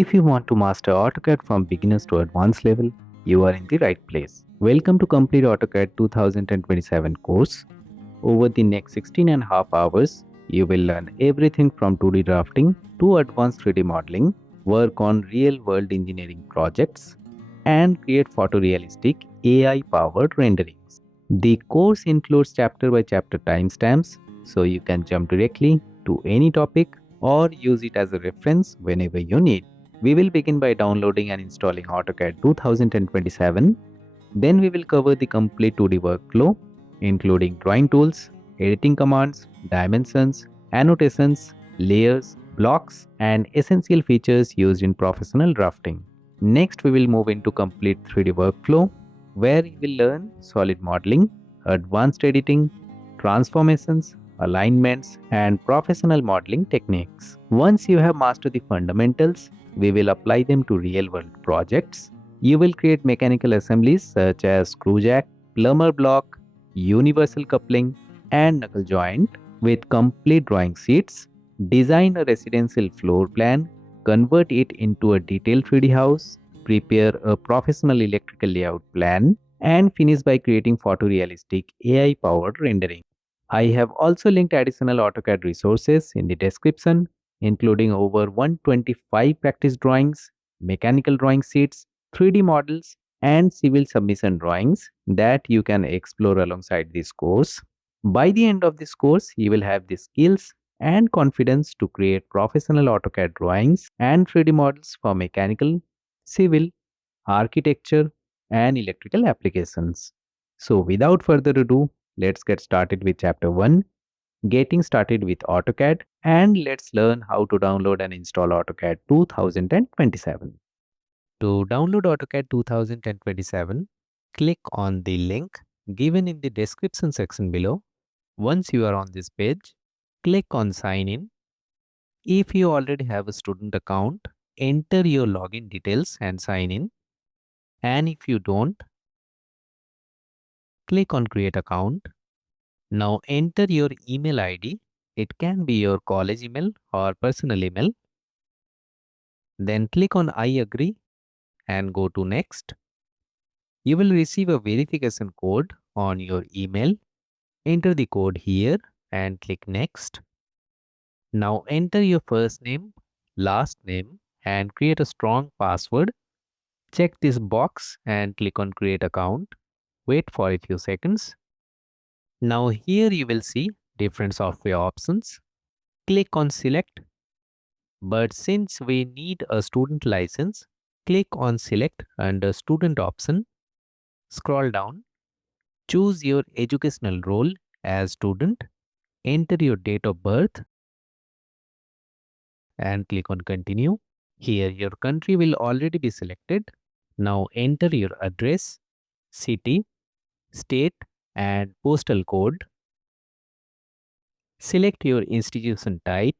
If you want to master AutoCAD from beginners to advanced level, you are in the right place. Welcome to Complete AutoCAD 2027 course. Over the next 16 and a half hours, you will learn everything from 2D drafting to advanced 3D modeling, work on real-world engineering projects, and create photorealistic AI-powered renderings. The course includes chapter by chapter timestamps, so you can jump directly to any topic or use it as a reference whenever you need. We will begin by downloading and installing AutoCAD 2027. Then we will cover the complete 2D workflow, including drawing tools, editing commands, dimensions, annotations, layers, blocks, and essential features used in professional drafting. Next, we will move into complete 3D workflow, where you will learn solid modeling, advanced editing, transformations, alignments, and professional modeling techniques. Once you have mastered the fundamentals, we will apply them to real-world projects. You will create mechanical assemblies such as screw jack, plummer block, universal coupling, and knuckle joint with complete drawing sheets. Design a residential floor plan, convert it into a detailed 3D house, prepare a professional electrical layout plan, and finish by creating photorealistic AI-powered rendering. I have also linked additional AutoCAD resources in the description, including over 125 practice drawings, mechanical drawing sheets, 3D models, and civil submission drawings that you can explore alongside this course. By the end of this course, you will have the skills and confidence to create professional AutoCAD drawings and 3D models for mechanical, civil, architecture, and electrical applications. So, without further ado, let's get started with chapter 1, getting started with AutoCAD, and let's learn how to download and install AutoCAD 2027. To download AutoCAD 2027, click on the link given in the description section below. Once you are on this page, click on Sign In. If you already have a student account, enter your login details and sign in. And if you don't, click on Create Account. Now enter your email ID. It can be your college email or personal email. Then click on I agree and go to Next. You will receive a verification code on your email. Enter the code here and click Next. Now enter your first name, last name, and create a strong password. Check this box and click on Create Account. Wait for a few seconds. Now here you will see different software options. Click on Select. But since we need a student license, click on Select under Student option. Scroll down. Choose your educational role as student. Enter your date of birth and click on Continue. Here your country will already be selected. Now enter your address, city, state, and postal code. Select your institution type.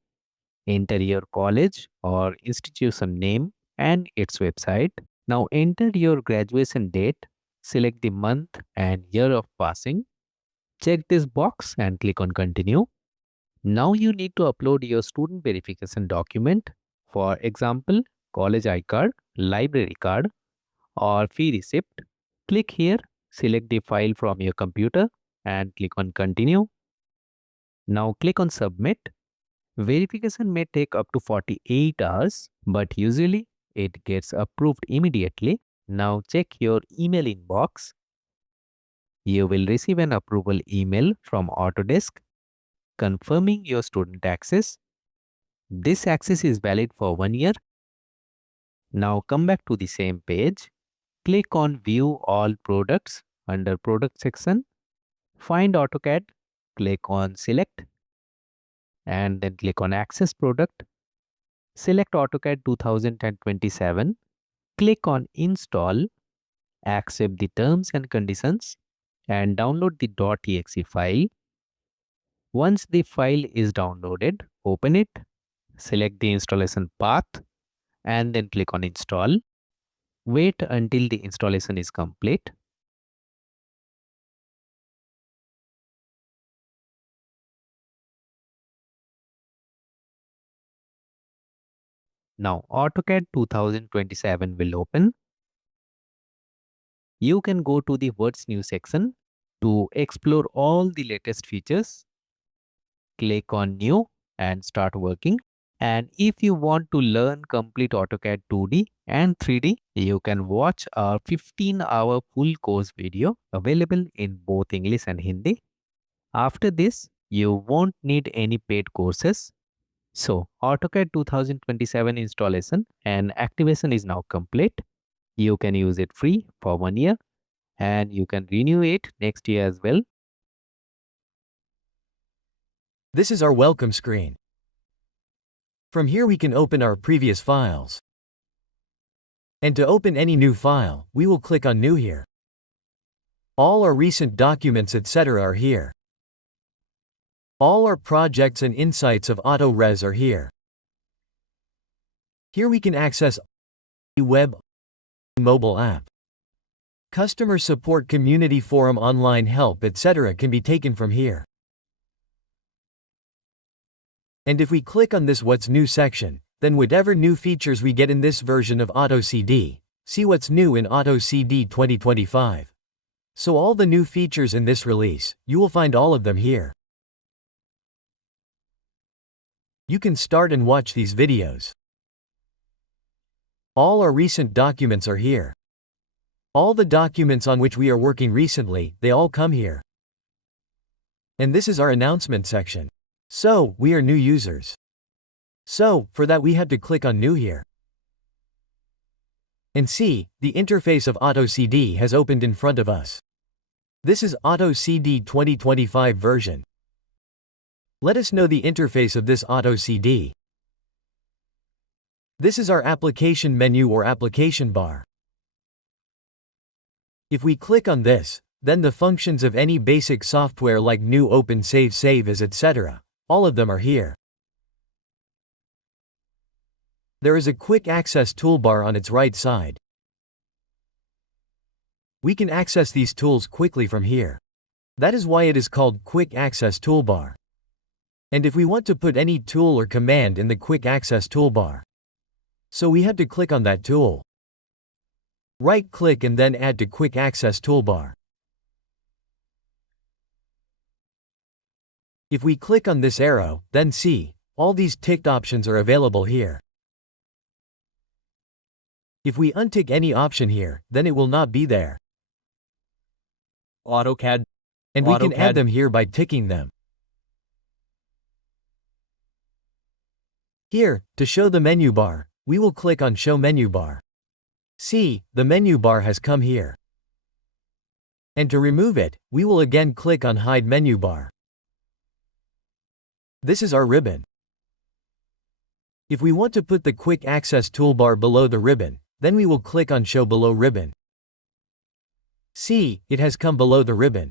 Enter your college or institution name and its website. Now enter your graduation date. Select the month and year of passing. Check this box and click on Continue. Now you need to upload your student verification document. For example, college iCard, library card, or fee receipt. Click here, select the file from your computer and click on Continue. Now click on Submit. Verification may take up to 48 hours, but usually it gets approved immediately. Now check your email inbox. You will receive an approval email from Autodesk confirming your student access. This access is valid for 1 year. Now come back to the same page. Click on View All Products under Product section. Find AutoCAD. Click on Select and then click on Access Product. Select AutoCAD 2027. Click on Install. Accept the terms and conditions and download the .exe file. Once the file is downloaded, open it. Select the installation path and then click on Install. Wait until the installation is complete. Now AutoCAD 2027 will open. You can go to the What's New section to explore all the latest features. Click on New and start working. And if you want to learn complete AutoCAD 2D and 3D, you can watch our 15-hour full course video available in both English and Hindi. After this, you won't need any paid courses. So AutoCAD 2027 installation and activation is now complete. You can use it free for 1 year and you can renew it next year as well. This is our welcome screen. From here we can open our previous files. And to open any new file, we will click on New here. All our recent documents etc. are here. All our projects and insights of AutoRes are here. Here we can access web, mobile app. Customer support, community forum, online help etc. can be taken from here. And if we click on this What's New section, then whatever new features we get in this version of AutoCAD, see what's new in AutoCAD 2025. So all the new features in this release, you will find all of them here. You can start and watch these videos. All our recent documents are here. All the documents on which we are working recently, they all come here. And this is our announcement section. So, we are new users. So, for that we have to click on New here. And see, the interface of AutoCAD has opened in front of us. This is AutoCAD 2025 version. Let us know the interface of this AutoCAD. This is our application menu or application bar. If we click on this, then the functions of any basic software like New, Open, Save As, etc., all of them are here. There is a quick access toolbar on its right side. We can access these tools quickly from here. That is why it is called Quick Access Toolbar. And if we want to put any tool or command in the Quick Access Toolbar, so we have to click on that tool. Right-click and then Add to Quick Access Toolbar. If we click on this arrow, then see, all these ticked options are available here. If we untick any option here, then it will not be there. AutoCAD. And we can add them here by ticking them. Here, to show the menu bar, we will click on Show Menu Bar. See, the menu bar has come here. And to remove it, we will again click on Hide Menu Bar. This is our ribbon. If we want to put the Quick Access toolbar below the ribbon, then we will click on Show Below Ribbon. See, it has come below the ribbon.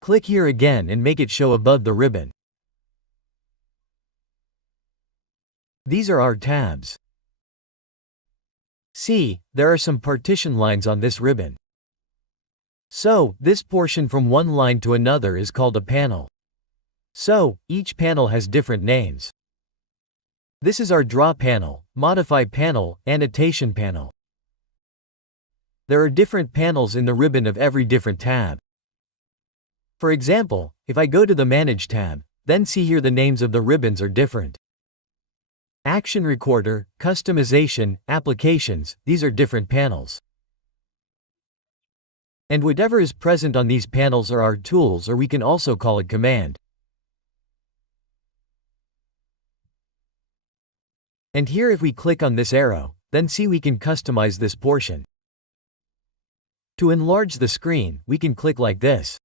Click here again and make it show above the ribbon. These are our tabs. See, there are some partition lines on this ribbon. So, this portion from one line to another is called a panel. So, each panel has different names. This is our Draw panel, Modify panel, Annotation panel. There are different panels in the ribbon of every different tab. For example, if I go to the Manage tab, then see here the names of the ribbons are different. Action Recorder, Customization, Applications, these are different panels. And whatever is present on these panels are our tools, or we can also call it command. And here if we click on this arrow, then see we can customize this portion. To enlarge the screen, we can click like this.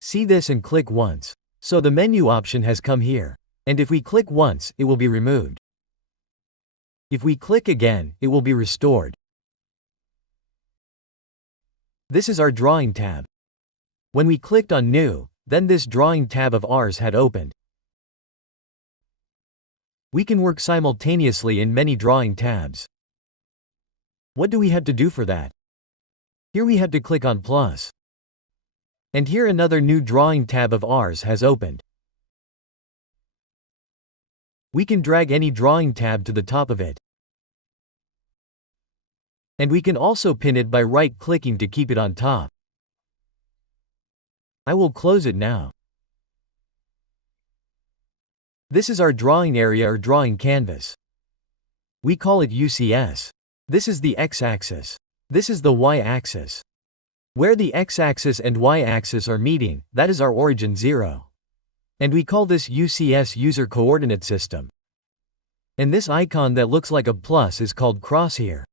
See this and click once. So the menu option has come here. And if we click once, it will be removed. If we click again, it will be restored. This is our Drawing tab. When we clicked on New, then this Drawing tab of ours had opened. We can work simultaneously in many drawing tabs. What do we have to do for that? Here we have to click on plus. And here another new Drawing tab of ours has opened. We can drag any drawing tab to the top of it. And we can also pin it by right-clicking to keep it on top. I will close it now. This is our drawing area or drawing canvas. We call it UCS. This is the x-axis. This is the y-axis. Where the x-axis and y-axis are meeting, that is our origin 0. And we call this UCS user coordinate system. And this icon that looks like a plus is called crosshair.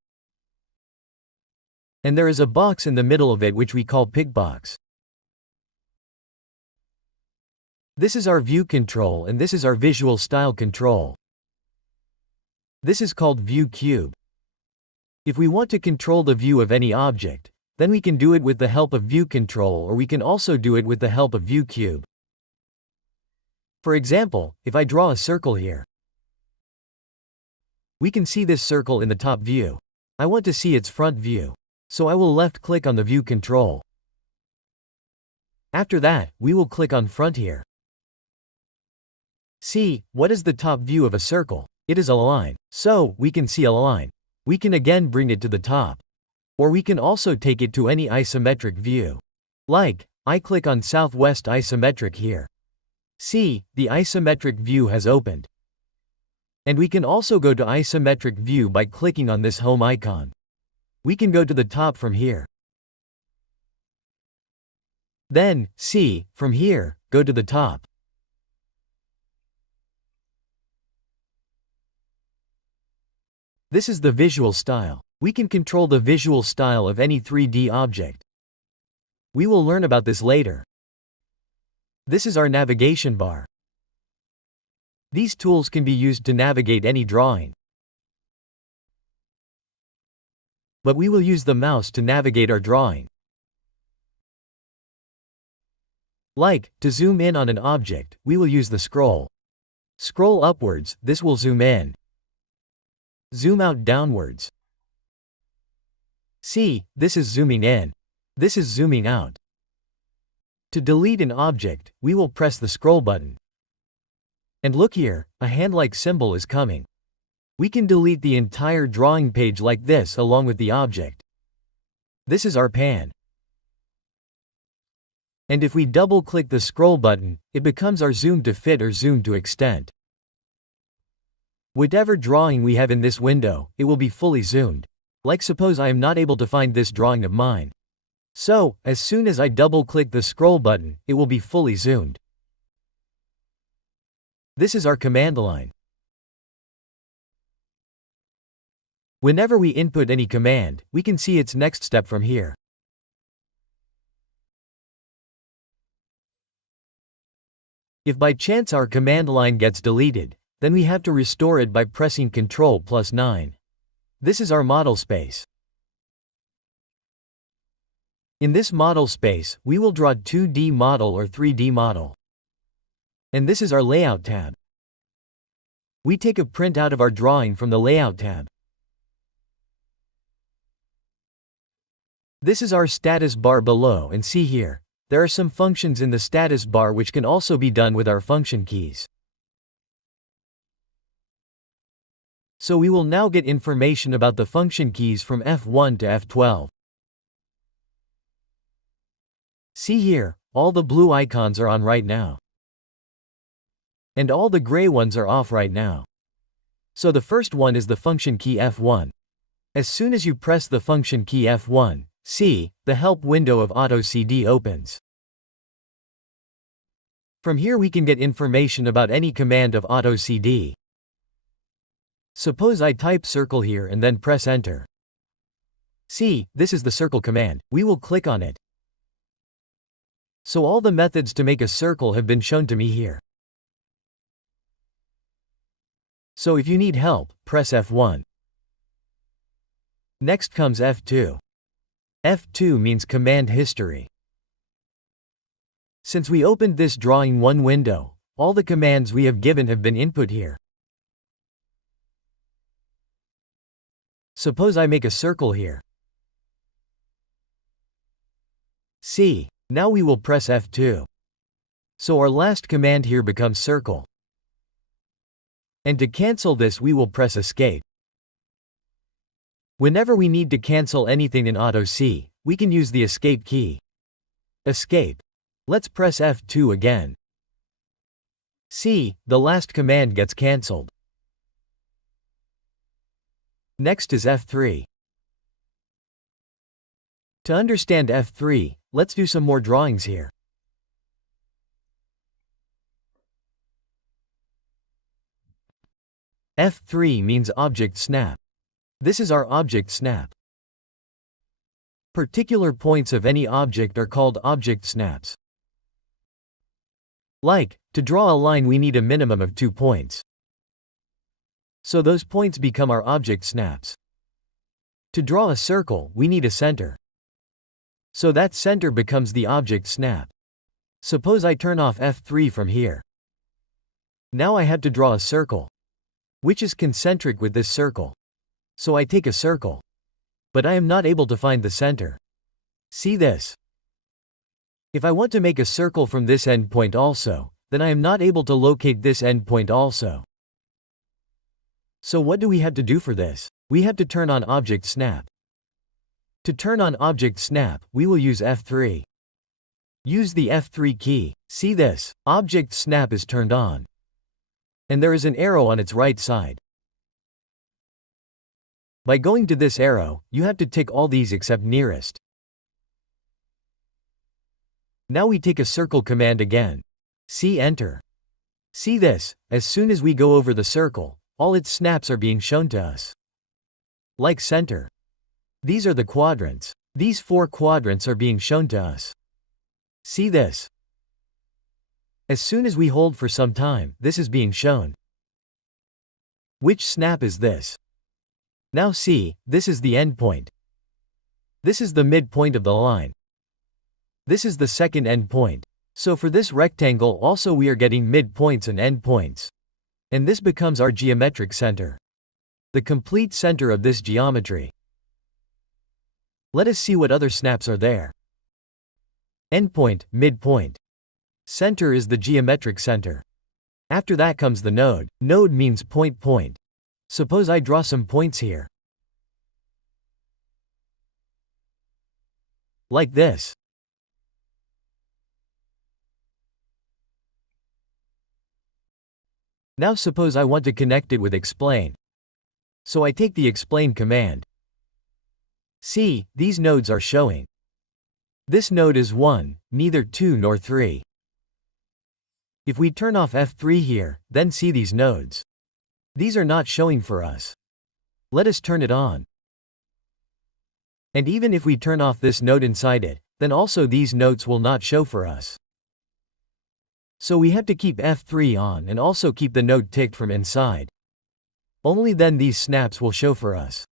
And there is a box in the middle of it which we call pigbox. This is our view control and this is our visual style control. This is called view cube. If we want to control the view of any object, then we can do it with the help of view control, or we can also do it with the help of view cube. For example, if I draw a circle here, we can see this circle in the top view. I want to see its front view, so I will left click on the view control. After that, we will click on front here. See, what is the top view of a circle? It is a line. So, we can see a line. We can again bring it to the top. Or we can also take it to any isometric view. Like, I click on Southwest Isometric here. See, the isometric view has opened. And we can also go to isometric view by clicking on this home icon. We can go to the top from here. Then, see, from here, go to the top. This is the visual style. We can control the visual style of any 3D object. We will learn about this later. This is our navigation bar. These tools can be used to navigate any drawing. But we will use the mouse to navigate our drawing. Like, to zoom in on an object, we will use the scroll. Scroll upwards, this will zoom in. Zoom out downwards. See, this is zooming in. This is zooming out. To delete an object, we will press the scroll button. And look here, a hand-like symbol is coming. We can delete the entire drawing page like this along with the object. This is our pan. And if we double-click the scroll button, it becomes our zoom to fit or zoom to extent. Whatever drawing we have in this window, it will be fully zoomed. Like suppose I am not able to find this drawing of mine. So, as soon as I double-click the scroll button, it will be fully zoomed. This is our command line. Whenever we input any command, we can see its next step from here. If by chance our command line gets deleted, then we have to restore it by pressing Ctrl+9. This is our model space. In this model space, we will draw 2D model or 3D model. And this is our layout tab. We take a print out of our drawing from the layout tab. This is our status bar below, and see here, there are some functions in the status bar which can also be done with our function keys. So we will now get information about the function keys from F1 to F12. See here, all the blue icons are on right now. And all the gray ones are off right now. So the first one is the function key F1. As soon as you press the function key F1, see, the help window of AutoCAD opens. From here we can get information about any command of AutoCAD. Suppose I type circle here and then press enter. See, this is the circle command. We will click on it. So all the methods to make a circle have been shown to me here. So if you need help, press F1. Next comes F2. F2 means command history. Since we opened this drawing one window, all the commands we have given have been input here. Suppose I make a circle here. See, now we will press F2. So our last command here becomes circle. And to cancel this we will press Escape. Whenever we need to cancel anything in AutoC, we can use the Escape key. Escape. Let's press F2 again. See, the last command gets cancelled. Next is F3. To understand F3, let's do some more drawings here. F3 means Object Snap. This is our Object Snap. Particular points of any object are called Object Snaps. Like, to draw a line we need a minimum of 2 points. So those points become our Object Snaps. To draw a circle, we need a center. So that center becomes the Object Snap. Suppose I turn off F3 from here. Now I have to draw a circle, which is concentric with this circle. So I take a circle. But I am not able to find the center. See this? If I want to make a circle from this endpoint also, then I am not able to locate this endpoint also. So what do we have to do for this? We have to turn on Object Snap. To turn on Object Snap, we will use F3. Use the F3 key. See this? Object Snap is turned on. And there is an arrow on its right side. By going to this arrow, you have to tick all these except nearest. Now we take a circle command again. See Enter. See this? As soon as we go over the circle, all its snaps are being shown to us. Like center. These are the quadrants. These 4 quadrants are being shown to us. See this? As soon as we hold for some time, this is being shown. Which snap is this? Now see, this is the endpoint. This is the midpoint of the line. This is the second endpoint. So for this rectangle also we are getting midpoints and endpoints. And this becomes our geometric center. The complete center of this geometry. Let us see what other snaps are there. Endpoint, midpoint. Center is the geometric center. After that comes the node. Node means point, point. Suppose I draw some points here. Like this. Now suppose I want to connect it with Explain. So I take the Explain command. See, these nodes are showing. This node is 1, neither 2 nor 3. If we turn off F3 here, then see these nodes. These are not showing for us. Let us turn it on. And even if we turn off this node inside it, then also these nodes will not show for us. So we have to keep F3 on and also keep the node ticked from inside. Only then these snaps will show for us.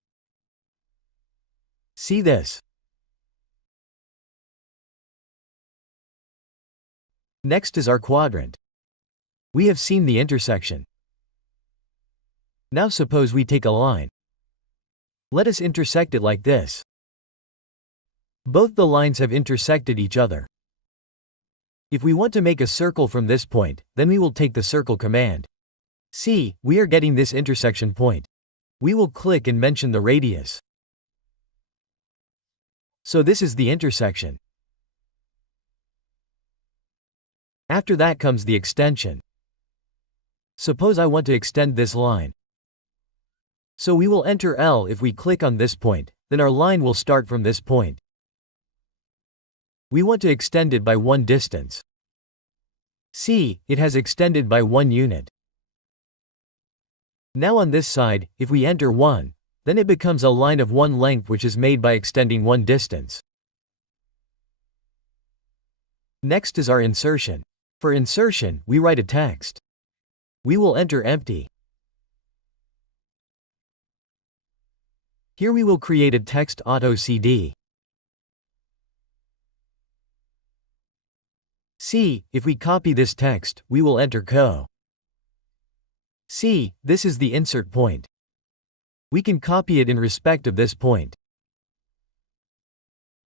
See this? Next is our quadrant. We have seen the intersection. Now suppose we take a line. Let us intersect it like this. Both the lines have intersected each other. If we want to make a circle from this point, then we will take the circle command. See, we are getting this intersection point. We will click and mention the radius. So this is the intersection. After that comes the extension. Suppose I want to extend this line. So we will enter L. If we click on this point, then our line will start from this point. We want to extend it by 1 distance. See, it has extended by 1 unit. Now on this side, if we enter 1, then it becomes a line of 1 length which is made by extending 1 distance. Next is our insertion. For insertion, we write a text. We will enter empty. Here we will create a text AutoCAD. See, if we copy this text, we will enter Co. See, this is the insert point. We can copy it in respect of this point.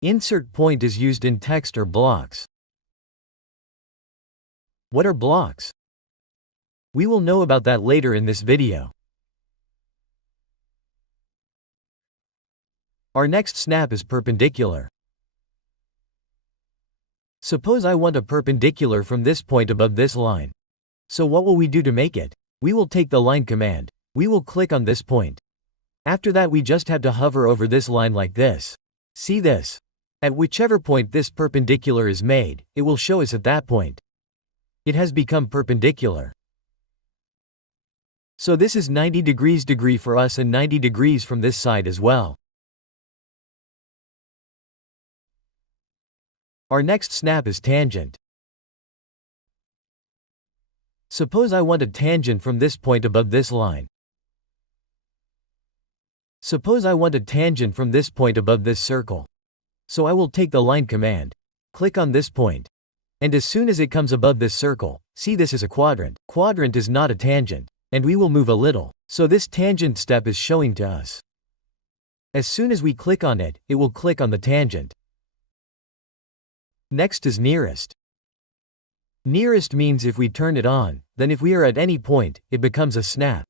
Insert point is used in text or blocks. What are blocks? We will know about that later in this video. Our next snap is perpendicular. Suppose I want a perpendicular from this point above this line. So what will we do to make it? We will take the line command. We will click on this point. After that we just have to hover over this line like this. See this? At whichever point this perpendicular is made, it will show us at that point. It has become perpendicular. So this is 90 degree for us and 90 degrees from this side as well. Our next snap is tangent. Suppose I want a tangent from this point above this line. Suppose I want a tangent from this point above this circle. So I will take the line command. Click on this point. And as soon as it comes above this circle, see this is a quadrant. Quadrant is not a tangent. And we will move a little. So this tangent step is showing to us. As soon as we click on it, it will click on the tangent. Next is nearest. Nearest means if we turn it on, then if we are at any point, it becomes a snap.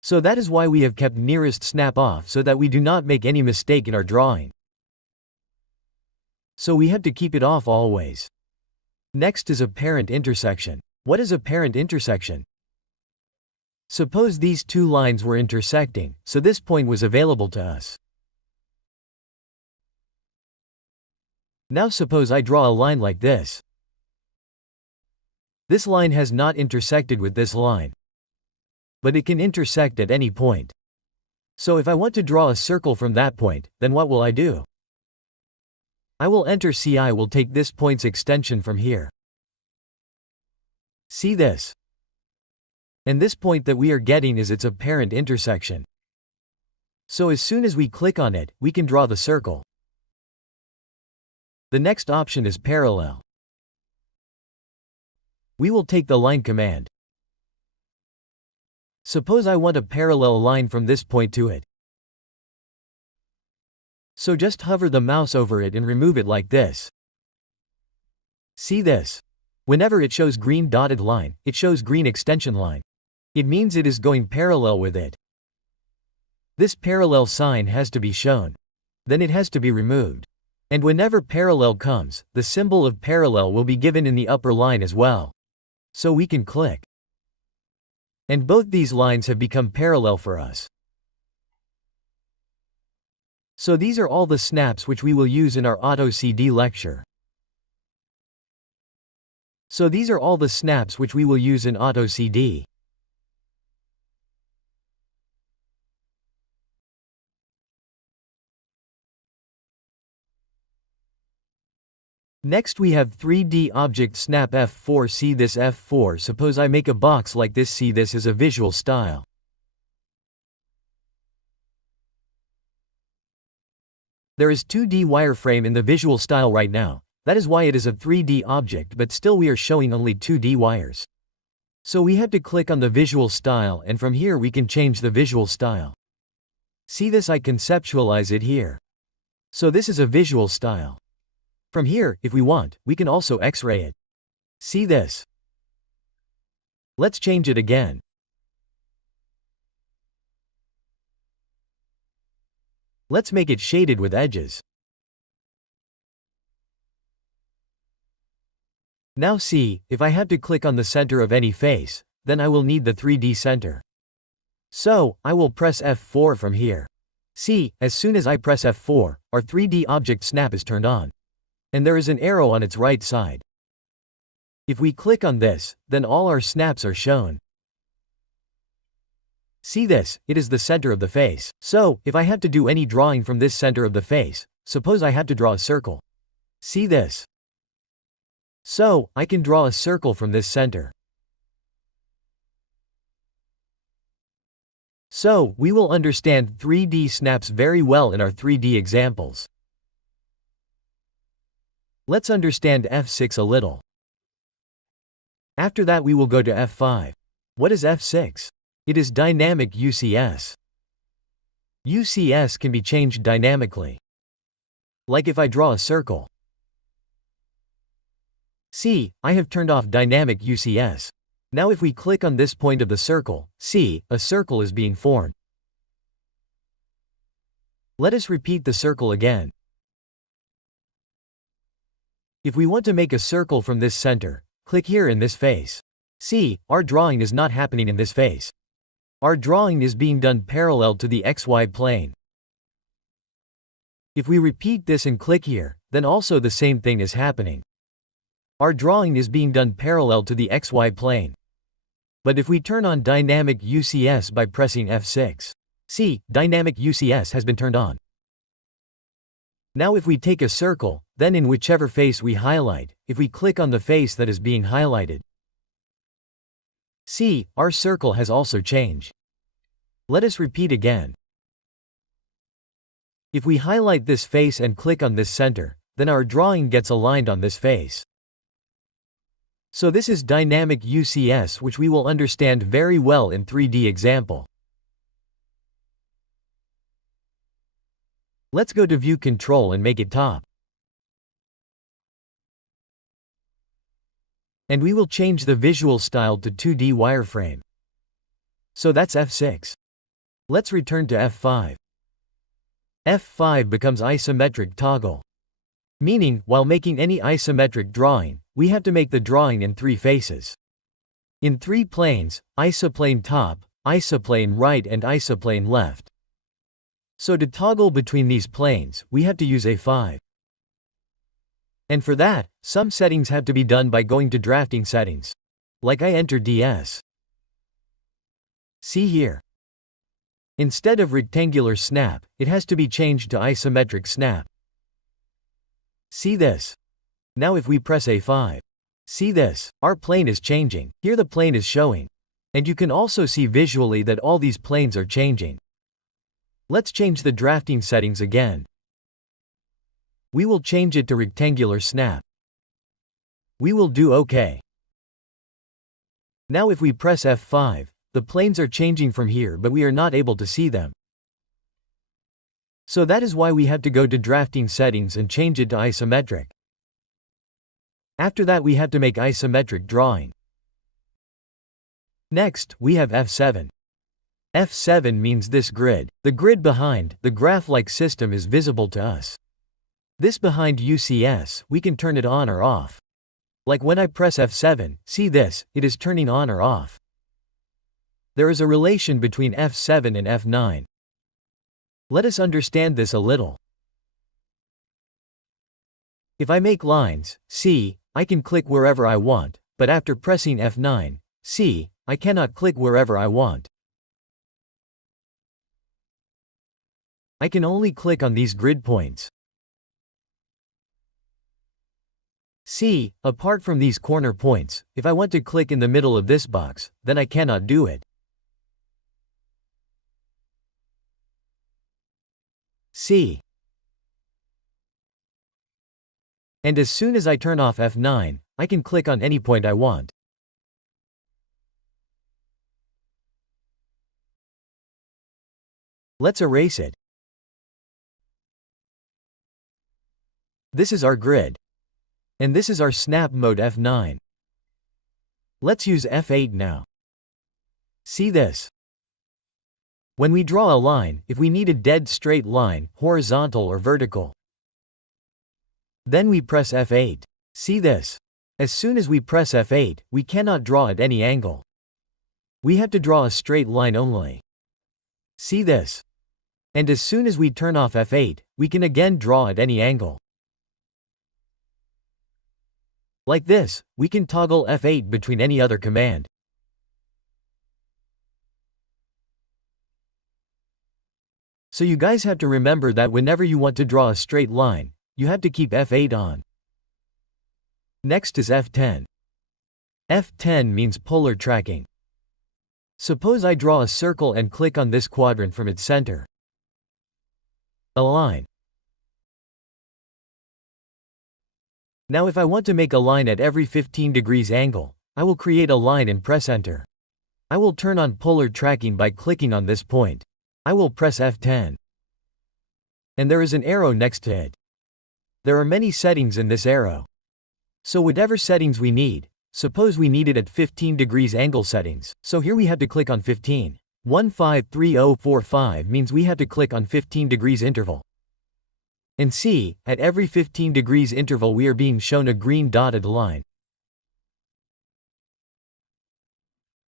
So that is why we have kept nearest snap off so that we do not make any mistake in our drawing. So we have to keep it off always. Next is apparent intersection. What is apparent intersection? Suppose these two lines were intersecting, so this point was available to us. Now suppose I draw a line like this. This line has not intersected with this line. But it can intersect at any point. So if I want to draw a circle from that point, then what will I do? I will enter C. I will take this point's extension from here. See this? And this point that we are getting is its apparent intersection. So as soon as we click on it, we can draw the circle. The next option is parallel. We will take the line command. Suppose I want a parallel line from this point to it. So just hover the mouse over it and remove it like this. See this? Whenever it shows green dotted line, it shows green extension line. It means it is going parallel with it. This parallel sign has to be shown. Then it has to be removed. And whenever parallel comes, the symbol of parallel will be given in the upper line as well. So we can click. And both these lines have become parallel for us. So these are all the snaps which we will use in our AutoCAD lecture. So these are all the snaps which we will use in AutoCAD. Next we have 3D object snap F4. See this F4. Suppose I make a box like this. See this is a visual style. There is 2D wireframe in the visual style right now. That is why it is a 3D object, but still we are showing only 2D wires. So we have to click on the visual style, and from here we can change the visual style. See this? I conceptualize it here. So this is a visual style. From here, if we want, we can also X-ray it. See this? Let's change it again. Let's make it shaded with edges. Now see, if I have to click on the center of any face, then I will need the 3D center. So, I will press F4 from here. See, as soon as I press F4, our 3D object snap is turned on. And there is an arrow on its right side. If we click on this, then all our snaps are shown. See this? It is the center of the face. So, if I have to do any drawing from this center of the face, suppose I have to draw a circle. See this? So, I can draw a circle from this center. So, we will understand 3D snaps very well in our 3D examples. Let's understand F6 a little. After that we will go to F5. What is F6? It is dynamic UCS. UCS can be changed dynamically. Like if I draw a circle. See, I have turned off dynamic UCS. Now if we click on this point of the circle, see, a circle is being formed. Let us repeat the circle again. If we want to make a circle from this center, click here in this face. See, our drawing is not happening in this face. Our drawing is being done parallel to the XY plane. If we repeat this and click here, then also the same thing is happening. Our drawing is being done parallel to the XY plane. But if we turn on dynamic UCS by pressing F6, see, dynamic UCS has been turned on. Now if we take a circle, then in whichever face we highlight, if we click on the face that is being highlighted, see, our circle has also changed. Let us repeat again. If we highlight this face and click on this center, then our drawing gets aligned on this face. So this is dynamic UCS, which we will understand very well in 3D example. Let's go to View Control and make it top. And we will change the visual style to 2D wireframe. So that's F6. Let's return to F5. F5 becomes isometric toggle. Meaning, while making any isometric drawing, we have to make the drawing in 3 faces. In 3 planes, isoplane top, isoplane right and isoplane left. So to toggle between these planes, we have to use A5. And for that, some settings have to be done by going to drafting settings. Like I enter DS. See here. Instead of rectangular snap, it has to be changed to isometric snap. See this. Now if we press A5. See this, our plane is changing. Here the plane is showing. And you can also see visually that all these planes are changing. Let's change the drafting settings again. We will change it to rectangular snap. We will do OK. Now if we press F5, the planes are changing from here, but we are not able to see them. So that is why we have to go to drafting settings and change it to isometric. After that we have to make isometric drawing. Next, we have F7. F7 means this grid. The grid behind the graph-like system is visible to us. This behind UCS, we can turn it on or off. Like when I press F7, see this, it is turning on or off. There is a relation between F7 and F9. Let us understand this a little. If I make lines, see, I can click wherever I want, but after pressing F9, see, I cannot click wherever I want. I can only click on these grid points. See, apart from these corner points, if I want to click in the middle of this box, then I cannot do it. See. And as soon as I turn off F9, I can click on any point I want. Let's erase it. This is our grid. And this is our snap mode F9. Let's use F8 now. See this. When we draw a line, if we need a dead straight line, horizontal or vertical, then we press F8. See this. As soon as we press F8, we cannot draw at any angle. We have to draw a straight line only. See this. And as soon as we turn off F8, we can again draw at any angle. Like this, we can toggle F8 between any other command. So you guys have to remember that whenever you want to draw a straight line, you have to keep F8 on. Next is F10. F10 means polar tracking. Suppose I draw a circle and click on this quadrant from its center. Align. Now if I want to make a line at every 15 degrees angle, I will create a line and press Enter. I will turn on polar tracking by clicking on this point. I will press F10. And there is an arrow next to it. There are many settings in this arrow. So whatever settings we need, suppose we need it at 15 degrees angle settings, so here we have to click on 15. 153045 means we have to click on 15 degrees interval. And see, at every 15 degrees interval we are being shown a green dotted line.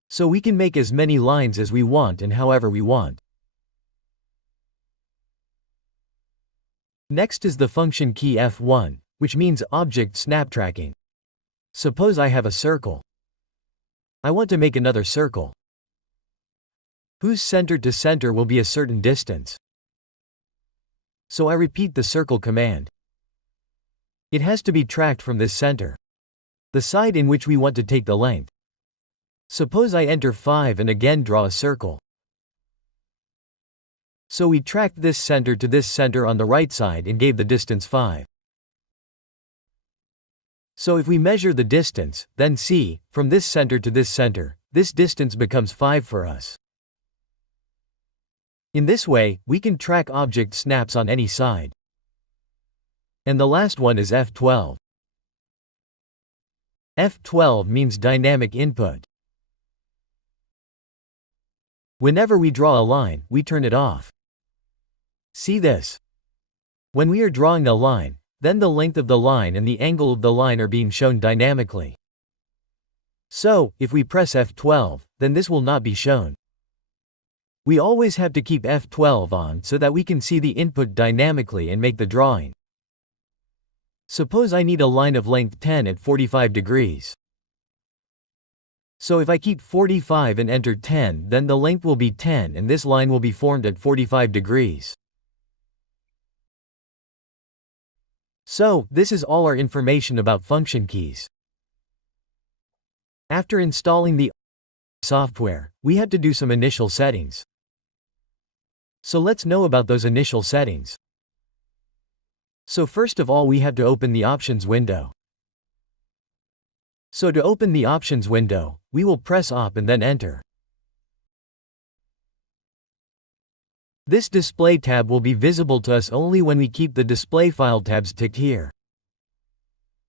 So we can make as many lines as we want and however we want. Next is the function key F1, which means object snap tracking. Suppose I have a circle. I want to make another circle, whose center to center will be a certain distance. So I repeat the circle command. It has to be tracked from this center, the side in which we want to take the length. Suppose I enter 5 and again draw a circle. So we tracked this center to this center on the right side and gave the distance 5. So if we measure the distance, then see, from this center to this center, this distance becomes 5 for us. In this way, we can track object snaps on any side. And the last one is F12. F12 means dynamic input. Whenever we draw a line, we turn it off. See this? When we are drawing a line, then the length of the line and the angle of the line are being shown dynamically. So, if we press F12, then this will not be shown. We always have to keep F12 on so that we can see the input dynamically and make the drawing. Suppose I need a line of length 10 at 45 degrees. So if I keep 45 and enter 10, then the length will be 10 and this line will be formed at 45 degrees. So, this is all our information about function keys. After installing the software, we had to do some initial settings. So let's know about those initial settings. So first of all we have to open the options window. So to open the options window, we will press Op and then enter. This display tab will be visible to us only when we keep the display file tabs ticked here.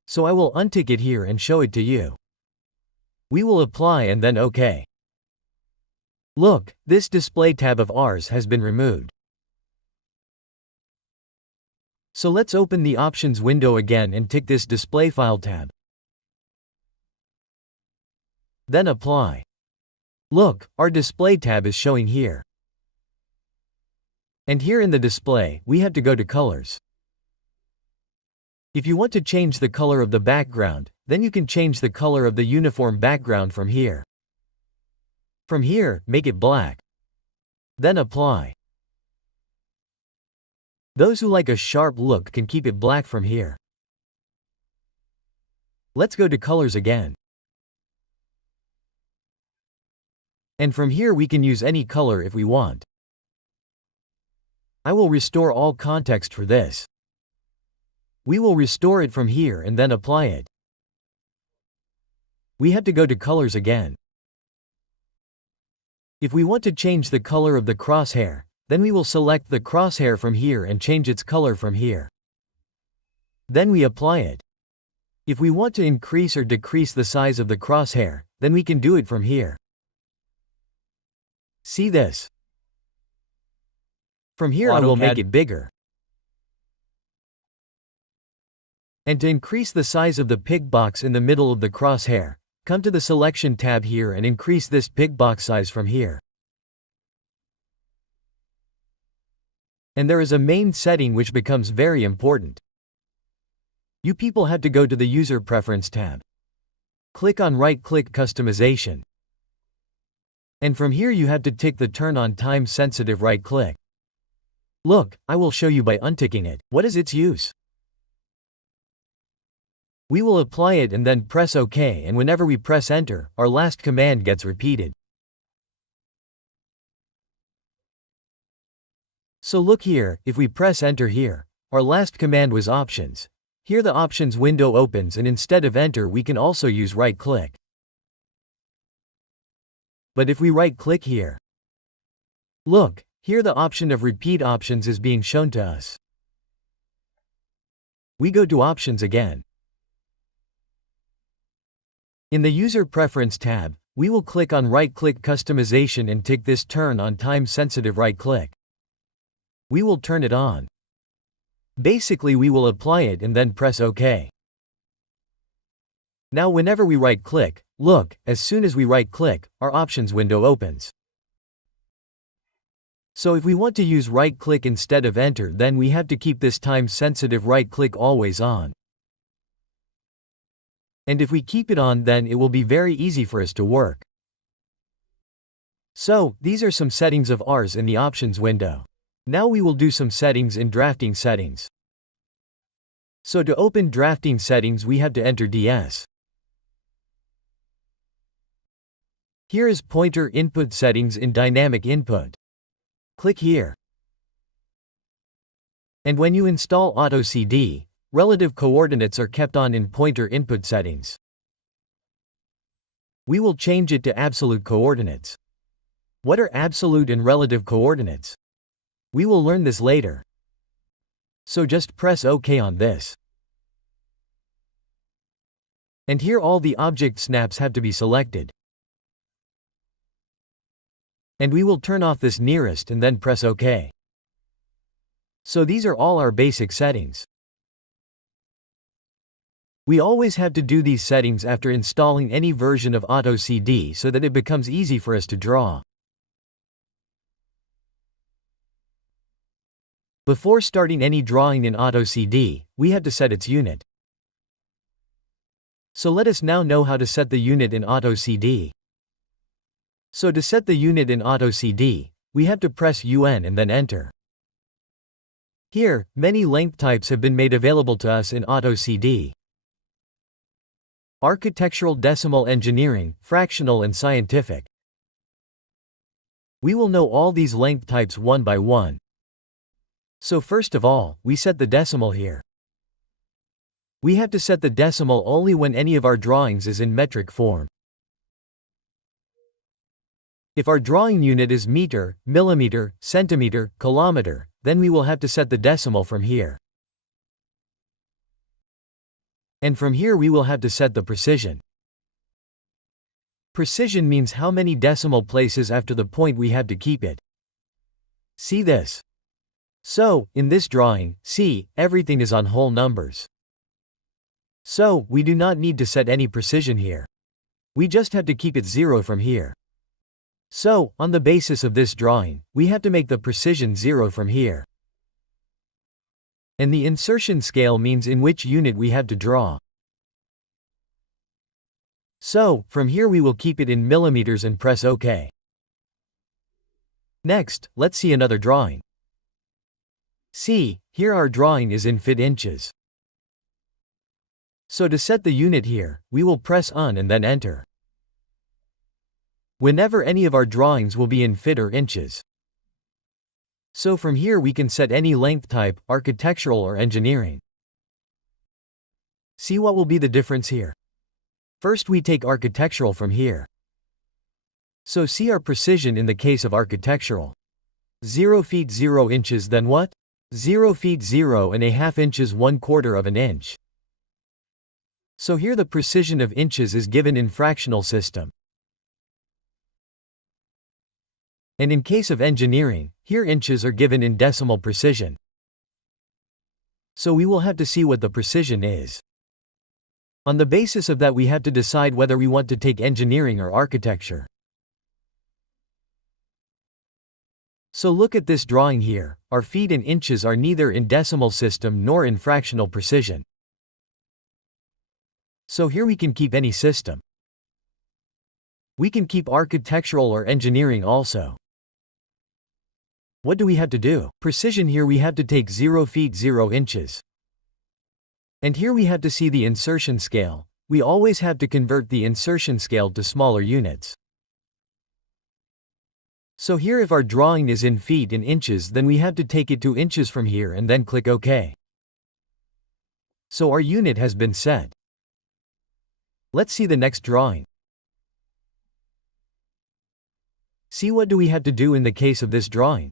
So I will untick it here and show it to you. We will apply and then OK. Look, this display tab of ours has been removed. So let's open the options window again and tick this display file tab. Then apply. Look, our display tab is showing here. And here in the display, we have to go to colors. If you want to change the color of the background, then you can change the color of the uniform background from here. From here, make it black. Then apply. Those who like a sharp look can keep it black from here. Let's go to colors again. And from here we can use any color if we want. I will restore all context for this. We will restore it from here and then apply it. We have to go to colors again. If we want to change the color of the crosshair, then we will select the crosshair from here and change its color from here. Then we apply it. If we want to increase or decrease the size of the crosshair, then we can do it from here. See this? From here I will make it bigger. And to increase the size of the pig box in the middle of the crosshair, come to the selection tab here and increase this pig box size from here. And there is a main setting which becomes very important. You people have to go to the user preference tab. Click on right-click customization. And from here you have to tick the turn on time sensitive right-click. Look, I will show you by unticking it. What is its use? We will apply it and then press OK, and whenever we press enter, our last command gets repeated. So look here, if we press enter here, our last command was options. Here the options window opens and instead of enter we can also use right click. But if we right click here, look, here the option of repeat options is being shown to us. We go to options again. In the User Preference tab, we will click on Right-click Customization and tick this Turn on Time-Sensitive Right-click. We will turn it on. Basically, we will apply it and then press OK. Now whenever we right-click, look, as soon as we right-click, our options window opens. So if we want to use right-click instead of Enter, then we have to keep this time-sensitive right-click always on. And if we keep it on, then it will be very easy for us to work. So, these are some settings of ours in the Options window. Now we will do some settings in Drafting Settings. So to open Drafting Settings, we have to enter DS. Here is Pointer Input Settings in Dynamic Input. Click here. And when you install AutoCAD, relative coordinates are kept on in Pointer Input Settings. We will change it to absolute coordinates. What are absolute and relative coordinates? We will learn this later. So just press OK on this. And here all the object snaps have to be selected. And we will turn off this nearest and then press OK. So these are all our basic settings. We always have to do these settings after installing any version of AutoCAD so that it becomes easy for us to draw. Before starting any drawing in AutoCAD, we have to set its unit. So let us now know how to set the unit in AutoCAD. So to set the unit in AutoCAD, we have to press UN and then enter. Here, many length types have been made available to us in AutoCAD. Architectural, decimal, engineering, fractional and scientific. We will know all these length types one by one. So first of all, we set the decimal here. We have to set the decimal only when any of our drawings is in metric form. If our drawing unit is meter, millimeter, centimeter, kilometer, then we will have to set the decimal from here. And from here we will have to set the precision. Precision means how many decimal places after the point we have to keep it. See this. So, in this drawing, see, everything is on whole numbers. So, we do not need to set any precision here. We just have to keep it 0 from here. So, on the basis of this drawing, we have to make the precision 0 from here. And the insertion scale means in which unit we have to draw. So, from here we will keep it in millimeters and press OK. Next, let's see another drawing. See, here our drawing is in feet inches. So to set the unit here, we will press on and then enter. Whenever any of our drawings will be in feet or inches. So from here we can set any length type, architectural or engineering. See what will be the difference here? First we take architectural from here. So see our precision in the case of architectural. 0 feet 0 inches, then what? 0 feet 0.5 inches 1/4 of an inch. So here the precision of inches is given in fractional system. And in case of engineering, here inches are given in decimal precision. So we will have to see what the precision is. On the basis of that we have to decide whether we want to take engineering or architecture. So look at this drawing here, our feet and inches are neither in decimal system nor in fractional precision. So here we can keep any system. We can keep architectural or engineering also. What do we have to do? Precision here we have to take 0 feet 0 inches. And here we have to see the insertion scale. We always have to convert the insertion scale to smaller units. So here if our drawing is in feet and inches, then we have to take it to inches from here and then click OK. So our unit has been set. Let's see the next drawing. See what do we have to do in the case of this drawing.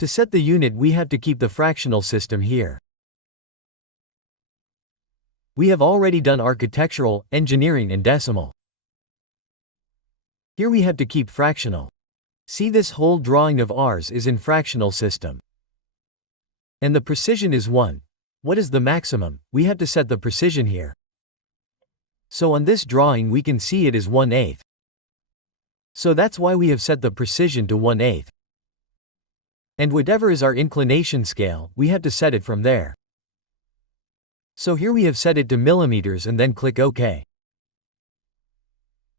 To set the unit we have to keep the fractional system here. We have already done architectural, engineering and decimal. Here we have to keep fractional. See, this whole drawing of ours is in fractional system. And the precision is 1. What is the maximum? We have to set the precision here. So on this drawing we can see it is 1/8. So that's why we have set the precision to 1/8. And whatever is our inclination scale, we have to set it from there. So here we have set it to millimeters and then click OK.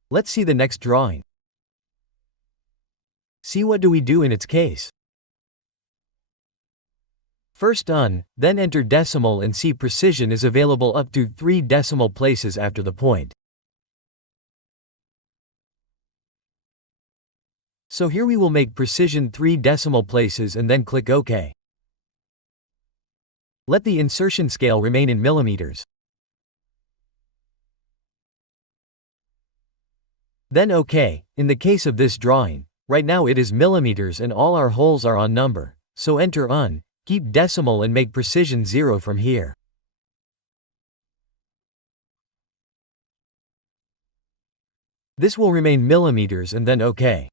Let's see the next drawing. See, what do we do in its case? First then enter decimal and see precision is available up to 3 decimal places after the point. So here we will make precision 3 decimal places and then click OK. Let the insertion scale remain in millimeters. Then OK. In the case of this drawing, right now it is millimeters and all our holes are on number, so enter keep decimal and make precision 0 from here. This will remain millimeters and then OK.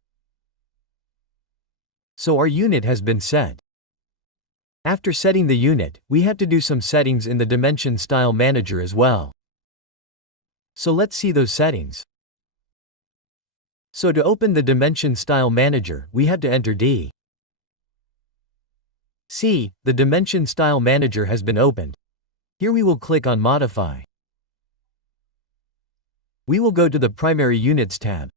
So our unit has been set. After setting the unit, we have to do some settings in the Dimension Style Manager as well. So let's see those settings. So to open the Dimension Style Manager, we have to enter D. See, the Dimension Style Manager has been opened. Here we will click on Modify. We will go to the Primary Units tab.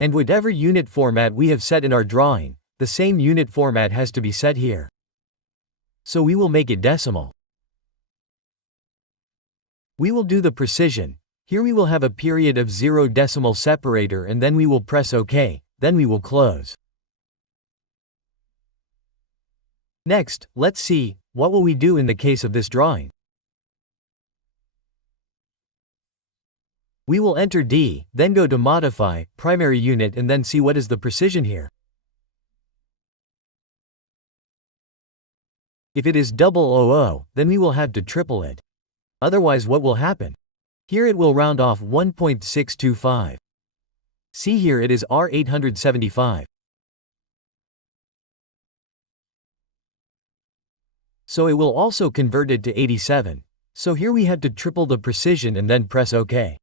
And whatever unit format we have set in our drawing, the same unit format has to be set here. So we will make it decimal. We will do the precision. Here we will have a period of 0 decimal separator and then we will press OK, then we will close. Next, let's see, what will we do in the case of this drawing? We will enter D, then go to Modify, Primary Unit and then see what is the precision here. If it is 000, then we will have to triple it. Otherwise what will happen? Here it will round off 1.625. See, here it is R875. So it will also convert it to 87. So here we have to triple the precision and then press OK.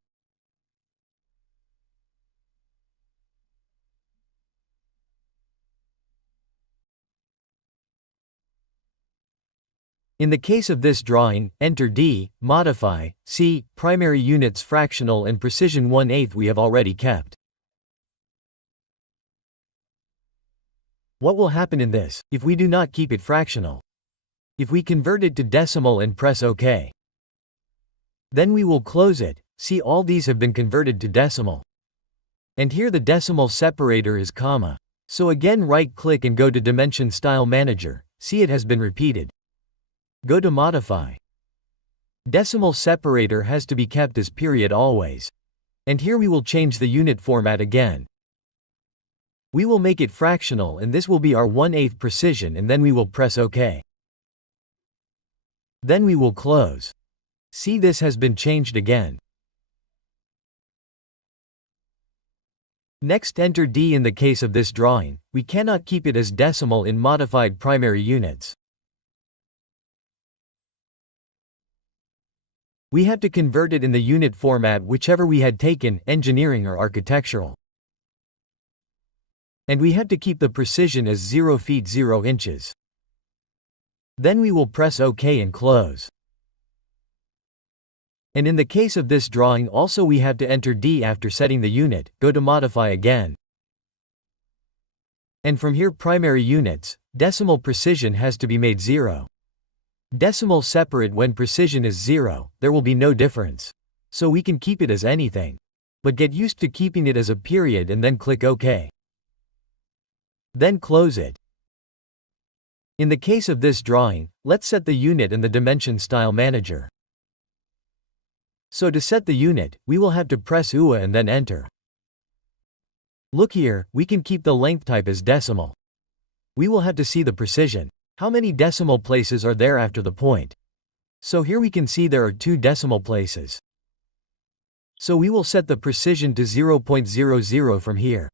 In the case of this drawing, enter D, Modify, see, Primary Units Fractional and Precision 1/8 we have already kept. What will happen in this, if we do not keep it fractional? If we convert it to decimal and press OK. Then we will close it, see, all these have been converted to decimal. And here the decimal separator is comma. So again right-click and go to Dimension Style Manager, see, it has been repeated. Go to Modify. Decimal separator has to be kept as period always. And here we will change the unit format again. We will make it fractional and this will be our 1/8 precision and then we will press OK. Then we will close. See, this has been changed again. Next, enter D. In the case of this drawing, we cannot keep it as decimal in modified primary units. We have to convert it in the unit format whichever we had taken, engineering or architectural. And we have to keep the precision as 0 feet 0 inches. Then we will press OK and close. And in the case of this drawing also we have to enter D after setting the unit, go to Modify again. And from here primary units, decimal precision has to be made 0. Decimal separate when precision is 0, there will be no difference. So we can keep it as anything. But get used to keeping it as a period and then click OK. Then close it. In the case of this drawing, let's set the unit in the Dimension Style Manager. So to set the unit, we will have to press UA and then enter. Look here, we can keep the length type as decimal. We will have to see the precision. How many decimal places are there after the point? So here we can see there are 2 decimal places. So we will set the precision to 0.00 from here.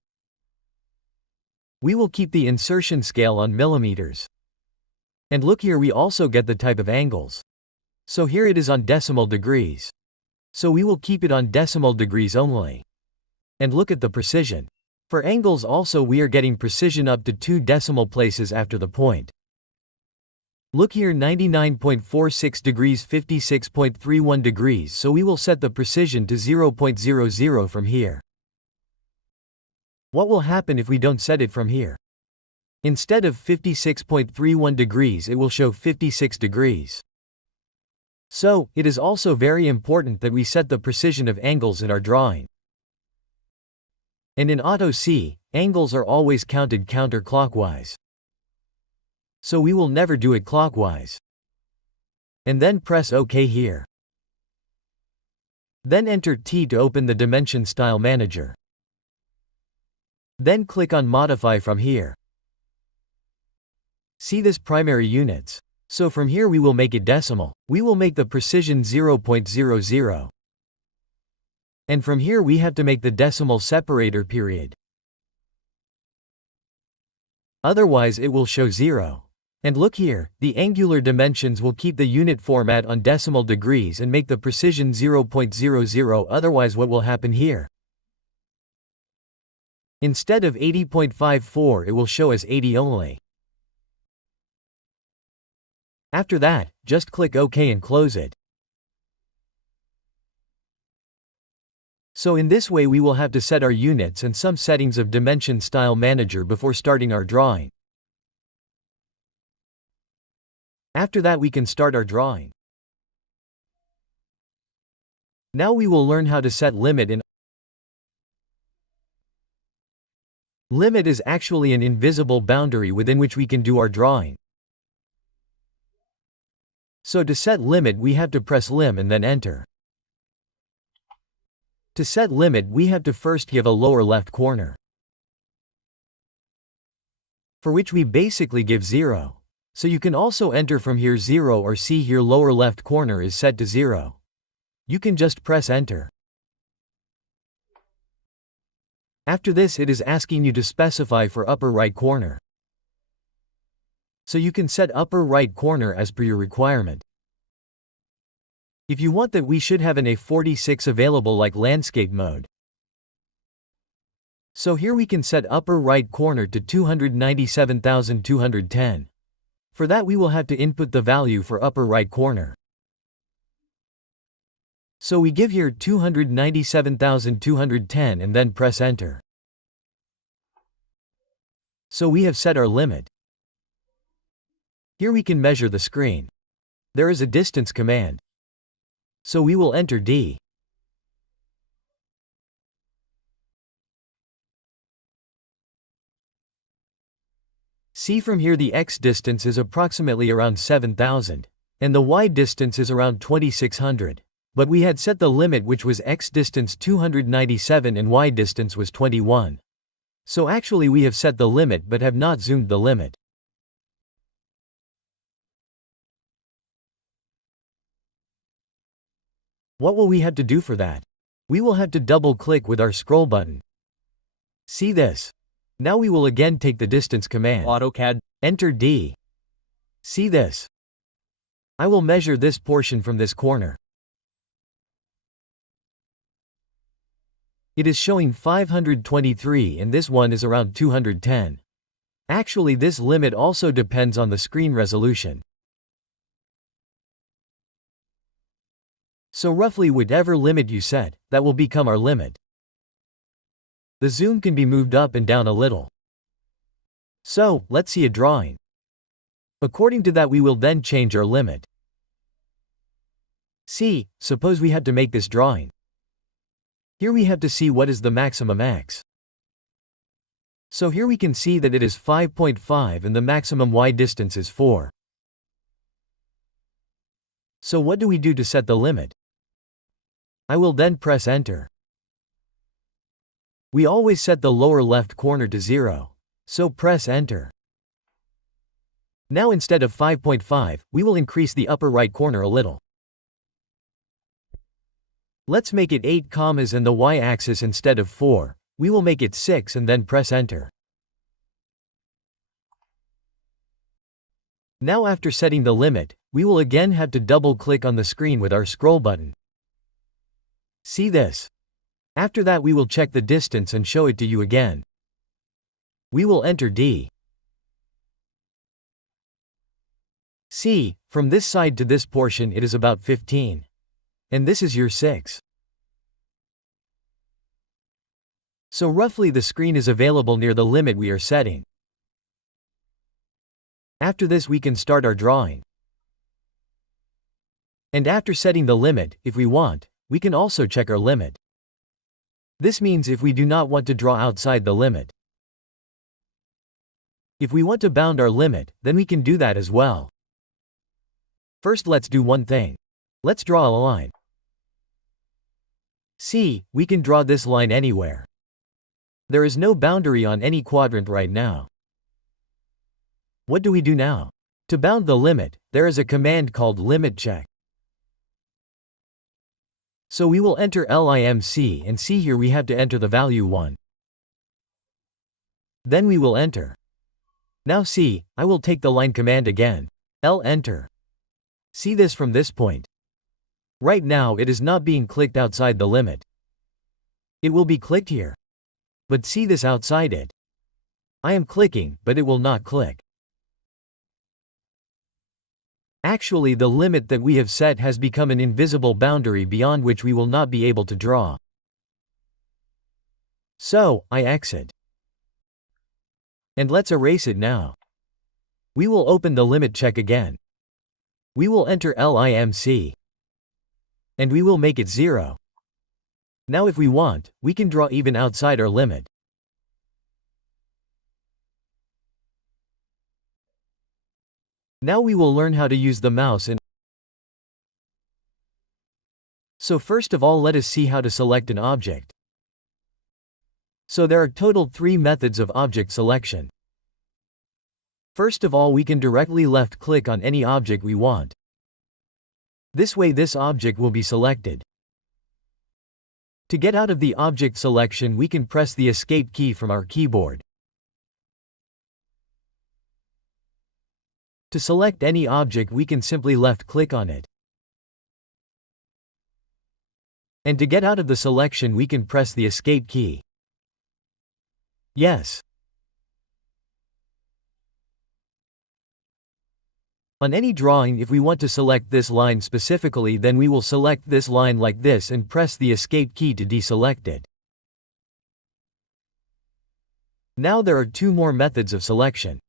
We will keep the insertion scale on millimeters. And look here, we also get the type of angles. So here it is on decimal degrees. So we will keep it on decimal degrees only. And look at the precision. For angles also we are getting precision up to 2 decimal places after the point. Look here, 99.46 degrees, 56.31 degrees, so we will set the precision to 0.00 from here. What will happen if we don't set it from here? Instead of 56.31 degrees it will show 56 degrees. So, it is also very important that we set the precision of angles in our drawing. And in AutoCAD, angles are always counted counterclockwise. So we will never do it clockwise. And then press OK here. Then enter T to open the Dimension Style Manager. Then click on Modify from here. See this primary units. So from here we will make it decimal. We will make the precision 0.00. And from here we have to make the decimal separator period. Otherwise it will show 0. And look here, the angular dimensions will keep the unit format on decimal degrees and make the precision 0.00, otherwise what will happen here? Instead of 80.54 it will show as 80 only. After that, just click OK and close it. So in this way we will have to set our units and some settings of Dimension Style Manager before starting our drawing. After that we can start our drawing. Now we will learn how to set limit in. Limit is actually an invisible boundary within which we can do our drawing. So to set limit we have to press Lim and then enter. To set limit we have to first give a lower left corner, for which we basically give 0. So you can also enter from here 0 or see here lower left corner is set to 0. You can just press enter. After this it is asking you to specify for upper right corner. So you can set upper right corner as per your requirement. If you want that we should have an A46 available like landscape mode. So here we can set upper right corner to 297,210. For that we will have to input the value for upper right corner. So we give here 297,210 and then press enter. So we have set our limit. Here we can measure the screen. There is a distance command. So we will enter D. See from here the X distance is approximately around 7,000, and the Y distance is around 2,600. But we had set the limit which was X distance 297 and Y distance was 21. So actually we have set the limit but have not zoomed the limit. What will we have to do for that? We will have to double click with our scroll button. See this? Now we will again take the distance command. AutoCAD. Enter D. See this? I will measure this portion from this corner. It is showing 523 and this one is around 210. Actually this limit also depends on the screen resolution. So roughly whatever limit you set, that will become our limit. The zoom can be moved up and down a little. So, let's see a drawing. According to that we will then change our limit. See, suppose we had to make this drawing. Here we have to see what is the maximum X. So here we can see that it is 5.5 and the maximum Y distance is 4. So what do we do to set the limit? I will then press enter. We always set the lower left corner to 0. So press enter. Now instead of 5.5, we will increase the upper right corner a little. Let's make it 8 commas and the y-axis instead of 4, we will make it 6 and then press enter. Now after setting the limit, we will again have to double-click on the screen with our scroll button. See this? After that we will check the distance and show it to you again. We will enter D. See, from this side to this portion it is about 15. And this is your 6. So roughly the screen is available near the limit we are setting. After this we can start our drawing. And after setting the limit, if we want, we can also check our limit. This means if we do not want to draw outside the limit. If we want to bound our limit, then we can do that as well. First let's do one thing. Let's draw a line. See, we can draw this line anywhere. There is no boundary on any quadrant right now. What do we do now? To bound the limit, there is a command called limit check. So we will enter LIMC and see here we have to enter the value 1. Then we will enter. Now see, I will take the line command again. enter. See this from this point. Right now it is not being clicked outside the limit. It will be clicked here. But see this outside it. I am clicking, but it will not click. Actually the limit that we have set has become an invisible boundary beyond which we will not be able to draw. So, I exit. And let's erase it now. We will open the limit check again. We will enter LIMC. And we will make it 0. Now if we want, we can draw even outside our limit. Now we will learn how to use the mouse and So first of all let us see how to select an object. So there are total 3 methods of object selection. First of all we can directly left click on any object we want. This way this object will be selected. To get out of the object selection we can press the escape key from our keyboard. To select any object we can simply left click on it. And to get out of the selection we can press the escape key. Yes. On any drawing if we want to select this line specifically then we will select this line like this and press the escape key to deselect it. Now there are 2 more methods of selection.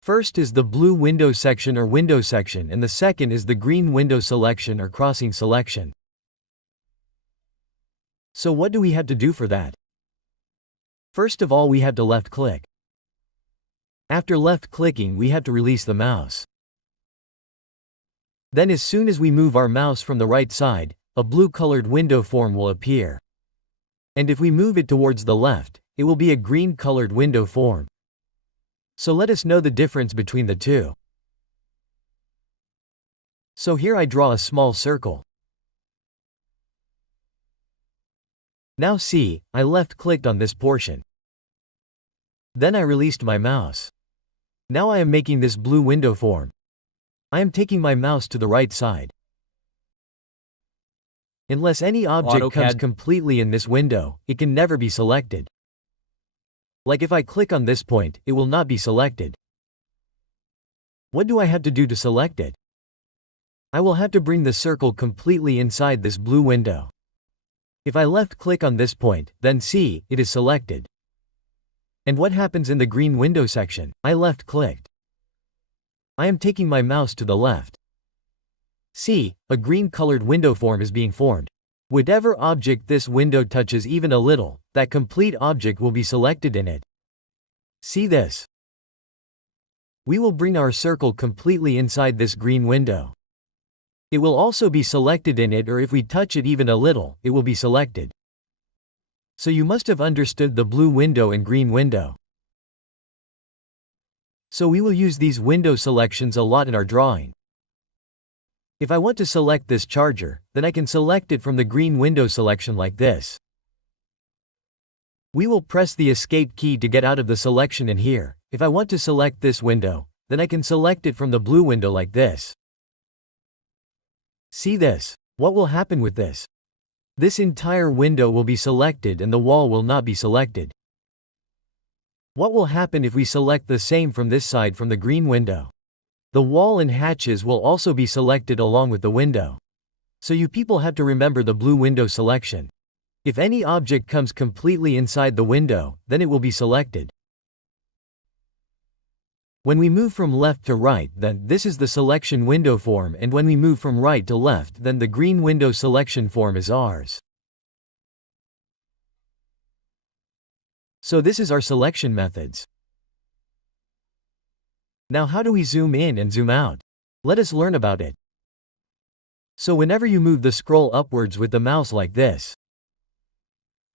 First is the blue window section or window section and the second is the green window selection or crossing selection. So what do we have to do for that? First of all we have to left click. After left clicking we have to release the mouse. Then as soon as we move our mouse from the right side, a blue colored window form will appear. And if we move it towards the left, it will be a green colored window form. So let us know the difference between the two. So here I draw a small circle. Now see, I left clicked on this portion. Then I released my mouse. Now I am making this blue window form. I am taking my mouse to the right side. Unless any object comes completely in this window, it can never be selected. Like if I click on this point, it will not be selected. What do I have to do to select it? I will have to bring the circle completely inside this blue window. If I left click on this point, then see, it is selected. And what happens in the green window section? I left clicked. I am taking my mouse to the left. See, a green colored window form is being formed. Whatever object this window touches even a little, that complete object will be selected in it. See this? We will bring our circle completely inside this green window. It will also be selected in it, or if we touch it even a little, it will be selected. So you must have understood the blue window and green window. So we will use these window selections a lot in our drawing. If I want to select this charger, then I can select it from the green window selection like this. We will press the escape key to get out of the selection in here. If I want to select this window, then I can select it from the blue window like this. See this? What will happen with this? This entire window will be selected and the wall will not be selected. What will happen if we select the same from this side from the green window? The wall and hatches will also be selected along with the window. So you people have to remember the blue window selection. If any object comes completely inside the window, then it will be selected. When we move from left to right, then this is the selection window form, and when we move from right to left, then the green window selection form is ours. So this is our selection methods. Now how do we zoom in and zoom out? Let us learn about it. So whenever you move the scroll upwards with the mouse like this,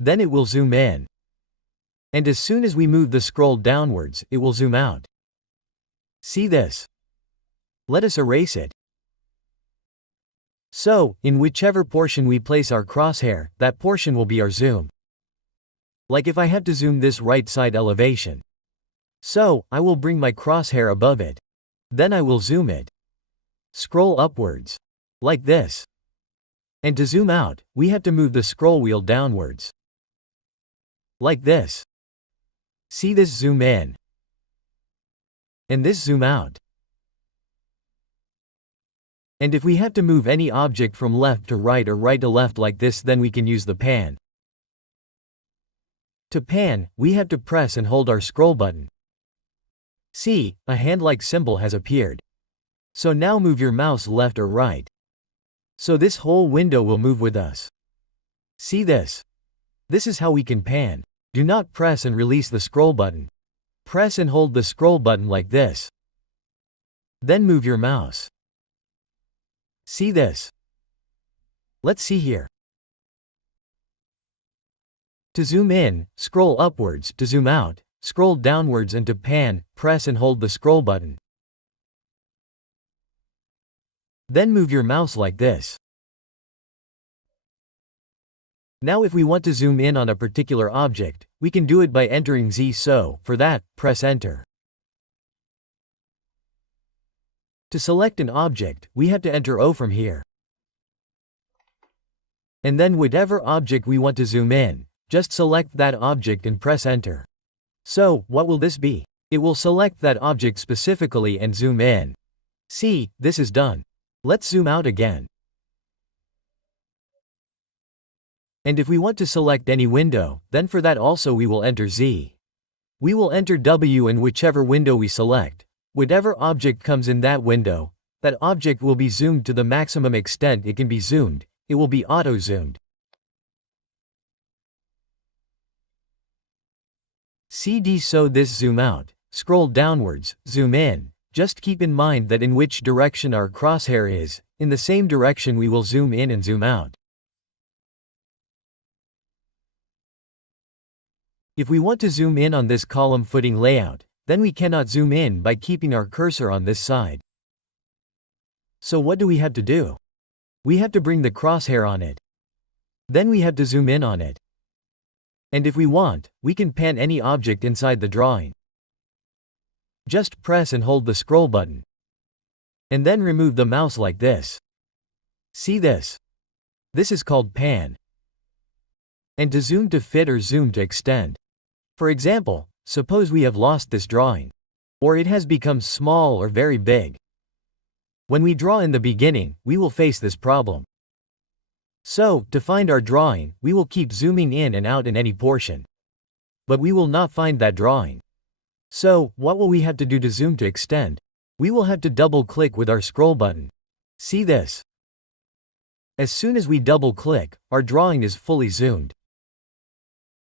then it will zoom in. And as soon as we move the scroll downwards, it will zoom out. See this? Let us erase it. So, in whichever portion we place our crosshair, that portion will be our zoom. Like if I have to zoom this right side elevation. So, I will bring my crosshair above it. Then I will zoom it. Scroll upwards. Like this. And to zoom out, we have to move the scroll wheel downwards. Like this. See this zoom in. And this zoom out. And if we have to move any object from left to right or right to left like this, then we can use the pan. To pan, we have to press and hold our scroll button. See, a hand-like symbol has appeared. So now move your mouse left or right. So this whole window will move with us. See this? This is how we can pan. Do not press and release the scroll button. Press and hold the scroll button like this. Then move your mouse. See this? Let's see here. To zoom in, scroll upwards. To zoom out, scroll downwards, and to pan, press and hold the scroll button. Then move your mouse like this. Now if we want to zoom in on a particular object, we can do it by entering Z. So, for that, press Enter. To select an object, we have to enter O from here. And then whatever object we want to zoom in, just select that object and press Enter. So, what will this be? It will select that object specifically and zoom in. See, this is done. Let's zoom out again. And if we want to select any window, then for that also we will enter Z. We will enter W, and whichever window we select, whatever object comes in that window, that object will be zoomed to the maximum extent it can be zoomed. It will be auto-zoomed. CD. So this zoom out, scroll downwards, zoom in. Just keep in mind that in which direction our crosshair is, in the same direction we will zoom in and zoom out. If we want to zoom in on this column footing layout, then we cannot zoom in by keeping our cursor on this side. So what do we have to do? We have to bring the crosshair on it. Then we have to zoom in on it. And if we want, we can pan any object inside the drawing. Just press and hold the scroll button. And then remove the mouse like this. See this? This is called pan. And to zoom to fit or zoom to extend. For example, suppose we have lost this drawing. Or it has become small or very big. When we draw in the beginning, we will face this problem. So, to find our drawing, we will keep zooming in and out in any portion. But we will not find that drawing. So, what will we have to do to zoom to extend? We will have to double-click with our scroll button. See this? As soon as we double-click, our drawing is fully zoomed.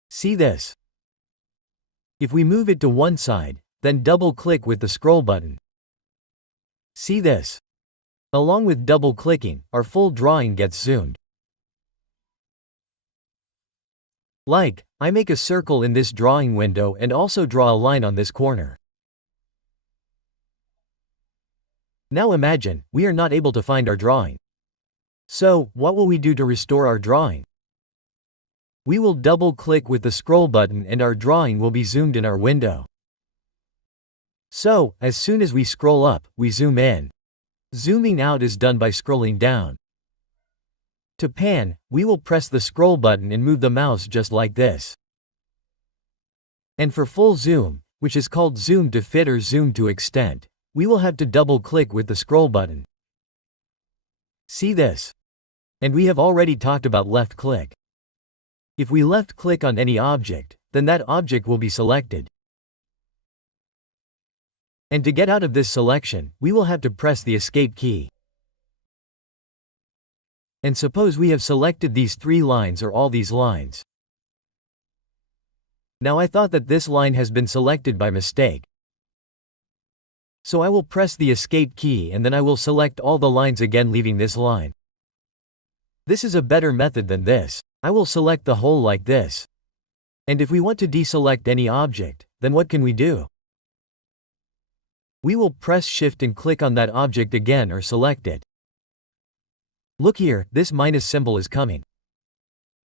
See this? If we move it to one side, then double-click with the scroll button. See this? Along with double-clicking, our full drawing gets zoomed. I make a circle in this drawing window and also draw a line on this corner. Now imagine, we are not able to find our drawing. So, what will we do to restore our drawing? We will double-click with the scroll button and our drawing will be zoomed in our window. So, as soon as we scroll up, we zoom in. Zooming out is done by scrolling down. To pan, we will press the scroll button and move the mouse just like this. And for full zoom, which is called zoom to fit or zoom to extent, we will have to double-click with the scroll button. See this? And we have already talked about left click. If we left click on any object, then that object will be selected. And to get out of this selection, we will have to press the escape key. And suppose we have selected these 3 lines or all these lines. Now I thought that this line has been selected by mistake. So I will press the escape key and then I will select all the lines again, leaving this line. This is a better method than this. I will select the whole like this. And if we want to deselect any object, then what can we do? We will press Shift and click on that object again or select it. Look here, this minus symbol is coming.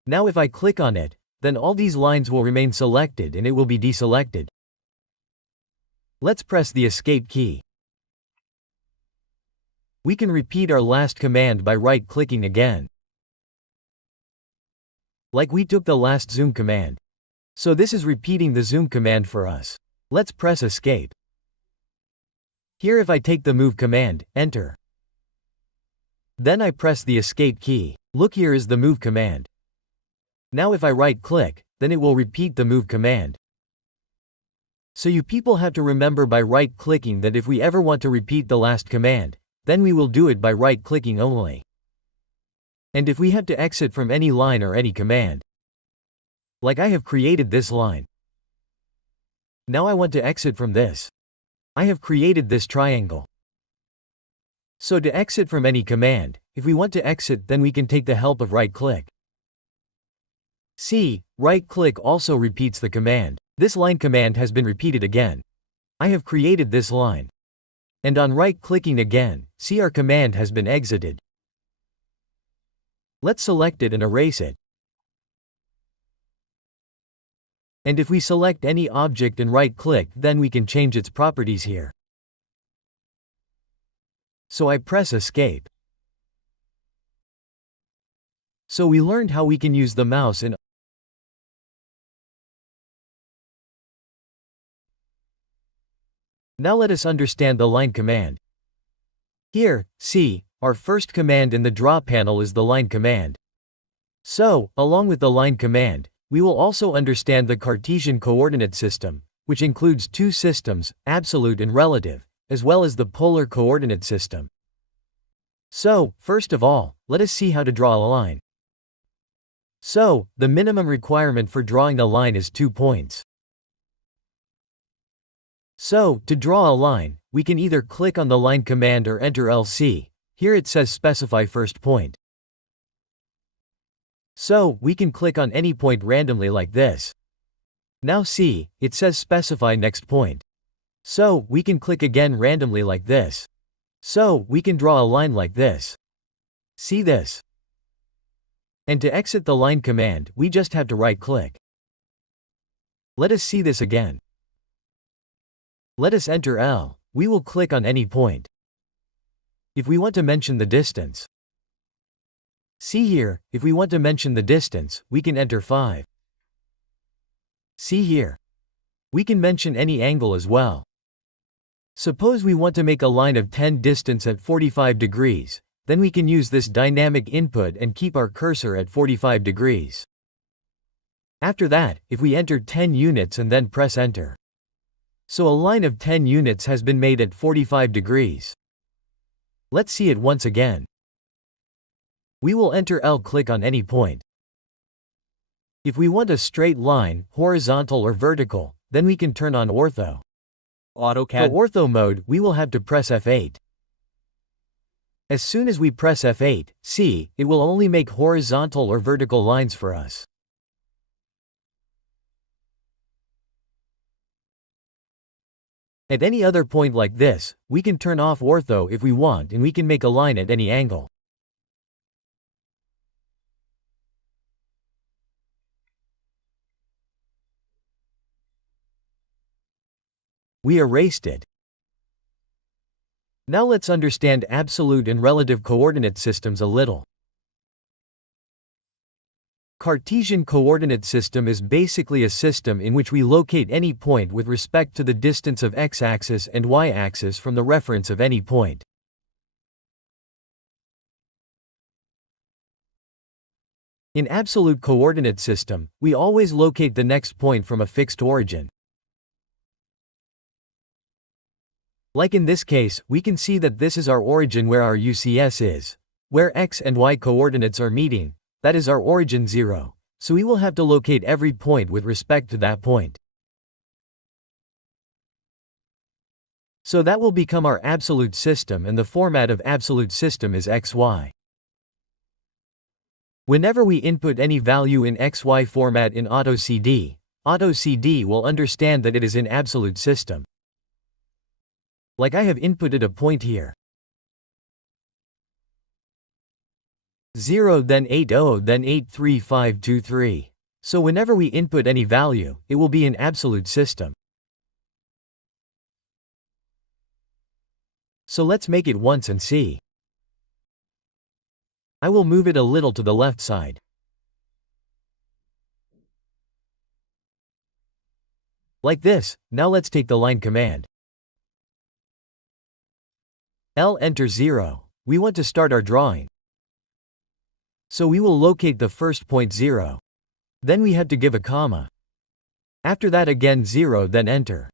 Now if I click on it, then all these lines will remain selected and it will be deselected. Let's press the escape key. We can repeat our last command by right-clicking again. Like we took the last zoom command. So this is repeating the zoom command for us. Let's press escape. Here if I take the move command, enter. Then I press the escape key. Look, here is the move command. Now if I right-click, then it will repeat the move command. So you people have to remember by right-clicking that if we ever want to repeat the last command, then we will do it by right-clicking only. And if we have to exit from any line or any command, like I have created this line. Now I want to exit from this. I have created this triangle. So to exit from any command, if we want to exit, then we can take the help of right-click. See, right-click also repeats the command. This line command has been repeated again. I have created this line. And on right-clicking again, see, our command has been exited. Let's select it and erase it. And if we select any object and right-click, then we can change its properties here. So I press escape. So we learned how we can use the mouse in Now let us understand the line command. Here, see, our first command in the draw panel is the line command. So, along with the line command, we will also understand the Cartesian coordinate system, which includes 2 systems, absolute and relative, as well as the polar coordinate system. So, first of all, let us see how to draw a line. So, the minimum requirement for drawing a line is 2 points. So, to draw a line, we can either click on the line command or enter LC. Here it says specify first point. So, we can click on any point randomly like this. Now see, it says specify next point. So, we can click again randomly like this. So, we can draw a line like this. See this? And to exit the line command, we just have to right-click. Let us see this again. Let us enter L. We will click on any point. If we want to mention the distance. See here, if we want to mention the distance, we can enter 5. See here. We can mention any angle as well. Suppose we want to make a line of 10 distance at 45 degrees, then we can use this dynamic input and keep our cursor at 45 degrees. After that, if we enter 10 units and then press enter. So a line of 10 units has been made at 45 degrees. Let's see it once again. We will enter L, click on any point. If we want a straight line, horizontal or vertical, then we can turn on ortho. AutoCAD. For ortho mode, we will have to press F8. As soon as we press F8, see, it will only make horizontal or vertical lines for us. At any other point like this, we can turn off ortho if we want, and we can make a line at any angle. We erased it. Now let's understand absolute and relative coordinate systems a little. Cartesian coordinate system is basically a system in which we locate any point with respect to the distance of x-axis and y-axis from the reference of any point. In absolute coordinate system, we always locate the next point from a fixed origin. Like in this case, we can see that this is our origin where our UCS is. Where x and y coordinates are meeting, that is our origin 0, so we will have to locate every point with respect to that point. So that will become our absolute system, and the format of absolute system is xy. Whenever we input any value in xy format in AutoCAD will understand that it is in absolute system. Like I have inputted a point here. 0 then 80 then 83523. So whenever we input any value, it will be in absolute system. So let's make it once and see. I will move it a little to the left side. Like this. Now let's take the line command. L enter 0. We want to start our drawing. So we will locate the first point 0. Then we have to give a comma. After that again 0 then enter.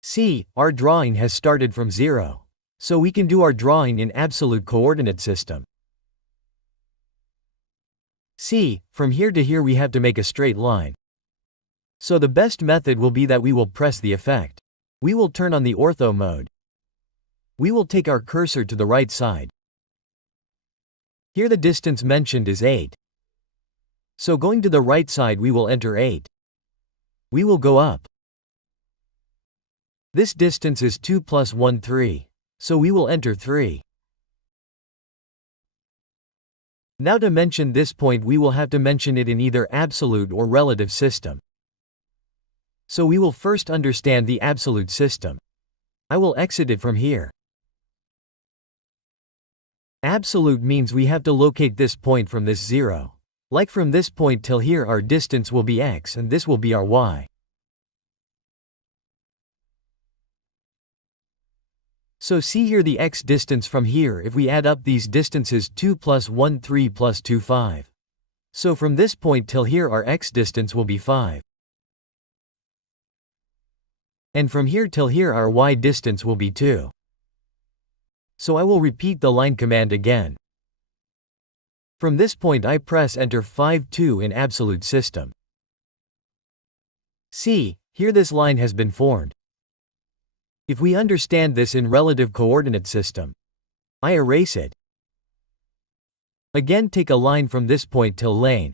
See, our drawing has started from 0. So we can do our drawing in absolute coordinate system. See, from here to here we have to make a straight line. So the best method will be that we will press the effect. We will turn on the ortho mode. We will take our cursor to the right side. Here the distance mentioned is 8. So going to the right side we will enter 8. We will go up. This distance is 2 plus 1 3. So we will enter 3. Now to mention this point we will have to mention it in either absolute or relative system. So we will first understand the absolute system. I will exit it from here. Absolute means we have to locate this point from this 0. Like from this point till here our distance will be x and this will be our y. So see here the x distance from here, if we add up these distances 2 plus 1 3 plus 2 5. So from this point till here our x distance will be 5. And from here till here our y distance will be 2. So I will repeat the line command again. From this point I press enter 5 2 in absolute system. See, here this line has been formed. If we understand this in relative coordinate system, I erase it. Again take a line from this point till lane.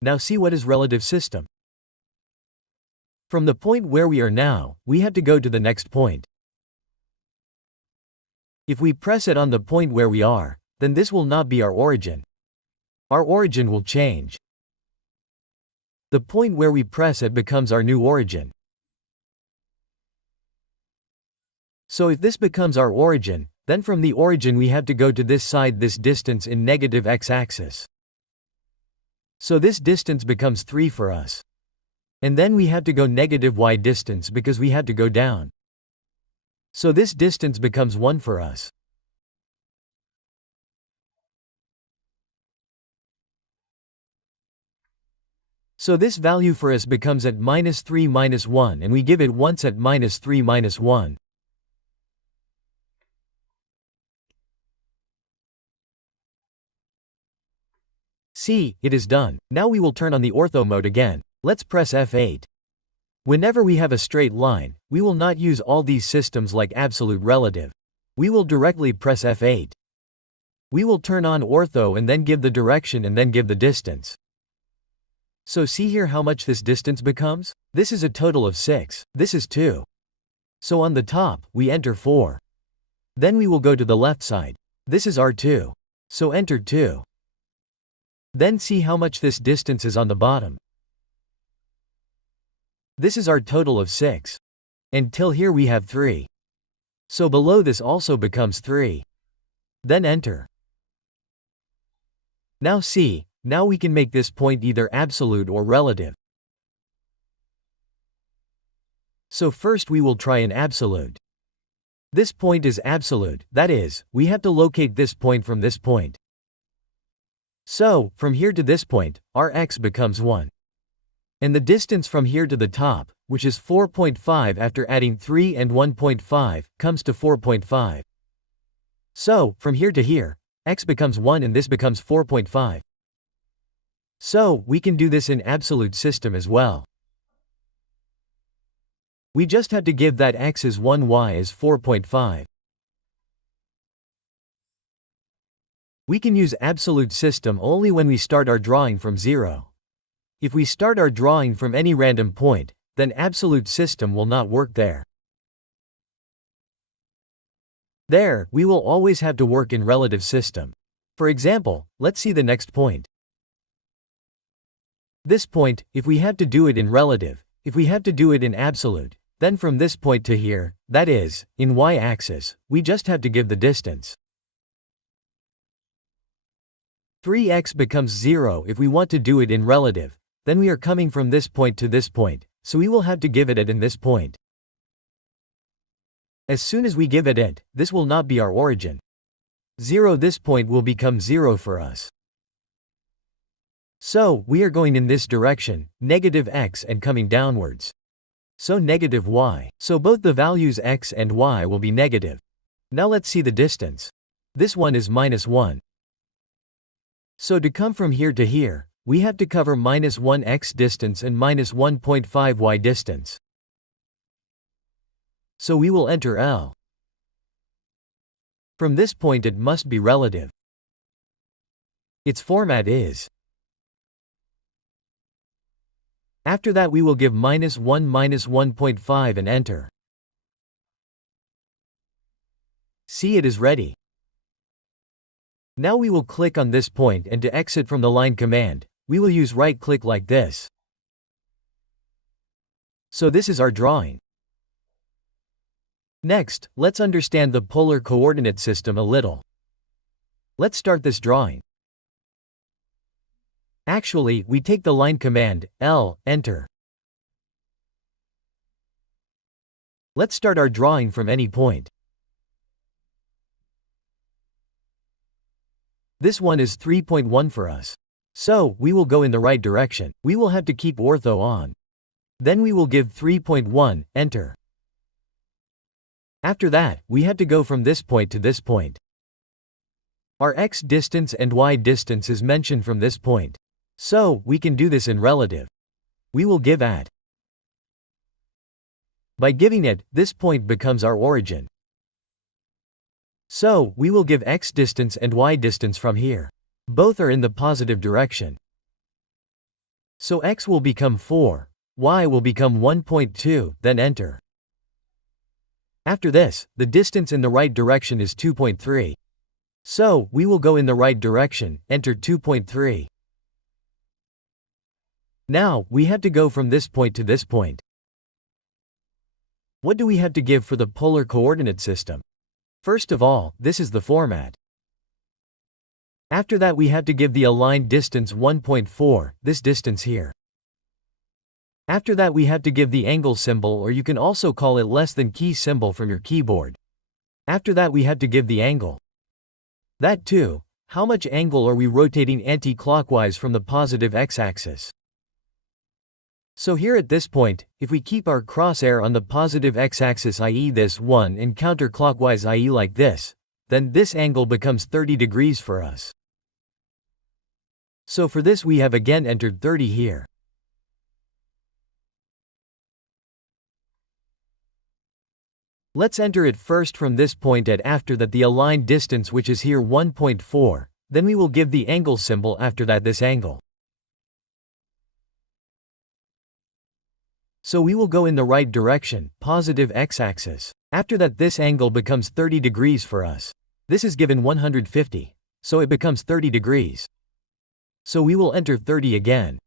Now see what is relative system. From the point where we are now, we have to go to the next point. If we press it on the point where we are, then this will not be our origin. Our origin will change. The point where we press it becomes our new origin. So if this becomes our origin, then from the origin we have to go to this side this distance in negative x-axis. So this distance becomes 3 for us. And then we have to go negative y distance because we had to go down. So this distance becomes 1 for us. So this value for us becomes at -3 -1 and we give it once at -3 -1. See, it is done. Now we will turn on the ortho mode again. Let's press F8. Whenever we have a straight line, we will not use all these systems like absolute relative. We will directly press F8. We will turn on ortho and then give the direction and then give the distance. So see here how much this distance becomes? This is a total of 6, this is 2. So on the top, we enter 4. Then we will go to the left side. This is R2. So enter 2. Then see how much this distance is on the bottom. This is our total of 6. Until here we have 3. So below this also becomes 3. Then enter. Now see, now we can make this point either absolute or relative. So first we will try an absolute. This point is absolute, that is, we have to locate this point from this point. So, from here to this point, our x becomes 1. And the distance from here to the top, which is 4.5 after adding 3 and 1.5, comes to 4.5. So, from here to here, x becomes 1 and this becomes 4.5. So, we can do this in absolute system as well. We just have to give that x is 1, y is 4.5. We can use absolute system only when we start our drawing from 0. If we start our drawing from any random point, then absolute system will not work there. There, we will always have to work in relative system. For example, let's see the next point. This point, if we have to do it in relative, if we have to do it in absolute, then from this point to here, that is, in y-axis, we just have to give the distance. 3x becomes 0 if we want to do it in relative, then we are coming from this point to this point, so we will have to give it at in this point. As soon as we give it at, this will not be our origin. 0 this point will become 0 for us. So, we are going in this direction, negative x and coming downwards. So negative y. So both the values x and y will be negative. Now let's see the distance. This one is -1. So to come from here to here, we have to cover -1x distance and -1.5y distance. So we will enter L. From this point it must be relative. Its format is. After that we will give -1 -1.5 and enter. See, it is ready. Now we will click on this point, and to exit from the line command, we will use right click like this. So this is our drawing. Next, let's understand the polar coordinate system a little. Let's start this drawing. Actually, we take the line command, L, enter. Let's start our drawing from any point. This one is 3.1 for us. So, we will go in the right direction. We will have to keep ortho on. Then we will give 3.1, enter. After that, we have to go from this point to this point. Our x distance and y distance is mentioned from this point. So, we can do this in relative. We will give at. By giving it, this point becomes our origin. So, we will give x distance and y distance from here. Both are in the positive direction. So x will become 4, y will become 1.2, then enter. After this, the distance in the right direction is 2.3. So, we will go in the right direction, enter 2.3. Now, we have to go from this point to this point. What do we have to give for the polar coordinate system? First of all, this is the format. After that we have to give the aligned distance 1.4, this distance here. After that we have to give the angle symbol, or you can also call it less than key symbol from your keyboard. After that we have to give the angle. That too, how much angle are we rotating anti-clockwise from the positive x-axis? So here at this point, if we keep our crosshair on the positive x-axis, i.e. this one, and counterclockwise, i.e. like this, then this angle becomes 30 degrees for us. So for this we have again entered 30 here. Let's enter it first from this point at, after that the aligned distance, which is here 1.4, then we will give the angle symbol, after that this angle. So we will go in the right direction, positive x-axis. After that this angle becomes 30 degrees for us. This is given 150. So it becomes 30 degrees. So we will enter 30 again.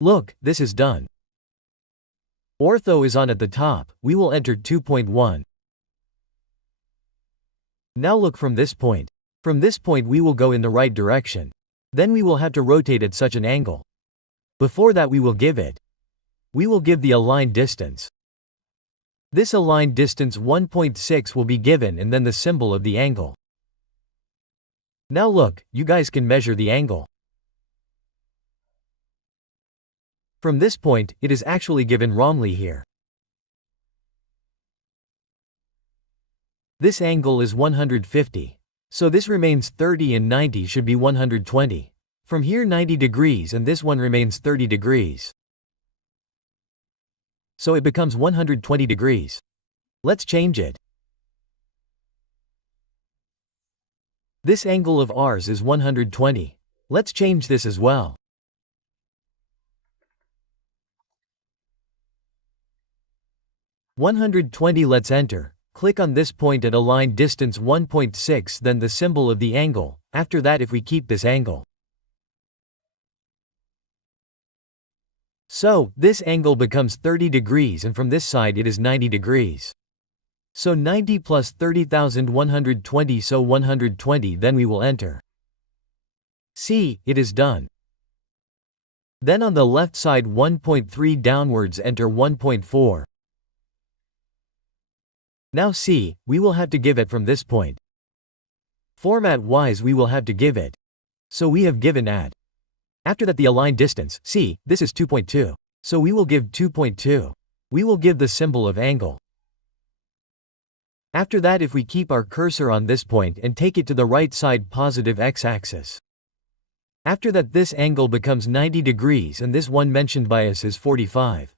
Look, this is done. Ortho is on at the top, we will enter 2.1. Now look from this point. From this point we will go in the right direction. Then we will have to rotate at such an angle. Before that we will give the align distance. This align distance 1.6 will be given and then the symbol of the angle. Now look, you guys can measure the angle. From this point, it is actually given wrongly here. This angle is 150. So this remains 30 and 90 should be 120. From here 90 degrees and this one remains 30 degrees. So it becomes 120 degrees. Let's change it. This angle of ours is 120. Let's change this as well. $120. Let's enter. Click on this point at align distance 1.6, then the symbol of the angle. After that if we keep this angle. So, this angle becomes 30 degrees and from this side it is 90 degrees. So 90 plus 30,120, so 120, then we will enter. See, it is done. Then on the left side 1.3 downwards enter 1.4. Now see, we will have to give it from this point. Format wise we will have to give it. So we have given at. After that the align distance, see, this is 2.2. So we will give 2.2. We will give the symbol of angle. After that if we keep our cursor on this point and take it to the right side positive x-axis. After that this angle becomes 90 degrees and this one mentioned by us is 45.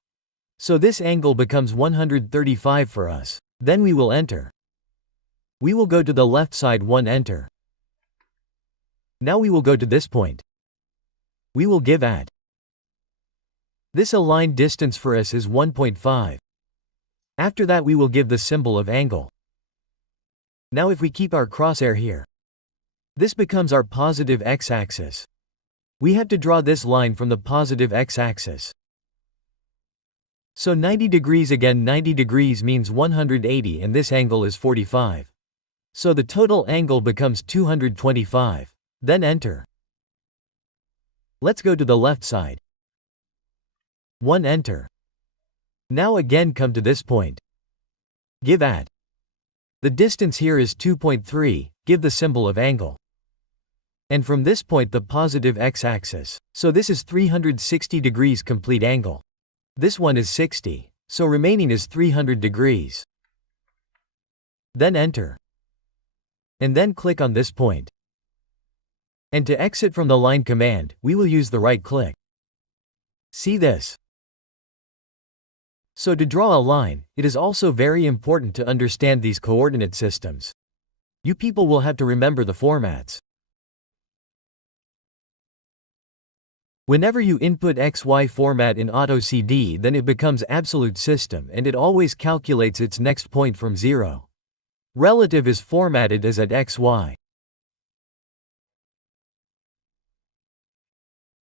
So this angle becomes 135 for us. Then we will enter. We will go to the left side 1 enter. Now we will go to this point. We will give at. This aligned distance for us is 1.5. After that we will give the symbol of angle. Now if we keep our crosshair here. This becomes our positive x-axis. We have to draw this line from the positive x-axis. So 90 degrees again 90 degrees means 180 and this angle is 45. So the total angle becomes 225. Then enter. Let's go to the left side. 1 enter. Now again come to this point. Give at. The distance here is 2.3, give the symbol of angle. And from this point the positive x-axis. So this is 360 degrees complete angle. This one is 60, so remaining is 300 degrees. Then enter. And then click on this point. And to exit from the line command, we will use the right click. See this? So to draw a line, it is also very important to understand these coordinate systems. You people will have to remember the formats. Whenever you input XY format in AutoCAD, then it becomes absolute system and it always calculates its next point from 0. Relative is formatted as at XY.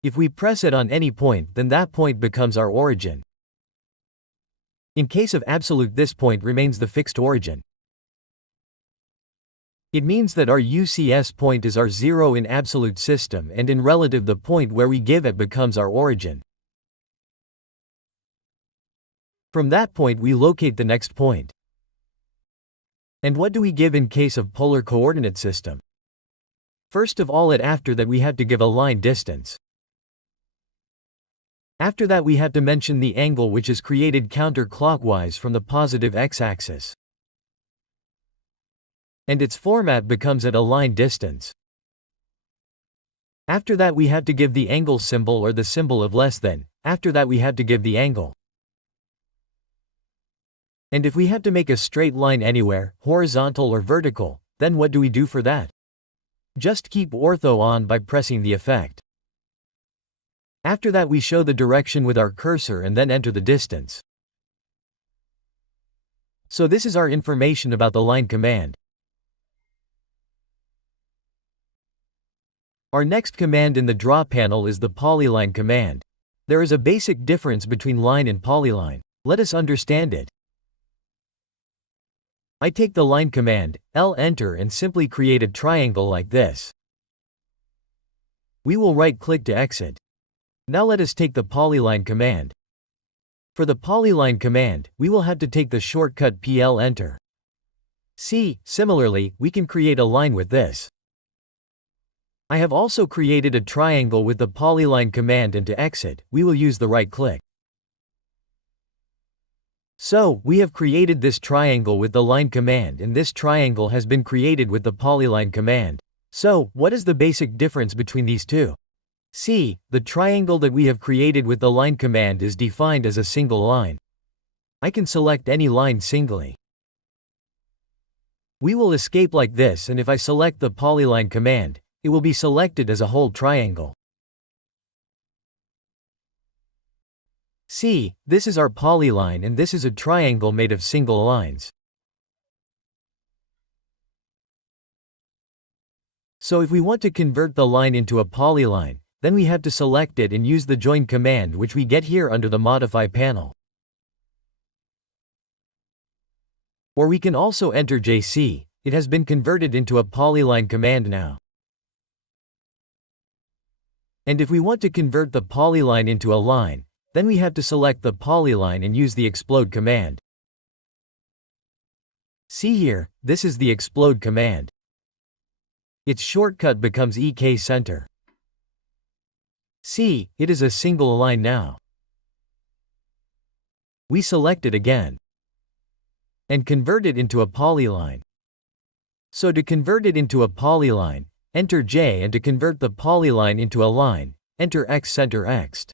If we press it on any point, then that point becomes our origin. In case of absolute, this point remains the fixed origin. It means that our UCS point is our 0 in absolute system and in relative the point where we give it becomes our origin. From that point we locate the next point. And what do we give in case of polar coordinate system? First of all, after that we have to give a line distance. After that we have to mention the angle which is created counterclockwise from the positive x-axis. And its format becomes at align distance. After that we have to give the angle symbol or the symbol of less than. After that we have to give the angle. And if we have to make a straight line anywhere, horizontal or vertical, then what do we do for that? Just keep ortho on by pressing the effect. After that we show the direction with our cursor and then enter the distance. So this is our information about the line command. Our next command in the Draw panel is the Polyline command. There is a basic difference between line and polyline. Let us understand it. I take the line command, enter and simply create a triangle like this. We will right-click to exit. Now let us take the Polyline command. For the Polyline command, we will have to take the shortcut enter. See, similarly, we can create a line with this. I have also created a triangle with the Polyline command, and to exit, we will use the right-click. So, we have created this triangle with the line command, and this triangle has been created with the Polyline command. So, what is the basic difference between these two? See, the triangle that we have created with the line command is defined as a single line. I can select any line singly. We will escape like this, and if I select the Polyline command, it will be selected as a whole triangle. See, this is our polyline and this is a triangle made of single lines. So if we want to convert the line into a polyline, then we have to select it and use the join command, which we get here under the Modify panel. Or we can also enter JC, it has been converted into a polyline command now. And if we want to convert the polyline into a line, then we have to select the polyline and use the explode command. See here, this is the explode command. Its shortcut becomes EK center. See, it is a single line now. We select it again and convert it into a polyline. So to convert it into a polyline, enter J, and to convert the polyline into a line, enter X center X.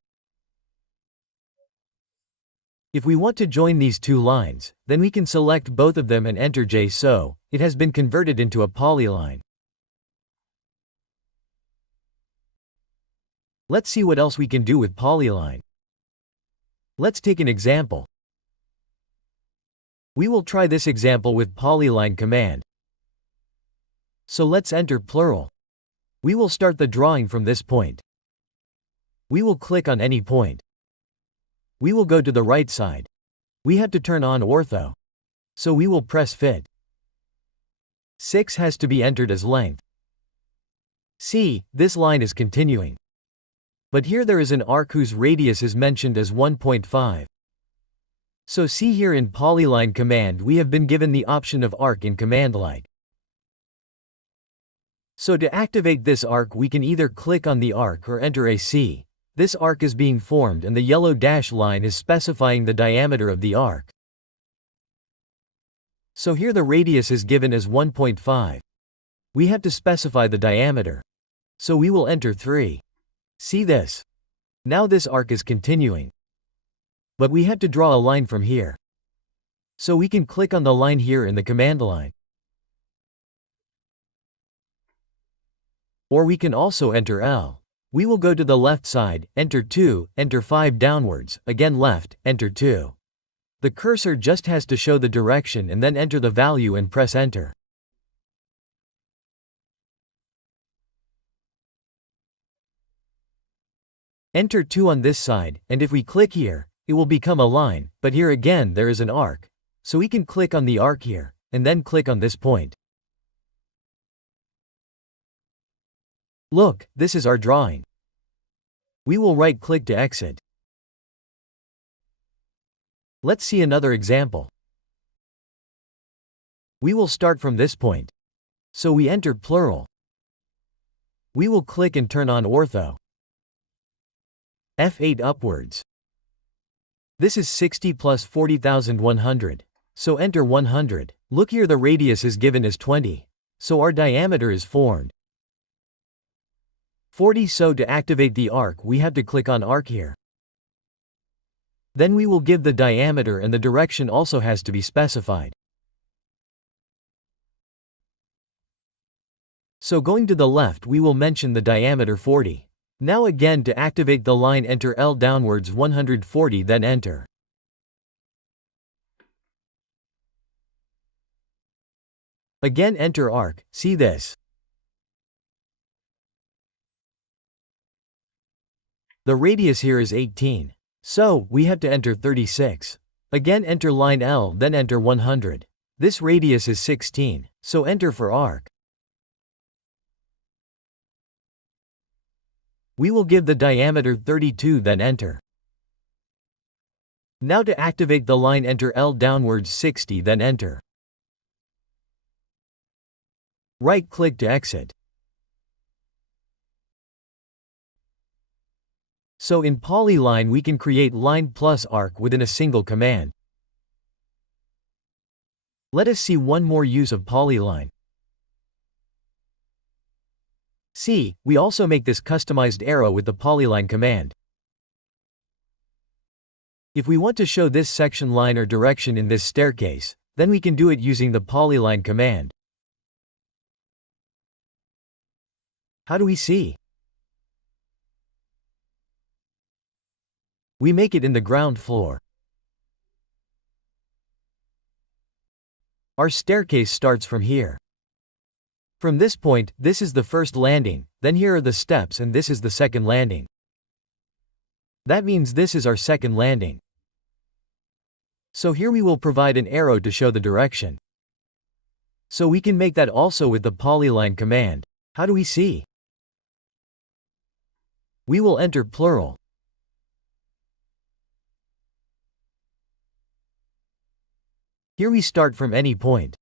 If we want to join these two lines, then we can select both of them and enter J, so it has been converted into a polyline. Let's see what else we can do with polyline. Let's take an example. We will try this example with Polyline command. So let's enter plural. We will start the drawing from this point. We will click on any point. We will go to the right side. We have to turn on ortho. So we will press fit. 6 has to be entered as length. See, this line is continuing. But here there is an arc whose radius is mentioned as 1.5. So see here in Polyline command we have been given the option of arc in command like. So to activate this arc we can either click on the arc or enter AC. This arc is being formed and the yellow dash line is specifying the diameter of the arc. So here the radius is given as 1.5. We have to specify the diameter. So we will enter 3. See this? Now this arc is continuing. But we have to draw a line from here. So we can click on the line here in the command line. Or we can also enter L. We will go to the left side, enter 2, enter 5 downwards, again left, enter 2. The cursor just has to show the direction and then enter the value and press enter. Enter 2 on this side, and if we click here, it will become a line, but here again there is an arc. So we can click on the arc here, and then click on this point. Look, this is our drawing. We will right-click to exit. Let's see another example. We will start from this point. So we enter plural. We will click and turn on ortho. F8 upwards. This is 60 plus 40,100. So enter 100. Look here, the radius is given as 20. So our diameter is formed. 40. So to activate the arc we have to click on arc here. Then we will give the diameter and the direction also has to be specified. So going to the left we will mention the diameter 40. Now again to activate the line enter L downwards 140 then enter. Again enter arc, see this. The radius here is 18. So, we have to enter 36. Again enter line L then enter 100. This radius is 16, so enter for arc. We will give the diameter 32 then enter. Now to activate the line enter L downwards 60 then enter. Right click to exit. So in Polyline we can create line plus arc within a single command. Let us see one more use of Polyline. See, we also make this customized arrow with the Polyline command. If we want to show this section line or direction in this staircase, then we can do it using the Polyline command. How do we see? We make it in the ground floor. Our staircase starts from here. From this point, this is the first landing, then here are the steps and this is the second landing. That means this is our second landing. So here we will provide an arrow to show the direction. So we can make that also with the Polyline command. How do we see? We will enter plural. Here we start from any point.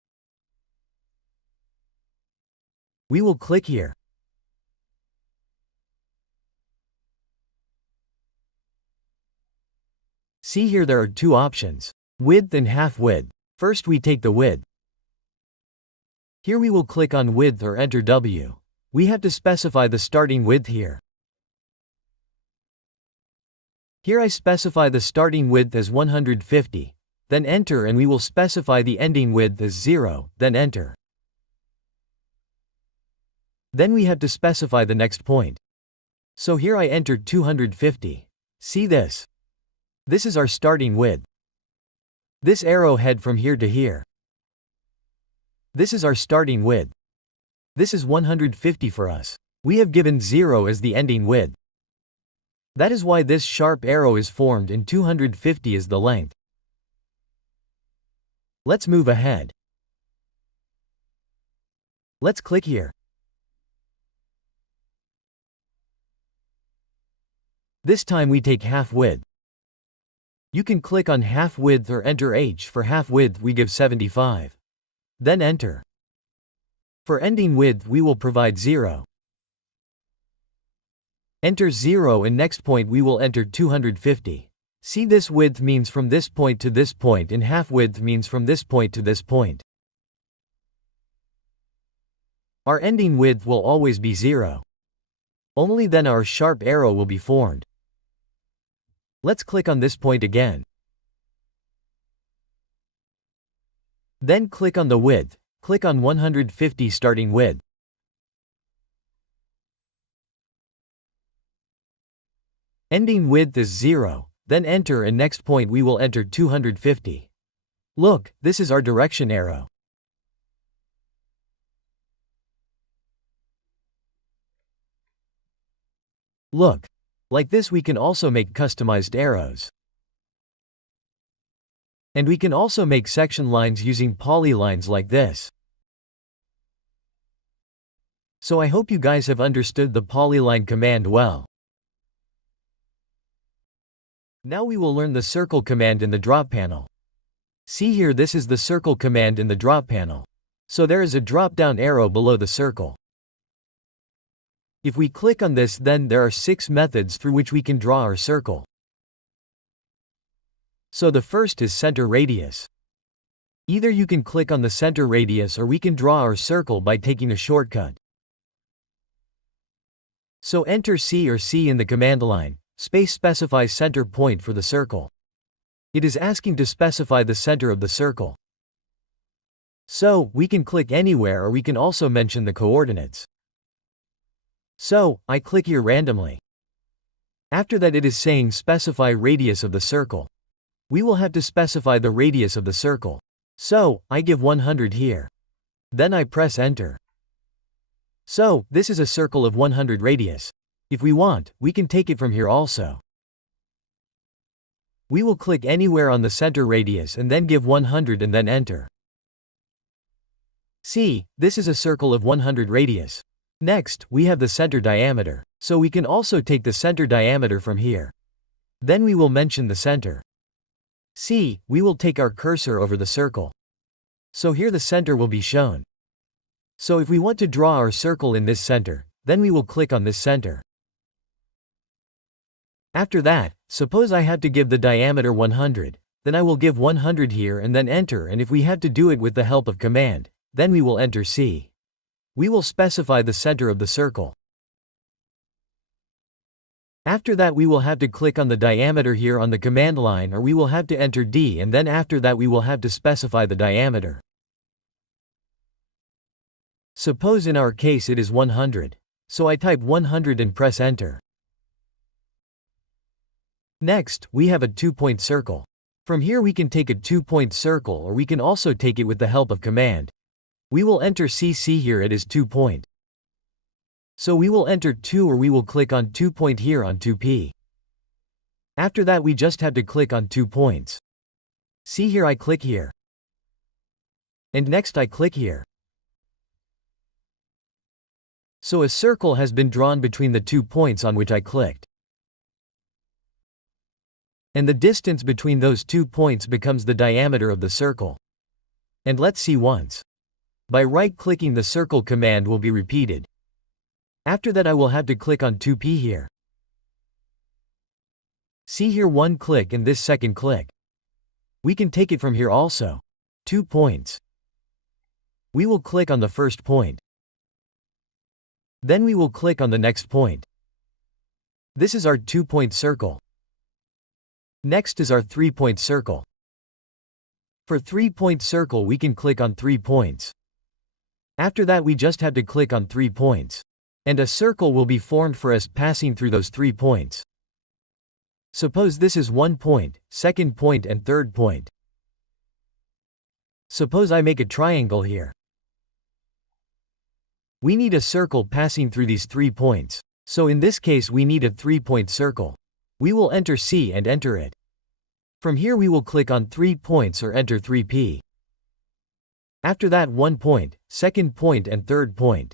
We will click here. See here there are two options, width and half width. First we take the width. Here we will click on width or enter W. We have to specify the starting width here. Here I specify the starting width as 150. Then enter and we will specify the ending width as 0, then enter. Then we have to specify the next point. So here I entered 250. See this? This is our starting width. This arrow head from here to here. This is our starting width. This is 150 for us. We have given 0 as the ending width. That is why this sharp arrow is formed and 250 is the length. Let's move ahead. Let's click here. This time we take half width. You can click on half width or enter H. For half width we give 75. Then enter. For ending width we will provide 0. Enter 0 and next point we will enter 250. See, this width means from this point to this point and half width means from this point to this point. Our ending width will always be 0. Only then our sharp arrow will be formed. Let's click on this point again. Then click on the width, click on 150 starting width. Ending width is 0. Then enter and next point we will enter 250. Look, this is our direction arrow. Look. Like this we can also make customized arrows. And we can also make section lines using polylines like this. So I hope you guys have understood the Polyline command well. Now we will learn the circle command in the drop panel. See here, this is the circle command in the drop panel. So there is a drop-down arrow below the circle. If we click on this, then there are 6 methods through which we can draw our circle. So the first is center radius. Either you can click on the center radius or we can draw our circle by taking a shortcut. So enter C or C in the command line. Space specifies center point for the circle. It is asking to specify the center of the circle. So, we can click anywhere or we can also mention the coordinates. So, I click here randomly. After that it is saying specify radius of the circle. We will have to specify the radius of the circle. So, I give 100 here. Then I press enter. So, this is a circle of 100 radius. If we want, we can take it from here also. We will click anywhere on the center radius and then give 100 and then enter. See, this is a circle of 100 radius. Next, we have the center diameter, so we can also take the center diameter from here. Then we will mention the center. See, we will take our cursor over the circle. So here the center will be shown. So if we want to draw our circle in this center, then we will click on this center. After that, suppose I have to give the diameter 100, then I will give 100 here and then enter, and if we have to do it with the help of command, then we will enter C. We will specify the center of the circle. After that we will have to click on the diameter here on the command line, or we will have to enter D, and then after that we will have to specify the diameter. Suppose in our case it is 100. So I type 100 and press enter. Next, we have a 2-point circle. From here we can take a 2-point circle, or we can also take it with the help of command. We will enter CC here, it is 2-point. So we will enter 2, or we will click on 2-point here on 2P. After that we just have to click on 2 points. See here, I click here. And next I click here. So a circle has been drawn between the 2 points on which I clicked. And the distance between those 2 points becomes the diameter of the circle. And let's see once. By right-clicking, the circle command will be repeated. After that I will have to click on 2P here. See here, 1 click and this second click. We can take it from here also. 2 points. We will click on the first point. Then we will click on the next point. This is our 2-point circle. Next is our 3-point circle. For 3-point circle we can click on 3 points. After that we just have to click on 3 points. And a circle will be formed for us passing through those 3 points. Suppose this is 1 point, 2nd point and 3rd point. Suppose I make a triangle here. We need a circle passing through these 3 points. So in this case we need a 3-point circle. We will enter C and enter it. From here we will click on 3 points or enter 3P. After that 1 point, 2nd point and 3rd point.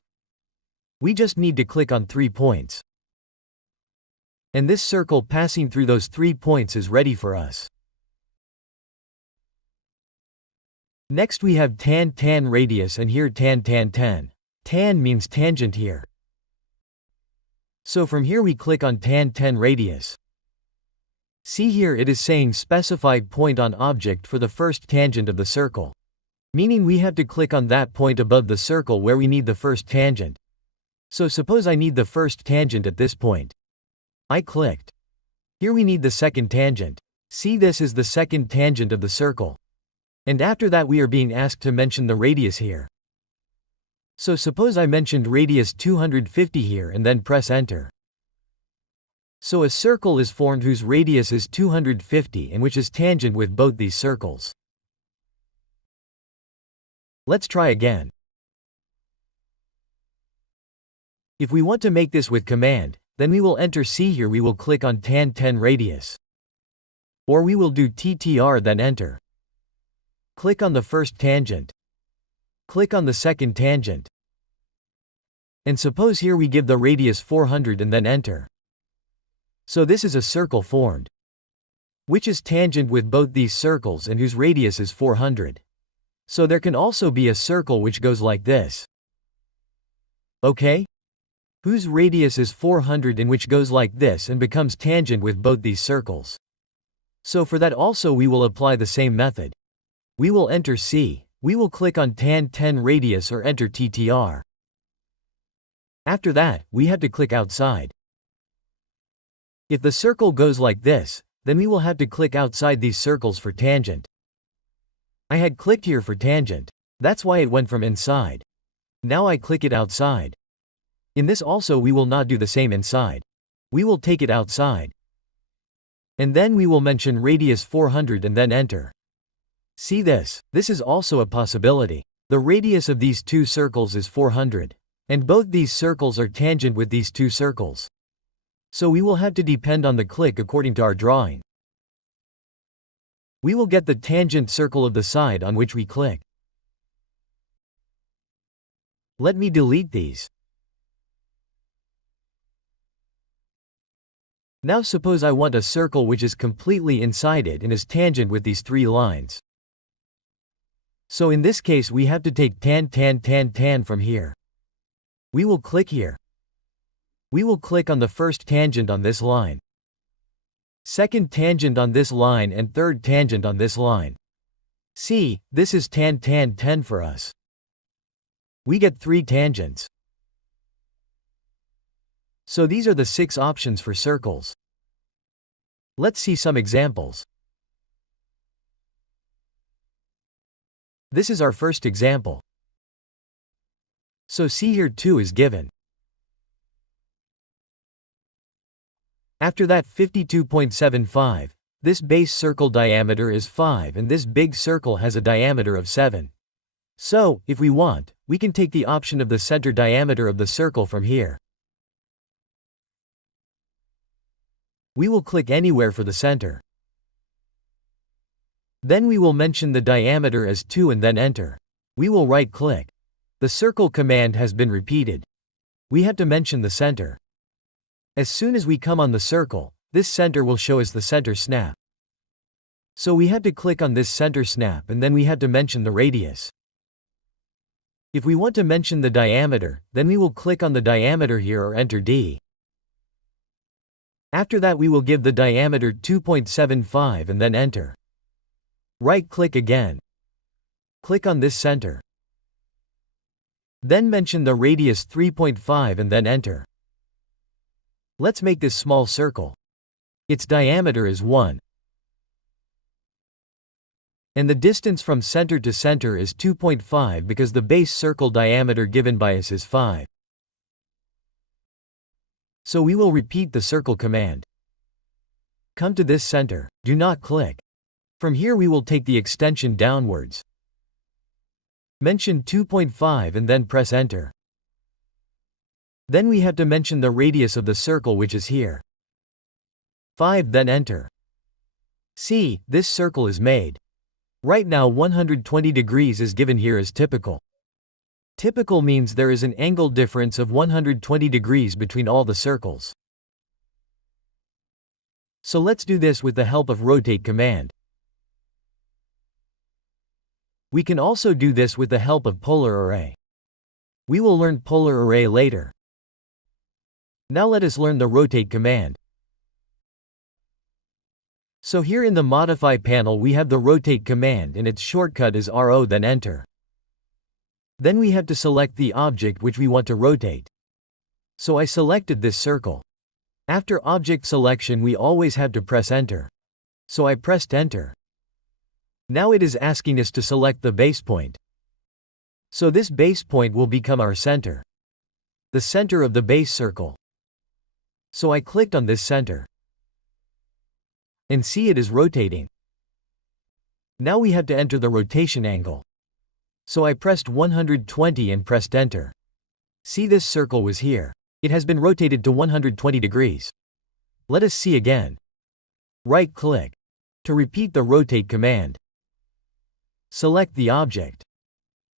We just need to click on 3 points. And this circle passing through those 3 points is ready for us. Next we have tan radius, and here tan. Tan means tangent here. So from here we click on tan radius. See here, it is saying specified point on object for the first tangent of the circle. Meaning we have to click on that point above the circle where we need the first tangent. So suppose I need the first tangent at this point. I clicked. Here we need the second tangent. See, this is the second tangent of the circle. And after that we are being asked to mention the radius here. So suppose I mentioned radius 250 here and then press enter. So a circle is formed whose radius is 250 and which is tangent with both these circles. Let's try again. If we want to make this with command, then we will enter C here, we will click on tan radius. Or we will do TTR then enter. Click on the first tangent. Click on the second tangent. And suppose here we give the radius 400 and then enter. So this is a circle formed, which is tangent with both these circles and whose radius is 400. So there can also be a circle which goes like this. Okay? Whose radius is 400 and which goes like this and becomes tangent with both these circles. So for that also we will apply the same method. We will enter C. We will click on tan radius or enter TTR. After that, we have to click outside. If the circle goes like this, then we will have to click outside these circles for tangent. I had clicked here for tangent. That's why it went from inside. Now I click it outside. In this also we will not do the same inside. We will take it outside. And then we will mention radius 400 and then enter. See this? This is also a possibility. The radius of these two circles is 400. And both these circles are tangent with these two circles. So we will have to depend on the click according to our drawing. We will get the tangent circle of the side on which we click. Let me delete these. Now suppose I want a circle which is completely inside it and is tangent with these three lines. So in this case we have to take tan from here. We will click here. We will click on the first tangent on this line, second tangent on this line and third tangent on this line. See, this is tan for us. We get 3 tangents. So these are the 6 options for circles. Let's see some examples. This is our first example. So see here 2 is given. After that 52.75, this base circle diameter is 5 and this big circle has a diameter of 7. So, if we want, we can take the option of the center diameter of the circle from here. We will click anywhere for the center. Then we will mention the diameter as 2 and then enter. We will right-click. The circle command has been repeated. We have to mention the center. As soon as we come on the circle, this center will show as the center snap. So we have to click on this center snap and then we have to mention the radius. If we want to mention the diameter, then we will click on the diameter here or enter D. After that we will give the diameter 2.75 and then enter. Right-click again. Click on this center. Then mention the radius 3.5 and then enter. Let's make this small circle. Its diameter is 1. And the distance from center to center is 2.5 because the base circle diameter given by us is 5. So we will repeat the circle command. Come to this center, do not click. From here we will take the extension downwards. Mention 2.5 and then press enter. Then we have to mention the radius of the circle which is here. 5 then enter. See, this circle is made. Right now 120 degrees is given here as typical. Typical means there is an angle difference of 120 degrees between all the circles. So let's do this with the help of rotate command. We can also do this with the help of polar array. We will learn polar array later. Now let us learn the rotate command. So here in the modify panel we have the rotate command and its shortcut is RO then enter. Then we have to select the object which we want to rotate. So I selected this circle. After object selection we always have to press enter. So I pressed enter. Now it is asking us to select the base point. So this base point will become our center. The center of the base circle. So I clicked on this center. And see it is rotating. Now we have to enter the rotation angle. So I pressed 120 and pressed enter. See this circle was here. It has been rotated to 120 degrees. Let us see again. Right-click. To repeat the rotate command. Select the object.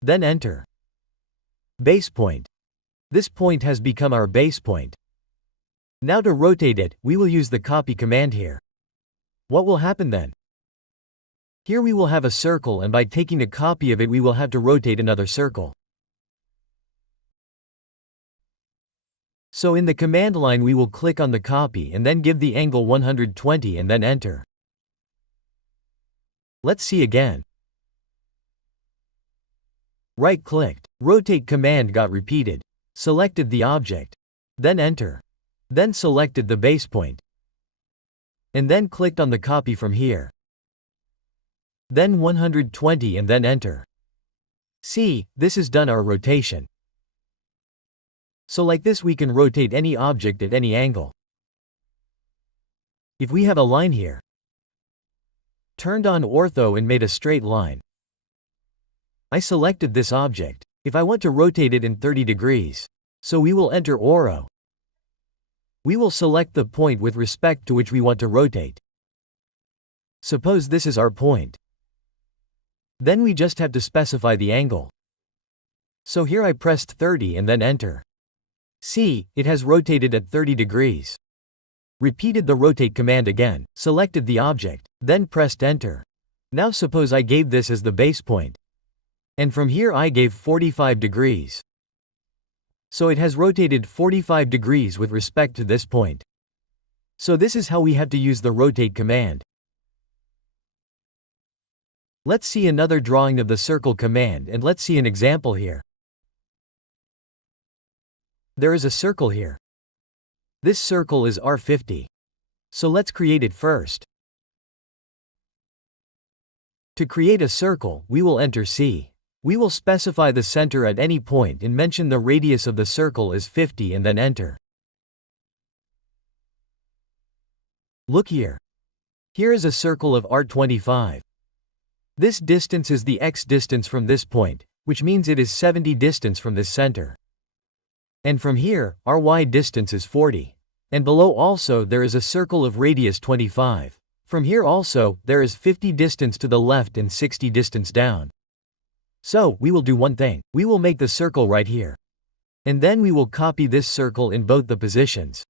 Then enter. Base point. This point has become our base point. Now to rotate it, we will use the copy command here. What will happen then? Here we will have a circle and by taking a copy of it we will have to rotate another circle. So in the command line we will click on the copy and then give the angle 120 and then enter. Let's see again. Right-clicked. Rotate command got repeated. Selected the object. Then enter. Then selected the base point. And then clicked on the copy from here. Then 120 and then enter. See, this is done our rotation. So like this we can rotate any object at any angle. If we have a line here, turned on ortho and made a straight line, I selected this object. If I want to rotate it in 30 degrees, so we will enter Oro. We will select the point with respect to which we want to rotate. Suppose this is our point. Then we just have to specify the angle. So here I pressed 30 and then enter. See, it has rotated at 30 degrees. Repeated the rotate command again, selected the object, then pressed enter. Now suppose I gave this as the base point. And from here I gave 45 degrees. So it has rotated 45 degrees with respect to this point. So this is how we have to use the rotate command. Let's see another drawing of the circle command and let's see an example here. There is a circle here. This circle is R50. So let's create it first. To create a circle, we will enter C. We will specify the center at any point and mention the radius of the circle is 50 and then enter. Look here. Here is a circle of R25. This distance is the x distance from this point, which means it is 70 distance from this center. And from here, our y distance is 40. And below also there is a circle of radius 25. From here also, there is 50 distance to the left and 60 distance down. So, we will do one thing. We will make the circle right here. And then we will copy this circle in both the positions.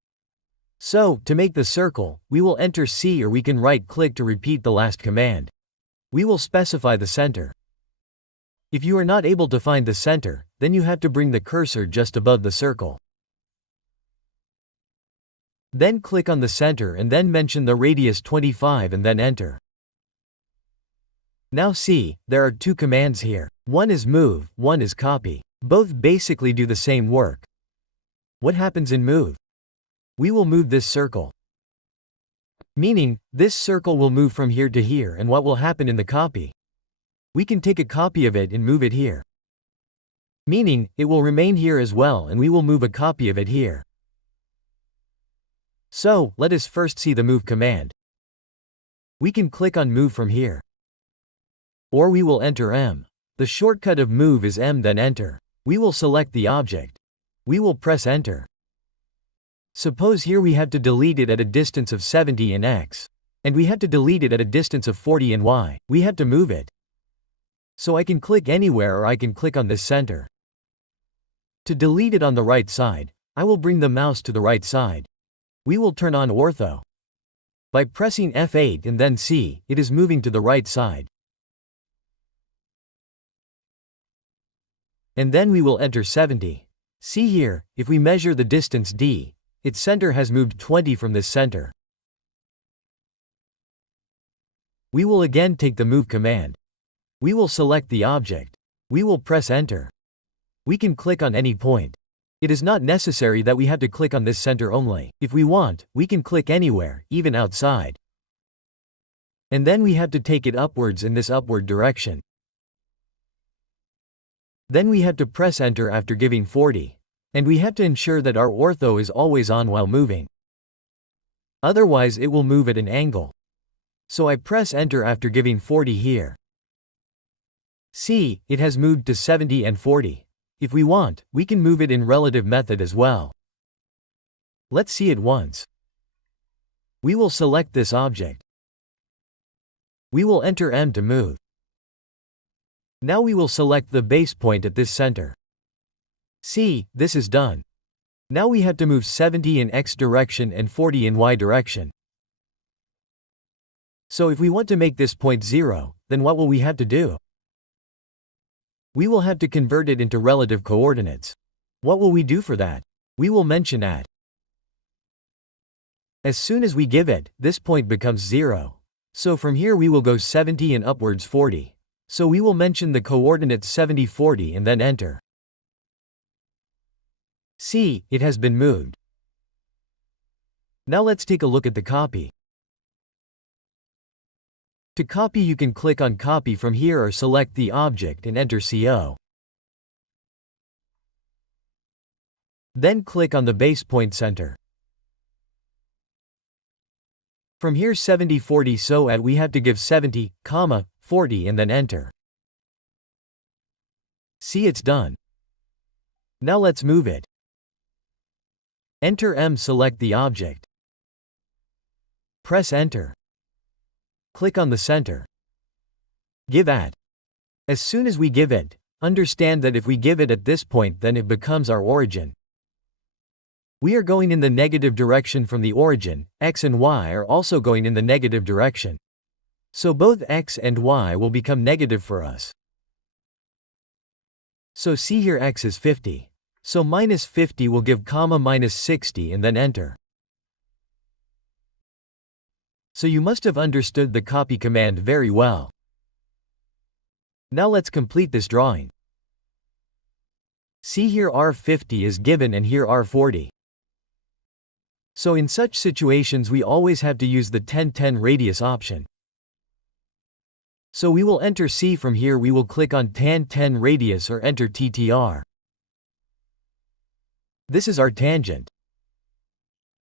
So, to make the circle, we will enter C or we can right-click to repeat the last command. We will specify the center. If you are not able to find the center, then you have to bring the cursor just above the circle. Then click on the center and then mention the radius 25 and then enter. Now see, there are two commands here. One is move, one is copy. Both basically do the same work. What happens in move? We will move this circle. Meaning, this circle will move from here to here, and what will happen in the copy? We can take a copy of it and move it here. Meaning, it will remain here as well and we will move a copy of it here. So, let us first see the move command. We can click on move from here. Or we will enter M. The shortcut of move is M then enter. We will select the object. We will press enter. Suppose here we have to delete it at a distance of 70 in X. And we have to delete it at a distance of 40 in Y. We have to move it. So I can click anywhere or I can click on this center. To delete it on the right side, I will bring the mouse to the right side. We will turn on ortho. By pressing F8 and then C, it is moving to the right side. And then we will enter 70. See here, if we measure the distance D, its center has moved 20 from this center. We will again take the move command. We will select the object. We will press enter. We can click on any point. It is not necessary that we have to click on this center only. If we want, we can click anywhere, even outside. And then we have to take it upwards in this upward direction. Then we have to press enter after giving 40. And we have to ensure that our ortho is always on while moving. Otherwise it will move at an angle. So I press enter after giving 40 here. See, it has moved to 70 and 40. If we want, we can move it in relative method as well. Let's see it once. We will select this object. We will enter M to move. Now we will select the base point at this center. See, this is done. Now we have to move 70 in X direction and 40 in Y direction. So if we want to make this point 0, then what will we have to do? We will have to convert it into relative coordinates. What will we do for that? We will mention at. As soon as we give it, this point becomes 0. So from here we will go 70 and upwards 40. So we will mention the coordinates 70, 40 and then enter. See, it has been moved. Now let's take a look at the copy. To copy you can click on copy from here or select the object and enter CO. Then click on the base point center. From here 70 40, so we have to give 70, 40 and then enter. See, it's done. Now let's move it. Enter M, select the object. Press enter. Click on the center. Give at. As soon as we give it, understand that if we give it at this point, then it becomes our origin. We are going in the negative direction from the origin, X and Y are also going in the negative direction. So both X and Y will become negative for us. So see here, X is 50. So minus 50 will give minus 60 and then enter. So you must have understood the copy command very well. Now let's complete this drawing. See here, R50 is given and here R40. So in such situations we always have to use the 10-10 radius option. So we will enter C. From here we will click on tan-10 radius or enter TTR. This is our tangent.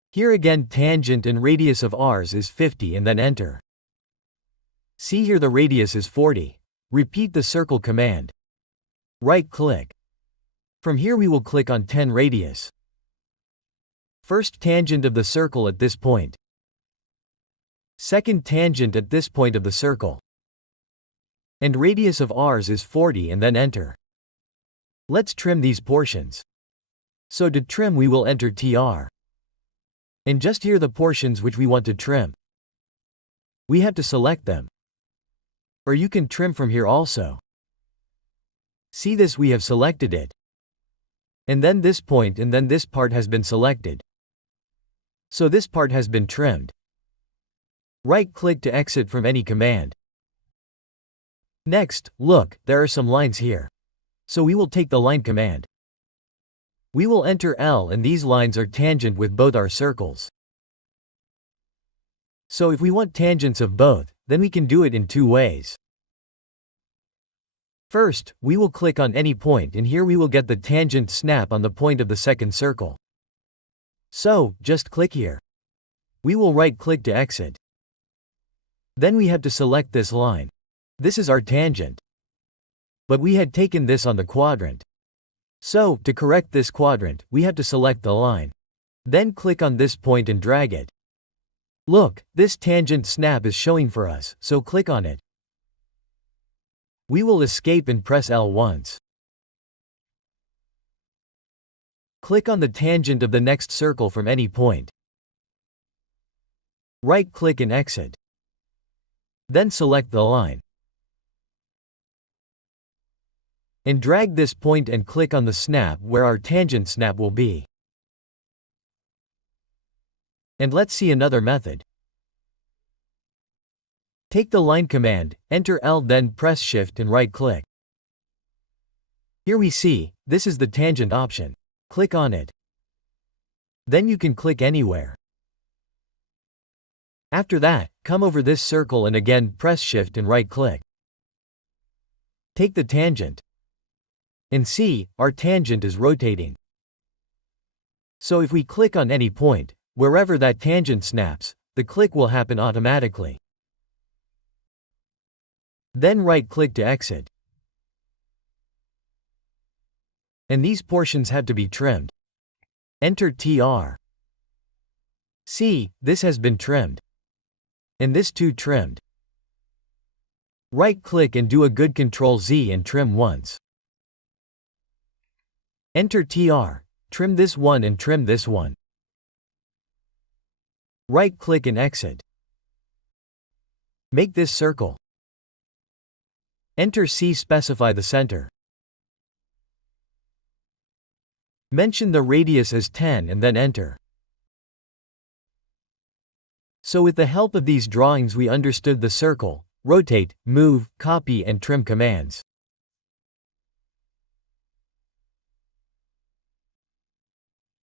Here again, tangent and radius of ours is 50 and then enter. See here, the radius is 40. Repeat the circle command. Right click. From here we will click on 10 radius. First tangent of the circle at this point. Second tangent at this point of the circle. And radius of ours is 40 and then enter. Let's trim these portions. So to trim we will enter TR. And just here the portions which we want to trim. We have to select them. Or you can trim from here also. See this, we have selected it. And then this point and then this part has been selected. So this part has been trimmed. Right click to exit from any command. Next, look, there are some lines here. So we will take the line command. We will enter L and these lines are tangent with both our circles. So if we want tangents of both, then we can do it in two ways. First, we will click on any point and here we will get the tangent snap on the point of the second circle. So, just click here. We will right click to exit. Then we have to select this line. This is our tangent. But we had taken this on the quadrant. So, to correct this quadrant, we have to select the line. Then click on this point and drag it. Look, this tangent snap is showing for us, so click on it. We will escape and press L once. Click on the tangent of the next circle from any point. Right-click and exit. Then select the line. And drag this point and click on the snap where our tangent snap will be. And let's see another method. Take the line command, enter L, then press Shift and right-click. Here we see, this is the tangent option. Click on it. Then you can click anywhere. After that, come over this circle and again press Shift and right-click. Take the tangent. And see, our tangent is rotating. So if we click on any point, wherever that tangent snaps, the click will happen automatically. Then right-click to exit. And these portions have to be trimmed. Enter TR. See, this has been trimmed. And this too trimmed. Right-click and do a good Ctrl-Z and trim once. Enter TR, trim this one and trim this one. Right-click and exit. Make this circle. Enter C, specify the center. Mention the radius as 10 and then enter. So with the help of these drawings we understood the circle, rotate, move, copy and trim commands.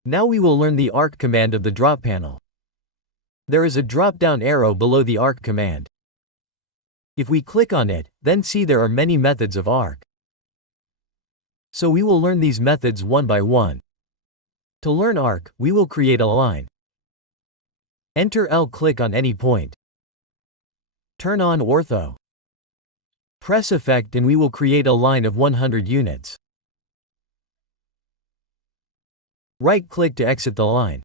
Now we will learn the arc command of the drop panel. There is a drop-down arrow below the arc command. If we click on it, then see there are many methods of arc. So we will learn these methods one by one. To learn arc, we will create a line. Enter L, click on any point. Turn on Ortho. Press Effect and we will create a line of 100 units. Right-click to exit the line.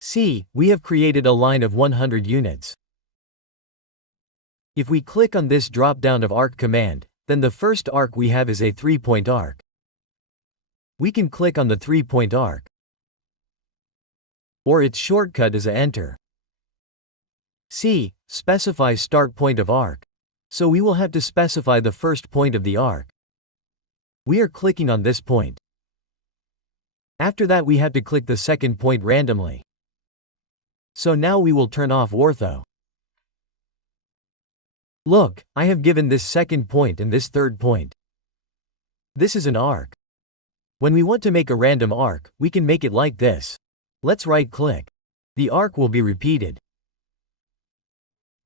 See, we have created a line of 100 units. If we click on this drop-down of Arc command, then the first arc we have is a 3-point arc. We can click on the 3-point arc. Or its shortcut is a Enter. See, specify start point of arc. So we will have to specify the first point of the arc. We are clicking on this point. After that we have to click the second point randomly. So now we will turn off Ortho. Look, I have given this second point and this third point. This is an arc. When we want to make a random arc, we can make it like this. Let's right-click. The arc will be repeated.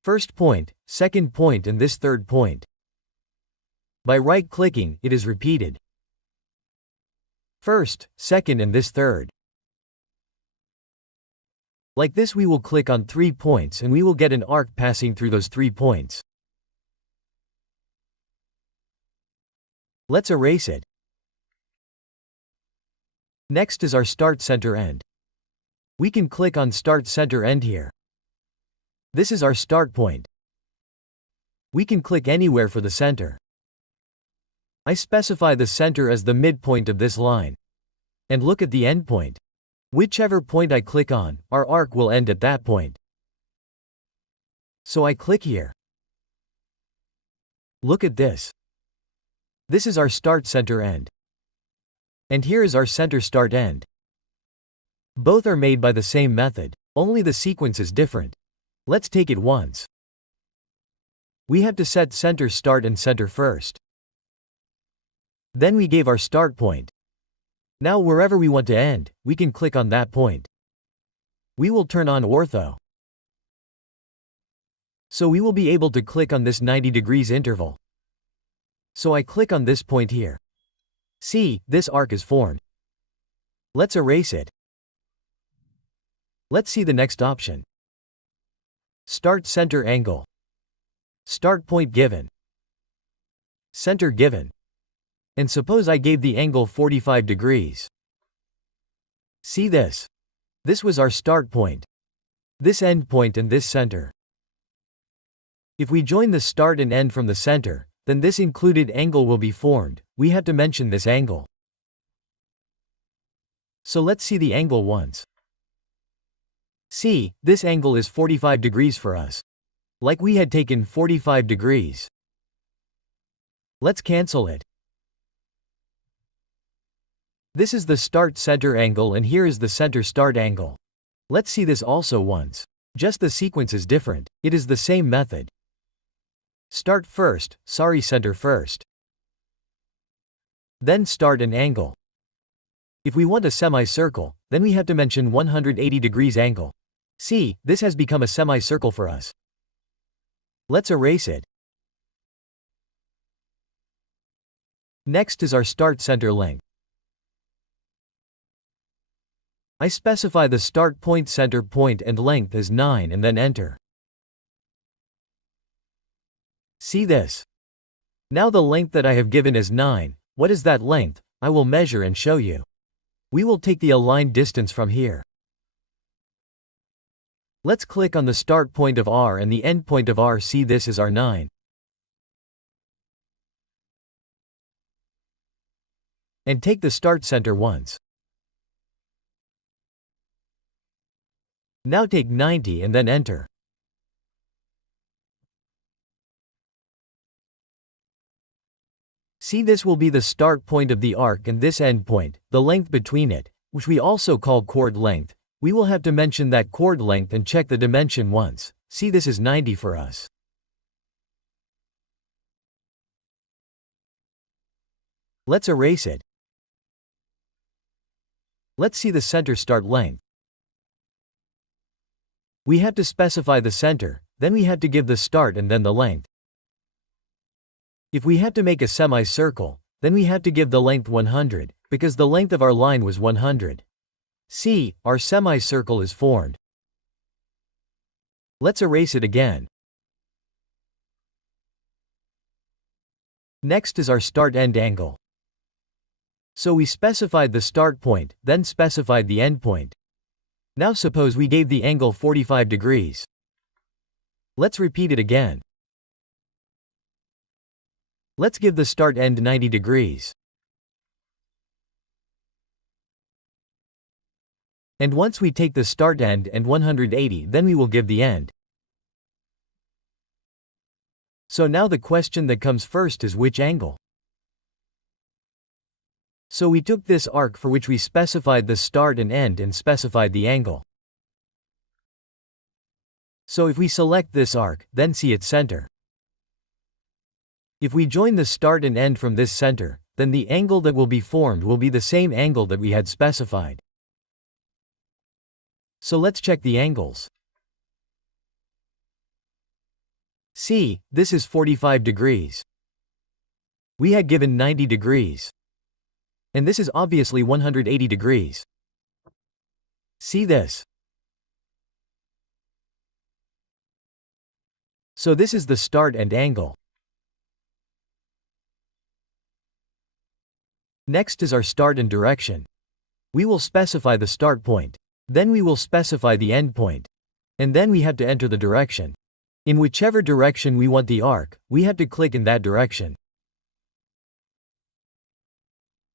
First point, second point and this third point. By right-clicking, it is repeated. First, second and this third. Like this we will click on 3 points and we will get an arc passing through those 3 points. Let's erase it. Next is our start center end. We can click on start center end here. This is our start point. We can click anywhere for the center. I specify the center as the midpoint of this line. And look at the end point. Whichever point I click on, our arc will end at that point. So I click here. Look at this. This is our start center end. And here is our center start end. Both are made by the same method, only the sequence is different. Let's take it once. We have to set center start and center first. Then we gave our start point. Now wherever we want to end, we can click on that point. We will turn on Ortho. So we will be able to click on this 90 degrees interval. So I click on this point here. See, this arc is formed. Let's erase it. Let's see the next option. Start center angle. Start point given. Center given. And suppose I gave the angle 45 degrees. See this? This was our start point. This end point and this center. If we join the start and end from the center, then this included angle will be formed. We have to mention this angle. So let's see the angle once. See, this angle is 45 degrees for us. Like we had taken 45 degrees. Let's cancel it. This is the start center angle and here is the center start angle. Let's see this also once. Just the sequence is different. It is the same method. Start first, center first. Then start an angle. If we want a semicircle, then we have to mention 180 degrees angle. See, this has become a semicircle for us. Let's erase it. Next is our start center length. I specify the start point, center point and length as 9 and then enter. See this? Now the length that I have given is 9. What is that length? I will measure and show you. We will take the aligned distance from here. Let's click on the start point of R and the end point of R. See, this is our 9. And take the start center once. Now take 90 and then enter. See, this will be the start point of the arc and this end point, the length between it, which we also call chord length. We will have to mention that chord length and check the dimension once. See, this is 90 for us. Let's erase it. Let's see the center start length. We have to specify the center, then we have to give the start and then the length. If we have to make a semicircle, then we have to give the length 100, because the length of our line was 100. See, our semicircle is formed. Let's erase it again. Next is our start end angle. So we specified the start point, then specified the end point. Now suppose we gave the angle 45 degrees. Let's repeat it again. Let's give the start end 90 degrees. And once we take the start end and 180, then we will give the end. So now the question that comes first is which angle? So we took this arc for which we specified the start and end and specified the angle. So if we select this arc, then see its center. If we join the start and end from this center, then the angle that will be formed will be the same angle that we had specified. So let's check the angles. See, this is 45 degrees. We had given 90 degrees. And this is obviously 180 degrees. See this? So this is the start and angle. Next is our start and direction. We will specify the start point. Then we will specify the end point. And then we have to enter the direction. In whichever direction we want the arc, we have to click in that direction.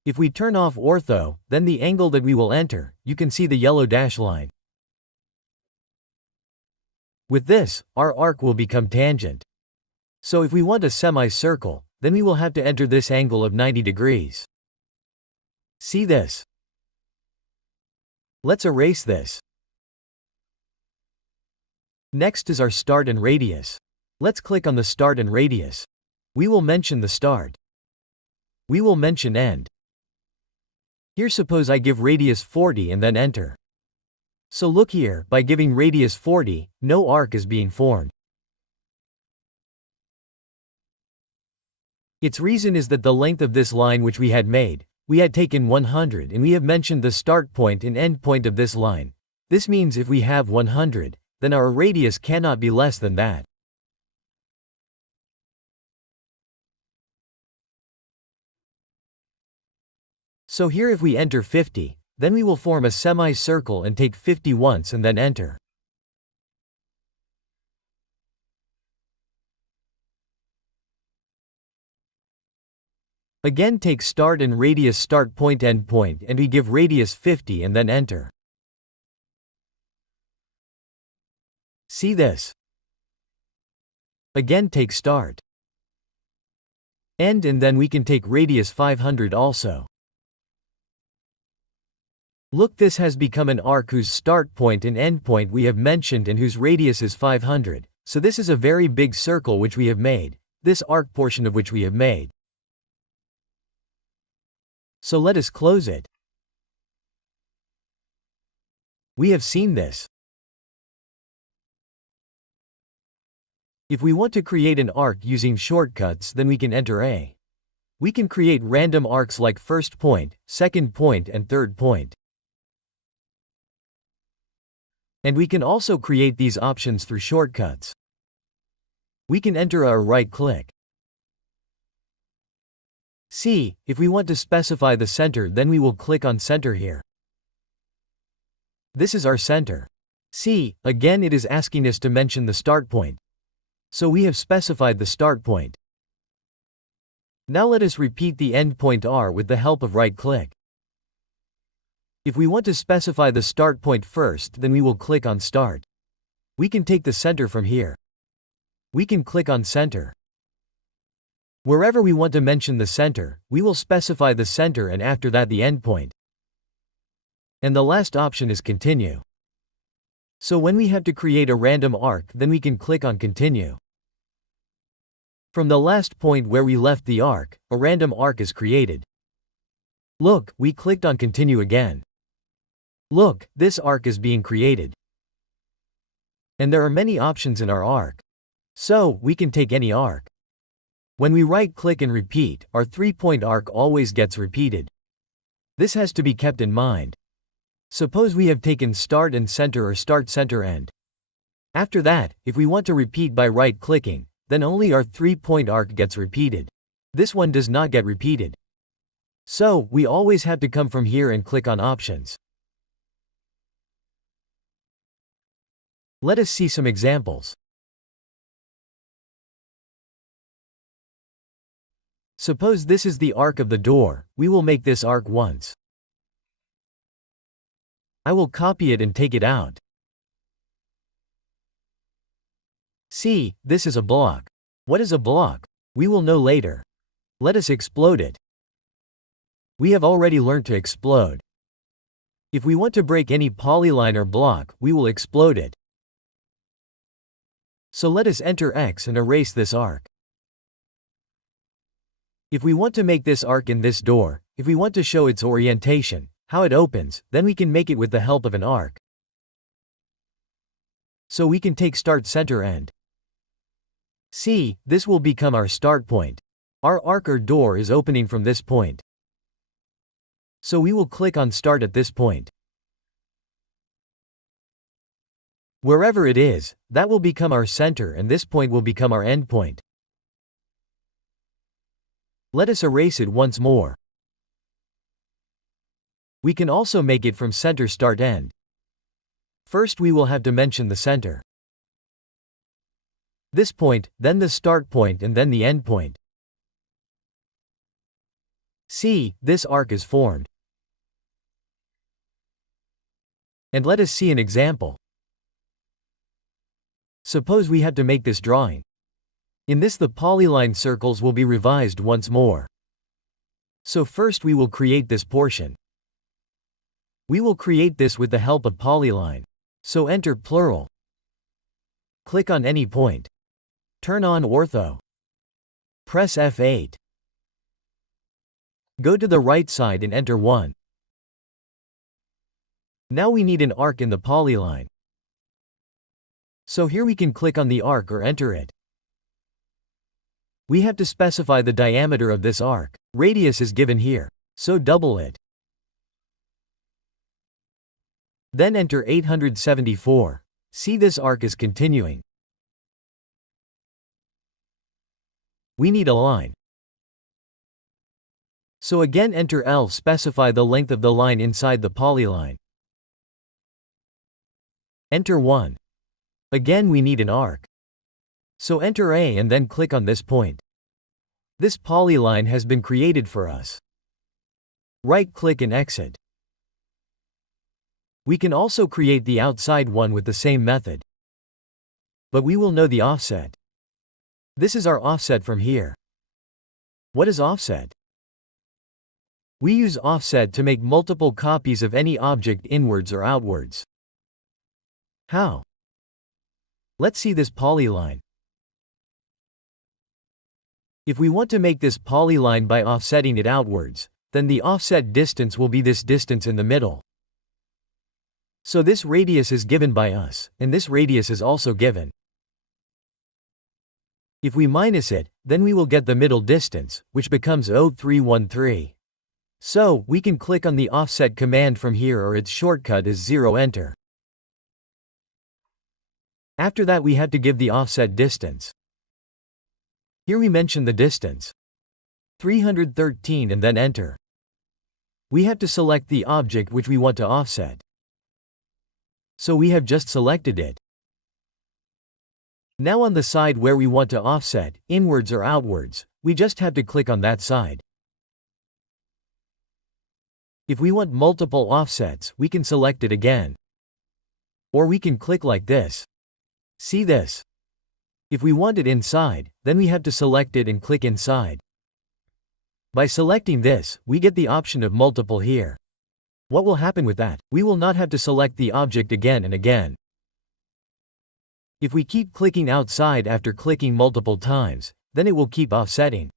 If we turn off ortho, then the angle that we will enter, you can see the yellow dash line. With this, our arc will become tangent. So if we want a semicircle, then we will have to enter this angle of 90 degrees. See this? Let's erase this. Next is our start and radius. Let's click on the start and radius. We will mention the start. We will mention end. Here suppose I give radius 40 and then enter. So look here, by giving radius 40, no arc is being formed. Its reason is that the length of this line which we had made, we had taken 100 and we have mentioned the start point and end point of this line. This means if we have 100, then our radius cannot be less than that. So here if we enter 50, then we will form a semicircle and take 50 once and then enter. Again take start and radius start point end point and we give radius 50 and then enter. See this? Again take start. End and then we can take radius 500 also. Look, this has become an arc whose start point and end point we have mentioned and whose radius is 500, so this is a very big circle which we have made, this arc portion of which we have made. So let us close it. We have seen this. If we want to create an arc using shortcuts, then we can enter A. We can create random arcs like first point, second point and third point. And we can also create these options through shortcuts. We can enter a right click. See, if we want to specify the center, then we will click on center here. This is our center. See, again it is asking us to mention the start point. So we have specified the start point. Now let us repeat the end point R with the help of right click. If we want to specify the start point first, then we will click on start. We can take the center from here. We can click on center. Wherever we want to mention the center, we will specify the center and after that the end point. And the last option is continue. So when we have to create a random arc, then we can click on continue. From the last point where we left the arc, a random arc is created. Look, we clicked on continue again. Look, this arc is being created. And there are many options in our arc. So, we can take any arc. When we right-click and repeat, our 3-point arc always gets repeated. This has to be kept in mind. Suppose we have taken start and center or start center end. After that, if we want to repeat by right-clicking, then only our 3-point arc gets repeated. This one does not get repeated. So, we always have to come from here and click on Options. Let us see some examples. Suppose this is the arc of the door, we will make this arc once. I will copy it and take it out. See, this is a block. What is a block? We will know later. Let us explode it. We have already learned to explode. If we want to break any polyline or block, we will explode it. So let us enter X and erase this arc. If we want to make this arc in this door, if we want to show its orientation, how it opens, then we can make it with the help of an arc. So we can take Start Center End. See, this will become our start point. Our arc or door is opening from this point. So we will click on Start at this point. Wherever it is, that will become our center and this point will become our end point. Let us erase it once more. We can also make it from center start end. First we will have to mention the center. This point, then the start point and then the end point. See, this arc is formed. And let us see an example. Suppose we have to make this drawing. In this the polyline circles will be revised once more. So first we will create this portion. We will create this with the help of Polyline. So enter plural. Click on any point. Turn on ortho. Press F8. Go to the right side and enter 1. Now we need an arc in the polyline. So here we can click on the arc or enter it. We have to specify the diameter of this arc. Radius is given here, so double it. Then enter 874. See, this arc is continuing. We need a line. So again enter L, specify the length of the line inside the polyline. Enter 1. Again we need an arc. So enter A and then click on this point. This polyline has been created for us. Right-click and exit. We can also create the outside one with the same method. But we will know the offset. This is our offset from here. What is offset? We use offset to make multiple copies of any object inwards or outwards. How? Let's see this polyline. If we want to make this polyline by offsetting it outwards, then the offset distance will be this distance in the middle. So this radius is given by us, and this radius is also given. If we minus it, then we will get the middle distance, which becomes 0313. So, we can click on the offset command from here, or its shortcut is 0, enter. After that we have to give the offset distance. Here we mention the distance. 313 and then enter. We have to select the object which we want to offset. So we have just selected it. Now on the side where we want to offset, inwards or outwards, we just have to click on that side. If we want multiple offsets, we can select it again. Or we can click like this. See this? If we want it inside, then we have to select it and click inside. By selecting this, we get the option of multiple here. What will happen with that? We will not have to select the object again and again. If we keep clicking outside after clicking multiple times, then it will keep offsetting.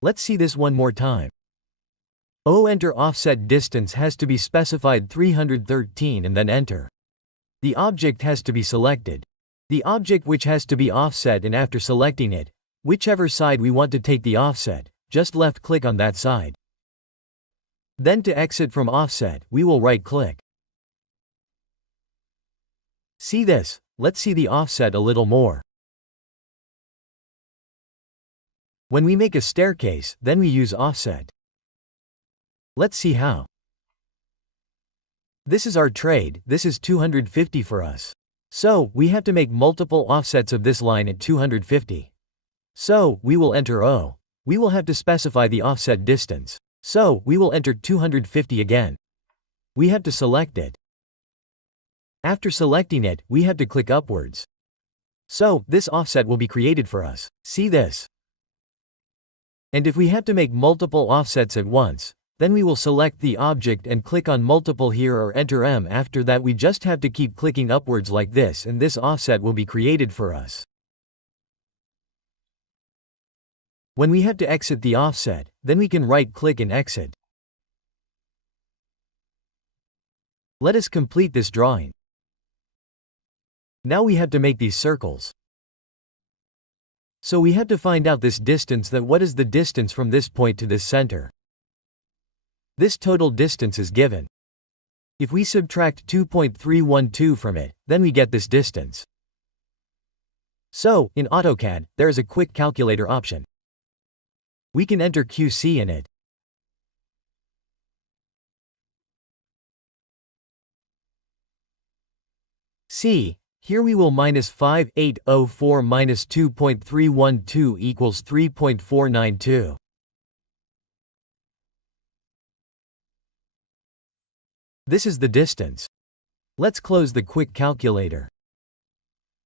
Let's see this one more time. Enter offset distance has to be specified 313 and then enter. The object has to be selected. The object which has to be offset, and after selecting it, whichever side we want to take the offset, just left click on that side. Then to exit from offset, we will right click. See this? Let's see the offset a little more. When we make a staircase, then we use offset. Let's see how. This is our trade, this is 250 for us. So, we have to make multiple offsets of this line at 250. So, we will enter O. We will have to specify the offset distance. So, we will enter 250 again. We have to select it. After selecting it, we have to click upwards. So, this offset will be created for us. See this? And if we have to make multiple offsets at once, then we will select the object and click on multiple here or enter M. After that we just have to keep clicking upwards like this and this offset will be created for us. When we have to exit the offset, then we can right-click and exit. Let us complete this drawing. Now we have to make these circles. So we have to find out this distance, that what is the distance from this point to this center. This total distance is given. If we subtract 2.312 from it, then we get this distance. So, in AutoCAD, there is a quick calculator option. We can enter QC in it. See, here we will minus 5804 minus 2.312 equals 3.492. This is the distance. Let's close the quick calculator.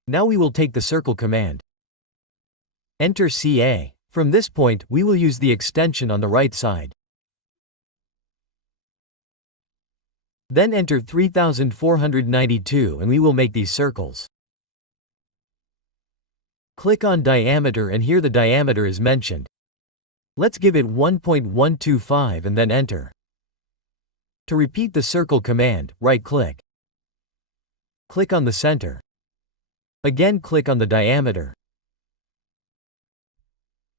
Now we will take the circle command. Enter CA. From this point, we will use the extension on the right side. Then enter 3492 and we will make these circles. Click on diameter and here the diameter is mentioned. Let's give it 1.125 and then enter. To repeat the circle command, right-click. Click on the center. Again click on the diameter.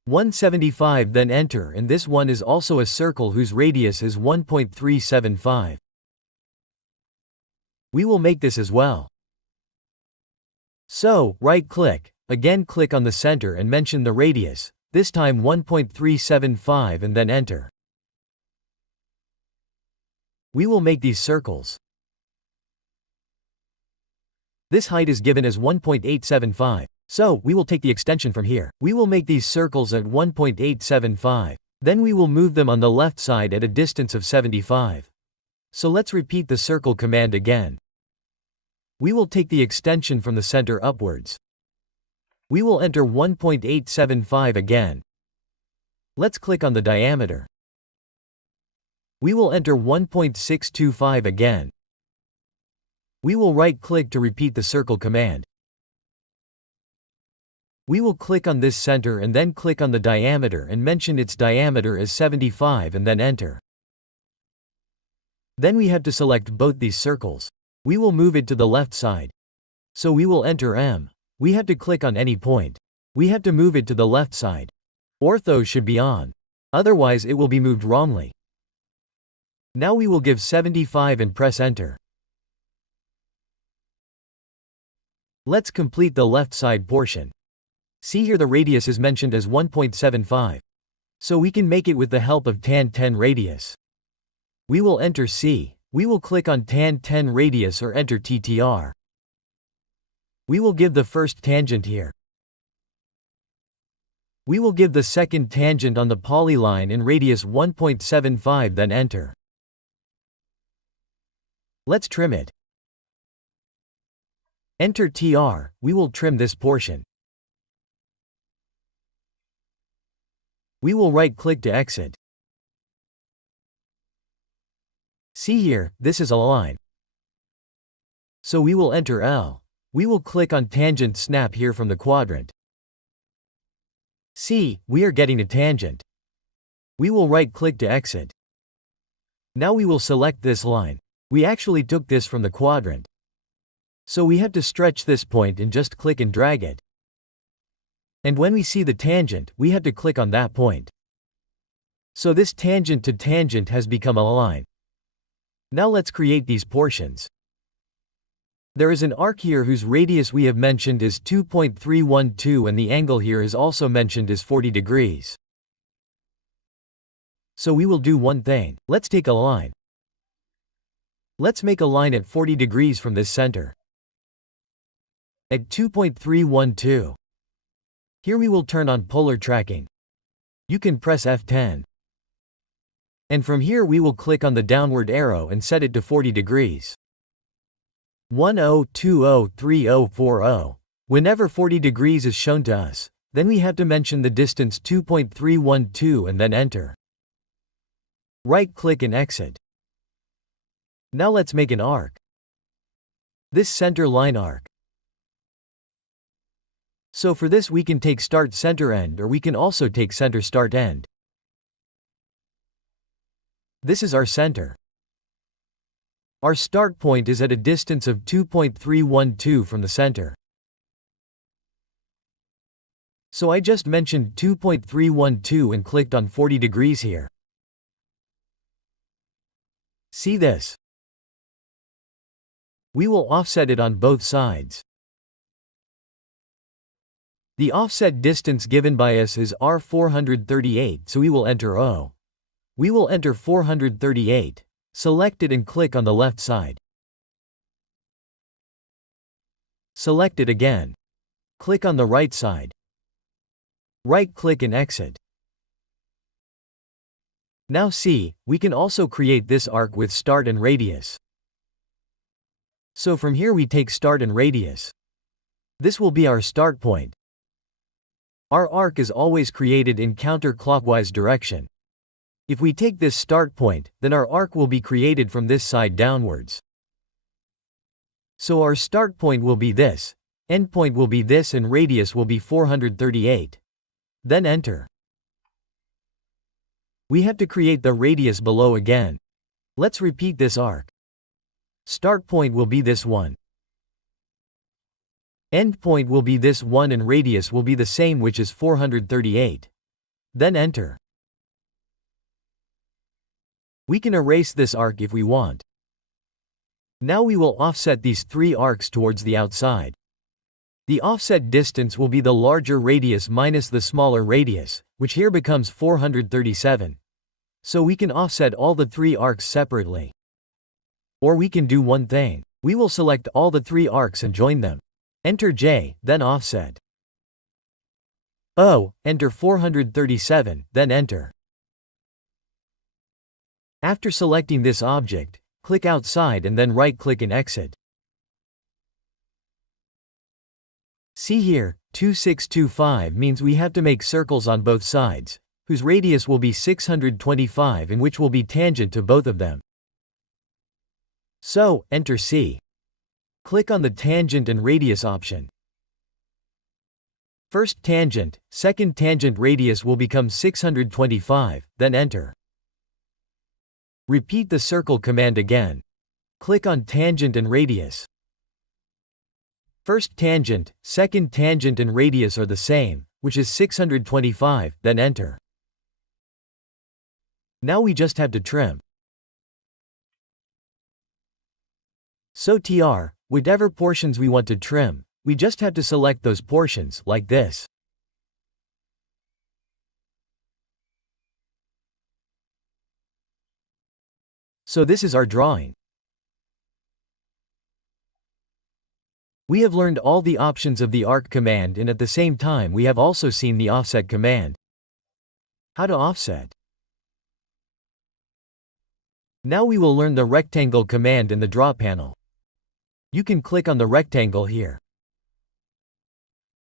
175 then enter, and this one is also a circle whose radius is 1.375. We will make this as well. So, right-click, again click on the center and mention the radius, this time 1.375 and then enter. We will make these circles. This height is given as 1.875. So, we will take the extension from here. We will make these circles at 1.875. Then we will move them on the left side at a distance of 75. So let's repeat the circle command again. We will take the extension from the center upwards. We will enter 1.875 again. Let's click on the diameter. We will enter 1.625 again. We will right-click to repeat the circle command. We will click on this center and then click on the diameter and mention its diameter as 75 and then enter. Then we have to select both these circles. We will move it to the left side. So we will enter M. We have to click on any point. We have to move it to the left side. Ortho should be on. Otherwise it will be moved wrongly. Now we will give 75 and press enter. Let's complete the left side portion. See here the radius is mentioned as 1.75. So we can make it with the help of tan 10 radius. We will enter C. We will click on tan 10 radius or enter TTR. We will give the first tangent here. We will give the second tangent on the polyline in radius 1.75 then enter. Let's trim it. Enter TR, we will trim this portion. We will right-click to exit. See here, this is a line. So we will enter L. We will click on tangent snap here from the quadrant. See, we are getting a tangent. We will right-click to exit. Now we will select this line. We actually took this from the quadrant. So we have to stretch this point and just click and drag it. And when we see the tangent, we have to click on that point. So this tangent to tangent has become a line. Now let's create these portions. There is an arc here whose radius we have mentioned is 2.312 and the angle here is also mentioned is 40 degrees. So we will do one thing. Let's take a line. Let's make a line at 40 degrees from this center. At 2.312. Here we will turn on polar tracking. You can press F10. And from here we will click on the downward arrow and set it to 40 degrees. 10203040. Whenever 40 degrees is shown to us, then we have to mention the distance 2.312 and then enter. Right-click and exit. Now let's make an arc. This center line arc. So for this we can take start center end or we can also take center start end. This is our center. Our start point is at a distance of 2.312 from the center. So I just mentioned 2.312 and clicked on 40 degrees here. See this? We will offset it on both sides. The offset distance given by us is R438, so we will enter O. We will enter 438. Select it and click on the left side. Select it again. Click on the right side. Right-click and exit. Now see, we can also create this arc with start and radius. So from here we take start and radius. This will be our start point. Our arc is always created in counterclockwise direction. If we take this start point, then our arc will be created from this side downwards. So our start point will be this, end point will be this and radius will be 438. Then enter. We have to create the radius below again. Let's repeat this arc. Start point will be this one. End point will be this one and radius will be the same, which is 438. Then enter. We can erase this arc if we want. Now we will offset these three arcs towards the outside. The offset distance will be the larger radius minus the smaller radius, which here becomes 437. So we can offset all the three arcs separately. Or we can do one thing. We will select all the three arcs and join them. Enter J, then offset. O, enter 437, then enter. After selecting this object, click outside and then right-click and exit. See here, 2625 means we have to make circles on both sides, whose radius will be 625 and which will be tangent to both of them. So, enter C. Click on the tangent and radius option. First tangent, second tangent radius will become 625, then enter. Repeat the circle command again. Click on tangent and radius. First tangent, second tangent and radius are the same, which is 625, then enter. Now we just have to trim. So whatever portions we want to trim, we just have to select those portions, like this. So this is our drawing. We have learned all the options of the arc command and at the same time we have also seen the offset command. How to offset? Now we will learn the rectangle command in the draw panel. You can click on the rectangle here.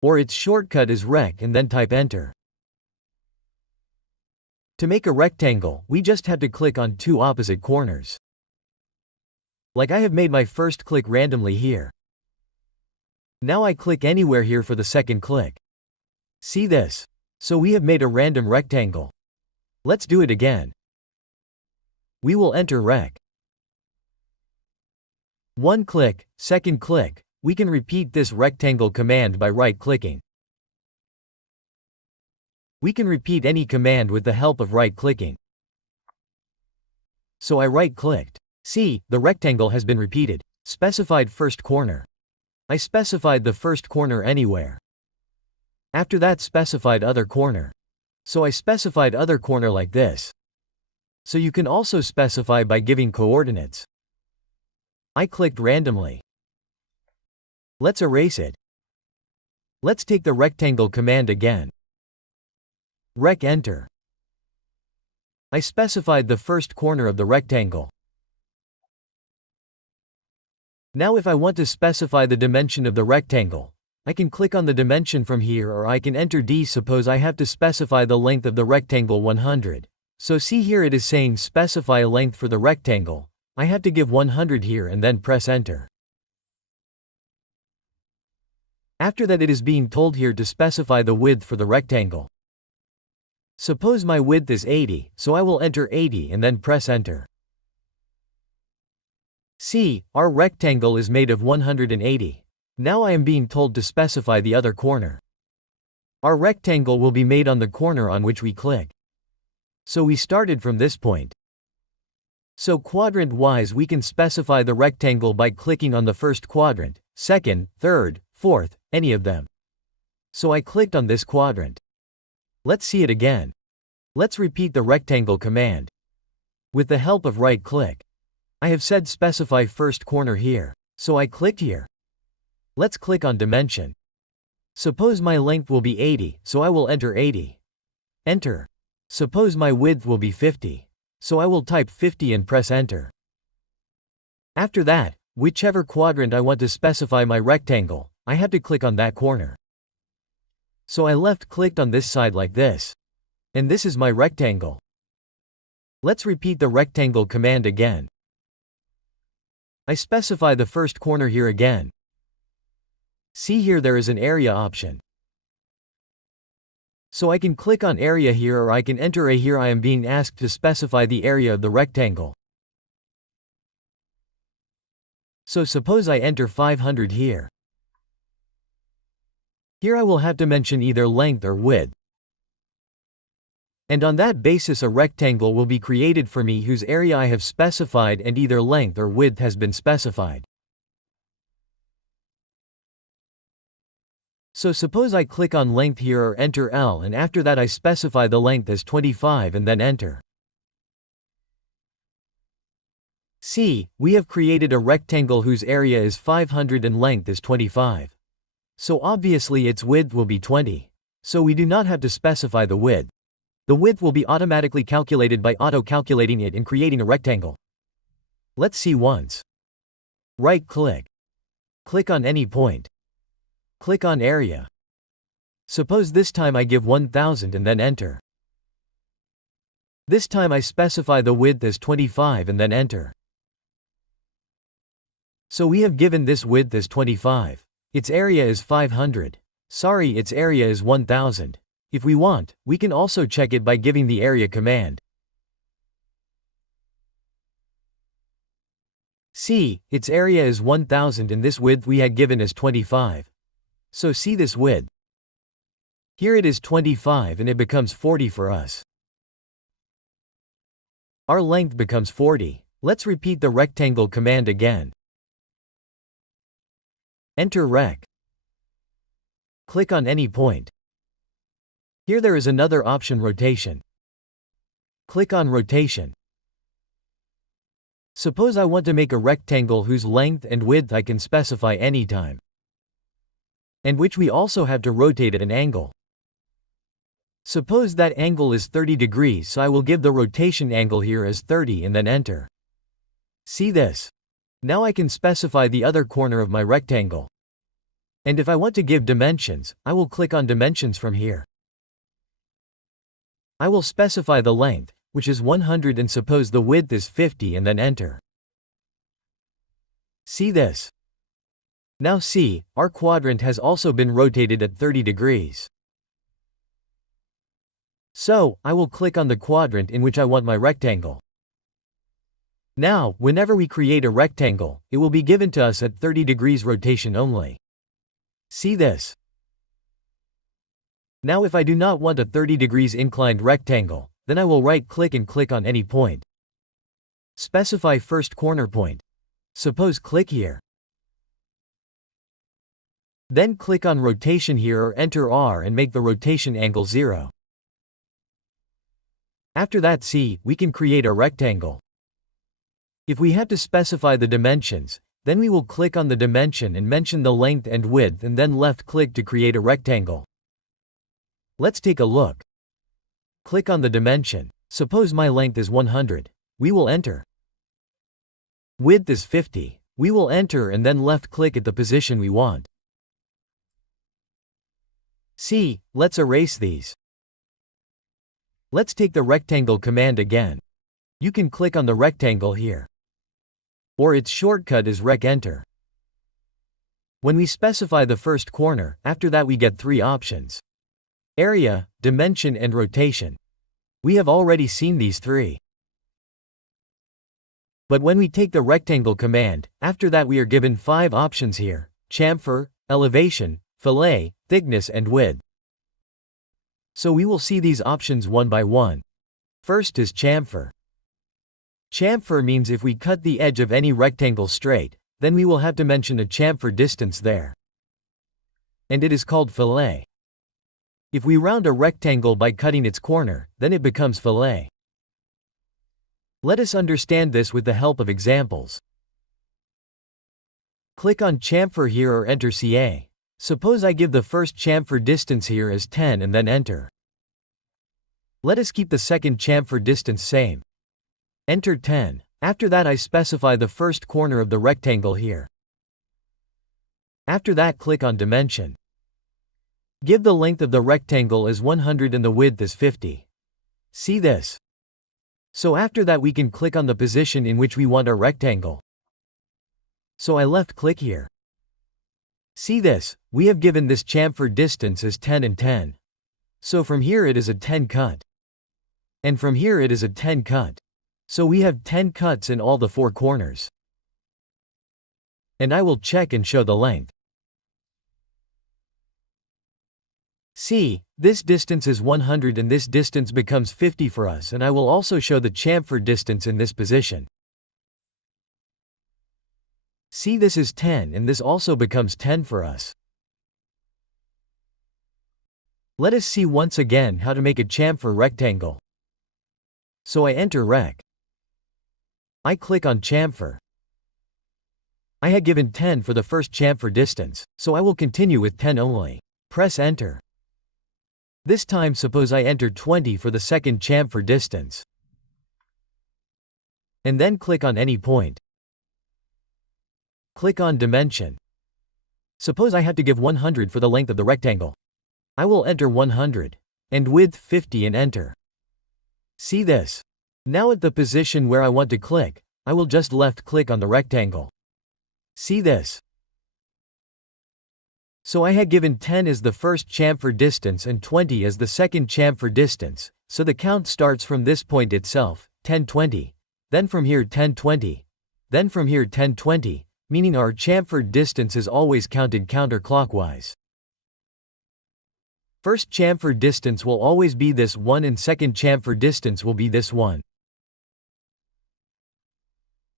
Or its shortcut is rec and then type enter. To make a rectangle, we just have to click on two opposite corners. Like I have made my first click randomly here. Now I click anywhere here for the second click. See this? So we have made a random rectangle. Let's do it again. We will enter rec. One click, second click, we can repeat this rectangle command by right-clicking. We can repeat any command with the help of right-clicking. So I right-clicked. See, the rectangle has been repeated. Specified first corner. I specified the first corner anywhere. After that specified other corner. So I specified other corner like this. So you can also specify by giving coordinates. I clicked randomly. Let's erase it. Let's take the rectangle command again. Rec enter. I specified the first corner of the rectangle. Now if I want to specify the dimension of the rectangle, I can click on the dimension from here, or I can enter D. Suppose I have to specify the length of the rectangle 100. So see here it is saying specify a length for the rectangle. I have to give 100 here and then press enter. After that it is being told here to specify the width for the rectangle. Suppose my width is 80, so I will enter 80 and then press enter. See, our rectangle is made of 180. Now I am being told to specify the other corner. Our rectangle will be made on the corner on which we click. So we started from this point. So quadrant-wise we can specify the rectangle by clicking on the first quadrant, second, third, fourth, any of them. So I clicked on this quadrant. Let's see it again. Let's repeat the rectangle command. With the help of right-click. I have said specify first corner here, so I clicked here. Let's click on dimension. Suppose my length will be 80, so I will enter 80. Enter. Suppose my width will be 50, so I will type 50 and press enter. After that, whichever quadrant I want to specify my rectangle, I have to click on that corner. So I left-clicked on this side like this. And this is my rectangle. Let's repeat the rectangle command again. I specify the first corner here again. See here there is an area option. So I can click on area here, or I can enter a here. I am being asked to specify the area of the rectangle. So suppose I enter 500 here. Here I will have to mention either length or width. And on that basis a rectangle will be created for me whose area I have specified and either length or width has been specified. So suppose I click on length here or enter L, and after that I specify the length as 25 and then enter. See, we have created a rectangle whose area is 500 and length is 25. So obviously its width will be 20. So we do not have to specify the width. The width will be automatically calculated by auto-calculating it and creating a rectangle. Let's see once. Right-click. Click on any point. Click on area. Suppose this time I give 1000 and then enter. This time I specify the width as 25 and then enter. So we have given this width as 25. Its area is 500. Sorry, its area is 1000. If we want, we can also check it by giving the area command. See, its area is 1000 and this width we had given as 25. So see this width. Here it is 25 and it becomes 40 for us. Our length becomes 40. Let's repeat the rectangle command again. Enter rec. Click on any point. Here there is another option, rotation. Click on rotation. Suppose I want to make a rectangle whose length and width I can specify anytime, and which we also have to rotate at an angle. Suppose that angle is 30 degrees, so I will give the rotation angle here as 30 and then enter. See this? Now I can specify the other corner of my rectangle. And if I want to give dimensions, I will click on dimensions from here. I will specify the length, which is 100, and suppose the width is 50 and then enter. See this? Now see, our quadrant has also been rotated at 30 degrees. So, I will click on the quadrant in which I want my rectangle. Now, whenever we create a rectangle, it will be given to us at 30 degrees rotation only. See this? Now if I do not want a 30 degrees inclined rectangle, then I will right-click and click on any point. Specify first corner point. Suppose click here. Then click on rotation here or enter R and make the rotation angle 0. After that, see, we can create a rectangle. If we have to specify the dimensions, then we will click on the dimension and mention the length and width and then left click to create a rectangle. Let's take a look. Click on the dimension. Suppose my length is 100. We will enter. Width is 50. We will enter and then left click at the position we want. See, let's erase these. Let's take the rectangle command again. You can click on the rectangle here. Or its shortcut is rec enter. When we specify the first corner, after that we get 3 options: area, dimension and rotation. We have already seen these 3. But when we take the rectangle command, after that we are given 5 options here: chamfer, elevation, fillet, thickness and width. So we will see these options one by one. First is chamfer. Chamfer means if we cut the edge of any rectangle straight, then we will have to mention a chamfer distance there. And it is called fillet. If we round a rectangle by cutting its corner, then it becomes fillet. Let us understand this with the help of examples. Click on chamfer here or enter CA. Suppose I give the first chamfer distance here as 10 and then enter. Let us keep the second chamfer distance same. Enter 10. After that I specify the first corner of the rectangle here. After that click on dimension. Give the length of the rectangle as 100 and the width as 50. See this? So after that we can click on the position in which we want our rectangle. So I left click here. See this, we have given this chamfer distance as 10 and 10. So from here it is a 10 cut. And from here it is a 10 cut. So we have 10 cuts in all the 4 corners. And I will check and show the length. See, this distance is 100 and this distance becomes 50 for us, and I will also show the chamfer distance in this position. See, this is 10 and this also becomes 10 for us. Let us see once again how to make a chamfer rectangle. So I enter rec. I click on chamfer. I had given 10 for the first chamfer distance, so I will continue with 10 only. Press enter. This time suppose I enter 20 for the second chamfer distance. And then click on any point. Click on dimension. Suppose I have to give 100 for the length of the rectangle. I will enter 100. And width 50 and enter. See this? Now at the position where I want to click, I will just left click on the rectangle. See this? So I had given 10 as the first chamfer distance and 20 as the second chamfer distance, so the count starts from this point itself, 10 20, then from here 10 20, then from here 10 20, meaning our chamfer distance is always counted counterclockwise. First chamfer distance will always be this one and second chamfer distance will be this one.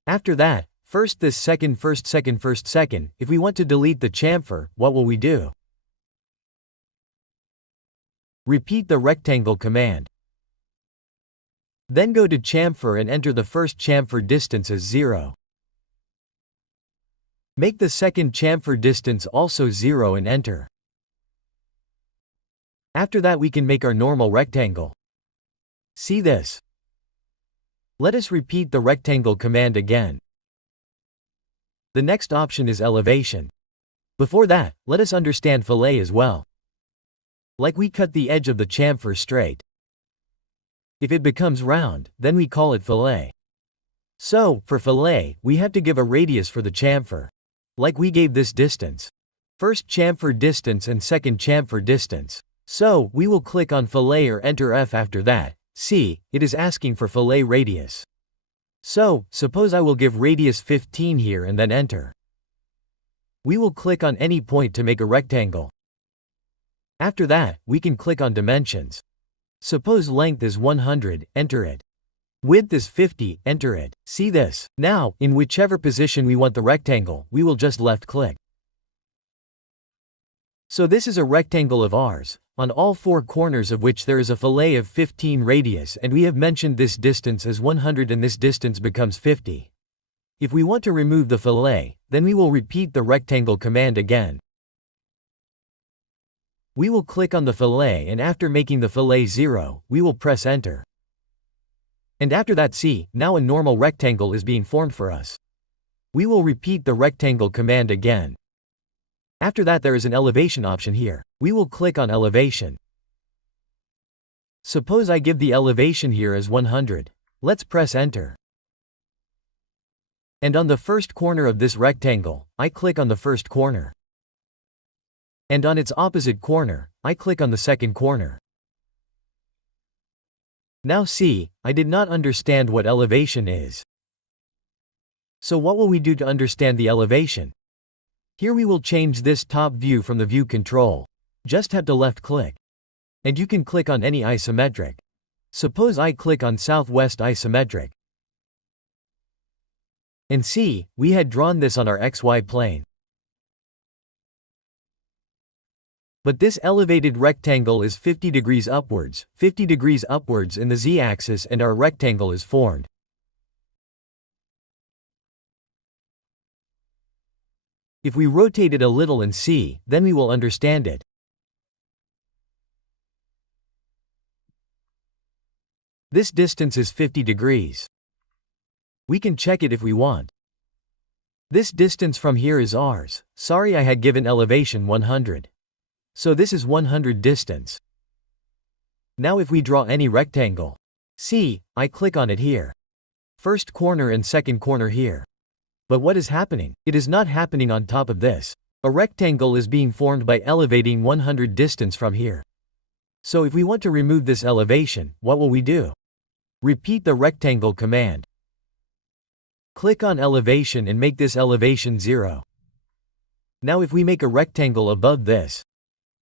After that, first this second first second first second. If we want to delete the chamfer, what will we do? Repeat the rectangle command. Then go to chamfer and enter the first chamfer distance as 0. Make the second chamfer distance also 0 and enter. After that we can make our normal rectangle. See this? Let us repeat the rectangle command again. The next option is elevation. Before that, let us understand fillet as well. Like we cut the edge of the chamfer straight. If it becomes round, then we call it fillet. So, for fillet, we have to give a radius for the chamfer. Like we gave this distance. First chamfer distance and second chamfer distance. So, we will click on fillet or enter F after that. See, it is asking for fillet radius. So, suppose I will give radius 15 here and then enter. We will click on any point to make a rectangle. After that, we can click on dimensions. Suppose length is 100, enter it. Width is 50, enter it. See this. Now, in whichever position we want the rectangle, we will just left click. So this is a rectangle of ours, on all four corners of which there is a fillet of 15 radius, and we have mentioned this distance as 100 and this distance becomes 50. If we want to remove the fillet, then we will repeat the rectangle command again. We will click on the fillet, and after making the fillet 0, we will press enter. And after that, see, now a normal rectangle is being formed for us. We will repeat the rectangle command again. After that, there is an elevation option here. We will click on elevation. Suppose I give the elevation here as 100. Let's press enter. And on the first corner of this rectangle, I click on the first corner. And on its opposite corner, I click on the second corner. Now see, I did not understand what elevation is. So what will we do to understand the elevation? Here we will change this top view from the view control. Just have to left click. And you can click on any isometric. Suppose I click on southwest isometric. And see, we had drawn this on our XY plane. But this elevated rectangle is 50 degrees upwards in the z-axis, and our rectangle is formed. If we rotate it a little and see, then we will understand it. This distance is 50 degrees. We can check it if we want. This distance from here is ours. Sorry, I had given elevation 100. So this is 100 distance. Now if we draw any rectangle, see, I click on it here. First corner and second corner here. But what is happening? It is not happening on top of this. A rectangle is being formed by elevating 100 distance from here. So if we want to remove this elevation, what will we do? Repeat the rectangle command. Click on elevation and make this elevation 0. Now if we make a rectangle above this,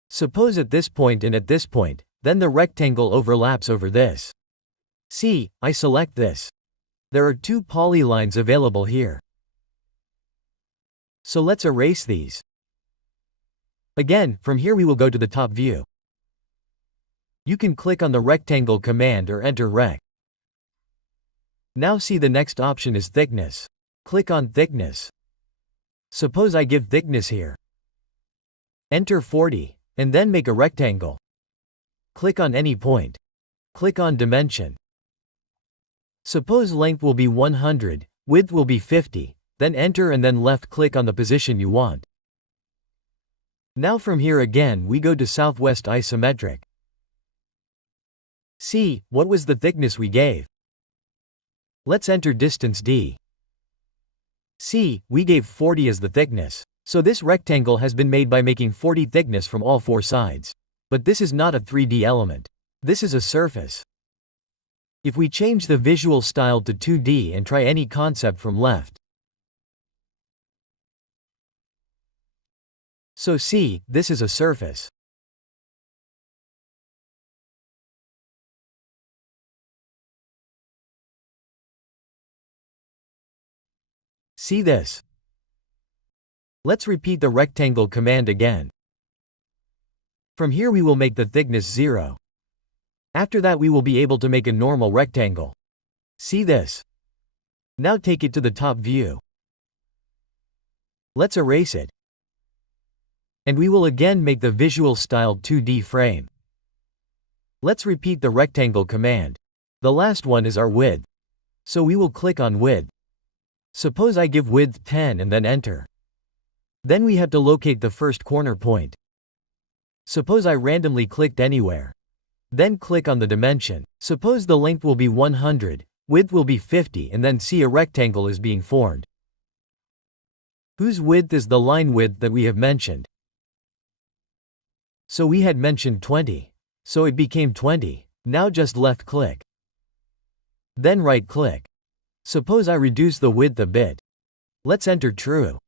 suppose at this point and at this point, then the rectangle overlaps over this. See, I select this. There are two polylines available here. So let's erase these. Again, from here we will go to the top view. You can click on the rectangle command or enter rect. Now see, the next option is thickness. Click on thickness. Suppose I give thickness here. Enter 40. And then make a rectangle. Click on any point. Click on dimension. Suppose length will be 100, width will be 50, then enter and then left click on the position you want. Now from here again we go to southwest isometric. See, what was the thickness we gave? Let's enter distance d. See, we gave 40 as the thickness. So this rectangle has been made by making 40 thickness from all four sides. But this is not a 3D element. This is a surface. If we change the visual style to 2D and try any concept from left. So see, this is a surface. See this? Let's repeat the rectangle command again. From here we will make the thickness 0. After that we will be able to make a normal rectangle. See this? Now take it to the top view. Let's erase it. And we will again make the visual style 2D frame. Let's repeat the rectangle command. The last one is our width. So we will click on width. Suppose I give width 10 and then enter. Then we have to locate the first corner point. Suppose I randomly clicked anywhere. Then click on the dimension. Suppose the length will be 100, width will be 50, and then see a rectangle is being formed. Whose width is the line width that we have mentioned? So we had mentioned 20. So it became 20. Now just left click. Then right click. Suppose I reduce the width a bit. Let's enter true.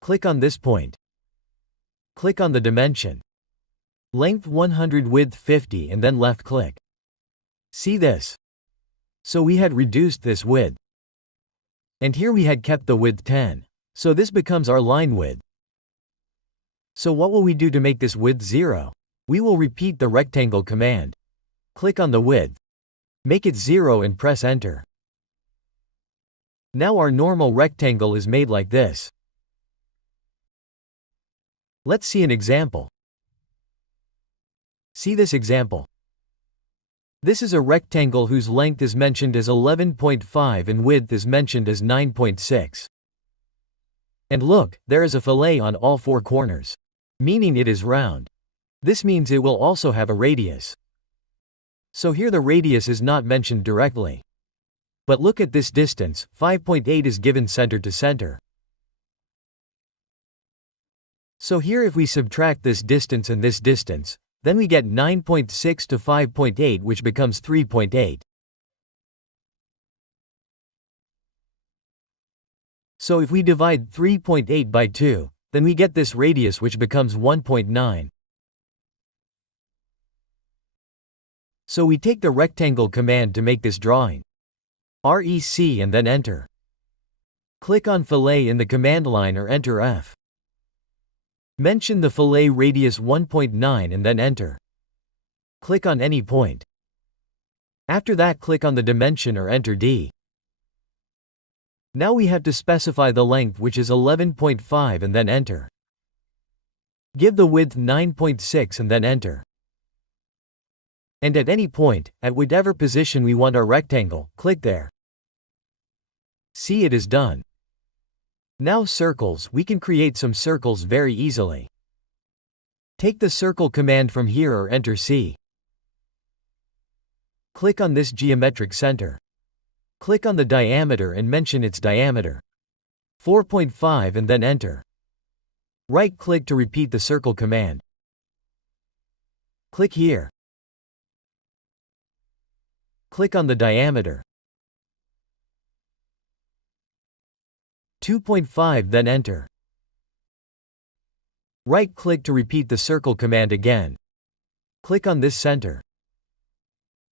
Click on this point. Click on the dimension. Length 100, width 50, and then left click. See this? So we had reduced this width. And here we had kept the width 10. So this becomes our line width. So what will we do to make this width 0? We will repeat the rectangle command. Click on the width. Make it 0 and press enter. Now our normal rectangle is made like this. Let's see an example. See this example. This is a rectangle whose length is mentioned as 11.5 and width is mentioned as 9.6. And look, there is a fillet on all 4 corners, meaning it is round. This means it will also have a radius. So here the radius is not mentioned directly. But look at this distance, 5.8 is given center to center. So here if we subtract this distance and this distance, then we get 9.6 to 5.8, which becomes 3.8. So if we divide 3.8 by 2, then we get this radius, which becomes 1.9. So we take the rectangle command to make this drawing. REC and then enter. Click on fillet in the command line or enter F. Mention the fillet radius 1.9 and then enter. Click on any point. After that, click on the dimension or enter D. Now we have to specify the length, which is 11.5, and then enter. Give the width 9.6 and then enter. And at any point, at whatever position we want our rectangle, click there. See, it is done. Now circles, we can create some circles very easily. Take the circle command from here or enter C. Click on this geometric center. Click on the diameter and mention its diameter. 4.5 and then enter. Right-click to repeat the circle command. Click here. Click on the diameter. 2.5 then enter. Right-click to repeat the circle command again. Click on this center.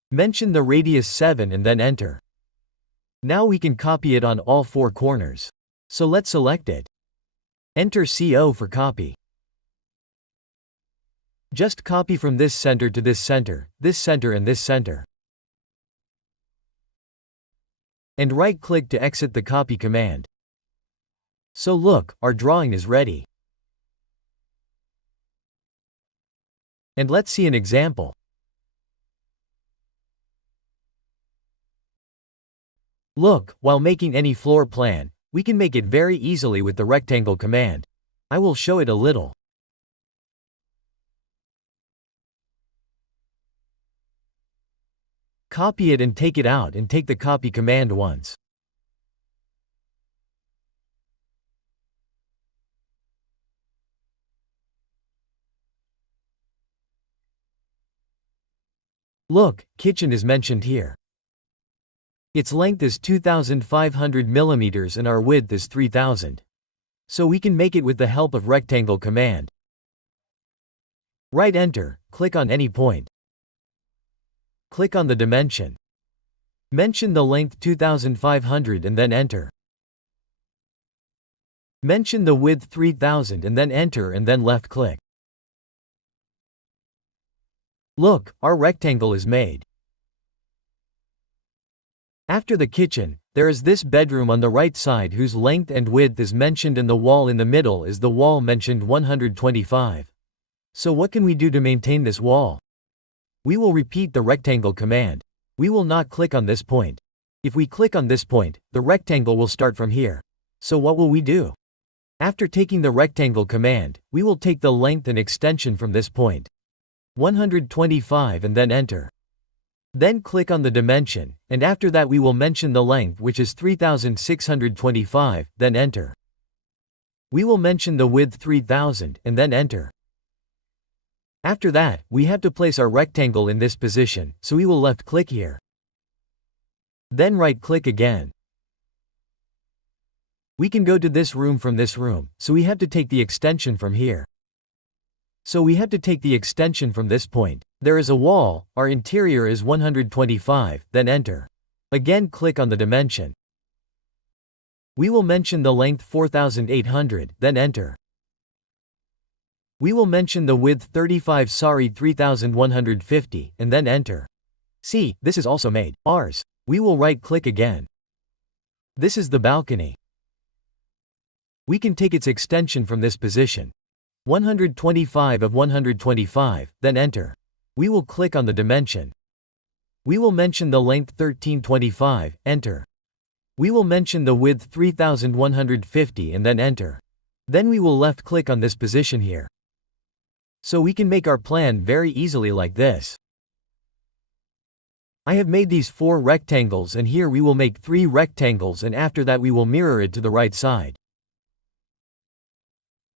Mention the radius 7 and then enter. Now we can copy it on all 4 corners. So let's select it. Enter CO for copy. Just copy from this center to this center and this center. And right-click to exit the copy command. So look, our drawing is ready. And let's see an example. Look, while making any floor plan, we can make it very easily with the rectangle command. I will show it a little. Copy it and take it out and take the copy command once. Look, kitchen is mentioned here. Its length is 2,500 millimeters and our width is 3,000. So we can make it with the help of rectangle command. Right enter, click on any point. Click on the dimension. Mention the length 2,500 and then enter. Mention the width 3,000 and then enter and then left click. Look, our rectangle is made. After the kitchen, there is this bedroom on the right side whose length and width is mentioned and the wall in the middle is the wall mentioned 125. So what can we do to maintain this wall? We will repeat the rectangle command. We will not click on this point. If we click on this point, the rectangle will start from here. So what will we do? After taking the rectangle command, we will take the length and extension from this point. 125 and then enter. Then click on the dimension, and after that we will mention the length, which is 3,625, then enter. We will mention the width 3,000 and then enter. After that, we have to place our rectangle in this position, so we will left click here. Then right click again. We can go to this room from this room, so we have to take the extension from here. So we have to take the extension from this point. There is a wall, our interior is 125, then enter. Again click on the dimension. We will mention the length 4800, then enter. We will mention the width 3150, and then enter. See, this is also made ours. We will right click again. This is the balcony. We can take its extension from this position. 125 of 125, then enter. We will click on the dimension. We will mention the length 1325, enter. We will mention the width 3150 and then enter. Then we will left click on this position here. So we can make our plan very easily like this. I have made these 4 rectangles and here we will make 3 rectangles and after that we will mirror it to the right side.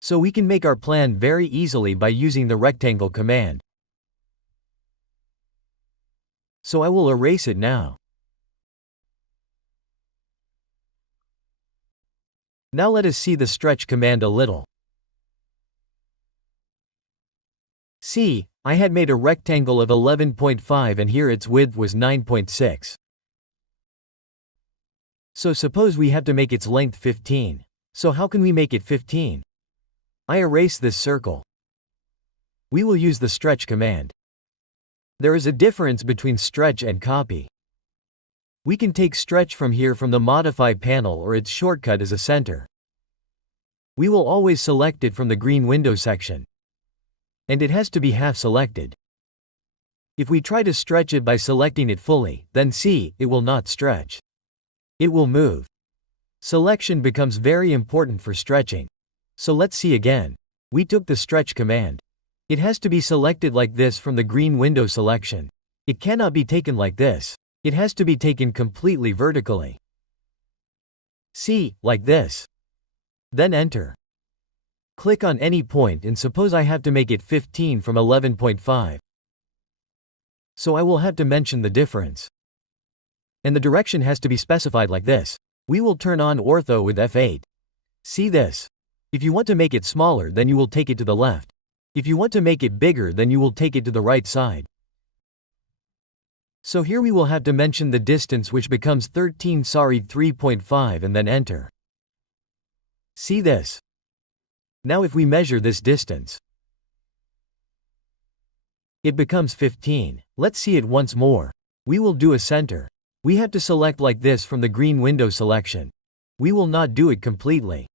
So we can make our plan very easily by using the rectangle command. So I will erase it now. Now let us see the stretch command a little. See, I had made a rectangle of 11.5 and here its width was 9.6. So suppose we have to make its length 15. So how can we make it 15? I erase this circle. We will use the stretch command. There is a difference between stretch and copy. We can take stretch from here from the modify panel or its shortcut is a center. We will always select it from the green window section. And it has to be half selected. If we try to stretch it by selecting it fully, then see, it will not stretch. It will move. Selection becomes very important for stretching. So let's see again. We took the stretch command. It has to be selected like this from the green window selection. It cannot be taken like this. It has to be taken completely vertically. See, like this. Then enter. Click on any point and suppose I have to make it 15 from 11.5. So I will have to mention the difference. And the direction has to be specified like this. We will turn on ortho with F8. See this? If you want to make it smaller then you will take it to the left. If you want to make it bigger then you will take it to the right side. So here we will have to mention the distance which becomes 3.5 and then enter. See this? Now if we measure this distance, it becomes 15. Let's see it once more. We will do a center. We have to select like this from the green window selection. We will not do it completely.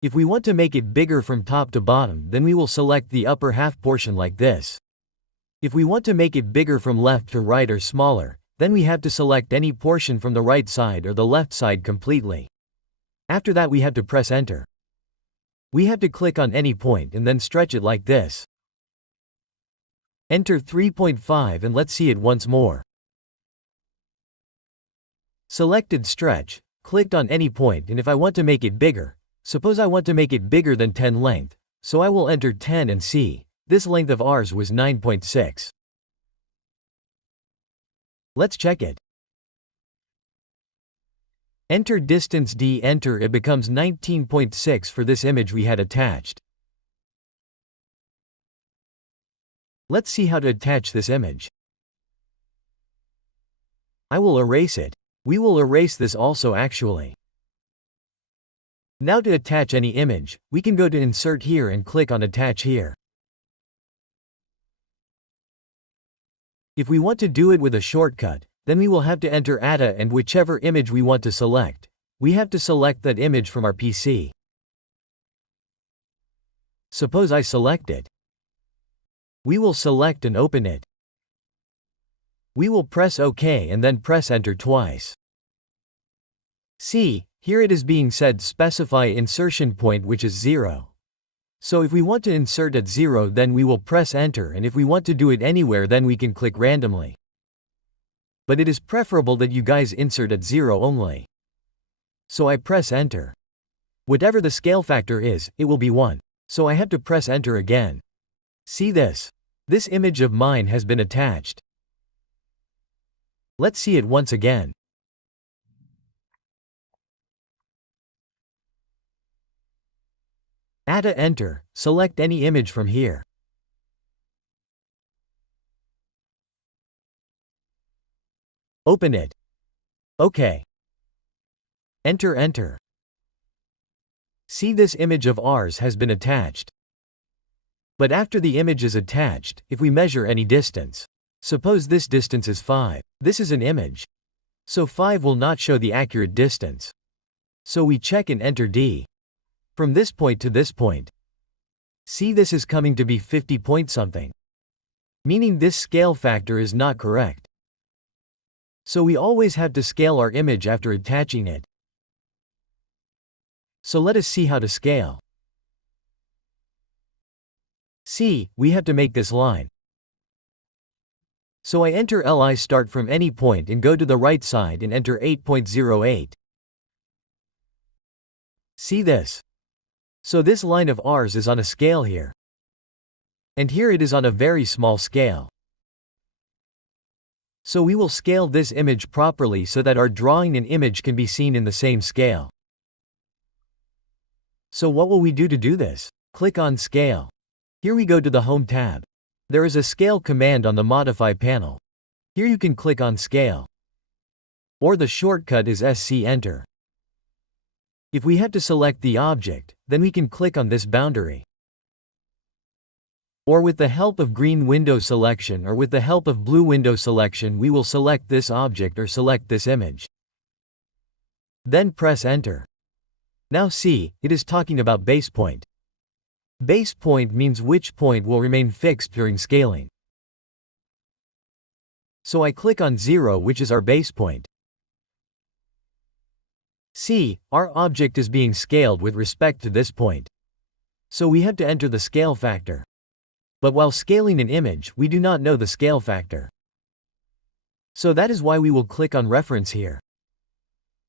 If we want to make it bigger from top to bottom then we will select the upper half portion like this. If we want to make it bigger from left to right or smaller, then we have to select any portion from the right side or the left side completely. After that we have to press enter. We have to click on any point and then stretch it like this. Enter 3.5 and let's see it once more. Selected stretch, clicked on any point and if I want to make it bigger, suppose I want to make it bigger than 10 length, so I will enter 10 and see, this length of ours was 9.6. Let's check it. Enter distance D, enter, it becomes 19.6 for this image we had attached. Let's see how to attach this image. I will erase it. We will erase this also actually. Now to attach any image, we can go to insert here and click on attach here. If we want to do it with a shortcut, then we will have to enter ATA and whichever image we want to select. We have to select that image from our PC. Suppose I select it. We will select and open it. We will press OK and then press enter twice. See, here it is being said specify insertion point which is 0. So if we want to insert at 0 then we will press enter and if we want to do it anywhere then we can click randomly. But it is preferable that you guys insert at 0 only. So I press enter. Whatever the scale factor is, it will be 1. So I have to press enter again. See this? This image of mine has been attached. Let's see it once again. ATA enter, select any image from here. Open it. OK. Enter. See, this image of ours has been attached. But after the image is attached, if we measure any distance, suppose this distance is 5, this is an image. So 5 will not show the accurate distance. So we check and enter D. From this point to this point. See, this is coming to be 50 point something. Meaning this scale factor is not correct. So we always have to scale our image after attaching it. So let us see how to scale. See, we have to make this line. So I enter LI start from any point and go to the right side and enter 8.08. See this? So this line of ours is on a scale here. And here it is on a very small scale. So we will scale this image properly so that our drawing and image can be seen in the same scale. So what will we do to do this? Click on Scale. Here we go to the Home tab. There is a Scale command on the Modify panel. Here you can click on Scale. Or the shortcut is SC Enter. If we have to select the object, then we can click on this boundary. Or with the help of green window selection or with the help of blue window selection we will select this object or select this image. Then press Enter. Now see, it is talking about base point. Base point means which point will remain fixed during scaling. So I click on 0, which is our base point. See, our object is being scaled with respect to this point. So we have to enter the scale factor. But while scaling an image, we do not know the scale factor. So that is why we will click on Reference here.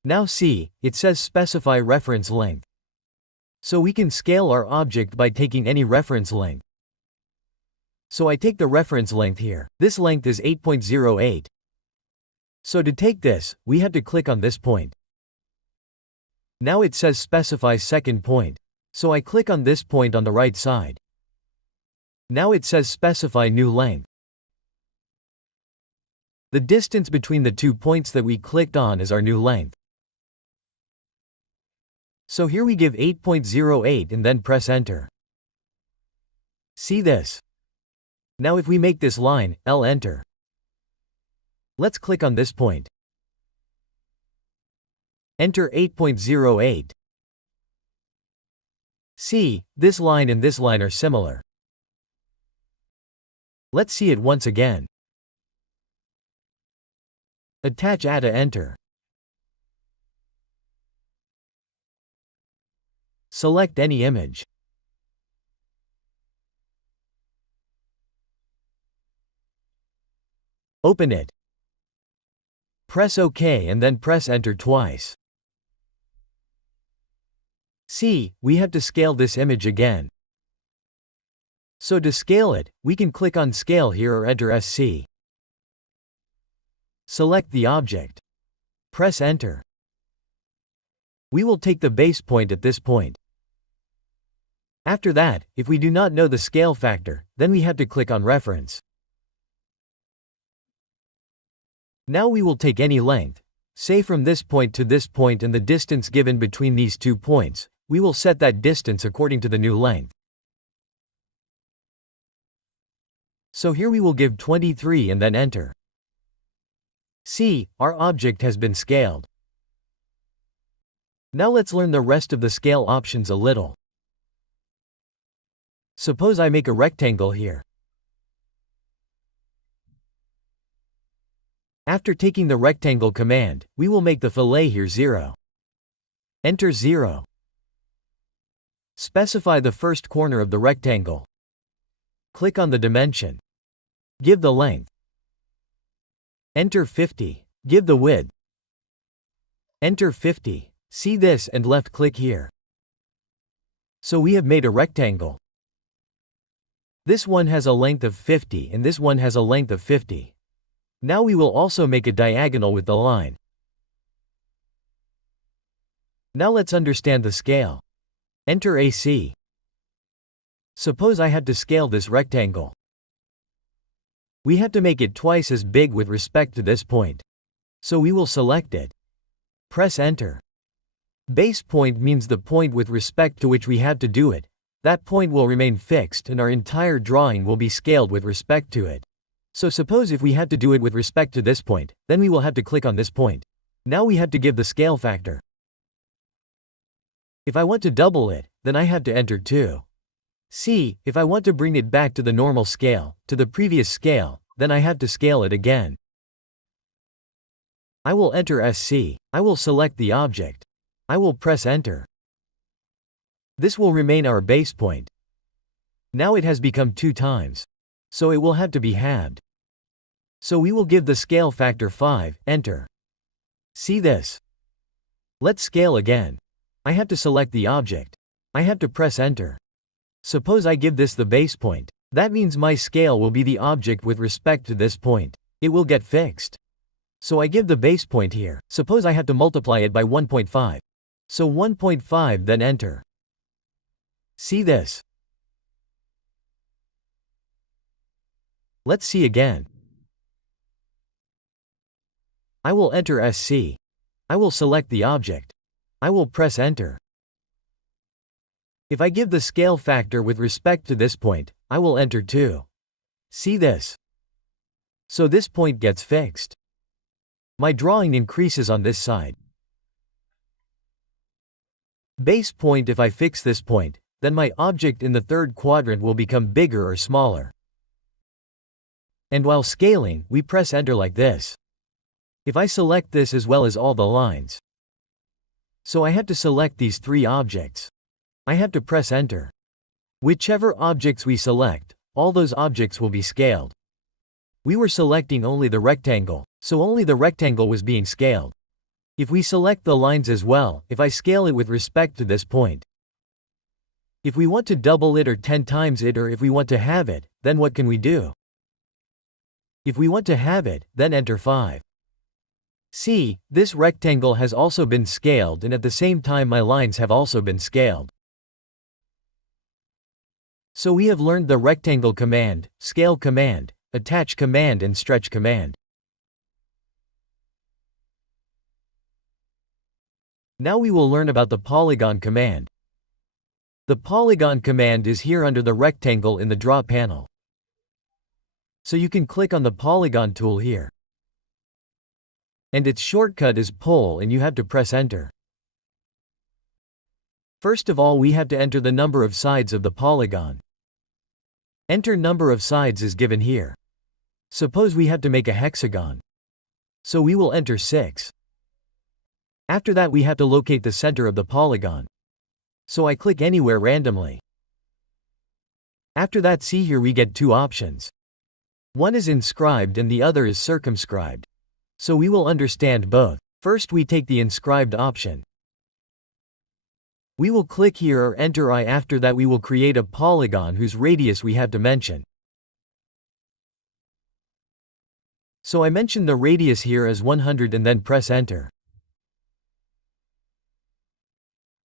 Now see, it says Specify Reference Length. So we can scale our object by taking any reference length. So I take the reference length here. This length is 8.08. So to take this, we have to click on this point. Now it says Specify Second Point. So I click on this point on the right side. Now it says Specify New Length. The distance between the 2 points that we clicked on is our new length. So here we give 8.08 and then press Enter. See this? Now if we make this line, L Enter. Let's click on this point. Enter 8.08. See, this line and this line are similar. Let's see it once again. Attach ATA Enter. Select any image. Open it. Press OK and then press Enter twice. See, we have to scale this image again. So to scale it, we can click on Scale here or enter SC. Select the object. Press Enter. We will take the base point at this point. After that, if we do not know the scale factor, then we have to click on Reference. Now we will take any length, say from this point to this point and the distance given between these 2 points, we will set that distance according to the new length. So here we will give 23 and then Enter. See, our object has been scaled. Now let's learn the rest of the scale options a little. Suppose I make a rectangle here. After taking the rectangle command, we will make the fillet here 0. Enter 0. Specify the first corner of the rectangle. Click on the dimension. Give the length. Enter 50. Give the width. Enter 50. See this and left click here. So we have made a rectangle. This one has a length of 50 and this one has a length of 50. Now we will also make a diagonal with the line. Now let's understand the scale. Enter AC. Suppose I had to scale this rectangle. We have to make it twice as big with respect to this point. So we will select it. Press Enter. Base point means the point with respect to which we have to do it. That point will remain fixed and our entire drawing will be scaled with respect to it. So suppose if we have to do it with respect to this point, then we will have to click on this point. Now we have to give the scale factor. If I want to double it, then I have to enter 2. See, if I want to bring it back to the normal scale, to the previous scale, then I have to scale it again. I will enter SC. I will select the object. I will press Enter. This will remain our base point. Now it has become 2 times. So it will have to be halved. So we will give the scale factor 5, Enter. See this? Let's scale again. I have to select the object. I have to press Enter. Suppose I give this the base point. That means my scale will be the object with respect to this point. It will get fixed. So I give the base point here. Suppose I have to multiply it by 1.5. So 1.5, then Enter. See this? Let's see again. I will enter SC. I will select the object. I will press Enter. If I give the scale factor with respect to this point, I will enter 2. See this? So this point gets fixed. My drawing increases on this side. Base point. If I fix this point, then my object in the third quadrant will become bigger or smaller. And while scaling, we press Enter like this. If I select this as well as all the lines. So I have to select these 3 objects. I have to press Enter. Whichever objects we select, all those objects will be scaled. We were selecting only the rectangle, so only the rectangle was being scaled. If we select the lines as well, if I scale it with respect to this point. If we want to double it or 10 times it, or if we want to halve it, then what can we do? If we want to halve it, then enter 5. See, this rectangle has also been scaled and at the same time my lines have also been scaled. So we have learned the rectangle command, scale command, attach command and stretch command. Now we will learn about the polygon command. The polygon command is here under the rectangle in the draw panel. So you can click on the polygon tool here. And its shortcut is Pull and you have to press Enter. First of all we have to enter the number of sides of the polygon. Enter number of sides is given here. Suppose we have to make a hexagon. So we will enter 6. After that we have to locate the center of the polygon. So I click anywhere randomly. After that see here we get 2 options. One is inscribed and the other is circumscribed. So we will understand both. First we take the inscribed option. We will click here or enter I. After that we will create a polygon whose radius we have to mention. So I mention the radius here as 100 and then press Enter.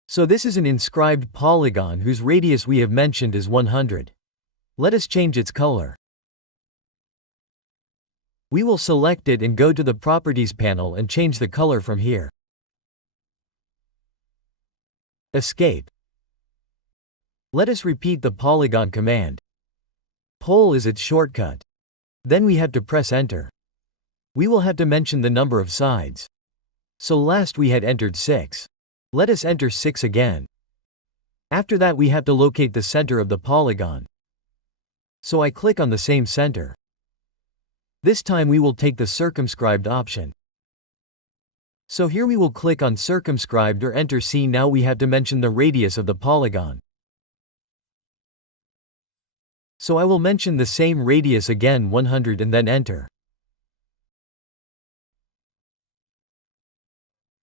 So this is an inscribed polygon whose radius we have mentioned is 100. Let us change its color. We will select it and go to the Properties panel and change the color from here. Escape. Let us repeat the polygon command. Pull is its shortcut. Then we have to press Enter. We will have to mention the number of sides. So last we had entered 6. Let us enter 6 again. After that we have to locate the center of the polygon. So I click on the same center. This time we will take the circumscribed option. So here we will click on circumscribed or enter C. Now we have to mention the radius of the polygon. So I will mention the same radius again 100 and then enter.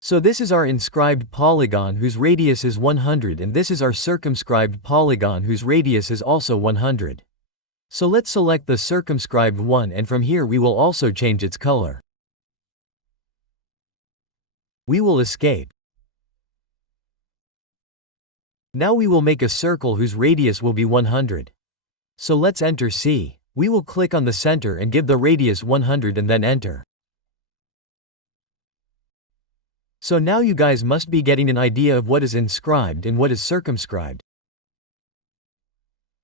So this is our inscribed polygon whose radius is 100 and this is our circumscribed polygon whose radius is also 100. So let's select the circumscribed one and from here we will also change its color. We will escape. Now we will make a circle whose radius will be 100. So let's enter C. We will click on the center and give the radius 100 and then enter. So now you guys must be getting an idea of what is inscribed and what is circumscribed.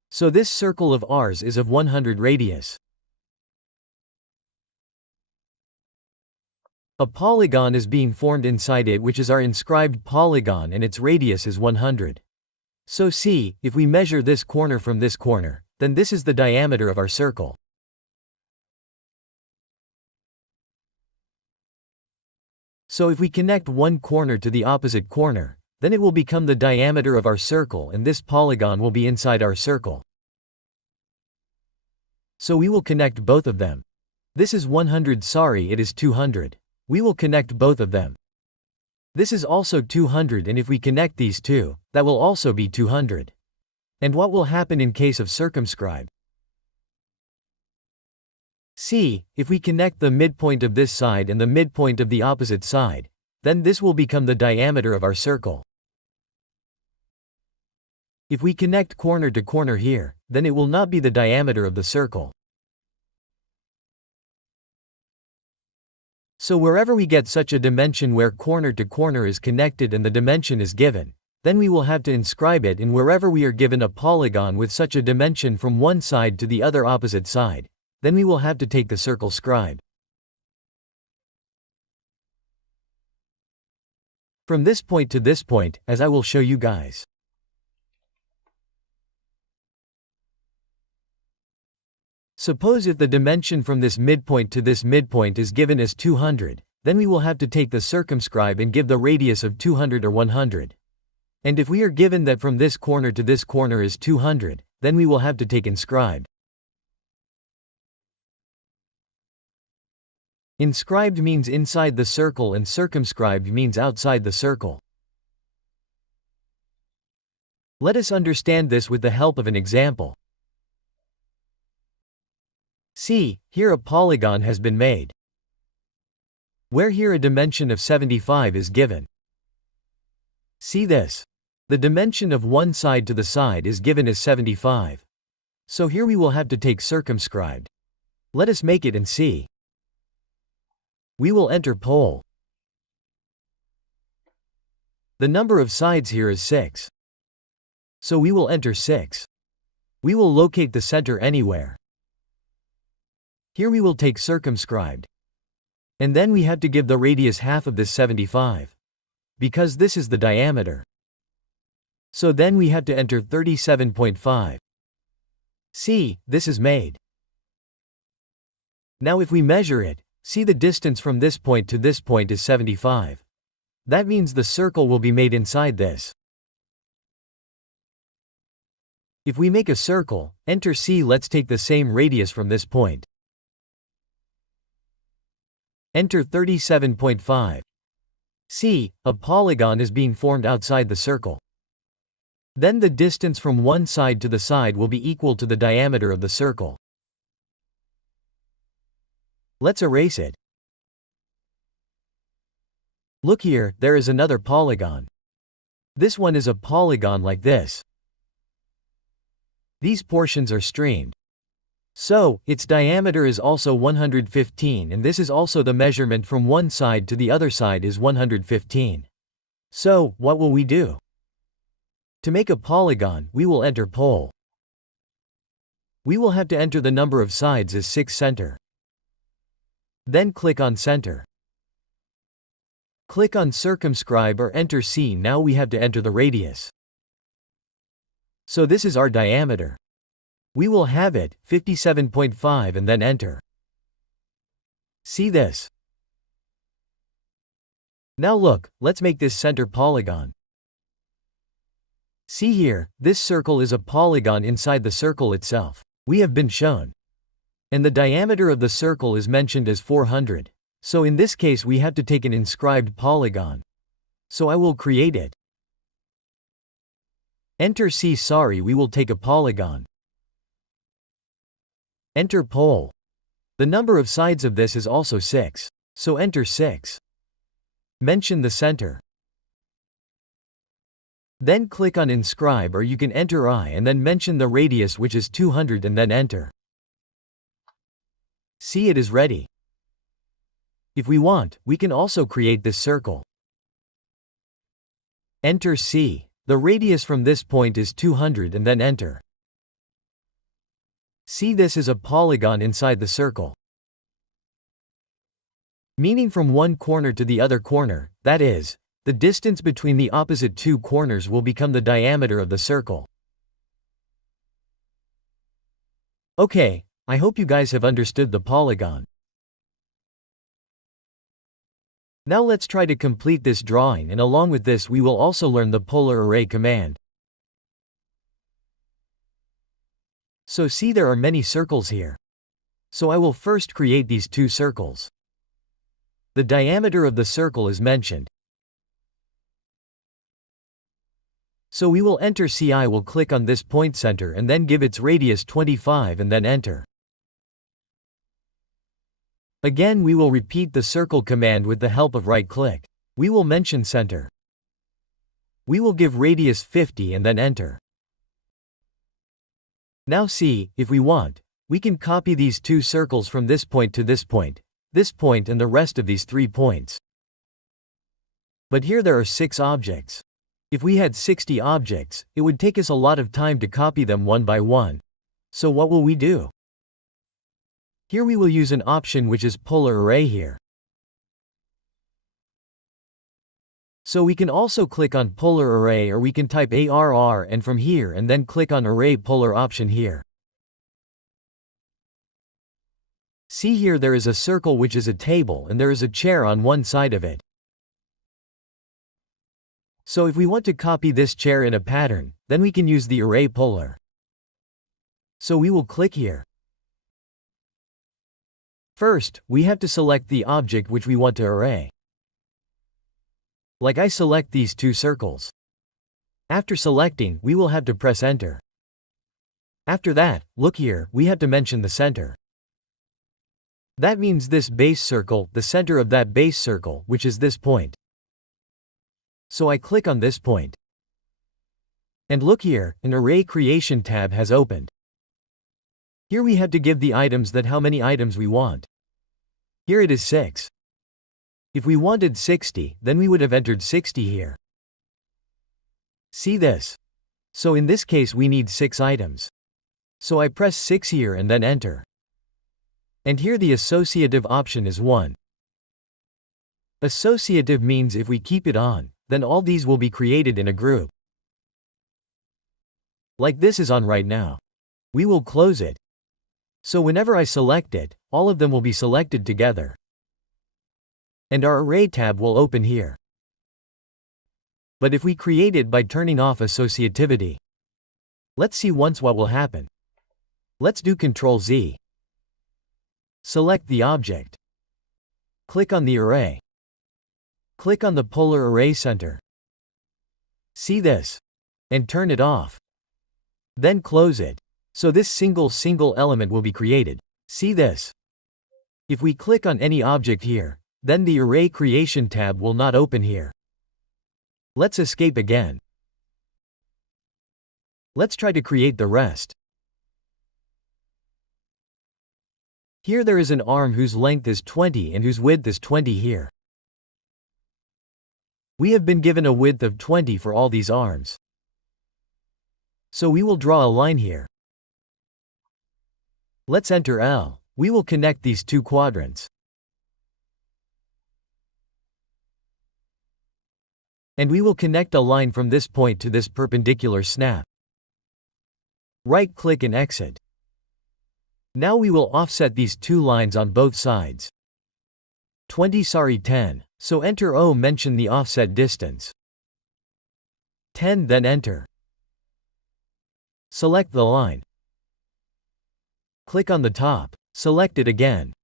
So this circle of ours is of 100 radius. A polygon is being formed inside it, which is our inscribed polygon, and its radius is 100. So see, if we measure this corner from this corner, then this is the diameter of our circle. So if we connect one corner to the opposite corner, then it will become the diameter of our circle, and this polygon will be inside our circle. So we will connect both of them. This is 100, sorry, it is 200. We will connect both of them. This is also 200, and if we connect these two, that will also be 200. And what will happen in case of circumscribed? See, if we connect the midpoint of this side and the midpoint of the opposite side, then this will become the diameter of our circle. If we connect corner to corner here, then it will not be the diameter of the circle. So wherever we get such a dimension where corner to corner is connected and the dimension is given, then we will have to inscribe it, and wherever we are given a polygon with such a dimension from one side to the other opposite side, then we will have to take the circle scribe. From this point to this point, as I will show you guys. Suppose if the dimension from this midpoint to this midpoint is given as 200, then we will have to take the circumscribe and give the radius of 200 or 100. And if we are given that from this corner to this corner is 200, then we will have to take inscribed. Inscribed means inside the circle and circumscribed means outside the circle. Let us understand this with the help of an example. See, here a polygon has been made, where here a dimension of 75 is given. See this. The dimension of one side to the side is given as 75. So here we will have to take circumscribed. Let us make it and see. We will enter pole. The number of sides here is 6. So we will enter 6. We will locate the center anywhere. Here we will take circumscribed. And then we have to give the radius half of this 75. Because this is the diameter. So then we have to enter 37.5. See, this is made. Now if we measure it, see the distance from this point to this point is 75. That means the circle will be made inside this. If we make a circle, enter C. Let's take the same radius from this point. Enter 37.5. See, a polygon is being formed outside the circle. Then the distance from one side to the side will be equal to the diameter of the circle. Let's erase it. Look here, there is another polygon. This one is a polygon like this. These portions are streamed. So, its diameter is also 115, and this is also the measurement from one side to the other side is 115. So, what will we do? To make a polygon, we will enter pole. We will have to enter the number of sides as 6 center. Then click on center. Click on circumscribe or enter C. Now we have to enter the radius. So this is our diameter. We will have it, 57.5, and then enter. See this. Now look, let's make this center polygon. See here, this circle is a polygon inside the circle itself. We have been shown. And the diameter of the circle is mentioned as 400. So in this case we have to take an inscribed polygon. So I will create it. Enter C. Sorry, we will take a polygon. Enter pole. The number of sides of this is also 6. So enter 6. Mention the center. Then click on inscribe, or you can enter I and then mention the radius, which is 200, and then enter. See, it is ready. If we want, we can also create this circle. Enter C. The radius from this point is 200 and then enter. See, this is a polygon inside the circle. Meaning from one corner to the other corner, that is, the distance between the opposite two corners will become the diameter of the circle. Okay, I hope you guys have understood the polygon. Now let's try to complete this drawing, and along with this we will also learn the polar array command. So see, there are many circles here. So I will first create these two circles. The diameter of the circle is mentioned. So we will enter C. I will click on this point center and then give its radius 25 and then enter. Again we will repeat the circle command with the help of right-click. We will mention center. We will give radius 50 and then enter. Now see, if we want, we can copy these two circles from this point to this point and the rest of these 3 points. But here there are 6 objects. If we had 60 objects, it would take us a lot of time to copy them one by one. So what will we do? Here we will use an option which is polar array here. So we can also click on polar array, or we can type ARR and from here and then click on array polar option here. See, here there is a circle which is a table and there is a chair on one side of it. So if we want to copy this chair in a pattern, then we can use the array polar. So we will click here. First, we have to select the object which we want to array. Like I select these two circles. After selecting, we will have to press enter. After that, look here, we have to mention the center. That means this base circle, the center of that base circle, which is this point. So I click on this point. And look here, an array creation tab has opened. Here we have to give the items that how many items we want. Here it is 6. If we wanted 60, then we would have entered 60 here. See this? So in this case we need 6 items. So I press 6 here and then enter. And here the associative option is 1. Associative means if we keep it on, then all these will be created in a group. Like this is on right now. We will close it. So whenever I select it, all of them will be selected together. And our array tab will open here. But if we create it by turning off associativity, let's see once what will happen. Let's do Ctrl Z. Select the object. Click on the array. Click on the polar array center. See this? And turn it off. Then close it. So this single element will be created. See this? If we click on any object here, then the array creation tab will not open here. Let's escape again. Let's try to create the rest. Here there is an arm whose length is 20 and whose width is 20 here. We have been given a width of 20 for all these arms. So we will draw a line here. Let's enter L. We will connect these two quadrants. And we will connect a line from this point to this perpendicular snap. Right-click and exit. Now we will offset these two lines on both sides. 10. So enter O, mention the offset distance. 10, then enter. Select the line. Click on the top, select it again.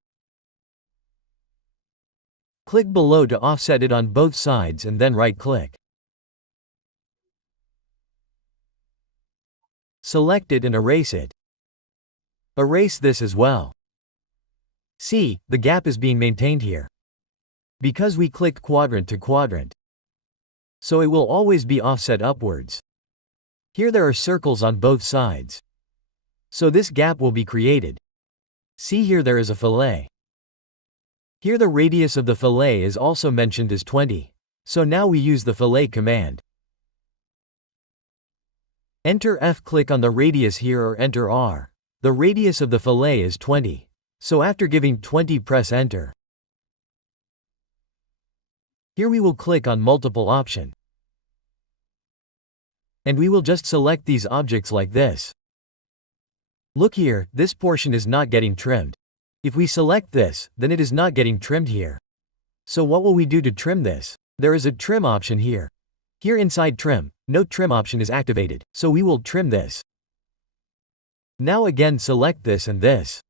Click below to offset it on both sides and then right-click. Select it and erase it. Erase this as well. See, the gap is being maintained here. Because we clicked quadrant to quadrant. So it will always be offset upwards. Here there are circles on both sides. So this gap will be created. See, here there is a fillet. Here the radius of the fillet is also mentioned as 20. So now we use the fillet command. Enter F, click on the radius here or enter R. The radius of the fillet is 20. So after giving 20 press enter. Here we will click on multiple option. And we will just select these objects like this. Look here, this portion is not getting trimmed. If we select this, then it is not getting trimmed here. So what will we do to trim this? There is a trim option here. Here inside trim, no trim option is activated, so we will trim this. Now again select this and this.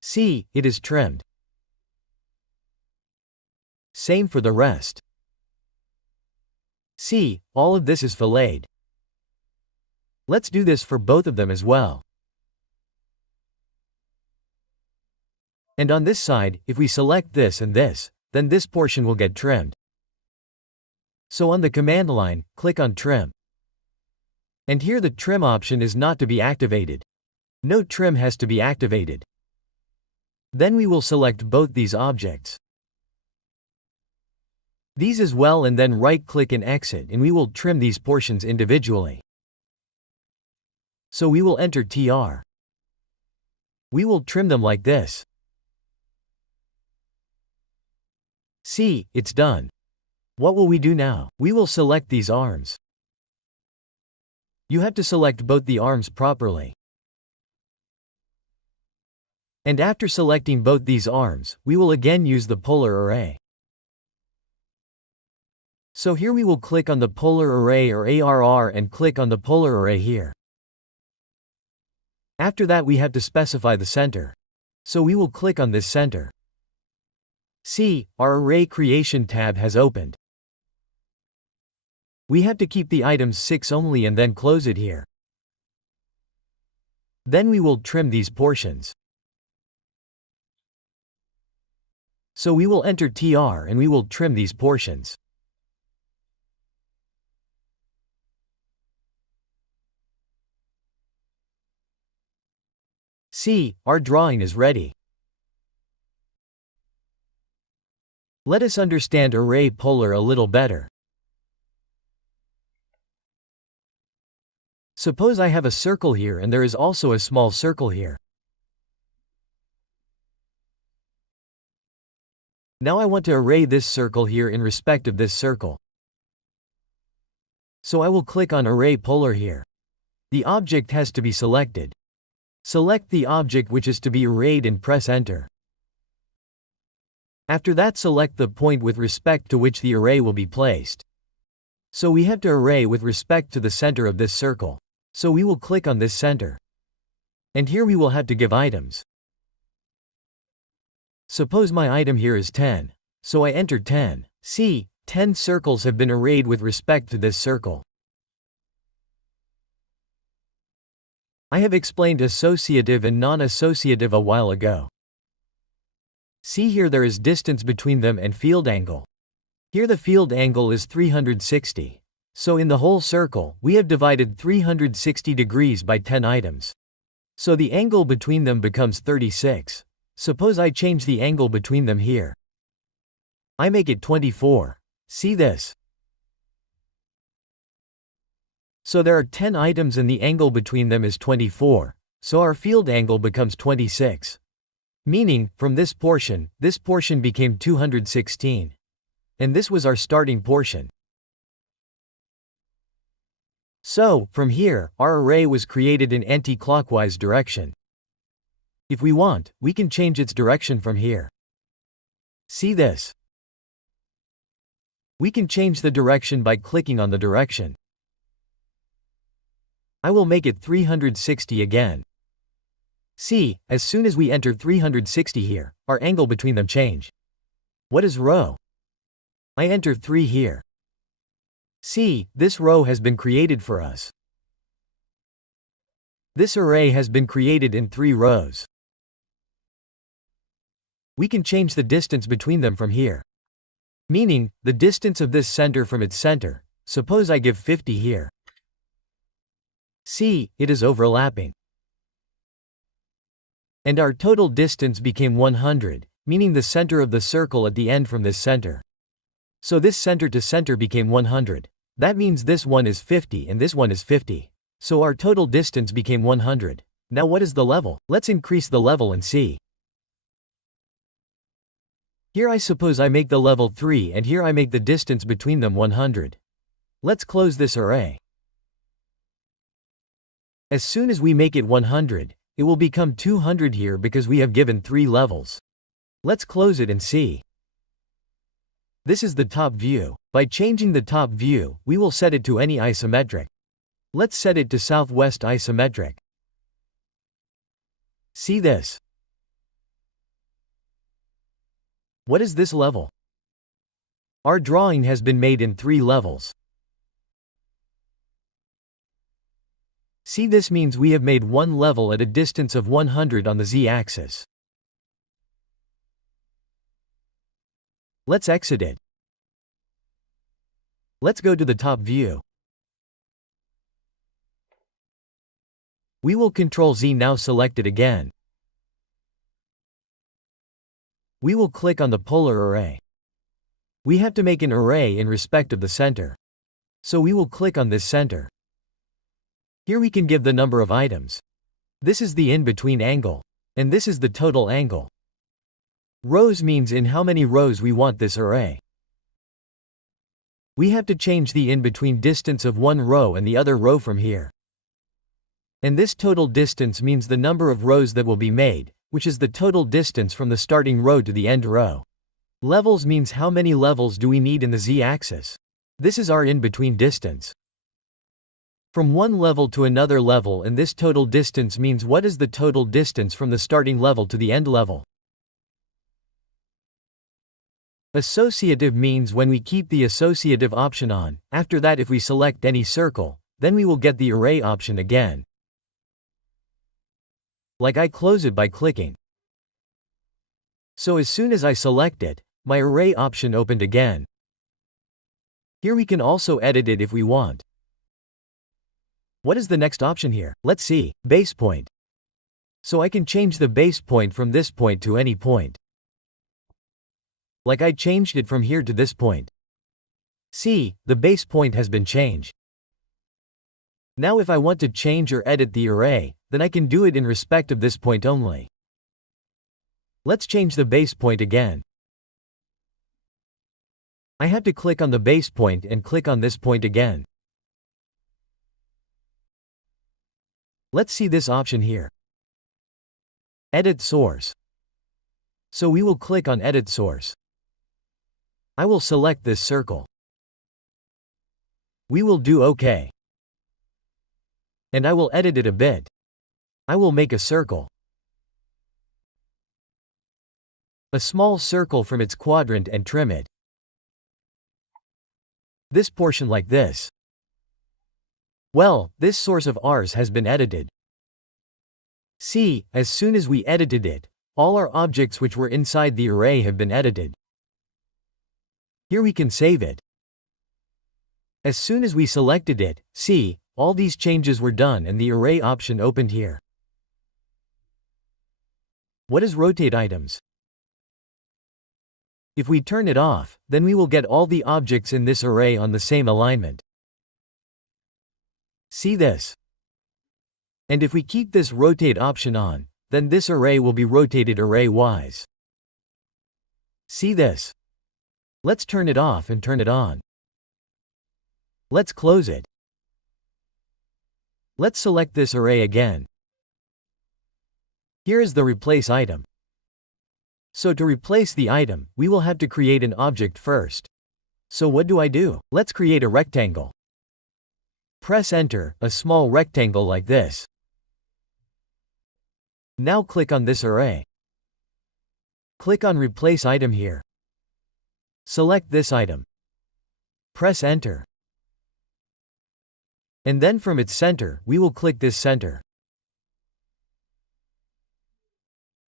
See, it is trimmed. Same for the rest. See, all of this is filleted. Let's do this for both of them as well. And on this side, if we select this and this, then this portion will get trimmed. So on the command line, click on Trim. And here the trim option is not to be activated. No trim has to be activated. Then we will select both these objects. These as well and then right-click and exit and we will trim these portions individually. So we will enter TR. We will trim them like this. See, it's done. What will we do now? We will select these arms. You have to select both the arms properly. And after selecting both these arms, we will again use the polar array. So here we will click on the polar array or ARR and click on the polar array here. After that we have to specify the center. So we will click on this center. See, our array creation tab has opened. We have to keep the items 6 only and then close it here. Then we will trim these portions. So we will enter TR and we will trim these portions. See, our drawing is ready. Let us understand array polar a little better. Suppose I have a circle here and there is also a small circle here. Now I want to array this circle here in respect of this circle. So I will click on Array Polar here. The object has to be selected. Select the object which is to be arrayed and press Enter. After that select the point with respect to which the array will be placed. So we have to array with respect to the center of this circle. So we will click on this center. And here we will have to give items. Suppose my item here is 10. So I enter 10. See, 10 circles have been arrayed with respect to this circle. I have explained associative and non-associative a while ago. See here there is distance between them and field angle. Here the field angle is 360. So in the whole circle, we have divided 360 degrees by 10 items. So the angle between them becomes 36. Suppose I change the angle between them here. I make it 24. See this? So there are 10 items and the angle between them is 24. So our field angle becomes 26. Meaning, from this portion became 216. And this was our starting portion. So, from here, our array was created in anti-clockwise direction. If we want, we can change its direction from here. See this? We can change the direction by clicking on the direction. I will make it 360 again. See, as soon as we enter 360 here, our angle between them change. What is row? I enter 3 here. See, this row has been created for us. This array has been created in 3 rows. We can change the distance between them from here. Meaning, the distance of this center from its center. Suppose I give 50 here. See, it is overlapping. And our total distance became 100, meaning the center of the circle at the end from this center. So this center to center became 100. That means this one is 50 and this one is 50. So our total distance became 100. Now what is the level? Let's increase the level and see. Here I suppose I make the level 3 and here I make the distance between them 100. Let's close this array. As soon as we make it 100, it will become 200 here because we have given 3 levels. Let's close it and see. This is the top view. By changing the top view, we will set it to any isometric. Let's set it to southwest isometric. See this. What is this level? Our drawing has been made in 3 levels. See, this means we have made one level at a distance of 100 on the z-axis. Let's exit it. Let's go to the top view. We will Ctrl-Z now select it again. We will click on the polar array. We have to make an array in respect of the center. So we will click on this center. Here we can give the number of items. This is the in-between angle. And this is the total angle. Rows means in how many rows we want this array. We have to change the in-between distance of one row and the other row from here. And this total distance means the number of rows that will be made, which is the total distance from the starting row to the end row. Levels means how many levels do we need in the z-axis. This is our in-between distance. From one level to another level, and this total distance means what is the total distance from the starting level to the end level. Associative means when we keep the associative option on. After that, if we select any circle, then we will get the array option again. Like I close it by clicking. So as soon as I select it, my array option opened again. Here we can also edit it if we want. What is the next option here? Let's see, base point. So I can change the base point from this point to any point. Like I changed it from here to this point. See, the base point has been changed. Now if I want to change or edit the array, then I can do it in respect of this point only. Let's change the base point again. I have to click on the base point and click on this point again. Let's see this option here. Edit source. So we will click on Edit source. I will select this circle. We will do OK. And I will edit it a bit. I will make a circle. A small circle from its quadrant and trim it. This portion like this. Well, this source of ours has been edited. See, as soon as we edited it, all our objects which were inside the array have been edited. Here we can save it. As soon as we selected it, see, all these changes were done and the array option opened here. What is rotate items? If we turn it off, then we will get all the objects in this array on the same alignment. See this? And if we keep this rotate option on, then this array will be rotated array-wise. See this? Let's turn it off and turn it on. Let's close it. Let's select this array again. Here is the replace item. So to replace the item, we will have to create an object first. So what do? Let's create a rectangle. Press Enter, a small rectangle like this. Now click on this array. Click on Replace Item here. Select this item. Press Enter. And then from its center, we will click this center.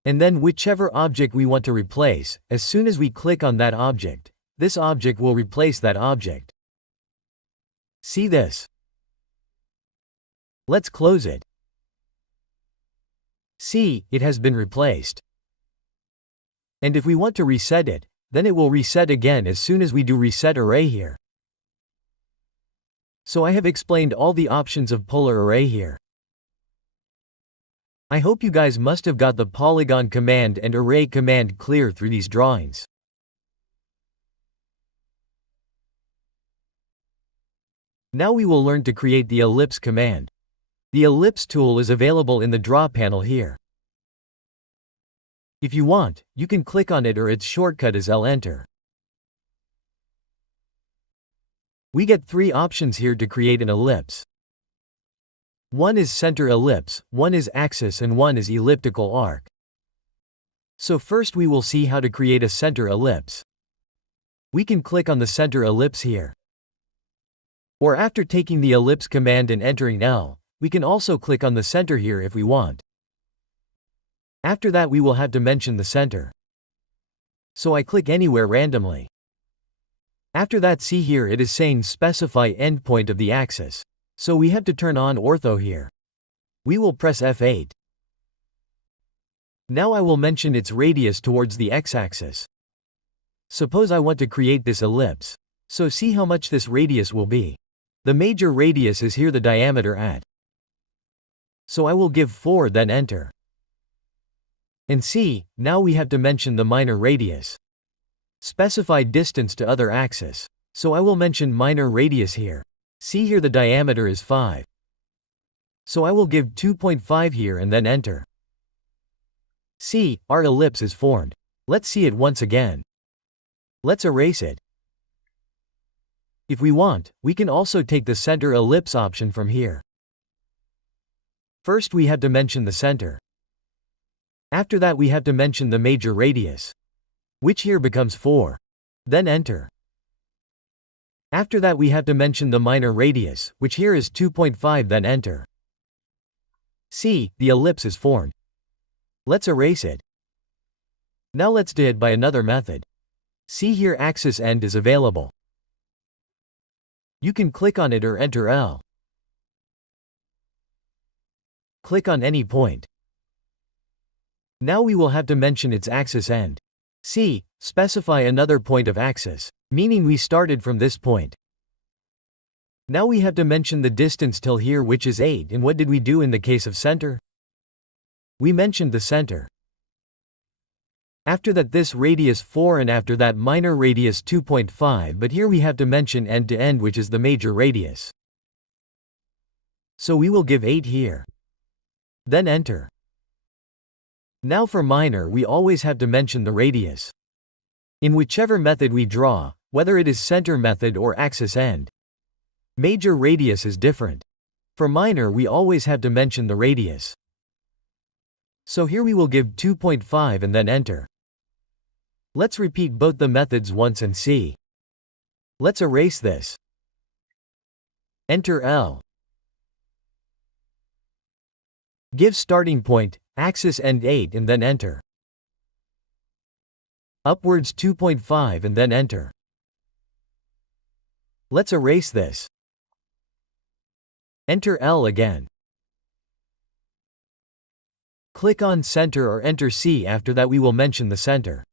And then whichever object we want to replace, as soon as we click on that object, this object will replace that object. See this? Let's close it. See, it has been replaced. And if we want to reset it, then it will reset again as soon as we do Reset Array here. So I have explained all the options of polar array here. I hope you guys must have got the polygon command and array command clear through these drawings. Now we will learn to create the ellipse command. The ellipse tool is available in the draw panel here. If you want, you can click on it, or its shortcut is Enter. We get 3 options here to create an ellipse. One is center ellipse, one is axis, and one is elliptical arc. So first we will see how to create a center ellipse. We can click on the center ellipse here. Or after taking the ellipse command and entering L, we can also click on the center here if we want. After that we will have to mention the center. So I click anywhere randomly. After that, see here it is saying specify endpoint of the axis. So we have to turn on ortho here. We will press F8. Now I will mention its radius towards the x-axis. Suppose I want to create this ellipse. So see how much this radius will be. The major radius is here, the diameter at. So I will give 4, then enter. And see, now we have to mention the minor radius. Specify distance to other axis. So I will mention minor radius here. See here the diameter is 5. So I will give 2.5 here and then enter. See, our ellipse is formed. Let's see it once again. Let's erase it. If we want, we can also take the center ellipse option from here. First we have to mention the center. After that we have to mention the major radius, which here becomes 4. Then enter. After that we have to mention the minor radius, which here is 2.5, then enter. See, the ellipse is formed. Let's erase it. Now let's do it by another method. See here axis end is available. You can click on it or enter L. Click on any point. Now we will have to mention its axis end. See, specify another point of axis, meaning we started from this point. Now we have to mention the distance till here, which is 8, and what did we do in the case of center? We mentioned the center. After that this radius 4, and after that minor radius 2.5, but here we have to mention end to end, which is the major radius. So we will give 8 here. Then enter. Now for minor we always have to mention the radius. In whichever method we draw, whether it is center method or axis end, major radius is different. For minor we always have to mention the radius. So here we will give 2.5 and then enter. Let's repeat both the methods once and see. Let's erase this. Enter L. Give starting point, axis end 8 and then enter. Upwards 2.5 and then enter. Let's erase this. Enter L again. Click on center or enter C. After that we will mention the center.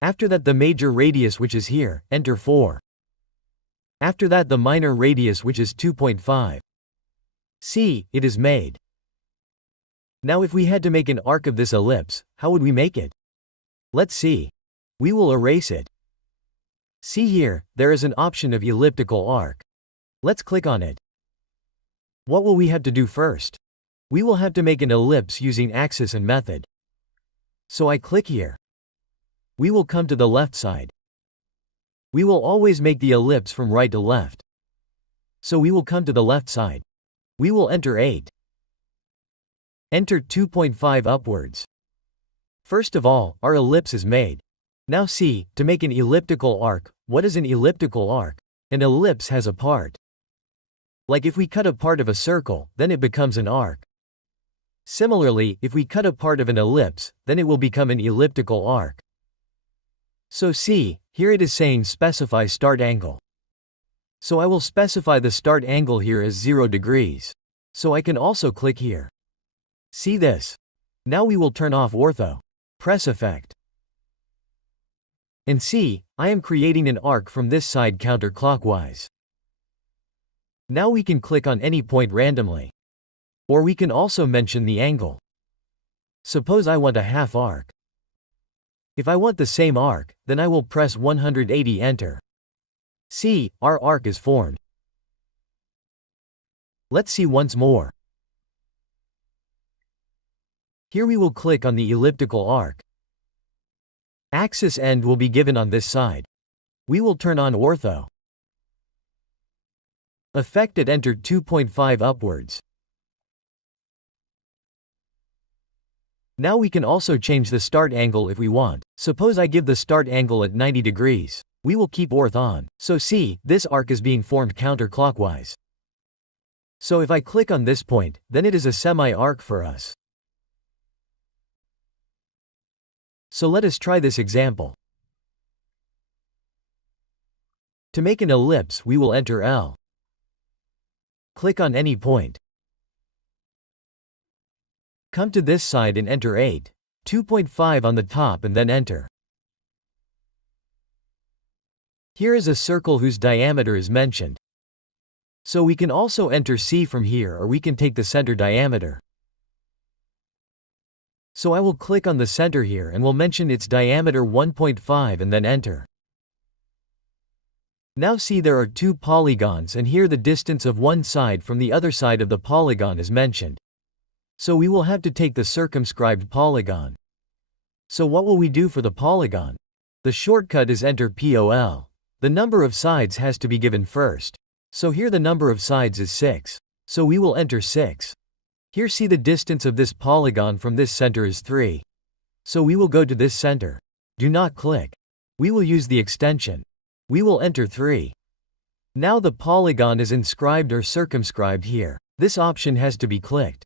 After that the major radius, which is here, enter 4. After that the minor radius, which is 2.5. See, it is made. Now if we had to make an arc of this ellipse, how would we make it? Let's see. We will erase it. See here, there is an option of elliptical arc. Let's click on it. What will we have to do first? We will have to make an ellipse using axis and method. So I click here. We will come to the left side. We will always make the ellipse from right to left. So we will come to the left side. We will enter 8. Enter 2.5 upwards. First of all, our ellipse is made. Now see, to make an elliptical arc, what is an elliptical arc? An ellipse has a part. Like if we cut a part of a circle, then it becomes an arc. Similarly, if we cut a part of an ellipse, then it will become an elliptical arc. So see, here it is saying specify start angle. So I will specify the start angle here as 0 degrees. So I can also click here. See this? Now we will turn off ortho. Press effect. And see, I am creating an arc from this side counterclockwise. Now we can click on any point randomly. Or we can also mention the angle. Suppose I want a half arc. If I want the same arc, then I will press 180 enter. See, our arc is formed. Let's see once more. Here we will click on the elliptical arc. Axis end will be given on this side. We will turn on ortho. Effect at enter 2.5 upwards. Now we can also change the start angle if we want. Suppose I give the start angle at 90 degrees. We will keep orth on. So see, this arc is being formed counterclockwise. So if I click on this point, then it is a semi-arc for us. So let us try this example. To make an ellipse, we will enter L. Click on any point. Come to this side and enter 8, 2.5 on the top and then enter. Here is a circle whose diameter is mentioned. So we can also enter C from here, or we can take the center diameter. So I will click on the center here and will mention its diameter 1.5 and then enter. Now see, there are two polygons, and here the distance of one side from the other side of the polygon is mentioned. So we will have to take the circumscribed polygon. So what will we do for the polygon? The shortcut is enter POL. The number of sides has to be given first. So here the number of sides is 6. So we will enter 6. Here see the distance of this polygon from this center is 3. So we will go to this center. Do not click. We will use the extension. We will enter 3. Now the polygon is inscribed or circumscribed here. This option has to be clicked.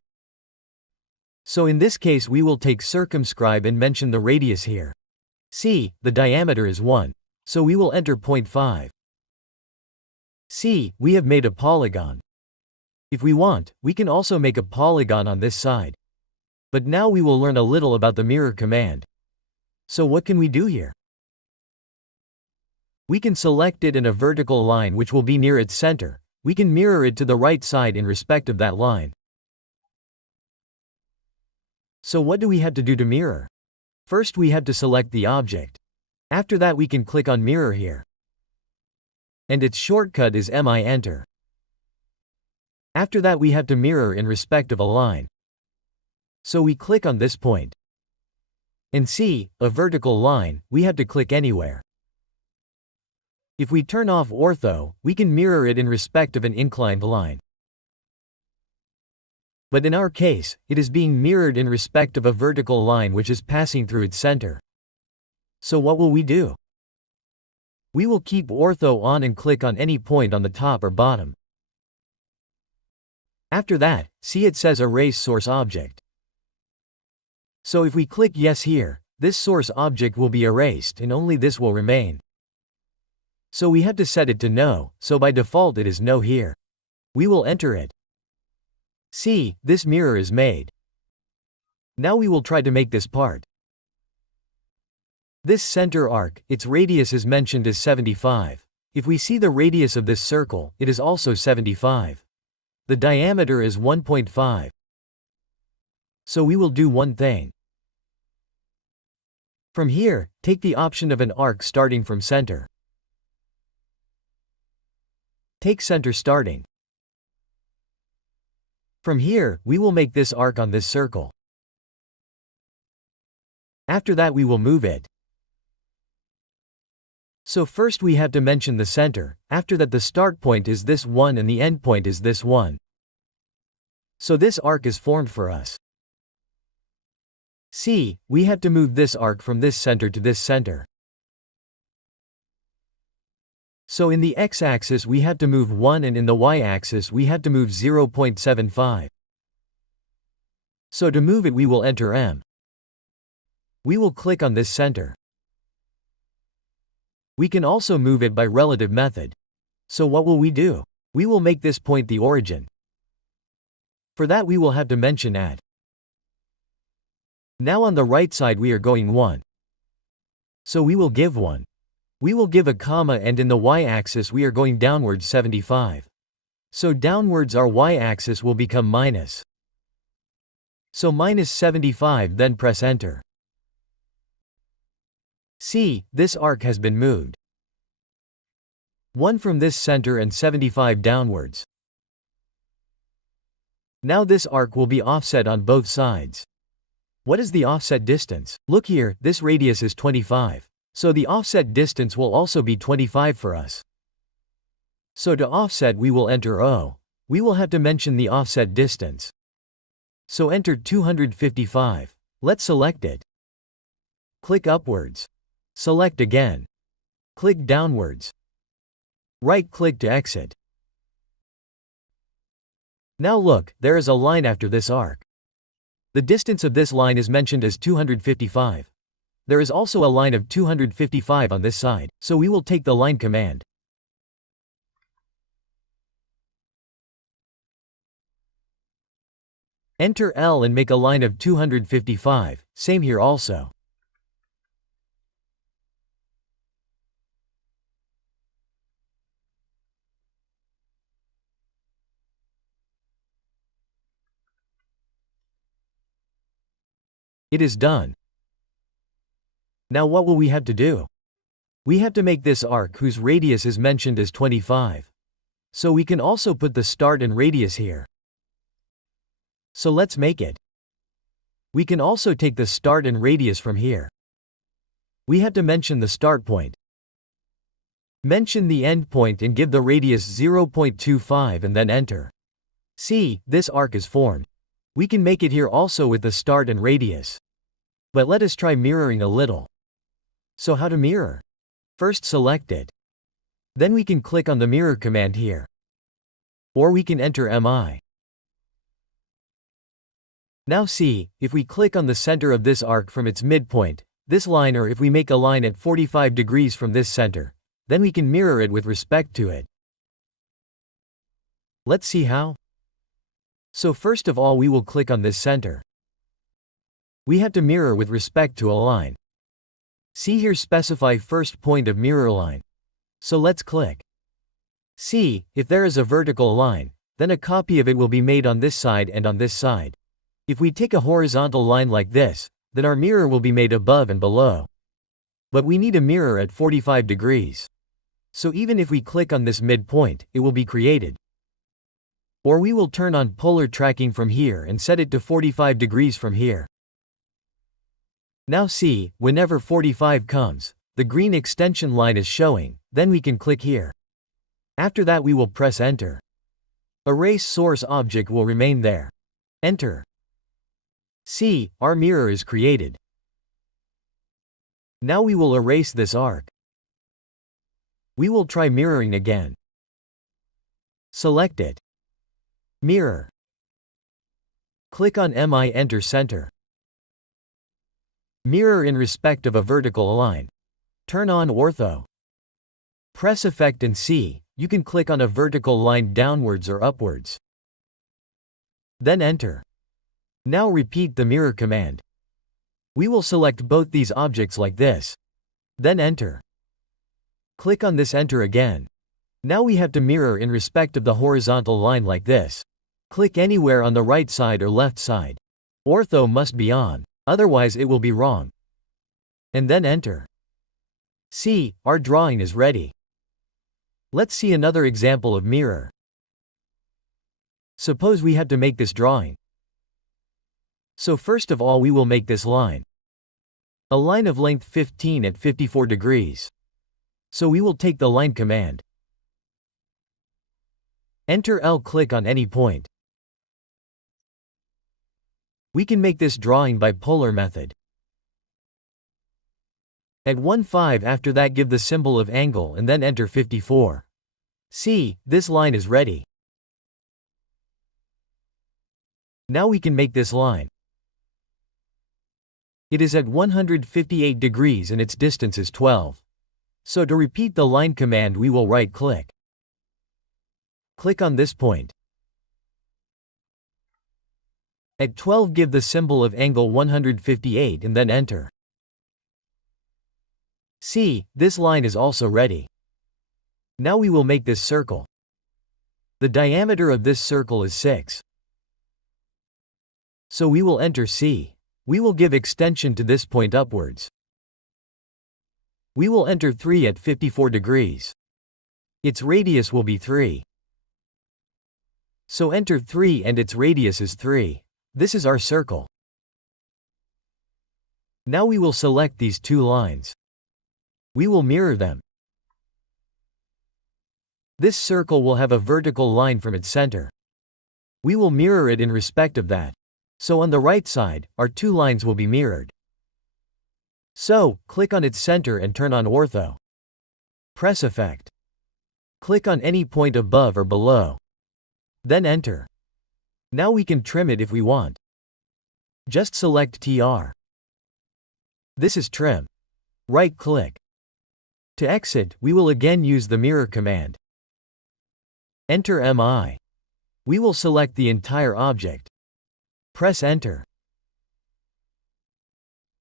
So in this case we will take circumscribe and mention the radius here. See, the diameter is 1. So we will enter 0.5. See, we have made a polygon. If we want, we can also make a polygon on this side. But now we will learn a little about the mirror command. So what can we do here? We can select it in a vertical line which will be near its center. We can mirror it to the right side in respect of that line. So what do we have to do to mirror? First we have to select the object. After that we can click on mirror here. And its shortcut is MI enter. After that we have to mirror in respect of a line. So we click on this point. And see, a vertical line, we have to click anywhere. If we turn off ortho, we can mirror it in respect of an inclined line. But in our case, it is being mirrored in respect of a vertical line which is passing through its center. So what will we do? We will keep ortho on and click on any point on the top or bottom. After that, see it says erase source object. So if we click yes here, this source object will be erased and only this will remain. So we have to set it to no, so by default it is no here. We will enter it. See, this mirror is made. Now we will try to make this part. This center arc, its radius is mentioned as 75. If we see the radius of this circle, it is also 75. The diameter is 1.5. So we will do one thing. From here, take the option of an arc starting from center. Take center starting. From here, we will make this arc on this circle. After that we will move it. So first we have to mention the center, after that the start point is this one and the end point is this one. So this arc is formed for us. See, we have to move this arc from this center to this center. So in the x-axis we have to move 1 and in the y-axis we have to move 0.75. So to move it we will enter M. We will click on this center. We can also move it by relative method. So what will we do? We will make this point the origin. For that we will have to mention at. Now on the right side we are going 1. So we will give 1. We will give a comma, and in the y-axis we are going downwards 75. So downwards our y-axis will become minus. So minus 75, then press enter. See, this arc has been moved. 1 from this center and 75 downwards. Now this arc will be offset on both sides. What is the offset distance? Look here, this radius is 25. So the offset distance will also be 25 for us. So to offset we will enter O. We will have to mention the offset distance. So enter 255. Let's select it. Click upwards. Select again. Click downwards. Right-click to exit. Now look, there is a line after this arc. The distance of this line is mentioned as 255. There is also a line of 255 on this side, so we will take the line command. Enter L and make a line of 255, same here also. It is done. Now what will we have to do? We have to make this arc whose radius is mentioned as 25. So we can also put the start and radius here. So let's make it. We can also take the start and radius from here. We have to mention the start point. Mention the end point and give the radius 0.25 and then enter. See, this arc is formed. We can make it here also with the start and radius. But let us try mirroring a little. So how to mirror? First select it. Then we can click on the mirror command here. Or we can enter MI. Now see, if we click on the center of this arc from its midpoint, this line, or if we make a line at 45 degrees from this center, then we can mirror it with respect to it. Let's see how. So first of all we will click on this center. We have to mirror with respect to a line. See here, specify first point of mirror line. So let's click. See, if there is a vertical line, then a copy of it will be made on this side and on this side. If we take a horizontal line like this, then our mirror will be made above and below. But we need a mirror at 45 degrees. So even if we click on this midpoint, it will be created. Or we will turn on polar tracking from here and set it to 45 degrees from here. Now see, whenever 45 comes, the green extension line is showing, then we can click here. After that we will press enter. Erase source object will remain there. Enter. See, our mirror is created. Now we will erase this arc. We will try mirroring again. Select it. Mirror. Click on MI, enter center. Mirror in respect of a vertical line. Turn on ortho. Press effect and see, you can click on a vertical line downwards or upwards. Then enter. Now repeat the mirror command. We will select both these objects like this. Then enter. Click on this, enter again. Now we have to mirror in respect of the horizontal line like this. Click anywhere on the right side or left side. Ortho must be on, otherwise it will be wrong. And then enter. See, our drawing is ready. Let's see another example of mirror. Suppose we have to make this drawing. So first of all we will make this line. A line of length 15 at 54 degrees. So we will take the line command. Enter L, click on any point. We can make this drawing by polar method. At 1,5 after that give the symbol of angle and then enter 54. See, this line is ready. Now we can make this line. It is at 158 degrees and its distance is 12. So to repeat the line command we will right-click. Click on this point. At 12 give the symbol of angle 158 and then enter. See, this line is also ready. Now we will make this circle. The diameter of this circle is 6. So we will enter C. We will give extension to this point upwards. We will enter 3 at 54 degrees. Its radius will be 3. So enter 3 and its radius is 3. This is our circle. Now we will select these two lines. We will mirror them. This circle will have a vertical line from its center. We will mirror it in respect of that. So on the right side, our two lines will be mirrored. So, click on its center and turn on ortho. Press Effect. Click on any point above or below. Then enter. Now we can trim it if we want. Just select TR. This is trim. Right-click. To exit, we will again use the mirror command. Enter MI. We will select the entire object. Press Enter.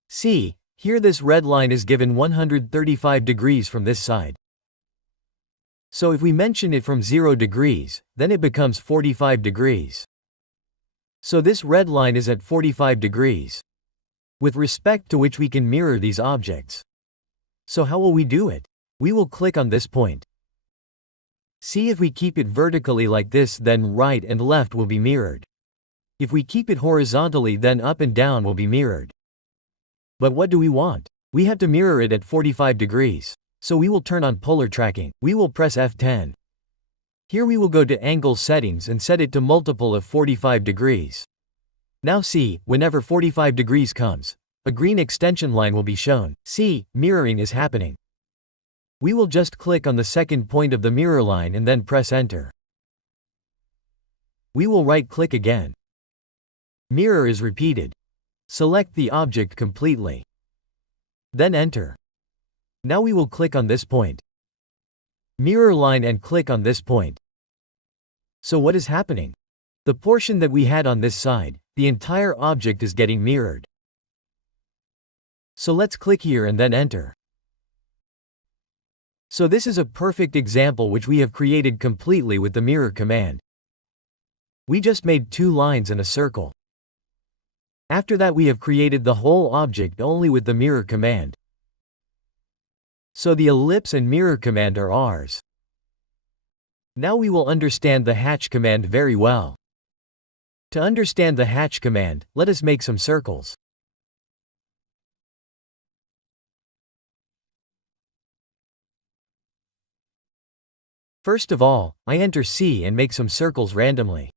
See, here this red line is given 135 degrees from this side. So if we mention it from 0 degrees, then it becomes 45 degrees. So this red line is at 45 degrees, with respect to which we can mirror these objects. So how will we do it? We will click on this point. See, if we keep it vertically like this, then right and left will be mirrored. If we keep it horizontally, then up and down will be mirrored. But what do we want? We have to mirror it at 45 degrees. So we will turn on polar tracking. We will press F10. Here we will go to angle settings and set it to multiple of 45 degrees. Now see, whenever 45 degrees comes, a green extension line will be shown. See, mirroring is happening. We will just click on the second point of the mirror line and then press Enter. We will right-click again. Mirror is repeated. Select the object completely. Then enter. Now we will click on this point. Mirror line and click on this point. So what is happening? The portion that we had on this side, the entire object is getting mirrored. So let's click here and then enter. So this is a perfect example which we have created completely with the mirror command. We just made two lines and a circle. After that we have created the whole object only with the mirror command. So the ellipse and mirror command are ours. Now we will understand the hatch command very well. To understand the hatch command, let us make some circles. First of all, I enter C and make some circles randomly.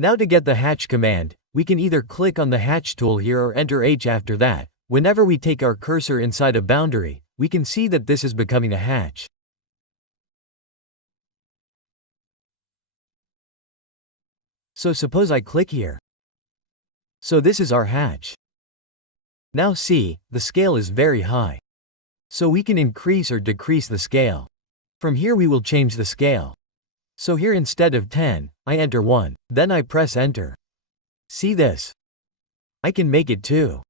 Now to get the hatch command, we can either click on the hatch tool here or enter H after that. Whenever we take our cursor inside a boundary, we can see that this is becoming a hatch. So suppose I click here. So this is our hatch. Now see, the scale is very high. So we can increase or decrease the scale. From here we will change the scale. So here instead of 10, I enter 1, then I press Enter. See this? I can make it 2.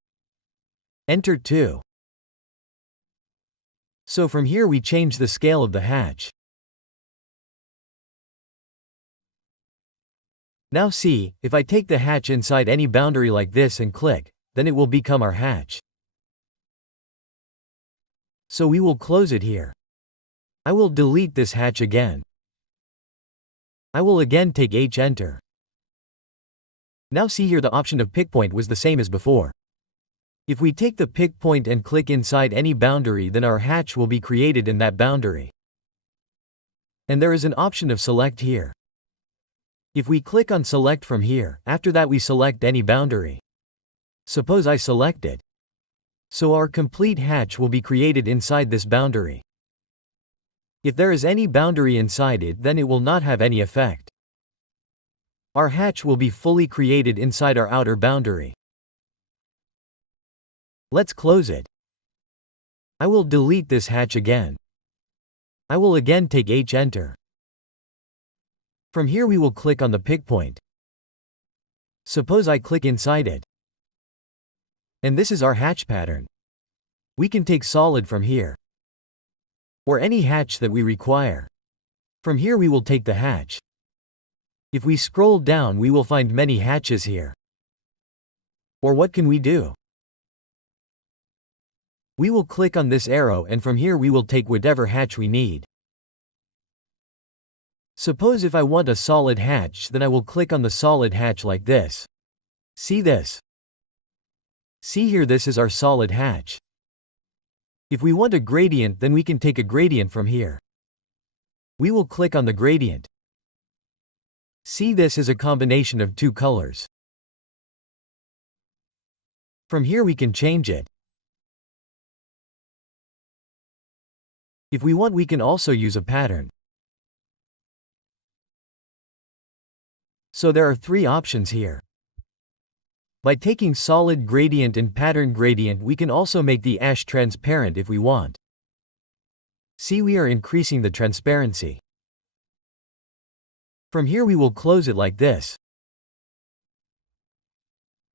Enter 2. So from here we change the scale of the hatch. Now see, if I take the hatch inside any boundary like this and click, then it will become our hatch. So we will close it here. I will delete this hatch again. I will again take H enter. Now see here the option of pick point was the same as before. If we take the pick point and click inside any boundary, then our hatch will be created in that boundary. And there is an option of select here. If we click on select from here, after that we select any boundary. Suppose I select it. So our complete hatch will be created inside this boundary. If there is any boundary inside it, then it will not have any effect. Our hatch will be fully created inside our outer boundary. Let's close it. I will delete this hatch again. I will again take H enter. From here we will click on the pick point. Suppose I click inside it. And this is our hatch pattern. We can take solid from here, or any hatch that we require. From here we will take the hatch. If we scroll down we will find many hatches here. Or what can we do? We will click on this arrow and from here we will take whatever hatch we need. Suppose if I want a solid hatch, then I will click on the solid hatch like this. See this? See here, this is our solid hatch. If we want a gradient, then we can take a gradient from here. We will click on the gradient. See, this is a combination of two colors. From here we can change it. If we want, we can also use a pattern. So there are three options here. By taking solid gradient and pattern gradient, we can also make the ash transparent if we want. See, we are increasing the transparency. From here we will close it like this.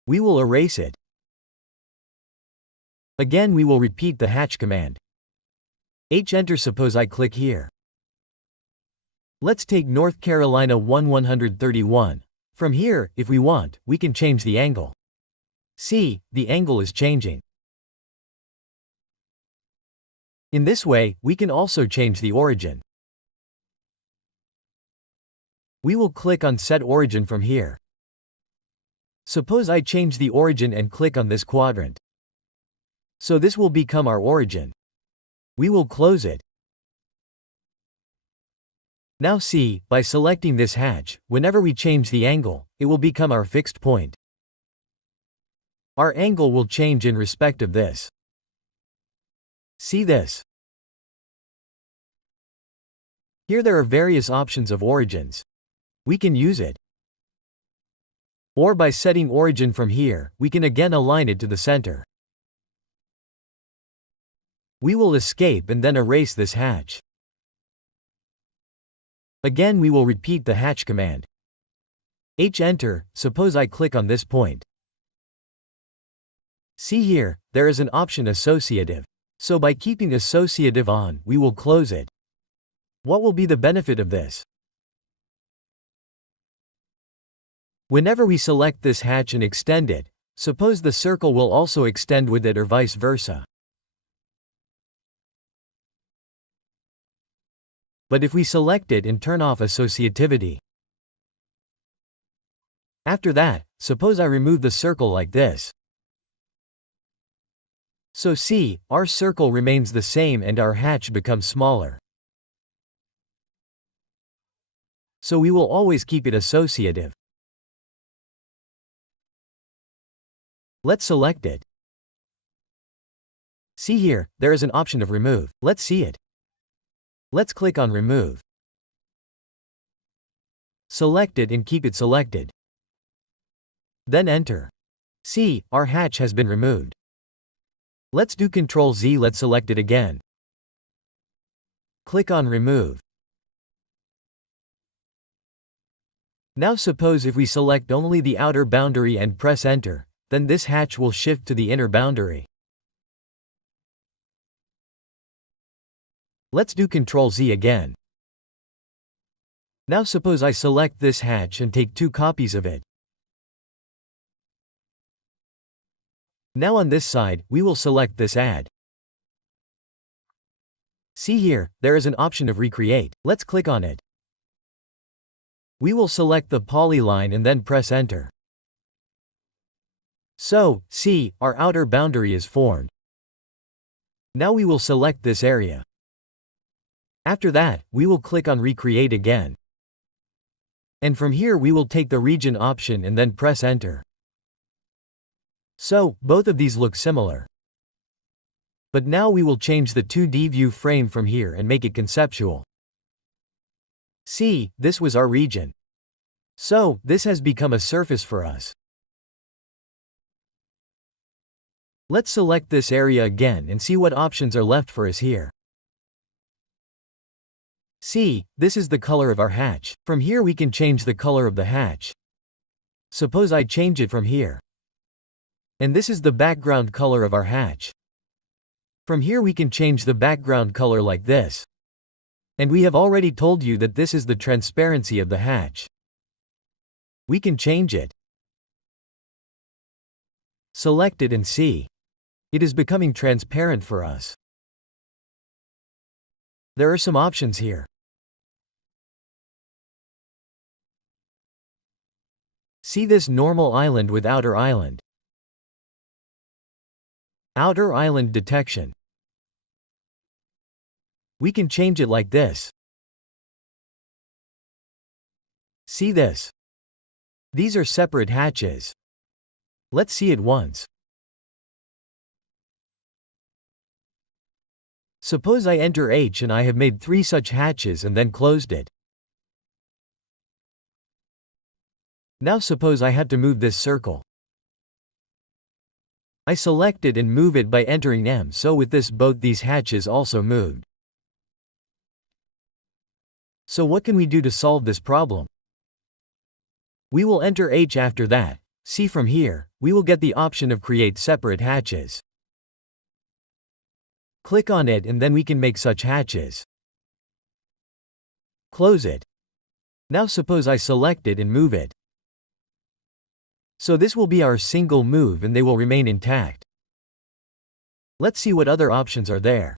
We will erase it. Again we will repeat the hatch command. H enter. Suppose I click here. Let's take North Carolina 131. From here, if we want, we can change the angle. See, the angle is changing. In this way, we can also change the origin. We will click on Set Origin from here. Suppose I change the origin and click on this quadrant. So this will become our origin. We will close it. Now see, by selecting this hatch, whenever we change the angle, it will become our fixed point. Our angle will change in respect of this. See this? Here there are various options of origins. We can use it. Or by setting origin from here, we can again align it to the center. We will escape and then erase this hatch. Again we will repeat the hatch command. H enter. Suppose I click on this point. See here, there is an option associative. So by keeping associative on, we will close it. What will be the benefit of this? Whenever we select this hatch and extend it, suppose the circle will also extend with it or vice versa. But if we select it and turn off associativity. After that, suppose I remove the circle like this. So see, our circle remains the same and our hatch becomes smaller. So we will always keep it associative. Let's select it. See here, there is an option of remove. Let's see it. Let's click on remove. Select it and keep it selected. Then enter. See, our hatch has been removed. Let's do Ctrl Z. Let's select it again. Click on remove. Now suppose if we select only the outer boundary and press enter, then this hatch will shift to the inner boundary. Let's do Ctrl Z again. Now suppose I select this hatch and take 2 copies of it. Now on this side, we will select this add. See here, there is an option of recreate. Let's click on it. We will select the polyline and then press enter. So, see, our outer boundary is formed. Now we will select this area. After that, we will click on recreate again. And from here we will take the region option and then press enter. So, both of these look similar. But now we will change the 2D view frame from here and make it conceptual. See, this was our region. So, this has become a surface for us. Let's select this area again and see what options are left for us here. See, this is the color of our hatch. From here we can change the color of the hatch. Suppose I change it from here. And this is the background color of our hatch. From here we can change the background color like this. And we have already told you that this is the transparency of the hatch. We can change it. Select it and see. It is becoming transparent for us. There are some options here. See this normal island with outer island. Outer island detection. We can change it like this. See this? These are separate hatches. Let's see it once. Suppose I enter H and I have made 3 such hatches and then closed it. Now suppose I had to move this circle. I select it and move it by entering M, so with this both these hatches also moved. So what can we do to solve this problem? We will enter H after that. See from here, we will get the option of create separate hatches. Click on it and then we can make such hatches. Close it. Now suppose I select it and move it. So this will be our single move and they will remain intact. Let's see what other options are there.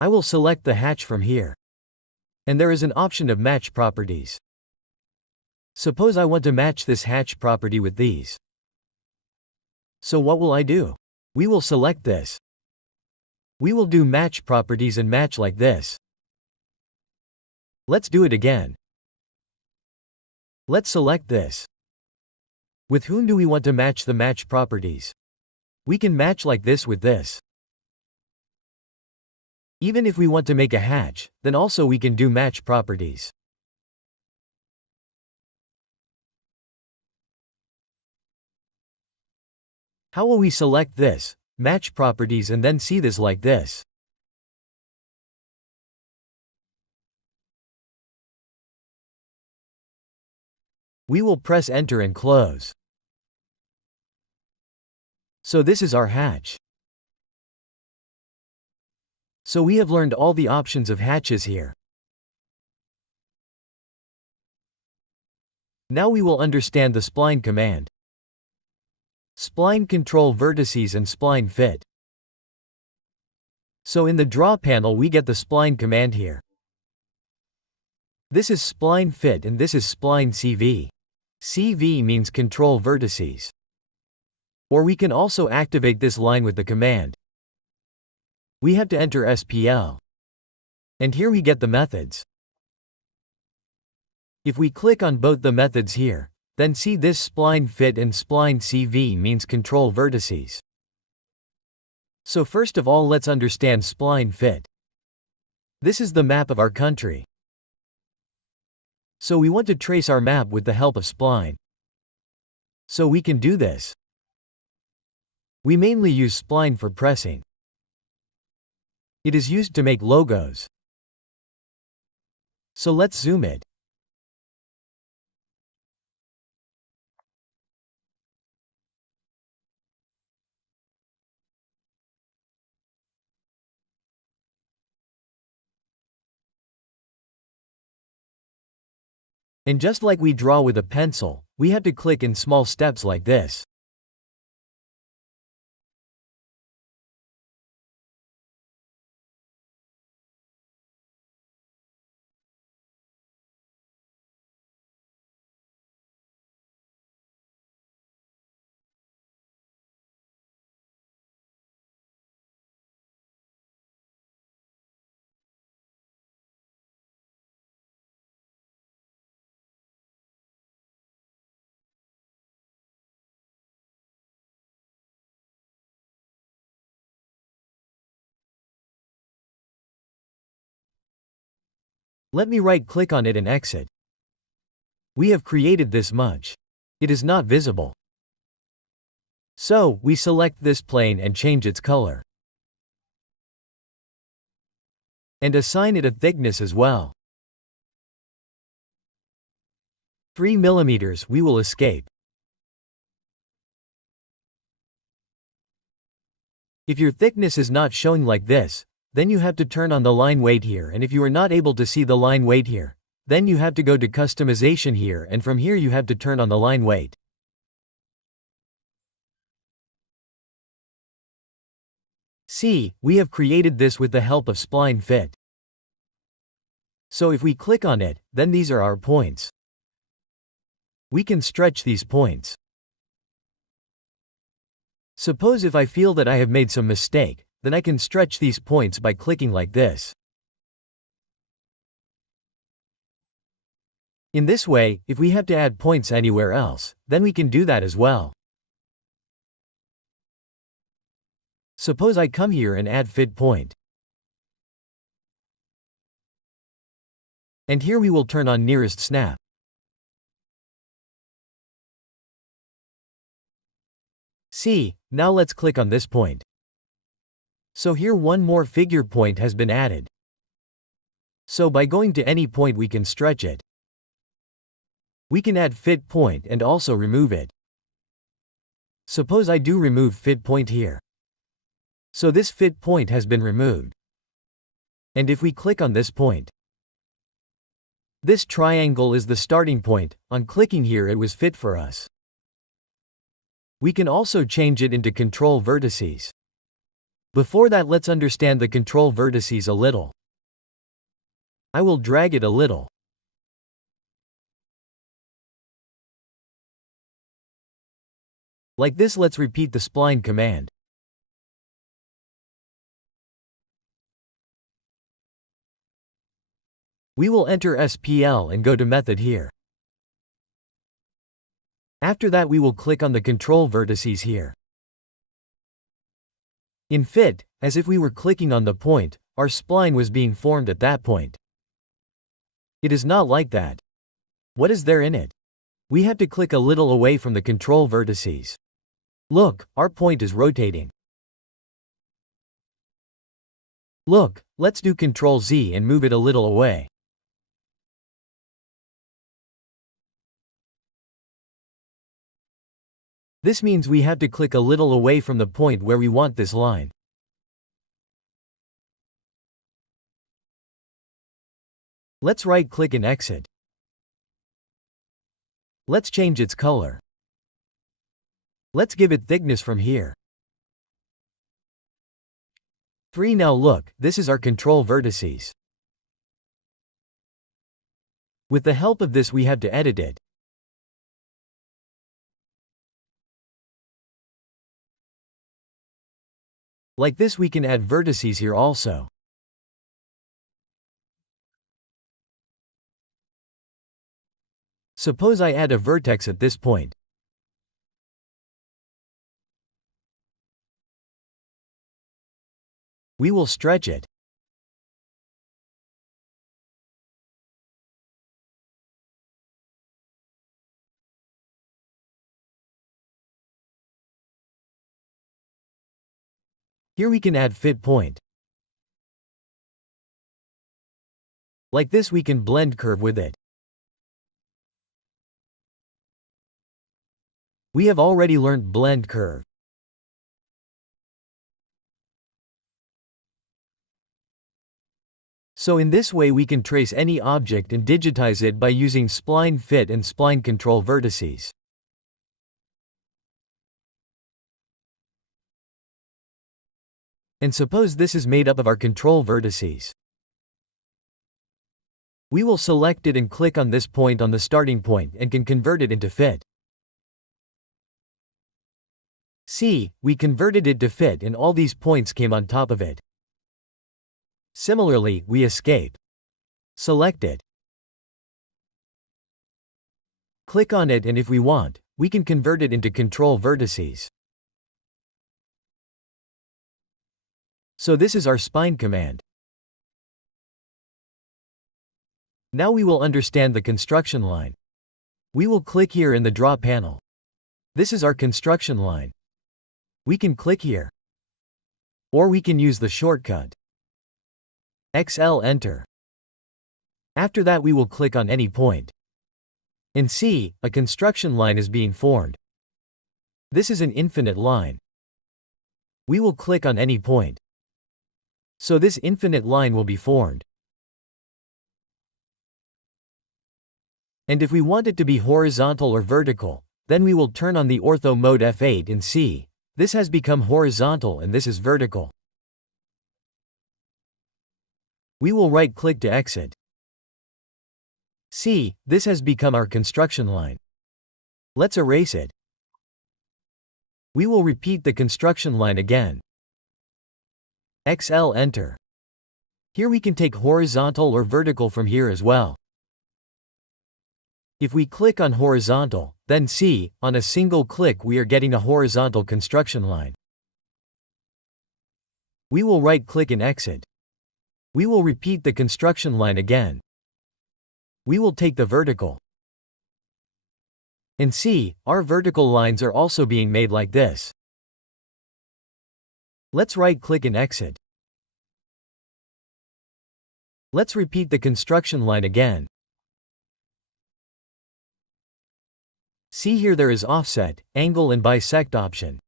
I will select the hatch from here. And there is an option of match properties. Suppose I want to match this hatch property with these. So what will I do? We will select this. We will do match properties and match like this. Let's do it again. Let's select this. With whom do we want to match the match properties? We can match like this with this. Even if we want to make a hatch, then also we can do match properties. How will we select this, match properties, and then see this like this? We will press enter and close. So this is our hatch. So we have learned all the options of hatches here. Now we will understand the spline command. Spline control vertices and spline fit. So in the draw panel we get the spline command here. This is spline fit and this is spline CV. CV means control vertices. Or we can also activate this line with the command. We have to enter SPL. And here we get the methods. If we click on both the methods here, then see this spline fit and spline CV means control vertices. So first of all let's understand spline fit. This is the map of our country. So we want to trace our map with the help of spline. So we can do this. We mainly use spline for pressing. It is used to make logos. So let's zoom it. And just like we draw with a pencil, we have to click in small steps like this. Let me right-click on it and exit. We have created this much. It is not visible. So, we select this plane and change its color. And assign it a thickness as well. 3 mm we will escape. If your thickness is not showing like this, then you have to turn on the line weight here, and if you are not able to see the line weight here, then you have to go to customization here, and from here you have to turn on the line weight. See, we have created this with the help of Spline Fit. So if we click on it, then these are our points. We can stretch these points. Suppose if I feel that I have made some mistake, then I can stretch these points by clicking like this. In this way, if we have to add points anywhere else, then we can do that as well. Suppose I come here and add fit point. And here we will turn on nearest snap. See, now let's click on this point. So here one more figure point has been added. So by going to any point we can stretch it. We can add fit point and also remove it. Suppose I do remove fit point here. So this fit point has been removed. And if we click on this point, this triangle is the starting point. On clicking here it was fit for us. We can also change it into control vertices. Before that, let's understand the control vertices a little. I will drag it a little. Like this. Let's repeat the spline command. We will enter SPL and go to method here. After that we will click on the control vertices here. In fit, as if we were clicking on the point, our spline was being formed at that point. It is not like that. What is there in it? We have to click a little away from the control vertices. Look, our point is rotating. Look, let's do Ctrl Z and move it a little away. This means we have to click a little away from the point where we want this line. Let's right-click and exit. Let's change its color. Let's give it thickness from here. 3. Now look, this is our control vertices. With the help of this we have to edit it. Like this we can add vertices here also. Suppose I add a vertex at this point. We will stretch it. Here we can add fit point. Like this we can blend curve with it. We have already learnt blend curve. So in this way we can trace any object and digitize it by using spline fit and spline control vertices. And suppose this is made up of our control vertices. We will select it and click on this point on the starting point and can convert it into fit. See, we converted it to fit and all these points came on top of it. Similarly, we escape. Select it. Click on it and if we want, we can convert it into control vertices. So this is our spine command. Now we will understand the construction line. We will click here in the Draw panel. This is our construction line. We can click here. Or we can use the shortcut. XL Enter. After that we will click on any point. And see, a construction line is being formed. This is an infinite line. We will click on any point. So this infinite line will be formed. And if we want it to be horizontal or vertical, then we will turn on the ortho mode F8 and see, this has become horizontal and this is vertical. We will right-click to exit. See, this has become our construction line. Let's erase it. We will repeat the construction line again. XL Enter. Here we can take horizontal or vertical from here as well. If we click on horizontal, then see, on a single click we are getting a horizontal construction line. We will right-click and exit. We will repeat the construction line again. We will take the vertical. And see, our vertical lines are also being made like this. Let's right-click and exit. Let's repeat the construction line again. See here there is offset, angle and bisect option.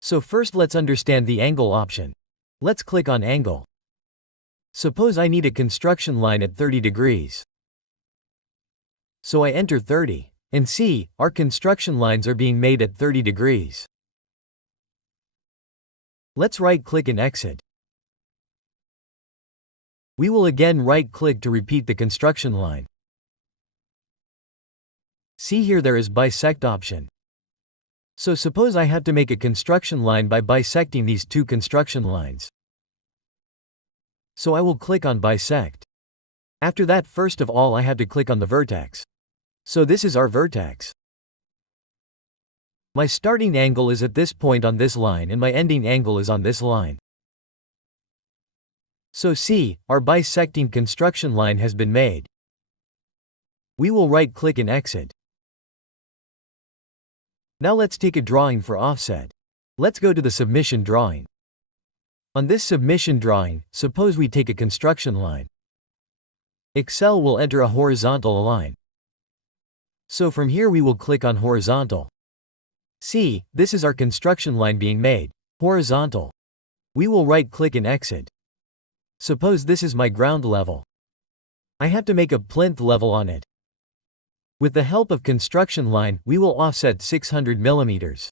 So first let's understand the angle option. Let's click on angle. Suppose I need a construction line at 30 degrees. So I enter 30, and see, our construction lines are being made at 30 degrees. Let's right-click and exit. We will again right-click to repeat the construction line. See here there is bisect option. So suppose I have to make a construction line by bisecting these two construction lines. So I will click on bisect. After that, first of all I have to click on the vertex. So this is our vertex. My starting angle is at this point on this line and my ending angle is on this line. So see, our bisecting construction line has been made. We will right-click and exit. Now let's take a drawing for offset. Let's go to the submission drawing. On this submission drawing, suppose we take a construction line. Excel will enter a horizontal line. So from here we will click on horizontal. See, this is our construction line being made, horizontal. We will right-click and exit. Suppose this is my ground level. I have to make a plinth level on it. With the help of construction line, we will offset 600 mm.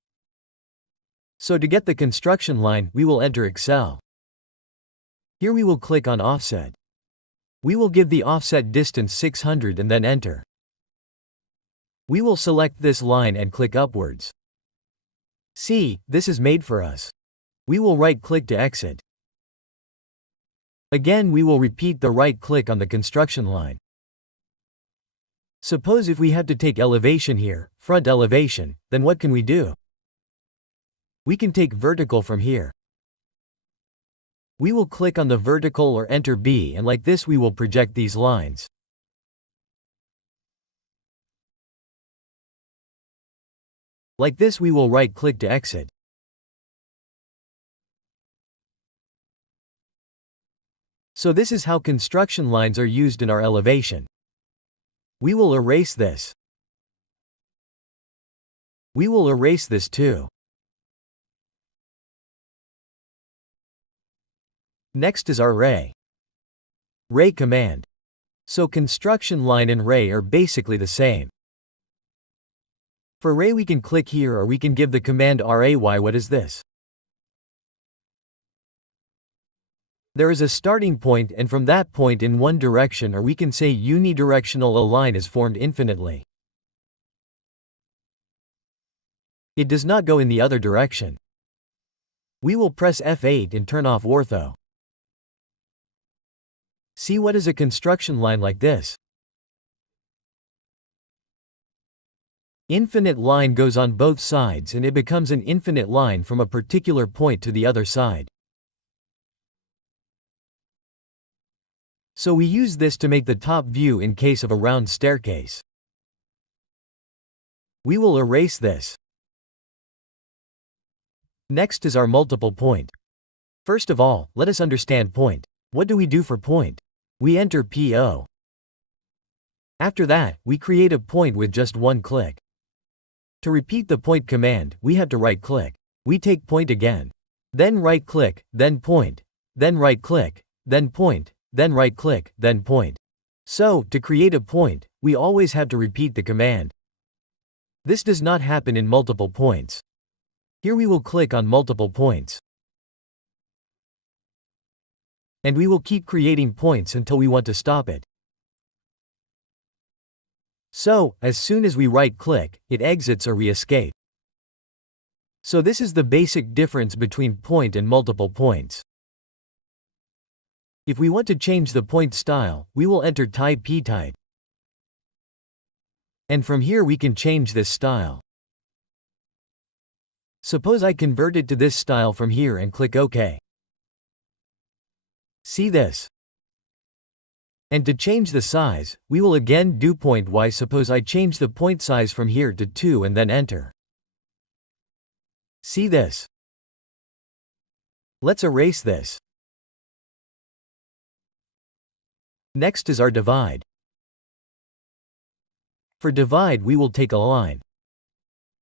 So to get the construction line, we will enter Excel. Here we will click on offset. We will give the offset distance 600 and then enter. We will select this line and click upwards. See, this is made for us. We will right-click to exit. Again we will repeat the right-click on the construction line. Suppose if we have to take elevation here, front elevation, then what can we do? We can take vertical from here. We will click on the vertical or enter B, and like this we will project these lines. Like this we will right-click to exit. So this is how construction lines are used in our elevation. We will erase this. We will erase this too. Next is our ray. Ray command. So construction line and ray are basically the same. For ray we can click here or we can give the command ray. What is this? There is a starting point and from that point in one direction, or we can say unidirectional, a line is formed infinitely. It does not go in the other direction. We will press F8 and turn off ortho. See what is a construction line like this? Infinite line goes on both sides and it becomes an infinite line from a particular point to the other side. So we use this to make the top view in case of a round staircase. We will erase this. Next is our multiple point. First of all, let us understand point. What do we do for point? We enter PO. After that, we create a point with just one click. To repeat the point command, we have to right-click. We take point again. Then right-click, then point. Then right-click, then point. Then right-click, then point. So, to create a point, we always have to repeat the command. This does not happen in multiple points. Here we will click on multiple points. And we will keep creating points until we want to stop it. So, as soon as we right-click, it exits or re-escape. So this is the basic difference between point and multiple points. If we want to change the point style, we will enter type P-type. And from here we can change this style. Suppose I convert it to this style from here and click OK. See this? And to change the size, we will again do point Y. Suppose I change the point size from here to 2 and then enter. See this? Let's erase this. Next is our divide. For divide we will take a line.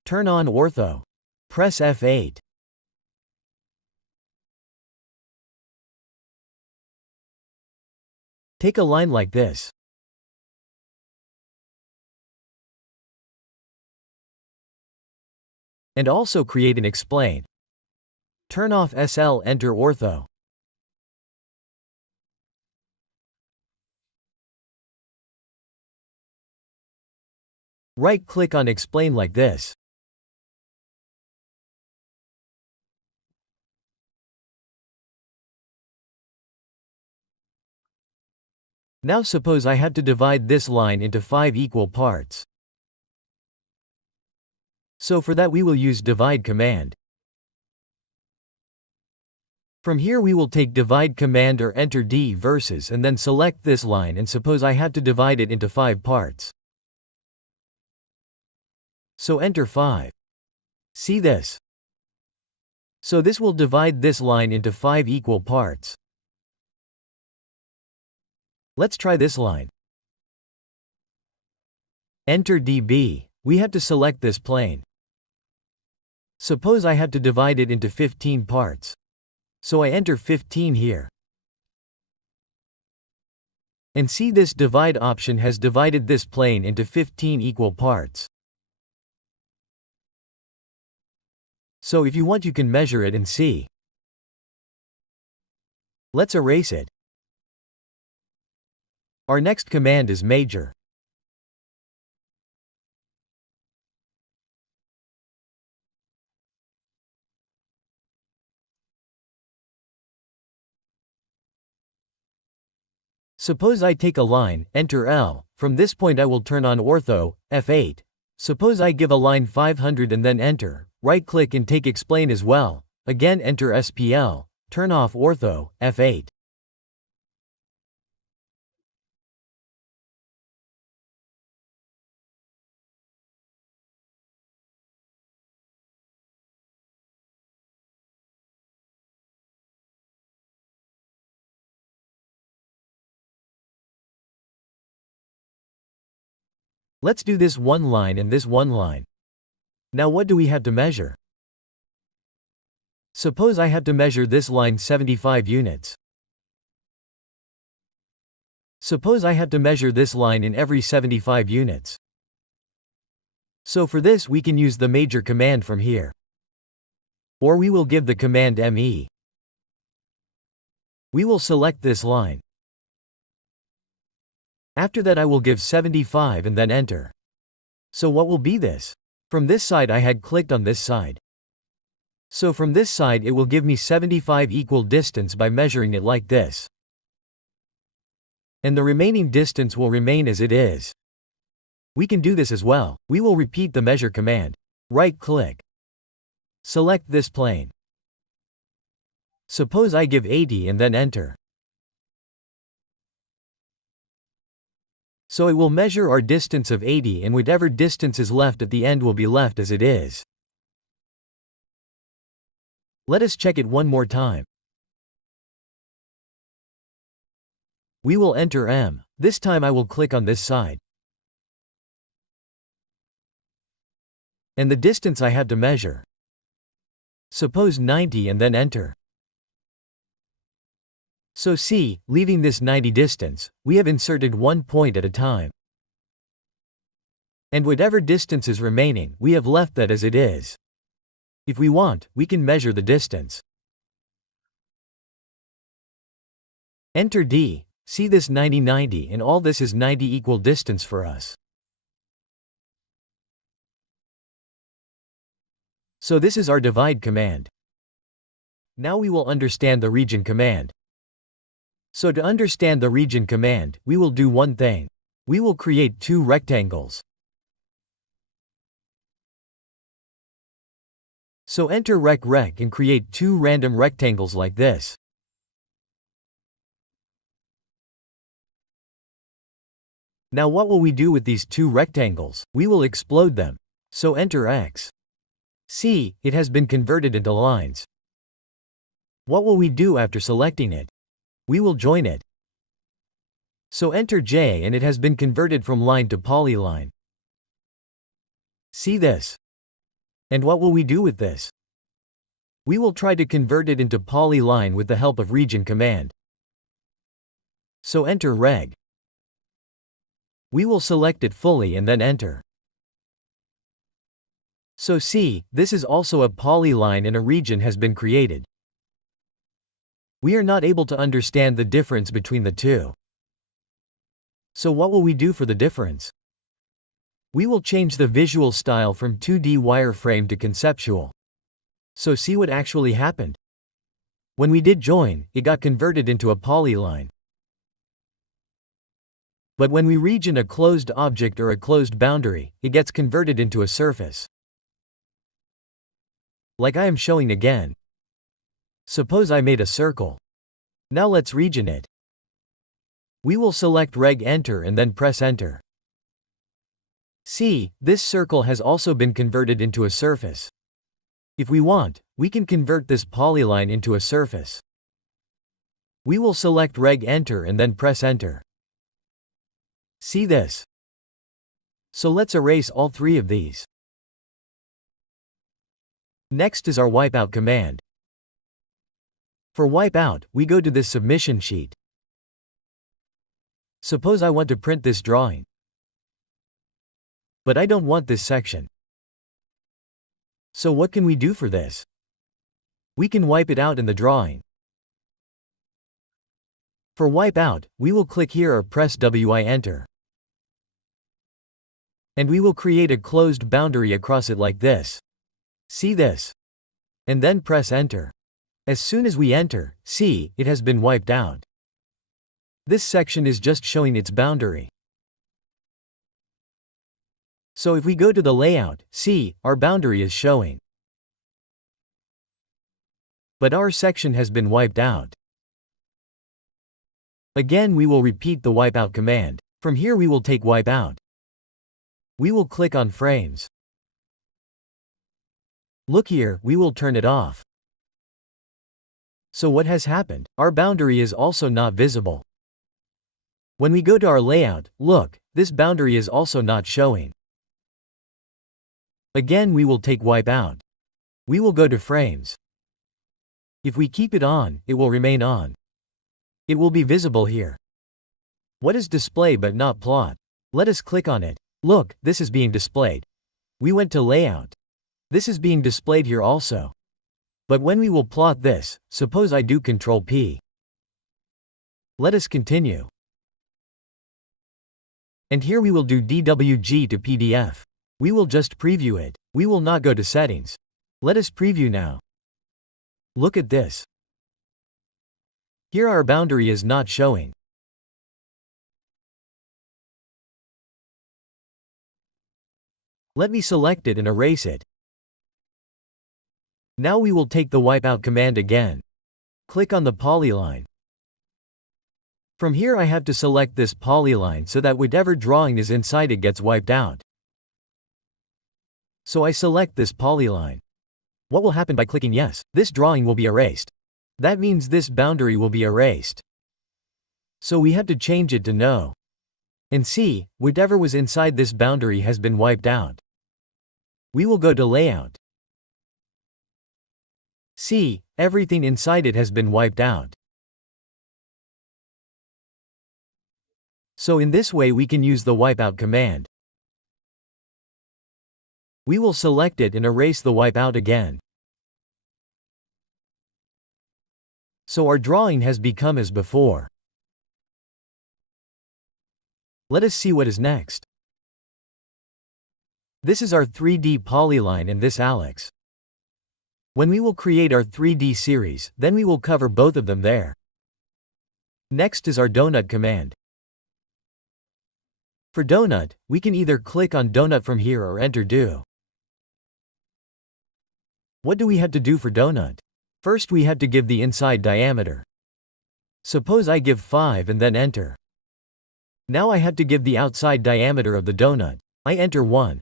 Turn on ortho. Press F8. Take a line like this. And also create an explain. Turn off SL, enter ortho. Right-click on explain like this. Now suppose I have to divide this line into 5 equal parts. So for that we will use divide command. From here we will take divide command or enter D versus and then select this line, and suppose I have to divide it into 5 parts. So enter 5. See this? So this will divide this line into 5 equal parts. Let's try this line. Enter DB. We have to select this plane. Suppose I have to divide it into 15 parts. So I enter 15 here. And see, this divide option has divided this plane into 15 equal parts. So if you want you can measure it and see. Let's erase it. Our next command is major. Suppose I take a line, enter L. From this point I will turn on ortho, F8. Suppose I give a line 500 and then enter. Right-click and take explain as well. Again enter SPL. Turn off ortho, F8. Let's do this one line and this one line. Now what do we have to measure? Suppose I have to measure this line 75 units. Suppose I have to measure this line in every 75 units. So for this we can use the major command from here. Or we will give the command ME. We will select this line. After that I will give 75 and then enter. So what will be this? From this side I had clicked on this side. So from this side it will give me 75 equal distance by measuring it like this. And the remaining distance will remain as it is. We can do this as well. We will repeat the measure command. Right-click. Select this plane. Suppose I give 80 and then enter. So it will measure our distance of 80, and whatever distance is left at the end will be left as it is. Let us check it one more time. We will enter M. This time I will click on this side. And the distance I have to measure. Suppose 90 and then enter. So see, leaving this 90 distance, we have inserted one point at a time. And whatever distance is remaining, we have left that as it is. If we want, we can measure the distance. Enter D. See this 90 and all this is 90 equal distance for us. So this is our divide command. Now we will understand the region command. So to understand the region command, we will do one thing. We will create two rectangles. So enter rec and create two random rectangles like this. Now what will we do with these two rectangles? We will explode them. So enter X. See, it has been converted into lines. What will we do after selecting it? We will join it. So enter J and it has been converted from line to polyline. See this? And what will we do with this? We will try to convert it into polyline with the help of region command. So enter reg. We will select it fully and then enter. So see, this is also a polyline and a region has been created. We are not able to understand the difference between the two. So what will we do for the difference? We will change the visual style from 2D wireframe to conceptual. So see what actually happened. When we did join, it got converted into a polyline. But when we region a closed object or a closed boundary, it gets converted into a surface. Like I am showing again. Suppose I made a circle. Now let's region it. We will select reg enter and then press enter. See, this circle has also been converted into a surface. If we want, we can convert this polyline into a surface. We will select reg enter and then press enter. See this? So let's erase all three of these. Next is our wipeout command. For wipeout, we go to this submission sheet. Suppose I want to print this drawing. But I don't want this section. So what can we do for this? We can wipe it out in the drawing. For wipeout, we will click here or press WI enter. And we will create a closed boundary across it like this. See this? And then press enter. As soon as we enter, see, it has been wiped out. This section is just showing its boundary. So if we go to the layout, see, our boundary is showing. But our section has been wiped out. Again we will repeat the wipeout command. From here we will take wipeout. We will click on frames. Look here, we will turn it off. So what has happened? Our boundary is also not visible. When we go to our layout, look, this boundary is also not showing. Again we will take wipeout. We will go to frames. If we keep it on, it will remain on. It will be visible here. What is display but not plot? Let us click on it. Look, this is being displayed. We went to layout. This is being displayed here also. But when we will plot this, suppose I do Ctrl P. Let us continue. And here we will do DWG to PDF. We will just preview it. We will not go to settings. Let us preview now. Look at this. Here our boundary is not showing. Let me select it and erase it. Now we will take the wipeout command again. Click on the polyline. From here I have to select this polyline so that whatever drawing is inside it gets wiped out. So I select this polyline. What will happen by clicking yes? This drawing will be erased. That means this boundary will be erased. So we have to change it to no. And see, whatever was inside this boundary has been wiped out. We will go to Layout. See, everything inside it has been wiped out. So in this way we can use the Wipeout command. We will select it and erase the wipeout again. So our drawing has become as before. Let us see what is next. This is our 3D polyline and this Ellipse. When we will create our 3D series, then we will cover both of them there. Next is our donut command. For donut, we can either click on donut from here or enter do. What do we have to do for donut? First we have to give the inside diameter. Suppose I give 5 and then enter. Now I have to give the outside diameter of the donut. I enter 1.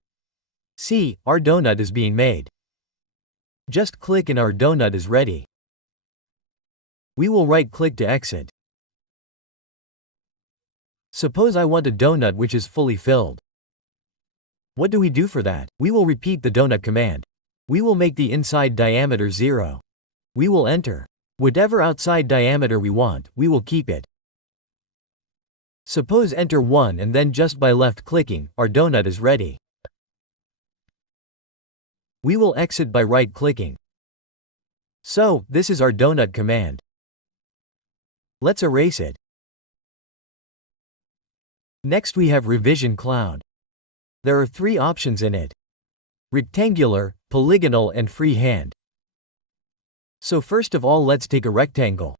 See, our donut is being made. Just click and our donut is ready. We will right-click to exit. Suppose I want a donut which is fully filled. What do we do for that? We will repeat the donut command. We will make the inside diameter 0. We will enter. Whatever outside diameter we want, we will keep it. Suppose enter 1 and then just by left-clicking, our donut is ready. We will exit by right-clicking. So, this is our donut command. Let's erase it. Next we have Revision Cloud. There are 3 options in it: rectangular, polygonal and freehand. So first of all let's take a rectangle.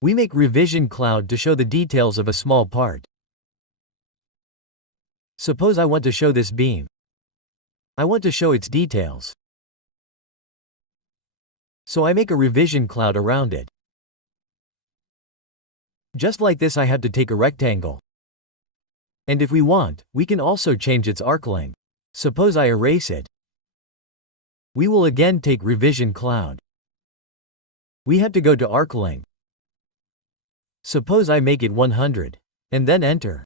We make Revision Cloud to show the details of a small part. Suppose I want to show this beam. I want to show its details. So I make a Revision Cloud around it. Just like this I have to take a rectangle. And if we want, we can also change its arc length. Suppose I erase it. We will again take Revision Cloud. We have to go to arc length. Suppose I make it 100. And then enter.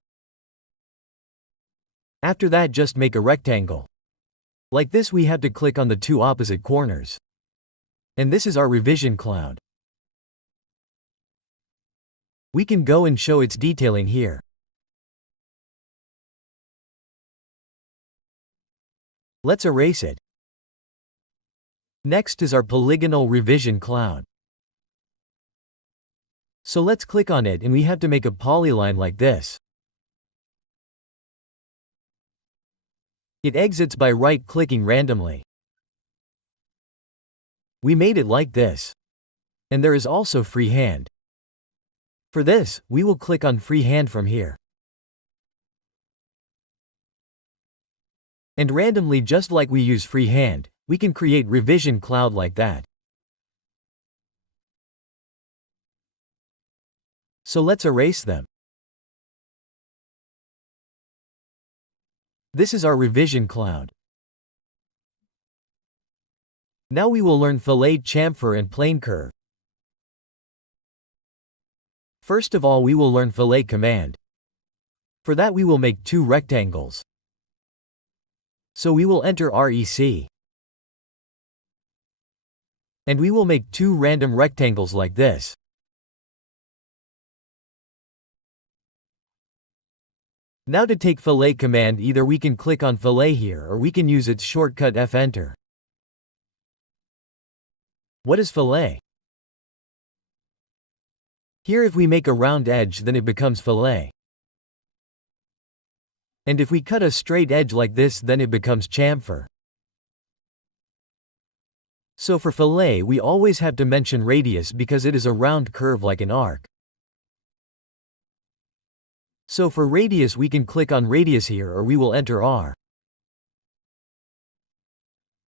After that just make a rectangle. Like this we have to click on the 2 opposite corners. And this is our Revision Cloud. We can go and show its detailing here. Let's erase it. Next is our Polygonal Revision Cloud. So let's click on it and we have to make a polyline like this. It exits by right-clicking randomly. We made it like this. And there is also freehand. For this, we will click on freehand from here. And randomly, just like we use freehand, we can create Revision Cloud like that. So let's erase them. This is our Revision Cloud. Now we will learn Fillet, Chamfer and Plane Curve. First of all we will learn Fillet command. For that we will make 2 rectangles. So we will enter REC. And we will make 2 random rectangles like this. Now to take Fillet command, either we can click on Fillet here or we can use its shortcut F-enter. What is Fillet? Here if we make a round edge then it becomes Fillet. And if we cut a straight edge like this then it becomes Chamfer. So for Fillet we always have to mention radius because it is a round curve like an arc. So for radius we can click on radius here or we will enter R.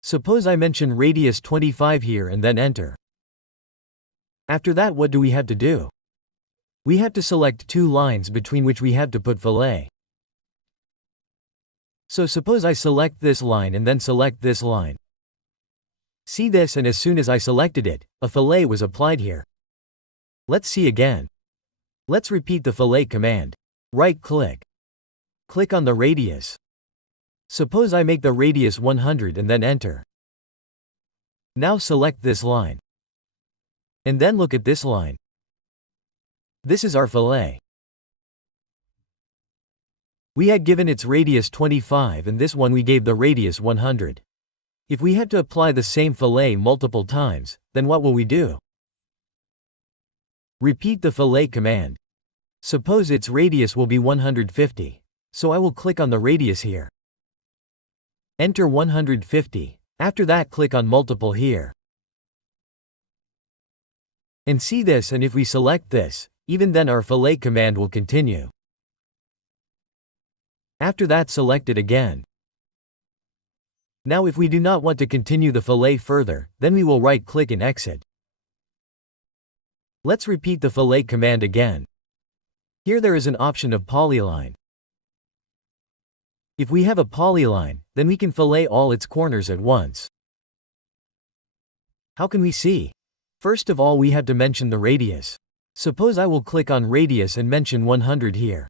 Suppose I mention radius 25 here and then enter. After that, what do we have to do? We have to select two lines between which we have to put fillet. So suppose I select this line and then select this line. See this, and as soon as I selected it, a fillet was applied here. Let's see again. Let's repeat the fillet command. Right-click. Click on the radius. Suppose I make the radius 100 and then enter. Now select this line. And then look at this line. This is our fillet. We had given its radius 25 and this one we gave the radius 100. If we had to apply the same fillet multiple times, then what will we do? Repeat the fillet command. Suppose its radius will be 150. So I will click on the radius here. Enter 150. After that, click on multiple here. And see this, and if we select this, even then our fillet command will continue. After that, select it again. Now if we do not want to continue the fillet further, then we will right-click and exit. Let's repeat the fillet command again. Here there is an option of Polyline. If we have a polyline, then we can fillet all its corners at once. How can we see? First of all, we have to mention the radius. Suppose I will click on radius and mention 100 here.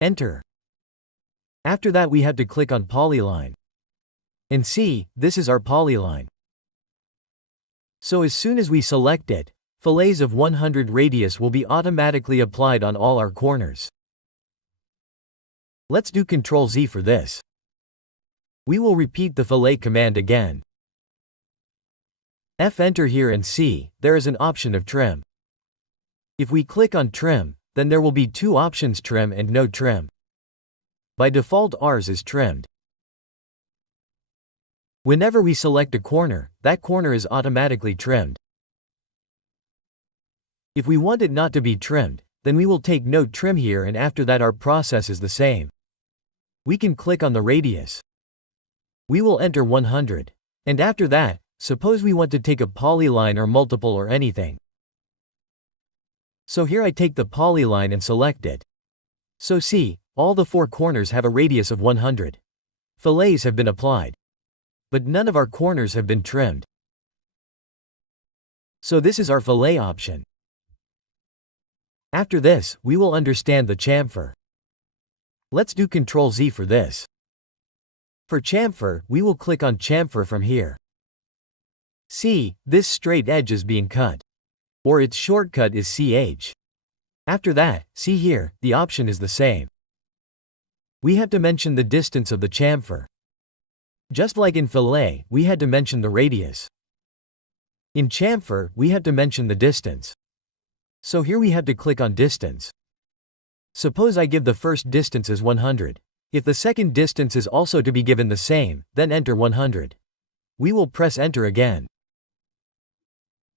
Enter. After that, we have to click on Polyline. And see, this is our polyline. So as soon as we select it, fillets of 100 radius will be automatically applied on all our corners. Let's do Ctrl-Z for this. We will repeat the fillet command again. Enter here and see, there is an option of trim. If we click on trim, then there will be two options, trim and no trim. By default, ours is trimmed. Whenever we select a corner, that corner is automatically trimmed. If we want it not to be trimmed, then we will take no trim here, and after that our process is the same. We can click on the radius. We will enter 100. And after that, suppose we want to take a polyline or multiple or anything. So here I take the polyline and select it. So see, all the four corners have a radius of 100. Fillets have been applied. But none of our corners have been trimmed. So this is our fillet option. After this, we will understand the chamfer. Let's do Ctrl-Z for this. For chamfer, we will click on chamfer from here. See, this straight edge is being cut. Or its shortcut is CH. After that, see here, the option is the same. We have to mention the distance of the chamfer. Just like in fillet, we had to mention the radius. In chamfer, we have to mention the distance. So here we have to click on distance. Suppose I give the first distance as 100. If the second distance is also to be given the same, then enter 100. We will press enter again.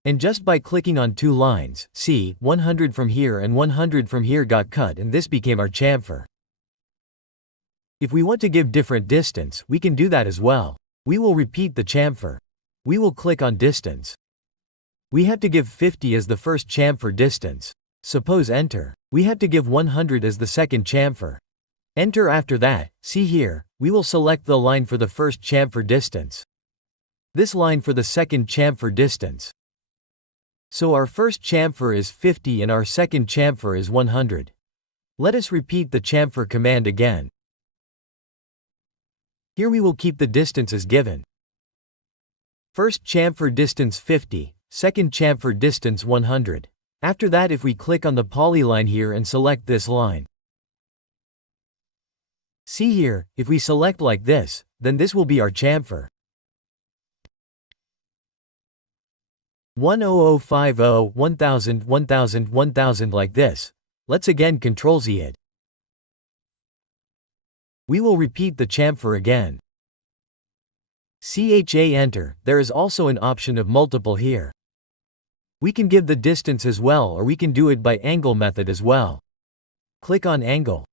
And just by clicking on two lines, see, 100 from here and 100 from here got cut, and this became our chamfer. If we want to give different distance, we can do that as well. We will repeat the chamfer. We will click on distance. We have to give 50 as the first chamfer distance. Suppose enter. We have to give 100 as the second chamfer. Enter. After that, see here, we will select the line for the first chamfer distance. This line for the second chamfer distance. So our first chamfer is 50 and our second chamfer is 100. Let us repeat the chamfer command again. Here we will keep the distance as given. First chamfer distance 50, second chamfer distance 100. After that, if we click on the polyline here and select this line. See here, if we select like this, then this will be our chamfer. 10050, 1000, 1000, 1000 like this. Let's again Ctrl-Z it. We will repeat the chamfer again. CHA enter. There is also an option of multiple here. We can give the distance as well, or we can do it by angle method as well. Click on angle.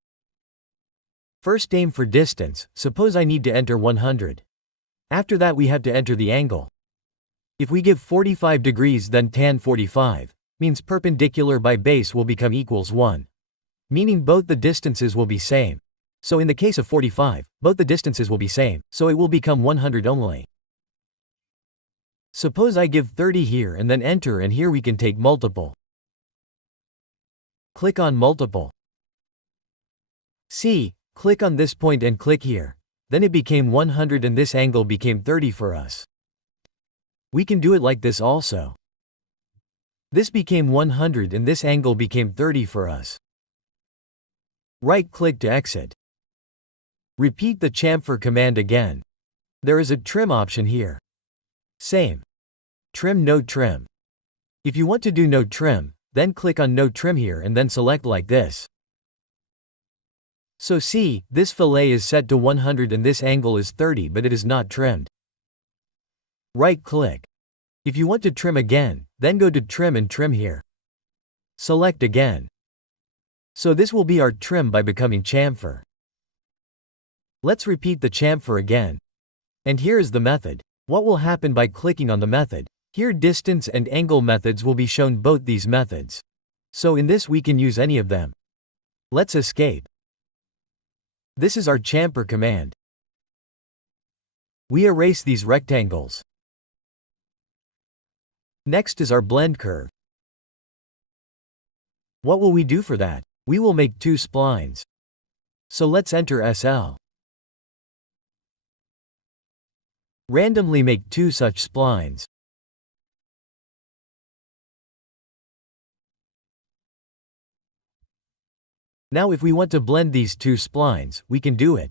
First aim for distance. Suppose I need to enter 100. After that we have to enter the angle. If we give 45 degrees, then tan 45 means perpendicular by base will become equals 1. Meaning both the distances will be same. So in the case of 45, both the distances will be same, so it will become 100 only. Suppose I give 30 here and then enter, and here we can take multiple. Click on multiple. See, click on this point and click here. Then it became 100 and this angle became 30 for us. We can do it like this also. This became 100 and this angle became 30 for us. Right-click to exit. Repeat the chamfer command again. There is a trim option here. Same. Trim, no trim. If you want to do no trim, then click on no trim here and then select like this. So see, this fillet is set to 100 and this angle is 30, but it is not trimmed. Right-click. If you want to trim again, then go to trim and trim here. Select again. So this will be our trim by becoming chamfer. Let's repeat the chamfer again. And here is the method. What will happen by clicking on the method? Here distance and angle methods will be shown, both these methods. So in this we can use any of them. Let's escape. This is our chamfer command. We erase these rectangles. Next is our blend curve. What will we do for that? We will make 2 splines. So let's enter SL. Randomly make 2 such splines. Now if we want to blend these 2 splines, we can do it.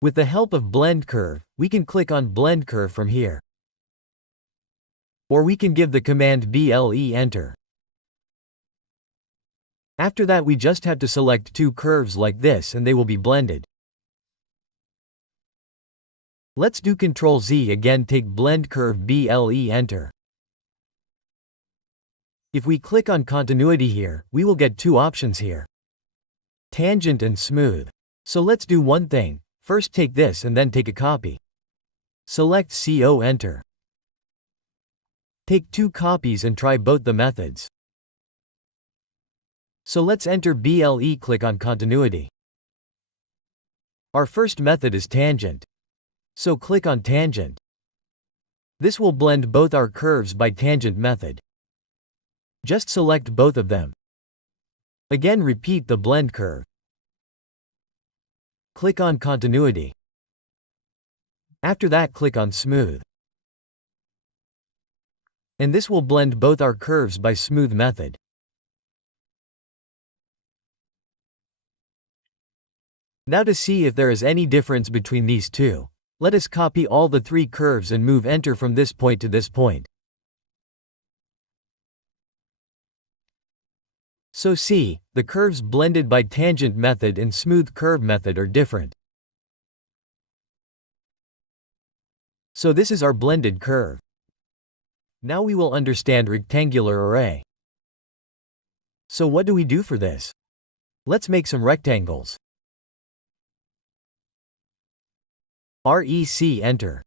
With the help of blend curve, we can click on blend curve from here. Or we can give the command BLE enter. After that we just have to select 2 curves like this and they will be blended. Let's do Ctrl Z again, take blend curve BLE enter. If we click on continuity here, we will get 2 options here. Tangent and smooth. So let's do one thing. First take this and then take a copy. Select CO enter. Take 2 copies and try both the methods. So let's enter BLE, click on continuity. Our first method is tangent. So click on tangent. This will blend both our curves by tangent method. Just select both of them. Again repeat the blend curve. Click on continuity. After that click on smooth. And this will blend both our curves by smooth method. Now to see if there is any difference between these two, let us copy all the 3 curves and move enter from this point to this point. So see, the curves blended by tangent method and smooth curve method are different. So this is our blended curve. Now we will understand rectangular array. So what do we do for this? Let's make some rectangles. REC enter.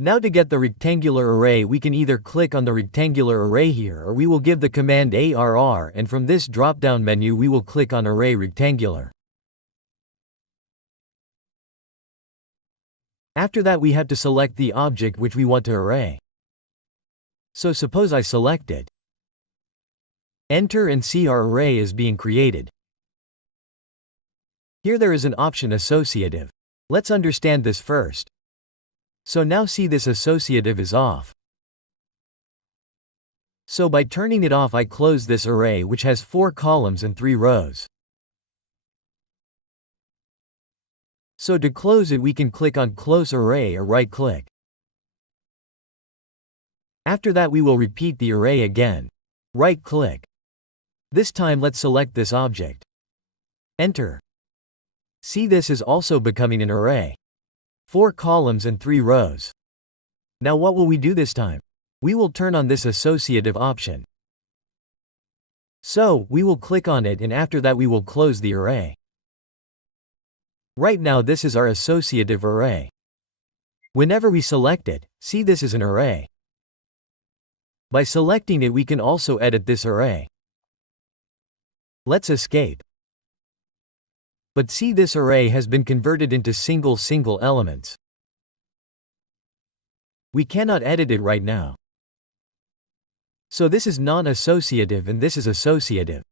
Now to get the rectangular array we can either click on the rectangular array here or we will give the command ARR and from this drop-down menu we will click on array rectangular. After that we have to select the object which we want to array. So suppose I select it. Enter and see our array is being created. Here there is an option associative. Let's understand this first. So now see this associative is off. So by turning it off I close this array which has 4 columns and 3 rows. So to close it we can click on close array or right click. After that we will repeat the array again. Right click. This time let's select this object. Enter. See this is also becoming an array. 4 columns and 3 rows. Now what will we do this time? We will turn on this associative option. So, we will click on it and after that we will close the array. Right now this is our associative array. Whenever we select it, see this is an array. By selecting it we can also edit this array. Let's escape. But see this array has been converted into single elements. We cannot edit it right now. So this is non-associative and this is associative.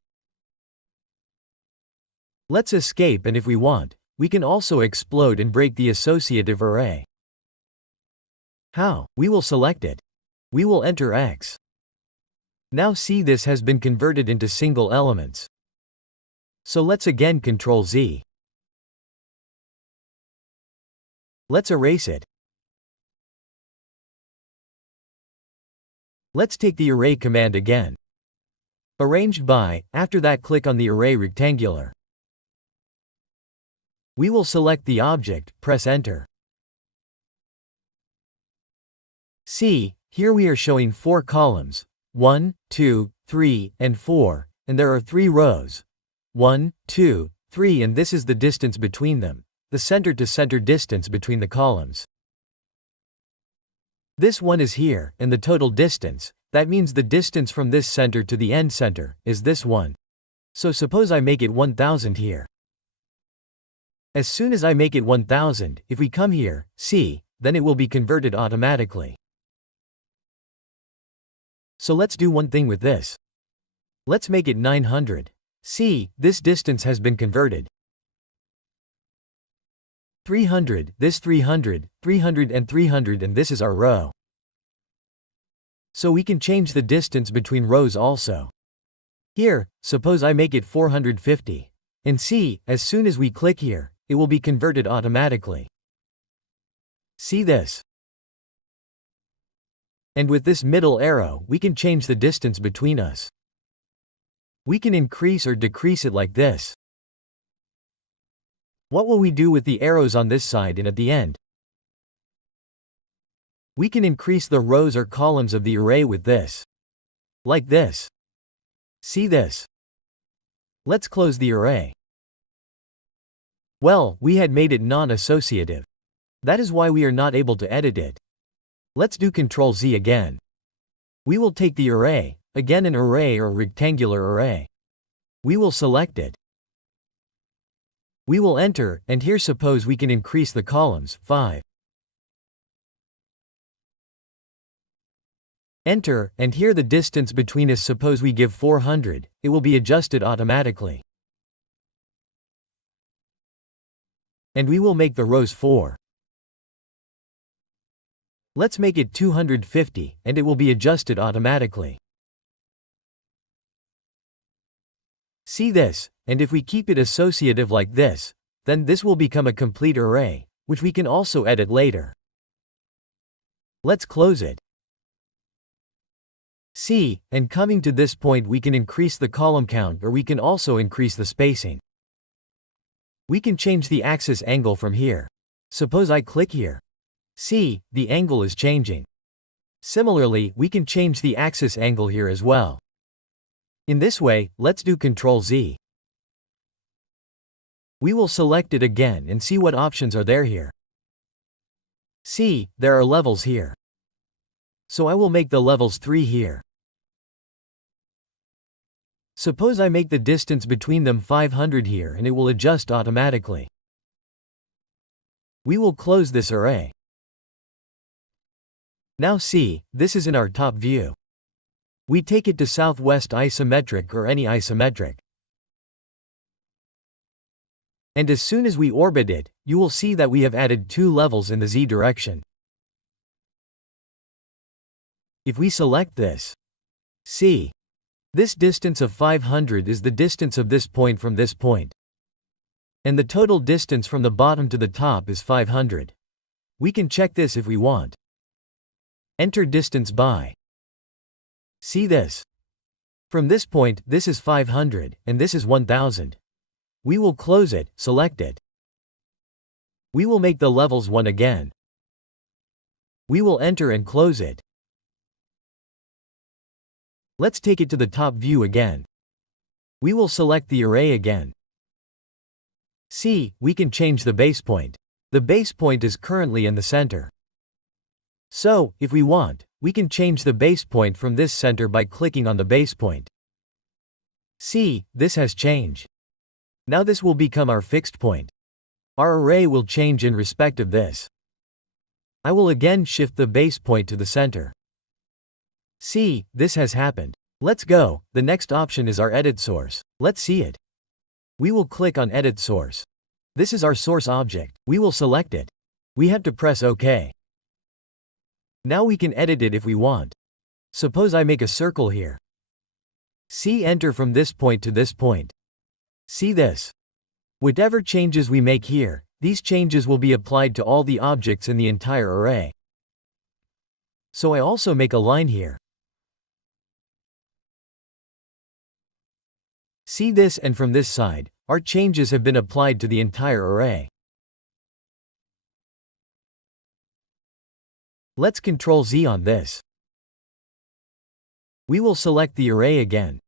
Let's escape and if we want, we can also explode and break the associative array. How? We will select it. We will enter X. Now see this has been converted into single elements. So let's again Ctrl Z. Let's erase it. Let's take the array command again. Arranged by, after that click on the array rectangular. We will select the object, press enter. See, here we are showing 4 columns, 1, 2, 3, and 4, and there are 3 rows. 1, 2, 3 and this is the distance between them, the center to center distance between the columns. This one is here, and the total distance, that means the distance from this center to the end center, is this one. So suppose I make it 1000 here. As soon as I make it 1000, if we come here, see, then it will be converted automatically. So let's do one thing with this. Let's make it 900. See, this distance has been converted. 300, this 300, 300 and 300 and this is our row. So we can change the distance between rows also. Here, suppose I make it 450. And see, as soon as we click here, it will be converted automatically. See this? And with this middle arrow, we can change the distance between us. We can increase or decrease it like this. What will we do with the arrows on this side and at the end? We can increase the rows or columns of the array with this. Like this. See this? Let's close the array. Well, we had made it non-associative. That is why we are not able to edit it. Let's do Ctrl Z again. We will take the array, again an array or rectangular array. We will select it. We will enter, and here suppose we can increase the columns, 5. Enter, and here the distance between us suppose we give 400, it will be adjusted automatically. And we will make the rows 4. Let's make it 250, and it will be adjusted automatically. See this, and if we keep it associative like this, then this will become a complete array, which we can also edit later. Let's close it. See, and coming to this point we can increase the column count or we can also increase the spacing. We can change the axis angle from here. Suppose I click here. See, the angle is changing. Similarly, we can change the axis angle here as well. In this way, let's do Ctrl Z. We will select it again and see what options are there here. See, there are levels here. So I will make the levels 3 here. Suppose I make the distance between them 500 here and it will adjust automatically. We will close this array. Now see, this is in our top view. We take it to southwest isometric or any isometric. And as soon as we orbit it, you will see that we have added 2 levels in the Z direction. If we select this, see, this distance of 500 is the distance of this point from this point. And the total distance from the bottom to the top is 500. We can check this if we want. Enter distance by. See this? From this point, this is 500, and this is 1000. We will close it, select it. We will make the levels 1 again. We will enter and close it. Let's take it to the top view again. We will select the array again. See, we can change the base point. The base point is currently in the center. So, if we want, we can change the base point from this center by clicking on the base point. See, this has changed. Now this will become our fixed point. Our array will change in respect of this. I will again shift the base point to the center. See, this has happened. Let's go. The next option is our edit source. Let's see it. We will click on Edit Source. This is our source object. We will select it. We have to press OK. Now we can edit it if we want. Suppose I make a circle here. See, enter from this point to this point. See this. Whatever changes we make here, these changes will be applied to all the objects in the entire array. So I also make a line here. See this, and from this side, our changes have been applied to the entire array. Let's Ctrl Z on this. We will select the array again.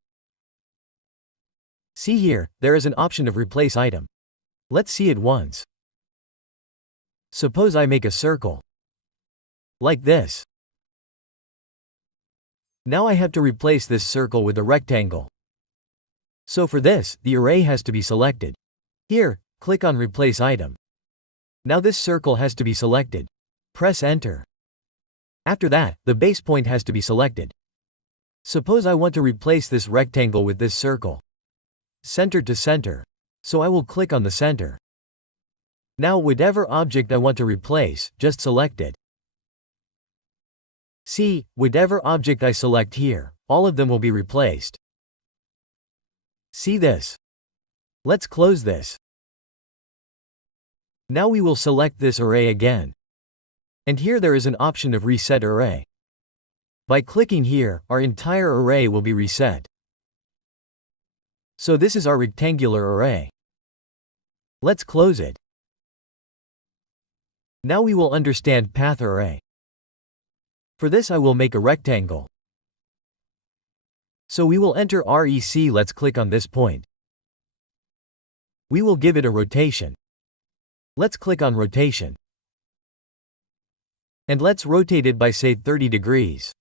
See here, there is an option of Replace Item. Let's see it once. Suppose I make a circle. Like this. Now I have to replace this circle with a rectangle. So for this, the array has to be selected. Here, click on Replace Item. Now this circle has to be selected. Press Enter. After that, the base point has to be selected. Suppose I want to replace this rectangle with this circle. Center to center. So I will click on the center. Now whatever object I want to replace, just select it. See, whatever object I select here, all of them will be replaced. See this. Let's close this. Now we will select this array again. And here there is an option of Reset Array. By clicking here, our entire array will be reset. So this is our rectangular array. Let's close it. Now we will understand Path Array. For this I will make a rectangle. So we will enter REC. Let's click on this point. We will give it a rotation. Let's click on Rotation. And let's rotate it by say 30 degrees.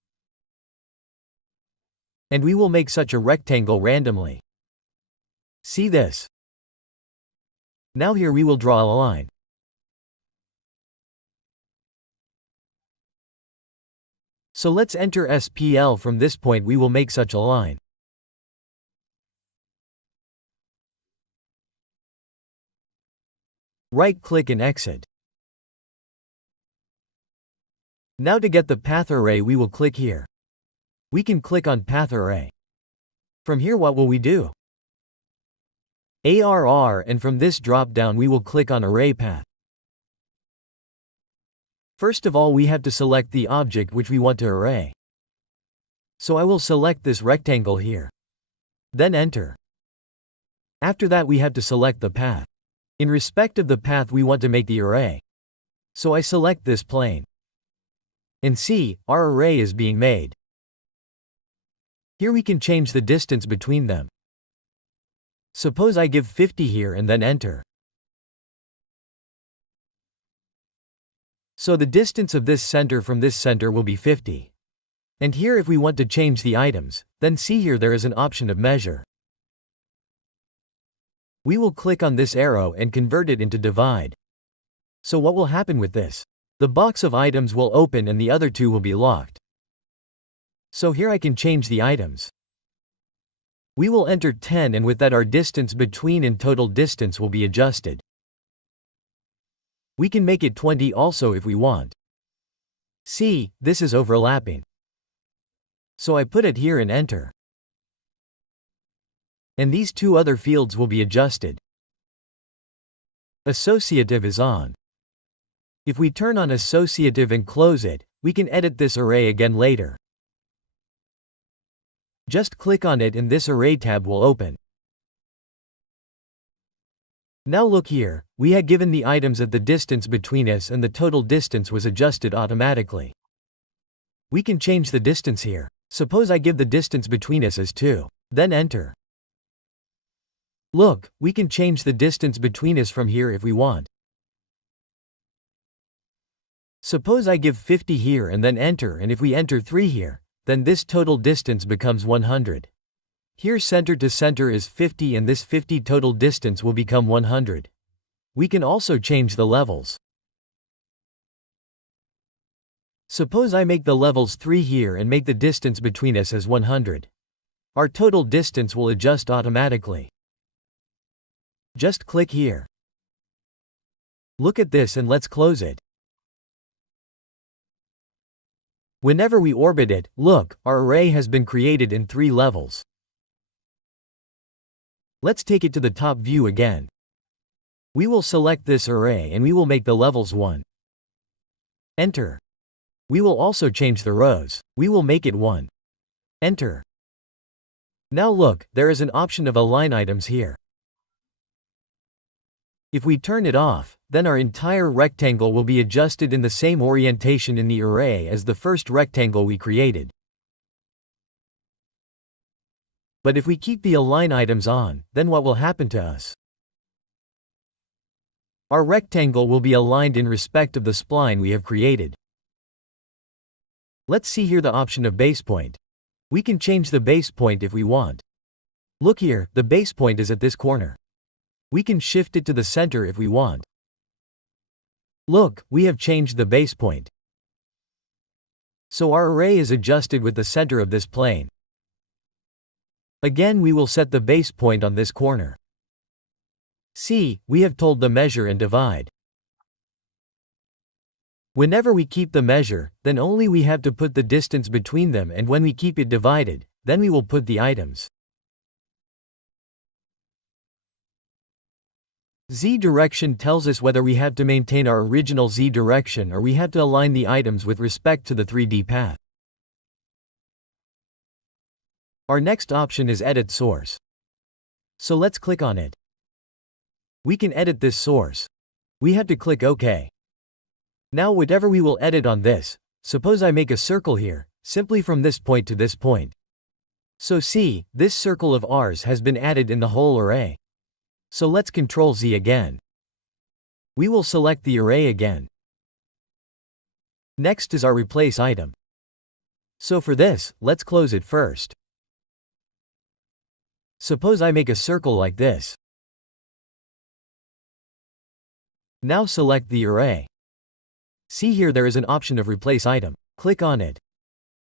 And we will make such a rectangle randomly. See this. Now here we will draw a line. So let's enter SPL. From this point we will make such a line. Right-click and exit. Now to get the path array we will click here. We can click on Path Array. From here what will we do? ARR, and from this drop-down we will click on Array Path. First of all we have to select the object which we want to array. So I will select this rectangle here. Then enter. After that we have to select the path. In respect of the path we want to make the array. So I select this plane. And see, our array is being made. Here we can change the distance between them. Suppose I give 50 here and then enter. So the distance of this center from this center will be 50. And here if we want to change the items, then see here there is an option of measure. We will click on this arrow and convert it into divide. So what will happen with this? The box of items will open and the other two will be locked. So here I can change the items. We will enter 10, and with that our distance between and total distance will be adjusted. We can make it 20 also if we want. See, this is overlapping. So I put it here and enter. And these two other fields will be adjusted. Associative is on. If we turn on associative and close it, we can edit this array again later. Just click on it and this array tab will open. Now look here, we had given the items at the distance between us and the total distance was adjusted automatically. We can change the distance here. Suppose I give the distance between us as 2. Then enter. Look, we can change the distance between us from here if we want. Suppose I give 50 here and then enter, and if we enter 3 here, then this total distance becomes 100. Here center to center is 50 and this 50 total distance will become 100. We can also change the levels. Suppose I make the levels 3 here and make the distance between us as 100. Our total distance will adjust automatically. Just click here. Look at this and let's close it. Whenever we orbit it, look, our array has been created in 3 levels. Let's take it to the top view again. We will select this array and we will make the levels 1. Enter. We will also change the rows. We will make it 1. Enter. Now look, there is an option of align items here. If we turn it off, then our entire rectangle will be adjusted in the same orientation in the array as the first rectangle we created. But if we keep the align items on, then what will happen to us? Our rectangle will be aligned in respect of the spline we have created. Let's see here the option of base point. We can change the base point if we want. Look here, the base point is at this corner. We can shift it to the center if we want. Look, we have changed the base point. So our array is adjusted with the center of this plane. Again, we will set the base point on this corner. See, we have told the measure and divide. Whenever we keep the measure, then only we have to put the distance between them, and when we keep it divided, then we will put the items. Z direction tells us whether we have to maintain our original Z direction or we have to align the items with respect to the 3D path. Our next option is Edit Source. So let's click on it. We can edit this source. We have to click OK. Now whatever we will edit on this, suppose I make a circle here, simply from this point to this point. So see, this circle of ours has been added in the whole array. So let's Ctrl Z again. We will select the array again. Next is our replace item. So for this, let's close it first. Suppose I make a circle like this. Now select the array. See here there is an option of replace item. Click on it.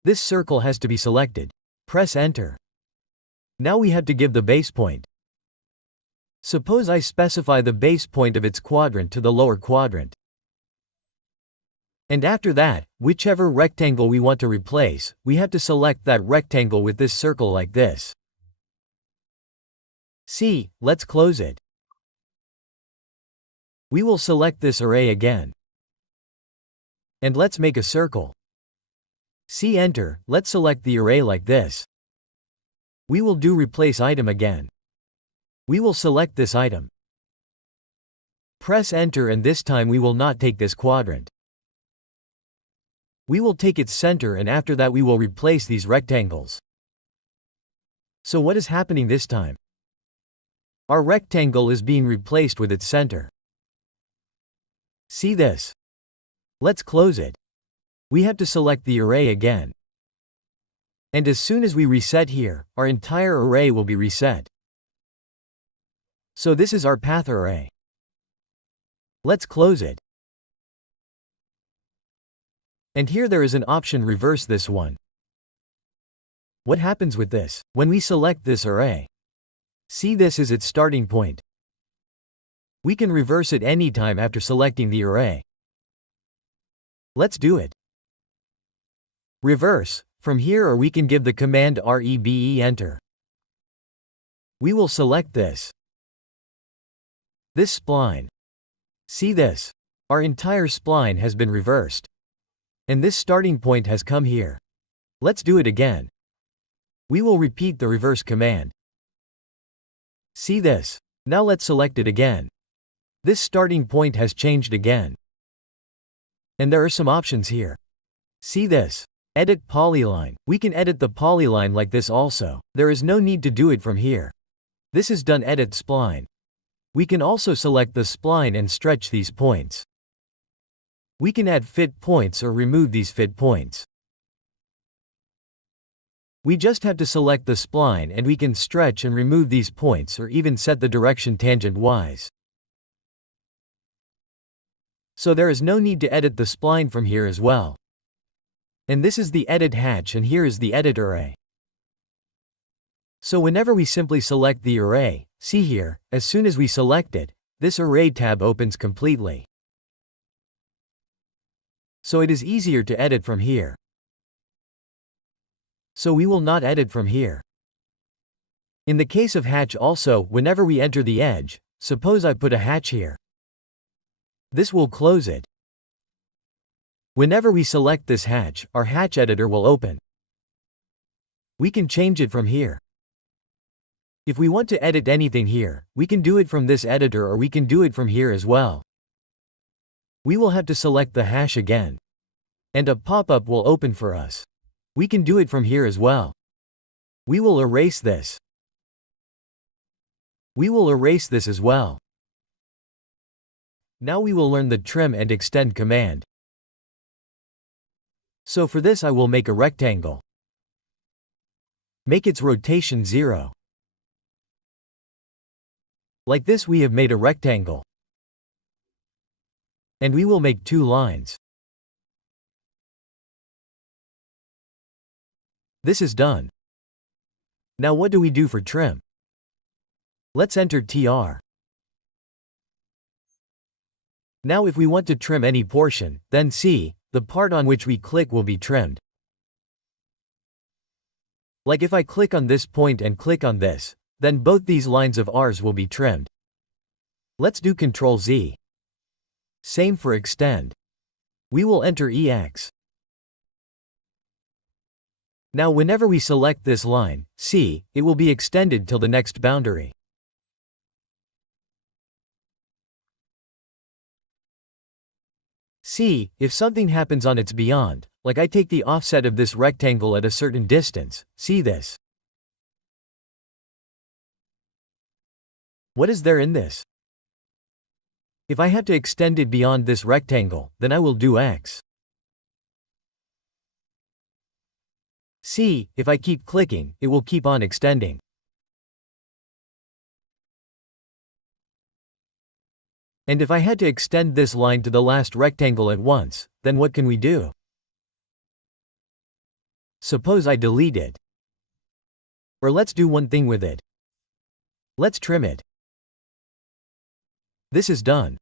This circle has to be selected. Press enter. Now we have to give the base point. Suppose I specify the base point of its quadrant to the lower quadrant. And after that, whichever rectangle we want to replace, we have to select that rectangle with this circle like this. See, let's close it. We will select this array again. And let's make a circle. See enter, let's select the array like this. We will do replace item again. We will select this item. Press enter and this time we will not take this quadrant. We will take its center and after that we will replace these rectangles. So what is happening this time? Our rectangle is being replaced with its center. See this? Let's close it. We have to select the array again. And as soon as we reset here, our entire array will be reset. So this is our path array. Let's close it. And here there is an option reverse this one. What happens with this? When we select this array. See this is its starting point. We can reverse it anytime after selecting the array. Let's do it. Reverse, from here or we can give the command REBE enter. We will select this. This spline. See this? Our entire spline has been reversed. And this starting point has come here. Let's do it again. We will repeat the reverse command. See this? Now let's select it again. This starting point has changed again. And there are some options here. See this? Edit Polyline. We can edit the polyline like this also. There is no need to do it from here. This is done. Edit spline. We can also select the spline and stretch these points. We can add fit points or remove these fit points. We just have to select the spline and we can stretch and remove these points or even set the direction tangent-wise. So there is no need to edit the spline from here as well. And this is the edit hatch and here is the edit array. So whenever we simply select the array, see here, as soon as we select it, this array tab opens completely. So it is easier to edit from here. So we will not edit from here. In the case of hatch also, whenever we enter the edge, suppose I put a hatch here. This will close it. Whenever we select this hatch, our hatch editor will open. We can change it from here. If we want to edit anything here, we can do it from this editor or we can do it from here as well. We will have to select the hash again. And a pop-up will open for us. We can do it from here as well. We will erase this. We will erase this as well. Now we will learn the trim and extend command. So for this I will make a rectangle. Make its rotation 0. Like this we have made a rectangle. And we will make 2 lines. This is done. Now what do we do for trim? Let's enter TR. Now if we want to trim any portion, then see, the part on which we click will be trimmed. Like if I click on this point and click on this, then both these lines of ours will be trimmed. Let's do Ctrl Z. Same for extend. We will enter EX. Now whenever we select this line, see, it will be extended till the next boundary. See, if something happens on its beyond, like I take the offset of this rectangle at a certain distance, see this. What is there in this? If I have to extend it beyond this rectangle, then I will do X. See, if I keep clicking, it will keep on extending. And if I had to extend this line to the last rectangle at once, then what can we do? Suppose I delete it. Or let's do one thing with it. Let's trim it. This is done.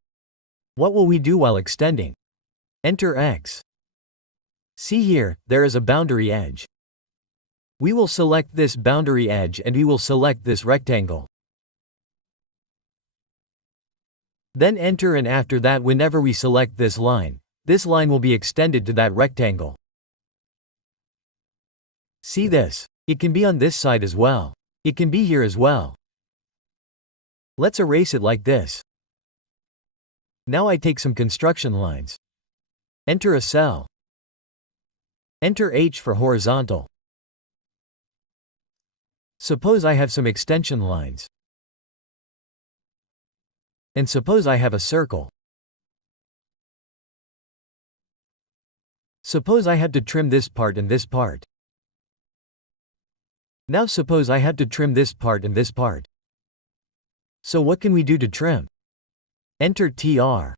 What will we do while extending? Enter X. See here, there is a boundary edge. We will select this boundary edge and we will select this rectangle. Then enter, and after that whenever we select this line will be extended to that rectangle. See this? It can be on this side as well. It can be here as well. Let's erase it like this. Now I take some construction lines. Enter a cell. Enter H for horizontal. Suppose I have some extension lines. And suppose I have a circle. Suppose I have to trim this part and this part. Now suppose I have to trim this part and this part. So what can we do to trim? Enter TR.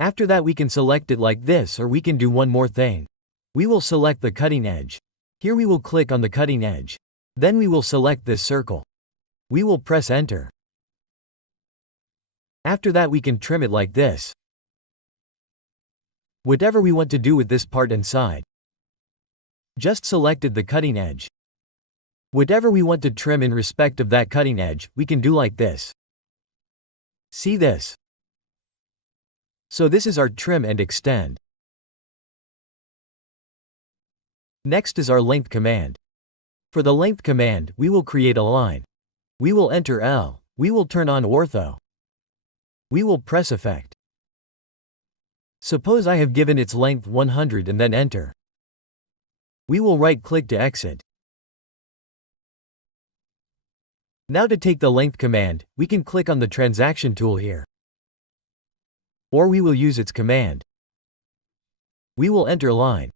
After that we can select it like this, or we can do one more thing. We will select the cutting edge. Here we will click on the cutting edge. Then we will select this circle. We will press enter. After that we can trim it like this. Whatever we want to do with this part inside. Just selected the cutting edge. Whatever we want to trim in respect of that cutting edge, we can do like this. See this? So this is our trim and extend. Next is our length command. For the length command, we will create a line. We will enter L. We will turn on ortho. We will press effect. Suppose I have given its length 100 and then enter. We will right-click to exit. Now to take the length command, we can click on the transaction tool here. Or we will use its command. We will enter line.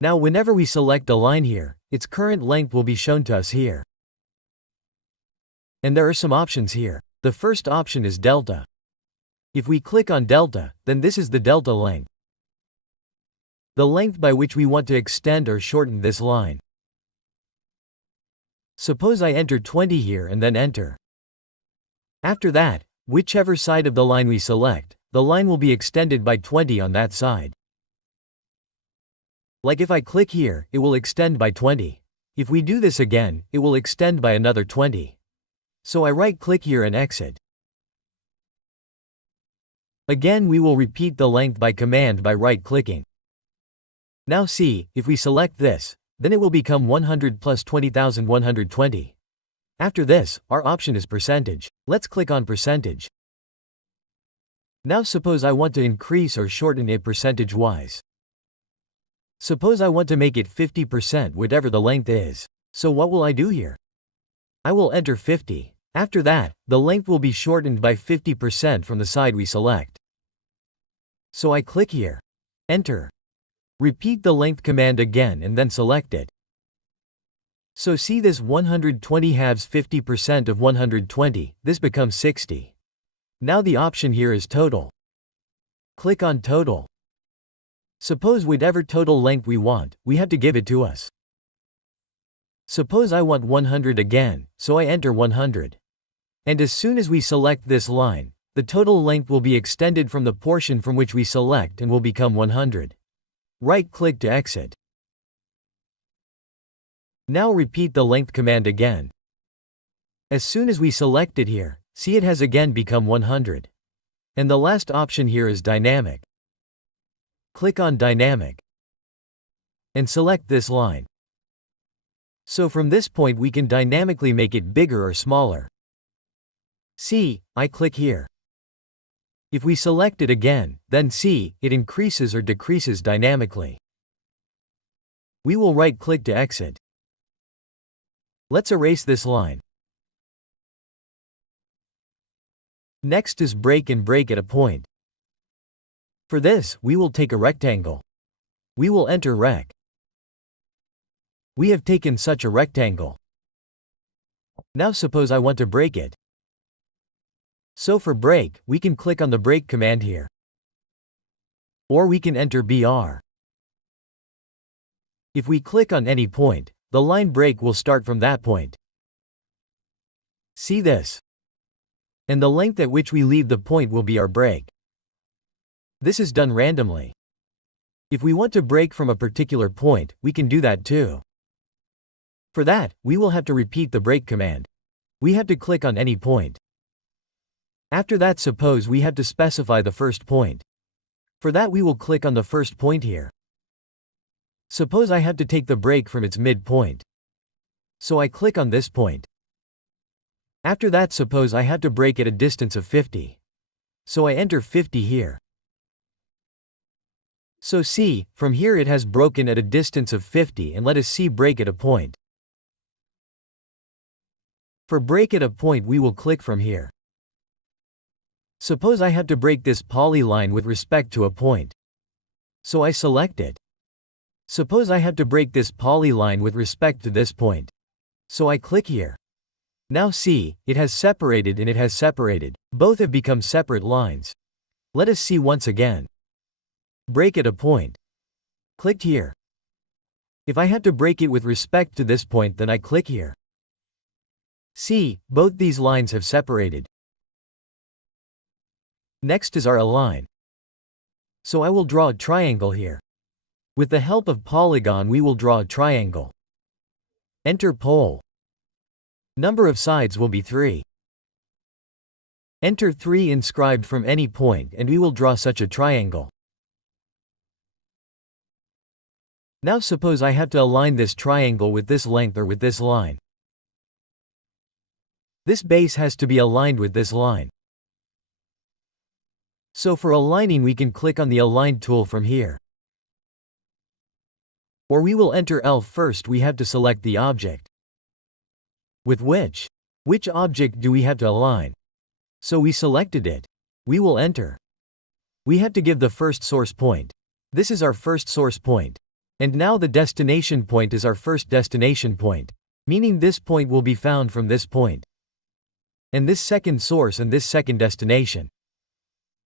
Now whenever we select a line here, its current length will be shown to us here. And there are some options here. The first option is delta. If we click on delta, then this is the delta length. The length by which we want to extend or shorten this line. Suppose I enter 20 here and then enter. After that, whichever side of the line we select, the line will be extended by 20 on that side. Like if I click here, it will extend by 20. If we do this again, it will extend by another 20. So I right-click here and exit. Again we will repeat the length by command by right-clicking. Now see, if we select this, then it will become 100 plus 20,120. After this, our option is percentage. Let's click on percentage. Now suppose I want to increase or shorten it percentage-wise. Suppose I want to make it 50% whatever the length is. So what will I do here? I will enter 50. After that, the length will be shortened by 50% from the side we select. So I click here. Enter. Repeat the length command again and then select it. So see this 120 halves 50% of 120, this becomes 60. Now the option here is total. Click on total. Suppose whatever total length we want, we have to give it to us. Suppose I want 100 again, so I enter 100. And as soon as we select this line, the total length will be extended from the portion from which we select and will become 100. Right-click to exit. Now repeat the length command again. As soon as we select it here, see it has again become 100. And the last option here is dynamic. Click on dynamic. And select this line. So from this point we can dynamically make it bigger or smaller. See, I click here. If we select it again, then see, it increases or decreases dynamically. We will right-click to exit. Let's erase this line. Next is break and break at a point. For this, we will take a rectangle. We will enter rec. We have taken such a rectangle. Now suppose I want to break it. So for break, we can click on the break command here. Or we can enter BR. If we click on any point, the line break will start from that point. See this? And the length at which we leave the point will be our break. This is done randomly. If we want to break from a particular point, we can do that too. For that, we will have to repeat the break command. We have to click on any point. After that, suppose we have to specify the first point. For that, we will click on the first point here. Suppose I have to take the break from its midpoint. So I click on this point. After that, suppose I have to break at a distance of 50. So I enter 50 here. So see, from here it has broken at a distance of 50, and let us see break at a point. For break at a point we will click from here. Suppose I have to break this polyline with respect to a point. So I select it. Suppose I have to break this polyline with respect to this point. So I click here. Now see, it has separated and it has separated. Both have become separate lines. Let us see once again. Break at a point. Clicked here. If I have to break it with respect to this point, then I click here. See, both these lines have separated. Next is our align. So I will draw a triangle here. With the help of Polygon we will draw a triangle. Enter pole. Number of sides will be 3. Enter 3 inscribed from any point and we will draw such a triangle. Now suppose I have to align this triangle with this length or with this line. This base has to be aligned with this line. So for aligning we can click on the Align tool from here. Or we will enter L. First we have to select the object. With which? Which object do we have to align? So we selected it. We will enter. We have to give the first source point. This is our first source point. And now the destination point is our first destination point, meaning this point will be found from this point. And this second source and this second destination.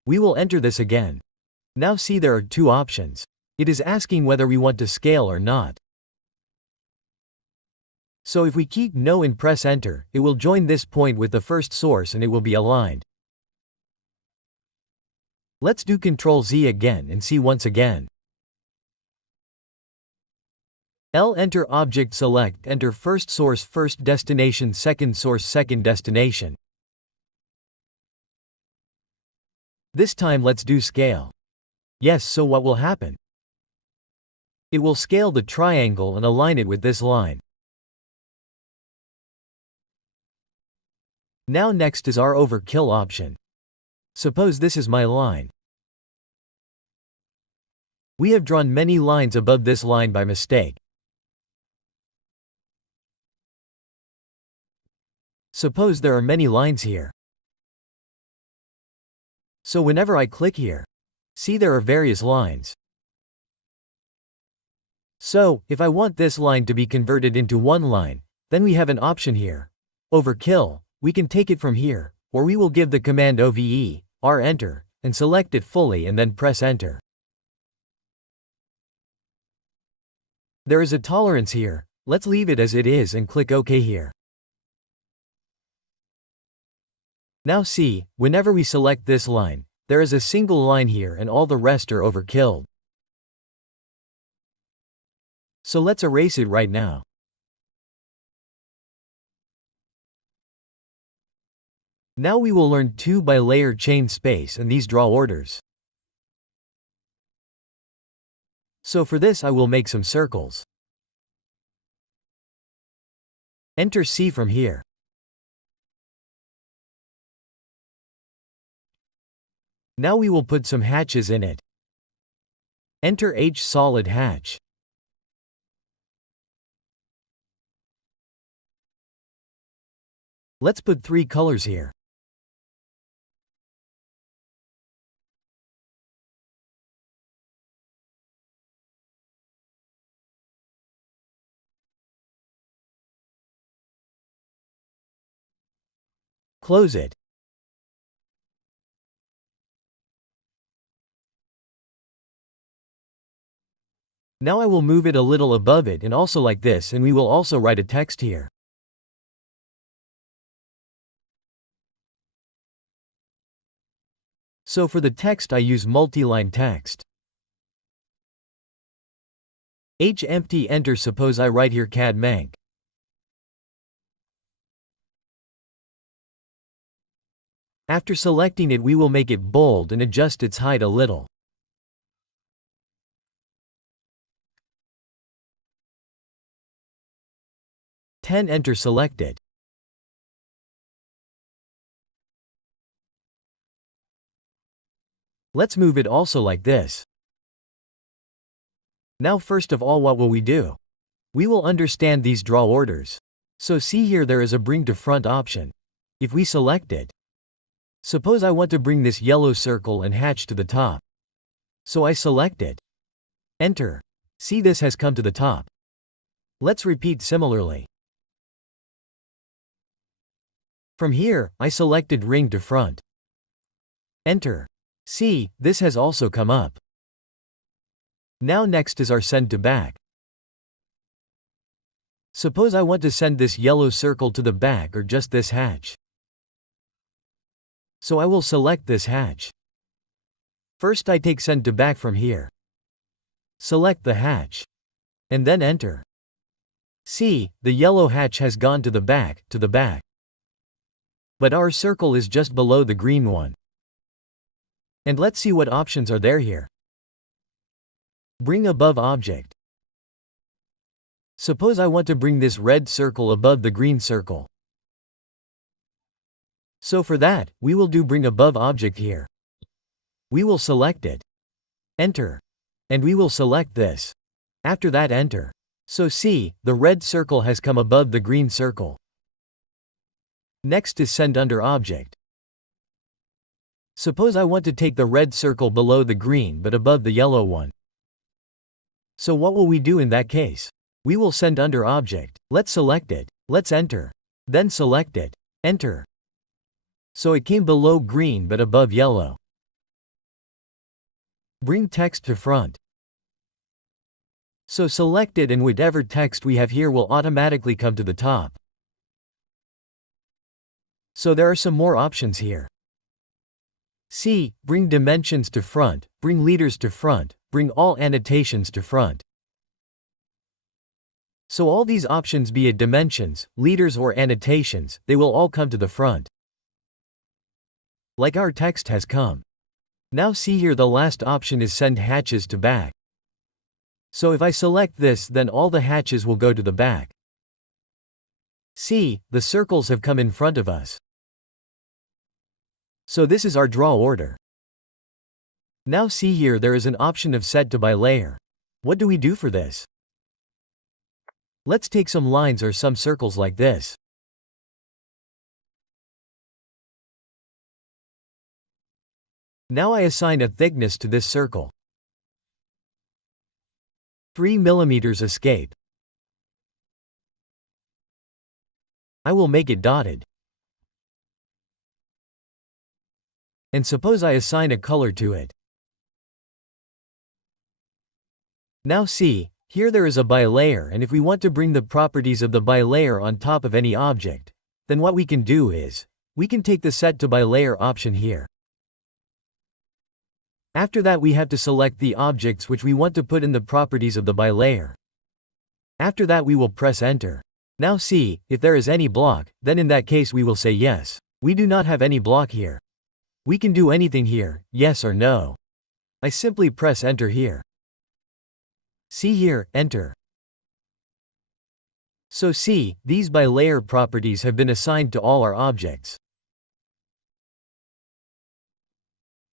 We will enter this again. Now see, there are two options. It is asking whether we want to scale or not. So if we keep no and press enter, it will join this point with the first source and it will be aligned. Let's do Ctrl Z again and see once again. L enter object select enter first source first destination second source second destination. This time let's do scale. Yes, so what will happen? It will scale the triangle and align it with this line. Now next is our overkill option. Suppose this is my line. We have drawn many lines above this line by mistake. Suppose there are many lines here. So whenever I click here, see there are various lines. So, if I want this line to be converted into one line, then we have an option here. Overkill, we can take it from here, or we will give the command OVE, R enter, and select it fully and then press enter. There is a tolerance here, let's leave it as it is and click OK here. Now see, whenever we select this line, there is a single line here and all the rest are overkilled. So let's erase it right now. Now we will learn 2 by layer chain space and these draw orders. So for this I will make some circles. Enter C from here. Now we will put some hatches in it. Enter H solid hatch. Let's put 3 colors here. Close it. Now I will move it a little above it and also like this, and we will also write a text here. So for the text I use multiline text. H empty enter. Suppose I write here CAD Mank. After selecting it we will make it bold and adjust its height a little. Enter select it. Let's move it also like this. Now first of all what will we do? We will understand these draw orders. So see here there is a bring to front option. If we select it. Suppose I want to bring this yellow circle and hatch to the top. So I select it. Enter. See this has come to the top. Let's repeat similarly. From here, I selected ring to front. Enter. See, this has also come up. Now next is our send to back. Suppose I want to send this yellow circle to the back or just this hatch. So I will select this hatch. First I take send to back from here. Select the hatch. And then enter. See, the yellow hatch has gone to the back. But our circle is just below the green one. And let's see what options are there here. Bring above object. Suppose I want to bring this red circle above the green circle. So for that, we will do bring above object here. We will select it. Enter. And we will select this. After that enter. So see, the red circle has come above the green circle. Next is Send Under Object. Suppose I want to take the red circle below the green but above the yellow one. So what will we do in that case? We will send under object. Let's select it. Let's enter. Then select it. Enter. So it came below green but above yellow. Bring text to front. So select it and whatever text we have here will automatically come to the top. So there are some more options here. C. Bring dimensions to front, bring leaders to front, bring all annotations to front. So all these options, be it dimensions, leaders or annotations, they will all come to the front. Like our text has come. Now see here, the last option is Send Hatches to Back. So if I select this, then all the hatches will go to the back. See, the circles have come in front of us. So this is our draw order. Now see here, there is an option of Set to Bylayer. What do we do for this? Let's take some lines or some circles like this. Now I assign a thickness to this circle. 3 mm escape. I will make it dotted. And suppose I assign a color to it. Now see, here there is a bylayer, and if we want to bring the properties of the bylayer on top of any object, then what we can do is, we can take the Set to Bylayer option here. After that we have to select the objects which we want to put in the properties of the bylayer. After that we will press enter. Now see, if there is any block, then in that case we will say yes. We do not have any block here. We can do anything here, yes or no. I simply press enter here. See here, enter. So see, these bylayer properties have been assigned to all our objects.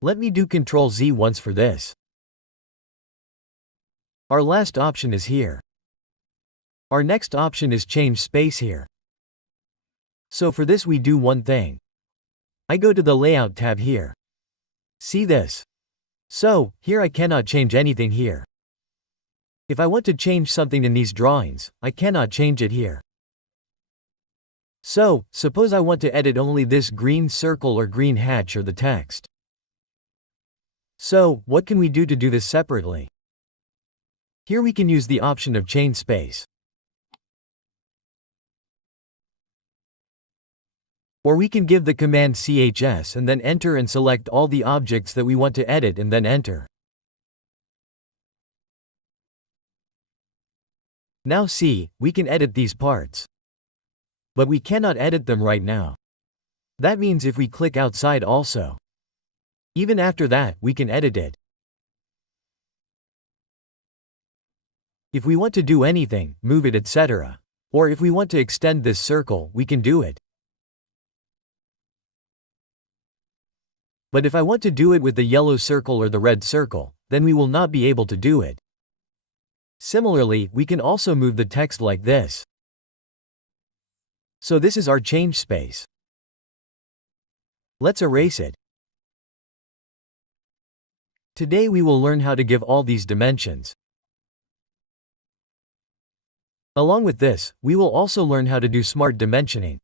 Let me do Ctrl Z once for this. Our last option is here. Our next option is Change Space here. So for this we do one thing. I go to the Layout tab here. See this? So, here I cannot change anything here. If I want to change something in these drawings, I cannot change it here. So, suppose I want to edit only this green circle or green hatch or the text. So, what can we do to do this separately? Here we can use the option of Change Space. Or we can give the command CHS and then enter and select all the objects that we want to edit and then enter. Now see, we can edit these parts. But we cannot edit them right now. That means if we click outside also, even after that, we can edit it. If we want to do anything, move it, etc. Or if we want to extend this circle, we can do it. But if I want to do it with the yellow circle or the red circle, then we will not be able to do it. Similarly, we can also move the text like this. So this is our change space. Let's erase it. Today we will learn how to give all these dimensions. Along with this, we will also learn how to do smart dimensioning.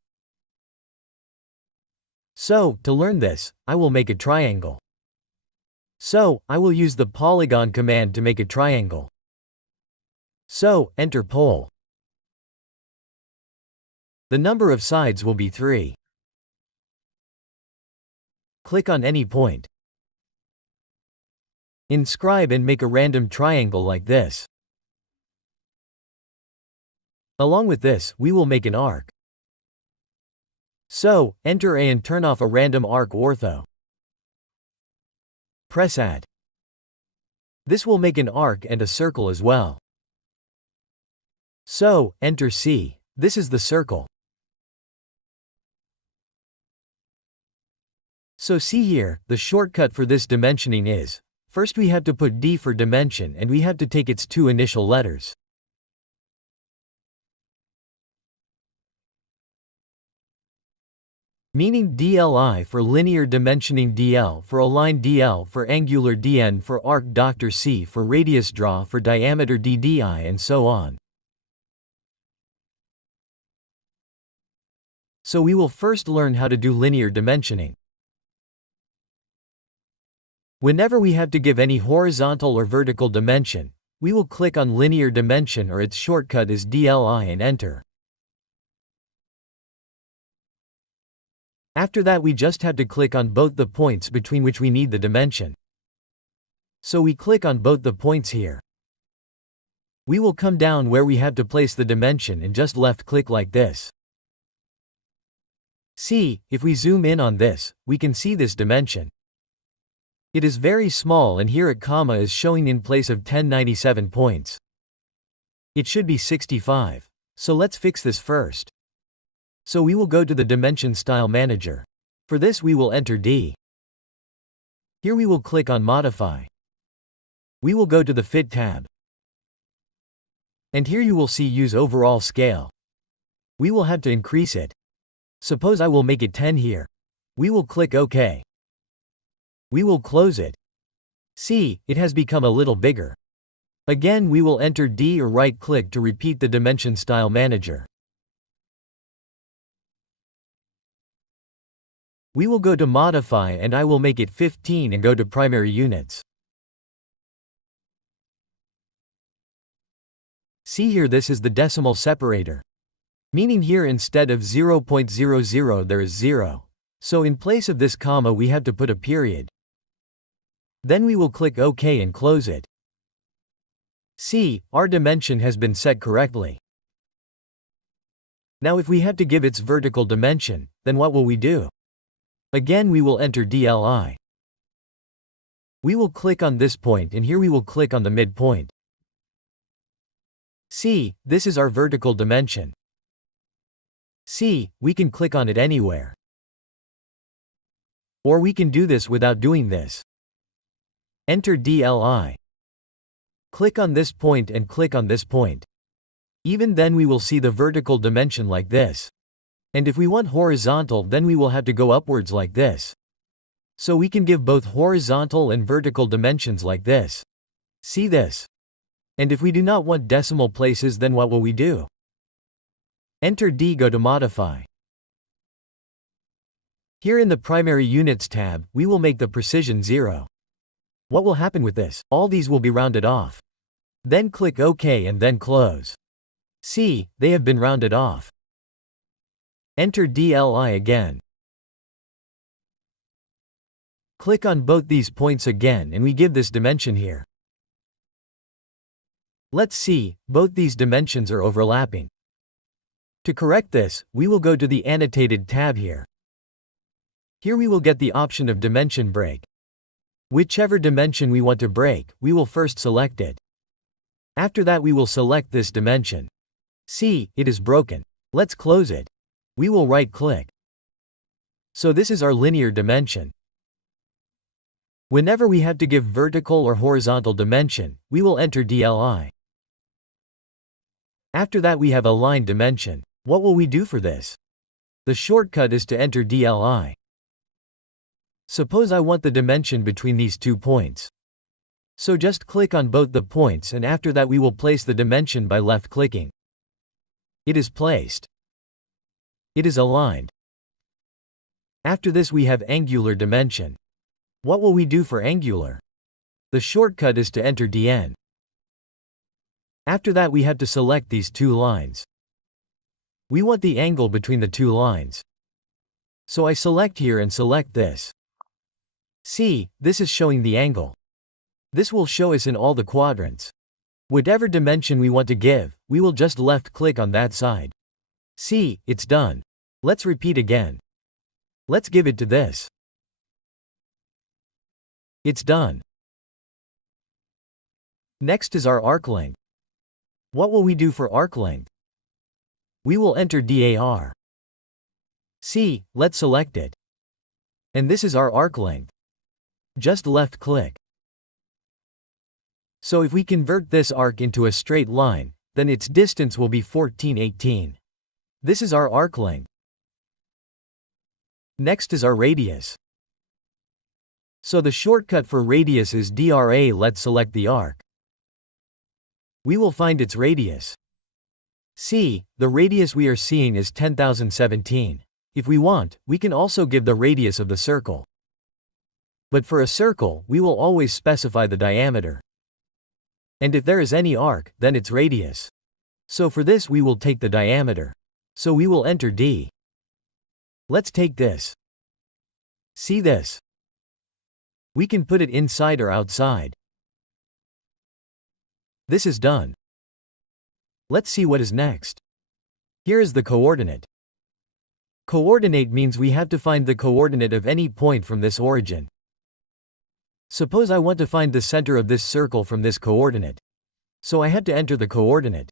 So, to learn this, I will make a triangle. So, I will use the Polygon command to make a triangle. So, enter Pole. The number of sides will be 3. Click on any point. Inscribe and make a random triangle like this. Along with this, we will make an arc. So, enter A and turn off a random arc ortho. Press Add. This will make an arc and a circle as well. So, enter C. This is the circle. So see here, the shortcut for this dimensioning is, first we have to put D for dimension and we have to take its 2 initial letters. meaning DLI for linear dimensioning, DL for align, DL for angular, DN for arc, Dr. C for radius, draw for diameter, DDI, and so on. So we will first learn how to do linear dimensioning. Whenever we have to give any horizontal or vertical dimension, we will click on linear dimension, or its shortcut is DLI, and enter. After that, we just have to click on both the points between which we need the dimension. So we click on both the points here. We will come down where we have to place the dimension and just left click like this. See, if we zoom in on this, we can see this dimension. It is very small, and here a comma is showing in place of 1097 points. It should be 65. So let's fix this first. So we will go to the Dimension Style Manager. For this we will enter D. Here we will click on Modify. We will go to the Fit tab. And here you will see Use Overall Scale. We will have to increase it. Suppose I will make it 10 here. We will click OK. We will close it. See, it has become a little bigger. Again, we will enter D or right-click to repeat the Dimension Style Manager. We will go to Modify, and I will make it 15 and go to Primary Units. See here, this is the decimal separator. Meaning here instead of 0.00 there is 0. So in place of this comma we have to put a period. Then we will click OK and close it. See, our dimension has been set correctly. Now if we have to give its vertical dimension, then what will we do? Again we will enter DLI. We will click on this point, and here we will click on the midpoint. See, this is our vertical dimension. See, we can click on it anywhere. Or we can do this without doing this. Enter DLI. Click on this point and click on this point. Even then we will see the vertical dimension like this. And if we want horizontal, then we will have to go upwards like this. So we can give both horizontal and vertical dimensions like this. See this? And if we do not want decimal places, then what will we do? Enter D, go to Modify. Here in the Primary Units tab, we will make the precision 0. What will happen with this? All these will be rounded off. Then click OK and then close. See, they have been rounded off. Enter DLI again. Click on both these points again, and we give this dimension here. Let's see, both these dimensions are overlapping. To correct this, we will go to the Annotated tab here. Here we will get the option of Dimension Break. Whichever dimension we want to break, we will first select it. After that we will select this dimension. See, it is broken. Let's close it. We will right-click. So this is our linear dimension. Whenever we have to give vertical or horizontal dimension, we will enter DLI. After that we have a line dimension. What will we do for this? The shortcut is to enter DLI. Suppose I want the dimension between these two points. So just click on both the points, and after that we will place the dimension by left-clicking. It is placed. It is aligned. After this we have angular dimension. What will we do for angular? The shortcut is to enter DN. After that we have to select these two lines. We want the angle between the two lines. So I select here and select this. See, this is showing the angle. This will show us in all the quadrants. Whatever dimension we want to give, we will just left-click on that side. See, it's done. Let's repeat again. Let's give it to this. It's done. Next is our arc length. What will we do for arc length? We will enter DAR. See, let's select it. And this is our arc length. Just left-click. So if we convert this arc into a straight line, then its distance will be 1418. This is our arc length. Next is our radius. So the shortcut for radius is DRA. Let's select the arc. We will find its radius. See, the radius we are seeing is 10,017. If we want, we can also give the radius of the circle. But for a circle, we will always specify the diameter. And if there is any arc, then its radius. So for this we will take the diameter. So we will enter D. Let's take this. See this? We can put it inside or outside. This is done. Let's see what is next. Here is the coordinate. Co-ordinate means we have to find the coordinate of any point from this origin. Suppose I want to find the center of this circle from this coordinate. So I have to enter the coordinate.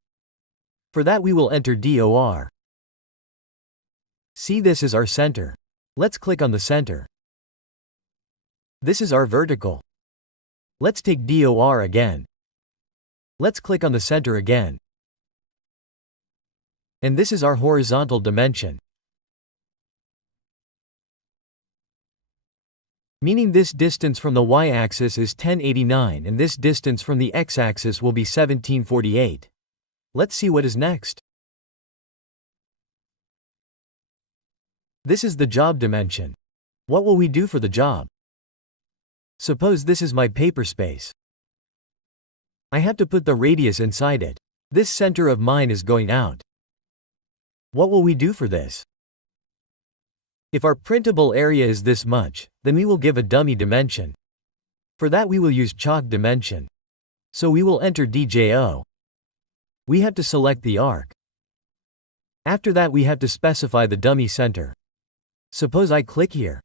For that we will enter DOR. See, this is our center. Let's click on the center. This is our vertical. Let's take DOR again. Let's click on the center again. And this is our horizontal dimension. Meaning this distance from the y-axis is 1089 and this distance from the x-axis will be 1748. Let's see what is next. This is the job dimension. What will we do for the job? Suppose this is my paper space. I have to put the radius inside it. This center of mine is going out. What will we do for this? If our printable area is this much, then we will give a dummy dimension. For that we will use chalk dimension. So we will enter DJO. We have to select the arc. After that we have to specify the dummy center. Suppose I click here.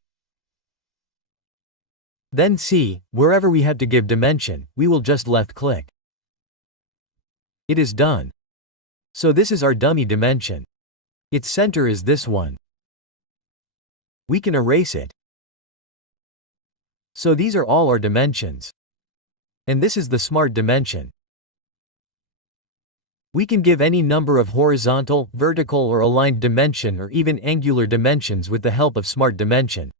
Then see, wherever we have to give dimension, we will just left click. It is done. So this is our dummy dimension. Its center is this one. We can erase it. So these are all our dimensions. And this is the smart dimension. We can give any number of horizontal, vertical or aligned dimension or even angular dimensions with the help of smart dimension.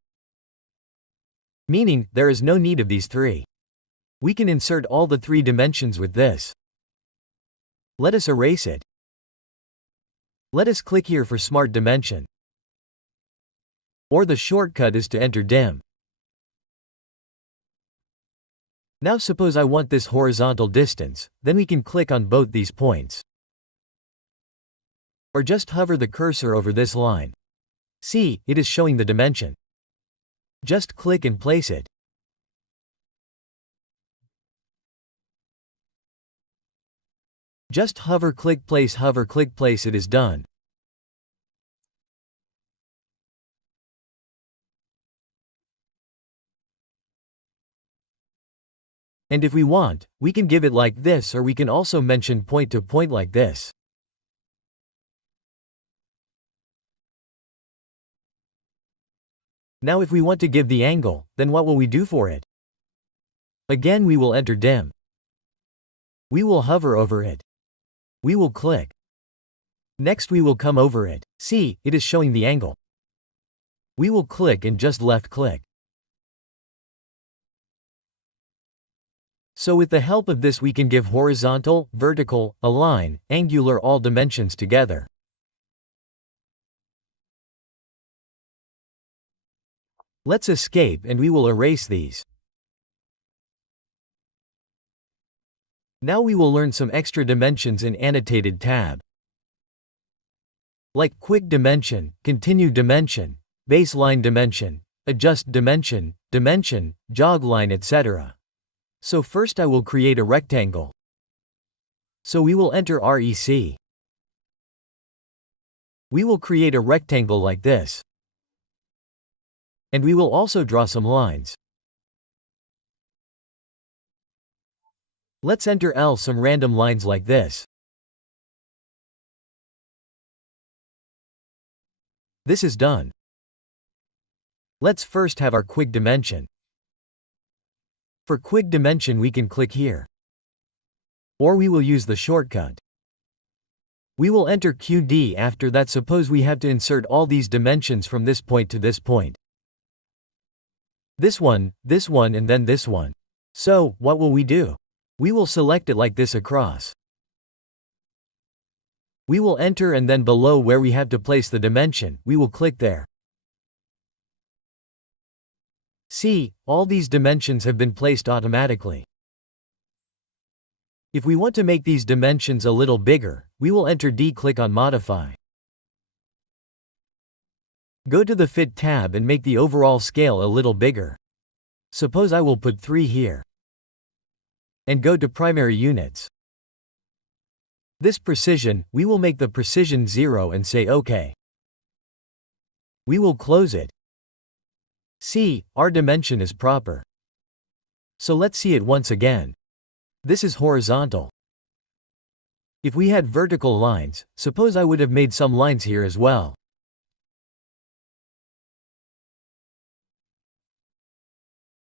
Meaning, there is no need of these three. We can insert all the three dimensions with this. Let us erase it. Let us click here for smart dimension. Or the shortcut is to enter dim. Now suppose I want this horizontal distance, then we can click on both these points. Or just hover the cursor over this line. See, it is showing the dimension. Just click and place it. Just hover click place, it is done. And if we want, we can give it like this, or we can also mention point to point like this. Now if we want to give the angle, then what will we do for it? Again we will enter dim. We will hover over it. We will click. Next we will come over it. See, it is showing the angle. We will click and just left click. So with the help of this we can give horizontal, vertical, align, angular all dimensions together. Let's escape and we will erase these. Now we will learn some extra dimensions in annotated tab. Like quick dimension, continue dimension, baseline dimension, adjust dimension, dimension, jog line, etc. So first I will create a rectangle. So we will enter REC. We will create a rectangle like this. And we will also draw some lines. Let's enter L some random lines like this. This is done. Let's first have our quick dimension. For quick dimension we can click here. Or we will use the shortcut. We will enter QD. After that, suppose we have to insert all these dimensions from this point to this point. This one, and then this one. So, what will we do? We will select it like this across. We will enter, and then below where we have to place the dimension, we will click there. See, all these dimensions have been placed automatically. If we want to make these dimensions a little bigger, we will enter D, click on Modify. Go to the Fit tab and make the overall scale a little bigger. Suppose I will put 3 here. And go to Primary Units. This precision, we will make the precision 0 and say OK. We will close it. See, our dimension is proper. So let's see it once again. This is horizontal. If we had vertical lines, suppose I would have made some lines here as well.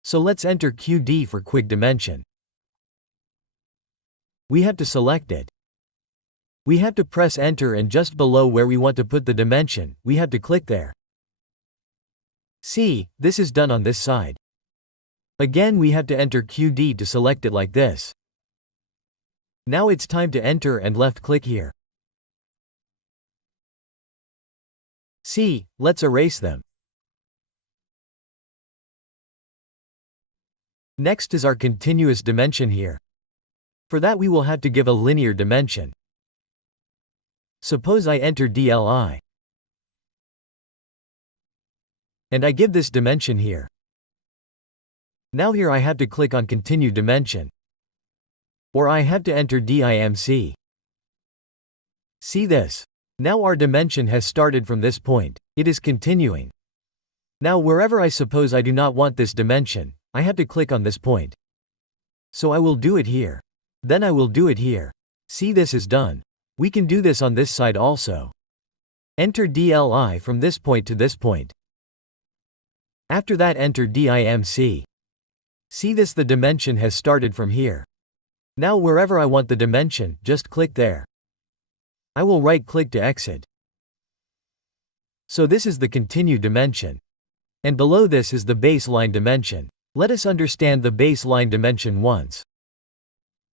So let's enter QD for quick dimension. We have to select it. We have to press enter, and just below where we want to put the dimension, we have to click there. See, this is done on this side. Again, we have to enter QD to select it like this. Now it's time to enter and left click here. See, let's erase them. Next is our continuous dimension here. For that we will have to give a linear dimension. Suppose I enter DLI. And I give this dimension here. Now here I have to click on Continue Dimension. Or I have to enter DIMC. See this? Now our dimension has started from this point. It is continuing. Now wherever I suppose I do not want this dimension, I have to click on this point. So I will do it here. Then I will do it here. See, this is done. We can do this on this side also. Enter DLI from this point to this point. After that, enter DIMC. See this, the dimension has started from here. Now wherever I want the dimension, just click there. I will right click to exit. So this is the continue dimension. And below this is the baseline dimension. Let us understand the baseline dimension once.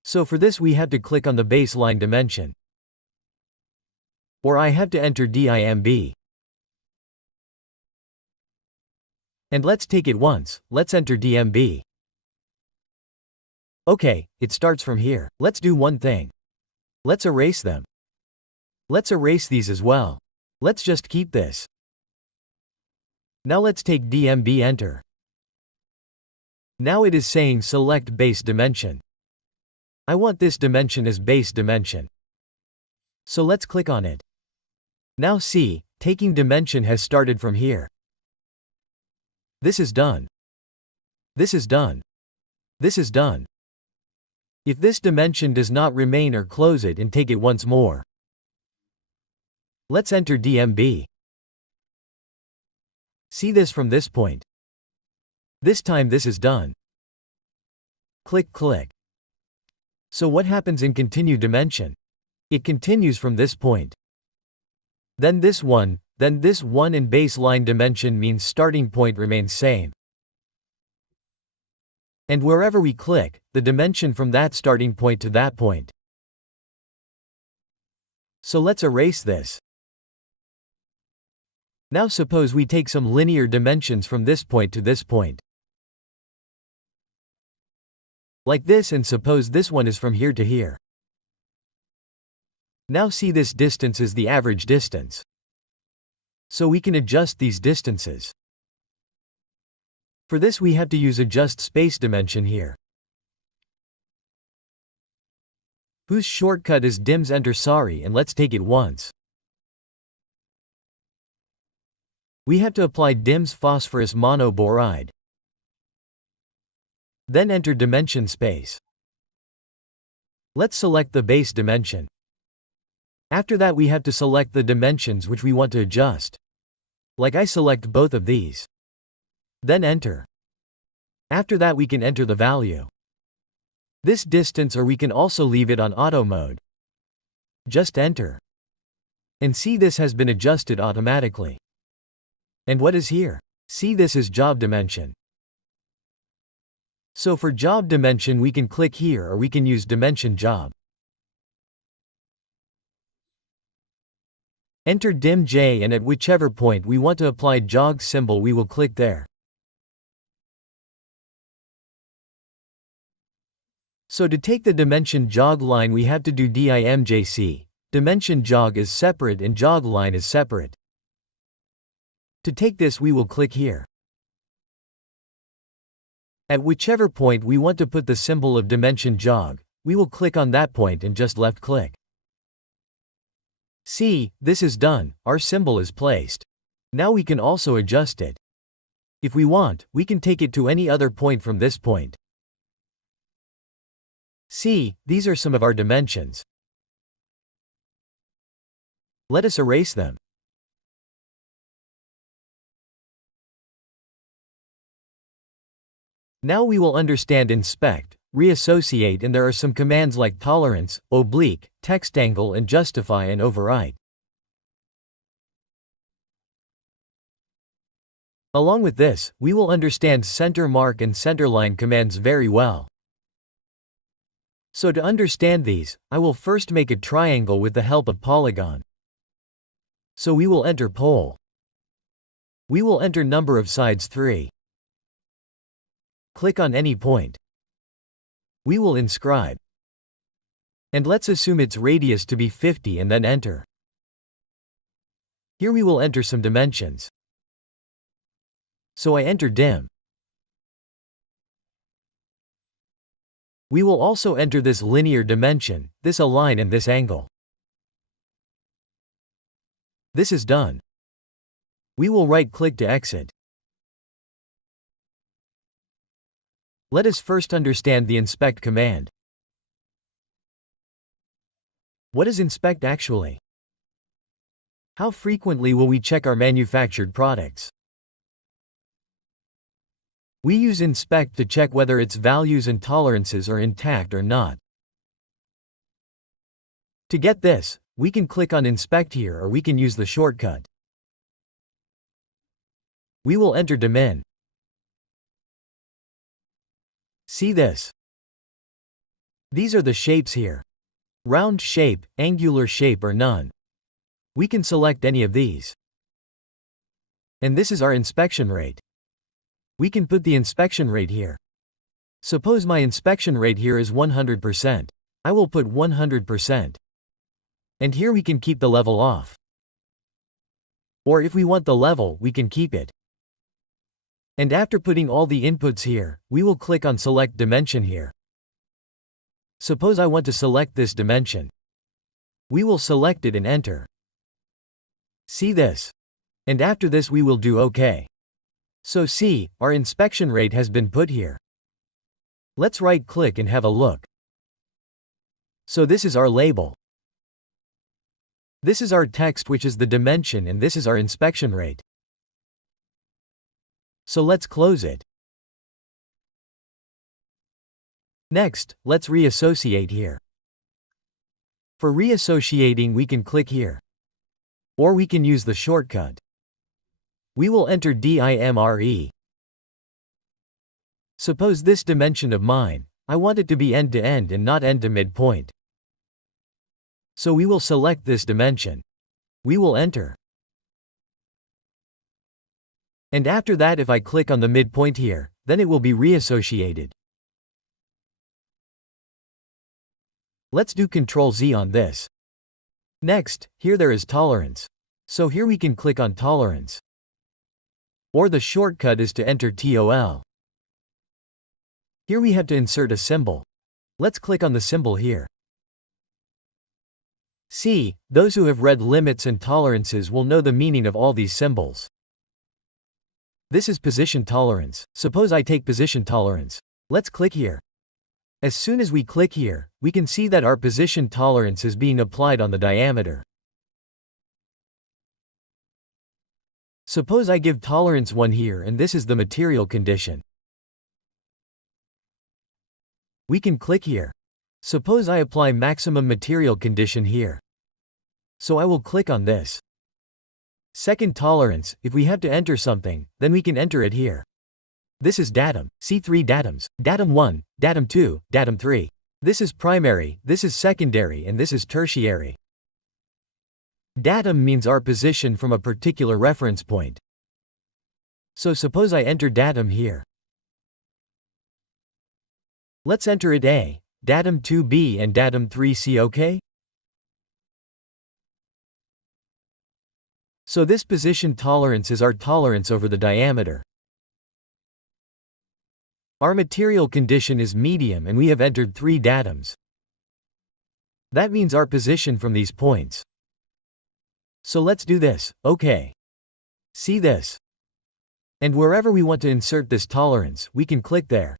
So for this we have to click on the baseline dimension. Or I have to enter DIMB. And let's take it once, let's enter DMB. Okay, it starts from here. Let's do one thing. Let's erase them. Let's erase these as well. Let's just keep this. Now let's take DMB, enter. Now it is saying select base dimension. I want this dimension as base dimension. So let's click on it. Now see, taking dimension has started from here. This is done. This is done. This is done. If this dimension does not remain, or close it and take it once more. Let's enter DMB. See this from this point. This time this is done. Click, click. So what happens in continue dimension? It continues from this point. Then this one, and baseline dimension means starting point remains same. And wherever we click, the dimension from that starting point to that point. So let's erase this. Now suppose we take some linear dimensions from this point to this point. Like this, and suppose this one is from here to here. Now see, this distance is the average distance. So we can adjust these distances. For this we have to use adjust space dimension here. Whose shortcut is dims, enter sorry, and let's take it once. We have to apply dims phosphorus monoboride. Then enter dimension space. Let's select the base dimension. After that we have to select the dimensions which we want to adjust. Like I select both of these. Then enter. After that we can enter the value. This distance, or we can also leave it on auto mode. Just enter. And see, this has been adjusted automatically. And what is here? See, this is job dimension. So for job dimension we can click here or we can use dimension job. Enter dim J and at whichever point we want to apply jog symbol we will click there. So to take the dimension jog line we have to do DIMJC. Dimension jog is separate and jog line is separate. To take this we will click here. At whichever point we want to put the symbol of dimension jog, we will click on that point and just left click. See, this is done, our symbol is placed. Now we can also adjust it. If we want, we can take it to any other point from this point. See, these are some of our dimensions. Let us erase them. Now we will understand inspect, reassociate, and there are some commands like tolerance, oblique, text angle, and justify and overwrite. Along with this, we will understand center mark and centerline commands very well. So to understand these, I will first make a triangle with the help of Polygon. So we will enter pole. We will enter number of sides 3. Click on any point. We will inscribe. And let's assume its radius to be 50 and then enter. Here we will enter some dimensions. So I enter dim. We will also enter this linear dimension, this align and this angle. This is done. We will right-click to exit. Let us first understand the inspect command. What is inspect actually? How frequently will we check our manufactured products? We use inspect to check whether its values and tolerances are intact or not. To get this, we can click on inspect here or we can use the shortcut. We will enter dimin. See this. These are the shapes here. Round shape, angular shape, or none. We can select any of these. And this is our inspection rate. We can put the inspection rate here. Suppose my inspection rate here is 100%. I will put 100%. And here we can keep the level off. Or if we want the level, we can keep it. And after putting all the inputs here, we will click on select dimension here. Suppose I want to select this dimension. We will select it and enter. See this. And after this we will do OK. So see, our inspection rate has been put here. Let's right click and have a look. So this is our label. This is our text, which is the dimension, and this is our inspection rate. So let's close it. Next, let's reassociate here. For reassociating we can click here. Or we can use the shortcut. We will enter DIMRE. Suppose this dimension of mine, I want it to be end to end and not end to midpoint. So we will select this dimension. We will enter. And after that if I click on the midpoint here, then it will be reassociated. Let's do Ctrl-Z on this. Next, here there is tolerance. So here we can click on tolerance. Or the shortcut is to enter TOL. Here we have to insert a symbol. Let's click on the symbol here. See, those who have read limits and tolerances will know the meaning of all these symbols. This is position tolerance. Suppose I take position tolerance. Let's click here. As soon as we click here, we can see that our position tolerance is being applied on the diameter. Suppose I give tolerance 1 here and this is the material condition. We can click here. Suppose I apply maximum material condition here. So I will click on this. Second tolerance, if we have to enter something, then we can enter it here. This is datum, see 3 datums, datum 1, datum 2, datum 3. This is primary, this is secondary, and this is tertiary. Datum means our position from a particular reference point. So suppose I enter datum here. Let's enter it A, datum 2B and datum 3C, okay? So this position tolerance is our tolerance over the diameter. Our material condition is medium and we have entered 3 datums. That means our position from these points. So let's do this, okay. See this? And wherever we want to insert this tolerance, we can click there.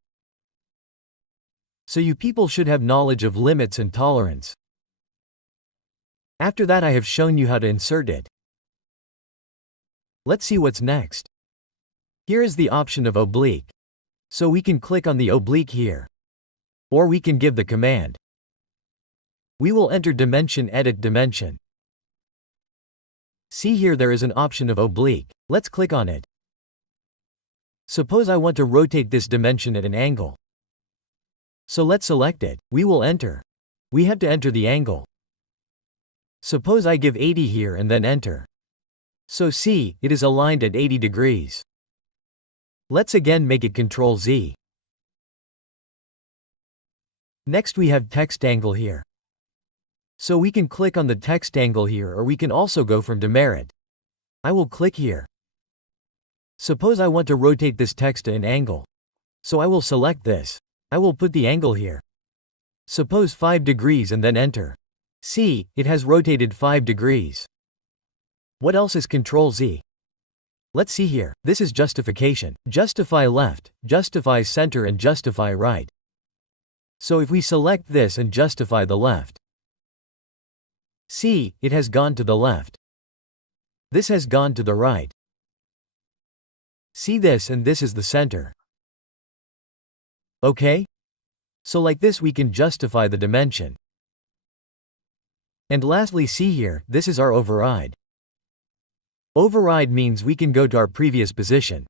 So you people should have knowledge of limits and tolerance. After that I have shown you how to insert it. Let's see what's next. Here is the option of oblique. So we can click on the oblique here. Or we can give the command. We will enter dimension, edit dimension. See here there is an option of oblique. Let's click on it. Suppose I want to rotate this dimension at an angle. So let's select it. We will enter. We have to enter the angle. Suppose I give 80 here and then enter. So see, it is aligned at 80 degrees. Let's again make it Ctrl Z. Next we have text angle here. So we can click on the text angle here, or we can also go from demerit. I will click here. Suppose I want to rotate this text to an angle. So I will select this. I will put the angle here. Suppose 5 degrees and then enter. See, it has rotated 5 degrees. What else is Ctrl Z? Let's see here. This is justification. Justify left, justify center and justify right. So if we select this and justify the left. See, it has gone to the left. This has gone to the right. See this, and this is the center. Okay? So like this we can justify the dimension. And lastly, see here, this is our override. Override means we can go to our previous position.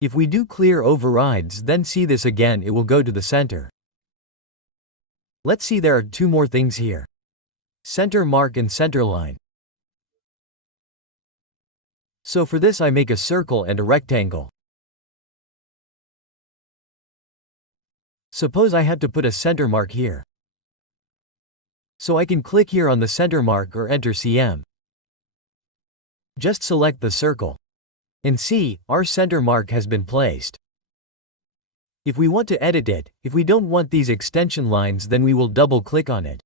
If we do clear overrides, then see this again, it will go to the center. Let's see, there are 2 more things here. Center mark and center line. So for this I make a circle and a rectangle. Suppose I have to put a center mark here. So I can click here on the center mark or enter CM. Just select the circle. And see, our center mark has been placed. If we want to edit it, if we don't want these extension lines, then we will double click on it.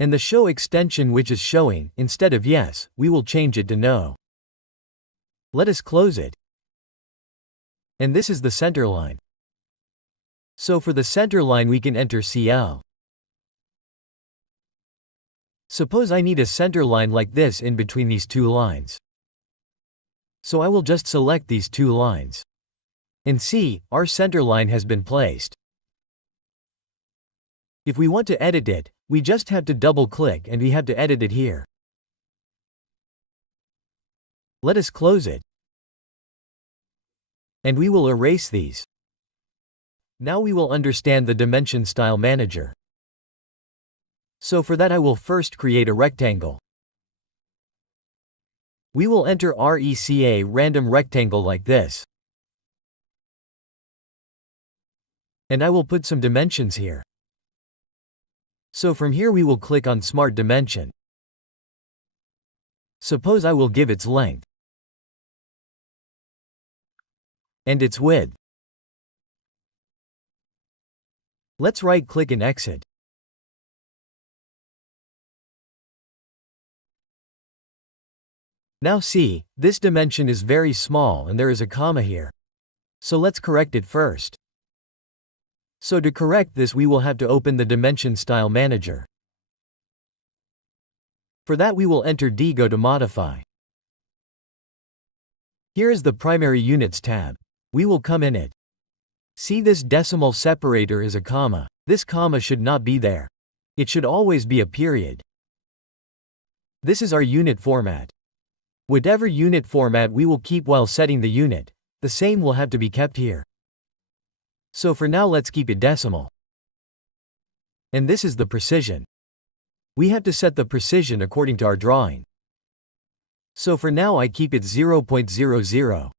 And the show extension which is showing, instead of yes, we will change it to no. Let us close it. And this is the center line. So for the center line we can enter CL. Suppose I need a center line like this in between these 2 lines. So I will just select these 2 lines. And see, our center line has been placed. If we want to edit it, we just have to double click and we have to edit it here. Let us close it. And we will erase these. Now we will understand the Dimension Style Manager. So for that I will first create a rectangle. We will enter RECA random rectangle like this. And I will put some dimensions here. So from here we will click on Smart Dimension. Suppose I will give its length. And its width. Let's right-click and exit. Now see, this dimension is very small and there is a comma here. So let's correct it first. So to correct this we will have to open the Dimension Style Manager. For that we will enter D, go to Modify. Here is the Primary Units tab. We will come in it. See, this decimal separator is a comma. This comma should not be there. It should always be a period. This is our unit format. Whatever unit format we will keep while setting the unit, the same will have to be kept here. So for now let's keep it decimal. And this is the precision. We have to set the precision according to our drawing. So for now I keep it 0.00.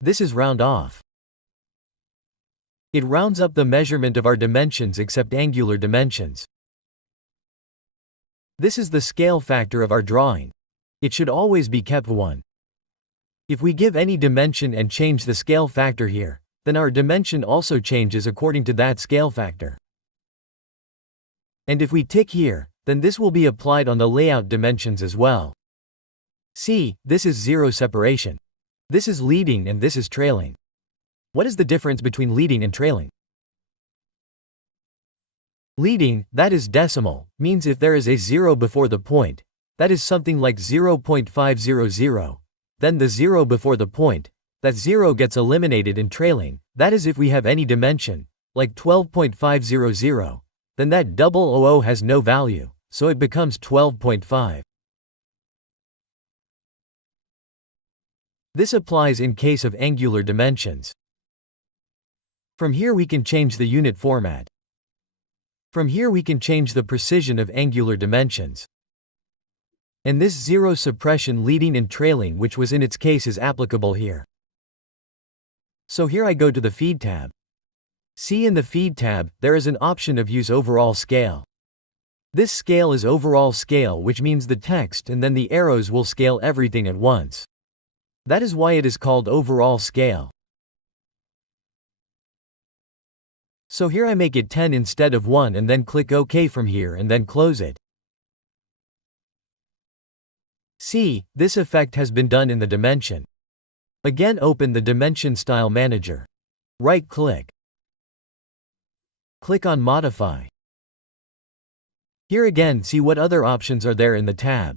This is round off. It rounds up the measurement of our dimensions except angular dimensions. This is the scale factor of our drawing. It should always be kept 1. If we give any dimension and change the scale factor here, then our dimension also changes according to that scale factor. And if we tick here, then this will be applied on the layout dimensions as well. See, this is 0 separation. This is leading and this is trailing. What is the difference between leading and trailing? Leading, that is decimal, means if there is a 0 before the point, that is something like 0.500, then the 0 before the point, that 0 gets eliminated in trailing, that is if we have any dimension, like 12.500, then that 000 has no value, so it becomes 12.5. This applies in case of angular dimensions. From here we can change the unit format. From here we can change the precision of angular dimensions. And this 0 suppression leading and trailing which was in its case is applicable here. So here I go to the Feed tab. See in the Feed tab, there is an option of Use Overall Scale. This scale is overall scale which means the text and then the arrows will scale everything at once. That is why it is called overall scale. So here I make it 10 instead of 1 and then click OK from here and then close it. See, this effect has been done in the dimension. Again open the Dimension Style Manager. Right-click. Click on Modify. Here again see what other options are there in the tab.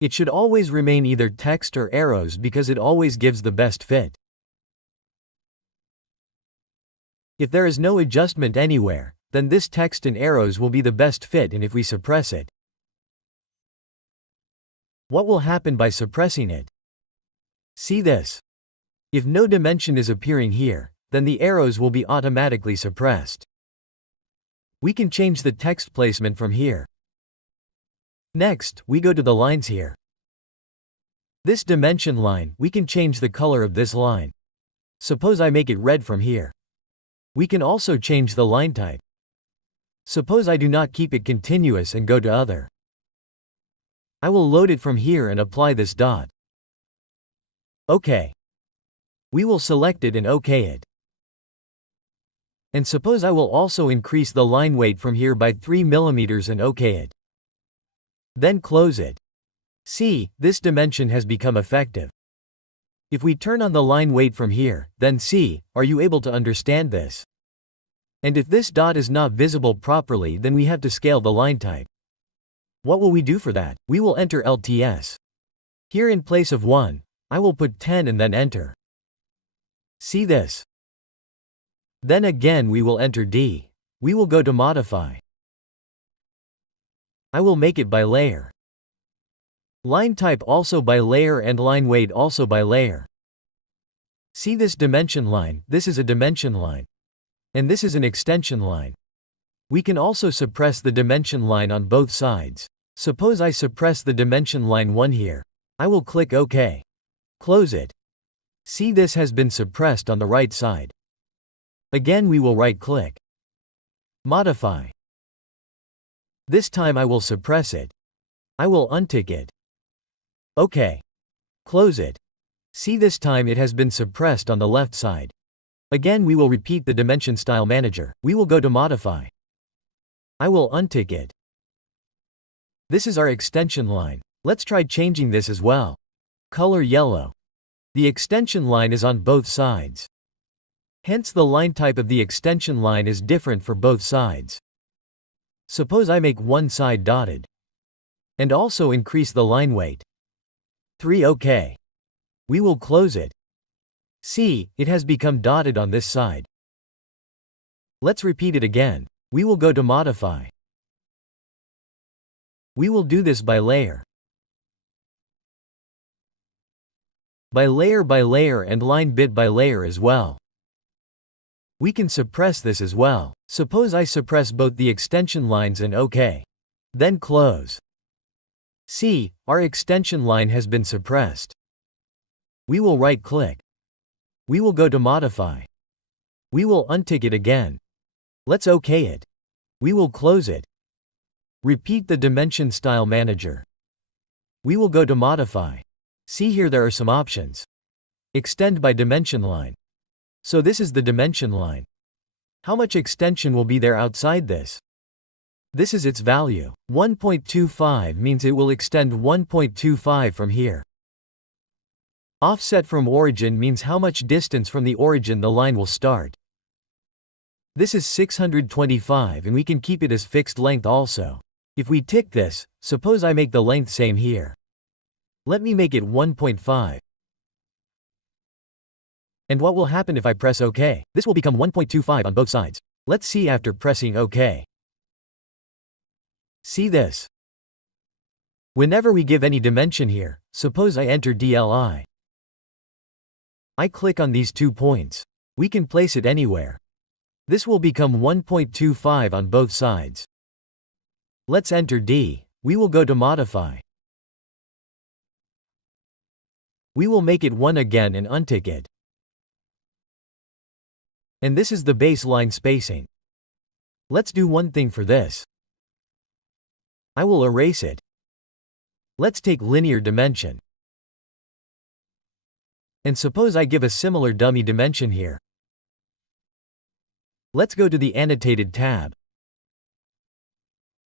It should always remain either text or arrows because it always gives the best fit. If there is no adjustment anywhere, then this text and arrows will be the best fit and if we suppress it. What will happen by suppressing it? See this. If no dimension is appearing here, then the arrows will be automatically suppressed. We can change the text placement from here. Next, we go to the lines here. This dimension line, we can change the color of this line. Suppose I make it red from here. We can also change the line type. Suppose I do not keep it continuous and go to Other. I will load it from here and apply this dot. OK. We will select it and OK it. And suppose I will also increase the line weight from here by 3 mm and OK it. Then close it. See, this dimension has become effective. If we turn on the line weight from here, then see, are you able to understand this? And if this dot is not visible properly then we have to scale the line type. What will we do for that? We will enter LTS. Here in place of 1, I will put 10 and then enter. See this? Then again we will enter D. We will go to Modify. I will make it by layer. Line type also by layer and line weight also by layer. See this dimension line, this is a dimension line. And this is an extension line. We can also suppress the dimension line on both sides. Suppose I suppress the dimension line 1 here. I will click OK. Close it. See this has been suppressed on the right side. Again we will right-click. Modify. This time I will suppress it. I will untick it. OK. Close it. See this time it has been suppressed on the left side. Again we will repeat the Dimension Style Manager. We will go to Modify. I will untick it. This is our extension line. Let's try changing this as well. Color yellow. The extension line is on both sides. Hence the line type of the extension line is different for both sides. Suppose I make one side dotted. And also increase the line weight. 3 OK. We will close it. See, it has become dotted on this side. Let's repeat it again. We will go to Modify. We will do this by layer. By layer and line bit by layer as well. We can suppress this as well. Suppose I suppress both the extension lines and OK. Then close. See, our extension line has been suppressed. We will right-click. We will go to Modify. We will untick it again. Let's OK it. We will close it. Repeat the Dimension Style Manager. We will go to Modify. See here there are some options. Extend by dimension line. So this is the dimension line. How much extension will be there outside this? This is its value. 1.25 means it will extend 1.25 from here. Offset from origin means how much distance from the origin the line will start. This is 625 and we can keep it as fixed length also. If we tick this, suppose I make the length same here. Let me make it 1.5. And what will happen if I press OK? This will become 1.25 on both sides. Let's see after pressing OK. See this. Whenever we give any dimension here, suppose I enter DLI. I click on these 2 points. We can place it anywhere. This will become 1.25 on both sides. Let's enter D. We will go to Modify. We will make it 1 again and untick it. And this is the baseline spacing. Let's do one thing for this. I will erase it. Let's take linear dimension. And suppose I give a similar dummy dimension here. Let's go to the Annotated tab.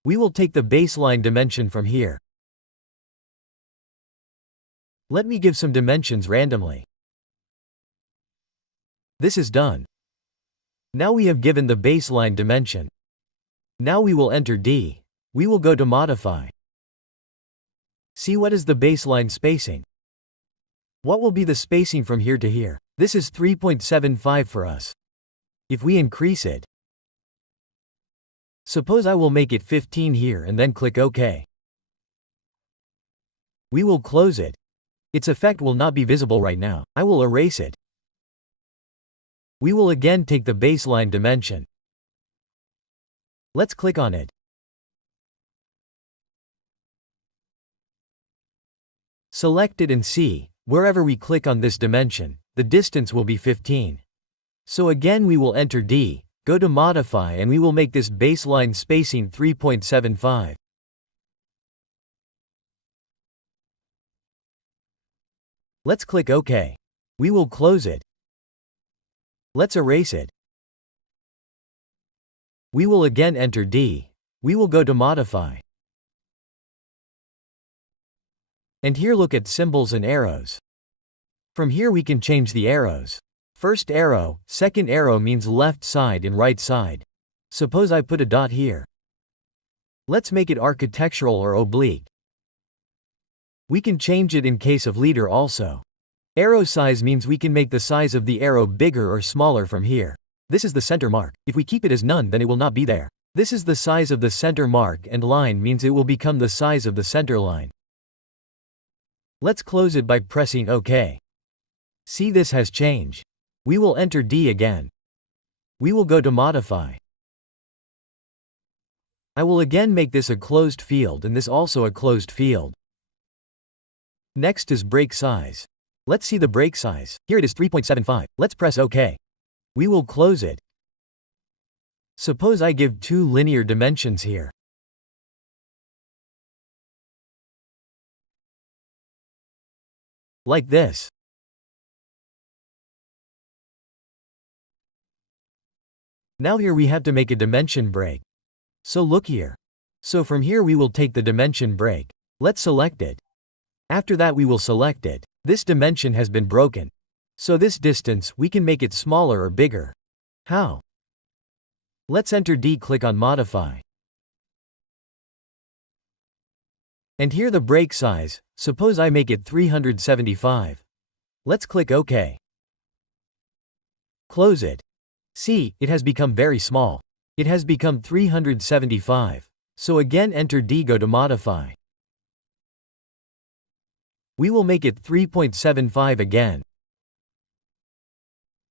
We will take the baseline dimension from here. Let me give some dimensions randomly. This is done. Now we have given the baseline dimension. Now we will enter D. We will go to Modify. See what is the baseline spacing. What will be the spacing from here to here? This is 3.75 for us. If we increase it, suppose I will make it 15 here and then click OK. We will close it. Its effect will not be visible right now. I will erase it. We will again take the baseline dimension. Let's click on it. Select it and see, wherever we click on this dimension, the distance will be 15. So again we will enter D, go to Modify and we will make this baseline spacing 3.75. Let's click OK. We will close it. Let's erase it. We will again enter D. We will go to Modify. And here look at symbols and arrows. From here we can change the arrows. First arrow, second arrow means left side and right side. Suppose I put a dot here. Let's make it architectural or oblique. We can change it in case of leader also. Arrow size means we can make the size of the arrow bigger or smaller from here. This is the center mark. If we keep it as none then it will not be there. This is the size of the center mark and line means it will become the size of the center line. Let's close it by pressing OK. See this has changed. We will enter D again. We will go to Modify. I will again make this a closed field and this also a closed field. Next is break size. Let's see the break size. Here it is 3.75. Let's press OK. We will close it. Suppose I give 2 linear dimensions here. Like this. Now here we have to make a dimension break. So look here. So from here we will take the dimension break. Let's select it. After that we will select it. This dimension has been broken. So this distance, we can make it smaller or bigger. How? Let's enter D, click on Modify. And here the break size, suppose I make it 375. Let's click OK. Close it. See, it has become very small. It has become 375. So again enter D, go to Modify. We will make it 3.75 again.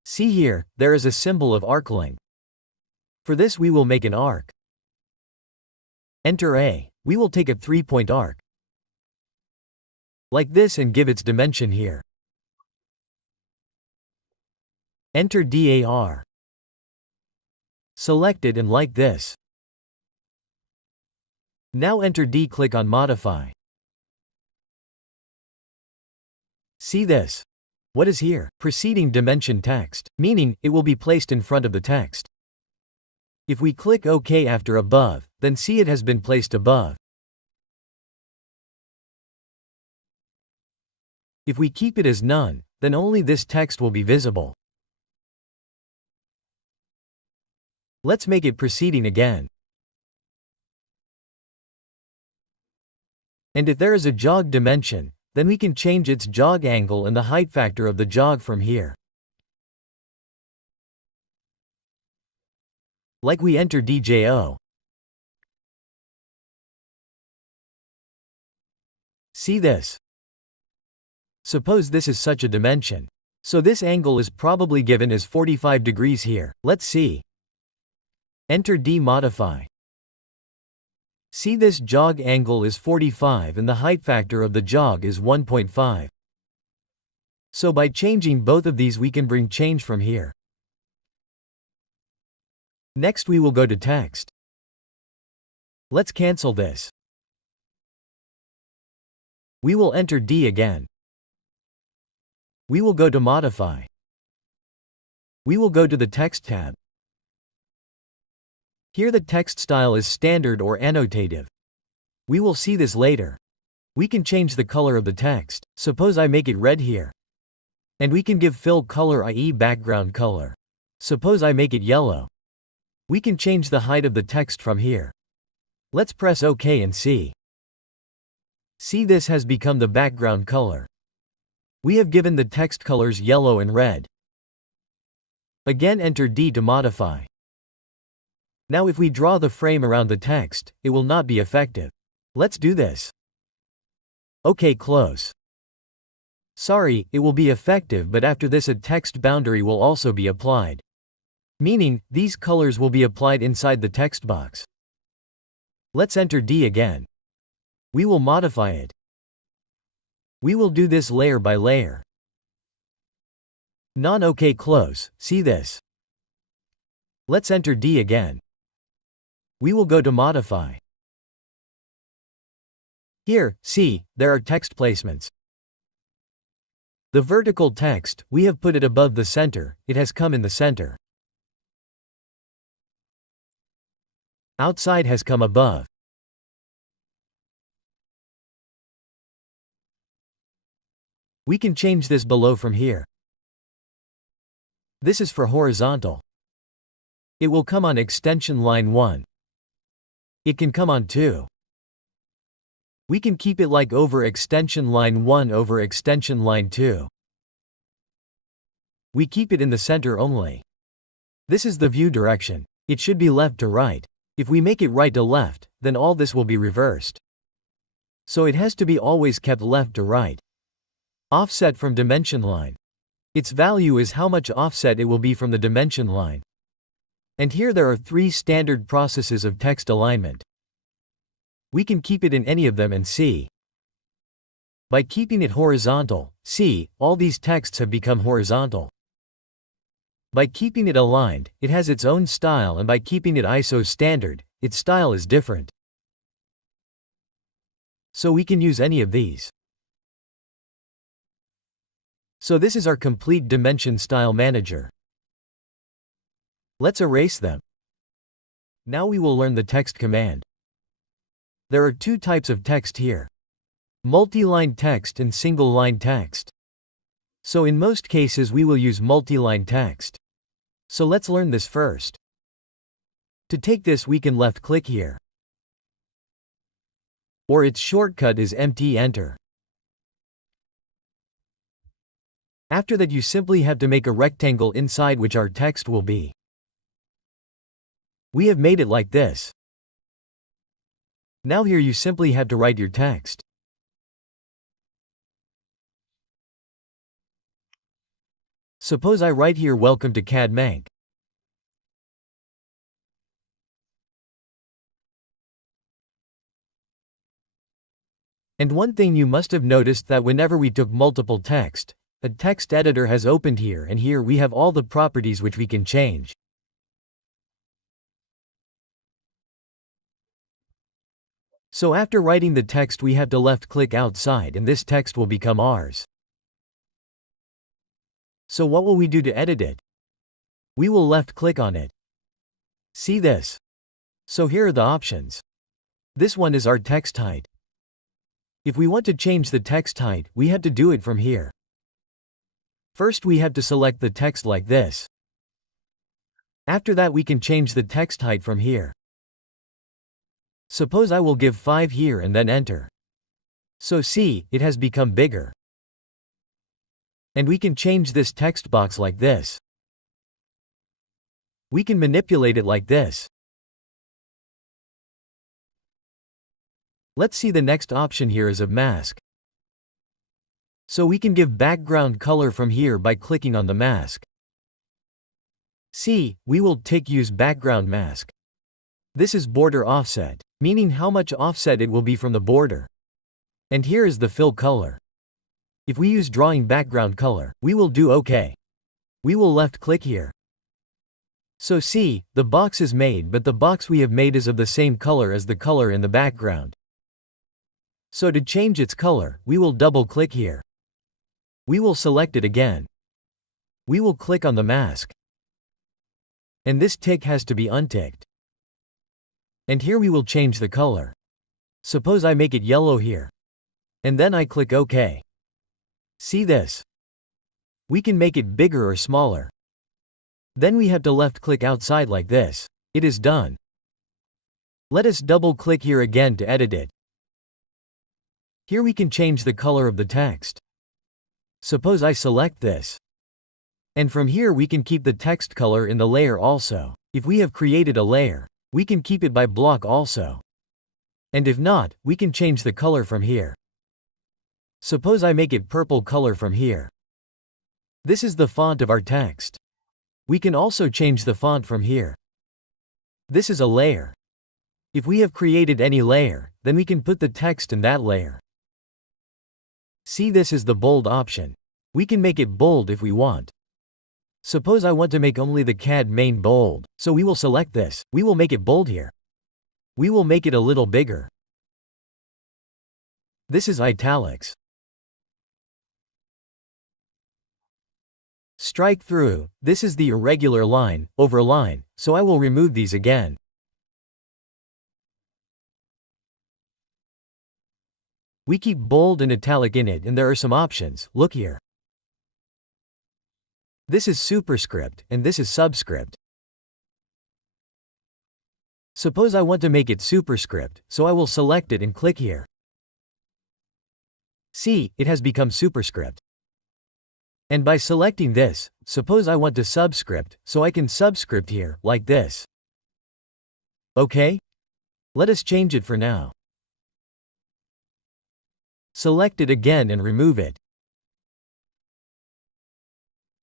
See here, there is a symbol of arc length. For this we will make an arc. Enter A. We will take a 3-point arc. Like this and give its dimension here. Enter DAR. Select it and like this. Now enter D, click on Modify. See this? What is here? Preceding dimension text, meaning it will be placed in front of the text. If we click OK after above, then see it has been placed above. If we keep it as none, then only this text will be visible. Let's make it preceding again. And if there is a jog dimension, then we can change its jog angle and the height factor of the jog from here. Like we enter DJO. See this? Suppose this is such a dimension. So this angle is probably given as 45 degrees here. Let's see. Enter D, modify. See, this jog angle is 45 and the height factor of the jog is 1.5. So by changing both of these we can bring change from here. Next we will go to text. Let's cancel this. We will enter D again. We will go to modify. We will go to the text tab. Here the text style is standard or annotative. We will see this later. We can change the color of the text. Suppose I make it red here. And we can give fill color, i.e. background color. Suppose I make it yellow. We can change the height of the text from here. Let's press OK and see. See, this has become the background color. We have given the text colors yellow and red. Again enter D to modify. Now if we draw the frame around the text, it will not be effective. Let's do this. OK, close. Sorry, it will be effective, but after this a text boundary will also be applied. Meaning, these colors will be applied inside the text box. Let's enter D again. We will modify it. We will do this layer by layer. Non-OK, close. See this? Let's enter D again. We will go to modify. Here, see, there are text placements. The vertical text, we have put it above the center, it has come in the center. Outside has come above. We can change this below from here. This is for horizontal. It will come on extension line 1. It can come on 2. We can keep it like over extension line 1 over extension line 2. We keep it in the center only. This is the view direction. It should be left to right. If we make it right to left, then all this will be reversed. So it has to be always kept left to right. Offset from dimension line. Its value is how much offset it will be from the dimension line. And here there are 3 standard processes of text alignment. We can keep it in any of them and see. By keeping it horizontal, see, all these texts have become horizontal. By keeping it aligned, it has its own style, and by keeping it ISO standard, its style is different. So we can use any of these. So this is our complete dimension style manager. Let's erase them. Now we will learn the text command. There are 2 types of text here. Multi-line text and single-line text. So in most cases we will use multi-line text. So let's learn this first. To take this we can left-click here. Or its shortcut is Empty, enter. After that you simply have to make a rectangle inside which our text will be. We have made it like this. Now here you simply have to write your text. Suppose I write here welcome to CAD Mank. And one thing you must have noticed that whenever we took multiple text, a text editor has opened here, and here we have all the properties which we can change. So after writing the text we have to left click outside and this text will become ours. So what will we do to edit it? We will left click on it. See this? So here are the options. This one is our text height. If we want to change the text height, we have to do it from here. First we have to select the text like this. After that we can change the text height from here. Suppose I will give 5 here and then enter. So see, it has become bigger. And we can change this text box like this. We can manipulate it like this. Let's see the next option here is of mask. So we can give background color from here by clicking on the mask. See, we will tick use background mask. This is border offset, meaning how much offset it will be from the border. And here is the fill color. If we use drawing background color, we will do OK. We will left click here. So see, the box is made, but the box we have made is of the same color as the color in the background. So to change its color, we will double click here. We will select it again. We will click on the mask. And this tick has to be unticked. And here we will change the color. Suppose I make it yellow here. And then I click OK. See this? We can make it bigger or smaller. Then we have to left click outside like this. It is done. Let us double click here again to edit it. Here we can change the color of the text. Suppose I select this. And from here we can keep the text color in the layer also. If we have created a layer, we can keep it by block also. And if not, we can change the color from here. Suppose I make it purple color from here. This is the font of our text. We can also change the font from here. This is a layer. If we have created any layer, then we can put the text in that layer. See, this is the bold option. We can make it bold if we want. Suppose I want to make only the CAD main bold, so we will select this. We will make it bold here. We will make it a little bigger. This is italics. Strike through, this is the irregular line, over line, so I will remove these again. We keep bold and italic in it, and there are some options. Look here. This is superscript, and this is subscript. Suppose I want to make it superscript, so I will select it and click here. See, it has become superscript. And by selecting this, suppose I want to subscript, so I can subscript here, like this. OK? Let us change it for now. Select it again and remove it.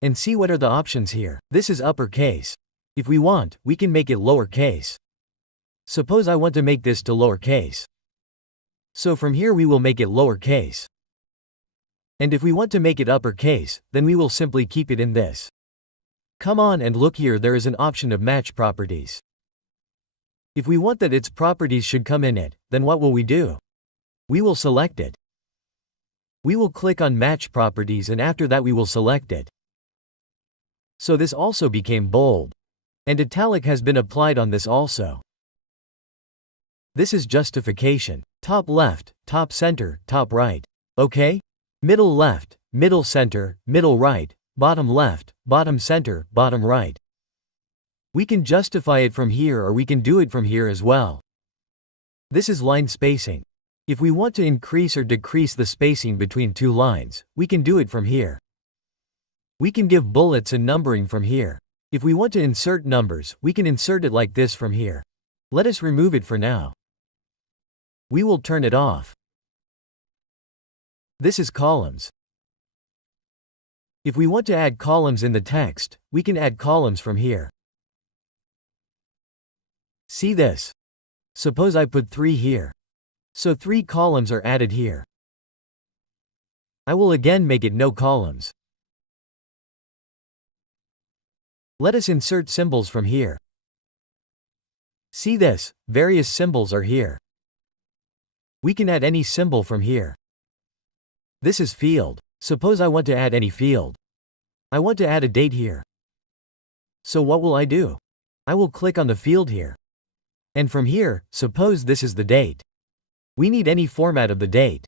And see what are the options here. This is uppercase. If we want, we can make it lowercase. Suppose I want to make this to lowercase. So from here we will make it lowercase. And if we want to make it uppercase, then we will simply keep it in this. Come on and look here, there is an option of match properties. If we want that its properties should come in it, then what will we do? We will select it. We will click on match properties and after that we will select it. So this also became bold. And italic has been applied on this also. This is justification. Top left, top center, top right. OK? Middle left, middle center, middle right, bottom left, bottom center, bottom right. We can justify it from here or we can do it from here as well. This is line spacing. If we want to increase or decrease the spacing between two lines, we can do it from here. We can give bullets and numbering from here. If we want to insert numbers, we can insert it like this from here. Let us remove it for now. We will turn it off. This is columns. If we want to add columns in the text, we can add columns from here. See this? Suppose I put 3 here. So 3 columns are added here. I will again make it no columns. Let us insert symbols from here. See this? Various symbols are here. We can add any symbol from here. This is field. Suppose I want to add any field. I want to add a date here. So what will I do? I will click on the field here. And from here, suppose this is the date. We need any format of the date.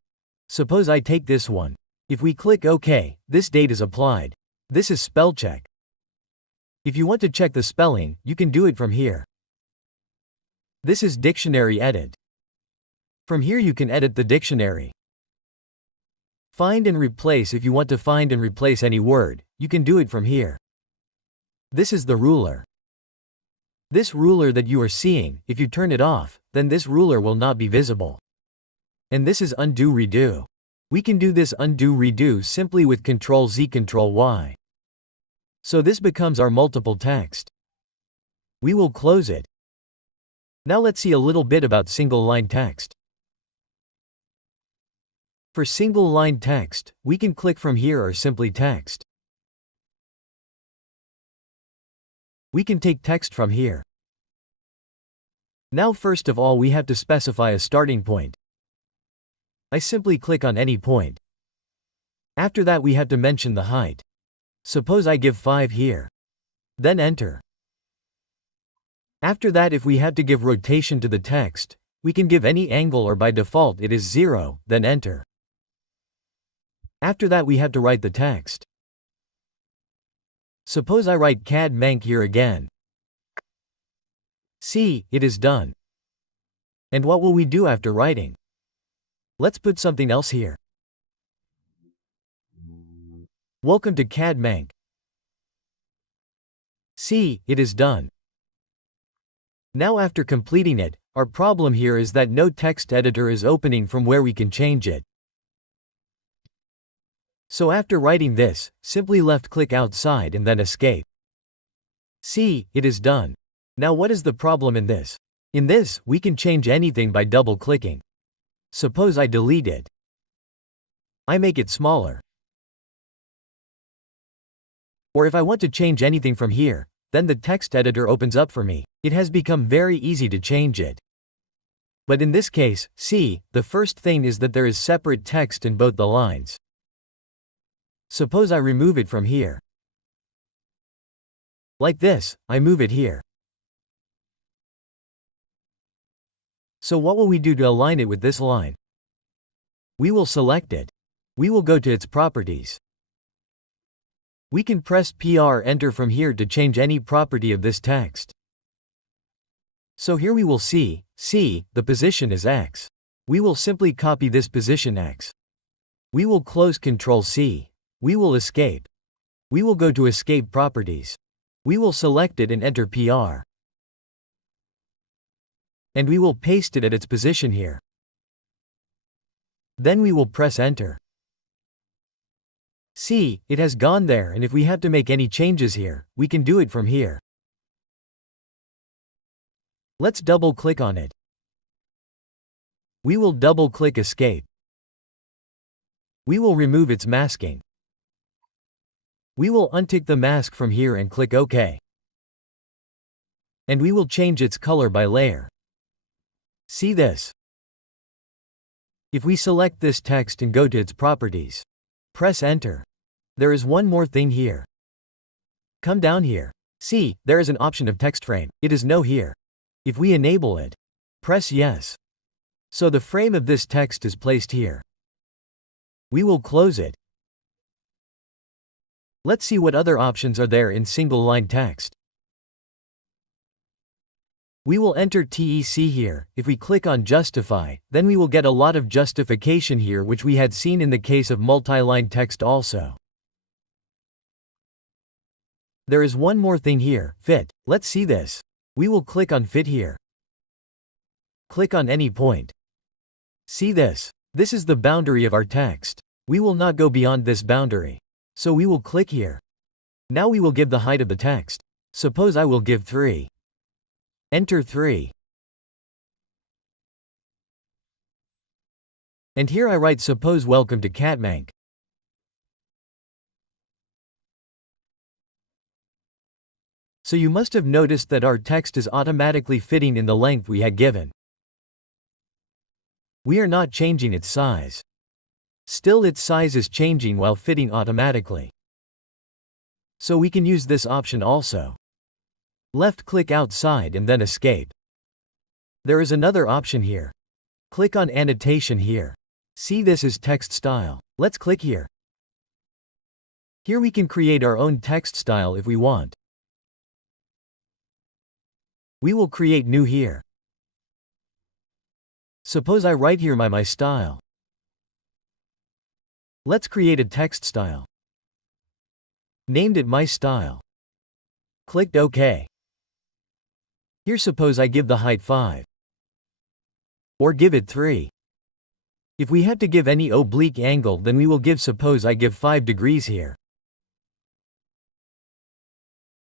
Suppose I take this one. If we click OK, this date is applied. This is spell check. If you want to check the spelling, you can do it from here. This is dictionary edit. From here you can edit the dictionary. Find and replace. If you want to find and replace any word, you can do it from here. This is the ruler. This ruler that you are seeing, if you turn it off, then this ruler will not be visible. And this is undo redo. We can do this undo redo simply with Ctrl-Z Ctrl-Y. So this becomes our multiple text. We will close it. Now let's see a little bit about single line text. For single line text, we can click from here or simply text. We can take text from here. Now first of all we have to specify a starting point. I simply click on any point. After that we have to mention the height. Suppose I give 5 here. Then enter. After that if we have to give rotation to the text, we can give any angle or by default it is 0, then enter. After that we have to write the text. Suppose I write CAD Mank here again. See, it is done. And what will we do after writing? Let's put something else here. Welcome to CAD Mank. See, it is done. Now after completing it, our problem here is that no text editor is opening from where we can change it. So after writing this, simply left-click outside and then escape. See, it is done. Now what is the problem in this? In this, we can change anything by double-clicking. Suppose I delete it. I make it smaller. Or if I want to change anything from here, then the text editor opens up for me. It has become very easy to change it. But in this case, see, the first thing is that there is separate text in both the lines. Suppose I remove it from here. Like this, I move it here. So what will we do to align it with this line? We will select it. We will go to its properties. We can press PR enter from here to change any property of this text. So here we will see, the position is X. We will simply copy this position X. We will close Ctrl-C. We will escape. We will go to Escape Properties. We will select it and enter PR. And we will paste it at its position here. Then we will press Enter. See, it has gone there, and if we have to make any changes here, we can do it from here. Let's double-click on it. We will double-click Escape. We will remove its masking. We will untick the mask from here and click OK. And we will change its color by layer. See this? If we select this text and go to its properties, press Enter. There is one more thing here. Come down here. See, there is an option of text frame. It is no here. If we enable it, press Yes. So the frame of this text is placed here. We will close it. Let's see what other options are there in single line text. We will enter TEC here. If we click on Justify, then we will get a lot of justification here, which we had seen in the case of multi-line text also. There is one more thing here, Fit. Let's see this. We will click on Fit here. Click on any point. See this? This is the boundary of our text. We will not go beyond this boundary. So we will click here. Now we will give the height of the text. Suppose I will give 3. Enter 3. And here I write suppose welcome to Catmank. So you must have noticed that our text is automatically fitting in the length we had given. We are not changing its size. Still its size is changing while fitting automatically. So we can use this option also. Left click outside and then escape. There is another option here. Click on annotation here. See, this is text style. Let's click here. Here we can create our own text style if we want. We will create new here. Suppose I write here my style. Let's create a text style. Named it my style. Clicked OK. Here suppose I give the height 5. Or give it 3. If we have to give any oblique angle, then we will give, suppose I give 5 degrees here.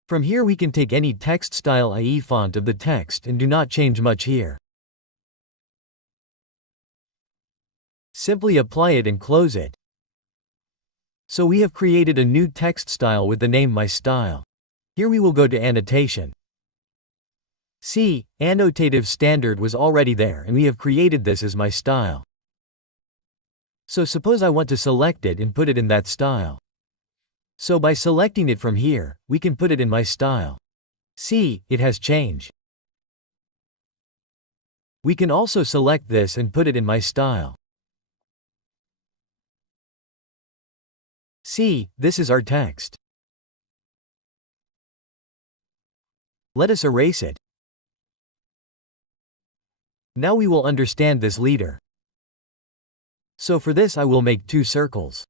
From here we can take any text style, i.e. font of the text, and do not change much here. Simply apply it and close it. So we have created a new text style with the name my style. Here we will go to annotation. See, annotative standard was already there and we have created this as my style. So suppose I want to select it and put it in that style. So by selecting it from here, we can put it in my style. See, it has changed. We can also select this and put it in my style. See, this is our text. Let us erase it. Now we will understand this leader. So for this I will make 2 circles.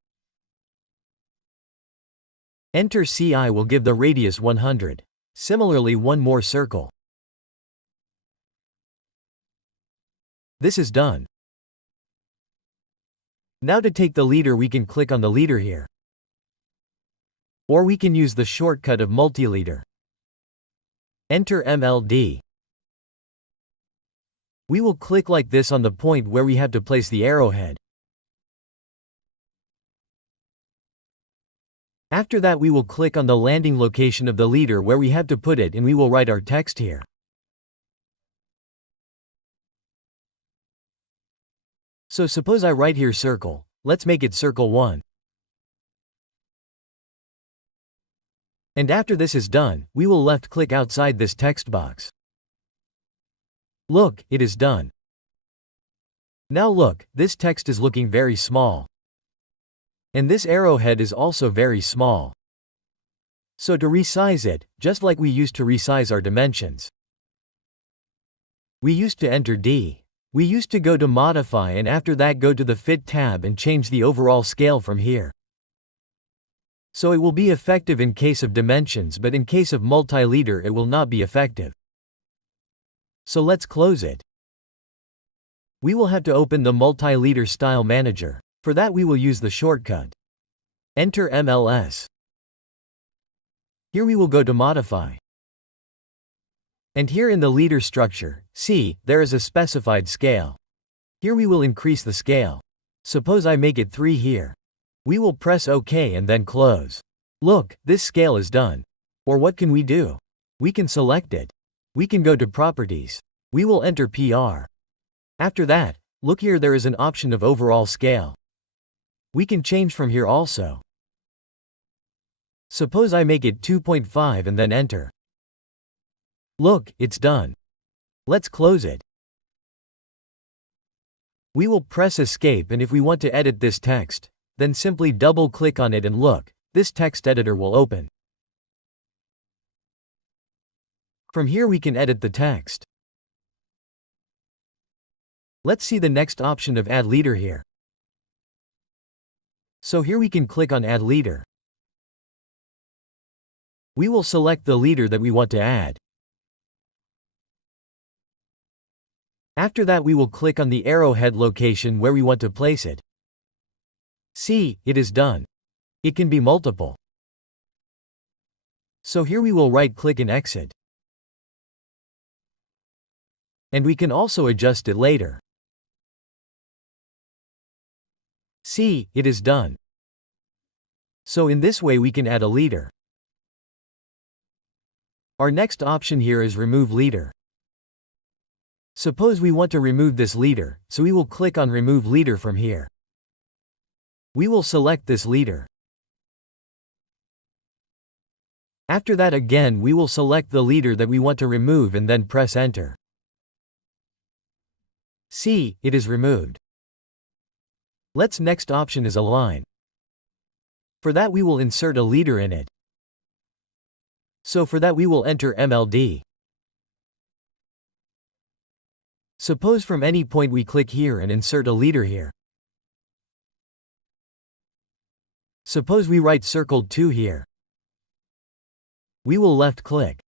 Enter CI will give the radius 100. Similarly, one more circle. This is done. Now to take the leader we can click on the leader here. Or we can use the shortcut of multi-leader. Enter MLD. We will click like this on the point where we have to place the arrowhead. After that we will click on the landing location of the leader where we have to put it and we will write our text here. So suppose I write here circle, let's make it circle 1. And after this is done, we will left click outside this text box. Look, it is done. Now look, this text is looking very small. And this arrowhead is also very small. So to resize it, just like we used to resize our dimensions. We used to enter D. We used to go to modify and after that go to the fit tab and change the overall scale from here. So it will be effective in case of dimensions, but in case of multi-leader it will not be effective. So let's close it. We will have to open the multi-leader style manager. For that we will use the shortcut. Enter MLS. Here we will go to modify. And here in the leader structure, see, there is a specified scale. Here we will increase the scale. Suppose I make it 3 here. We will press OK and then close. Look, this scale is done. Or what can we do? We can select it. We can go to properties. We will enter PR. After that, look here, there is an option of overall scale. We can change from here also. Suppose I make it 2.5 and then enter. Look, it's done. Let's close it. We will press escape and if we want to edit this text, then simply double click on it and look, this text editor will open. From here we can edit the text. Let's see the next option of add leader here. So here we can click on Add Leader. We will select the leader that we want to add. After that we will click on the arrowhead location where we want to place it. See, it is done. It can be multiple. So here we will right-click and exit. And we can also adjust it later. See, it is done. So in this way we can add a leader. Our next option here is remove leader. Suppose we want to remove this leader, so we will click on remove leader from here. We will select this leader. After that again we will select the leader that we want to remove and then press enter. See, it is removed. Let's next option is align. For that we will insert a leader in it. So for that we will enter MLD. Suppose from any point we click here and insert a leader here. Suppose we write circled 2 here. We will left click.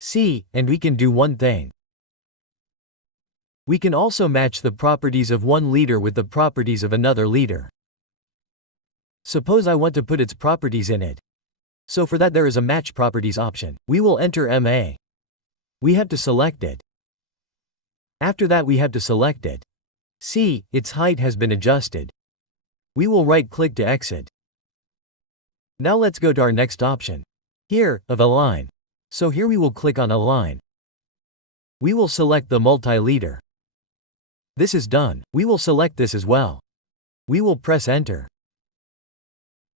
See, and we can do one thing. We can also match the properties of one leader with the properties of another leader. Suppose I want to put its properties in it. So for that there is a match properties option. We will enter MA. We have to select it. After that we have to select it. See, its height has been adjusted. We will right-click to exit. Now let's go to our next option. Here, of Align. So here we will click on Align. We will select the multi-leader. This is done. We will select this as well. We will press enter.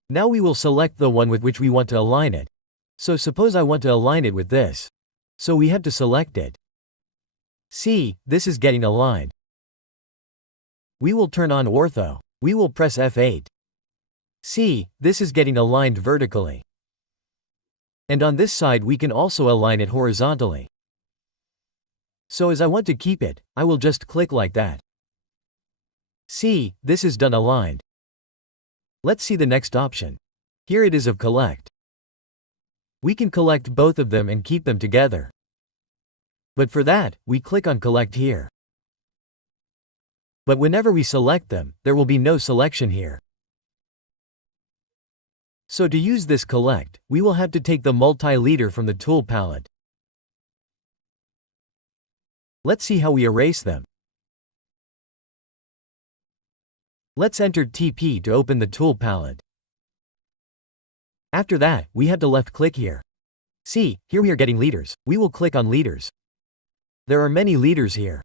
Now we will select the one with which we want to align it. So suppose I want to align it with this. So we have to select it. See, this is getting aligned. We will turn on ortho. We will press F8. See, this is getting aligned vertically. And on this side we can also align it horizontally. So as I want to keep it, I will just click like that. See, this is done aligned. Let's see the next option. Here it is of collect. We can collect both of them and keep them together. But for that, we click on collect here. But whenever we select them, there will be no selection here. So to use this collect, we will have to take the multi-leader from the tool palette. Let's see how we erase them. Let's enter TP to open the tool palette. After that, we have to left click here. See, here we are getting leaders. We will click on leaders. There are many leaders here.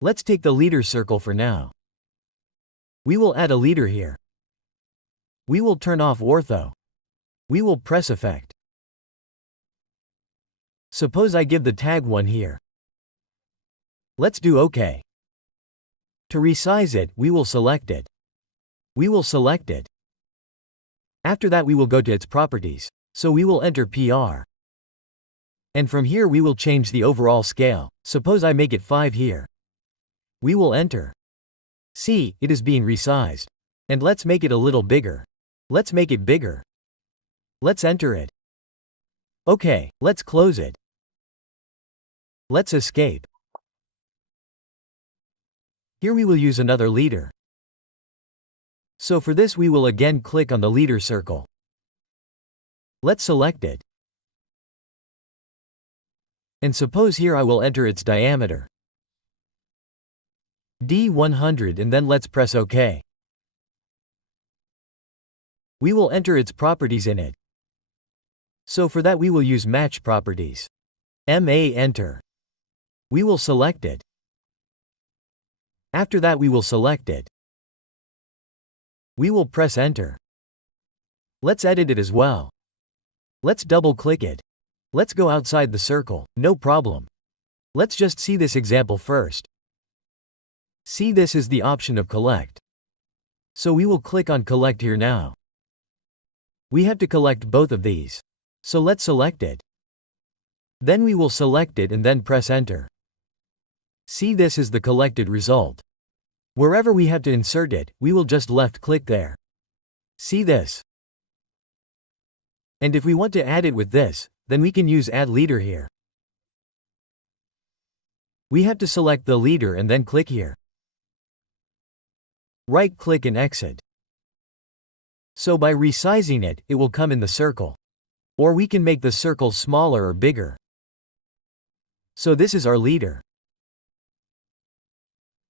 Let's take the leader circle for now. We will add a leader here. We will turn off ortho. We will press effect. Suppose I give the tag one here. Let's do OK. To resize it, we will select it. We will select it. After that we will go to its properties. So we will enter PR. And from here we will change the overall scale. Suppose I make it 5 here. We will enter. See, it is being resized. And let's make it a little bigger. Let's make it bigger. Let's enter it. OK, let's close it. Let's escape. Here we will use another leader. So for this we will again click on the leader circle. Let's select it. And suppose here I will enter its diameter. D100 and then let's press OK. We will enter its properties in it. So for that we will use match properties. MA enter. We will select it. After that we will select it. We will press enter. Let's edit it as well. Let's double click it. Let's go outside the circle, no problem. Let's just see this example first. See, this is the option of collect. So we will click on collect here now. We have to collect both of these. So let's select it. Then we will select it and then press enter. See, this is the collected result. Wherever we have to insert it, we will just left click there. See this? And if we want to add it with this, then we can use add leader here. We have to select the leader and then click here. Right-click and exit. So by resizing it, it will come in the circle. Or we can make the circle smaller or bigger. So this is our leader.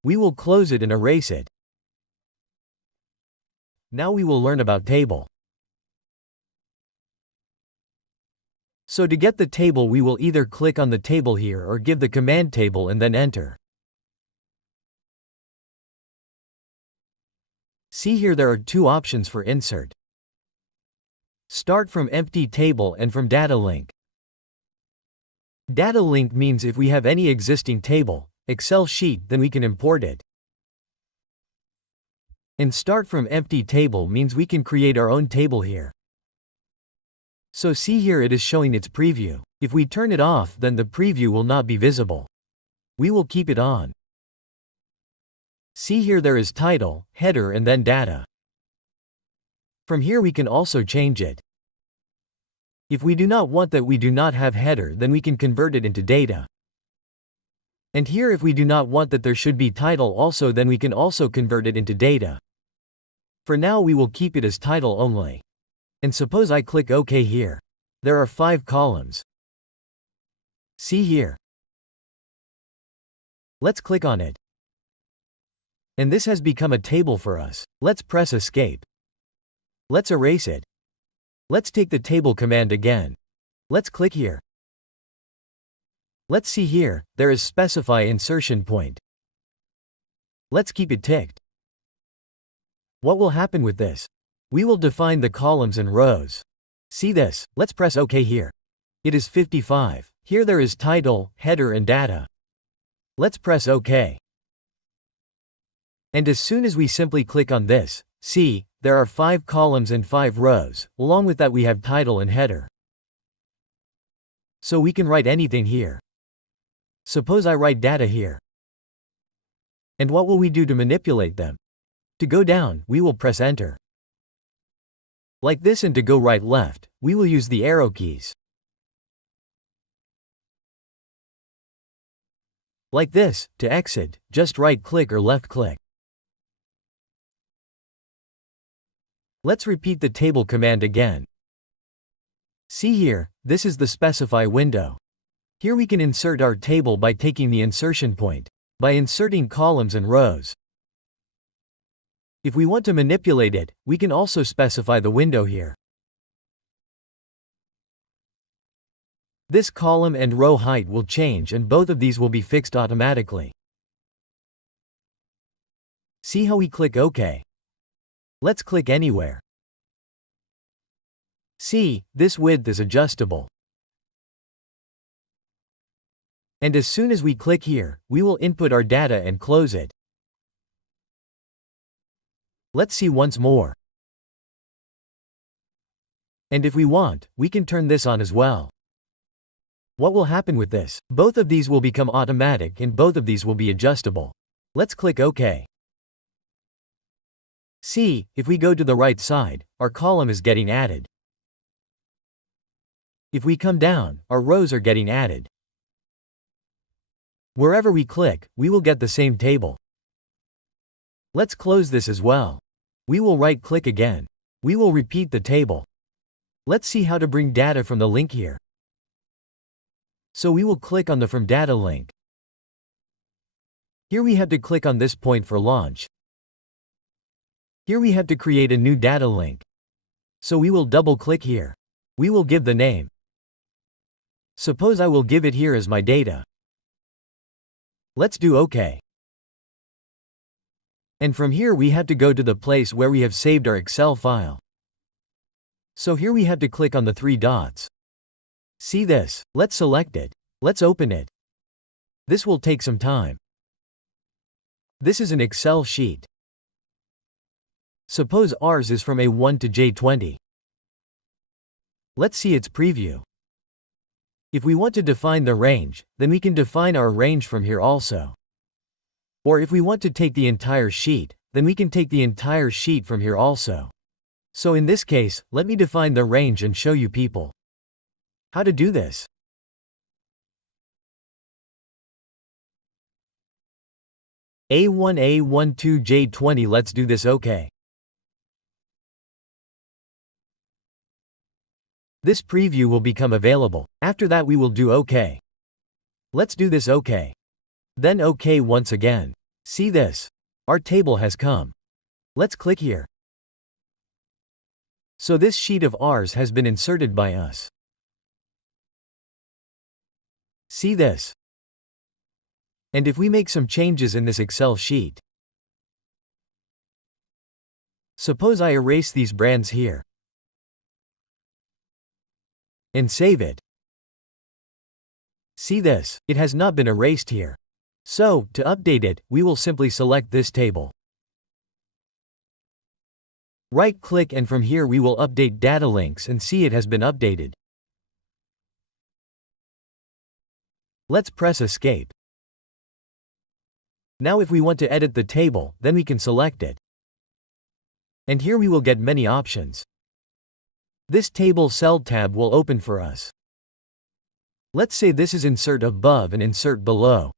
We will close it and erase it. Now we will learn about table. So to get the table, we will either click on the table here or give the command table and then enter. See here, there are two options for insert. Start from empty table and from data link. Data link means if we have any existing table, Excel sheet, then we can import it. And start from empty table means we can create our own table here. So see here, it is showing its preview. If we turn it off, then the preview will not be visible. We will keep it on. See here, there is title, header and then data. From here we can also change it. If we do not want that we do not have header, then we can convert it into data. And here if we do not want that there should be title also, then we can also convert it into data. For now we will keep it as title only. And suppose I click OK here. There are 5 columns. See here. Let's click on it. And this has become a table for us. Let's press escape. Let's erase it. Let's take the table command again. Let's click here. Let's see here, there is specify insertion point. Let's keep it ticked. What will happen with this? We will define the columns and rows. See this, let's press OK here. It is 55. Here there is title, header and data. Let's press OK. And as soon as we simply click on this, see, there are 5 columns and 5 rows, along with that we have title and header. So we can write anything here. Suppose I write data here. And what will we do to manipulate them? To go down, we will press enter. Like this, and to go right left, we will use the arrow keys. Like this, to exit, just right click or left click. Let's repeat the table command again. See here, this is the specify window. Here we can insert our table by taking the insertion point, by inserting columns and rows. If we want to manipulate it, we can also specify the window here. This column and row height will change and both of these will be fixed automatically. See how we click OK. Let's click anywhere. See, this width is adjustable. And as soon as we click here, we will input our data and close it. Let's see once more. And if we want, we can turn this on as well. What will happen with this? Both of these will become automatic and both of these will be adjustable. Let's click OK. See, if we go to the right side, our column is getting added. If we come down, our rows are getting added. Wherever we click, we will get the same table. Let's close this as well. We will right-click again. We will repeat the table. Let's see how to bring data from the link here. So we will click on the From Data link. Here we have to click on this point for launch. Here we have to create a new data link. So we will double-click here. We will give the name. Suppose I will give it here as my data. Let's do OK. And from here we have to go to the place where we have saved our Excel file. So here we have to click on the 3 dots. See this? Let's select it. Let's open it. This will take some time. This is an Excel sheet. Suppose ours is from A1 to J20. Let's see its preview. If we want to define the range, then we can define our range from here also. Or if we want to take the entire sheet, then we can take the entire sheet from here also. So in this case, let me define the range and show you people how to do this. A1 A12 J20. Let's do this. OK. This preview will become available. After that we will do OK. Let's do this. OK. Then OK once again. See this? Our table has come. Let's click here. So this sheet of ours has been inserted by us. See this? And if we make some changes in this Excel sheet. Suppose I erase these brands here. And save it. See this? It has not been erased here. So, to update it, we will simply select this table. Right-click and from here we will update data links and see it has been updated. Let's press Escape. Now if we want to edit the table, then we can select it. And here we will get many options. This Table Cell tab will open for us. Let's say this is Insert Above and Insert Below.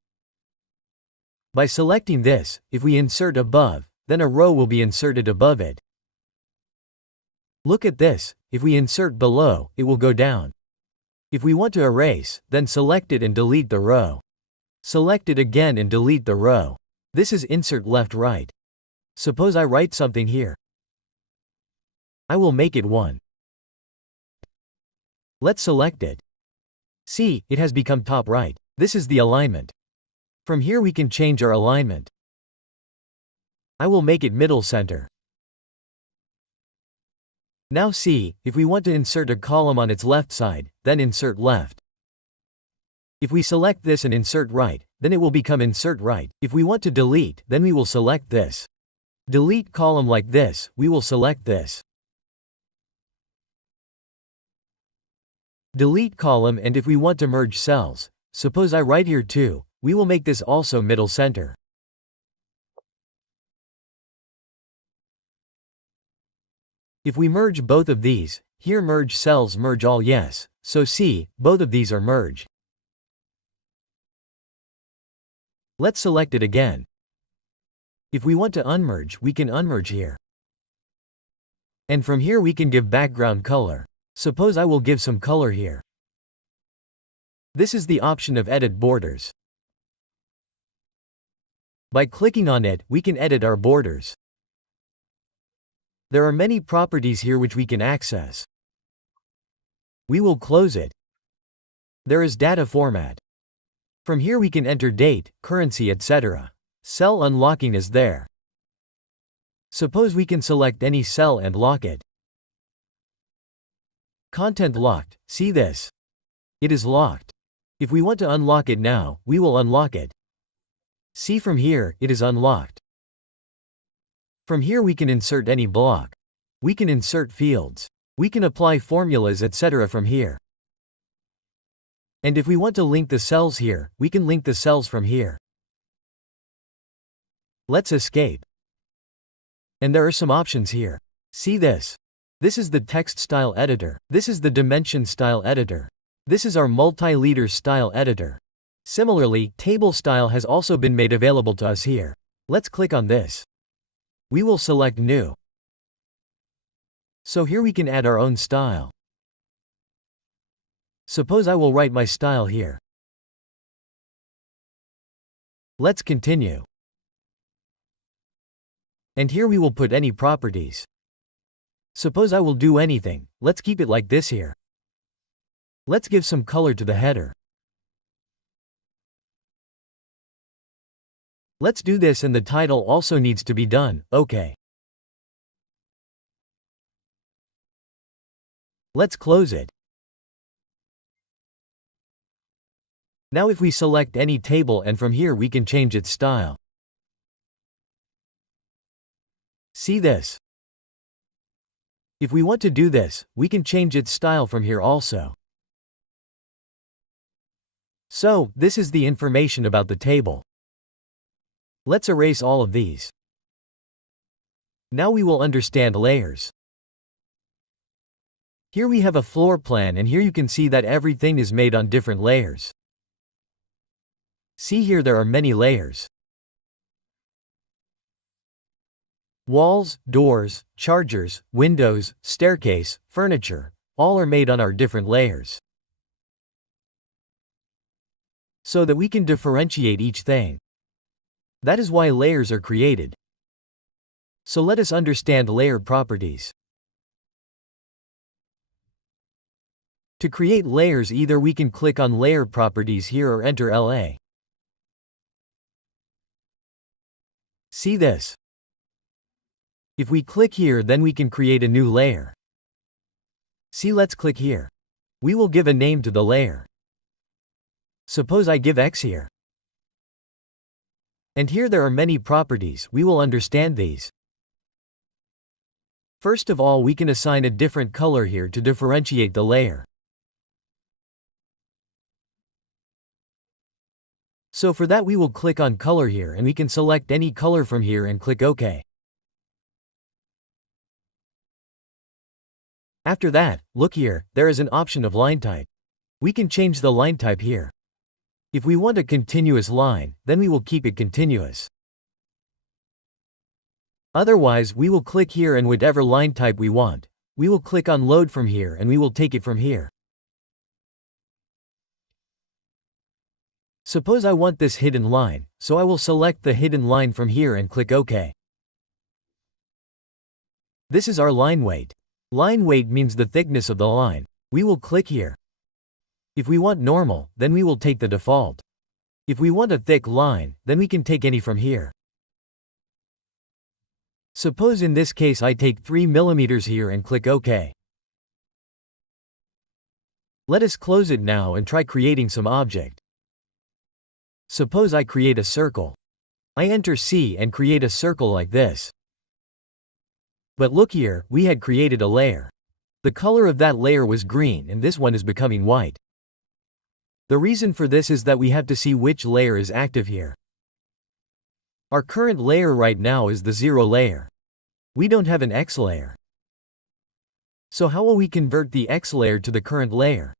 By selecting this, if we insert above, then a row will be inserted above it. Look at this, if we insert below, it will go down. If we want to erase, then select it and delete the row. Select it again and delete the row. This is Insert Left Right. Suppose I write something here. I will make it 1. Let's select it. See, it has become top right. This is the alignment. From here we can change our alignment. I will make it middle center. Now see, if we want to insert a column on its left side, then insert left. If we select this and insert right, then it will become insert right. If we want to delete, then we will select this. Delete column like this, we will select this. Delete column, and if we want to merge cells, suppose I write here 2, we will make this also middle center. If we merge both of these, here merge cells merge all yes, so see, both of these are merged. Let's select it again. If we want to unmerge, we can unmerge here. And from here we can give background color. Suppose I will give some color here. This is the option of Edit Borders. By clicking on it, we can edit our borders. There are many properties here which we can access. We will close it. There is Data Format. From here we can enter date, currency, etc. Cell unlocking is there. Suppose we can select any cell and lock it. Content locked, see this? It is locked. If we want to unlock it now, we will unlock it. See from here, it is unlocked. From here we can insert any block. We can insert fields. We can apply formulas, etc. from here. And if we want to link the cells here, we can link the cells from here. Let's escape. And there are some options here. See this? This is the text style editor. This is the dimension style editor. This is our multi-leader style editor. Similarly, table style has also been made available to us here. Let's click on this. We will select new. So here we can add our own style. Suppose I will write my style here. Let's continue. And here we will put any properties. Suppose I will do anything, let's keep it like this here. Let's give some color to the header. Let's do this, and the title also needs to be done, OK. Let's close it. Now if we select any table, and from here we can change its style. See this? If we want to do this, we can change its style from here also. So, this is the information about the table. Let's erase all of these. Now we will understand layers. Here we have a floor plan, and here you can see that everything is made on different layers. See here there are many layers. Walls, doors, chargers, windows, staircase, furniture, all are made on our different layers, so that we can differentiate each thing. That is why layers are created. So let us understand layer properties. To create layers, either we can click on Layer Properties here or enter LA. See this? If we click here, then we can create a new layer. See, let's click here. We will give a name to the layer. Suppose I give X here. And here there are many properties, we will understand these. First of all, we can assign a different color here to differentiate the layer. So for that we will click on color here and we can select any color from here and click OK. After that, look here, there is an option of line type. We can change the line type here. If we want a continuous line, then we will keep it continuous. Otherwise, we will click here and whatever line type we want, we will click on load from here and we will take it from here. Suppose I want this hidden line, so I will select the hidden line from here and click OK. This is our line weight. Line weight means the thickness of the line. We will click here. If we want normal, then we will take the default. If we want a thick line, then we can take any from here. Suppose in this case I take 3 mm here and click OK. Let us close it now and try creating some object. Suppose I create a circle. I enter C and create a circle like this. But look here, we had created a layer. The color of that layer was green and this one is becoming white. The reason for this is that we have to see which layer is active here. Our current layer right now is the 0 layer. We don't have an X layer. So how will we convert the X layer to the current layer?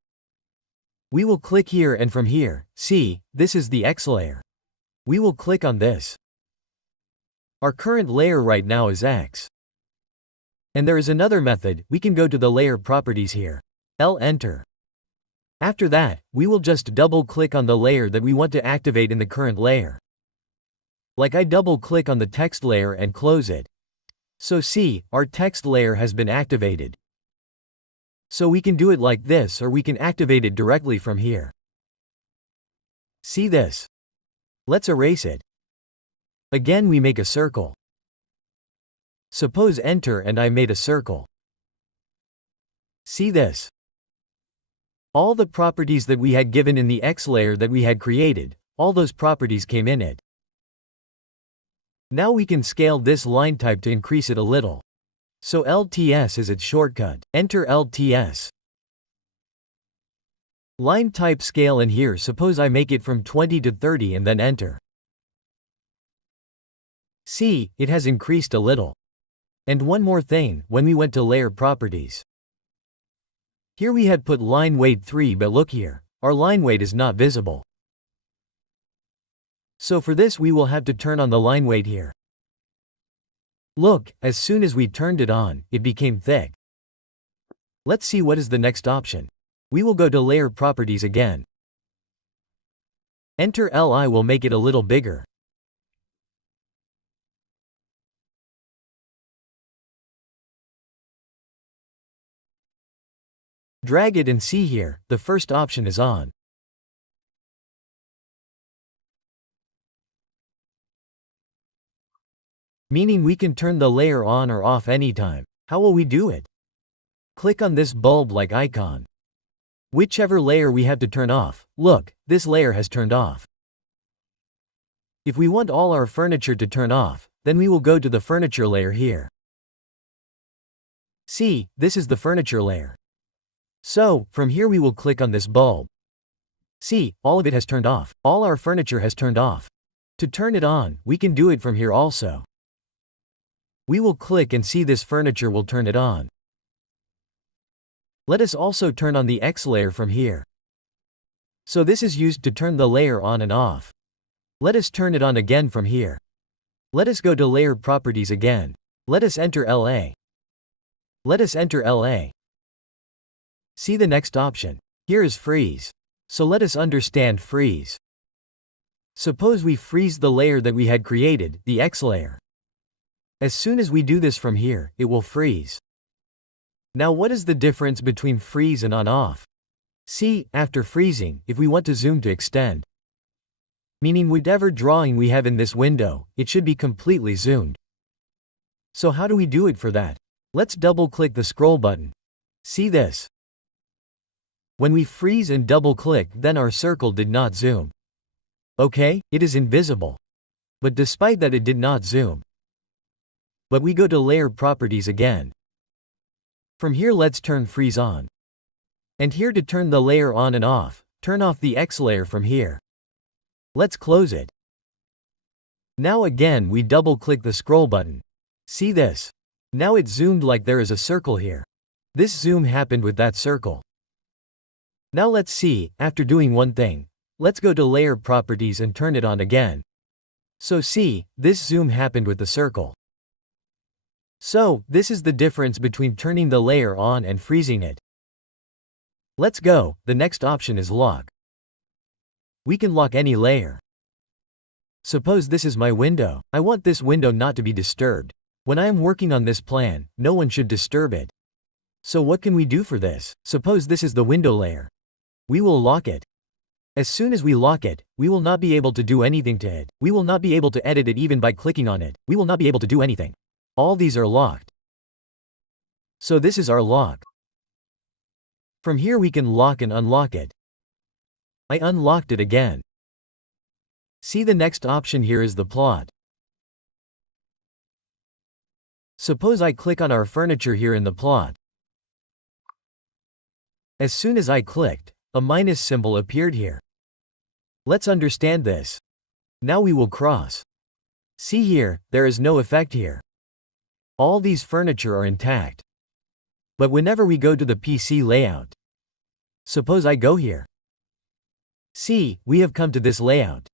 We will click here and from here, see, this is the X layer. We will click on this. Our current layer right now is X. And there is another method, we can go to the layer properties here. Enter. After that, we will just double click on the layer that we want to activate in the current layer. Like I double click on the text layer and close it. So see, our text layer has been activated. So we can do it like this or we can activate it directly from here. See this? Let's erase it. Again we make a circle. Suppose enter and I made a circle. See this? All the properties that we had given in the X layer that we had created, all those properties came in it. Now we can scale this line type to increase it a little. So LTS is its shortcut. Enter LTS. Line type scale in here, suppose I make it from 20 to 30 and then enter. See, it has increased a little. And one more thing, when we went to layer properties. Here we had put line weight 3, but look here, our line weight is not visible. So for this we will have to turn on the line weight here. Look, as soon as we turned it on, it became thick. Let's see what is the next option. We will go to layer properties again. Enter LI will make it a little bigger. Drag it and see here, the first option is on. Meaning we can turn the layer on or off anytime. How will we do it? Click on this bulb-like icon. Whichever layer we have to turn off, look, this layer has turned off. If we want all our furniture to turn off, then we will go to the furniture layer here. See, this is the furniture layer. So, from here we will click on this bulb. See, all of it has turned off. All our furniture has turned off. To turn it on, we can do it from here also. We will click and see this furniture will turn it on. Let us also turn on the X layer from here. So this is used to turn the layer on and off. Let us turn it on again from here. Let us go to layer properties again. Let us enter LA. Let us enter LA. See the next option. Here is freeze. So let us understand freeze. Suppose we freeze the layer that we had created, the X layer. As soon as we do this from here, it will freeze. Now what is the difference between freeze and on-off? See, after freezing, if we want to zoom to extend, meaning whatever drawing we have in this window, it should be completely zoomed. So how do we do it for that? Let's double-click the scroll button. See this? When we freeze and double-click, then our circle did not zoom. Okay, it is invisible. But despite that it did not zoom. But we go to Layer Properties again. From here let's turn Freeze on. And here to turn the layer on and off, turn off the X layer from here. Let's close it. Now again we double-click the scroll button. See this? Now it zoomed like there is a circle here. This zoom happened with that circle. Now let's see, after doing one thing, let's go to Layer Properties and turn it on again. So see, this zoom happened with the circle. So, this is the difference between turning the layer on and freezing it. Let's go, the next option is Lock. We can lock any layer. Suppose this is my window. I want this window not to be disturbed. When I am working on this plan, no one should disturb it. So what can we do for this? Suppose this is the window layer. We will lock it. As soon as we lock it, we will not be able to do anything to it. We will not be able to edit it even by clicking on it. We will not be able to do anything. All these are locked. So this is our lock. From here we can lock and unlock it. I unlocked it again. See the next option here is the plot. Suppose I click on our furniture here in the plot. As soon as I clicked, a minus symbol appeared here. Let's understand this. Now we will cross. See here, there is no effect here. All these furniture are intact. But whenever we go to the PC layout, suppose I go here. See, we have come to this layout.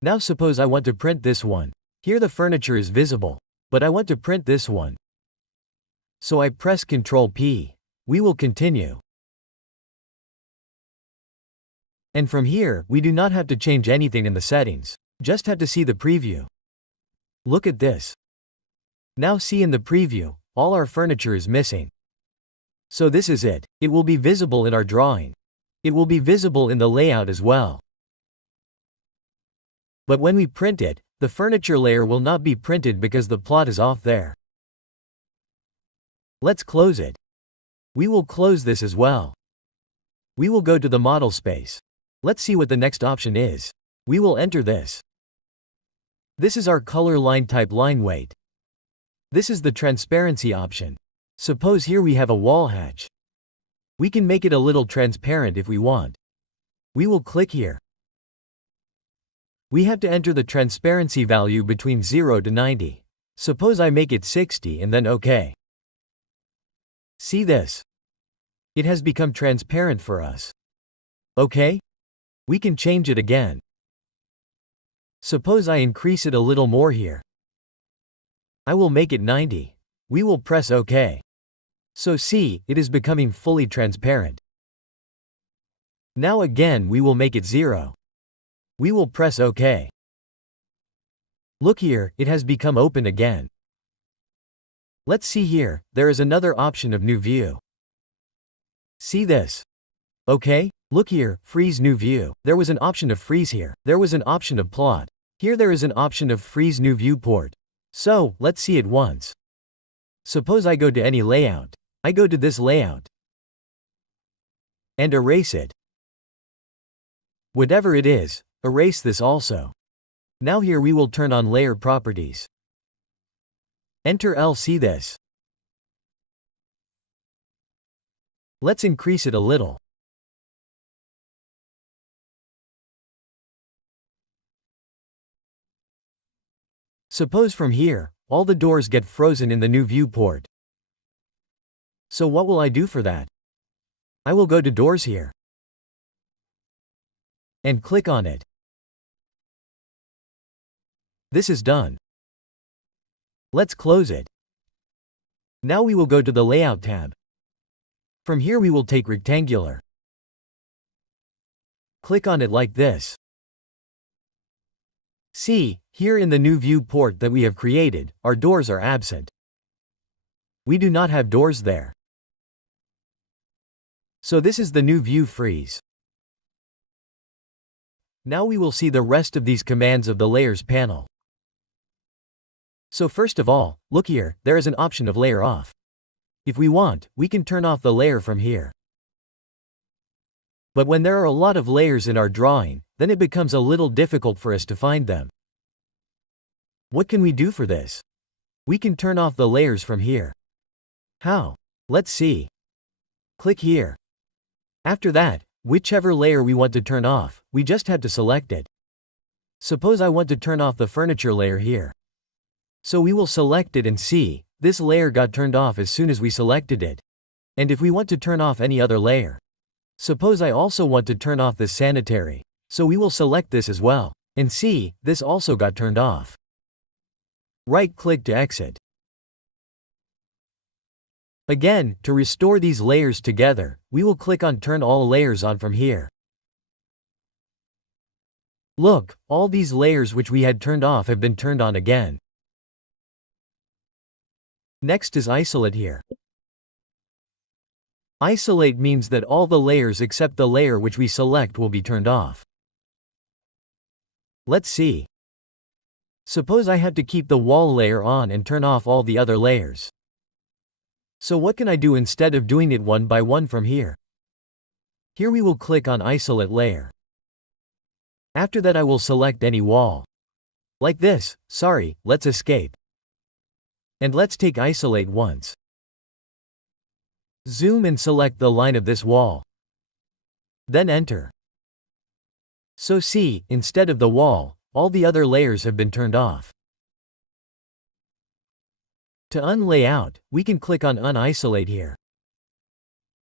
Now suppose I want to print this one. Here the furniture is visible, but I want to print this one. So I press Ctrl P. We will continue. And from here, we do not have to change anything in the settings. Just have to see the preview. Look at this. Now see in the preview, all our furniture is missing. So this is it. It will be visible in our drawing. It will be visible in the layout as well. But when we print it, the furniture layer will not be printed because the plot is off there. Let's close it. We will close this as well. We will go to the model space. Let's see what the next option is. We will enter this. This is our color line type line weight. This is the transparency option. Suppose here we have a wall hatch. We can make it a little transparent if we want. We will click here. We have to enter the transparency value between 0 to 90. Suppose I make it 60 and then OK. See this? It has become transparent for us. OK? We can change it again. Suppose I increase it a little more here. I will make it 90. We will press OK. So see, it is becoming fully transparent. Now again we will make it 0. We will press OK. Look here, it has become open again. Let's see here, there is another option of new view. See this? OK? Look here, freeze new view. There was an option of freeze here. There was an option of plot. Here there is an option of freeze new viewport. So, let's see it once. Suppose I go to any layout. I go to this layout. And erase it. Whatever it is, erase this also. Now here we will turn on layer properties. Enter L. See this. Let's increase it a little. Suppose from here, all the doors get frozen in the new viewport. So what will I do for that? I will go to doors here. And click on it. This is done. Let's close it. Now we will go to the Layout tab. From here we will take Rectangular. Click on it like this. See, here in the new viewport that we have created, our doors are absent. We do not have doors there. So this is the new view freeze. Now we will see the rest of these commands of the Layers panel. So first of all, look here, there is an option of Layer Off. If we want, we can turn off the layer from here. But when there are a lot of layers in our drawing, then it becomes a little difficult for us to find them. What can we do for this? We can turn off the layers from here. How? Let's see. Click here. After that, whichever layer we want to turn off, we just have to select it. Suppose I want to turn off the furniture layer here. So we will select it and see, this layer got turned off as soon as we selected it. And if we want to turn off any other layer. Suppose I also want to turn off this sanitary. So we will select this as well. And see, this also got turned off. Right-click to exit. Again, to restore these layers together, we will click on Turn All Layers On from here. Look, all these layers which we had turned off have been turned on again. Next is Isolate here. Isolate means that all the layers except the layer which we select will be turned off. Let's see. Suppose I have to keep the wall layer on and turn off all the other layers. So what can I do instead of doing it one by one from here? Here we will click on Isolate Layer. After that I will select any wall. Like this, sorry, let's escape. And let's take Isolate once. Zoom and select the line of this wall. Then enter. So see, instead of the wall, all the other layers have been turned off. To unlay out, we can click on Unisolate here.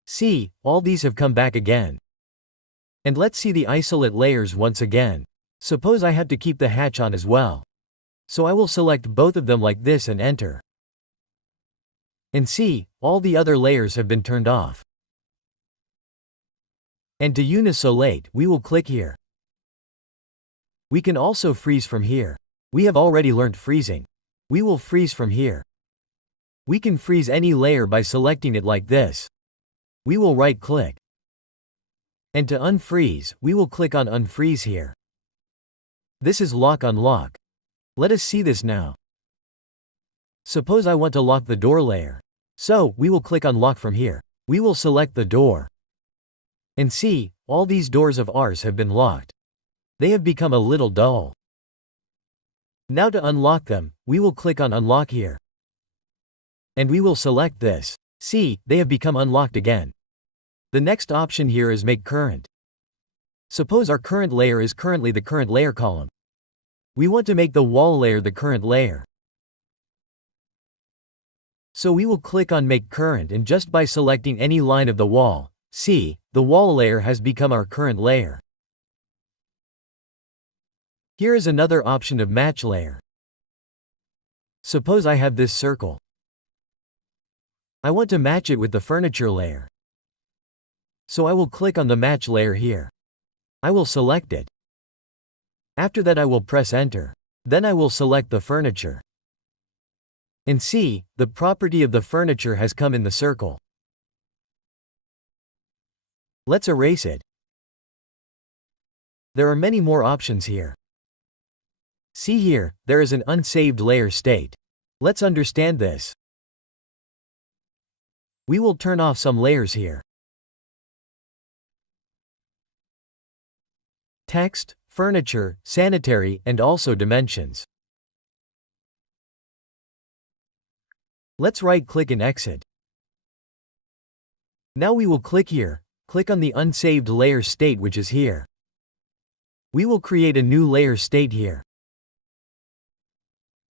See, all these have come back again. And let's see the isolate layers once again. Suppose I have to keep the hatch on as well. So I will select both of them like this and enter. And see, all the other layers have been turned off. And to unisolate, we will click here. We can also freeze from here. We have already learned freezing. We will freeze from here. We can freeze any layer by selecting it like this. We will right-click. And to unfreeze, we will click on Unfreeze here. This is Lock Unlock. Let us see this now. Suppose I want to lock the door layer. So, we will click on Lock from here. We will select the door. And see, all these doors of ours have been locked. They have become a little dull. Now to unlock them, we will click on Unlock here. And we will select this. See, they have become unlocked again. The next option here is Make Current. Suppose our current layer is currently the current layer column. We want to make the wall layer the current layer. So we will click on Make Current, and just by selecting any line of the wall, see, the wall layer has become our current layer. Here is another option of Match Layer. Suppose I have this circle. I want to match it with the furniture layer. So I will click on the Match layer here. I will select it. After that I will press Enter. Then I will select the furniture. And see, the property of the furniture has come in the circle. Let's erase it. There are many more options here. See here, there is an unsaved layer state. Let's understand this. We will turn off some layers here. Text, furniture, sanitary, and also dimensions. Let's right-click and exit. Now we will click here, click on the unsaved layer state which is here. We will create a new layer state here.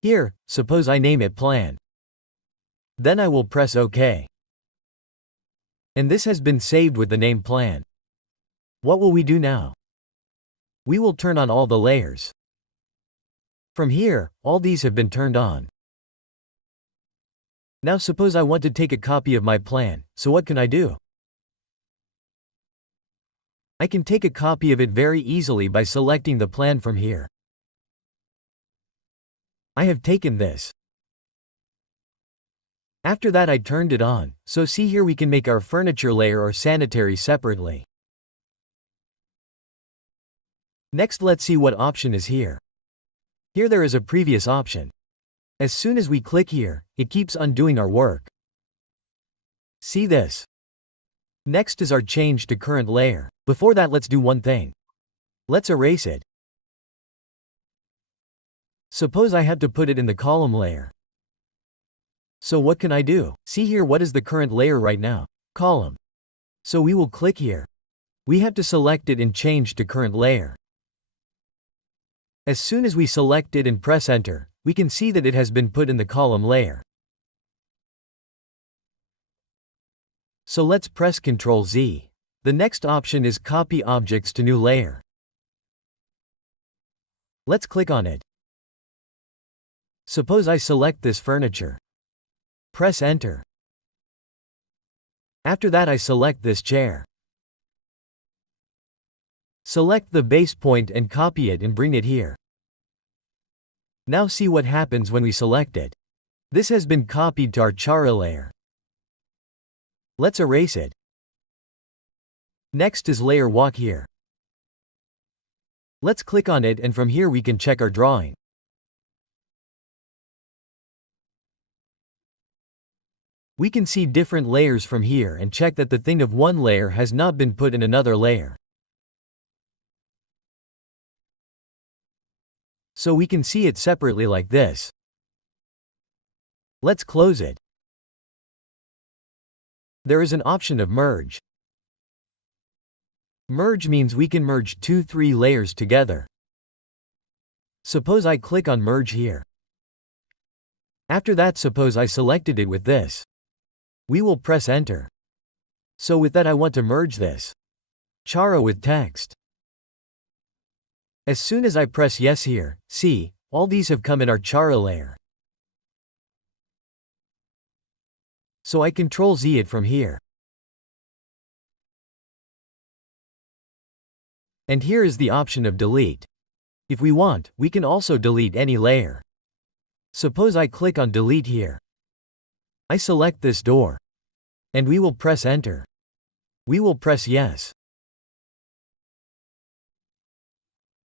Here, suppose I name it Plan. Then I will press OK. And this has been saved with the name Plan. What will we do now? We will turn on all the layers. From here, all these have been turned on. Now suppose I want to take a copy of my plan, so what can I do? I can take a copy of it very easily by selecting the plan from here. I have taken this. After that I turned it on, so see here we can make our furniture layer or sanitary separately. Next let's see what option is here. Here there is a previous option. As soon as we click here, it keeps undoing our work. See this? Next is our change to current layer. Before that let's do one thing. Let's erase it. Suppose I have to put it in the column layer. So what can I do? See here what is the current layer right now? Column. So we will click here. We have to select it and change to current layer. As soon as we select it and press enter, we can see that it has been put in the column layer. So let's press Ctrl Z. The next option is copy objects to new layer. Let's click on it. Suppose I select this furniture. Press enter. After that I select this chair. Select the base point and copy it and bring it here. Now see what happens when we select it. This has been copied to our Chara layer. Let's erase it. Next is layer walk here. Let's click on it and from here we can check our drawing. We can see different layers from here and check that the thing of one layer has not been put in another layer. So we can see it separately like this. Let's close it. There is an option of merge. Merge means we can merge 2-3 layers together. Suppose I click on merge here. After that suppose I selected it with this. We will press enter. So with that I want to merge this Chara with text. As soon as I press yes here, see, all these have come in our Chara layer. So I Ctrl Z it from here. And here is the option of delete. If we want, we can also delete any layer. Suppose I click on delete here. I select this door. And we will press enter. We will press yes.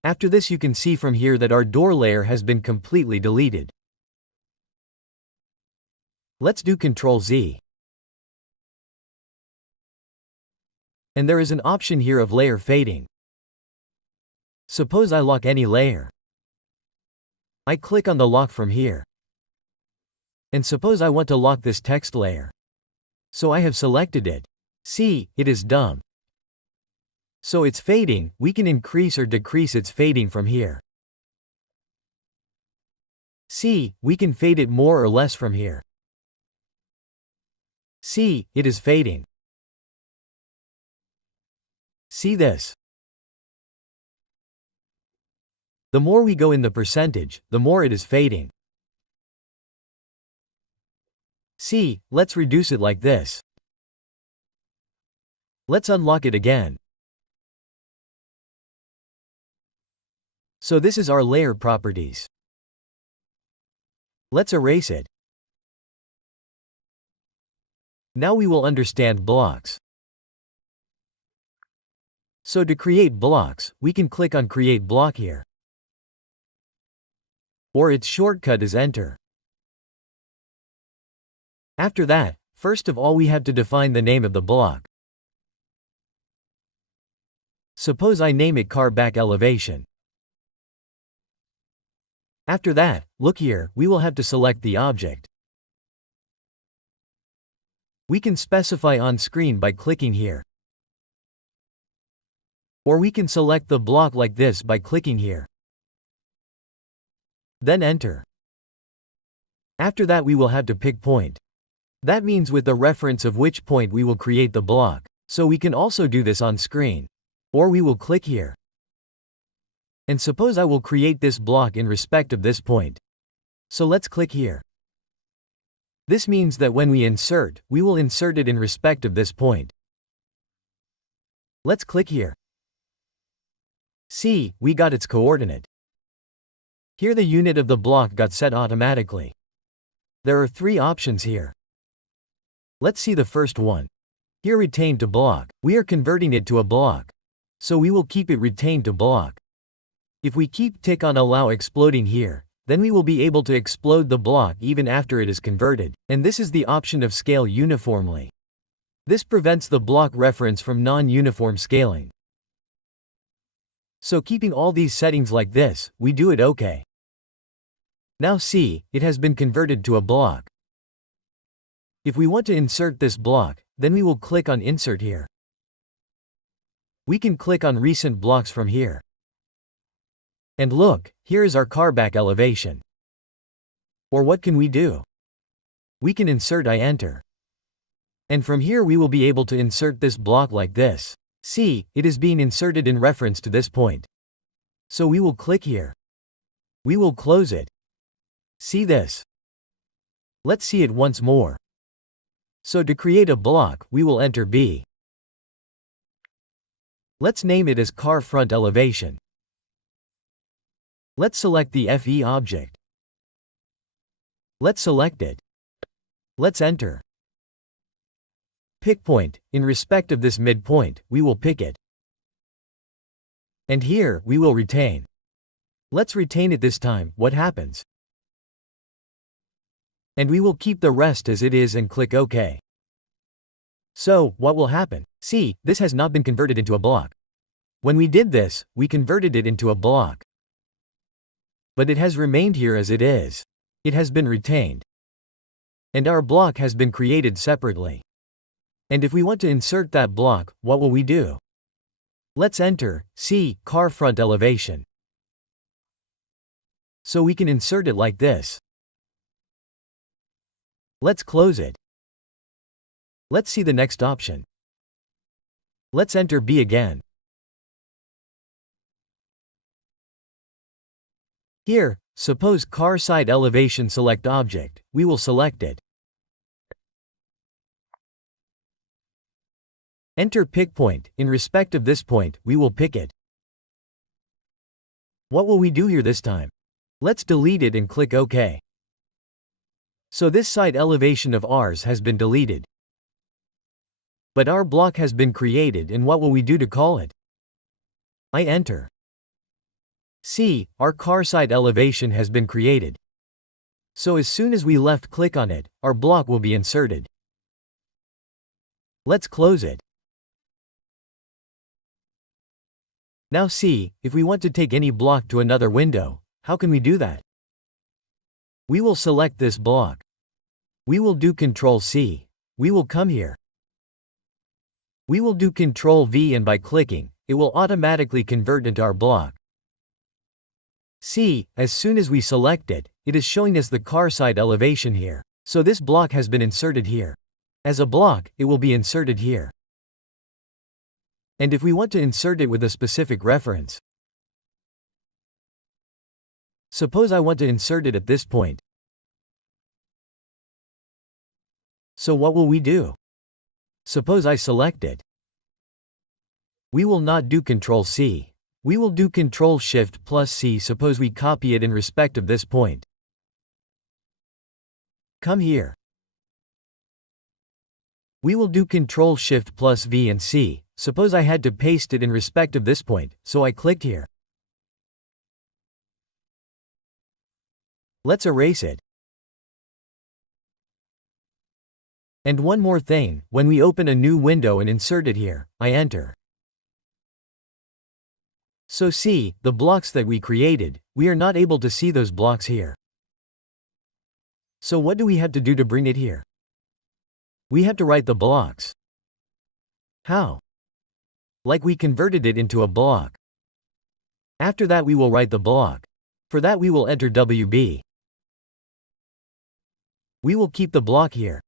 After this you can see from here that our door layer has been completely deleted. Let's do Ctrl Z. And there is an option here of layer fading. Suppose I lock any layer. I click on the lock from here. And suppose I want to lock this text layer. So I have selected it. See, it is done. So it's fading, we can increase or decrease its fading from here. See, we can fade it more or less from here. See, it is fading. See this? The more we go in the percentage, the more it is fading. See, let's reduce it like this. Let's unlock it again. So this is our layer properties. Let's erase it. Now we will understand blocks. So to create blocks, we can click on Create Block here. Or its shortcut is Enter. After that, first of all we have to define the name of the block. Suppose I name it Car Back Elevation. After that, look here, we will have to select the object. We can specify on screen by clicking here. Or we can select the block like this by clicking here. Then enter. After that we will have to pick point. That means with the reference of which point we will create the block. So we can also do this on screen. Or we will click here. And suppose I will create this block in respect of this point. So let's click here. This means that when we insert, we will insert it in respect of this point. Let's click here. See, we got its coordinate. Here the unit of the block got set automatically. There are 3 options here. Let's see the first one. Here retained to block. We are converting it to a block. So we will keep it retained to block. If we keep tick on allow exploding here, then we will be able to explode the block even after it is converted, and this is the option of scale uniformly. This prevents the block reference from non-uniform scaling. So keeping all these settings like this, we do it OK. Now see, it has been converted to a block. If we want to insert this block, then we will click on Insert here. We can click on Recent Blocks from here. And look, here is our car back elevation. Or what can we do? We can insert I enter. And from here we will be able to insert this block like this. See, it is being inserted in reference to this point. So we will click here. We will close it. See this? Let's see it once more. So to create a block, we will enter B. Let's name it as car front elevation. Let's select the FE object. Let's select it. Let's enter. Pick point, in respect of this midpoint, we will pick it. And here, we will retain. Let's retain it this time, what happens? And we will keep the rest as it is and click OK. So, what will happen? See, this has not been converted into a block. When we did this, we converted it into a block. But it has remained here as it is. It has been retained. And our block has been created separately. And if we want to insert that block, what will we do? Let's enter, see, car front elevation. So we can insert it like this. Let's close it. Let's see the next option. Let's enter B again. Here, suppose car side elevation select object, we will select it. Enter pick point, in respect of this point, we will pick it. What will we do here this time? Let's delete it and click OK. So this side elevation of ours has been deleted. But our block has been created, and what will we do to call it? I enter. See, our car side elevation has been created. So as soon as we left click on it, our block will be inserted. Let's close it. Now see, if we want to take any block to another window, how can we do that? We will select this block. We will do Ctrl C. We will come here. We will do Ctrl V, and by clicking, it will automatically convert into our block. See, as soon as we select it, it is showing us the car side elevation here. So this block has been inserted here. As a block, it will be inserted here. And if we want to insert it with a specific reference, suppose I want to insert it at this point. So what will we do? Suppose I select it. We will not do Ctrl C. We will do Ctrl Shift plus C. Suppose we copy it in respect of this point. Come here. We will do Ctrl Shift plus V and C. Suppose I had to paste it in respect of this point, so I clicked here. Let's erase it. And one more thing, when we open a new window and insert it here, I enter. So see, the blocks that we created, we are not able to see those blocks here. So what do we have to do to bring it here? We have to write the blocks. How? Like we converted it into a block. After that we will write the block. For that we will enter WB. We will keep the block here.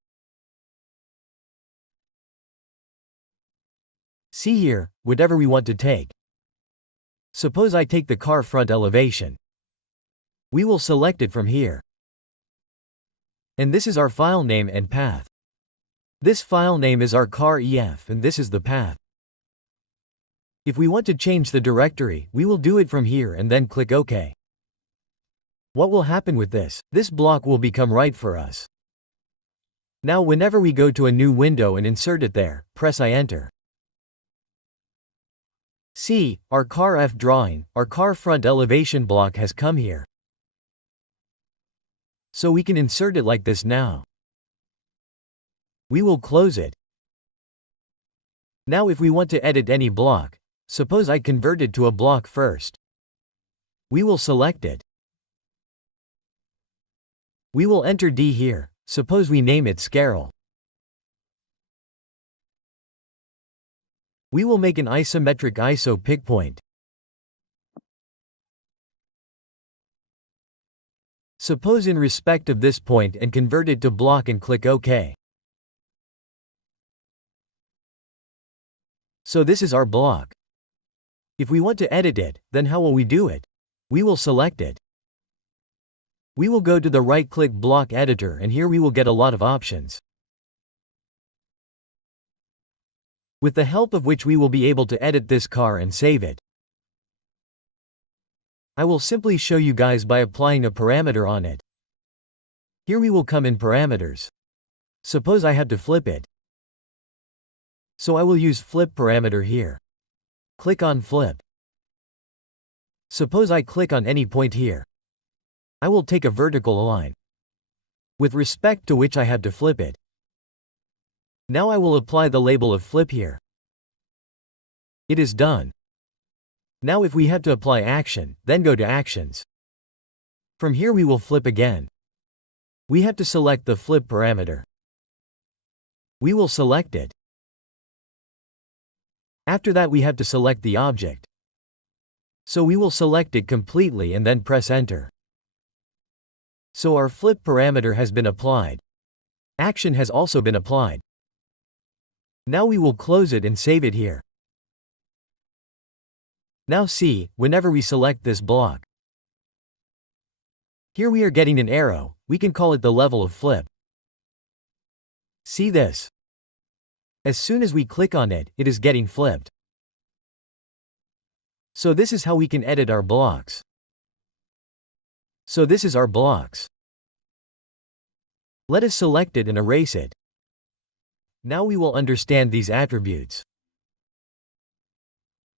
See here, whatever we want to take. Suppose I take the car front elevation. We will select it from here. And this is our file name and path. This file name is our car.ef and this is the path. If we want to change the directory, we will do it from here and then click OK. What will happen with this? This block will become right for us. Now whenever we go to a new window and insert it there, press I enter. See, our car F drawing, our car front elevation block has come here. So we can insert it like this now. We will close it. Now if we want to edit any block, suppose I convert it to a block first. We will select it. We will enter D here, suppose we name it Scarol. We will make an isometric ISO pick point. Suppose in respect of this point and convert it to block and click OK. So this is our block. If we want to edit it, then how will we do it? We will select it. We will go to the right-click block editor and here we will get a lot of options, with the help of which we will be able to edit this car and save it. I will simply show you guys by applying a parameter on it. Here we will come in parameters. Suppose I have to flip it. So I will use flip parameter here. Click on flip. Suppose I click on any point here. I will take a vertical line, with respect to which I have to flip it. Now I will apply the label of flip here. It is done. Now if we have to apply action, then go to actions. From here we will flip again. We have to select the flip parameter. We will select it. After that we have to select the object. So we will select it completely and then press enter. So our flip parameter has been applied. Action has also been applied. Now we will close it and save it here. Now see, whenever we select this block, here we are getting an arrow, we can call it the level of flip. See this? As soon as we click on it, it is getting flipped. So this is how we can edit our blocks. So this is our blocks. Let us select it and erase it. Now we will understand these attributes.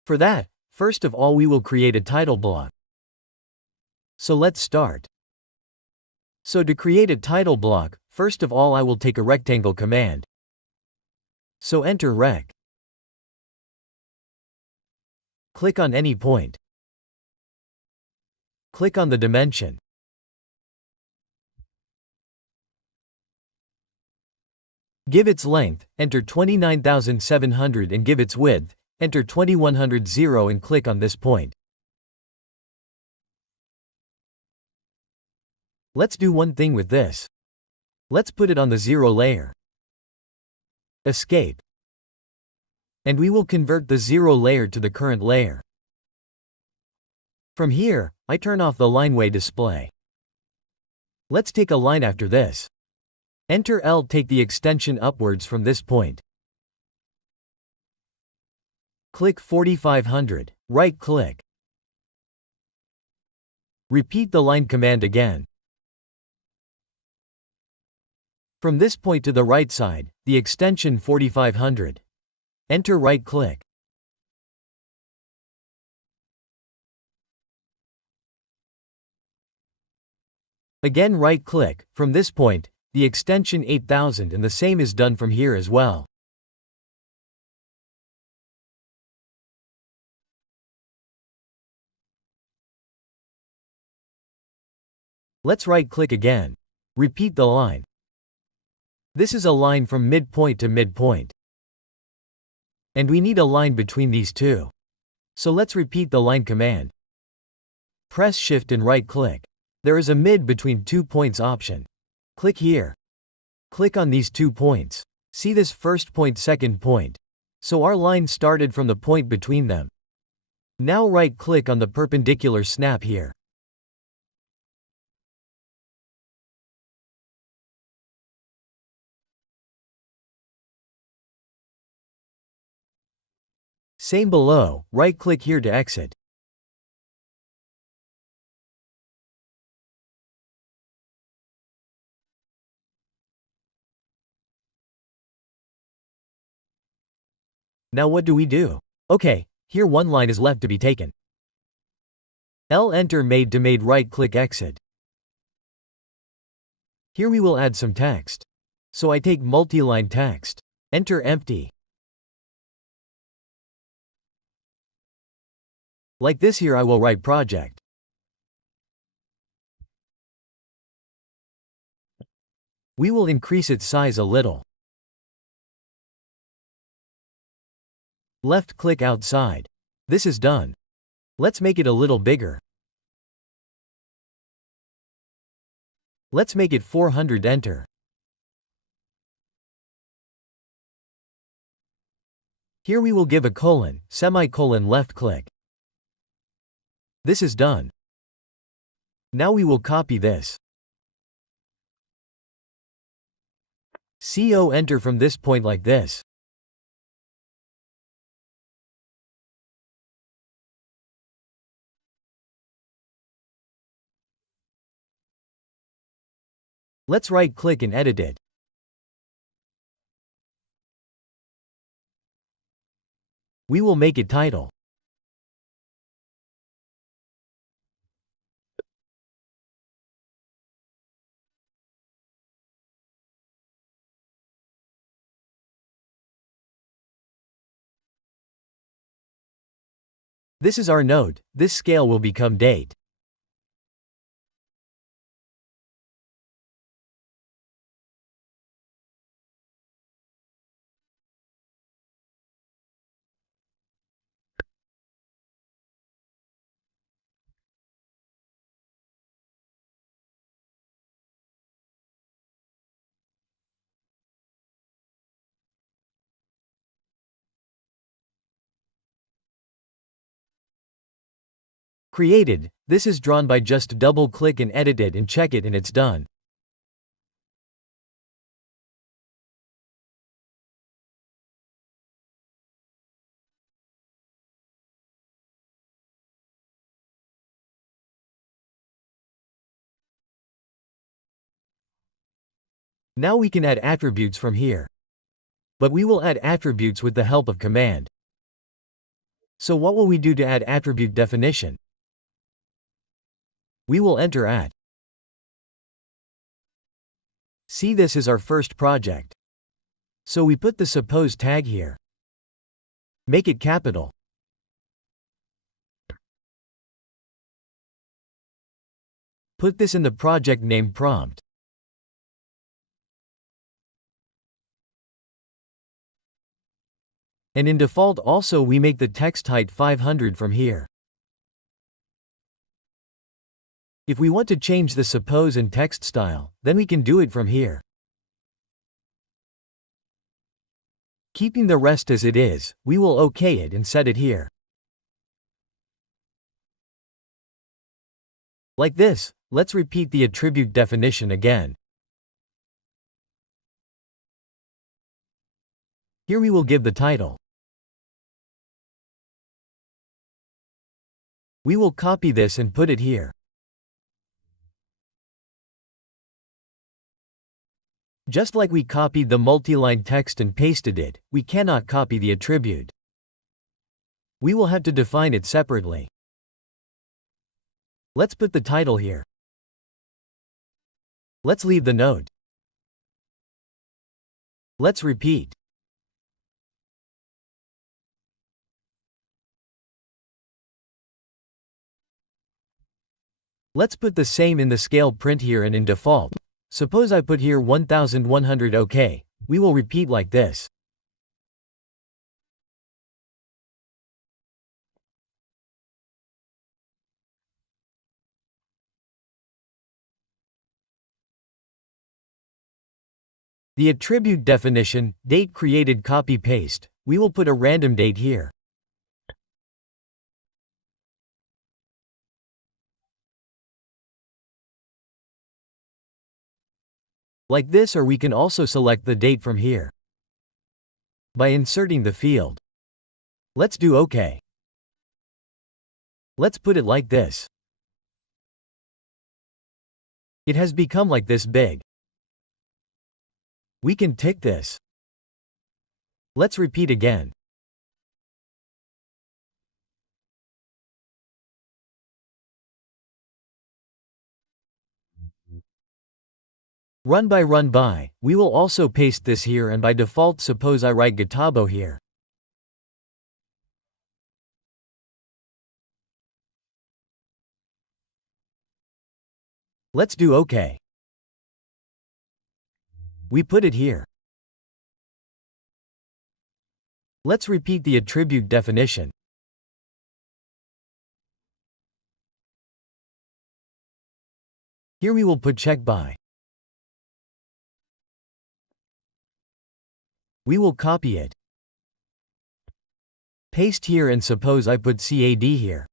For that, first of all we will create a title block. So let's start. So to create a title block, first of all I will take a rectangle command. So enter rec. Click on any point. Click on the dimension. Give its length, enter 29,700 and give its width, enter 2100 and click on this point. Let's do one thing with this. Let's put it on the 0 layer. Escape. And we will convert the 0 layer to the current layer. From here, I turn off the lineway display. Let's take a line after this. Enter L, take the extension upwards from this point. Click 4500, right-click. Repeat the line command again. From this point to the right side, the extension 4500. Enter right-click. Again right-click, from this point, the extension 8000 and the same is done from here as well. Let's right-click again. Repeat the line. This is a line from midpoint to midpoint. And we need a line between these two. So let's repeat the line command. Press Shift and right-click. There is a mid between 2 points option. Click here. Click on these 2 points. See this first point, second point. So our line started from the point between them. Now right-click on the perpendicular snap here. Same below, right-click here to exit. Now what do we do? Okay, here one line is left to be taken. Enter made to made, right-click exit. Here we will add some text. So I take multiline text. Enter empty. Like this here I will write project. We will increase its size a little. Left click outside. This is done. Let's make it a little bigger. Let's make it 400, enter. Here we will give a colon, semicolon, left click. This is done. Now we will copy this. CO enter from this point like this. Let's right click and edit it. We will make it title. This is our node. This scale will become date. Created. This is drawn by just double click and edit it and check it and it's done. Now we can add attributes from here. But we will add attributes with the help of command. So what will we do to add attribute definition? We will enter at. See, this is our first project. So we put the suppose tag here. Make it capital. Put this in the project name prompt. And in default also we make the text height 500 from here. If we want to change the suppose and text style, then we can do it from here. Keeping the rest as it is, we will OK it and set it here. Like this. Let's repeat the attribute definition again. Here we will give the title. We will copy this and put it here. Just like we copied the multiline text and pasted it, we cannot copy the attribute. We will have to define it separately. Let's put the title here. Let's leave the note. Let's repeat. Let's put the same in the scale print here and in default. Suppose I put here 1100, OK. We will repeat like this. The attribute definition, date created, copy paste. We will put a random date here. Like this, or we can also select the date from here by inserting the field. Let's do OK. Let's put it like this. It has become like this big. We can tick this. Let's repeat again. Run by, we will also paste this here, and by default suppose I write Gitabo here. Let's do OK. We put it here. Let's repeat the attribute definition. Here we will put check by. We will copy it. Paste here, and suppose I put CAD here.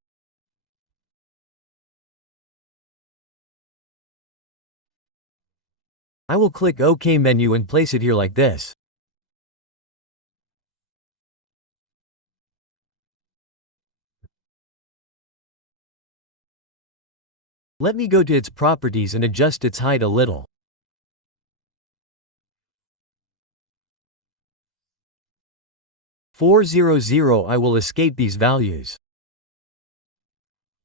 I will click OK menu and place it here like this. Let me go to its properties and adjust its height a little. I will escape these values.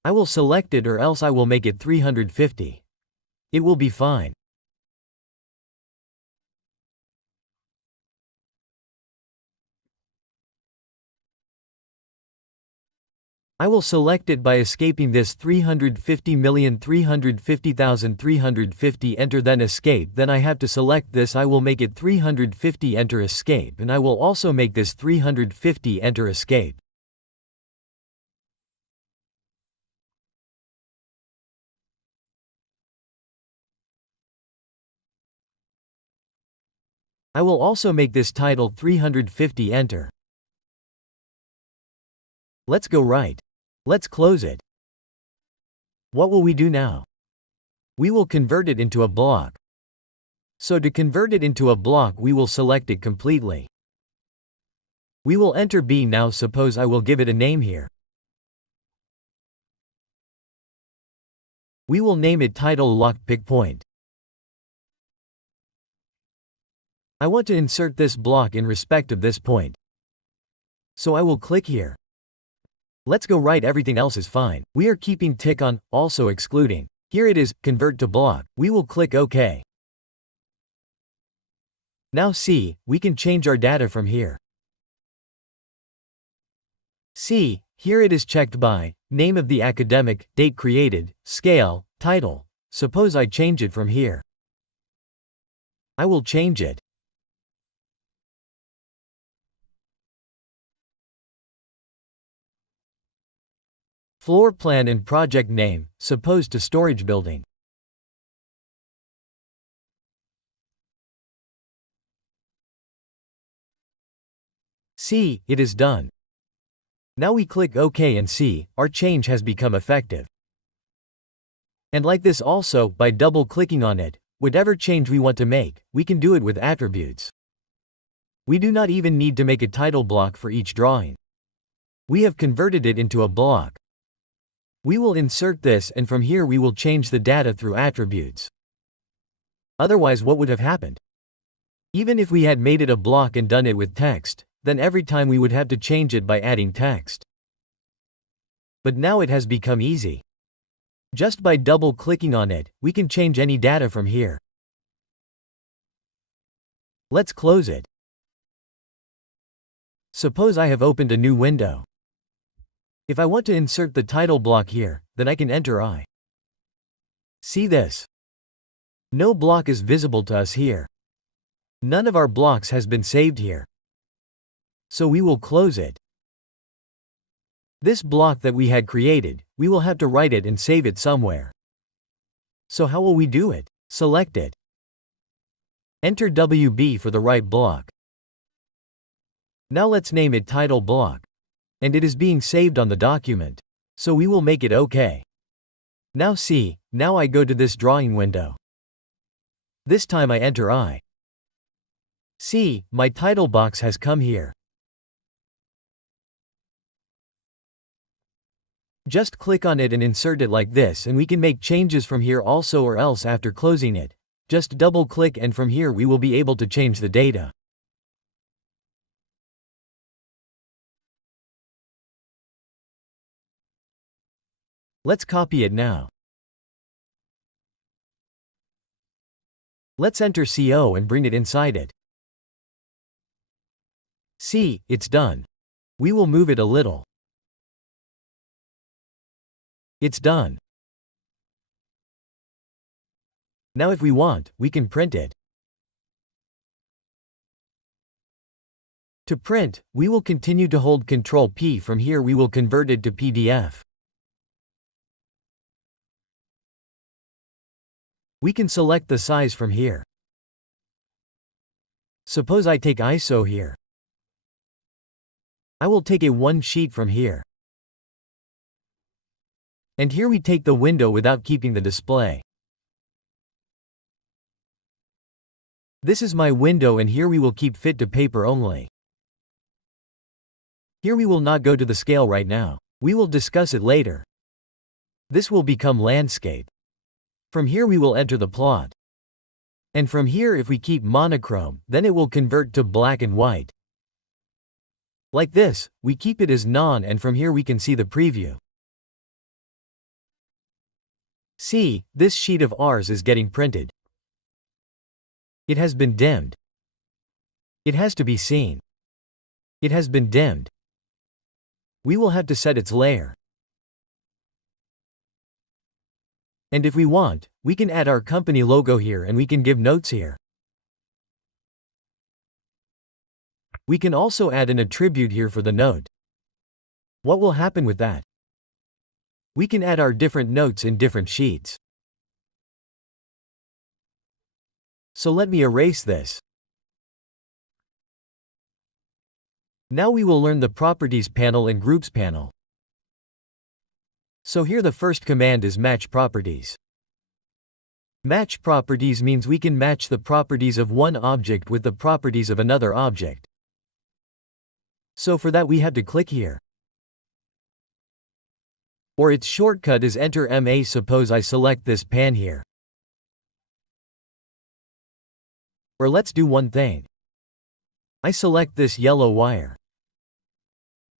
I will select it, or else I will make it 350. It will be fine. I will select it by escaping this 350,350,350, enter, then escape. Then I have to select this. I will make it 350, enter, escape, and I will also make this 350, enter, escape. I will also make this title 350, enter. Let's go right. Let's close it. What will we do now? We will convert it into a block. So to convert it into a block, we will select it completely. We will enter B. Now suppose I will give it a name here. We will name it title locked pick point. I want to insert this block in respect of this point. So I will click here. Let's go right, everything else is fine. We are keeping tick on, also excluding. Here it is, convert to block. We will click OK. Now see, we can change our data from here. See, here it is checked by, name of the academic, date created, scale, title. Suppose I change it from here. I will change it. Floor plan and project name, suppose to storage building. See, it is done. Now we click OK and see, our change has become effective. And like this also, by double-clicking on it, whatever change we want to make, we can do it with attributes. We do not even need to make a title block for each drawing. We have converted it into a block. We will insert this, and from here we will change the data through attributes. Otherwise, what would have happened? Even if we had made it a block and done it with text, then every time we would have to change it by adding text. But now it has become easy. Just by double-clicking on it, we can change any data from here. Let's close it. Suppose I have opened a new window. If I want to insert the title block here, then I can enter I. See this? No block is visible to us here. None of our blocks has been saved here. So we will close it. This block that we had created, we will have to write it and save it somewhere. So how will we do it? Select it. Enter WB for the right block. Now let's name it title block. And it is being saved on the document. So we will make it OK. Now see, now I go to this drawing window. This time I enter I. See, my title box has come here. Just click on it and insert it like this, and we can make changes from here also, or else after closing it, just double click and from here we will be able to change the data. Let's copy it now. Let's enter CO and bring it inside it. See, it's done. We will move it a little. It's done. Now if we want, we can print it. To print, we will continue to hold Ctrl P. From here we will convert it to PDF. We can select the size from here. Suppose I take ISO here. I will take a one sheet from here. And here we take the window without keeping the display. This is my window, and here we will keep fit to paper only. Here we will not go to the scale right now. We will discuss it later. This will become landscape. From here we will enter the plot. And from here if we keep monochrome, then it will convert to black and white. Like this, we keep it as none, and from here we can see the preview. See, this sheet of ours is getting printed. It has been dimmed. It has to be seen. It has been dimmed. We will have to set its layer. And if we want, we can add our company logo here, and we can give notes here. We can also add an attribute here for the note. What will happen with that? We can add our different notes in different sheets. So let me erase this. Now we will learn the Properties panel and Groups panel. So here the first command is Match Properties. Match Properties means we can match the properties of one object with the properties of another object. So for that we have to click here. Or its shortcut is Enter MA. Suppose I select this pan here. Or let's do one thing. I select this yellow wire.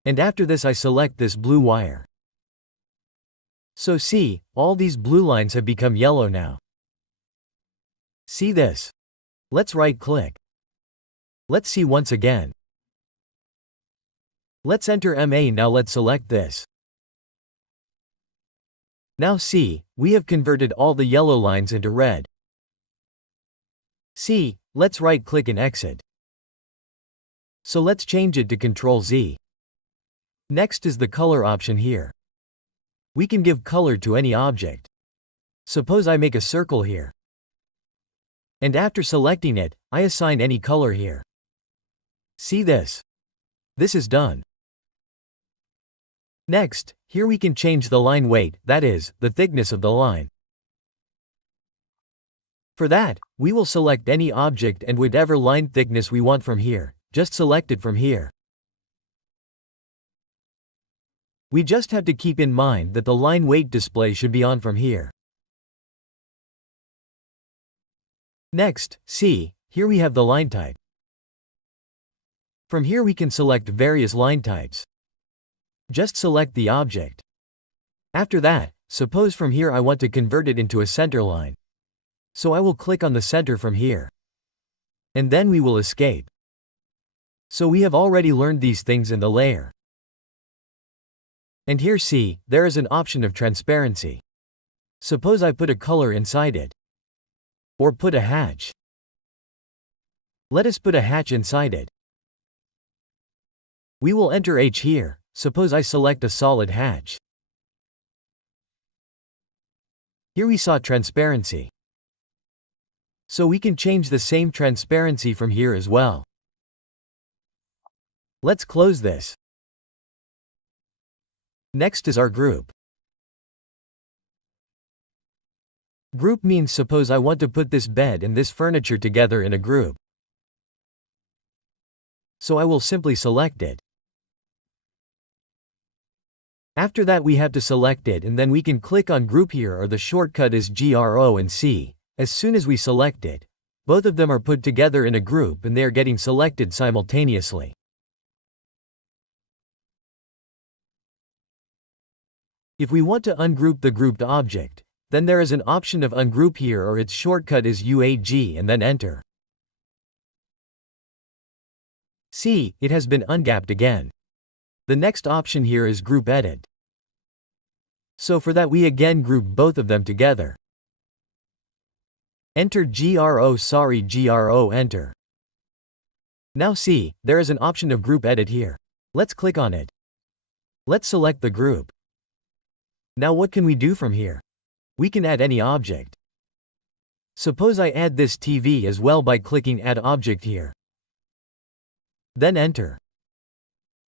And after this I select this blue wire. So see, all these blue lines have become yellow now. See this? Let's right click. Let's see once again. Let's enter MA. Now let's select this. Now see, we have converted all the yellow lines into red. See, let's right click and exit. So let's change it to Ctrl Z. Next is the color option here. We can give color to any object. Suppose I make a circle here. And after selecting it, I assign any color here. See this? This is done. Next, here we can change the line weight, that is, the thickness of the line. For that, we will select any object and whatever line thickness we want from here, just select it from here. We just have to keep in mind that the line weight display should be on from here. Next, see, here we have the line type. From here we can select various line types. Just select the object. After that, suppose from here I want to convert it into a center line. So I will click on the center from here. And then we will escape. So we have already learned these things in the layer. And here see, there is an option of transparency. Suppose I put a color inside it. Or put a hatch. Let us put a hatch inside it. We will enter H here. Suppose I select a solid hatch. Here we saw transparency. So we can change the same transparency from here as well. Let's close this. Next is our group. Group means suppose I want to put this bed and this furniture together in a group. So I will simply select it. After that we have to select it and then we can click on group here, or the shortcut is GRO and C. As soon as we select it, both of them are put together in a group and they are getting selected simultaneously. If we want to ungroup the grouped object, then there is an option of ungroup here, or its shortcut is UAG, and then enter. See, it has been ungapped again. The next option here is group edit. So for that we again group both of them together. Enter GRO, enter. Now see, there is an option of group edit here. Let's click on it. Let's select the group. Now what can we do from here? We can add any object. Suppose I add this TV as well by clicking Add Object here. Then enter.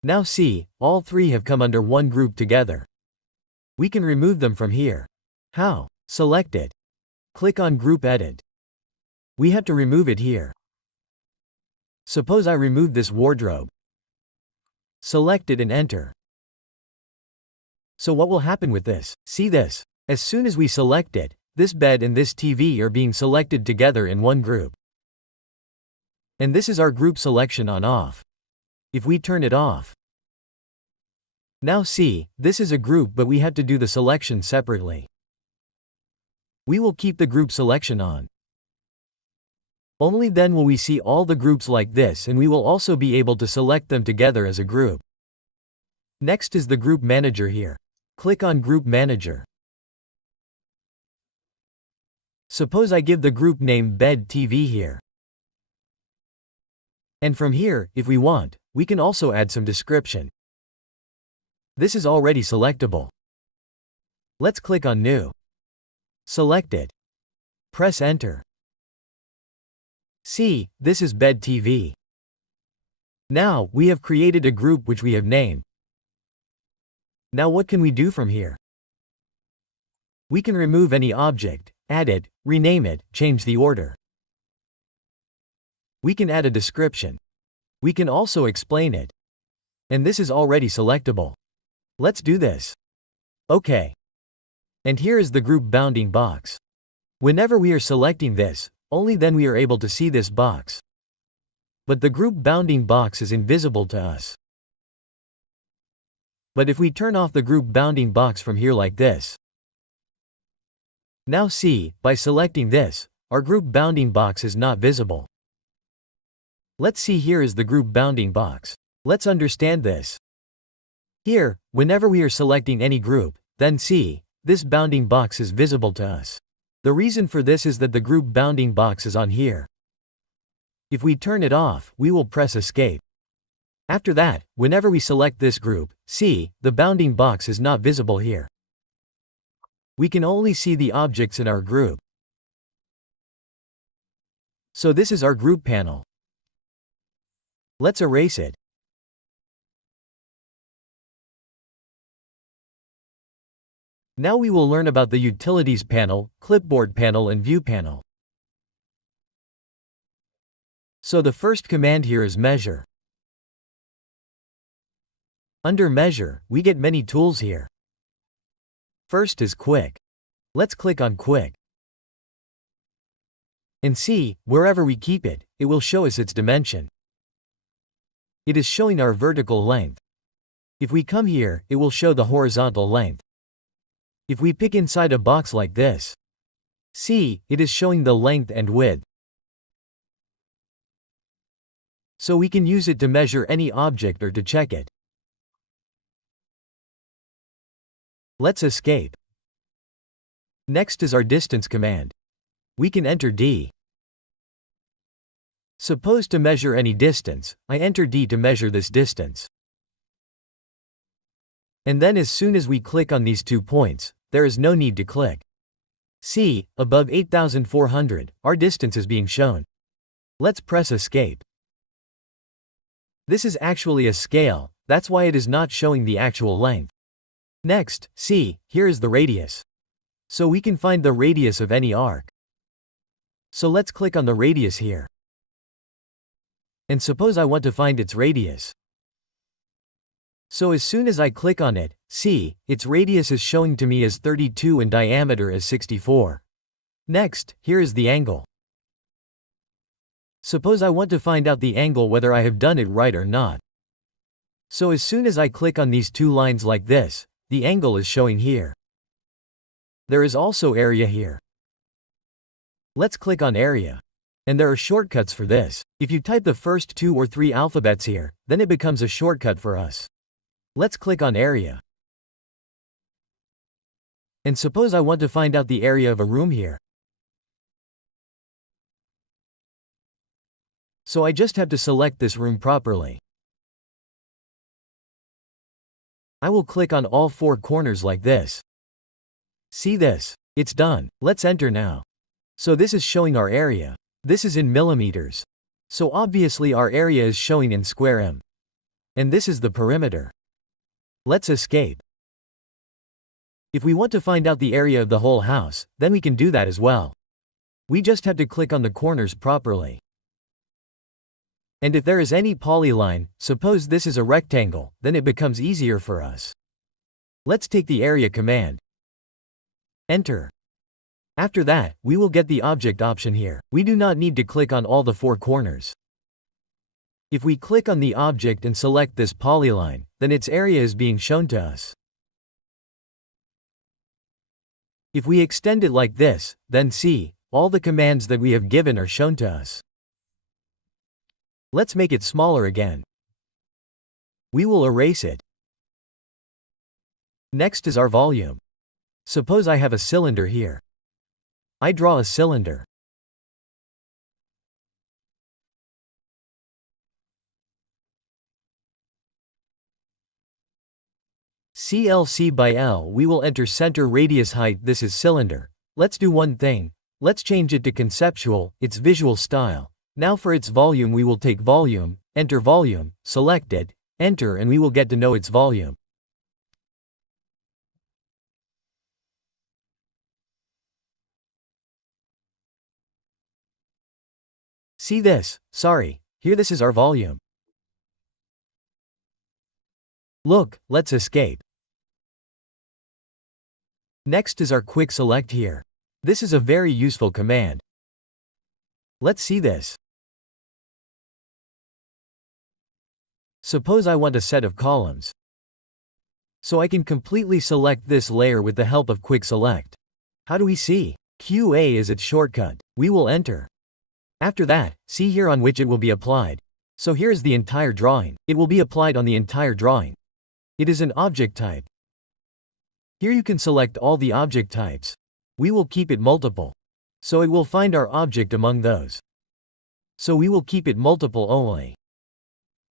Now see, all three have come under one group together. We can remove them from here. How? Select it. Click on Group Edit. We have to remove it here. Suppose I remove this wardrobe. Select it and enter. So what will happen with this? See this? As soon as we select it, this bed and this TV are being selected together in one group. And this is our group selection on off. If we turn it off. Now see, this is a group but we have to do the selection separately. We will keep the group selection on. Only then will we see all the groups like this, and we will also be able to select them together as a group. Next is the Group Manager here. Click on Group Manager. Suppose I give the group name Bed TV here. And from here, if we want, we can also add some description. This is already selectable. Let's click on New. Select it. Press Enter. See, this is Bed TV. Now, we have created a group which we have named. Now what can we do from here? We can remove any object, add it, rename it, change the order. We can add a description. We can also explain it. And this is already selectable. Let's do this. OK. And here is the group bounding box. Whenever we are selecting this, only then we are able to see this box. But the group bounding box is invisible to us. But if we turn off the group bounding box from here like this. Now see, by selecting this, our group bounding box is not visible. Let's see, here is the group bounding box. Let's understand this. Here, whenever we are selecting any group, then see, this bounding box is visible to us. The reason for this is that the group bounding box is on here. If we turn it off, we will press Escape. After that, whenever we select this group, see, the bounding box is not visible here. We can only see the objects in our group. So this is our group panel. Let's erase it. Now we will learn about the Utilities panel, Clipboard panel and View panel. So the first command here is Measure. Under Measure, we get many tools here. First is Quick. Let's click on Quick. And see, wherever we keep it, it will show us its dimension. It is showing our vertical length. If we come here, it will show the horizontal length. If we pick inside a box like this, see, it is showing the length and width. So we can use it to measure any object or to check it. Let's escape. Next is our distance command. We can enter D. Suppose to measure any distance, I enter D to measure this distance. And then as soon as we click on these 2 points, there is no need to click. See, above 8,400, our distance is being shown. Let's press Escape. This is actually a scale, that's why it is not showing the actual length. Next, see, here is the radius. So we can find the radius of any arc. So let's click on the radius here. And suppose I want to find its radius. So as soon as I click on it, see, its radius is showing to me as 32 and diameter as 64. Next, here is the angle. Suppose I want to find out the angle whether I have done it right or not. So as soon as I click on these two lines like this, the angle is showing here. There is also area here. Let's click on area. And there are shortcuts for this. If you type the first 2 or 3 alphabets here, then it becomes a shortcut for us. Let's click on area. And suppose I want to find out the area of a room here. So I just have to select this room properly. I will click on all 4 corners like this. See this? It's done. Let's enter now. So this is showing our area. This is in millimeters. So obviously our area is showing in square m. And this is the perimeter. Let's escape. If we want to find out the area of the whole house, then we can do that as well. We just have to click on the corners properly. And if there is any polyline, suppose this is a rectangle, then it becomes easier for us. Let's take the area command. Enter. After that, we will get the object option here. We do not need to click on all the 4 corners. If we click on the object and select this polyline, then its area is being shown to us. If we extend it like this, then see, all the commands that we have given are shown to us. Let's make it smaller again. We will erase it. Next is our volume. Suppose I have a cylinder here. I draw a cylinder. CLC by L, we will enter center radius height. This is cylinder. Let's do one thing. Let's change it to conceptual, its visual style. Now for its volume we will take volume, enter volume, select it, enter, and we will get to know its volume. See this? Sorry, here this is our volume. Look, let's escape. Next is our quick select here. This is a very useful command. Let's see this. Suppose I want a set of columns. So I can completely select this layer with the help of quick select. How do we see? QA is its shortcut. We will enter. After that, see here on which it will be applied. So here is the entire drawing. It will be applied on the entire drawing. It is an object type. Here you can select all the object types. We will keep it multiple. So it will find our object among those. So we will keep it multiple only.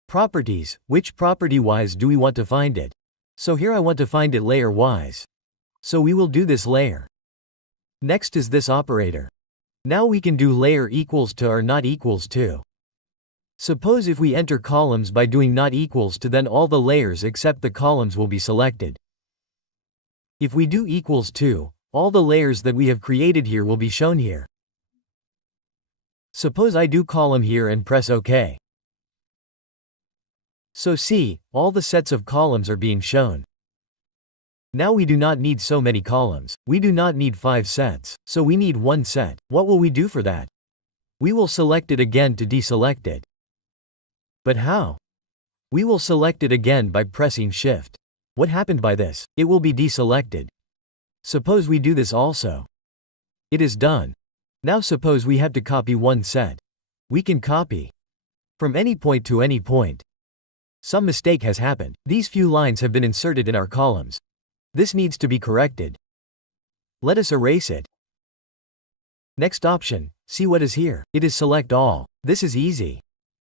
Properties, which property-wise do we want to find it? So here I want to find it layer-wise. So we will do this layer. Next is this operator. Now we can do layer equals to or not equals to. Suppose if we enter columns by doing not equals to, then all the layers except the columns will be selected. If we do equals to, all the layers that we have created here will be shown here. Suppose I do column here and press OK. So see, all the sets of columns are being shown. Now we do not need so many columns. We do not need 5 sets. So we need 1 set. What will we do for that? We will select it again to deselect it. But how? We will select it again by pressing Shift. What happened by this? It will be deselected. Suppose we do this also. It is done. Now suppose we have to copy 1 set. We can copy from any point to any point. Some mistake has happened. These few lines have been inserted in our columns. This needs to be corrected. Let us erase it. Next option, see what is here. It is select all. This is easy.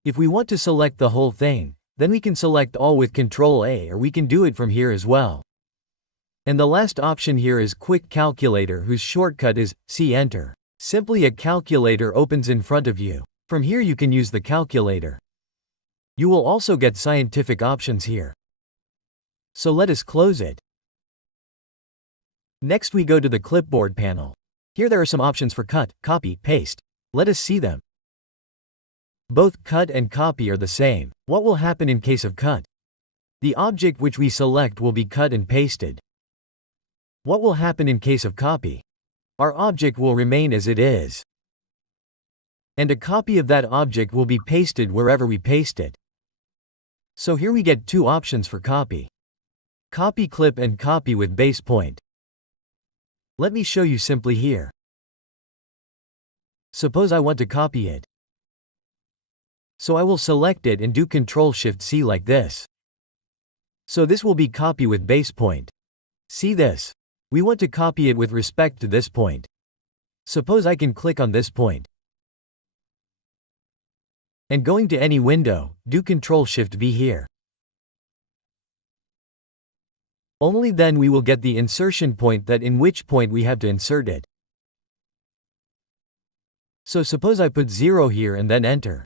If we want to select the whole thing, then we can select all with Ctrl A, or we can do it from here as well. And the last option here is Quick Calculator, whose shortcut is C Enter. Simply a calculator opens in front of you. From here you can use the calculator. You will also get scientific options here. So let us close it. Next we go to the Clipboard panel. Here there are some options for cut, copy, paste. Let us see them. Both cut and copy are the same. What will happen in case of cut? The object which we select will be cut and pasted. What will happen in case of copy? Our object will remain as it is. And a copy of that object will be pasted wherever we paste it. So here we get two options for copy. Copy clip and copy with base point. Let me show you simply here. Suppose I want to copy it. So I will select it and do Ctrl-Shift-C like this. So this will be copy with base point. See this? We want to copy it with respect to this point. Suppose I can click on this point. And going to any window, do Ctrl-Shift-V here. Only then we will get the insertion point, that in which point we have to insert it. So suppose I put 0 here and then enter.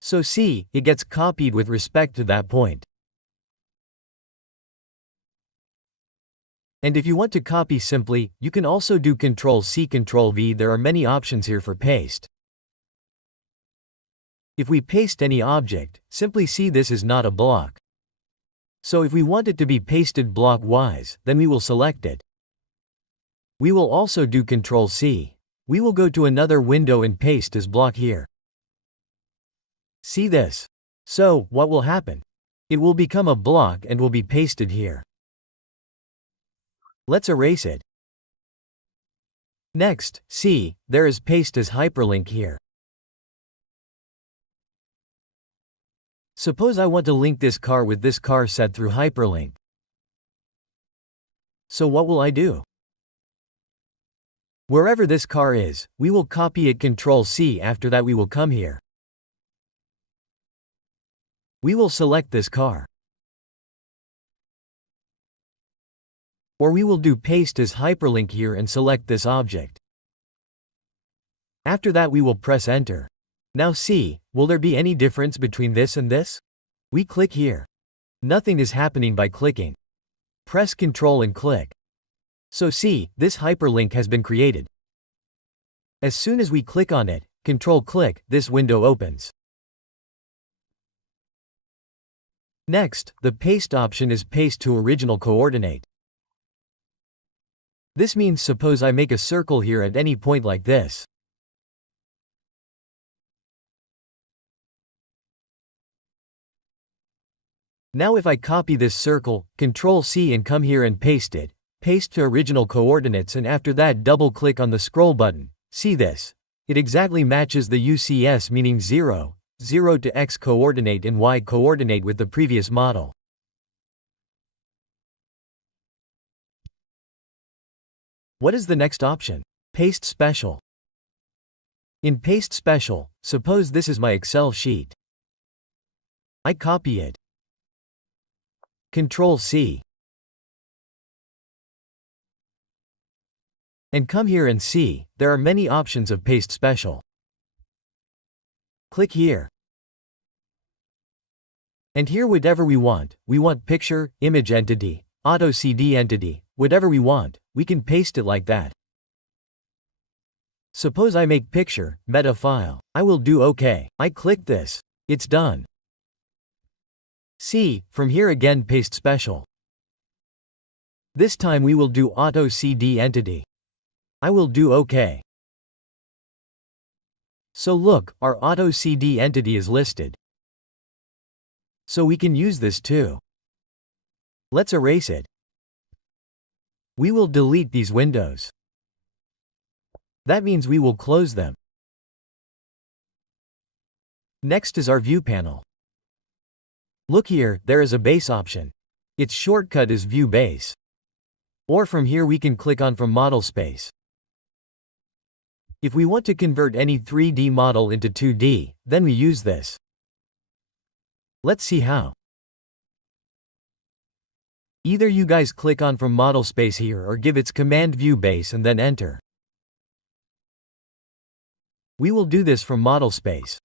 So see, it gets copied with respect to that point. And if you want to copy simply, you can also do Ctrl-C, Ctrl-V. There are many options here for paste. If we paste any object, simply see this is not a block. So if we want it to be pasted block-wise, then we will select it. We will also do Ctrl-C. We will go to another window and paste as block here. See this? So, what will happen? It will become a block and will be pasted here. Let's erase it. Next, see, there is paste as hyperlink here. Suppose I want to link this car with this car set through hyperlink. So what will I do? Wherever this car is, we will copy it, Ctrl-C. After that we will come here. We will select this car. Or we will do paste as hyperlink here and select this object. After that we will press enter. Now see, will there be any difference between this and this? We click here. Nothing is happening by clicking. Press Ctrl and click. So see, this hyperlink has been created. As soon as we click on it, Ctrl-click, this window opens. Next, the paste option is paste to original coordinate. This means suppose I make a circle here at any point like this. Now if I copy this circle, Ctrl-C and come here and paste it, paste to original coordinates, and after that double click on the scroll button. See this? It exactly matches the UCS, meaning 0, 0 to X coordinate and Y coordinate with the previous model. What is the next option? Paste Special. In Paste Special, suppose this is my Excel sheet. I copy it. Ctrl-C. And come here and see, there are many options of Paste Special. Click here. And here whatever we want picture, image entity, AutoCAD entity, whatever we want, we can paste it like that. Suppose I make picture, meta file. I will do OK. I click this. It's done. See, from here again Paste Special. This time we will do AutoCAD entity. I will do OK. So look, our AutoCAD entity is listed. So we can use this too. Let's erase it. We will delete these windows. That means we will close them. Next is our view panel. Look here, there is a base option. Its shortcut is View Base. Or from here we can click on from Model Space. If we want to convert any 3D model into 2D, then we use this. Let's see how. Either you guys click on from Model Space here or give its command View Base and then enter. We will do this from Model Space.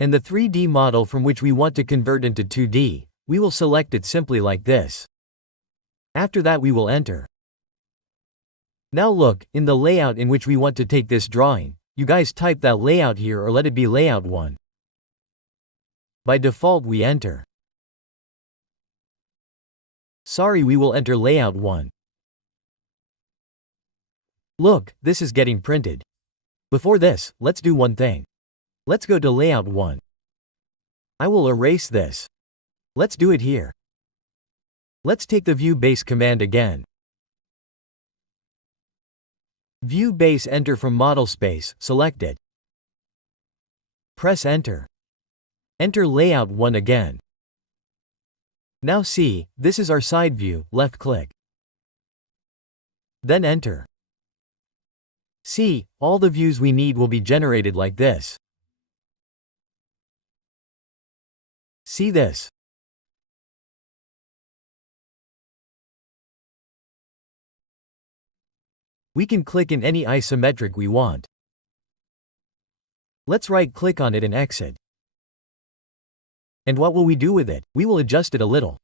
And the 3D model from which we want to convert into 2D, we will select it simply like this. After that we will enter. Now look, in the layout in which we want to take this drawing, you guys type that layout here or let it be layout 1. By default we enter. Sorry, we will enter layout 1. Look, this is getting printed. Before this, let's do one thing. Let's go to layout 1. I will erase this. Let's do it here. Let's take the view base command again. View base, enter from model space, select it. Press enter. Enter layout 1 again. Now see, this is our side view, left click. Then enter. See, all the views we need will be generated like this. See this? We can click in any isometric we want. Let's right-click on it and exit. And what will we do with it? We will adjust it a little.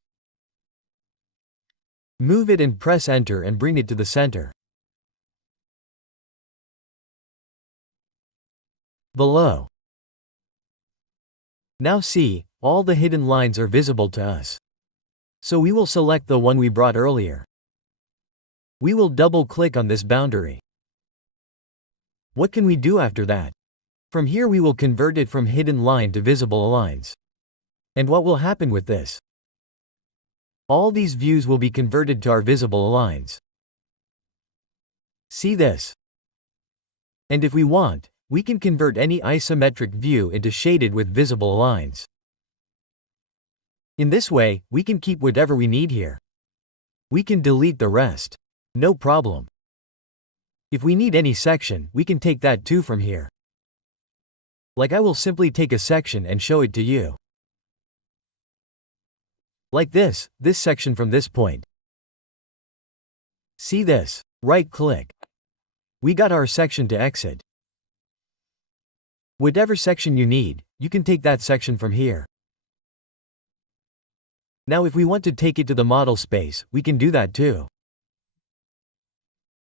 Move it and press enter and bring it to the center. Below. Now see, all the hidden lines are visible to us. So we will select the one we brought earlier. We will double-click on this boundary. What can we do after that? From here we will convert it from hidden line to visible lines. And what will happen with this? All these views will be converted to our visible lines. See this? And if we want, we can convert any isometric view into shaded with visible lines. In this way, we can keep whatever we need here. We can delete the rest. No problem. If we need any section, we can take that too from here. Like I will simply take a section and show it to you. Like this section from this point. See this? Right-click. We got our section to exit. Whatever section you need, you can take that section from here. Now if we want to take it to the model space, we can do that too.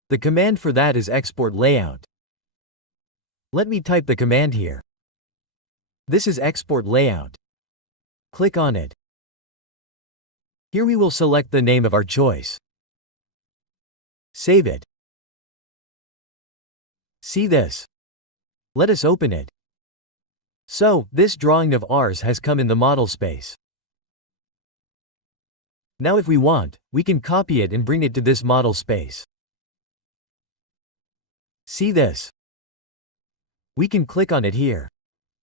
The command for that is export layout. Let me type the command here. This is export layout. Click on it. Here we will select the name of our choice. Save it. See this? Let us open it. So, this drawing of ours has come in the model space. Now if we want, we can copy it and bring it to this model space. See this? We can click on it here.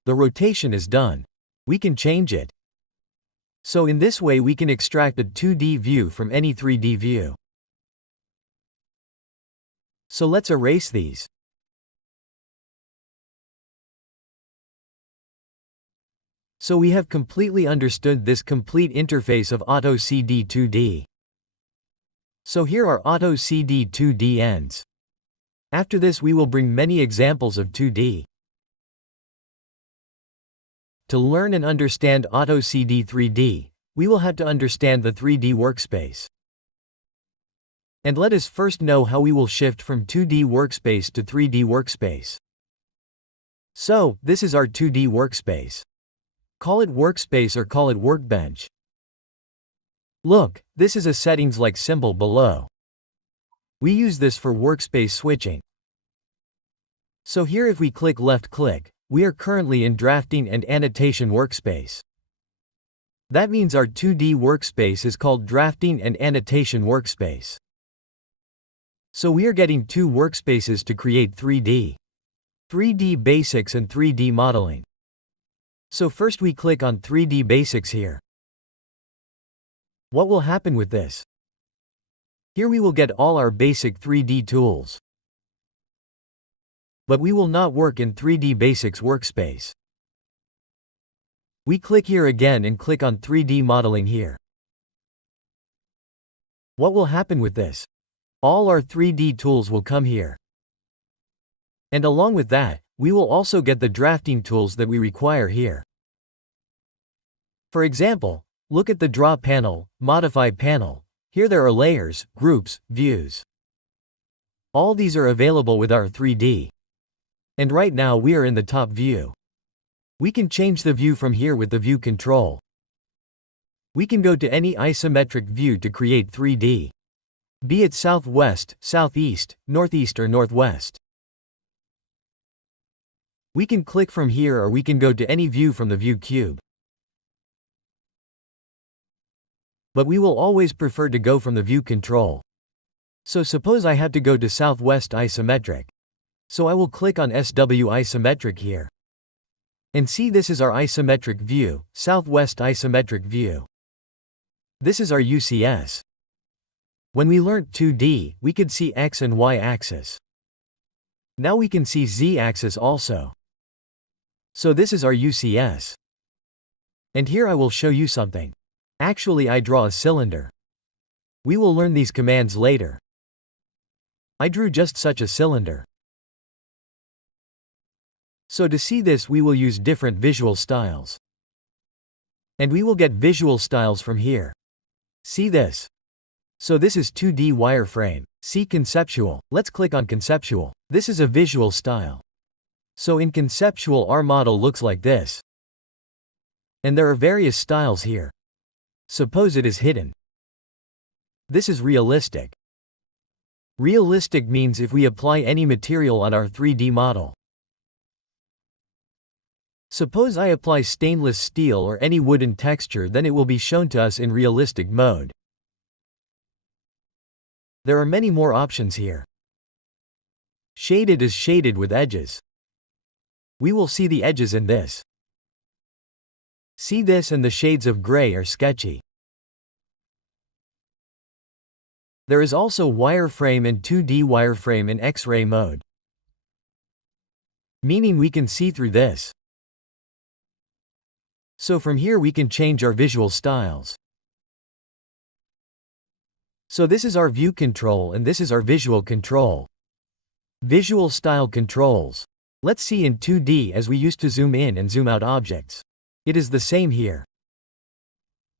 The rotation is done. We can change it. So in this way we can extract a 2D view from any 3D view. So let's erase these. So we have completely understood this complete interface of AutoCAD 2D. So here our AutoCAD 2D ends. After this we will bring many examples of 2D. To learn and understand AutoCAD 3D, we will have to understand the 3D workspace. And let us first know how we will shift from 2D workspace to 3D workspace. So, this is our 2D workspace. Call it workspace or call it workbench. Look, this is a settings like symbol below. We use this for workspace switching. So here if we click left click, we are currently in drafting and annotation workspace. That means our 2D workspace is called drafting and annotation workspace. So we are getting two workspaces to create 3D. 3D basics and 3D modeling. So first we click on 3D basics here. What will happen with this? Here we will get all our basic 3D tools. But we will not work in 3D Basics workspace. We click here again and click on 3D modeling here. What will happen with this? All our 3D tools will come here. And along with that, we will also get the drafting tools that we require here. For example, look at the Draw panel, Modify panel. Here there are layers, groups, views. All these are available with our 3D. And right now we are in the top view. We can change the view from here with the view control. We can go to any isometric view to create 3D. Be it southwest, southeast, northeast or northwest. We can click from here or we can go to any view from the view cube. But we will always prefer to go from the view control. So suppose I have to go to southwest isometric. So I will click on SW isometric here. And see, this is our isometric view, southwest isometric view. This is our UCS. When we learnt 2D, we could see X and Y axis. Now we can see Z axis also. So this is our UCS. And here I will show you something. Actually, I draw a cylinder. We will learn these commands later. I drew just such a cylinder. So to see this, we will use different visual styles. And we will get visual styles from here. See this. So this is 2D wireframe. See conceptual. Let's click on conceptual. This is a visual style. So in conceptual, our model looks like this. And there are various styles here. Suppose it is hidden. This is realistic. Realistic means if we apply any material on our 3D model. Suppose I apply stainless steel or any wooden texture, then it will be shown to us in realistic mode. There are many more options here. Shaded is shaded with edges. We will see the edges in this. See this, and the shades of gray are sketchy. There is also wireframe and 2D wireframe in X-ray mode. Meaning we can see through this. So from here we can change our visual styles. So this is our view control and this is our visual control. Visual style controls. Let's see in 2D as we used to zoom in and zoom out objects. It is the same here.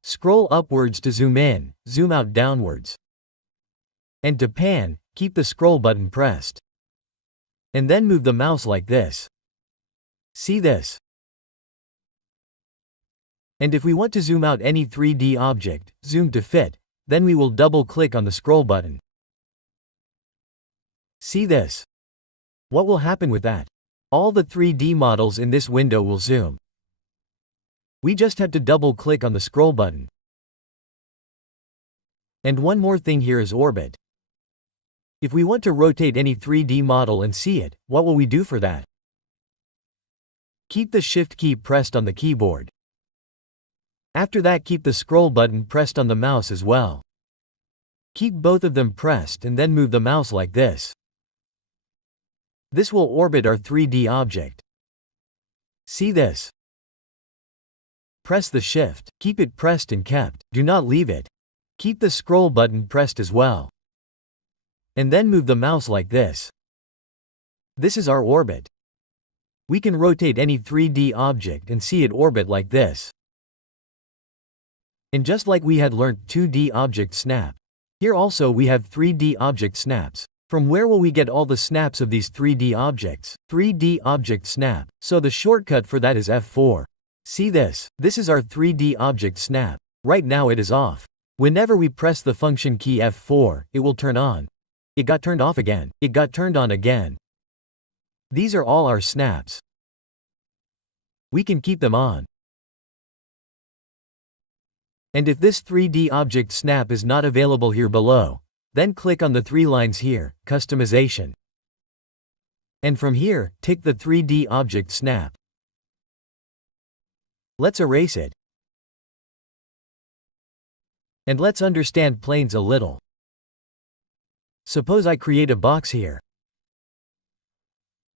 Scroll upwards to zoom in, zoom out downwards. And to pan, keep the scroll button pressed. And then move the mouse like this. See this? And if we want to zoom out any 3D object, zoom to fit, then we will double-click on the scroll button. See this? What will happen with that? All the 3D models in this window will zoom. We just have to double-click on the scroll button. And one more thing here is orbit. If we want to rotate any 3D model and see it, what will we do for that? Keep the Shift key pressed on the keyboard. After that, keep the scroll button pressed on the mouse as well. Keep both of them pressed and then move the mouse like this. This will orbit our 3D object. See this? Press the Shift, keep it pressed and kept, do not leave it. Keep the scroll button pressed as well. And then move the mouse like this. This is our orbit. We can rotate any 3D object and see it orbit like this. And just like we had learnt 2D object snap, here also we have 3D object snaps. From where will we get all the snaps of these 3D objects? 3D object snap. So the shortcut for that is F4. See this? This is our 3D object snap. Right now it is off. Whenever we press the function key F4, it will turn on. It got turned off again. It got turned on again. These are all our snaps. We can keep them on. And if this 3D object snap is not available here below, then click on the 3 lines here, Customization. And from here, tick the 3D object snap. Let's erase it. And let's understand planes a little. Suppose I create a box here.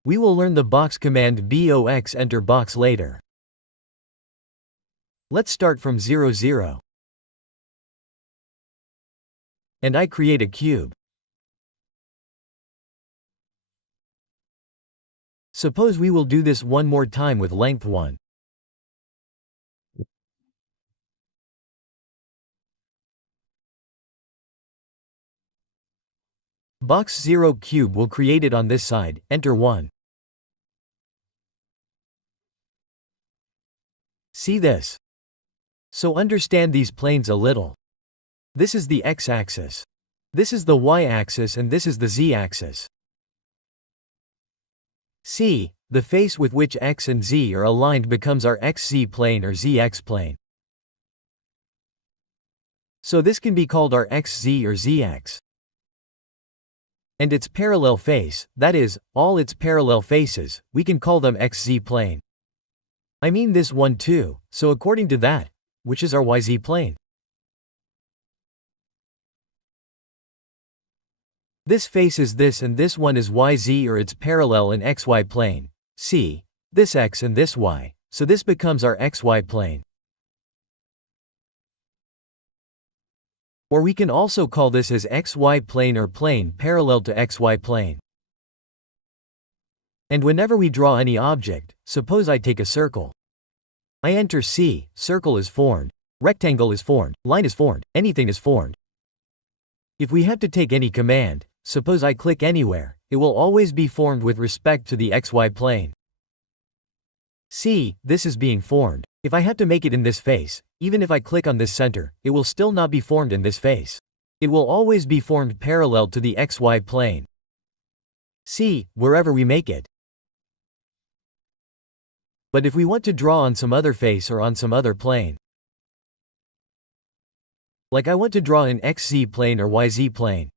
We will learn the box command box enter box later. Let's start from 0, 0. And I create a cube. Suppose we will do this one more time with length 1. Box 0 cube will create it on this side, enter 1. See this? So understand these planes a little. This is the x-axis. This is the y-axis and this is the z-axis. See, the face with which x and z are aligned becomes our xz plane or zx plane. So this can be called our xz or zx. And its parallel face, that is, all its parallel faces, we can call them xz plane. I mean this one too, so according to that, which is our yz plane? This face is this and this one is yz or its parallel in xy plane. See, this x and this y, so this becomes our xy plane. Or we can also call this as xy plane or plane parallel to xy plane. And whenever we draw any object, suppose I take a circle. I enter C, circle is formed, rectangle is formed, line is formed, anything is formed. If we have to take any command, suppose I click anywhere, it will always be formed with respect to the xy plane. See, this is being formed. If I have to make it in this face, even if I click on this center, it will still not be formed in this face. It will always be formed parallel to the xy plane. See, wherever we make it. But if we want to draw on some other face or on some other plane, like I want to draw an xz plane or yz plane,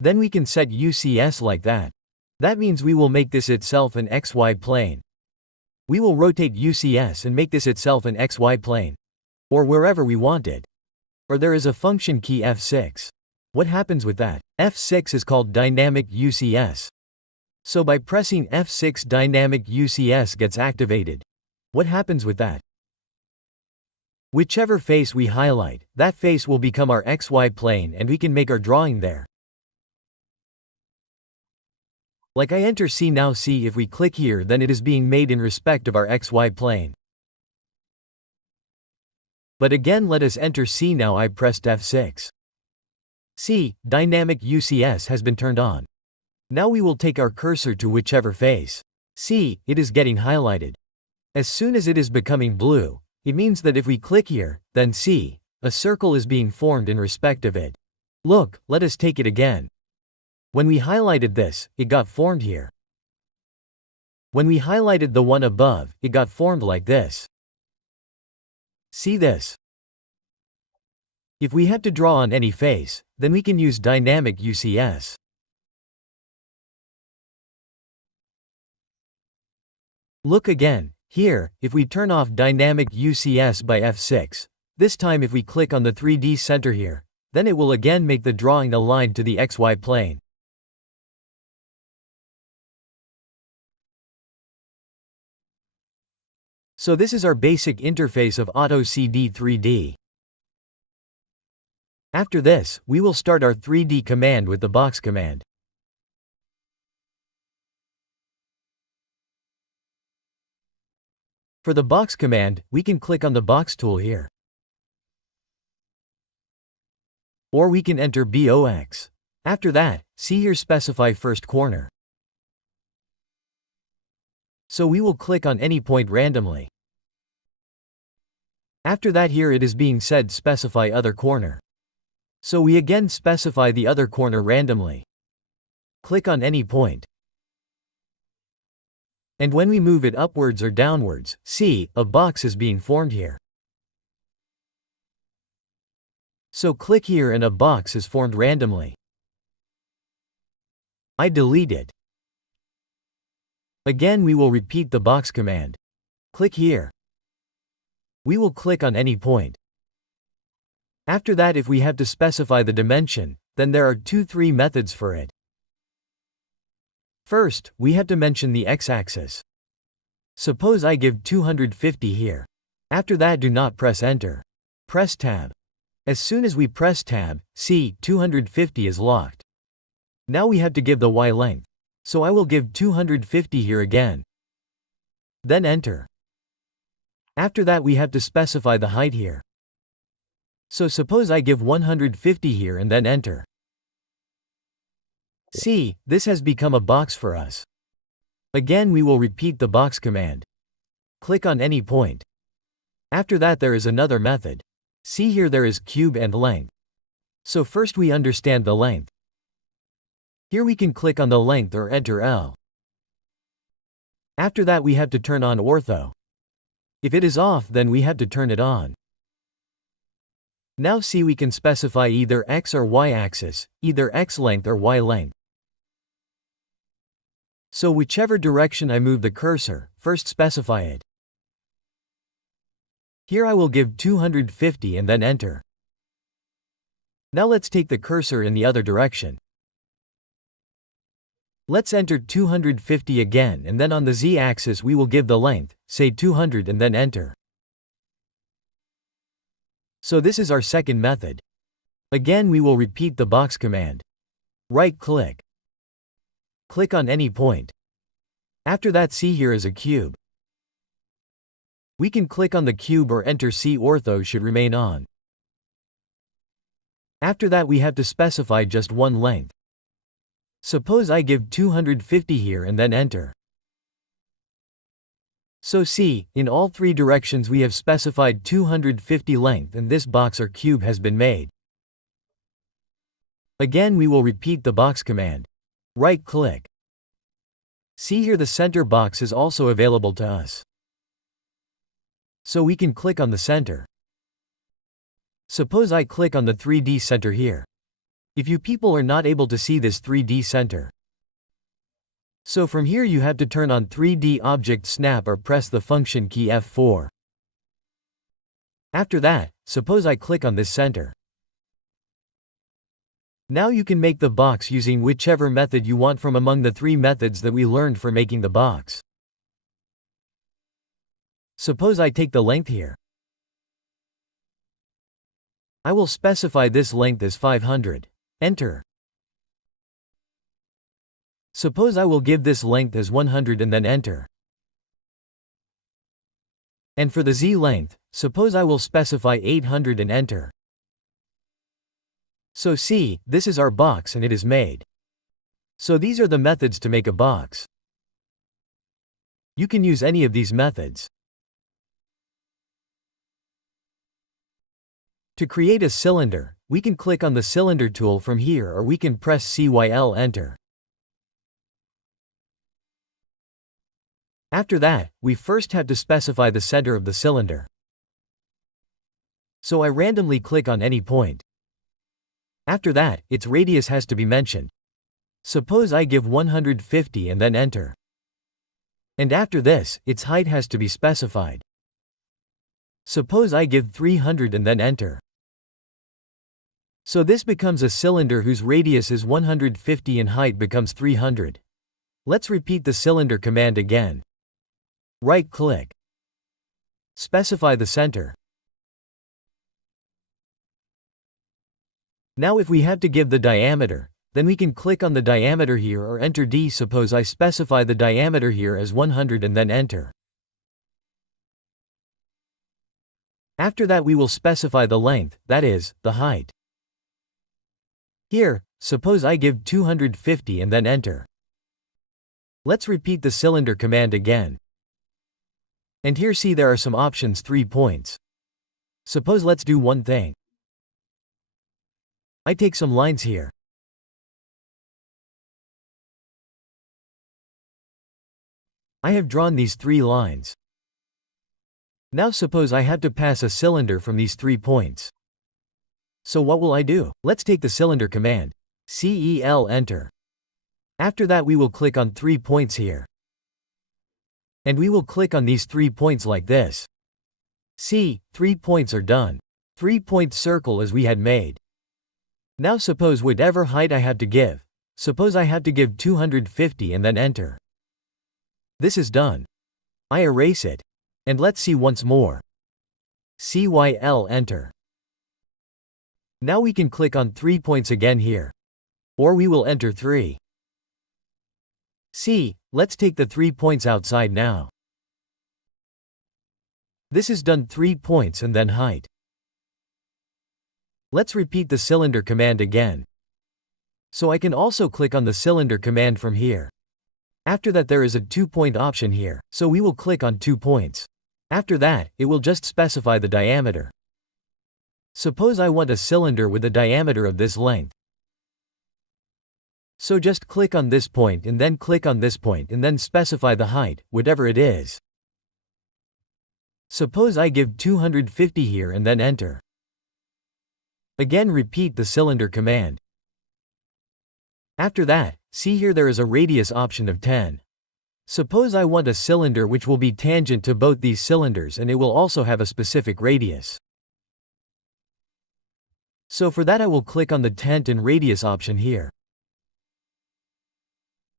then we can set UCS like that. That means we will make this itself an xy plane. We will rotate UCS and make this itself an xy plane. Or wherever we want it. Or there is a function key F6. What happens with that? F6 is called dynamic UCS. So by pressing F6 dynamic UCS gets activated. What happens with that? Whichever face we highlight, that face will become our xy plane and we can make our drawing there. Like I enter C now, see if we click here, then it is being made in respect of our xy plane. But again let us enter C now, I pressed F6. See, dynamic UCS has been turned on. Now we will take our cursor to whichever face. See, it is getting highlighted. As soon as it is becoming blue, it means that if we click here, then see, a circle is being formed in respect of it. Look, let us take it again. When we highlighted this, it got formed here. When we highlighted the one above, it got formed like this. See this? If we have to draw on any face, then we can use dynamic UCS. Look again, here, if we turn off dynamic UCS by F6, this time if we click on the 3D center here, then it will again make the drawing aligned to the xy plane. So this is our basic interface of AutoCAD 3D. After this, we will start our 3D command with the box command. For the box command, we can click on the box tool here. Or we can enter BOX. After that, see here specify first corner. So we will click on any point randomly. After that here it is being said specify other corner. So we again specify the other corner randomly. Click on any point. And when we move it upwards or downwards, see, a box is being formed here. So click here and a box is formed randomly. I delete it. Again we will repeat the box command. Click here. We will click on any point. After that if we have to specify the dimension, then there are 2-3 methods for it. First, we have to mention the x-axis. Suppose I give 250 here. After that do not press enter. Press tab. As soon as we press tab, see, 250 is locked. Now we have to give the y length. So I will give 250 here again. Then enter. After that we have to specify the height here. So suppose I give 150 here and then enter. See, this has become a box for us. Again we will repeat the box command. Click on any point. After that there is another method. See here there is cube and length. So first we understand the length. Here we can click on the length or enter L. After that we have to turn on ortho. If it is off then we have to turn it on. Now see we can specify either X or Y axis, either X length or Y length. So whichever direction I move the cursor, first specify it. Here I will give 250 and then enter. Now let's take the cursor in the other direction. Let's enter 250 again and then on the Z-axis we will give the length, say 200 and then enter. So this is our second method. Again we will repeat the box command. Right-click. Click on any point. After that see here is a cube. We can click on the cube or enter C ortho should remain on. After that we have to specify just one length. Suppose I give 250 here and then enter. So see, in all three directions we have specified 250 length and this box or cube has been made. Again we will repeat the box command. Right-click. See here the center box is also available to us. So we can click on the center. Suppose I click on the 3D center here. If you people are not able to see this 3D center. So from here you have to turn on 3D object snap or press the function key F4. After that, suppose I click on this center. Now you can make the box using whichever method you want from among the three methods that we learned for making the box. Suppose I take the length here. I will specify this length as 500. Enter. Suppose I will give this length as 100 and then enter. And for the Z length, suppose I will specify 800 and enter. So see, this is our box and it is made. So these are the methods to make a box. You can use any of these methods. To create a cylinder, we can click on the cylinder tool from here or we can press CYL enter. After that, we first have to specify the center of the cylinder. So I randomly click on any point. After that, its radius has to be mentioned. Suppose I give 150 and then enter. And after this, its height has to be specified. Suppose I give 300 and then enter. So this becomes a cylinder whose radius is 150 and height becomes 300. Let's repeat the cylinder command again. Right-click. Specify the center. Now if we have to give the diameter, then we can click on the diameter here or enter D. Suppose I specify the diameter here as 100 and then enter. After that we will specify the length, that is, the height. Here, suppose I give 250 and then enter. Let's repeat the cylinder command again. And here see there are some options 3 points. Suppose let's do one thing. I take some lines here. I have drawn these 3 lines. Now suppose I have to pass a cylinder from these 3 points. So what will I do? Let's take the cylinder command. CEL enter. After that we will click on 3 points here. And we will click on these 3 points like this. See, 3 points are done. 3-point circle as we had made. Now suppose whatever height I have to give. Suppose I have to give 250 and then enter. This is done. I erase it. And let's see once more. CYL enter. Now we can click on 3 points again here. Or we will enter 3. See, let's take the 3 points outside now. This is done 3 points and then height. Let's repeat the cylinder command again. So I can also click on the cylinder command from here. After that there is a 2-point option here, so we will click on 2 points. After that, it will just specify the diameter. Suppose I want a cylinder with a diameter of this length. So just click on this point and then click on this point and then specify the height, whatever it is. Suppose I give 250 here and then enter. Again repeat the cylinder command. After that, see here there is a radius option of 10. Suppose I want a cylinder which will be tangent to both these cylinders and it will also have a specific radius. So for that I will click on the tent and radius option here.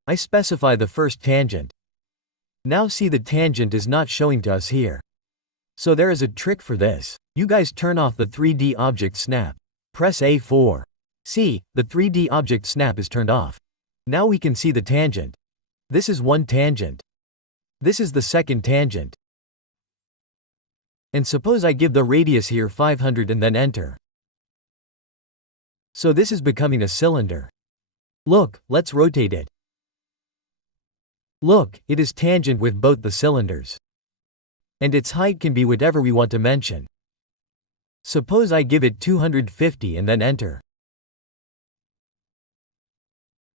I specify the first tangent. Now see the tangent is not showing to us here. So there is a trick for this. You guys turn off the 3D object snap. Press A4. See, the 3D object snap is turned off. Now we can see the tangent. This is one tangent. This is the second tangent. And suppose I give the radius here 500 and then enter. So this is becoming a cylinder. Look, let's rotate it. Look, it is tangent with both the cylinders. And its height can be whatever we want to mention. Suppose I give it 250 and then enter.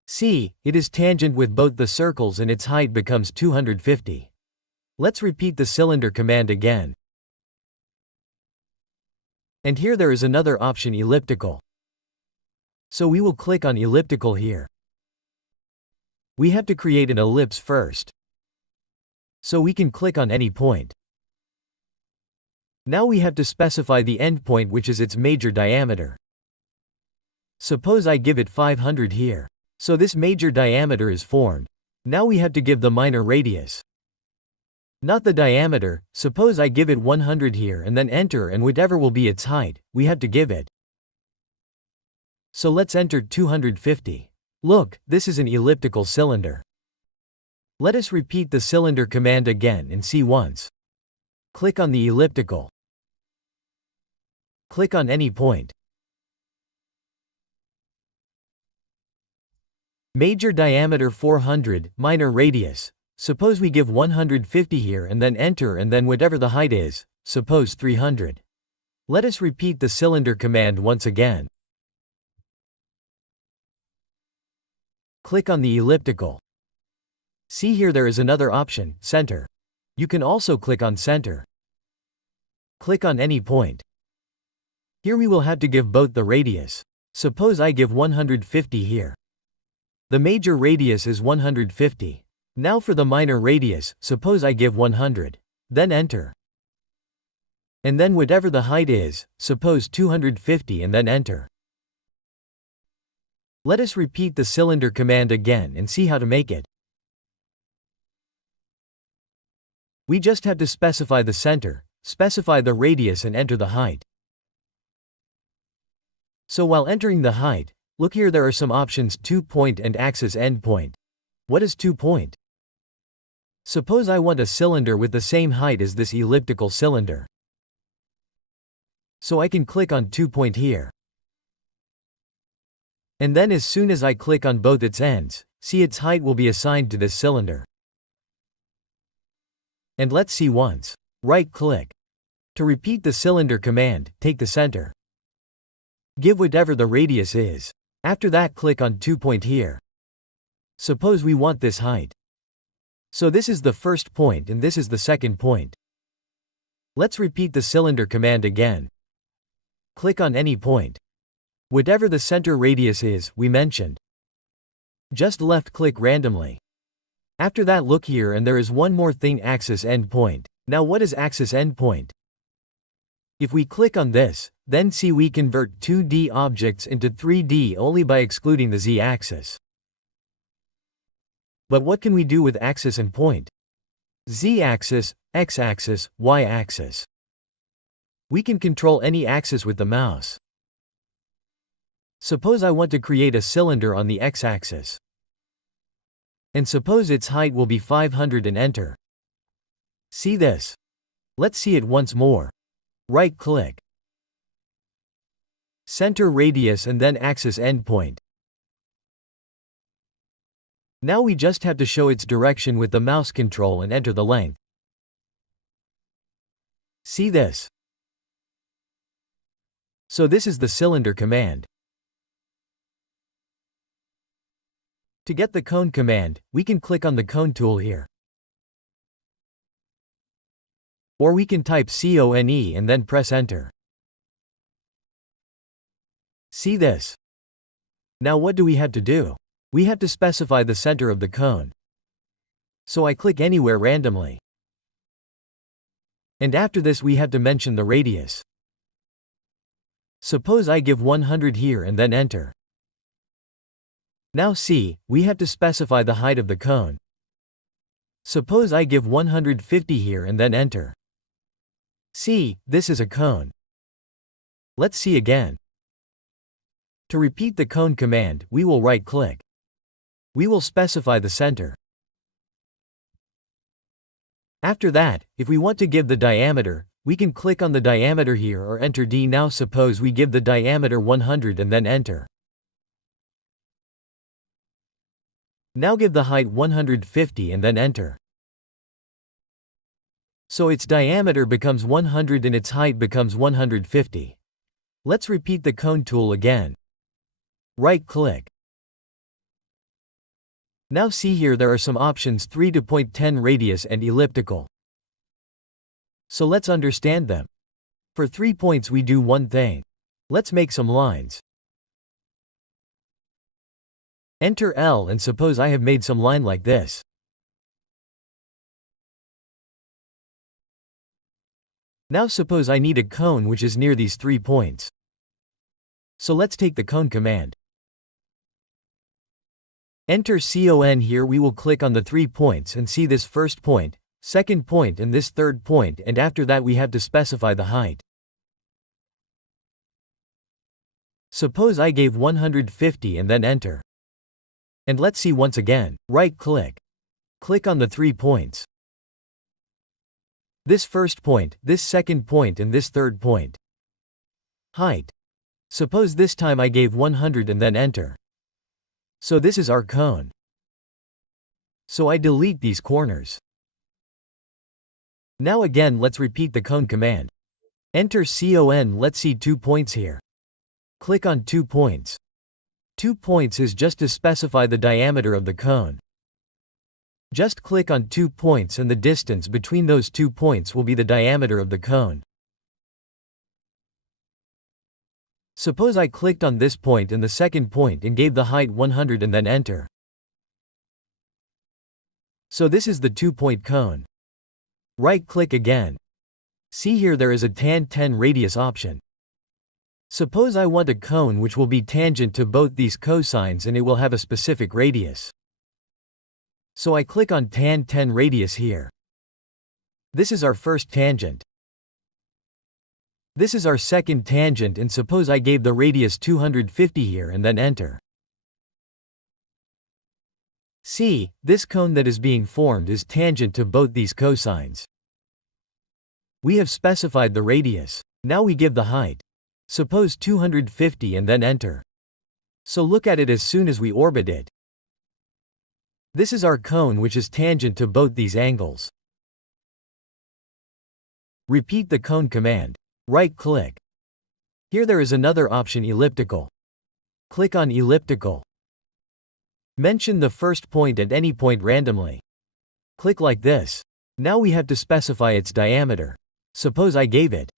See, it is tangent with both the circles and its height becomes 250. Let's repeat the cylinder command again. And here there is another option, elliptical. So we will click on elliptical here. We have to create an ellipse first. So we can click on any point. Now we have to specify the endpoint, which is its major diameter. Suppose I give it 500 here. So this major diameter is formed. Now we have to give the minor radius. Not the diameter. Suppose I give it 100 here and then enter, and whatever will be its height, we have to give it. So let's enter 250. Look, this is an elliptical cylinder. Let us repeat the cylinder command again and see once. Click on the elliptical. Click on any point. Major diameter 400, minor radius. Suppose we give 150 here and then enter, and then whatever the height is, suppose 300. Let us repeat the cylinder command once again. Click on the elliptical. See here there is another option, center. You can also click on center. Click on any point. Here we will have to give both the radius. Suppose I give 150 here. The major radius is 150. Now for the minor radius, suppose I give 100. Then enter. And then whatever the height is, suppose 250 and then enter. Let us repeat the cylinder command again and see how to make it. We just have to specify the center, specify the radius and enter the height. So while entering the height, look here there are some options: 2-point and axis endpoint. What is 2-point? Suppose I want a cylinder with the same height as this elliptical cylinder. So I can click on 2-point here. And then as soon as I click on both its ends, see its height will be assigned to this cylinder. And let's see once. Right-click. To repeat the cylinder command, take the center. Give whatever the radius is. After that click on 2-point here. Suppose we want this height. So this is the first point and this is the second point. Let's repeat the cylinder command again. Click on any point. Whatever the center radius is, we mentioned. Just left-click randomly. After that look here and there is one more thing, axis endpoint. Now what is axis endpoint? If we click on this, then see we convert 2D objects into 3D only by excluding the z-axis. But what can we do with axis and point? Z-axis, x-axis, y-axis. We can control any axis with the mouse. Suppose I want to create a cylinder on the x-axis. And suppose its height will be 500 and enter. See this? Let's see it once more. Right-click. Center radius and then axis endpoint. Now we just have to show its direction with the mouse control and enter the length. See this? So this is the cylinder command. To get the cone command, we can click on the cone tool here. Or we can type CONE and then press enter. See this? Now what do we have to do? We have to specify the center of the cone. So I click anywhere randomly. And after this we have to mention the radius. Suppose I give 100 here and then enter. Now see, we have to specify the height of the cone. Suppose I give 150 here and then enter. See, this is a cone. Let's see again. To repeat the cone command, we will right-click. We will specify the center. After that, if we want to give the diameter, we can click on the diameter here or enter D. Now suppose we give the diameter 100 and then enter. Now give the height 150 and then enter. So its diameter becomes 100 and its height becomes 150. Let's repeat the cone tool again. Right-click. Now see here there are some options 3 to 0.10 radius and elliptical. So let's understand them. For 3 points we do one thing. Let's make some lines. Enter L and suppose I have made some line like this. Now suppose I need a cone which is near these 3 points. So let's take the cone command. Enter CON here. We will click on the 3 points and see this first point, second point and this third point, and after that we have to specify the height. Suppose I gave 150 and then enter. And let's see once again. Right-click. Click on the 3 points. This first point, this second point and this third point. Height. Suppose this time I gave 100 and then enter. So this is our cone. So I delete these corners. Now again let's repeat the cone command. Enter CON. Let's see 2 points here. Click on 2 points. 2 points is just to specify the diameter of the cone. Just click on 2 points and the distance between those 2 points will be the diameter of the cone. Suppose I clicked on this point and the second point and gave the height 100 and then enter. So this is the 2-point cone. Right-click again. See here there is a tan 10 radius option. Suppose I want a cone which will be tangent to both these cosines and it will have a specific radius. So I click on tan 10 radius here. This is our first tangent. This is our second tangent, and suppose I gave the radius 250 here and then enter. See, this cone that is being formed is tangent to both these cosines. We have specified the radius. Now we give the height. Suppose 250 and then enter. So look at it as soon as we orbit it. This is our cone which is tangent to both these angles. Repeat the cone command. Right-click. Here there is another option, elliptical. Click on elliptical. Mention the first point at any point randomly. Click like this. Now we have to specify its diameter. Suppose I gave it.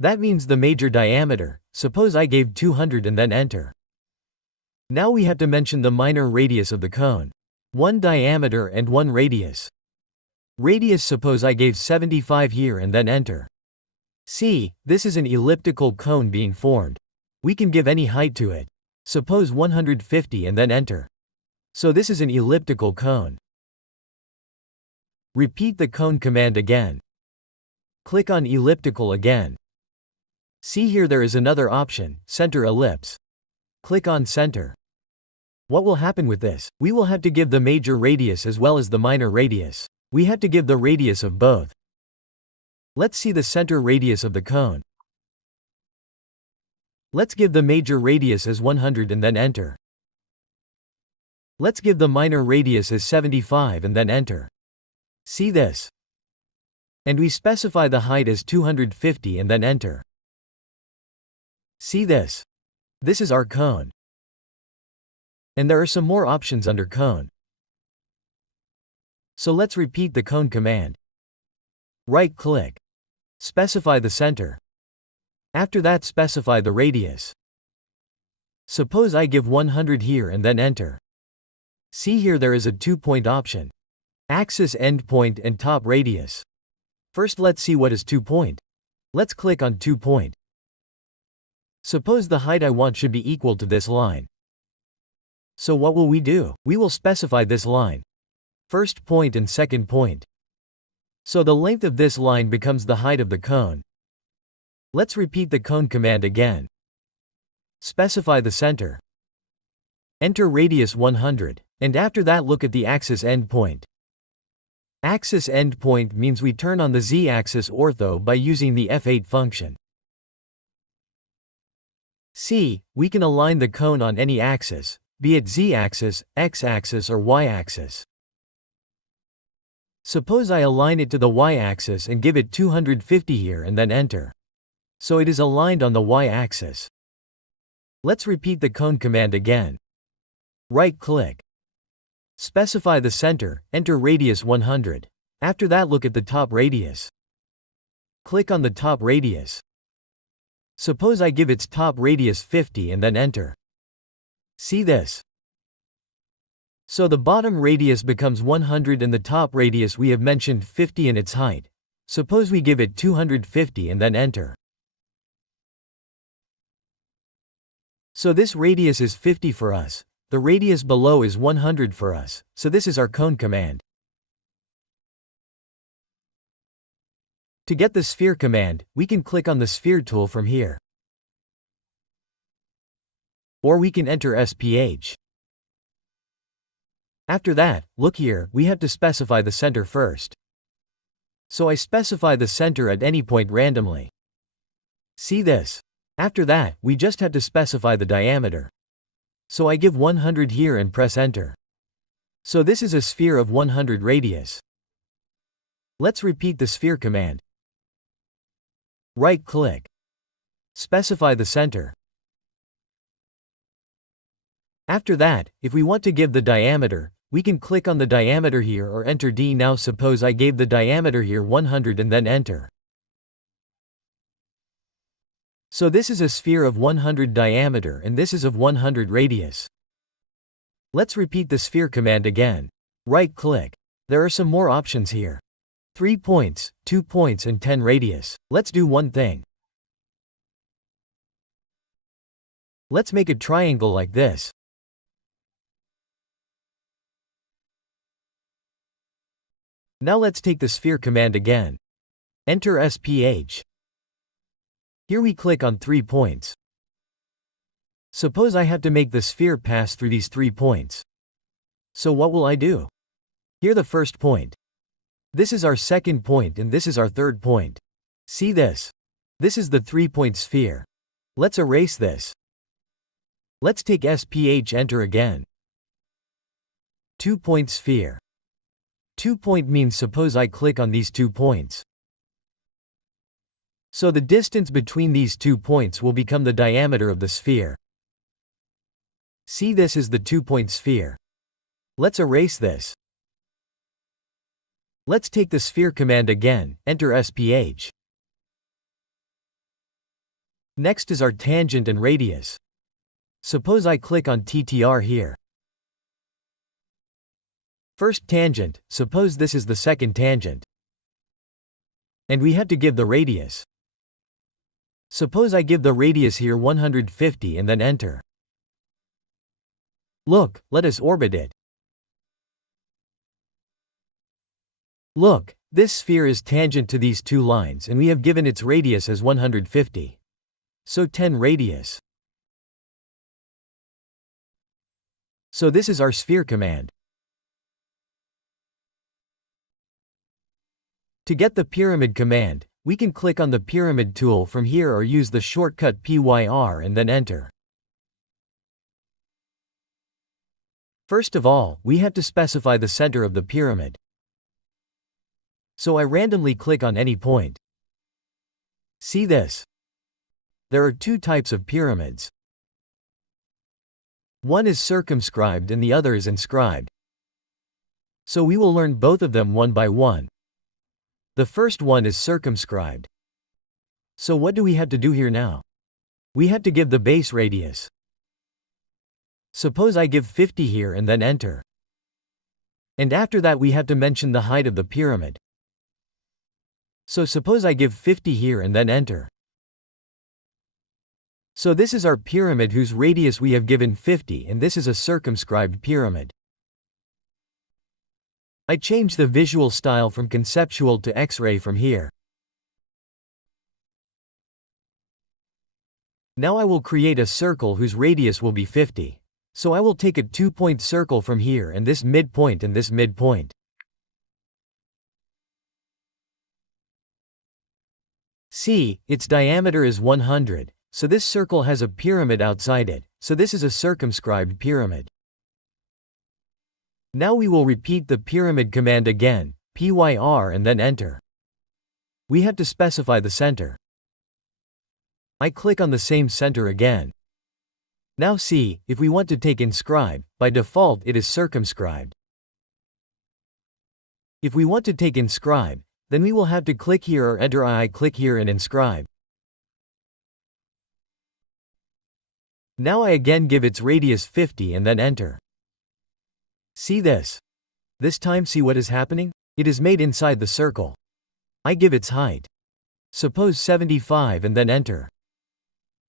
That means the major diameter. Suppose I gave 200 and then enter. Now we have to mention the minor radius of the cone. 1 diameter and 1 radius. Radius, suppose I gave 75 here and then enter. See, this is an elliptical cone being formed. We can give any height to it. Suppose 150 and then enter. So this is an elliptical cone. Repeat the cone command again. Click on elliptical again. See here there is another option, center ellipse. Click on center. What will happen with this? We will have to give the major radius as well as the minor radius. We have to give the radius of both. Let's see the center radius of the cone. Let's give the major radius as 100 and then enter. Let's give the minor radius as 75 and then enter. See this? And we specify the height as 250 and then enter. See this? This is our cone. And there are some more options under cone. So let's repeat the cone command. Right-click. Specify the center. After that, specify the radius. Suppose I give 100 here and then enter. See here there is a 2-point option. Axis endpoint and top radius. First let's see what is 2-point. Let's click on 2-point. Suppose the height I want should be equal to this line. So what will we do? We will specify this line. First point and second point. So the length of this line becomes the height of the cone. Let's repeat the cone command again. Specify the center. Enter radius 100, and after that look at the axis endpoint. Axis endpoint means we turn on the z-axis ortho by using the F8 function. See, we can align the cone on any axis, be it z-axis, x-axis or y-axis. Suppose I align it to the y-axis and give it 250 here and then enter. So it is aligned on the y-axis. Let's repeat the cone command again. Right-click. Specify the center, enter radius 100. After that look at the top radius. Click on the top radius. Suppose I give its top radius 50 and then enter. See this? So the bottom radius becomes 100 and the top radius we have mentioned 50 and its height. Suppose we give it 250 and then enter. So this radius is 50 for us. The radius below is 100 for us, so this is our cone command. To get the sphere command, we can click on the sphere tool from here. Or we can enter SPH. After that, look here, we have to specify the center first. So I specify the center at any point randomly. See this? After that, we just have to specify the diameter. So I give 100 here and press enter. So this is a sphere of 100 radius. Let's repeat the sphere command. Right-click. Specify the center. After that, if we want to give the diameter, we can click on the diameter here or enter D. Now suppose I gave the diameter here 100 and then enter. So this is a sphere of 100 diameter and this is of 100 radius. Let's repeat the sphere command again. Right-click. There are some more options here. 3 points, 2 points and 10 radius. Let's do one thing. Let's make a triangle like this. Now let's take the sphere command again. Enter SPH. Here we click on 3 points. Suppose I have to make the sphere pass through these 3 points. So what will I do? Here the first point. This is our second point and this is our third point. See this? This is the 3-point sphere. Let's erase this. Let's take SPH, enter again. 2-point sphere. 2-point means suppose I click on these 2 points. So the distance between these 2 points will become the diameter of the sphere. See, this is the 2-point sphere. Let's erase this. Let's take the sphere command again, enter SPH. Next is our tangent and radius. Suppose I click on TTR here. First tangent, suppose this is the second tangent. And we have to give the radius. Suppose I give the radius here 150 and then enter. Look, let us orbit it. Look, this sphere is tangent to these 2 lines and we have given its radius as 150. So 10 radius. So this is our sphere command. To get the pyramid command, we can click on the pyramid tool from here or use the shortcut PYR and then enter. First of all, we have to specify the center of the pyramid. So I randomly click on any point. See this? There are two types of pyramids. One is circumscribed and the other is inscribed. So we will learn both of them one by one. The first one is circumscribed. So what do we have to do here now? We have to give the base radius. Suppose I give 50 here and then enter. And after that we have to mention the height of the pyramid. So suppose I give 50 here and then enter. So this is our pyramid whose radius we have given 50, and this is a circumscribed pyramid. I change the visual style from conceptual to X-ray from here. Now I will create a circle whose radius will be 50. So I will take a 2-point circle from here and this midpoint and this midpoint. See, its diameter is 100, so this circle has a pyramid outside it, so this is a circumscribed pyramid. Now we will repeat the pyramid command again, pyr, and then enter. We have to specify the center. I click on the same center again. Now see, if we want to take inscribe, by default it is circumscribed. If we want to take inscribe, then we will have to click here or enter. I click here and inscribe. Now I again give its radius 50 and then enter. See this? This time see what is happening? It is made inside the circle. I give its height. Suppose 75 and then enter.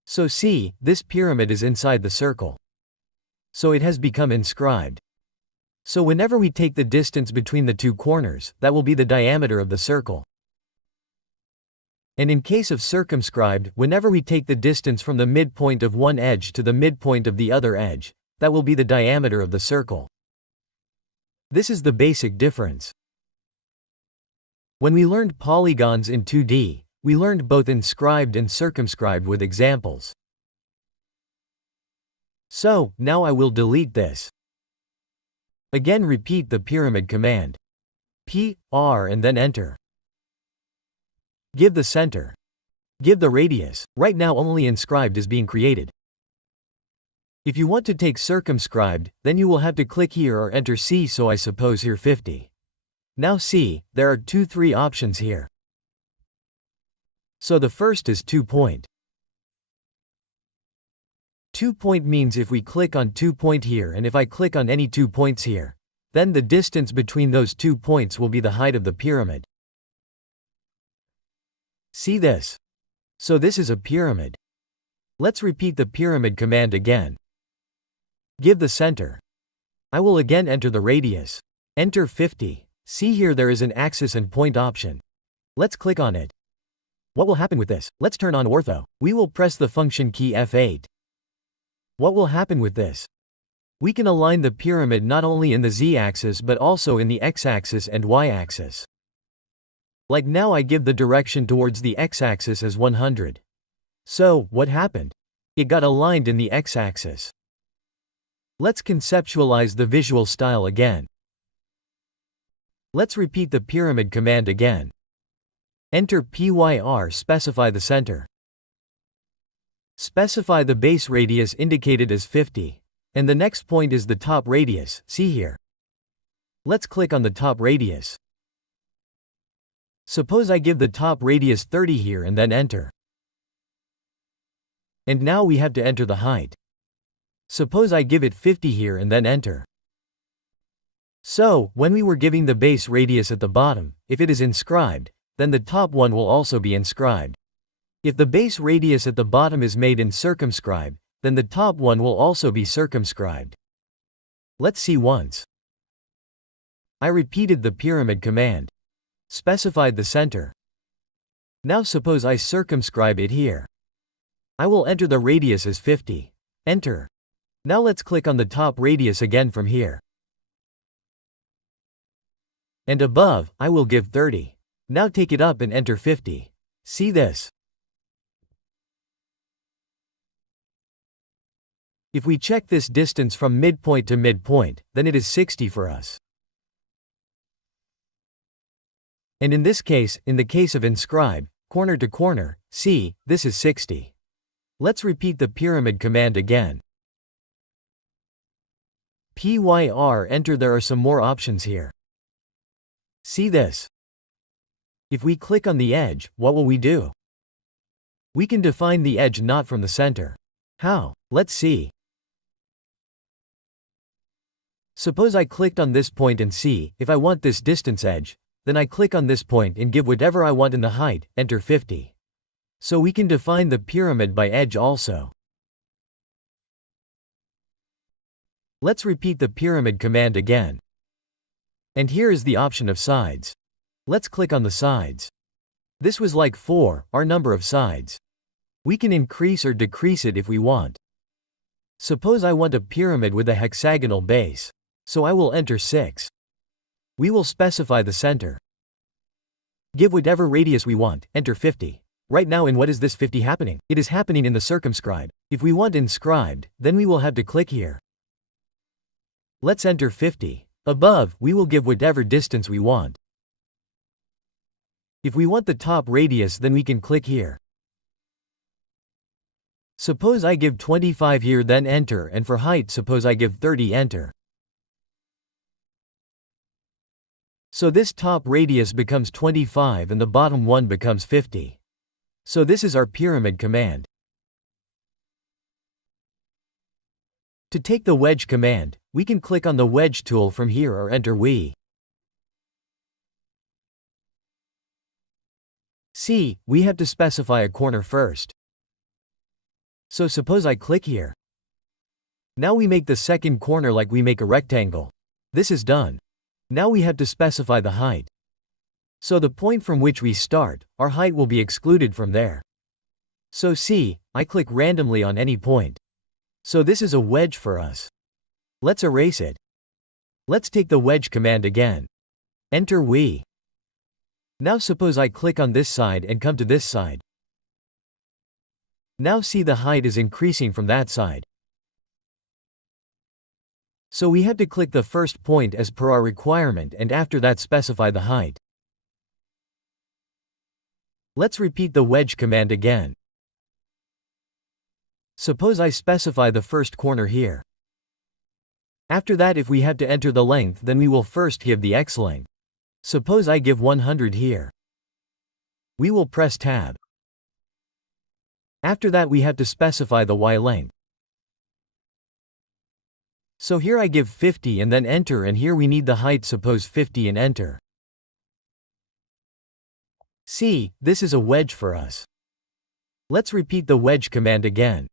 So see, this pyramid is inside the circle. So it has become inscribed. So whenever we take the distance between the two corners, that will be the diameter of the circle. And in case of circumscribed, whenever we take the distance from the midpoint of one edge to the midpoint of the other edge, that will be the diameter of the circle. This is the basic difference. When we learned polygons in 2D, we learned both inscribed and circumscribed with examples. So, now I will delete this. Again repeat the pyramid command. PR and then enter. Give the center. Give the radius. Right now only inscribed is being created. If you want to take circumscribed, then you will have to click here or enter C, so I suppose here 50. Now see, there are 3 options here. So the first is 2-point. 2-point means if we click on 2-point here and if I click on any 2 points here, then the distance between those 2 points will be the height of the pyramid. See this? So this is a pyramid. Let's repeat the pyramid command again. Give the center. I will again enter the radius. Enter 50. See here there is an axis and point option. Let's click on it. What will happen with this? Let's turn on ortho. We will press the function key F8. What will happen with this? We can align the pyramid not only in the z-axis but also in the x-axis and y-axis. Like now I give the direction towards the x-axis as 100. So, what happened? It got aligned in the x-axis. Let's conceptualize the visual style again. Let's repeat the pyramid command again. Enter PYR, specify the center. Specify the base radius indicated as 50. And the next point is the top radius, see here. Let's click on the top radius. Suppose I give the top radius 30 here and then enter. And now we have to enter the height. Suppose I give it 50 here and then enter. So, when we were giving the base radius at the bottom, if it is inscribed, then the top one will also be inscribed. If the base radius at the bottom is made in circumscribed, then the top one will also be circumscribed. Let's see once. I repeated the pyramid command. Specified the center. Now suppose I circumscribe it here. I will enter the radius as 50. Enter. Now let's click on the top radius again from here. And above, I will give 30. Now take it up and enter 50. See this? If we check this distance from midpoint to midpoint, then it is 60 for us. And in this case, in the case of inscribe, corner to corner, see, this is 60. Let's repeat the pyramid command again. PYR enter. There are some more options here. See this. If we click on the edge, what will we do? We can define the edge not from the center. How? Let's see. Suppose I clicked on this point and see, if I want this distance edge, then I click on this point and give whatever I want in the height, enter 50. So we can define the pyramid by edge also. Let's repeat the pyramid command again. And here is the option of sides. Let's click on the sides. This was like 4, our number of sides. We can increase or decrease it if we want. Suppose I want a pyramid with a hexagonal base. So I will enter 6. We will specify the center. Give whatever radius we want, enter 50. Right now in what is this 50 happening? It is happening in the circumscribe. If we want inscribed, then we will have to click here. Let's enter 50. Above, we will give whatever distance we want. If we want the top radius, then we can click here. Suppose I give 25 here, then enter, and for height suppose I give 30, enter. So this top radius becomes 25 and the bottom one becomes 50. So this is our pyramid command. To take the wedge command, we can click on the wedge tool from here or enter we. See, we have to specify a corner first. So suppose I click here. Now we make the second corner like we make a rectangle. This is done. Now we have to specify the height. So the point from which we start, our height will be excluded from there. So see, I click randomly on any point. So this is a wedge for us. Let's erase it. Let's take the wedge command again. Enter we. Now suppose I click on this side and come to this side. Now see the height is increasing from that side. So we have to click the first point as per our requirement and after that specify the height. Let's repeat the wedge command again. Suppose I specify the first corner here. After that if we have to enter the length then we will first give the X length. Suppose I give 100 here. We will press tab. After that we have to specify the Y length. So here I give 50 and then enter, and here we need the height, suppose 50 and enter. See, this is a wedge for us. Let's repeat the wedge command again.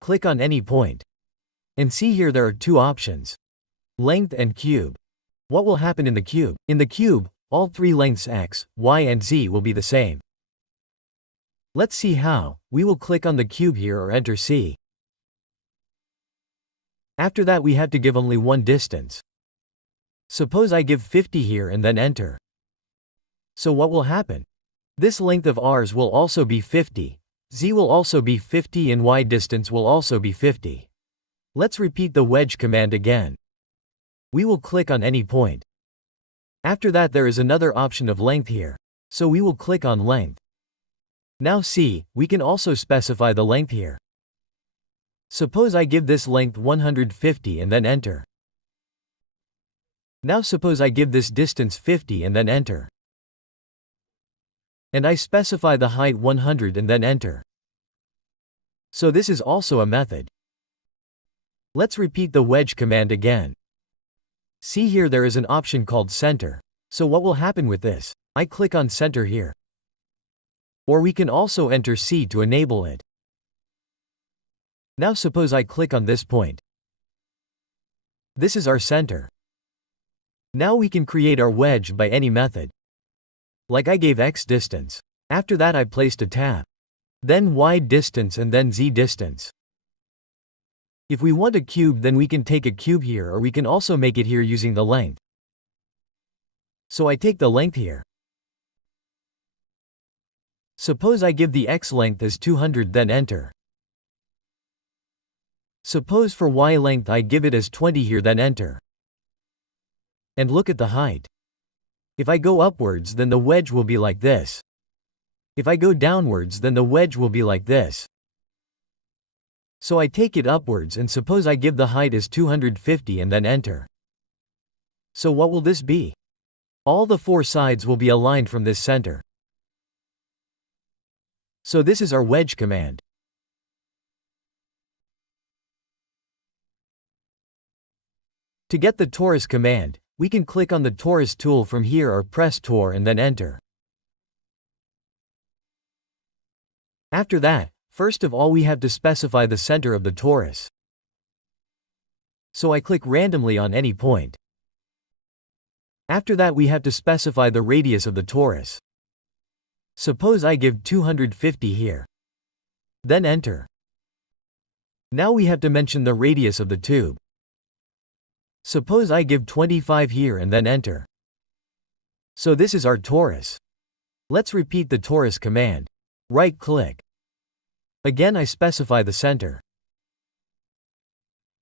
Click on any point. And see here there are two options. Length and cube. What will happen in the cube? In the cube, all three lengths X, Y and Z will be the same. Let's see how. We will click on the cube here or enter C. After that we have to give only one distance. Suppose I give 50 here and then enter. So what will happen? This length of ours will also be 50, Z will also be 50 and Y distance will also be 50. Let's repeat the wedge command again. We will click on any point. After that there is another option of length here. So we will click on length. Now see, we can also specify the length here. Suppose I give this length 150 and then enter. Now suppose I give this distance 50 and then enter. And I specify the height 100 and then enter. So this is also a method. Let's repeat the wedge command again. See here there is an option called center. So what will happen with this? I click on center here. Or we can also enter C to enable it. Now suppose I click on this point. This is our center. Now we can create our wedge by any method. Like I gave X distance. After that I placed a tab. Then Y distance and then Z distance. If we want a cube then we can take a cube here or we can also make it here using the length. So I take the length here. Suppose I give the X length as 200 then enter. Suppose for Y length I give it as 20 here then enter. And look at the height. If I go upwards, then the wedge will be like this. If I go downwards, then the wedge will be like this. So I take it upwards, and suppose I give the height as 250 and then enter. So what will this be? All the four sides will be aligned from this center. So this is our wedge command. To get the Torus command, we can click on the Torus tool from here or press Tor and then enter. After that, first of all we have to specify the center of the torus. So I click randomly on any point. After that we have to specify the radius of the torus. Suppose I give 250 here. Then enter. Now we have to mention the radius of the tube. Suppose I give 25 here and then enter. So this is our torus. Let's repeat the torus command. Right-click. Again I specify the center.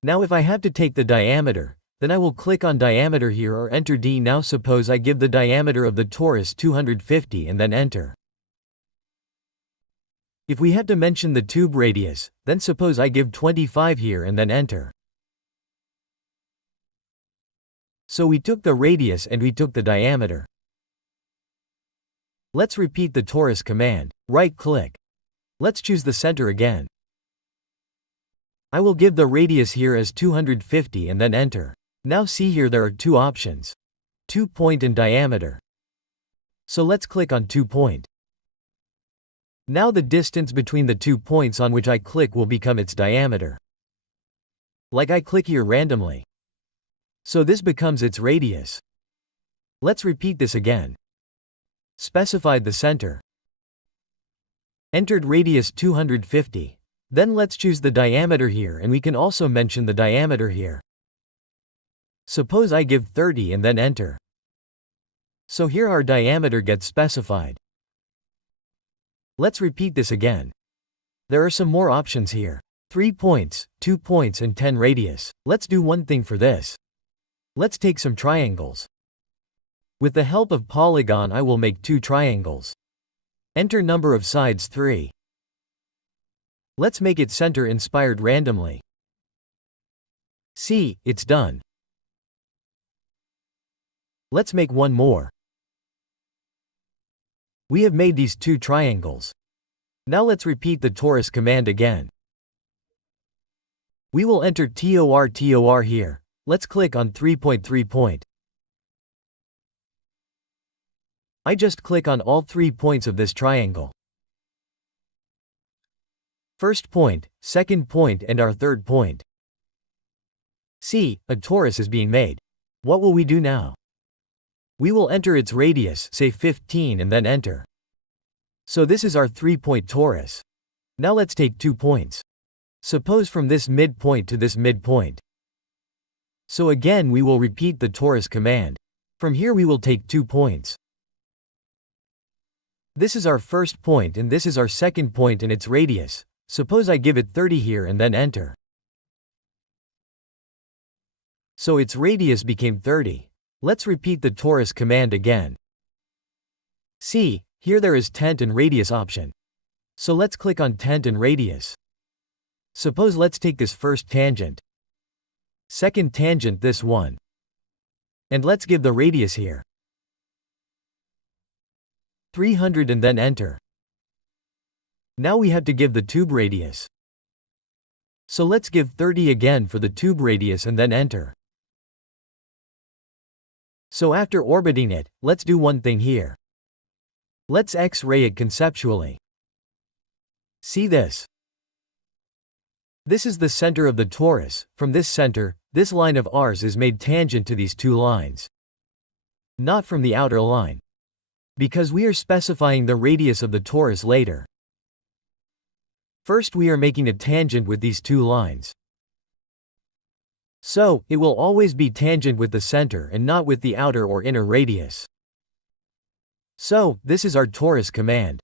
Now if I have to take the diameter, then I will click on diameter here or enter D. Now suppose I give the diameter of the torus 250 and then enter. If we have to mention the tube radius, then suppose I give 25 here and then enter. So we took the radius and we took the diameter. Let's repeat the torus command. Right-click. Let's choose the center again. I will give the radius here as 250 and then enter. Now see here there are two options. 2 point and diameter. So let's click on 2 point. Now the distance between the 2 points on which I click will become its diameter. Like I click here randomly. So this becomes its radius. Let's repeat this again. Specified the center. Entered radius 250. Then let's choose the diameter here and we can also mention the diameter here. Suppose I give 30 and then enter. So here our diameter gets specified. Let's repeat this again. There are some more options here. 3 points, 2 points and 10 radius. Let's do one thing for this. Let's take some triangles. With the help of Polygon I will make 2 triangles. Enter number of sides 3. Let's make it center inspired randomly. See, it's done. Let's make one more. We have made these 2 triangles. Now let's repeat the torus command again. We will enter TOR here. Let's click on 3.3 point. I just click on all 3 points of this triangle. First point, second point and our third point. See, a torus is being made. What will we do now? We will enter its radius, say 15 and then enter. So this is our 3-point torus. Now let's take 2 points. Suppose from this midpoint to this midpoint. So again we will repeat the torus command. From here we will take 2 points. This is our first point and this is our second point and its radius. Suppose I give it 30 here and then enter. So its radius became 30. Let's repeat the torus command again. See, here there is tent and radius option. So let's click on tent and radius. Suppose let's take this first tangent. Second tangent this one. And let's give the radius here. 300 and then enter. Now we have to give the tube radius. So let's give 30 again for the tube radius and then enter. So after orbiting it, let's do one thing here. Let's X-ray it conceptually. See this? This is the center of the torus. From this center, this line of ours is made tangent to these 2 lines. Not from the outer line. Because we are specifying the radius of the torus later. First we are making a tangent with these 2 lines. So, it will always be tangent with the center and not with the outer or inner radius. So, this is our torus command.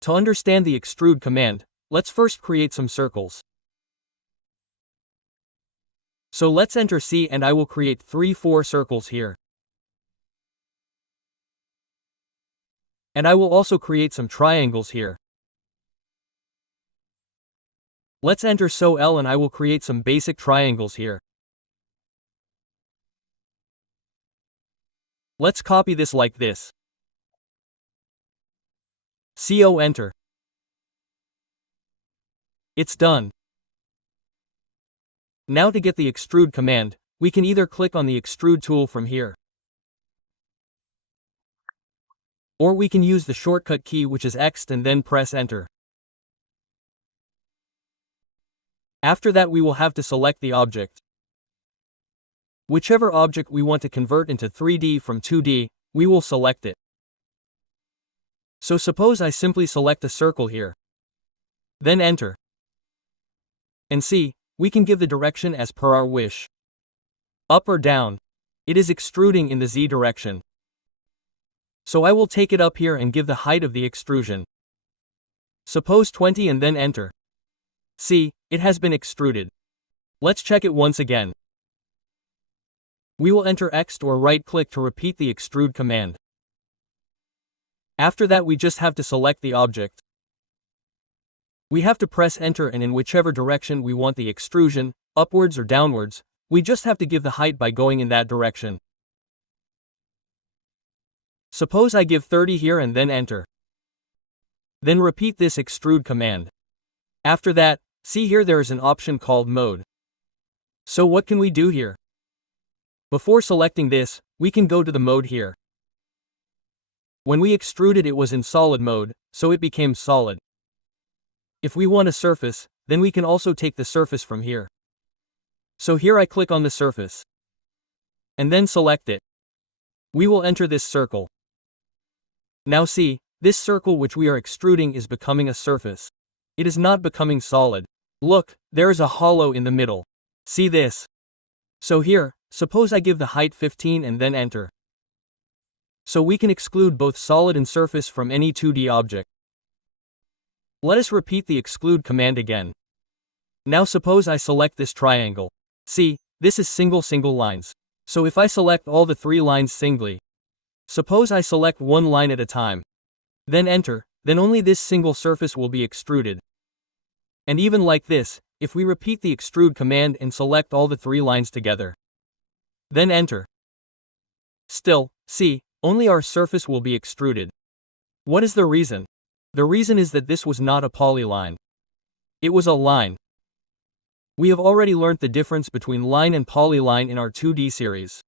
To understand the extrude command, let's first create some circles. So let's enter C and I will create 3-4 circles here. And I will also create some triangles here. Let's enter So L and I will create some basic triangles here. Let's copy this like this. CO enter. It's done. Now to get the extrude command, we can either click on the extrude tool from here, or we can use the shortcut key which is X and then press enter. After that we will have to select the object. Whichever object we want to convert into 3D from 2D, we will select it. So suppose I simply select a circle here. Then enter. And see, we can give the direction as per our wish. Up or down. It is extruding in the Z direction. So I will take it up here and give the height of the extrusion. Suppose 20 and then enter. See, it has been extruded. Let's check it once again. We will enter X or right-click to repeat the extrude command. After that we just have to select the object. We have to press enter and in whichever direction we want the extrusion, upwards or downwards, we just have to give the height by going in that direction. Suppose I give 30 here and then enter. Then repeat this extrude command. After that, see here there is an option called mode. So what can we do here? Before selecting this, we can go to the mode here. When we extruded it was in solid mode, so it became solid. If we want a surface, then we can also take the surface from here. So here I click on the surface. And then select it. We will enter this circle. Now see, this circle which we are extruding is becoming a surface. It is not becoming solid. Look, there is a hollow in the middle. See this? So here, suppose I give the height 15 and then enter. So we can exclude both solid and surface from any 2D object. Let us repeat the exclude command again. Now suppose I select this triangle. See, this is single lines. So if I select all the 3 lines singly. Suppose I select one line at a time. Then enter, then only this single surface will be extruded. And even like this, if we repeat the extrude command and select all the 3 lines together. Then enter. Still, see, only our surface will be extruded. What is the reason? The reason is that this was not a polyline. It was a line. We have already learnt the difference between line and polyline in our 2D series.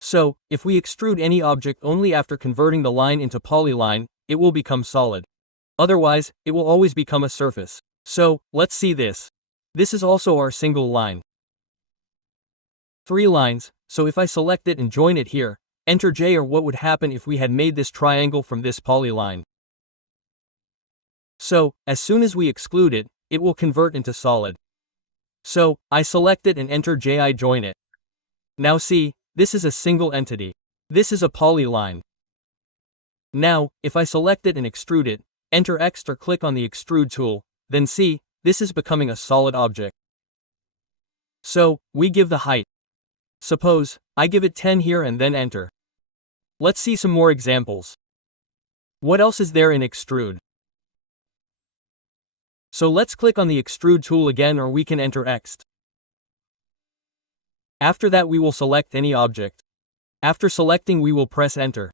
So, if we extrude any object only after converting the line into polyline, it will become solid. Otherwise, it will always become a surface. So, let's see this. This is also our single line. 3 lines, so if I select it and join it here, enter J or what would happen if we had made this triangle from this polyline. So, as soon as we exclude it, it will convert into solid. So, I select it and enter J, I join it. Now see, this is a single entity. This is a polyline. Now, if I select it and extrude it, enter X or click on the extrude tool, then see, this is becoming a solid object. So, we give the height. Suppose, I give it 10 here and then enter. Let's see some more examples. What else is there in extrude? So let's click on the extrude tool again or we can enter X. After that we will select any object. After selecting we will press enter.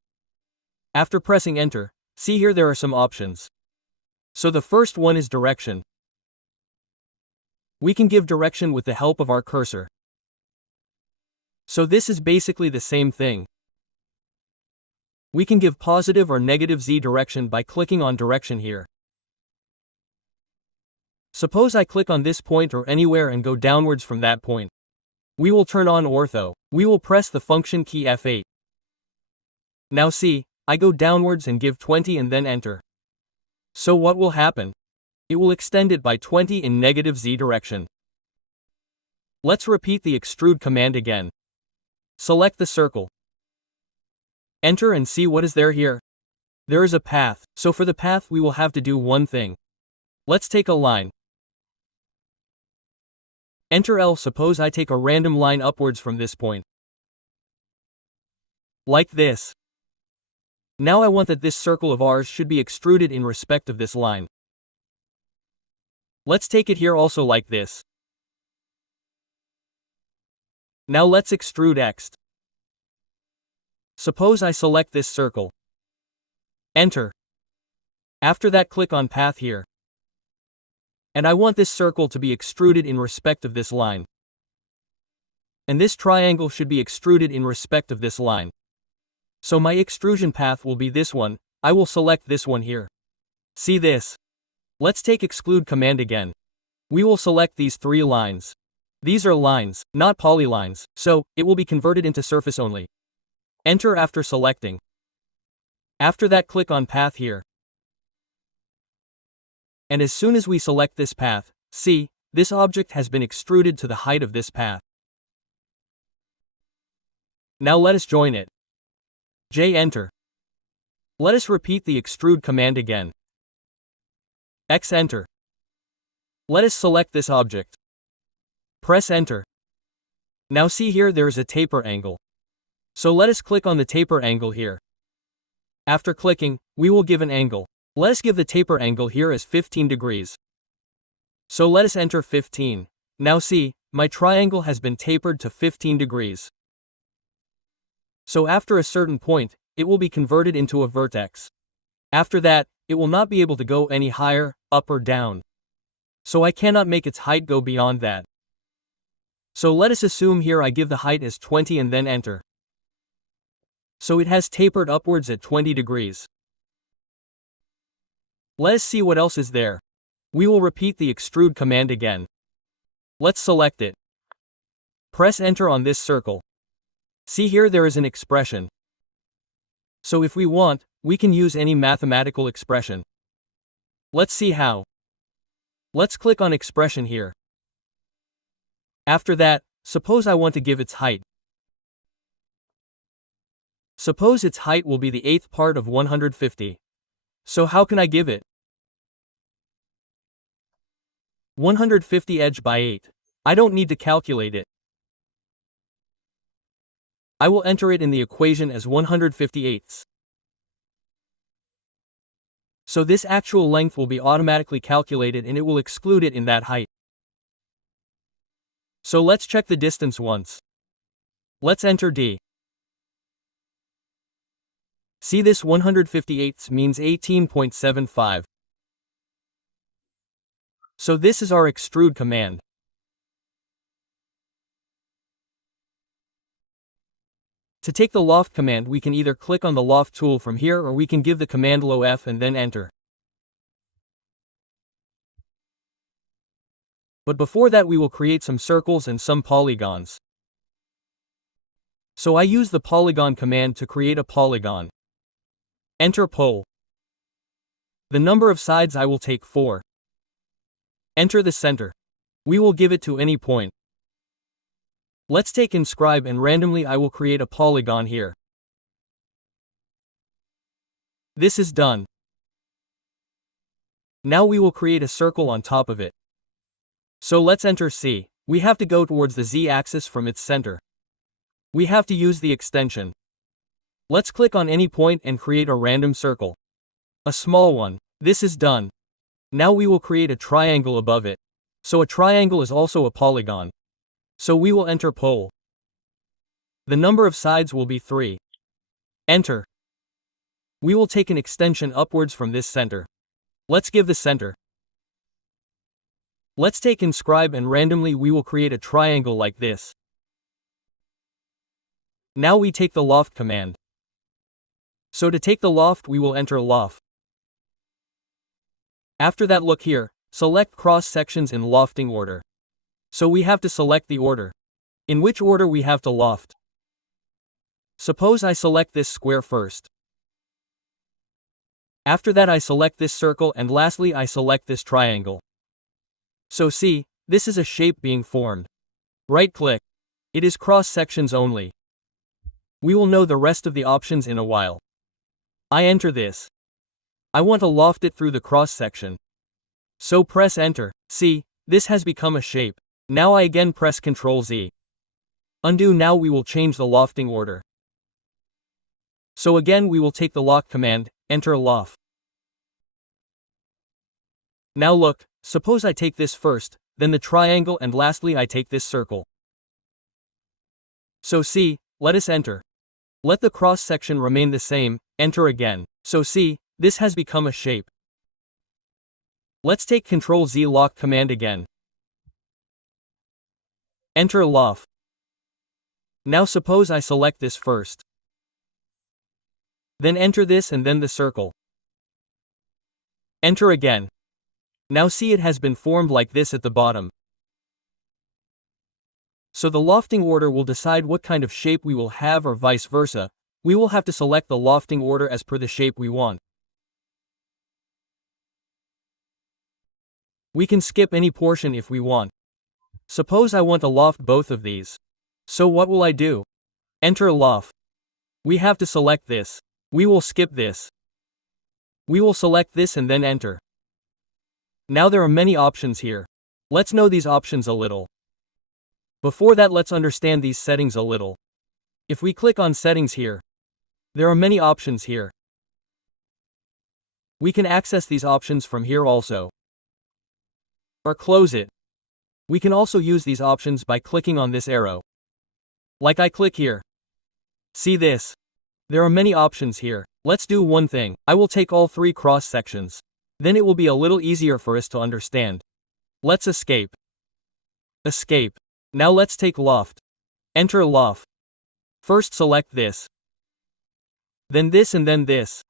After pressing enter, see here there are some options. So the first one is direction. We can give direction with the help of our cursor. So this is basically the same thing. We can give positive or negative Z direction by clicking on direction here. Suppose I click on this point or anywhere and go downwards from that point. We will turn on ortho. We will press the function key F8. Now see, I go downwards and give 20 and then enter. So what will happen? It will extend it by 20 in negative Z direction. Let's repeat the extrude command again. Select the circle. Enter and see what is there here. There is a path, so for the path we will have to do one thing. Let's take a line. Enter L. Suppose I take a random line upwards from this point. Like this. Now I want that this circle of ours should be extruded in respect of this line. Let's take it here also like this. Now let's extrude X. Suppose I select this circle. Enter. After that, click on Path here. And I want this circle to be extruded in respect of this line. And this triangle should be extruded in respect of this line. So my extrusion path will be this one. I will select this one here. See this? Let's take Exclude command again. We will select these 3 lines. These are lines, not polylines, so it will be converted into surface only. Enter after selecting. After that, click on Path here. And as soon as we select this path, see, this object has been extruded to the height of this path. Now let us join it. J enter. Let us repeat the extrude command again. X enter. Let us select this object. Press enter. Now see here there is a taper angle. So let us click on the taper angle here. After clicking, we will give an angle. Let us give the taper angle here as 15 degrees. So let us enter 15. Now see, my triangle has been tapered to 15 degrees. So after a certain point, it will be converted into a vertex. After that, it will not be able to go any higher, up or down. So I cannot make its height go beyond that. So let us assume here I give the height as 20 and then enter. So it has tapered upwards at 20 degrees. Let us see what else is there. We will repeat the extrude command again. Let's select it. Press enter on this circle. See here there is an expression. So if we want, we can use any mathematical expression. Let's see how. Let's click on expression here. After that, suppose I want to give its height. Suppose its height will be the 8th part of 150. So how can I give it? 150 edge by 8. I don't need to calculate it. I will enter it in the equation as 158ths. So this actual length will be automatically calculated and it will exclude it in that height. So let's check the distance once. Let's enter D. See this 158ths means 18.75. So this is our extrude command. To take the Loft command, we can either click on the Loft tool from here or we can give the command low F and then enter. But before that we will create some circles and some polygons. So I use the Polygon command to create a polygon. Enter Pol. The number of sides I will take 4. Enter the center. We will give it to any point. Let's take Inscribe and randomly I will create a polygon here. This is done. Now we will create a circle on top of it. So let's enter C. We have to go towards the Z-axis from its center. We have to use the extension. Let's click on any point and create a random circle. A small one. This is done. Now we will create a triangle above it. So a triangle is also a polygon. So we will enter Pol. The number of sides will be 3. Enter. We will take an extension upwards from this center. Let's give the center. Let's take Inscribe and randomly we will create a triangle like this. Now we take the Loft command. So to take the Loft we will enter Loft. After that, look here, select cross sections in lofting order. So we have to select the order. In which order we have to loft. Suppose I select this square first. After that I select this circle and lastly I select this triangle. So see, this is a shape being formed. Right click. It is cross sections only. We will know the rest of the options in a while. I enter this. I want to loft it through the cross section. So press enter. See, this has become a shape. Now I again press Ctrl Z. Undo. Now we will change the lofting order. So again we will take the lock command, enter Loft. Now look, suppose I take this first, then the triangle, and lastly I take this circle. So see, let us enter. Let the cross section remain the same, enter again. So see, this has become a shape. Let's take Ctrl Z lock command again. Enter Loft. Now suppose I select this first. Then enter this and then the circle. Enter again. Now see, it has been formed like this at the bottom. So the lofting order will decide what kind of shape we will have, or vice versa. We will have to select the lofting order as per the shape we want. We can skip any portion if we want. Suppose I want to loft both of these. So what will I do? Enter Loft. We have to select this. We will skip this. We will select this and then enter. Now there are many options here. Let's know these options a little. Before that, let's understand these settings a little. If we click on settings here, there are many options here. We can access these options from here also. Or close it. We can also use these options by clicking on this arrow. Like I click here. See this? There are many options here. Let's do one thing. I will take all three cross sections. Then it will be a little easier for us to understand. Let's escape. Escape. Now let's take Loft. Enter Loft. First select this. Then this and then this.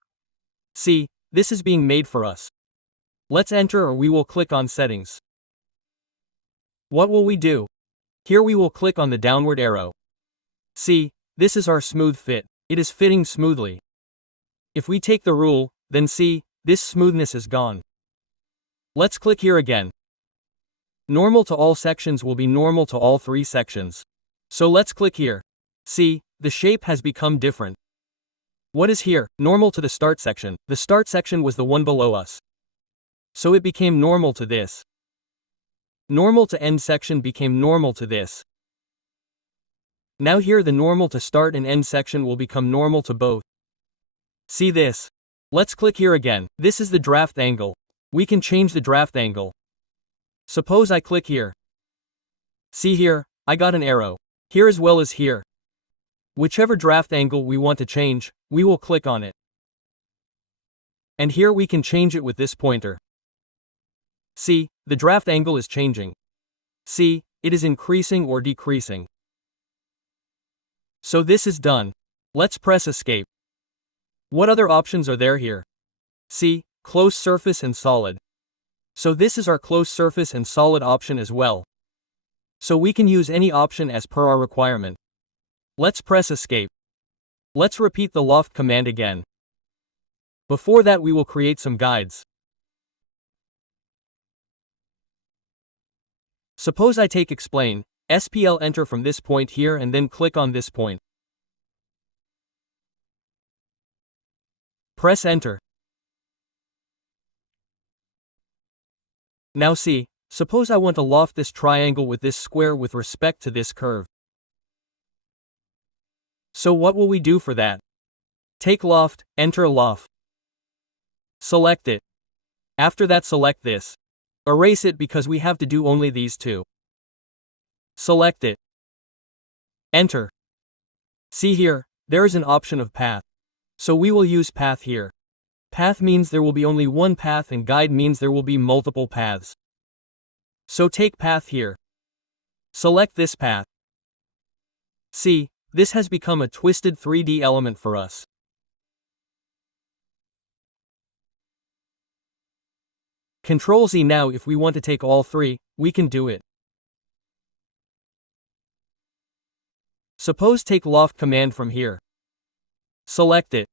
See, this is being made for us. Let's enter, or we will click on settings. What will we do? Here we will click on the downward arrow. See, this is our smooth fit. It is fitting smoothly. If we take the rule, then see, this smoothness is gone. Let's click here again. Normal to all sections will be normal to all three sections. So let's click here. See, the shape has become different. What is here? Normal to the start section. The start section was the one below us. So it became normal to this. Normal to end section became normal to this. Now here the normal to start and end section will become normal to both. See this? Let's click here again. This is the draft angle. We can change the draft angle. Suppose I click here. See here, I got an arrow. Here as well as here. Whichever draft angle we want to change, we will click on it. And here we can change it with this pointer. See, the draft angle is changing. See, it is increasing or decreasing. So this is done. Let's press escape. What other options are there here? See, close surface and solid. So this is our close surface and solid option as well. So we can use any option as per our requirement. Let's press escape. Let's repeat the Loft command again. Before that, we will create some guides. Suppose I take Explain, SPL, enter from this point here and then click on this point. Press enter. Now see, suppose I want to loft this triangle with this square with respect to this curve. So what will we do for that? Take Loft, enter Loft. Select it. After that, select this. Erase it because we have to do only these two. Select it. Enter. See here, there is an option of path. So we will use path here. Path means there will be only one path and guide means there will be multiple paths. So take path here. Select this path. See, this has become a twisted 3D element for us. Ctrl Z. Now if we want to take all three, we can do it. Suppose take Loft command from here. Select it.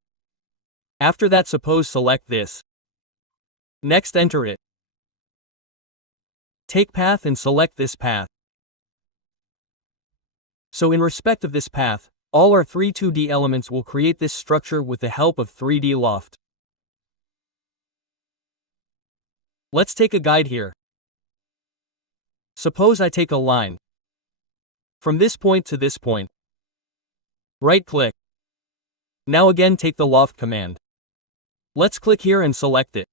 After that, suppose select this. Next, enter it. Take path and select this path. So in respect of this path, all our three 2D elements will create this structure with the help of 3D Loft. Let's take a guide here. Suppose I take a line from this point to this point. Right-click. Now again take the Loft command. Let's click here and select it.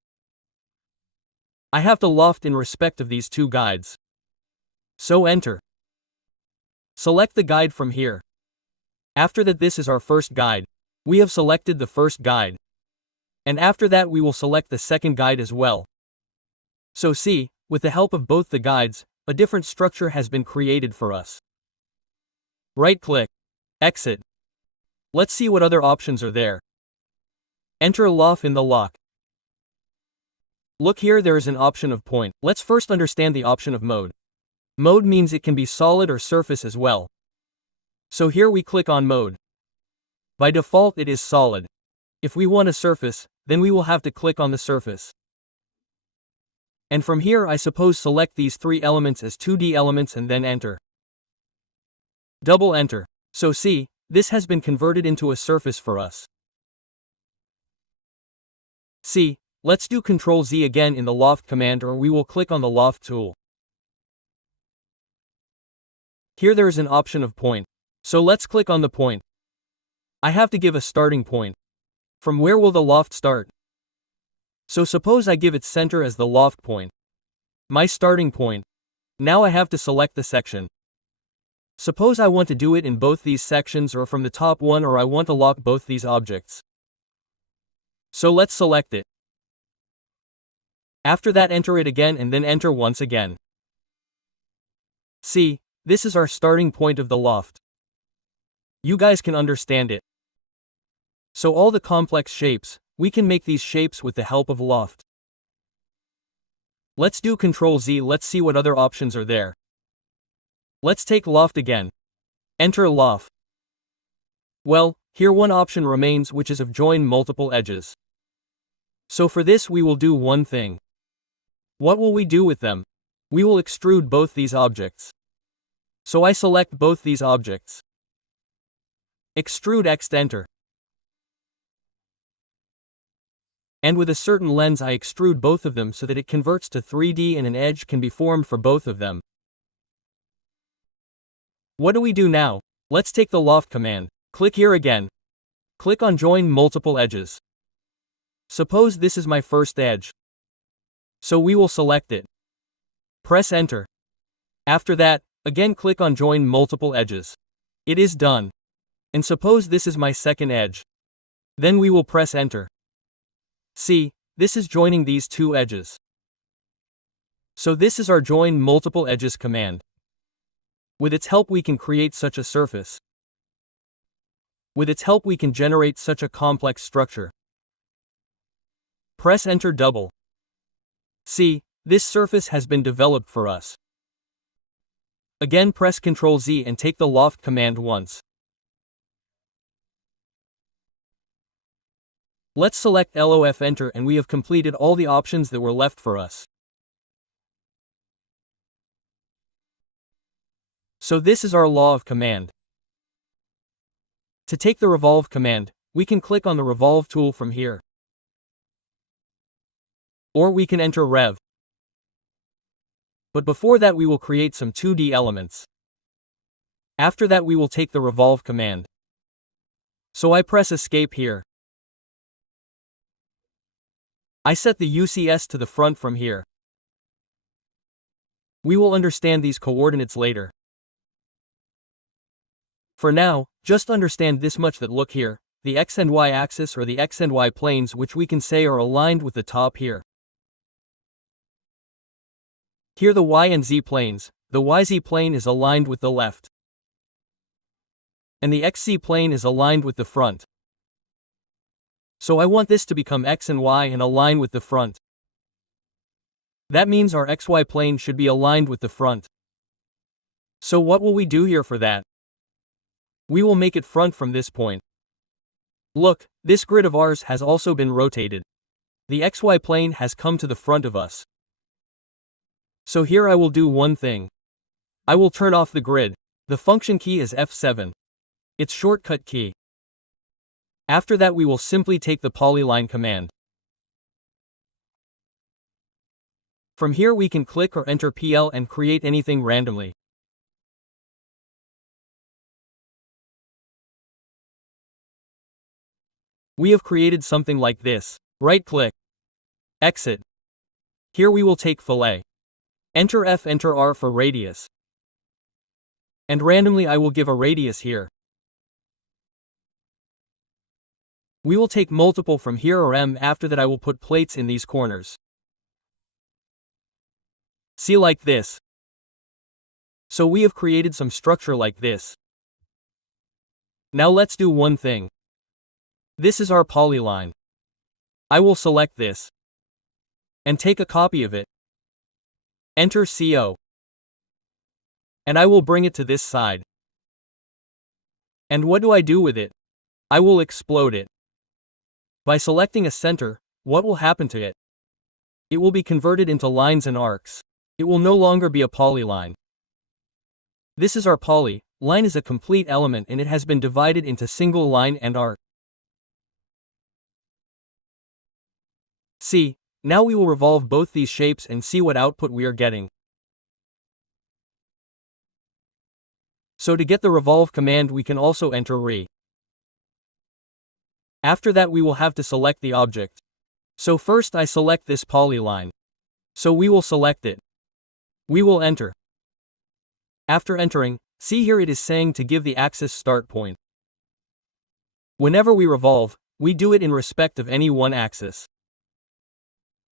I have to loft in respect of these two guides. So enter. Select the guide from here. After that, this is our first guide. We have selected the first guide. And after that we will select the second guide as well. So see, with the help of both the guides, a different structure has been created for us. Right-click. Exit. Let's see what other options are there. Enter Loft in the lock. Look here, there is an option of point. Let's first understand the option of mode. Mode means it can be solid or surface as well. So here we click on mode. By default it is solid. If we want a surface, then we will have to click on the surface. And from here I suppose select these three elements as 2D elements and then enter. Double enter. So see, this has been converted into a surface for us. See, let's do Ctrl Z again in the Loft command, or we will click on the Loft tool. Here there is an option of point. So let's click on the point. I have to give a starting point. From where will the loft start? So suppose I give its center as the loft point. My starting point. Now I have to select the section. Suppose I want to do it in both these sections or from the top one, or I want to lock both these objects. So let's select it. After that enter it again and then enter once again. See, this is our starting point of the loft. You guys can understand it. So all the complex shapes, we can make these shapes with the help of Loft. Let's do Ctrl Z, let's see what other options are there. Let's take Loft again. Enter Loft. Well, here one option remains, which is of join multiple edges. So for this we will do one thing. What will we do with them? We will extrude both these objects. So I select both these objects. Extrude X, enter. And with a certain lens I extrude both of them so that it converts to 3D and an edge can be formed for both of them. What do we do now? Let's take the Loft command. Click here again. Click on Join Multiple Edges. Suppose this is my first edge. So we will select it. Press Enter. After that, again click on Join Multiple Edges. It is done. And suppose this is my second edge. Then we will press Enter. See, this is joining these two edges. So this is our Join Multiple Edges command. With its help we can create such a surface. With its help we can generate such a complex structure. Press Enter double. See, this surface has been developed for us. Again press Ctrl Z and take the Loft command once. Let's select LOF, enter, and we have completed all the options that were left for us. So this is our law of command. To take the Revolve command, we can click on the Revolve tool from here. Or we can enter Rev. But before that we will create some 2D elements. After that we will take the Revolve command. So I press Escape here. I set the UCS to the front from here. We will understand these coordinates later. For now, just understand this much, that look here, the X and Y axis or the X and Y planes, which we can say are aligned with the top here. Here the Y and Z planes, the YZ plane is aligned with the left. And the XZ plane is aligned with the front. So I want this to become X and Y and align with the front. That means our XY plane should be aligned with the front. So what will we do here for that? We will make it front from this point. Look, this grid of ours has also been rotated. The XY plane has come to the front of us. So here I will do one thing. I will turn off the grid. The function key is F7. Its shortcut key. After that we will simply take the Polyline command. From here we can click or enter PL and create anything randomly. We have created something like this. Right-click. Exit. Here we will take Fillet. Enter F, enter R for radius. And randomly I will give a radius here. We will take multiple from here or M. After that I will put plates in these corners. See, like this. So we have created some structure like this. Now let's do one thing. This is our polyline. I will select this. And take a copy of it. Enter CO. And I will bring it to this side. And what do I do with it? I will explode it. By selecting a center, what will happen to it? It will be converted into lines and arcs. It will no longer be a polyline. This is our poly. Line is a complete element and it has been divided into single line and arc. See, now we will revolve both these shapes and see what output we are getting. So to get the revolve command we can also enter Re. After that we will have to select the object. So first I select this polyline. So we will select it. We will enter. After entering, see here it is saying to give the axis start point. Whenever we revolve, we do it in respect of any one axis.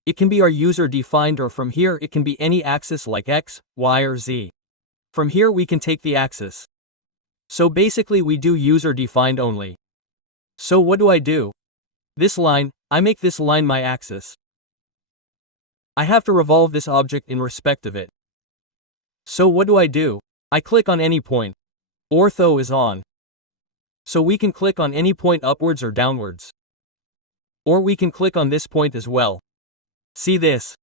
It can be our user-defined or from here it can be any axis like X, Y or Z. From here we can take the axis. So basically we do user-defined only. So what do I do? This line, I make this line my axis. I have to revolve this object in respect of it. So what do I do? I click on any point. Ortho is on. So we can click on any point upwards or downwards. Or we can click on this point as well. See this?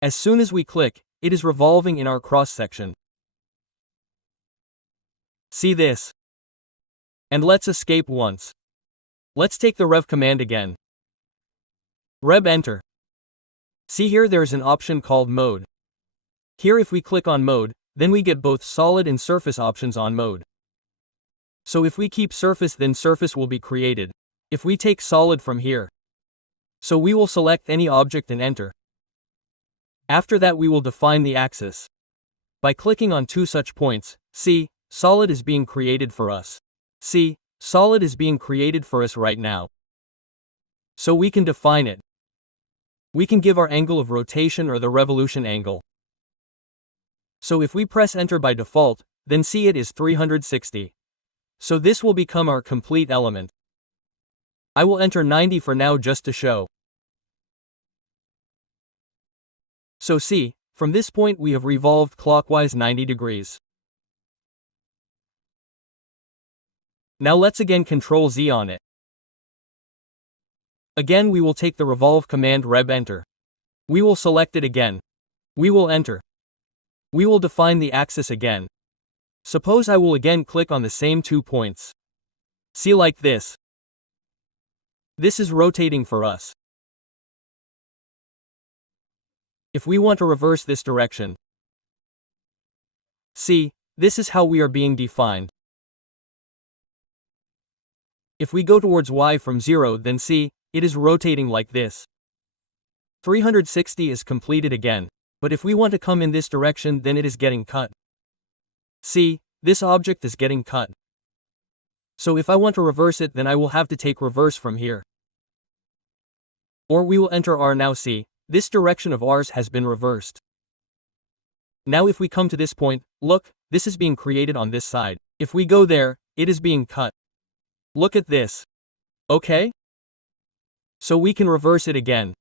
As soon as we click, it is revolving in our cross-section. See this? And let's escape once. Let's take the Rev command again. Rev enter. See here there is an option called Mode. Here if we click on Mode, then we get both solid and surface options on Mode. So if we keep surface then surface will be created. If we take solid from here. So we will select any object and enter. After that we will define the axis. By clicking on two such points, see, solid is being created for us. See, solid is being created for us right now. So we can define it. We can give our angle of rotation or the revolution angle. So if we press enter by default, then see it is 360. So this will become our complete element. I will enter 90 for now just to show. So see, from this point we have revolved clockwise 90 degrees. Now let's again Ctrl Z on it. Again we will take the revolve command Rev enter. We will select it again. We will enter. We will define the axis again. Suppose I will again click on the same 2 points. See, like this. This is rotating for us. If we want to reverse this direction. See, this is how we are being defined. If we go towards Y from 0 then see, it is rotating like this. 360 is completed again. But if we want to come in this direction then it is getting cut. See, this object is getting cut. So if I want to reverse it then I will have to take reverse from here. Or we will enter R. Now see, this direction of ours has been reversed. Now if we come to this point, look, this is being created on this side. If we go there, it is being cut. Look at this. Okay? So we can reverse it again.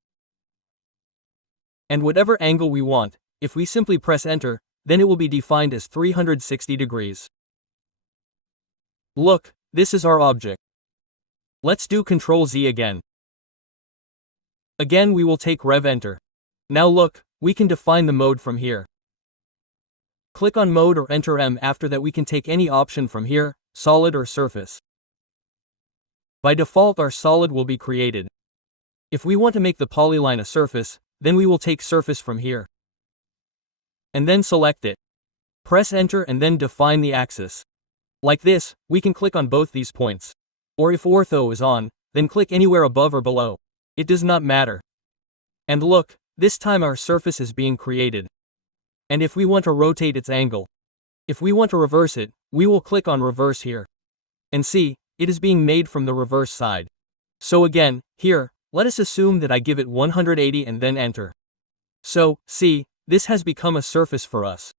And whatever angle we want, if we simply press enter, then it will be defined as 360 degrees. Look, this is our object. Let's do Ctrl Z again. Again we will take Rev enter. Now look, we can define the mode from here. Click on Mode or enter M. After that we can take any option from here, solid or surface. By default our solid will be created. If we want to make the polyline a surface, then we will take surface from here. And then select it. Press enter and then define the axis. Like this, we can click on both these points. Or if ortho is on, then click anywhere above or below. It does not matter. And look, this time our surface is being created. And if we want to rotate its angle, if we want to reverse it, we will click on reverse here. And see, it is being made from the reverse side. So again, here, let us assume that I give it 180 and then enter. So, see, this has become a surface for us.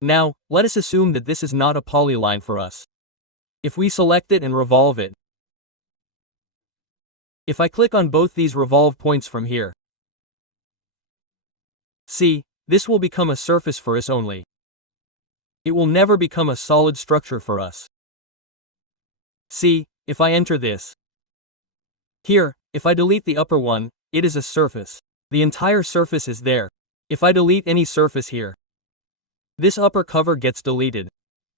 Now, let us assume that this is not a polyline for us. If we select it and revolve it, if I click on both these revolve points from here, see, this will become a surface for us only. It will never become a solid structure for us. See, if I enter this. Here, if I delete the upper one, it is a surface. The entire surface is there. If I delete any surface here, this upper cover gets deleted.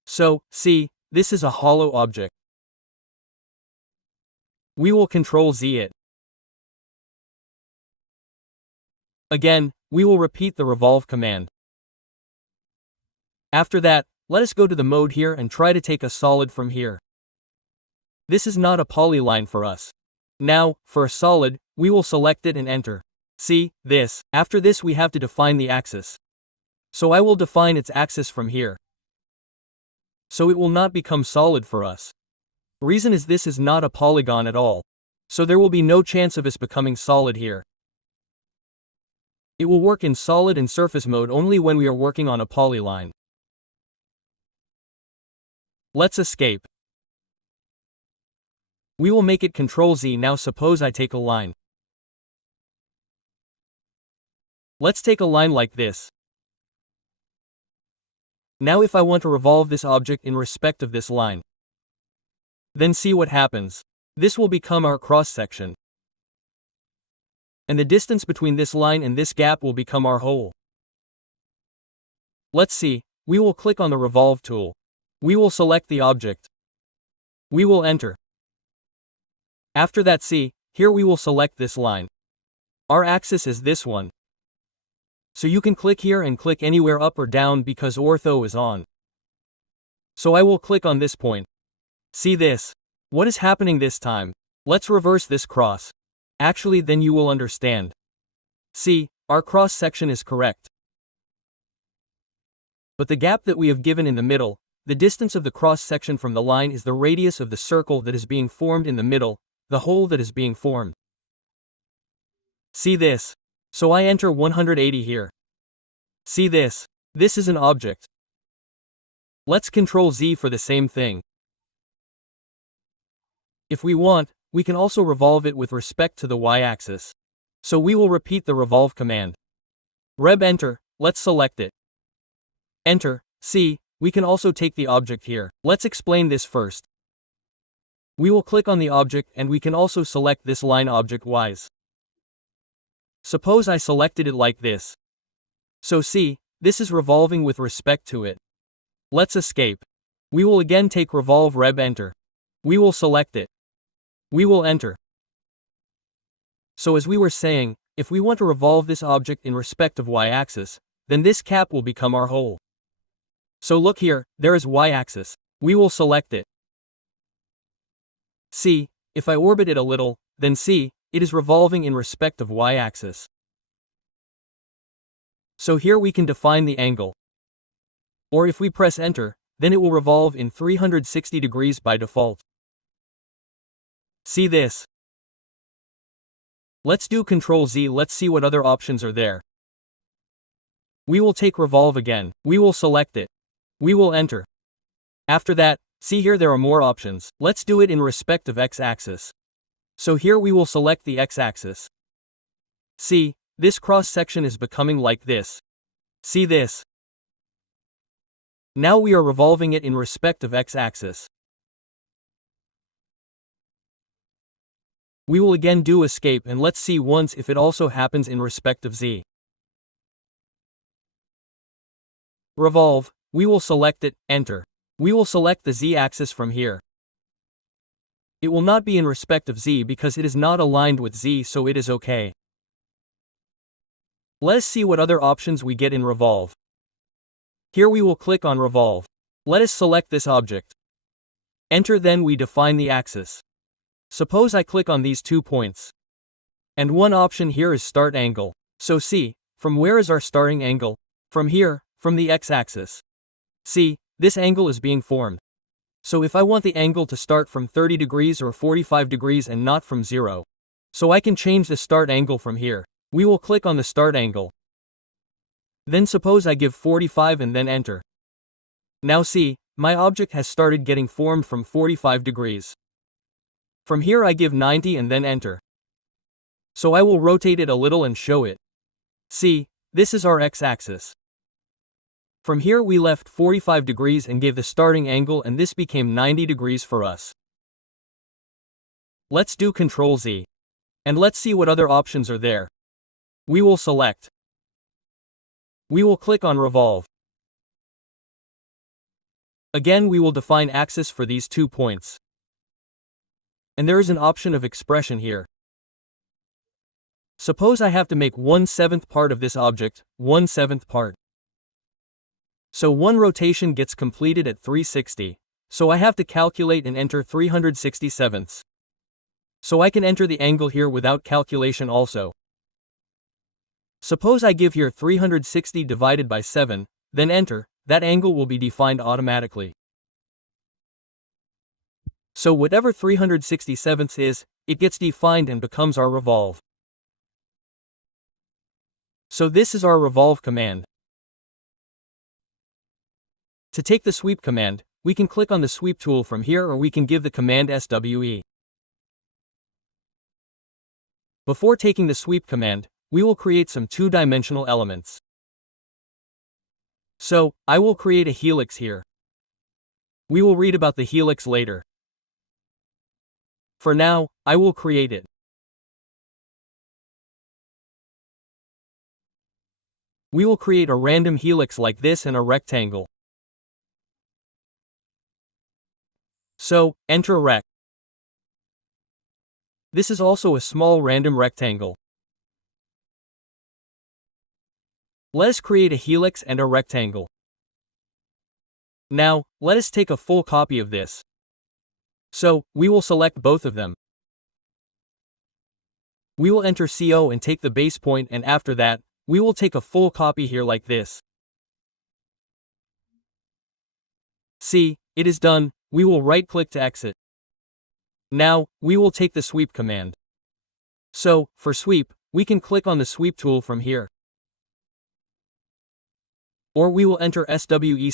So, see, this is a hollow object. We will Ctrl-Z it. Again, we will repeat the revolve command. After that, let us go to the mode here and try to take a solid from here. This is not a polyline for us. Now, for a solid, we will select it and enter. See, this. After this we have to define the axis. So I will define its axis from here. So it will not become solid for us. Reason is this is not a polygon at all. So there will be no chance of us becoming solid here. It will work in solid and surface mode only when we are working on a polyline. Let's escape. We will make it Ctrl-Z. Now suppose I take a line. Let's take a line like this. Now if I want to revolve this object in respect of this line, then see what happens. This will become our cross-section. And the distance between this line and this gap will become our hole. Let's see, we will click on the Revolve tool. We will select the object. We will enter. After that, see, here we will select this line. Our axis is this one. So you can click here and click anywhere up or down because ortho is on. So I will click on this point. See this? What is happening this time? Let's reverse this cross. Actually, then you will understand. See, our cross section is correct. But the gap that we have given in the middle, the distance of the cross section from the line is the radius of the circle that is being formed in the middle, the hole that is being formed. See this? So I enter 180 here. See this? This is an object. Let's Ctrl-Z for the same thing. If we want, we can also revolve it with respect to the y-axis. So we will repeat the revolve command. Reb enter, let's select it. Enter, see, we can also take the object here. Let's explain this first. We will click on the object and we can also select this line object wise. Suppose I selected it like this. So see, this is revolving with respect to it. Let's escape. We will again take revolve reb enter. We will select it. We will enter. So as we were saying, if we want to revolve this object in respect of y-axis, then this cap will become our hole. So look here, there is y-axis. We will select it. See, if I orbit it a little, then see, it is revolving in respect of y-axis. So here we can define the angle. Or if we press enter, then it will revolve in 360 degrees by default. See this? Let's do Ctrl-Z, let's see what other options are there. We will take revolve again. We will select it. We will enter. After that, see here there are more options. Let's do it in respect of x-axis. So here we will select the x-axis. See, this cross-section is becoming like this. See this? Now we are revolving it in respect of x-axis. We will again do escape and let's see once if it also happens in respect of z. Revolve, we will select it, enter. We will select the z-axis from here. It will not be in respect of z because it is not aligned with z, so it is okay. Let's see what other options we get in Revolve. Here we will click on Revolve. Let us select this object. Enter, then we define the axis. Suppose I click on these 2 points. And one option here is start angle. So see, from where is our starting angle? From here, from the x-axis. See, this angle is being formed. So if I want the angle to start from 30 degrees or 45 degrees and not from 0. So I can change the start angle from here. We will click on the start angle. Then suppose I give 45 and then enter. Now see, my object has started getting formed from 45 degrees. From here I give 90 and then enter. So I will rotate it a little and show it. See, this is our x-axis. From here we left 45 degrees and gave the starting angle, and this became 90 degrees for us. Let's do Ctrl Z. And let's see what other options are there. We will select. We will click on Revolve. Again we will define axis for these 2 points. And there is an option of expression here. Suppose I have to make 1/7 part of this object, 1/7 part. So one rotation gets completed at 360. So I have to calculate and enter 367ths. So I can enter the angle here without calculation also. Suppose I give here 360 divided by 7, then enter, that angle will be defined automatically. So whatever 367ths is, it gets defined and becomes our Revolve. So this is our Revolve command. To take the sweep command, we can click on the sweep tool from here, or we can give the command SWE. Before taking the sweep command, we will create some 2-dimensional elements. So, I will create a helix here. We will read about the helix later. For now, I will create it. We will create a random helix like this and a rectangle. So, enter rect. This is also a small random rectangle. Let us create a helix and a rectangle. Now, let us take a full copy of this. So, we will select both of them. We will enter CO and take the base point, and after that, we will take a full copy here like this. See, it is done. We will right-click to exit. Now, we will take the sweep command. So, for sweep, we can click on the sweep tool from here. Or we will enter SWE.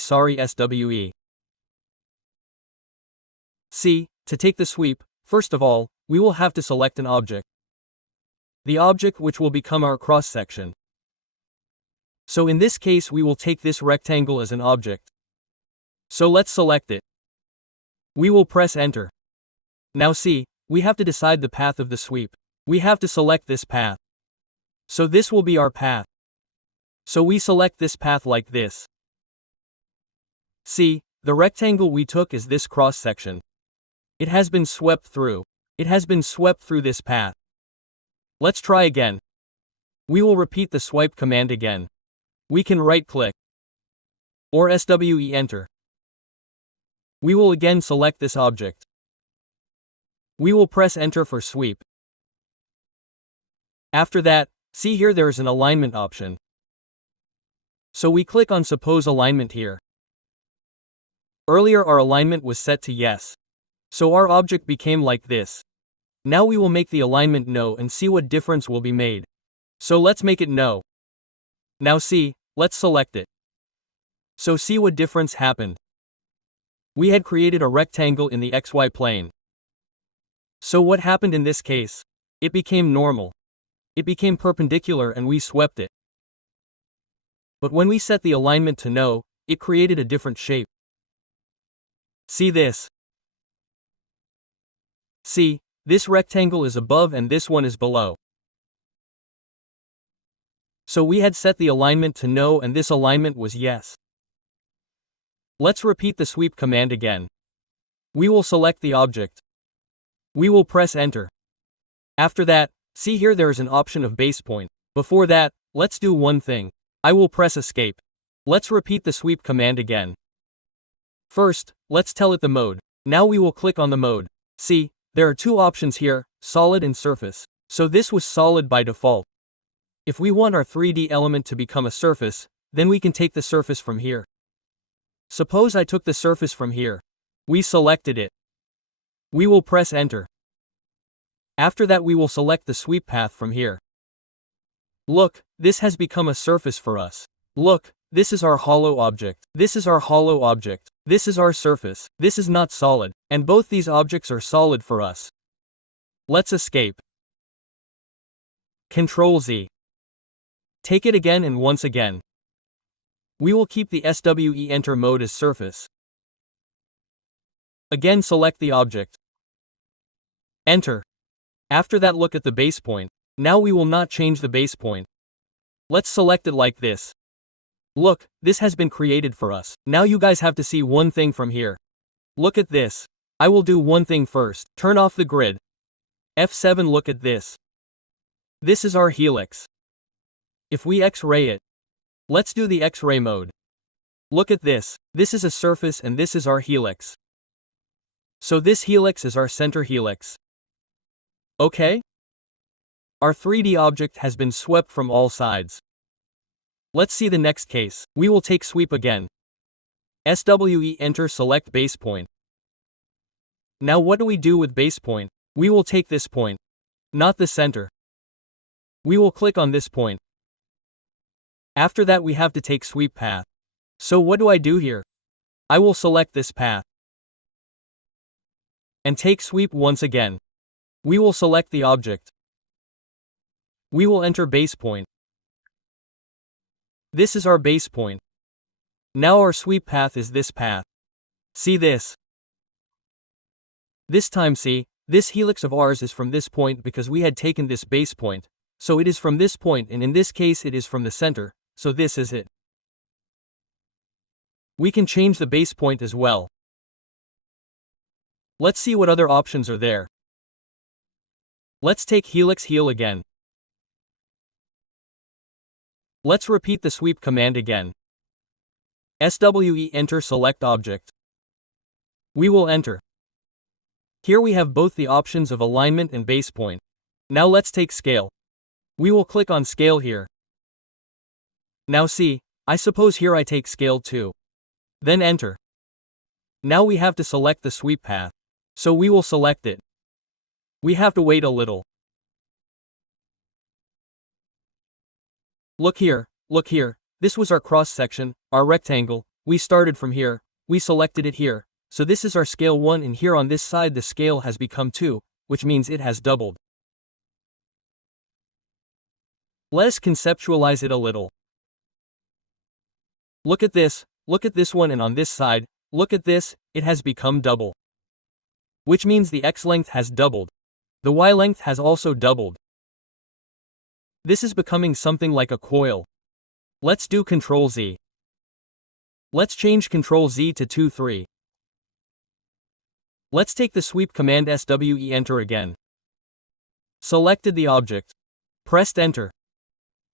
See, to take the sweep, first of all, we will have to select an object. The object which will become our cross-section. So in this case we will take this rectangle as an object. So let's select it. We will press enter. Now see, we have to decide the path of the sweep. We have to select this path. So this will be our path. So we select this path like this. See, the rectangle we took is this cross-section. It has been swept through. It has been swept through this path. Let's try again. We will repeat the swipe command again. We can right-click. Or SWE enter. We will again select this object. We will press enter for sweep. After that, see here there is an alignment option. So we click on suppose alignment here. Earlier our alignment was set to yes. So our object became like this. Now we will make the alignment no and see what difference will be made. So let's make it no. Now see, let's select it. So see what difference happened. We had created a rectangle in the XY plane. So what happened in this case? It became normal. It became perpendicular and we swept it. But when we set the alignment to no, it created a different shape. See this. See, this rectangle is above and this one is below. So we had set the alignment to no and this alignment was yes. Let's repeat the sweep command again. We will select the object. We will press enter. After that, see here there is an option of base point. Before that, let's do one thing. I will press escape. Let's repeat the sweep command again. First, let's tell it the mode. Now we will click on the mode. See, there are two options here, solid and surface. So this was solid by default. If we want our 3D element to become a surface, then we can take the surface from here. Suppose I took the surface from here. We selected it. We will press enter. After that we will select the sweep path from here. Look, this has become a surface for us. Look, this is our hollow object. This is our hollow object. This is our surface. This is not solid, and both these objects are solid for us. Let's escape. Ctrl Z. Take it again and once again. We will keep the SWE enter mode as surface. Again select the object. Enter. After that look at the base point. Now we will not change the base point. Let's select it like this. Look, this has been created for us. Now you guys have to see one thing from here. Look at this. I will do one thing first. Turn off the grid. F7 look at this. This is our helix. If we X-ray it. Let's do the X-ray mode. Look at this. This is a surface and this is our helix. So this helix is our center helix. Okay? Our 3D object has been swept from all sides. Let's see the next case. We will take sweep again. SWE enter select base point. Now what do we do with base point? We will take this point. Not the center. We will click on this point. After that we have to take sweep path. So what do I do here? I will select this path. And take sweep once again. We will select the object. We will enter base point. This is our base point. Now our sweep path is this path. See this? This time see, this helix of ours is from this point because we had taken this base point. So it is from this point and in this case it is from the center, so this is it. We can change the base point as well. Let's see what other options are there. Let's take helix heel again. Let's repeat the sweep command again. SWE enter select object. We will enter. Here we have both the options of alignment and base point. Now let's take scale. We will click on scale here. Now see, I suppose here I take scale too. Then enter. Now we have to select the sweep path. So we will select it. We have to wait a little. Look here, this was our cross section, our rectangle. We started from here, we selected it here. So this is our scale 1 and here on this side the scale has become 2, which means it has doubled. Let us conceptualize it a little. Look at this one and on this side, look at this, it has become double. Which means the X length has doubled. The Y length has also doubled. This is becoming something like a coil. Let's do Ctrl Z. Let's change Ctrl Z to 2, 3. Let's take the sweep command SWE enter again. Selected the object. Pressed enter.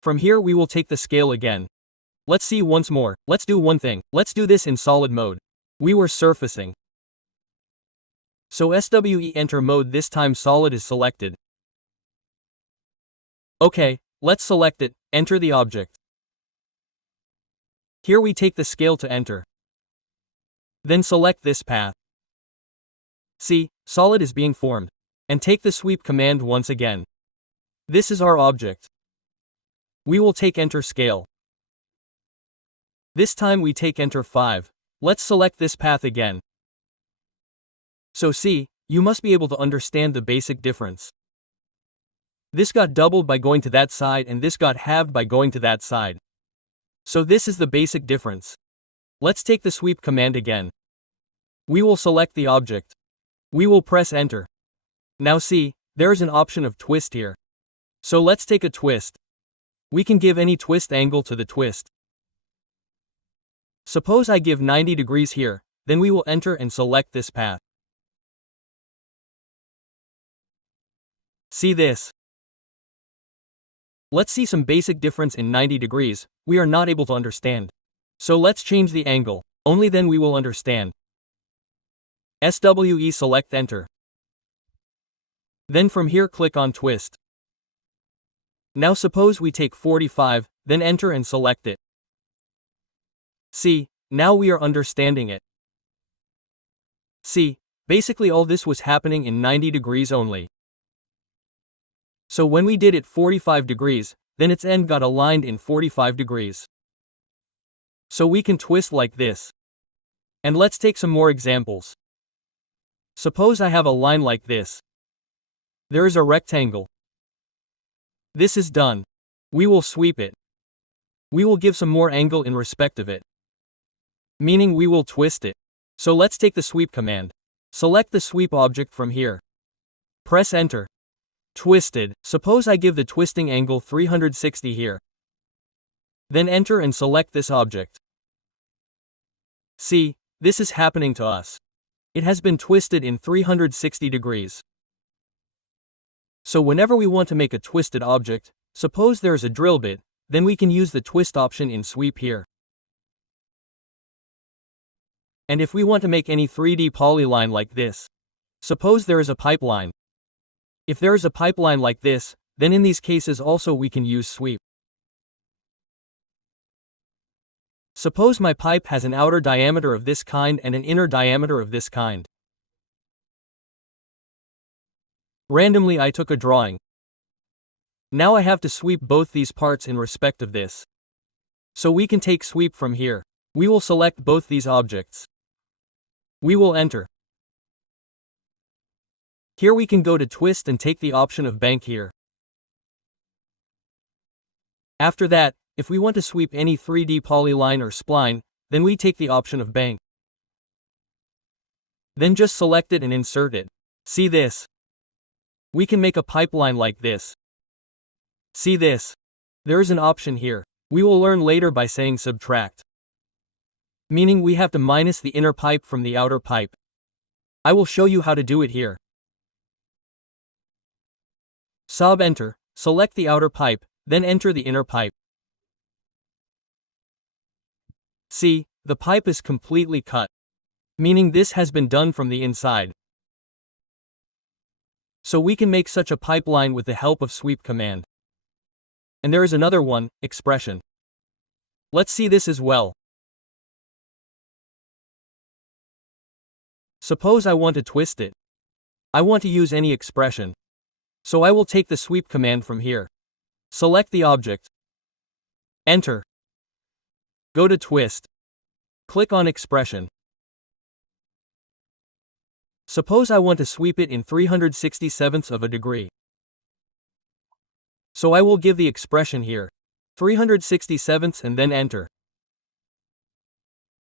From here we will take the scale again. Let's see once more. Let's do one thing. Let's do this in solid mode. We were surfacing. So SWE enter mode this time solid is selected. Okay, let's select it, enter the object. Here we take the scale to enter. Then select this path. See, solid is being formed. And take the sweep command once again. This is our object. We will take enter scale. This time we take enter 5. Let's select this path again. So see, you must be able to understand the basic difference. This got doubled by going to that side and this got halved by going to that side. So this is the basic difference. Let's take the sweep command again. We will select the object. We will press enter. Now see, there is an option of twist here. So let's take a twist. We can give any twist angle to the twist. Suppose I give 90 degrees here, then we will enter and select this path. See this? Let's see some basic difference in 90 degrees, we are not able to understand. So let's change the angle, only then we will understand. SWE select enter. Then from here click on twist. Now suppose we take 45, then enter and select it. See, now we are understanding it. See, basically all this was happening in 90 degrees only. So when we did it 45 degrees, then its end got aligned in 45 degrees. So we can twist like this. And let's take some more examples. Suppose I have a line like this. There is a rectangle. This is done. We will sweep it. We will give some more angle in respect of it. Meaning we will twist it. So let's take the sweep command. Select the sweep object from here. Press enter. Twisted. Suppose I give the twisting angle 360 here. Then enter and select this object. See, this is happening to us. It has been twisted in 360 degrees. So whenever we want to make a twisted object, suppose there is a drill bit, then we can use the twist option in sweep here. And if we want to make any 3D polyline like this, suppose there is a pipeline. If there is a pipeline like this, then in these cases also we can use sweep. Suppose my pipe has an outer diameter of this kind and an inner diameter of this kind. Randomly I took a drawing. Now I have to sweep both these parts in respect of this. So we can take sweep from here. We will select both these objects. We will enter. Here we can go to twist and take the option of bank here. After that, if we want to sweep any 3D polyline or spline, then we take the option of bank. Then just select it and insert it. See this? We can make a pipeline like this. See this? There is an option here. We will learn later by saying subtract. Meaning we have to minus the inner pipe from the outer pipe. I will show you how to do it here. Sub enter, select the outer pipe, then enter the inner pipe. See, the pipe is completely cut. Meaning this has been done from the inside. So we can make such a pipeline with the help of sweep command. And there is another one, expression. Let's see this as well. Suppose I want to twist it. I want to use any expression. So I will take the sweep command from here. Select the object. Enter. Go to twist. Click on expression. Suppose I want to sweep it in 367ths of a degree. So I will give the expression here. 367ths and then enter.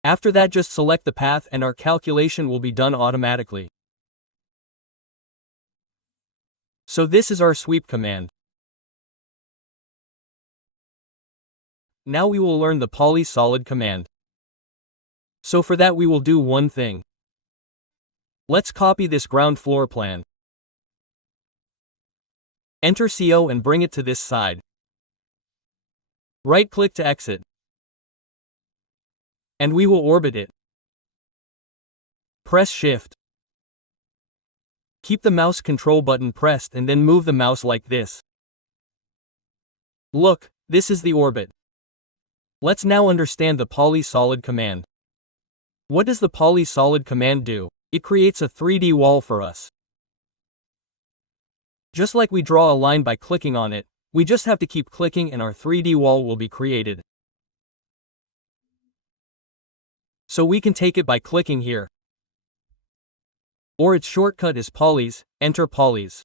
After that just select the path and our calculation will be done automatically. So this is our sweep command. Now we will learn the Polysolid command. So for that we will do one thing. Let's copy this ground floor plan. Enter CO and bring it to this side. Right-click to exit. And we will orbit it. Press Shift. Keep the mouse control button pressed and then move the mouse like this. Look, this is the orbit. Let's now understand the Polysolid command. What does the Polysolid command do? It creates a 3D wall for us. Just like we draw a line by clicking on it, we just have to keep clicking and our 3D wall will be created. So we can take it by clicking here. Or its shortcut is polys, enter polys.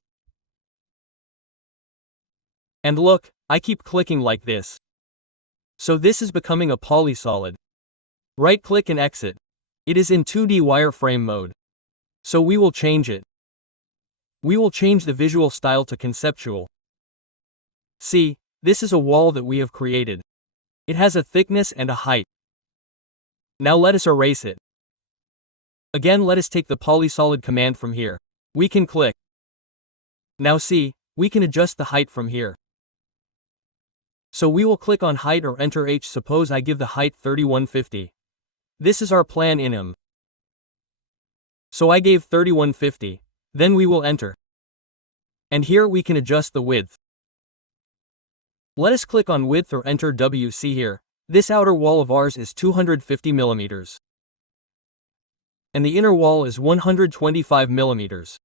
And look, I keep clicking like this. So this is becoming a Polysolid. Right-click and exit. It is in 2D wireframe mode. So we will change it. We will change the visual style to conceptual. See, this is a wall that we have created. It has a thickness and a height. Now let us erase it. Again, let us take the Polysolid command from here. We can click. Now see, we can adjust the height from here. So we will click on height or enter H. Suppose I give the height 3150. This is our plan in M. So I gave 3150. Then we will enter. And here we can adjust the width. Let us click on width or enter W. See here, this outer wall of ours is 250 millimeters. And the inner wall is 125 millimeters.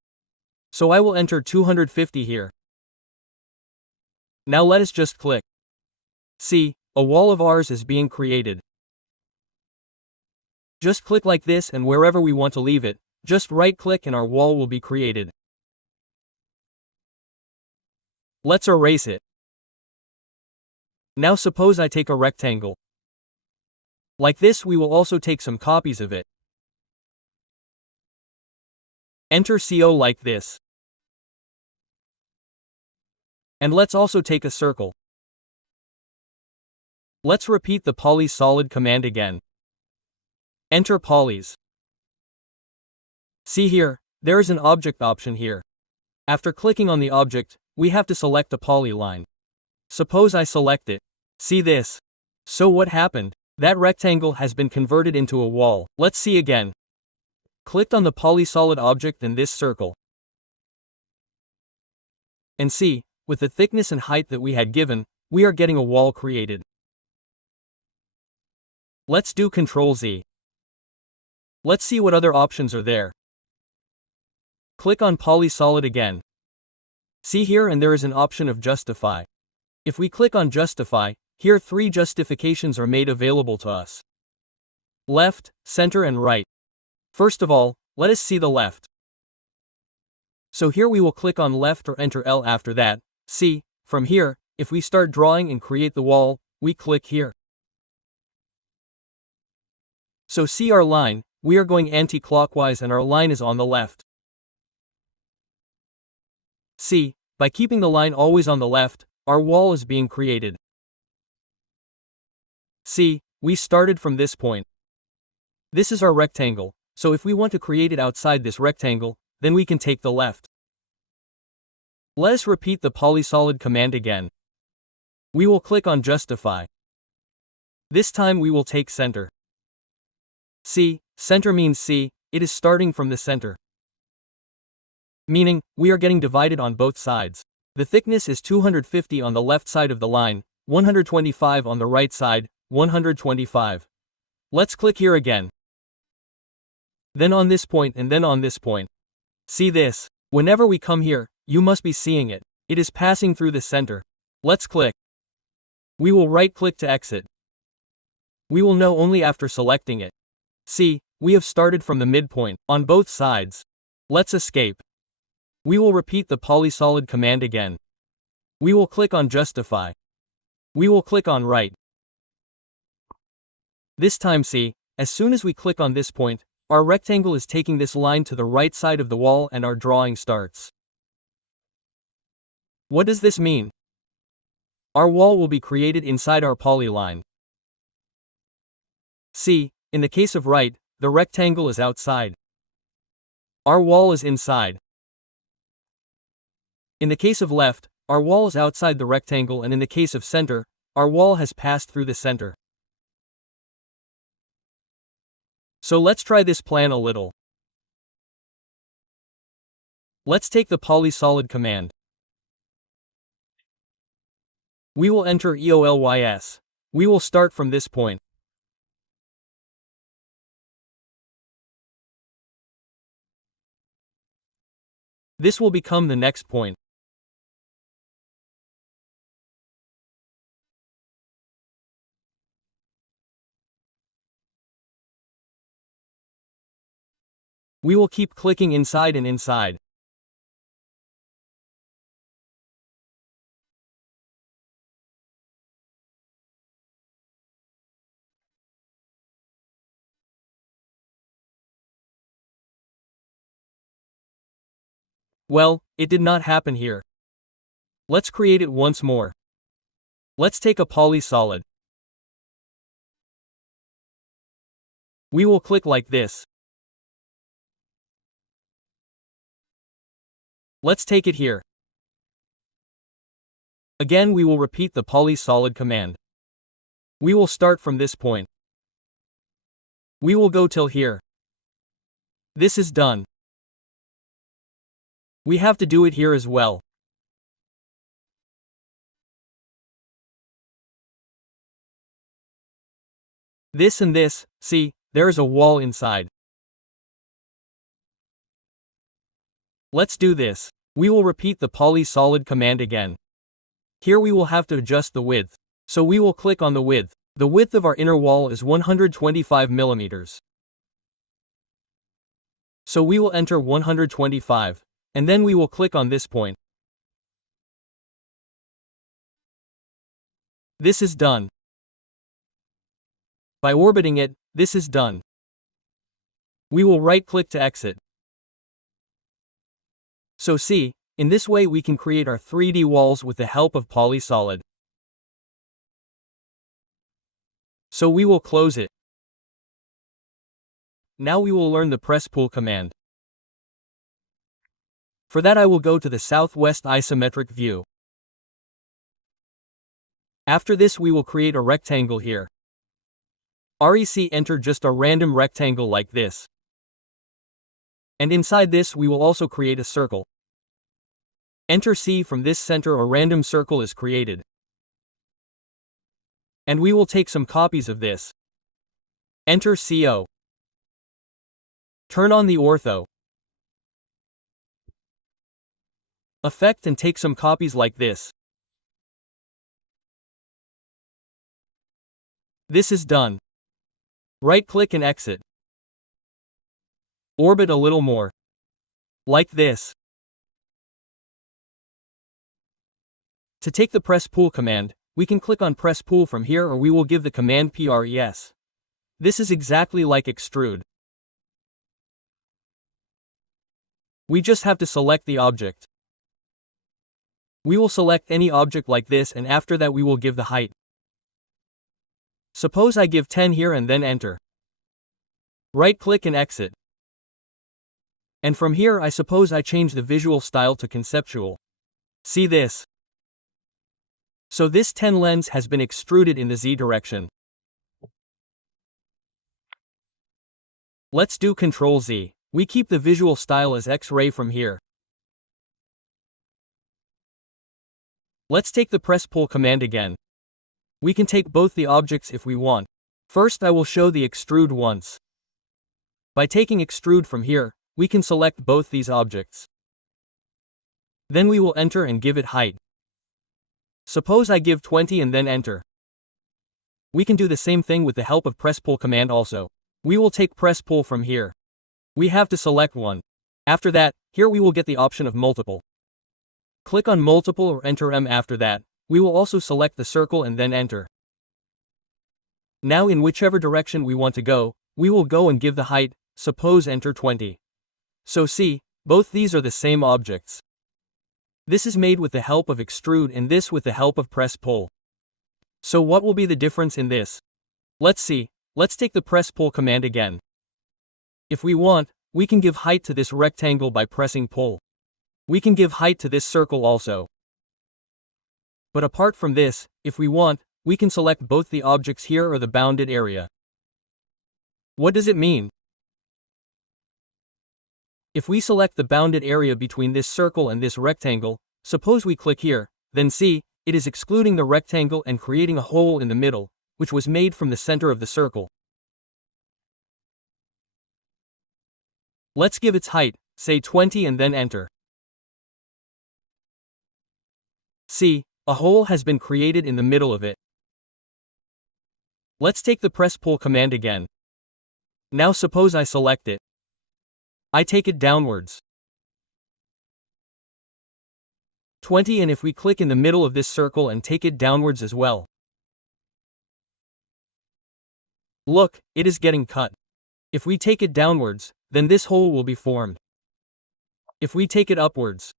So I will enter 250 here. Now let us just click. See, a wall of ours is being created. Just click like this, and wherever we want to leave it, just right click and our wall will be created. Let's erase it. Now suppose I take a rectangle. Like this, we will also take some copies of it. Enter CO like this. And let's also take a circle. Let's repeat the Polysolid command again. Enter polys. See here, there is an object option here. After clicking on the object, we have to select a polyline. Suppose I select it. See this. So what happened? That rectangle has been converted into a wall. Let's see again. Clicked on the Polysolid object in this circle. And see, with the thickness and height that we had given, we are getting a wall created. Let's do Ctrl Z. Let's see what other options are there. Click on Polysolid again. See here, and there is an option of Justify. If we click on Justify, here 3 justifications are made available to us. Left, center and right. First of all, let us see the left. So here we will click on left or enter L after that. See, from here, if we start drawing and create the wall, we click here. So see our line, we are going anti-clockwise and our line is on the left. See, by keeping the line always on the left, our wall is being created. See, we started from this point. This is our rectangle, so if we want to create it outside this rectangle, then we can take the left. Let us repeat the Polysolid command again. We will click on Justify. This time we will take center. See, center means see, it is starting from the center. Meaning, we are getting divided on both sides. The thickness is 250 on the left side of the line, 125 on the right side, 125. Let's click here again. Then on this point and then on this point. See this. Whenever we come here, you must be seeing it. It is passing through the center. Let's click. We will right click to exit. We will know only after selecting it. See, we have started from the midpoint, on both sides. Let's escape. We will repeat the Polysolid command again. We will click on Justify. We will click on Right. This time see, as soon as we click on this point, our rectangle is taking this line to the right side of the wall and our drawing starts. What does this mean? Our wall will be created inside our polyline. See, in the case of right, the rectangle is outside. Our wall is inside. In the case of left, our wall is outside the rectangle, and in the case of center, our wall has passed through the center. So let's try this plan a little. Let's take the Polysolid command. We will enter EOLYS. We will start from this point. This will become the next point. We will keep clicking inside and inside. Well, it did not happen here. Let's create it once more. Let's take a Polysolid. We will click like this. Let's take it here. Again we will repeat the Polysolid command. We will start from this point. We will go till here. This is done. We have to do it here as well. This and this, see, there is a wall inside. Let's do this. We will repeat the Polysolid command again. Here we will have to adjust the width. So we will click on the width. The width of our inner wall is 125 millimeters. So we will enter 125, and then we will click on this point. This is done. By orbiting it, this is done. We will right-click to exit. So see, in this way we can create our 3D walls with the help of Polysolid. So we will close it. Now we will learn the Presspull command. For that I will go to the southwest isometric view. After this we will create a rectangle here. REC enter just a random rectangle like this. And inside this we will also create a circle. Enter C. From this center a random circle is created. And we will take some copies of this. Enter CO. Turn on the ortho. Effect and take some copies like this. This is done. Right-click and exit. Orbit a little more. Like this. To take the Presspull command, we can click on Presspull from here or we will give the command PRES. This is exactly like Extrude. We just have to select the object. We will select any object like this and after that we will give the height. Suppose I give 10 here and then enter. Right-click and exit. And from here I suppose I change the visual style to conceptual. See this. So this 10 lens has been extruded in the Z direction. Let's do Ctrl Z. We keep the visual style as X-ray from here. Let's take the Presspull command again. We can take both the objects if we want. First I will show the extrude once. By taking extrude from here, we can select both these objects. Then we will enter and give it height. Suppose I give 20 and then enter. We can do the same thing with the help of Presspull command also. We will take Presspull from here. We have to select one. After that, here we will get the option of multiple. Click on multiple or enter M. After that, we will also select the circle and then enter. Now in whichever direction we want to go, we will go and give the height, suppose enter 20. So see, both these are the same objects. This is made with the help of Extrude and this with the help of Presspull. So what will be the difference in this? Let's see. Let's take the Presspull command again. If we want, we can give height to this rectangle by pressing pull. We can give height to this circle also. But apart from this, if we want, we can select both the objects here or the bounded area. What does it mean? If we select the bounded area between this circle and this rectangle, suppose we click here, then see, it is excluding the rectangle and creating a hole in the middle, which was made from the center of the circle. Let's give its height, say 20 and then enter. See, a hole has been created in the middle of it. Let's take the Presspull command again. Now suppose I select it. I take it downwards. 20 and if we click in the middle of this circle and take it downwards as well. Look, it is getting cut. If we take it downwards, then this hole will be formed. If we take it upwards.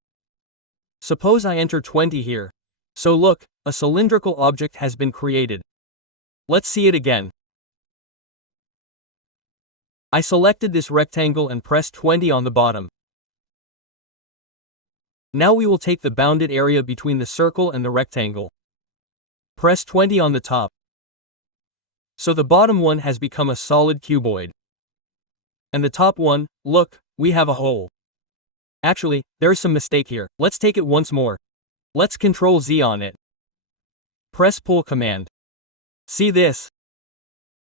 Suppose I enter 20 here. So look, a cylindrical object has been created. Let's see it again. I selected this rectangle and pressed 20 on the bottom. Now we will take the bounded area between the circle and the rectangle. Press 20 on the top. So the bottom one has become a solid cuboid. And the top one, look, we have a hole. Actually, there's some mistake here. Let's take it once more. Let's Ctrl Z on it. Press Pull command. See this?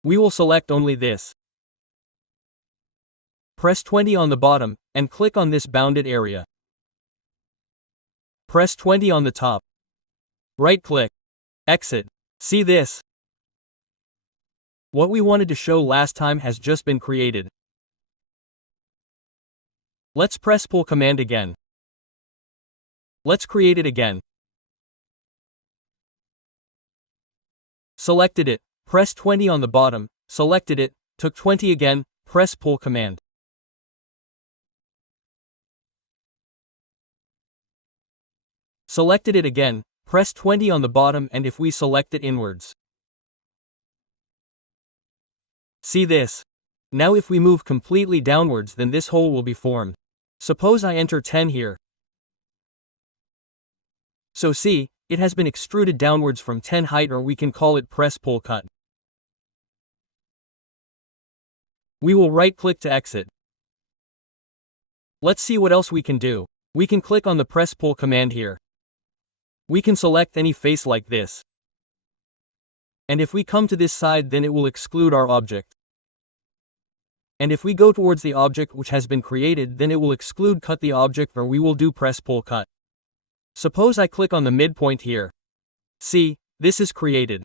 We will select only this. Press 20 on the bottom, and click on this bounded area. Press 20 on the top. Right-click. Exit. See this? What we wanted to show last time has just been created. Let's press Pull command again. Let's create it again. Selected it, press 20 on the bottom, selected it, took 20 again, press Pull command. Selected it again, press 20 on the bottom, and if we select it inwards. See this? Now if we move completely downwards, then this hole will be formed. Suppose I enter 10 here. So see, it has been extruded downwards from 10 height, or we can call it press pull cut. We will right-click to exit. Let's see what else we can do. We can click on the press pull command here. We can select any face like this. And if we come to this side, then it will exclude our object. And if we go towards the object which has been created, then it will exclude cut the object, or we will do press pull cut. Suppose I click on the midpoint here. See, this is created.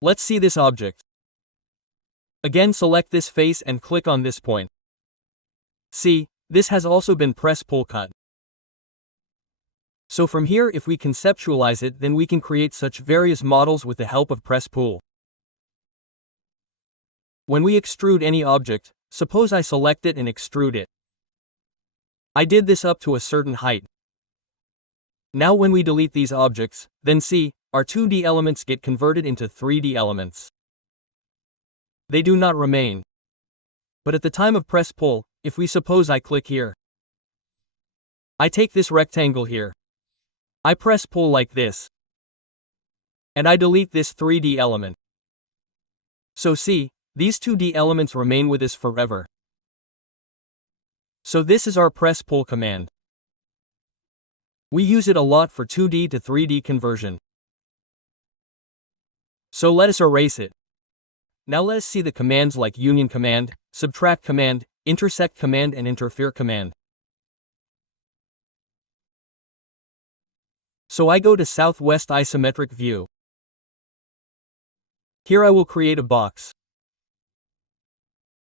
Let's see this object. Again, select this face and click on this point. See, this has also been press pull cut. So from here, if we conceptualize it, then we can create such various models with the help of press pull. When we extrude any object, suppose I select it and extrude it. I did this up to a certain height. Now when we delete these objects, then see, our 2D elements get converted into 3D elements. They do not remain. But at the time of press pull, if we suppose I click here, I take this rectangle here. I press pull like this. And I delete this 3D element. So see, these 2D elements remain with us forever. So this is our press pull command. We use it a lot for 2D to 3D conversion. So let us erase it. Now let us see the commands like union command, subtract command, intersect command, and interfere command. So I go to southwest isometric view. Here I will create a box.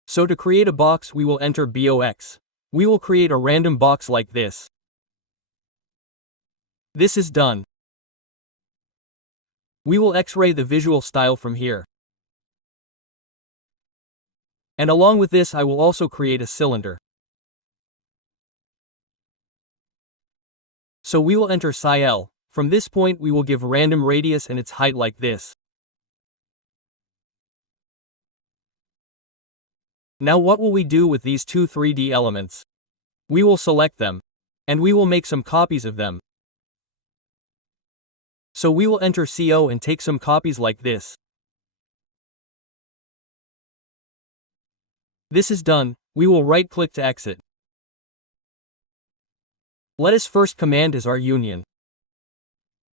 So to create a box, we will enter box. We will create a random box like this. This is done. We will X-ray the visual style from here. And along with this, I will also create a cylinder. So we will enter psi L. From this point, we will give random radius and its height like this. Now what will we do with these two 3D elements? We will select them. And we will make some copies of them. So we will enter CO and take some copies like this. This is done, we will right-click to exit. Let us first command as our union.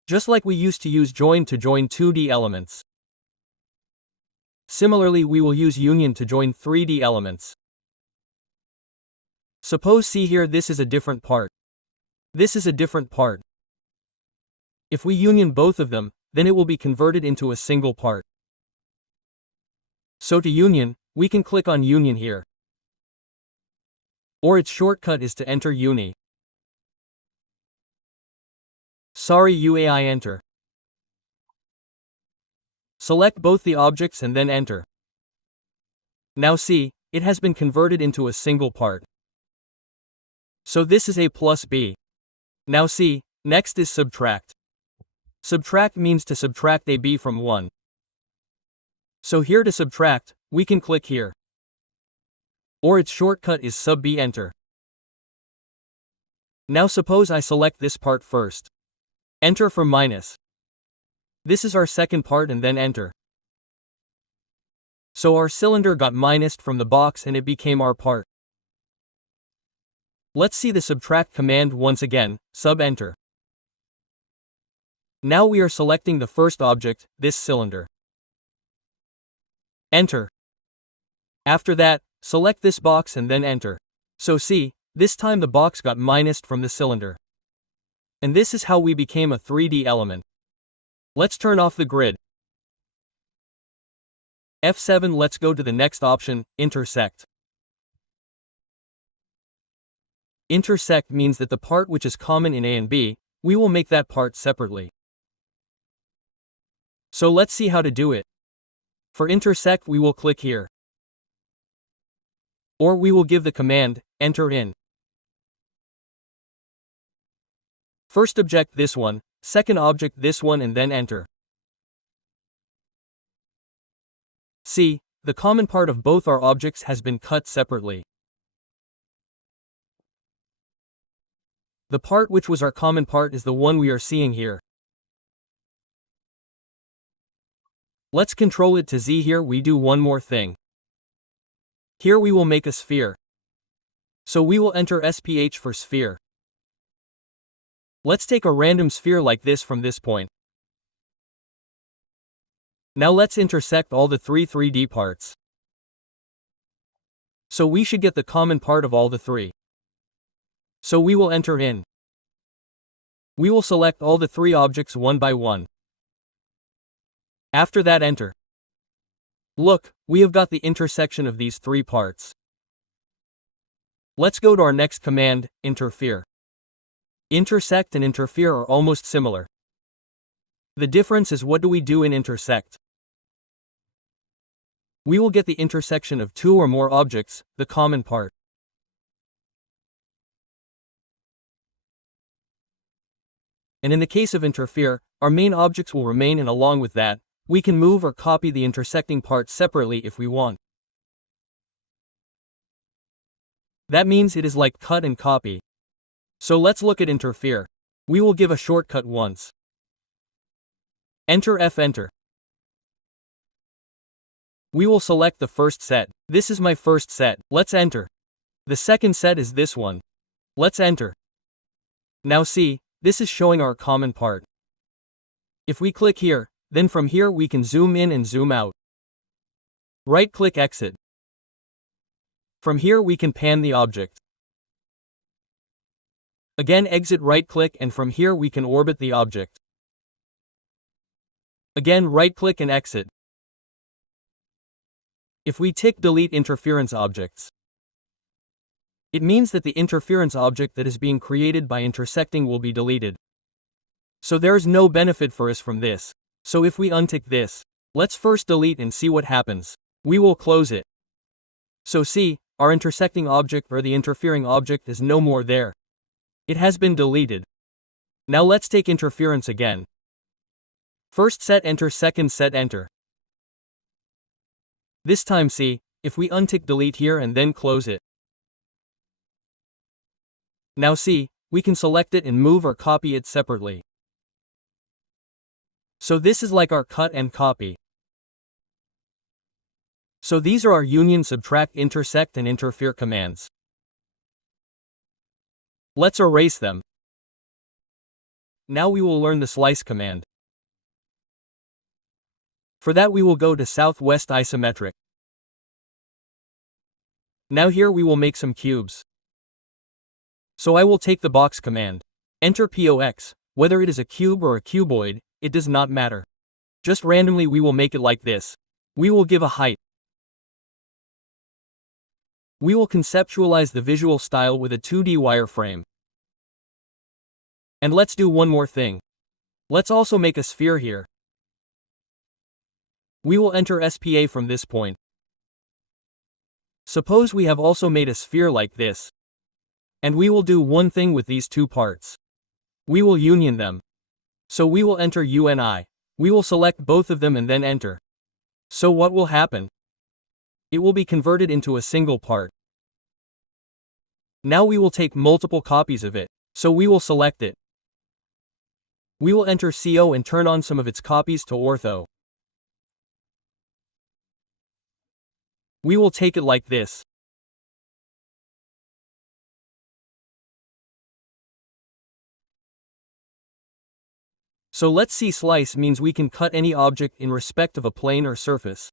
Just like we used to use join to join 2D elements. Similarly, we will use union to join 3D elements. Suppose see here, this is a different part. This is a different part. If we union both of them, then it will be converted into a single part. So to union, we can click on union here. Or its shortcut is to enter uni. Sorry, UAI enter. Select both the objects and then enter. Now see, it has been converted into a single part. So this is A plus B. Now see, next is subtract. Subtract means to subtract AB from 1. So here to subtract, we can click here. Or its shortcut is sub B, enter. Now suppose I select this part first. Enter from minus. This is our second part and then enter. So our cylinder got minused from the box and it became our part. Let's see the subtract command once again, sub-enter. Now we are selecting the first object, this cylinder. Enter. After that, select this box and then enter. So see, this time the box got minused from the cylinder. And this is how we became a 3D element. Let's turn off the grid. F7. Let's go to the next option, Intersect. Intersect means that the part which is common in A and B, we will make that part separately. So let's see how to do it. For intersect we will click here. Or we will give the command, enter in. First object this one, second object this one and then enter. See, the common part of both our objects has been cut separately. The part which was our common part is the one we are seeing here. Let's control it to Z. Here we do one more thing. Here we will make a sphere. So we will enter SPH for sphere. Let's take a random sphere like this from this point. Now let's intersect all the three 3D parts. So we should get the common part of all the three. So we will enter in. We will select all the three objects one by one. After that enter. Look, we have got the intersection of these three parts. Let's go to our next command, interfere. Intersect and interfere are almost similar. The difference is what do we do in intersect? We will get the intersection of two or more objects, the common part. And in the case of interfere, our main objects will remain and along with that, we can move or copy the intersecting parts separately if we want. That means it is like cut and copy. So let's look at interfere. We will give a shortcut once. Enter F enter. We will select the first set. This is my first set. Let's enter. The second set is this one. Let's enter. Now see, this is showing our common part. If we click here, then from here we can zoom in and zoom out. Right-click exit. From here we can pan the object. Again exit right-click and from here we can orbit the object. Again right-click and exit. If we tick delete interference objects, it means that the interference object that is being created by intersecting will be deleted. So there is no benefit for us from this. So if we untick this, let's first delete and see what happens. We will close it. So see, our intersecting object or the interfering object is no more there. It has been deleted. Now let's take interference again. First set enter, second set enter. This time see, if we untick delete here and then close it. Now see, we can select it and move or copy it separately. So this is like our cut and copy. So these are our union, subtract, intersect and interfere commands. Let's erase them. Now we will learn the slice command. For that we will go to southwest isometric. Now here we will make some cubes. So I will take the box command. Enter POX, whether it is a cube or a cuboid, it does not matter. Just randomly we will make it like this. We will give a height. We will conceptualize the visual style with a 2D wireframe. And let's do one more thing. Let's also make a sphere here. We will enter SPA from this point. Suppose we have also made a sphere like this. And we will do one thing with these two parts. We will union them. So we will enter UNI. We will select both of them and then enter. So what will happen? It will be converted into a single part. Now we will take multiple copies of it. So we will select it. We will enter CO and turn on some of its copies to ortho. We will take it like this. So let's see, slice means we can cut any object in respect of a plane or surface.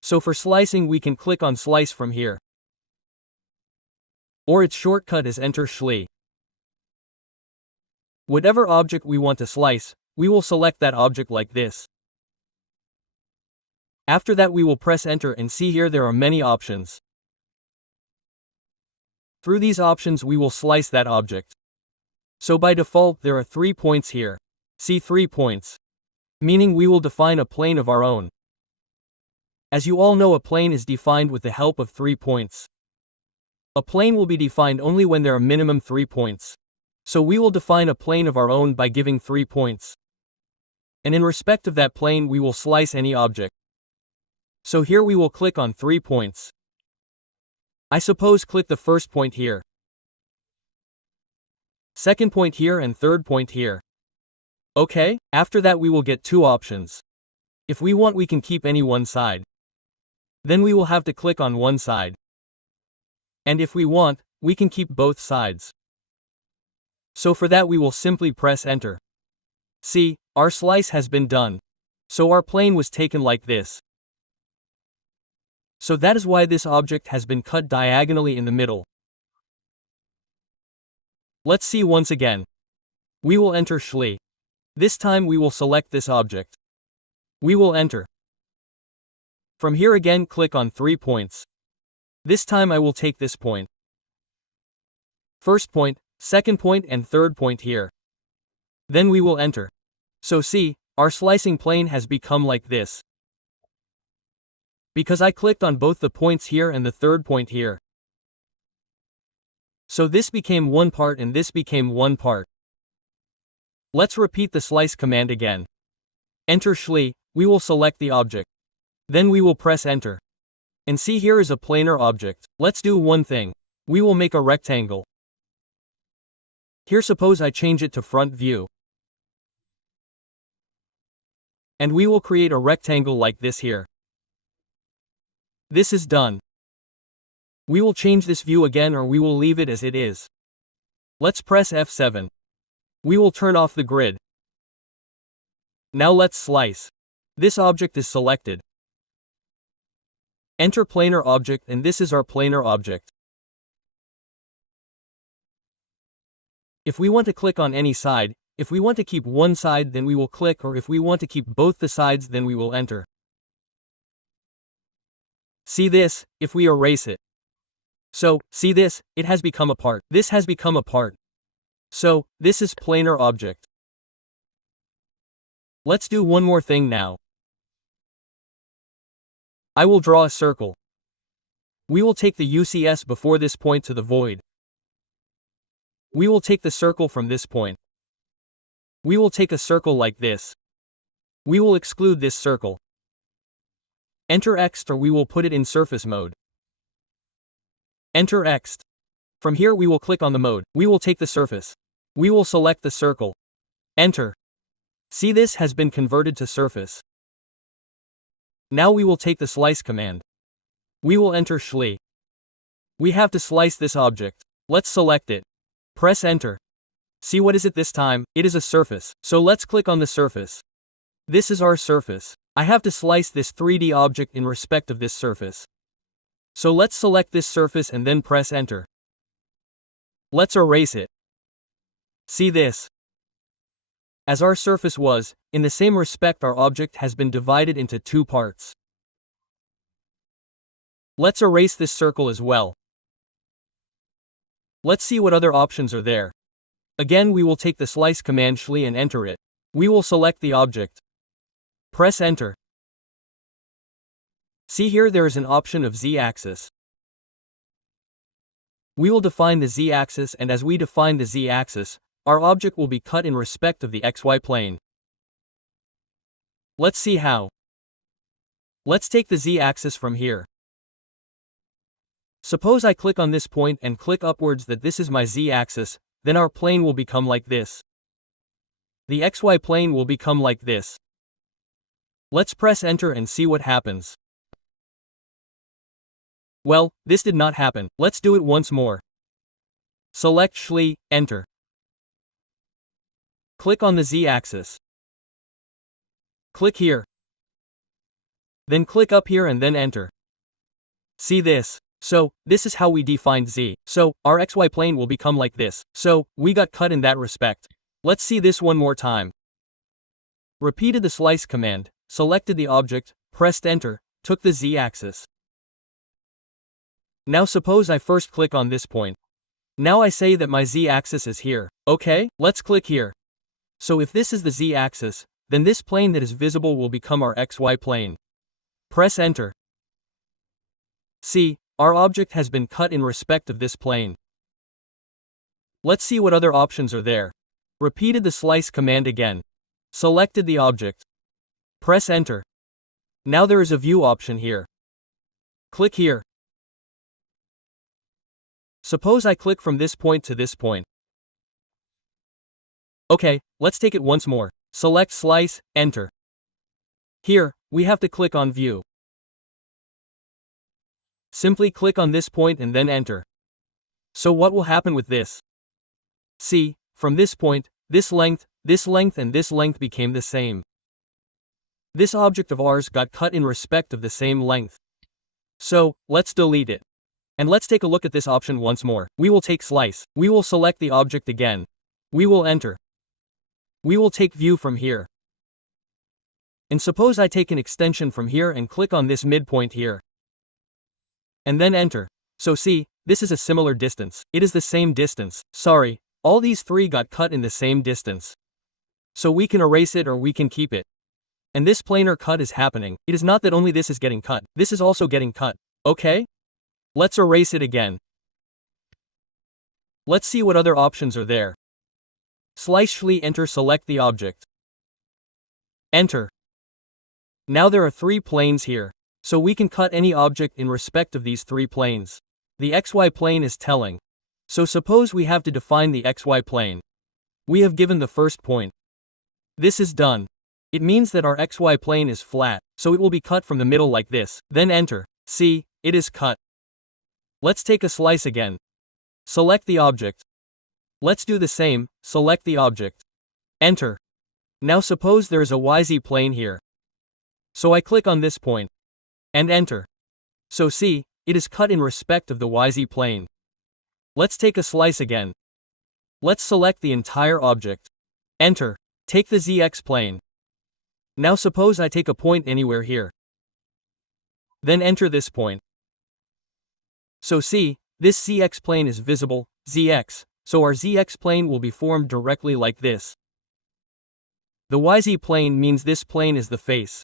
So for slicing we can click on slice from here. Or its shortcut is enter SLI. Whatever object we want to slice, we will select that object like this. After that we will press enter and see here there are many options. Through these options we will slice that object. So by default there are 3 points here. See 3 points. Meaning we will define a plane of our own. As you all know, a plane is defined with the help of 3 points. A plane will be defined only when there are minimum 3 points. So we will define a plane of our own by giving 3 points. And in respect of that plane we will slice any object. So here we will click on 3 points. I suppose click the first point here, second point here and third point here. Okay, after that we will get 2 options. If we want we can keep any one side. Then we will have to click on one side. And if we want, we can keep both sides. So for that we will simply press enter. See, our slice has been done. So our plane was taken like this. So that is why this object has been cut diagonally in the middle. Let's see once again. We will enter SLI. This time we will select this object. We will enter. From here again click on 3 points. This time I will take this point. First point, second point and third point here. Then we will enter. So see, our slicing plane has become like this. Because I clicked on both the points here and the third point here. So this became one part and this became one part. Let's repeat the slice command again. Enter SLI, we will select the object. Then we will press enter. And see, here is a planar object. Let's do one thing. We will make a rectangle. Here suppose I change it to front view. And we will create a rectangle like this here. This is done. We will change this view again or we will leave it as it is. Let's press F7. We will turn off the grid. Now let's slice. This object is selected. Enter planar object and this is our planar object. If we want to click on any side, if we want to keep one side then we will click, or if we want to keep both the sides then we will enter. See this, if we erase it. So, see this, it has become a part. This has become a part. So, this is planar object. Let's do one more thing now. I will draw a circle. We will take the UCS before this point to the void. We will take the circle from this point. We will take a circle like this. We will exclude this circle. Enter Ext, or we will put it in surface mode. Enter Ext. From here we will click on the mode. We will take the surface. We will select the circle. Enter. See, this has been converted to surface. Now we will take the slice command. We will enter SLI. We have to slice this object. Let's select it. Press enter. See, what is it this time? It is a surface. So let's click on the surface. This is our surface. I have to slice this 3D object in respect of this surface. So let's select this surface and then press enter. Let's erase it. See this. As our surface was, in the same respect our object has been divided into 2 parts. Let's erase this circle as well. Let's see what other options are there. Again we will take the slice command SLI and enter it. We will select the object. Press enter. See, here there is an option of Z-axis. We will define the Z-axis, and as we define the Z-axis, our object will be cut in respect of the XY plane. Let's see how. Let's take the Z-axis from here. Suppose I click on this point and click upwards that this is my z-axis, then our plane will become like this. The xy plane will become like this. Let's press enter and see what happens. Well, this did not happen. Let's do it once more. Select Shli, enter. Click on the z-axis. Click here. Then click up here and then enter. See this? So, this is how we defined z. So, our xy plane will become like this. So, we got cut in that respect. Let's see this one more time. Repeated the slice command, selected the object, pressed enter, took the z-axis. Now suppose I first click on this point. Now I say that my z-axis is here. Okay, let's click here. So if this is the z-axis, then this plane that is visible will become our xy plane. Press enter. See, our object has been cut in respect of this plane. Let's see what other options are there. Repeated the slice command again. Selected the object. Press enter. Now there is a view option here. Click here. Suppose I click from this point to this point. Okay, let's take it once more. Select slice, enter. Here, we have to click on view. Simply click on this point and then enter. So what will happen with this? See, from this point, this length and this length became the same. This object of ours got cut in respect of the same length. So, let's delete it. And let's take a look at this option once more. We will take slice. We will select the object again. We will enter. We will take view from here. And suppose I take an extension from here and click on this midpoint here. And then enter. So see, this is a similar distance. It is the same distance. Sorry, all these three got cut in the same distance. So we can erase it or we can keep it. And this planar cut is happening. It is not that only this is getting cut. This is also getting cut. Okay? Let's erase it again. Let's see what other options are there. Slice Shli, enter, select the object. Enter. Now there are three planes here. So we can cut any object in respect of these three planes. The xy plane is telling. So suppose we have to define the xy plane. We have given the first point. This is done. It means that our xy plane is flat, so it will be cut from the middle like this. Then enter. See, it is cut. Let's take a slice again. Select the object. Let's do the same, select the object. Enter. Now suppose there is a YZ plane here. So I click on this point. And enter. So see, it is cut in respect of the YZ plane. Let's take a slice again. Let's select the entire object. Enter. Take the ZX plane. Now suppose I take a point anywhere here. Then enter this point. So see, this ZX plane is visible, ZX, so our ZX plane will be formed directly like this. The YZ plane means this plane is the face.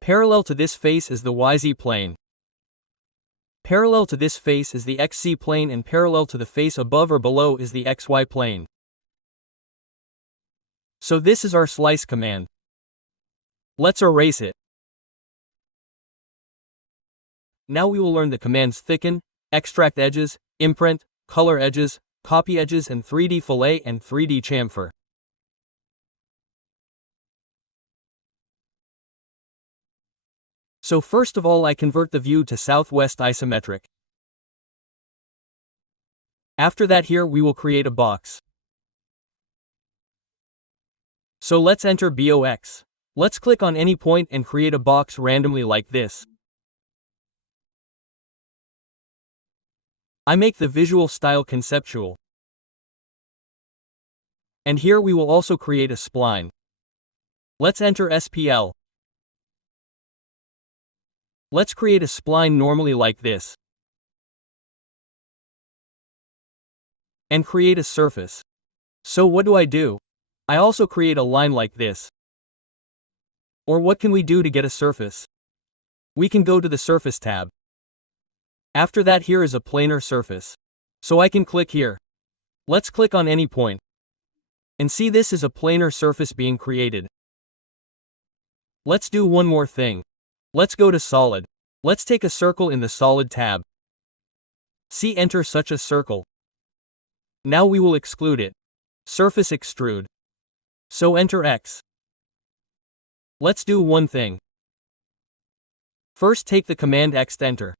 Parallel to this face is the YZ plane. Parallel to this face is the XZ plane, and parallel to the face above or below is the XY plane. So this is our slice command. Let's erase it. Now we will learn the commands thicken, extract edges, imprint, color edges, copy edges, and 3D fillet and 3D chamfer. So first of all, I convert the view to southwest isometric. After that, here we will create a box. So let's enter BOX. Let's click on any point and create a box randomly like this. I make the visual style conceptual. And here we will also create a spline. Let's enter SPL. Let's create a spline normally like this. And create a surface. So what do? I also create a line like this. Or what can we do to get a surface? We can go to the Surface tab. After that, here is a planar surface. So I can click here. Let's click on any point. And see, this is a planar surface being created. Let's do one more thing. Let's go to Solid. Let's take a circle in the Solid tab. See, enter such a circle. Now we will exclude it. Surface extrude. So enter X. Let's do one thing. First take the command X to enter.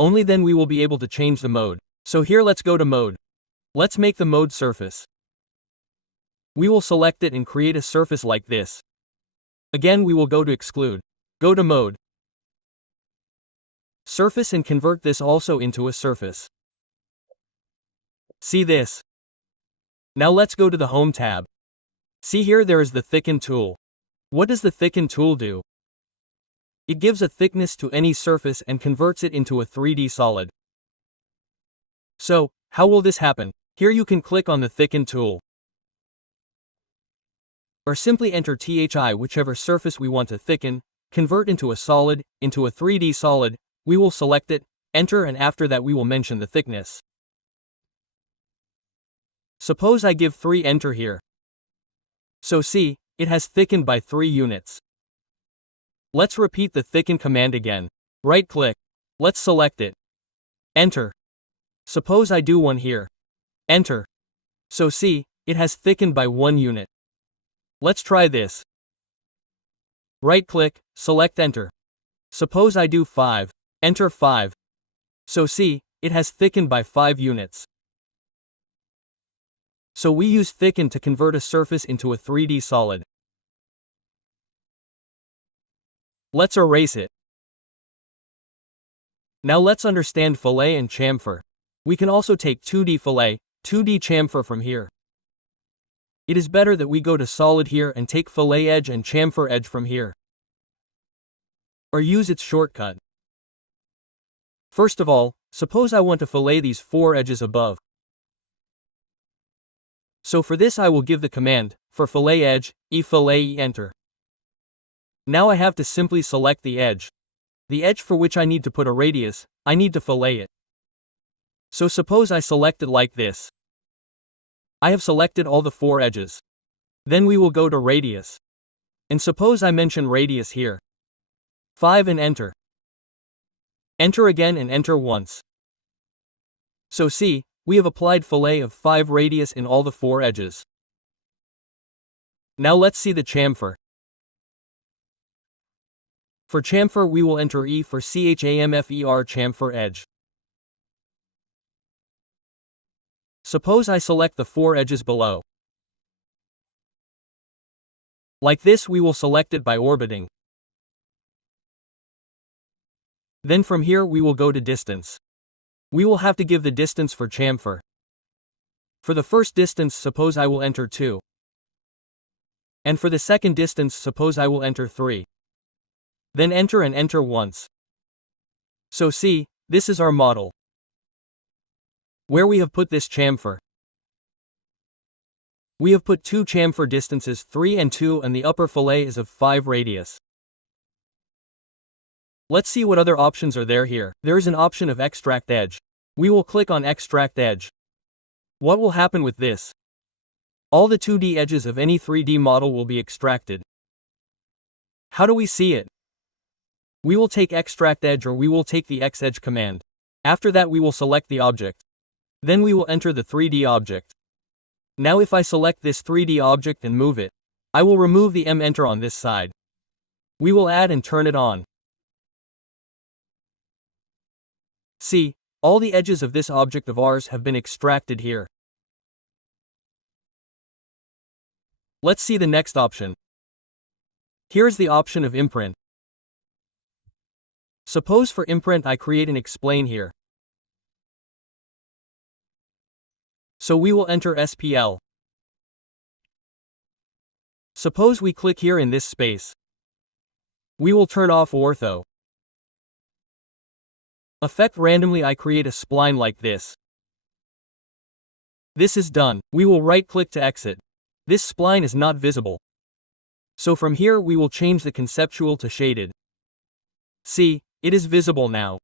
Only then we will be able to change the mode. So here let's go to mode. Let's make the mode surface. We will select it and create a surface like this. Again we will go to exclude. Go to mode. Surface and convert this also into a surface. See this. Now let's go to the Home tab. See here there is the Thicken tool. What does the Thicken tool do? It gives a thickness to any surface and converts it into a 3D solid. So, how will this happen? Here you can click on the Thicken tool. Or simply enter THI whichever surface we want to thicken, convert into a solid, into a 3D solid, we will select it, enter, and after that we will mention the thickness. Suppose I give 3 enter here. So see, it has thickened by 3 units. Let's repeat the thicken command again. Right click. Let's select it. Enter. Suppose I do 1 here. Enter. So see, it has thickened by 1 unit. Let's try this. Right click, select enter. Suppose I do 5. Enter 5. So see, it has thickened by 5 units. So we use thicken to convert a surface into a 3D solid. Let's erase it. Now let's understand fillet and chamfer. We can also take 2D fillet, 2D chamfer from here. It is better that we go to solid here and take fillet edge and chamfer edge from here. Or use its shortcut. First of all, suppose I want to fillet these 4 edges above. So for this I will give the command, for fillet edge, fillet enter. Now I have to simply select the edge. The edge for which I need to put a radius, I need to fillet it. So suppose I select it like this. I have selected all the 4 edges. Then we will go to radius. And suppose I mention radius here. 5 and enter. Enter again and enter once. So see, we have applied fillet of 5 radius in all the 4 edges. Now let's see the chamfer. For chamfer we will enter E for CHAMFER chamfer edge. Suppose I select the 4 edges below. Like this we will select it by orbiting. Then from here we will go to distance. We will have to give the distance for chamfer. For the first distance suppose I will enter 2. And for the second distance suppose I will enter 3. Then enter and enter once. So see, this is our model. Where we have put this chamfer. We have put 2 chamfer distances 3 and 2 and the upper fillet is of 5 radius. Let's see what other options are there here. There is an option of extract edge. We will click on extract edge. What will happen with this? All the 2D edges of any 3D model will be extracted. How do we see it? We will take extract edge or we will take the X edge command. After that we will select the object. Then we will enter the 3D object. Now if I select this 3D object and move it, I will remove the M enter on this side. We will add and turn it on. See, all the edges of this object of ours have been extracted here. Let's see the next option. Here is the option of imprint. Suppose for imprint I create an explain here. So we will enter SPL. Suppose we click here in this space. We will turn off ortho. Effect randomly I create a spline like this. This is done. We will right click to exit. This spline is not visible. So from here we will change the conceptual to shaded. See, it is visible now.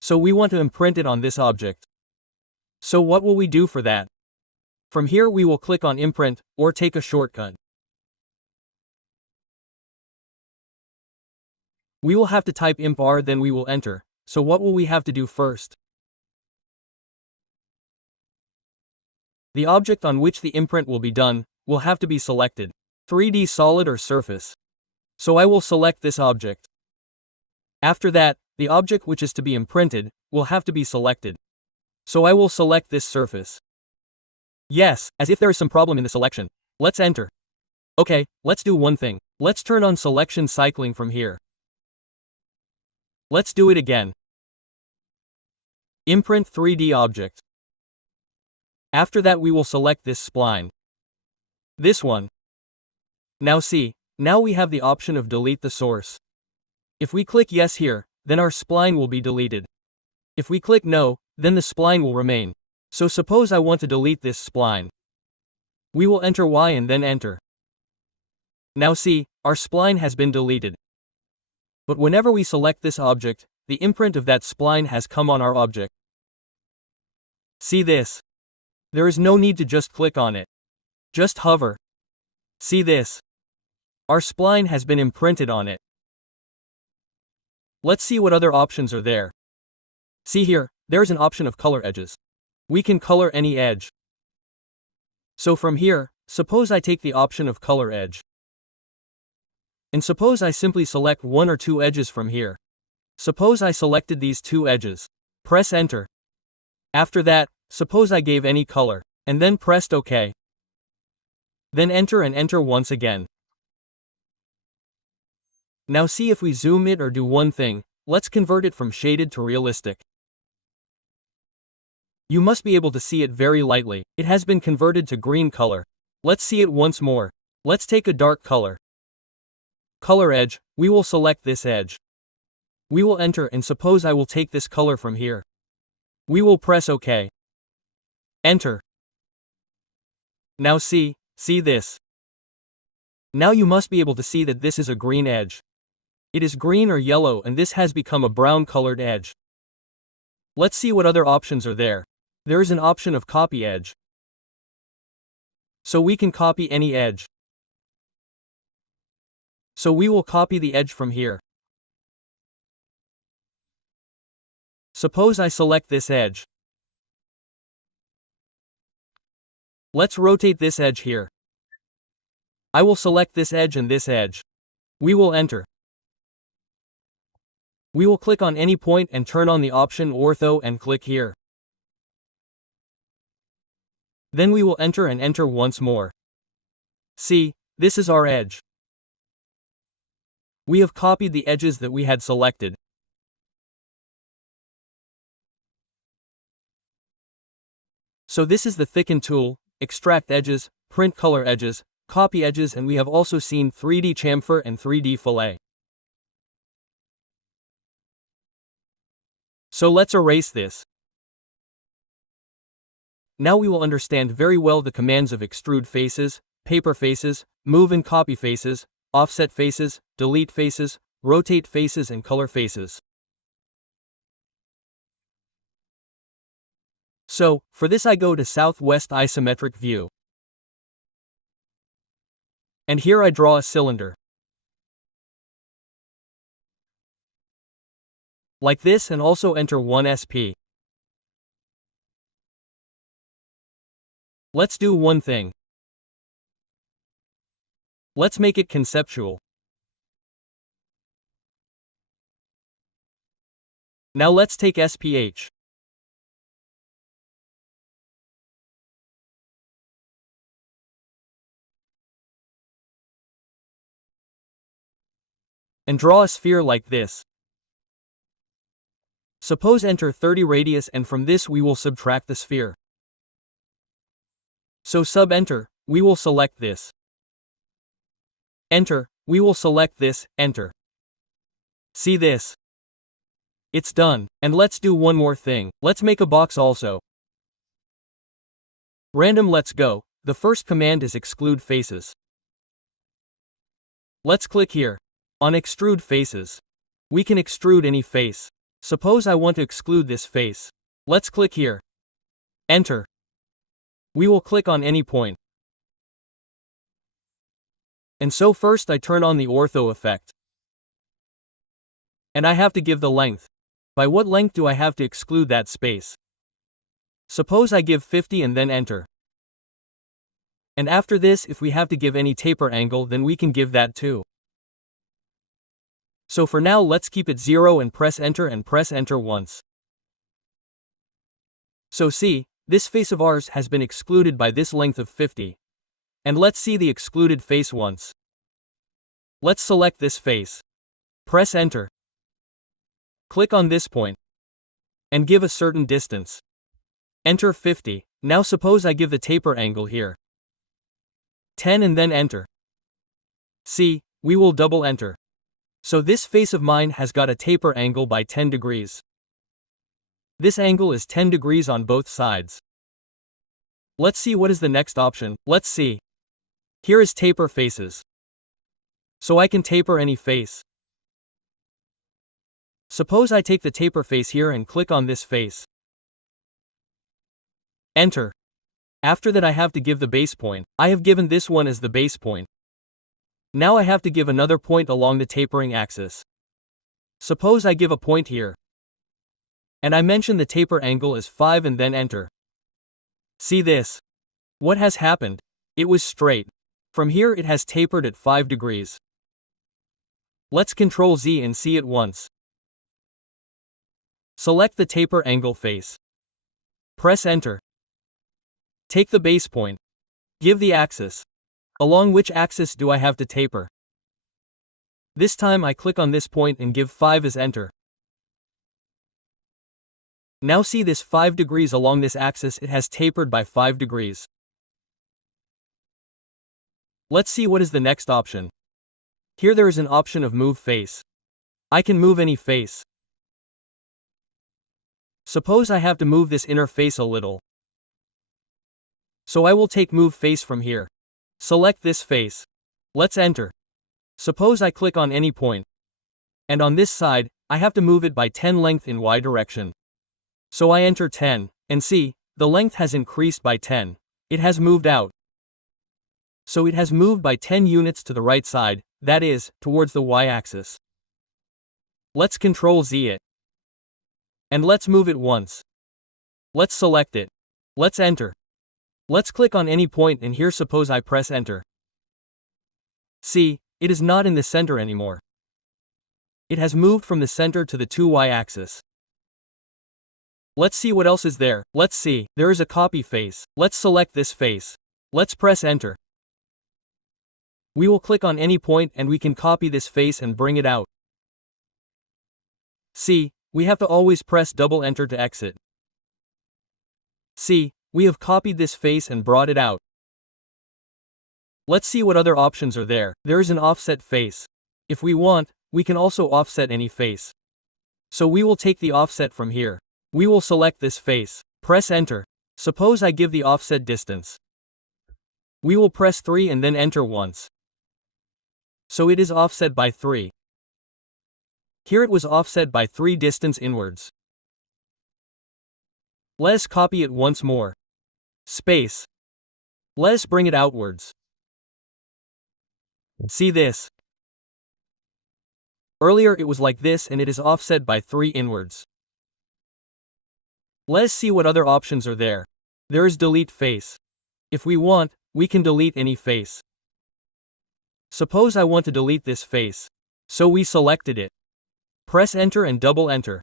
So we want to imprint it on this object. So what will we do for that? From here we will click on imprint, or take a shortcut. We will have to type imp r, then we will enter. So what will we have to do first? The object on which the imprint will be done will have to be selected. 3D solid or surface. So I will select this object. After that, the object which is to be imprinted will have to be selected. So I will select this surface. Yes, as if there is some problem in the selection. Let's enter. Okay, let's do one thing. Let's turn on selection cycling from here. Let's do it again. Imprint 3D object. After that we will select this spline. This one. Now see, now we have the option of delete the source. If we click yes here, then our spline will be deleted. If we click no, then the spline will remain. So suppose I want to delete this spline. We will enter Y and then enter. Now see, our spline has been deleted. But whenever we select this object, the imprint of that spline has come on our object. See this? There is no need to just click on it. Just hover. See this? Our spline has been imprinted on it. Let's see what other options are there. See here, there is an option of color edges. We can color any edge. So from here, suppose I take the option of color edge. And suppose I simply select one or two edges from here. Suppose I selected these two edges. Press enter. After that, suppose I gave any color, and then pressed OK. Then enter and enter once again. Now see if we zoom it or do one thing, let's convert it from shaded to realistic. You must be able to see it very lightly, it has been converted to green color. Let's see it once more. Let's take a dark color. Color edge, we will select this edge. We will enter and suppose I will take this color from here. We will press OK. Enter. Now see this. Now you must be able to see that this is a green edge. It is green or yellow and this has become a brown colored edge. Let's see what other options are there. There is an option of copy edge. So we can copy any edge. So we will copy the edge from here. Suppose I select this edge. Let's rotate this edge here. I will select this edge and this edge. We will enter. We will click on any point and turn on the option ortho and click here. Then we will enter and enter once more. See, this is our edge. We have copied the edges that we had selected. So this is the Thicken tool, extract edges, print color edges, copy edges, and we have also seen 3D chamfer and 3D fillet. So let's erase this. Now we will understand very well the commands of extrude faces, paper faces, move and copy faces, offset faces, delete faces, rotate faces, and color faces. So, for this I go to Southwest Isometric View. And here I draw a cylinder. Like this, and also enter 1 SP. Let's do one thing. Let's make it conceptual. Now let's take SPH. And draw a sphere like this. Suppose enter 30 radius, and from this we will subtract the sphere. So sub enter, we will select this. Enter, we will select this, enter. See this? It's done, and let's do one more thing, let's make a box also. Random, let's go, the first command is exclude faces. Let's click here. On extrude faces. We can extrude any face. Suppose I want to exclude this face. Let's click here. Enter. We will click on any point. And so first I turn on the ortho effect. And I have to give the length. By what length do I have to exclude that space? Suppose I give 50 and then enter. And after this, if we have to give any taper angle, then we can give that too. So for now, let's keep it 0 and press enter once. So see, this face of ours has been excluded by this length of 50. And let's see the excluded face once. Let's select this face. Press enter. Click on this point. And give a certain distance. Enter 50. Now suppose I give the taper angle here 10 and then enter. See, we will double enter. So this face of mine has got a taper angle by 10 degrees. This angle is 10 degrees on both sides. Let's see what is the next option. Let's see. Here is taper faces. So I can taper any face. Suppose I take the taper face here and click on this face. Enter. After that I have to give the base point. I have given this one as the base point. Now I have to give another point along the tapering axis. Suppose I give a point here. And I mention the taper angle as 5 and then enter. See this? What has happened? It was straight. From here it has tapered at 5 degrees. Let's Ctrl Z and see it once. Select the taper angle face. Press enter. Take the base point. Give the axis. Along which axis do I have to taper? This time I click on this point and give 5 as enter. Now see this 5 degrees along this axis, it has tapered by 5 degrees. Let's see what is the next option. Here there is an option of move face. I can move any face. Suppose I have to move this inner face a little. So I will take move face from here. Select this face. Let's enter. Suppose I click on any point. And on this side, I have to move it by 10 length in Y direction. So I enter 10, and see, the length has increased by 10. It has moved out. So it has moved by 10 units to the right side, that is, towards the Y-axis. Let's Ctrl Z it. And let's move it once. Let's select it. Let's enter. Let's click on any point and here suppose I press enter. See, it is not in the center anymore. It has moved from the center to the 2Y axis. Let's see what else is there. Let's see, there is a copy face. Let's select this face. Let's press enter. We will click on any point and we can copy this face and bring it out. See, we have to always press double enter to exit. See, we have copied this face and brought it out. Let's see what other options are there. There is an offset face. If we want, we can also offset any face. So we will take the offset from here. We will select this face. Press enter. Suppose I give the offset distance. We will press 3 and then enter once. So it is offset by 3. Here it was offset by 3 distance inwards. Let's copy it once more. Space. Let's bring it outwards. See this? Earlier it was like this and it is offset by 3 inwards. Let's see what other options are there. There is delete face. If we want, we can delete any face. Suppose I want to delete this face. So we selected it. Press enter and double enter.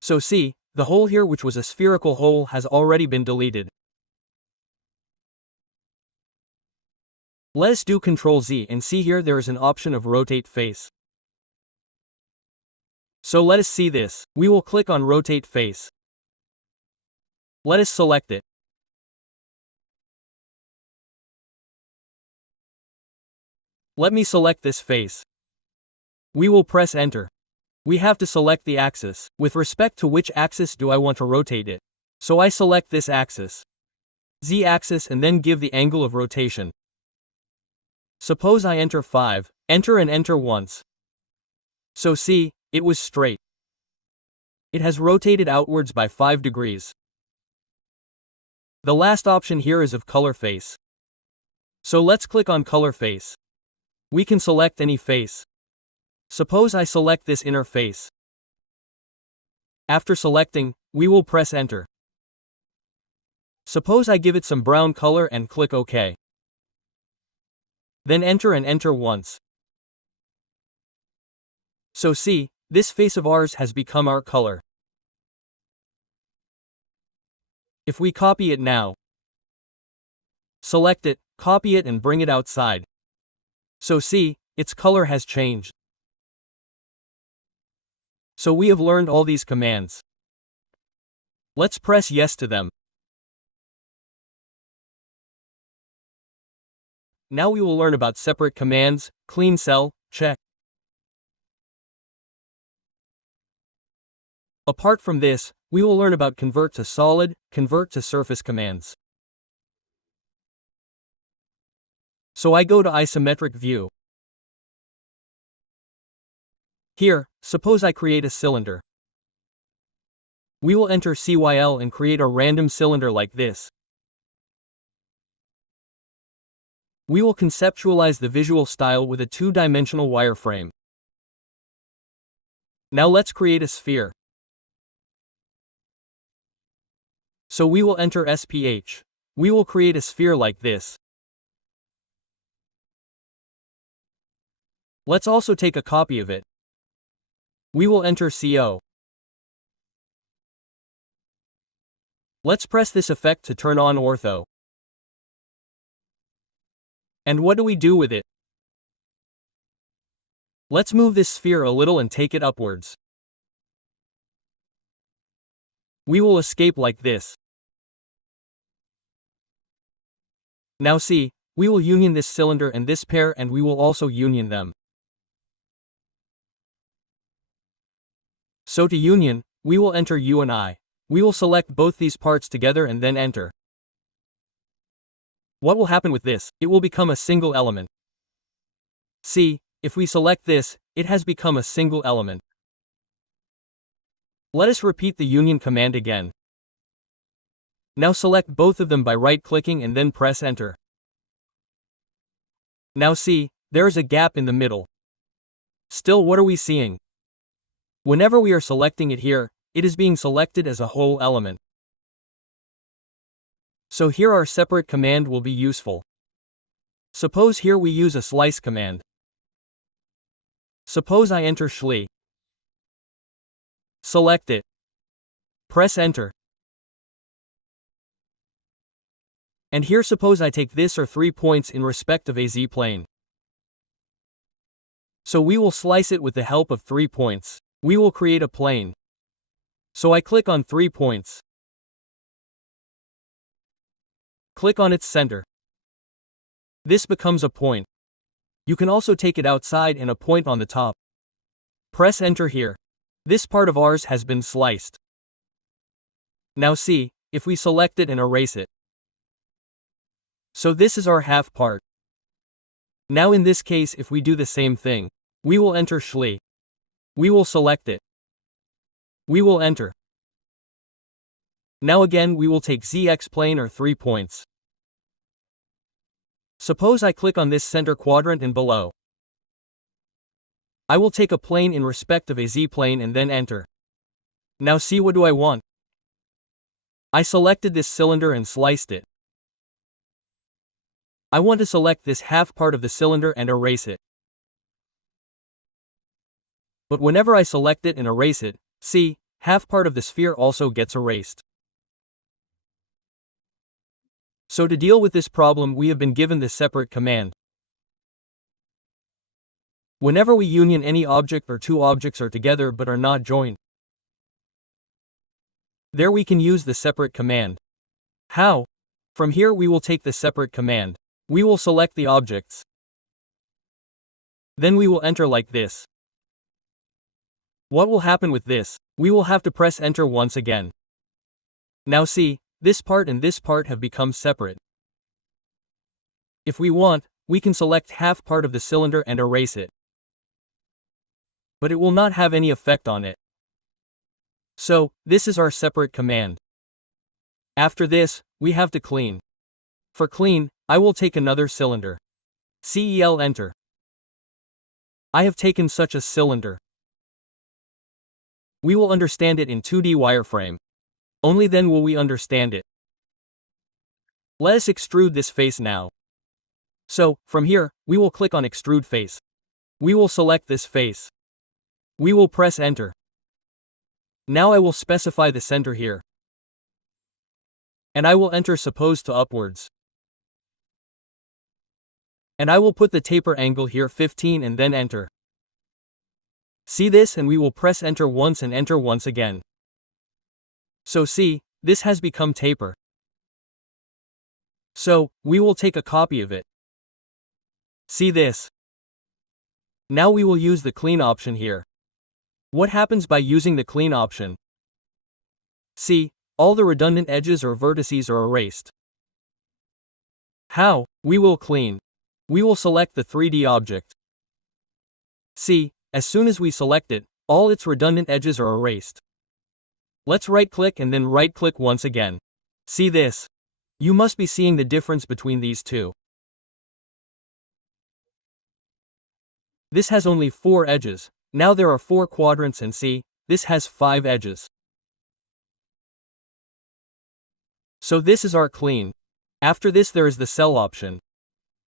So see, the hole here which was a spherical hole has already been deleted. Let's do Ctrl Z and see here there is an option of rotate face. So let us see this. We will click on rotate face. Let us select it. Let me select this face. We will press enter. We have to select the axis. With respect to which axis do I want to rotate it? So I select this axis. Z axis and then give the angle of rotation. Suppose I enter 5, enter and enter once. So see, it was straight. It has rotated outwards by 5 degrees. The last option here is of color face. So let's click on color face. We can select any face. Suppose I select this inner face. After selecting, we will press Enter. Suppose I give it some brown color and click OK. Then enter and enter once. So see, this face of ours has become our color. If we copy it now, select it, copy it and bring it outside. So see, its color has changed. So we have learned all these commands. Let's press yes to them. Now we will learn about separate commands. Clean cell, check. Apart from this, we will learn about convert to solid, convert to surface commands. So I go to isometric view. Here, suppose I create a cylinder. We will enter CYL and create a random cylinder like this. We will conceptualize the visual style with a two-dimensional wireframe. Now let's create a sphere. So we will enter SPH. We will create a sphere like this. Let's also take a copy of it. We will enter CO. Let's press this effect to turn on ortho. And what do we do with it? Let's move this sphere a little and take it upwards. We will escape like this. Now see, we will union this cylinder and this pair and we will also union them. So to union, we will enter U and I. We will select both these parts together and then enter. What will happen with this? It will become a single element. See, if we select this, it has become a single element. Let us repeat the union command again. Now select both of them by right-clicking and then press Enter. Now see, there is a gap in the middle. Still, what are we seeing? Whenever we are selecting it here, it is being selected as a whole element. So here our separate command will be useful. Suppose here we use a slice command. Suppose I enter Schli. Select it. Press Enter. And here suppose I take this or 3 points in respect of a z-plane. So we will slice it with the help of 3 points. We will create a plane. So I click on 3 points. Click on its center. This becomes a point. You can also take it outside and a point on the top. Press Enter here. This part of ours has been sliced. Now see, if we select it and erase it. So this is our half part. Now in this case if we do the same thing, we will enter Schli. We will select it. We will enter. Now again we will take ZX plane or 3 points. Suppose I click on this center quadrant and below. I will take a plane in respect of a z-plane and then enter. Now see, what do I want? I selected this cylinder and sliced it. I want to select this half part of the cylinder and erase it. But whenever I select it and erase it, see, half part of the sphere also gets erased. So to deal with this problem we have been given this separate command. Whenever we union any object or two objects are together but are not joined, there we can use the separate command. How? From here we will take the separate command. We will select the objects. Then we will enter like this. What will happen with this? We will have to press Enter once again. Now see, this part and this part have become separate. If we want, we can select half part of the cylinder and erase it. But it will not have any effect on it. So, this is our separate command. After this, we have to clean. For clean, I will take another cylinder. CEL Enter. I have taken such a cylinder. We will understand it in 2D wireframe. Only then will we understand it. Let us extrude this face now. So, from here, we will click on Extrude Face. We will select this face. We will press Enter. Now I will specify the center here. And I will enter suppose to upwards. And I will put the taper angle here 15 and then enter. See this, and we will press enter once and enter once again. So see, this has become taper. So, we will take a copy of it. See this. Now we will use the clean option here. What happens by using the clean option? See, all the redundant edges or vertices are erased. How? We will clean. We will select the 3D object. See, as soon as we select it, all its redundant edges are erased. Let's right-click and then right-click once again. See this. You must be seeing the difference between these two. This has only 4 edges. Now there are 4 quadrants, and see, this has 5 edges. So this is our clean. After this there is the cell option.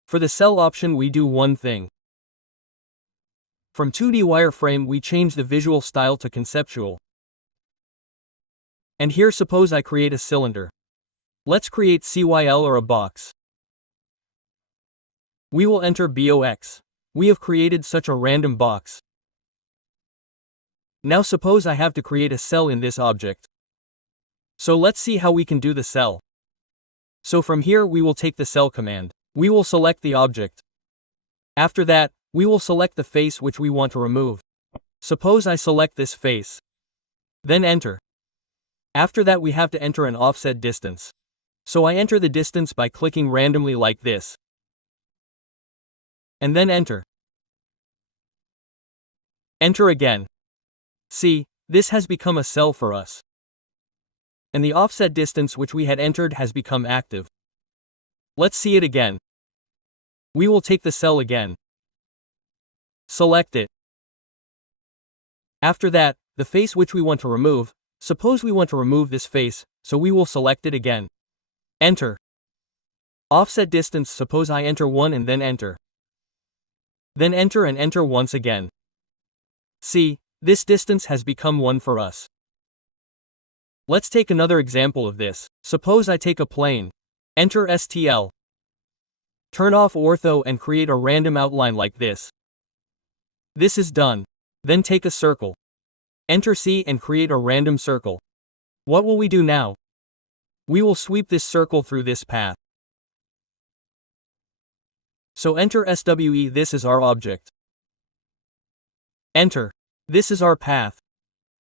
For the cell option we do one thing. From 2D wireframe we change the visual style to conceptual. And here suppose I create a cylinder. Let's create CYL or a box. We will enter BOX. We have created such a random box. Now suppose I have to create a cell in this object. So let's see how we can do the cell. So from here we will take the cell command. We will select the object. After that, we will select the face which we want to remove. Suppose I select this face. Then enter. After that we have to enter an offset distance. So I enter the distance by clicking randomly like this. And then enter. Enter again. See, this has become a cell for us. And the offset distance which we had entered has become active. Let's see it again. We will take the cell again. Select it. After that, the face which we want to remove, suppose we want to remove this face, so we will select it again. Enter. Offset distance, suppose I enter 1 and then enter. Then enter and enter once again. See, this distance has become 1 for us. Let's take another example of this. Suppose I take a plane. Enter STL. Turn off ortho and create a random outline like this. This is done. Then take a circle. Enter C and create a random circle. What will we do now? We will sweep this circle through this path. So enter SWE, this is our object. Enter. This is our path.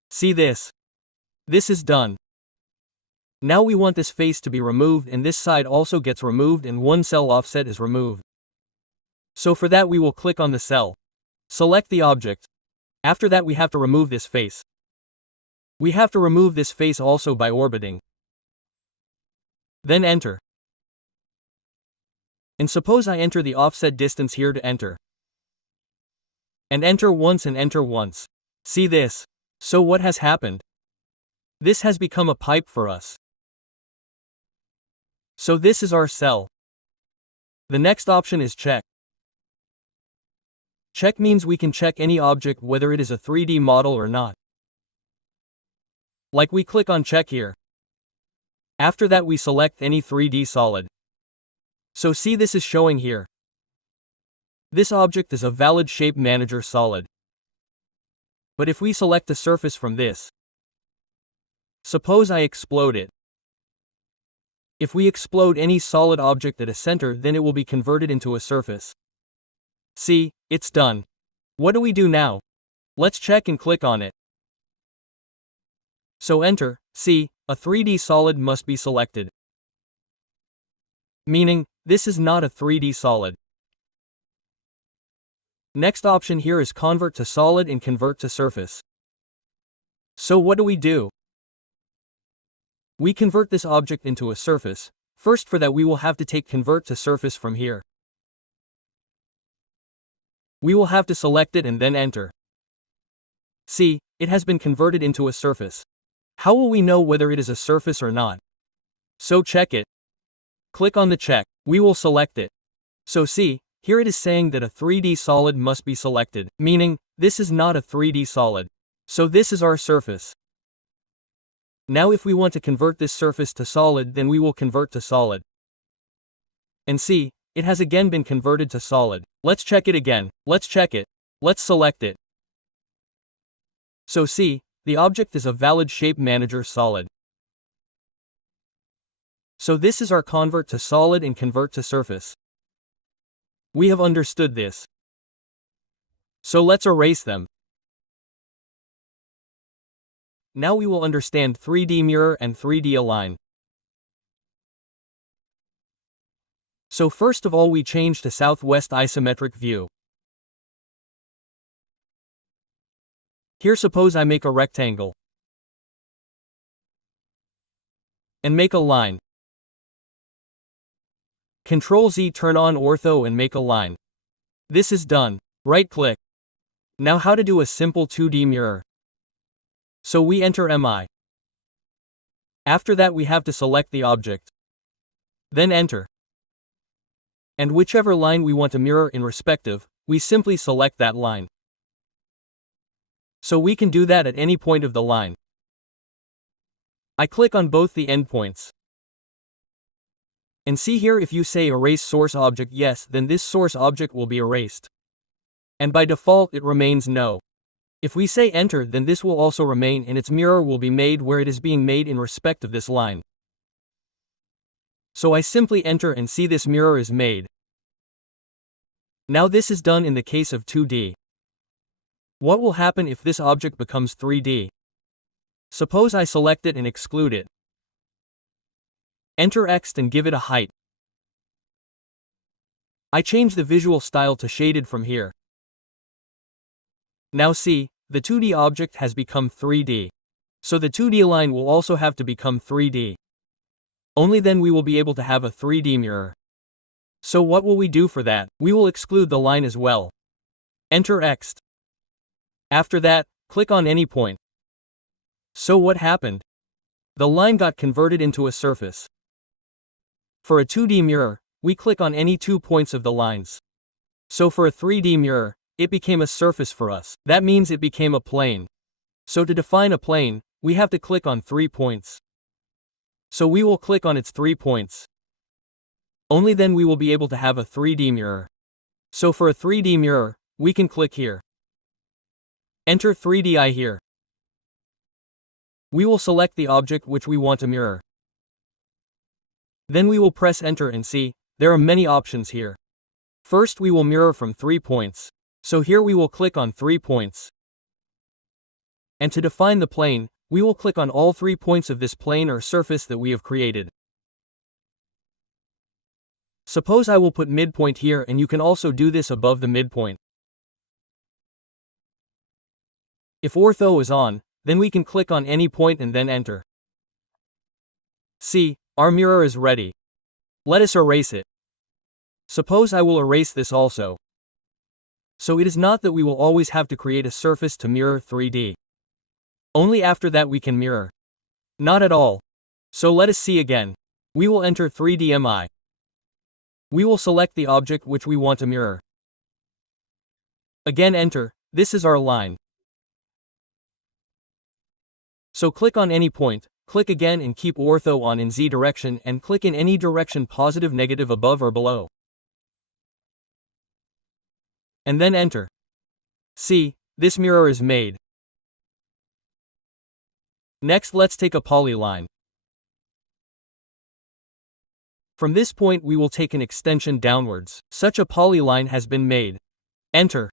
See this. This is done. Now we want this face to be removed, and this side also gets removed, and 1 cell offset is removed. So for that we will click on the cell. Select the object. After that we have to remove this face. We have to remove this face also by orbiting. Then enter. And suppose I enter the offset distance here to enter. And enter once and enter once. See this. So what has happened? This has become a pipe for us. So this is our cell. The next option is check. Check means we can check any object whether it is a 3D model or not. Like we click on check here. After that we select any 3D solid. So see, this is showing here. This object is a valid shape manager solid. But if we select a surface from this, suppose I explode it. If we explode any solid object at a center, then it will be converted into a surface. See, it's done. What do we do now? Let's check and click on it. So enter. See, a 3D solid must be selected. Meaning, this is not a 3D solid. Next option here is convert to solid and convert to surface. So what do? We convert this object into a surface. First, for that we will have to take convert to surface from here. We will have to select it and then enter. See, it has been converted into a surface. How will we know whether it is a surface or not? So check it. Click on the check. We will select it. So see, here it is saying that a 3D solid must be selected, meaning, this is not a 3D solid. So this is our surface. Now if we want to convert this surface to solid, then we will convert to solid. And see, it has again been converted to solid. Let's check it again. Let's check it. Let's select it. So see, the object is a valid shape manager solid. So this is our convert to solid and convert to surface. We have understood this. So let's erase them. Now we will understand 3D mirror and 3D align. So first of all we change to southwest isometric view. Here suppose I make a rectangle. And make a line. Ctrl Z, turn on ortho and make a line. This is done. Right click. Now how to do a simple 2D mirror. So we enter MI. After that we have to select the object. Then enter. And whichever line we want to mirror in respective, we simply select that line. So we can do that at any point of the line. I click on both the endpoints. And see here, if you say erase source object yes, then this source object will be erased. And by default it remains no. If we say enter, then this will also remain and its mirror will be made where it is being made in respect of this line. So I simply enter and see this mirror is made. Now this is done in the case of 2D. What will happen if this object becomes 3D? Suppose I select it and exclude it. Enter X and give it a height. I change the visual style to shaded from here. Now see, the 2D object has become 3D. So the 2D line will also have to become 3D. Only then we will be able to have a 3D mirror. So what will we do for that? We will exclude the line as well. Enter X. After that, click on any point. So what happened? The line got converted into a surface. For a 2D mirror, we click on any 2 points of the lines. So for a 3D mirror, it became a surface for us. That means it became a plane. So to define a plane, we have to click on 3 points. So we will click on its 3 points. Only then we will be able to have a 3D mirror. So for a 3D mirror, we can click here. Enter 3DI here. We will select the object which we want to mirror. Then we will press enter and see, there are many options here. First we will mirror from 3 points. So here we will click on 3 points. And to define the plane, we will click on all 3 points of this plane or surface that we have created. Suppose I will put midpoint here, and you can also do this above the midpoint. If ortho is on, then we can click on any point and then enter. See, our mirror is ready. Let us erase it. Suppose I will erase this also. So it is not that we will always have to create a surface to mirror 3D. Only after that we can mirror. Not at all. So let us see again. We will enter 3DMI. We will select the object which we want to mirror. Again enter, this is our line. So click on any point, click again and keep ortho on in Z direction and click in any direction positive negative above or below. And then enter. See, this mirror is made. Next let's take a polyline. From this point we will take an extension downwards. Such a polyline has been made. Enter.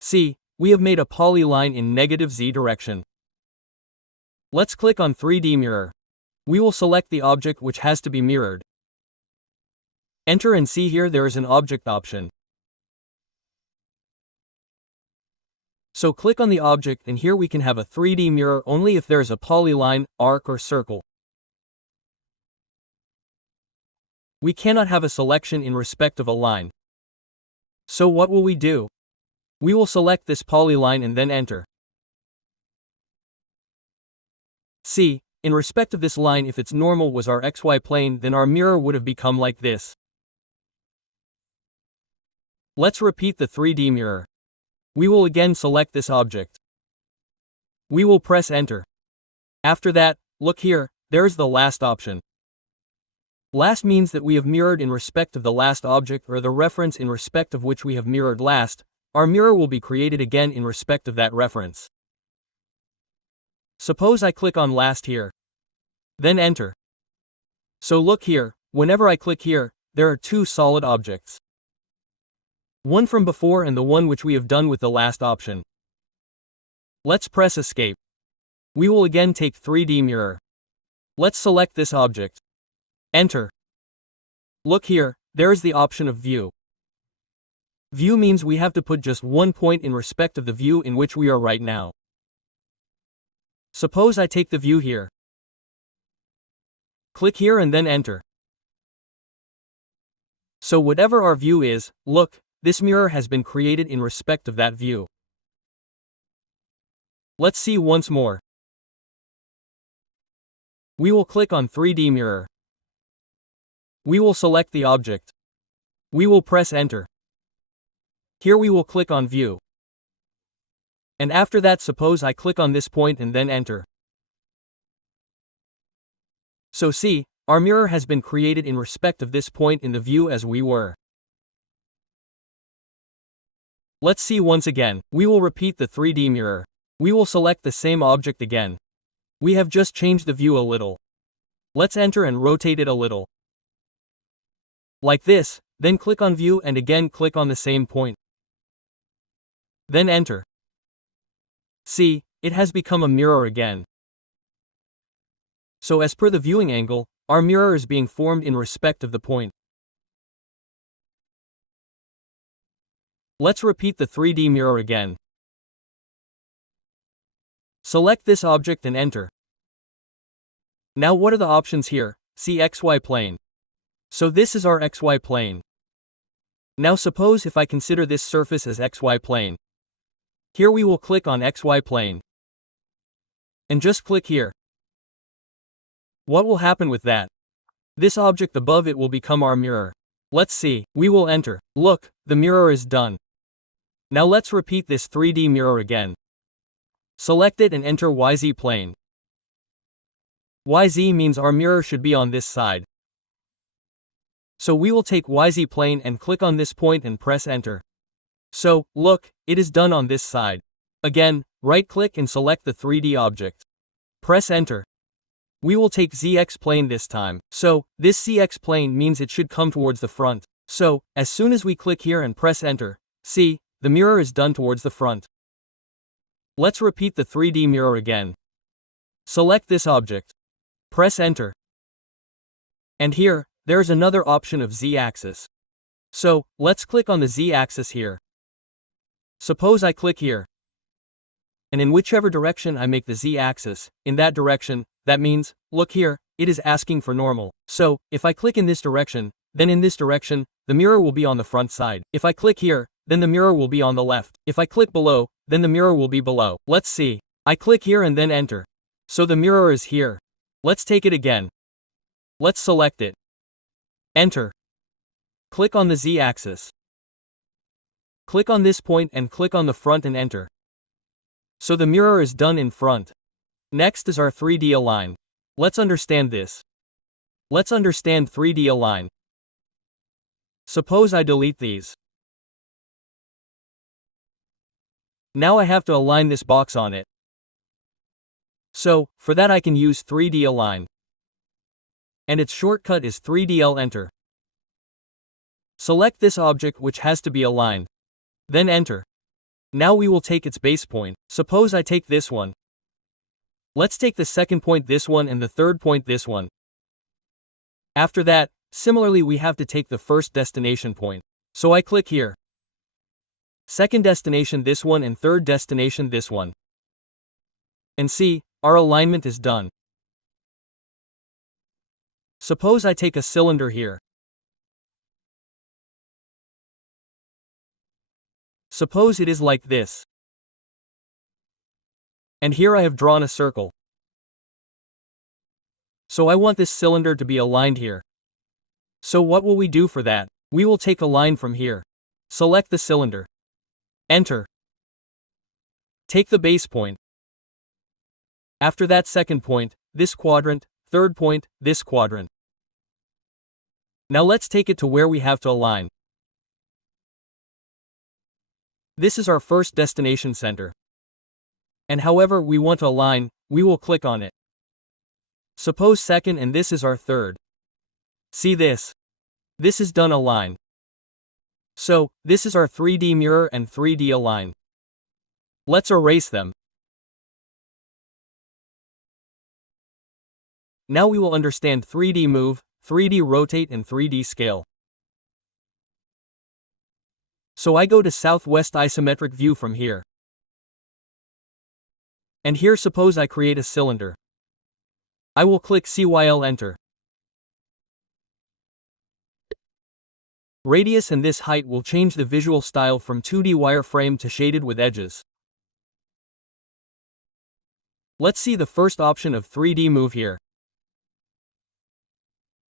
See, we have made a polyline in negative Z direction. Let's click on 3D mirror. We will select the object which has to be mirrored. Enter and see here there is an object option. So click on the object and here we can have a 3D mirror only if there is a polyline, arc or circle. We cannot have a selection in respect of a line. So what will we do? We will select this polyline and then enter. See, in respect of this line, if its normal was our XY plane, then our mirror would have become like this. Let's repeat the 3D mirror. We will again select this object. We will press enter. After that, look here, there's the last option. Last means that we have mirrored in respect of the last object or the reference in respect of which we have mirrored last. Our mirror will be created again in respect of that reference. Suppose I click on last here. Then enter. So look here, whenever I click here, there are two solid objects. One from before and the one which we have done with the last option. Let's press escape. We will again take 3D mirror. Let's select this object. Enter. Look here, there is the option of view. View means we have to put just one point in respect of the view in which we are right now. Suppose I take the view here. Click here and then enter. So whatever our view is, look, this mirror has been created in respect of that view. Let's see once more. We will click on 3D mirror. We will select the object. We will press enter. Here we will click on view. And after that, suppose I click on this point and then enter. So see, our mirror has been created in respect of this point in the view as we were. Let's see once again. We will repeat the 3D mirror. We will select the same object again. We have just changed the view a little. Let's enter and rotate it a little. Like this, then click on view and again click on the same point. Then enter. See, it has become a mirror again. So as per the viewing angle, our mirror is being formed in respect of the point. Let's repeat the 3D mirror again. Select this object and enter. Now what are the options here? See XY plane. So this is our XY plane. Now suppose if I consider this surface as XY plane. Here we will click on XY plane. And just click here. What will happen with that? This object above it will become our mirror. Let's see. We will enter. Look, the mirror is done. Now let's repeat this 3D mirror again. Select it and enter YZ plane. YZ means our mirror should be on this side. So we will take YZ plane and click on this point and press enter. So, look, it is done on this side. Again, right-click and select the 3D object. Press enter. We will take ZX plane this time. So, this CX plane means it should come towards the front. So, as soon as we click here and press enter, see, the mirror is done towards the front. Let's repeat the 3D mirror again. Select this object. Press enter. And here, there's another option of Z-axis. So, let's click on the Z-axis here. Suppose I click here. And in whichever direction I make the Z-axis, in that direction, that means, look here, it is asking for normal. So, if I click in this direction, then in this direction, the mirror will be on the front side. If I click here, then the mirror will be on the left. If I click below, then the mirror will be below. Let's see. I click here and then enter. So the mirror is here. Let's take it again. Let's select it. Enter. Click on the Z-axis. Click on this point and click on the front and enter. So the mirror is done in front. Next is our 3D align. Let's understand this. Let's understand 3D align. Suppose I delete these. Now I have to align this box on it. So, for that I can use 3D align. And its shortcut is 3DL enter. Select this object which has to be aligned. Then enter. Now we will take its base point. Suppose I take this one. Let's take the second point this one and the third point this one. After that, similarly we have to take the first destination point. So I click here. Second destination this one and third destination this one. And see, our alignment is done. Suppose I take a cylinder here. Suppose it is like this. And here I have drawn a circle. So I want this cylinder to be aligned here. So what will we do for that? We will take a line from here. Select the cylinder. Enter. Take the base point. After that second point, this quadrant, third point, this quadrant. Now let's take it to where we have to align. This is our first destination center. And however we want to align, we will click on it. Suppose second and this is our third. See this? This is done align. So, this is our 3D mirror and 3D align. Let's erase them. Now we will understand 3D move, 3D rotate and 3D scale. So I go to southwest isometric view from here. And here suppose I create a cylinder. I will click CYL enter. Radius and this height will change the visual style from 2D wireframe to shaded with edges. Let's see the first option of 3D move here.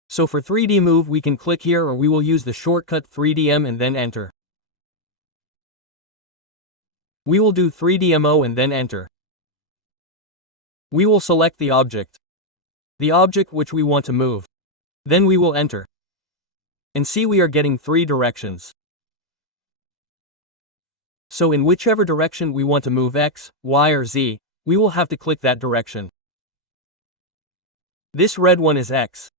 So for 3D move we can click here or we will use the shortcut 3DM and then enter. We will do 3DMO and then enter. We will select the object which we want to move. Then we will enter. And see we are getting 3 directions. So in whichever direction we want to move X, Y or Z, we will have to click that direction. This red one is X.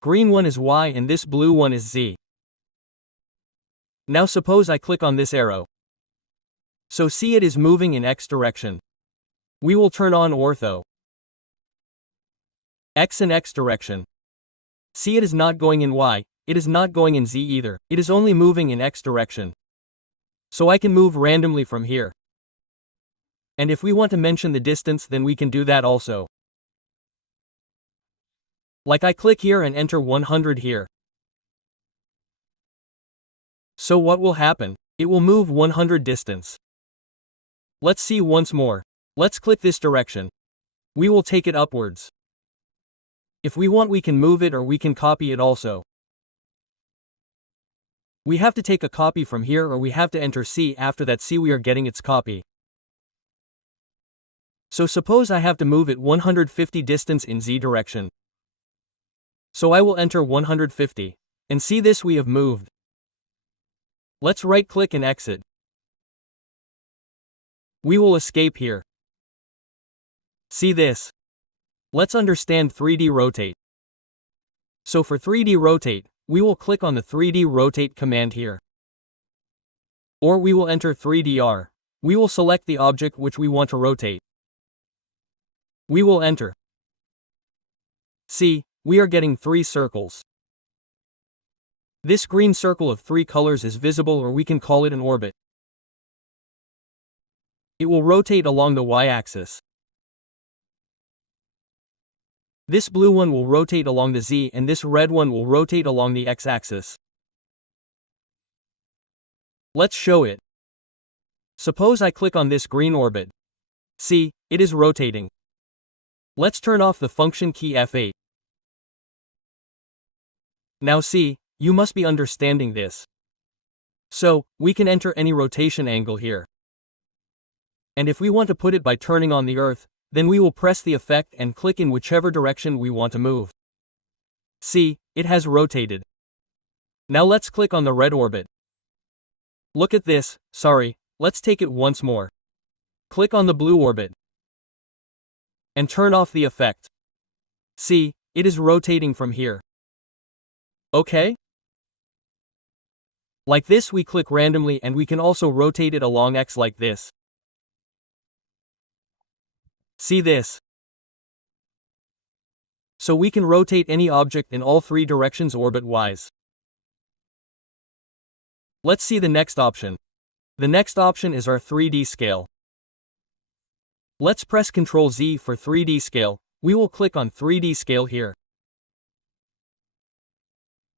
Green one is Y and this blue one is Z. Now suppose I click on this arrow. So see it is moving in X direction. We will turn on ortho. X and X direction. See it is not going in Y, it is not going in Z either, it is only moving in X direction. So I can move randomly from here. And if we want to mention the distance then we can do that also. Like I click here and enter 100 here. So what will happen? It will move 100 distance. Let's see once more. Let's click this direction. We will take it upwards. If we want we can move it or we can copy it also. We have to take a copy from here or we have to enter C. After that see we are getting its copy. So suppose I have to move it 150 distance in Z direction. So I will enter 150. And see this we have moved. Let's right click and exit. We will escape here. See this? Let's understand 3D rotate. So for 3D rotate, we will click on the 3D rotate command here. Or we will enter 3DR. We will select the object which we want to rotate. We will enter. See, we are getting 3 circles. This green circle of 3 colors is visible or we can call it an orbit. It will rotate along the y-axis. This blue one will rotate along the Z and this red one will rotate along the x-axis. Let's show it. Suppose I click on this green orbit. See, it is rotating. Let's turn off the function key F8. Now see, you must be understanding this. So, we can enter any rotation angle here. And if we want to put it by turning on the Earth, then we will press the effect and click in whichever direction we want to move. See, it has rotated. Now let's click on the red orbit. Look at this, sorry, let's take it once more. Click on the blue orbit. And turn off the effect. See, it is rotating from here. Okay? Like this we click randomly and we can also rotate it along X like this. See this? So we can rotate any object in all 3 directions orbit-wise. Let's see the next option. The next option is our 3D scale. Let's press Ctrl Z for 3D scale. We will click on 3D scale here.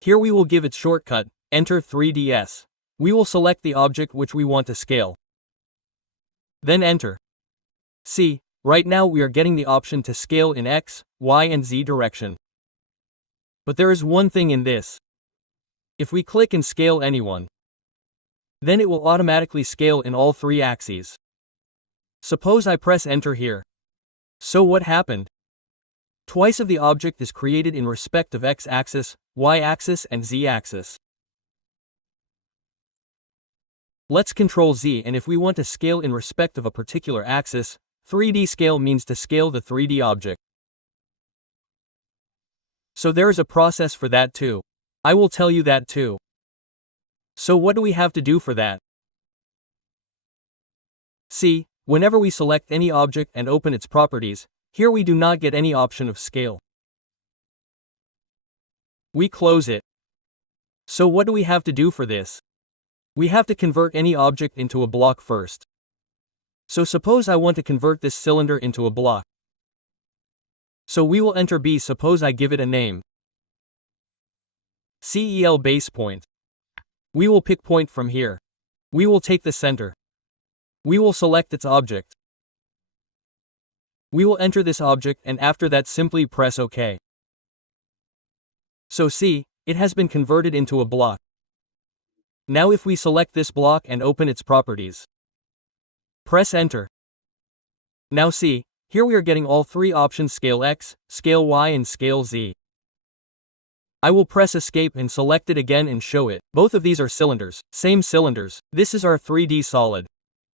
Here we will give it shortcut, enter 3DS. We will select the object which we want to scale. Then enter. See, right now we are getting the option to scale in X, Y and Z direction. But there is one thing in this. If we click and scale anyone, then it will automatically scale in all three axes. Suppose I press enter here. So what happened? Twice of the object is created in respect of X-axis, Y-axis and Z-axis. Let's Ctrl Z, and if we want to scale in respect of a particular axis, 3D scale means to scale the 3D object. So there is a process for that too. I will tell you that too. So what do we have to do for that? See, whenever we select any object and open its properties, here we do not get any option of scale. We close it. So what do we have to do for this? We have to convert any object into a block first. So suppose I want to convert this cylinder into a block. So we will enter B. Suppose I give it a name. CEL base point. We will pick point from here. We will take the center. We will select its object. We will enter this object and after that simply press OK. So see, it has been converted into a block. Now if we select this block and open its properties, press enter. Now see, here we are getting all three options: scale X, scale Y and scale Z. I will press escape and select it again and show it. Both of these are cylinders, same cylinders. This is our 3D solid.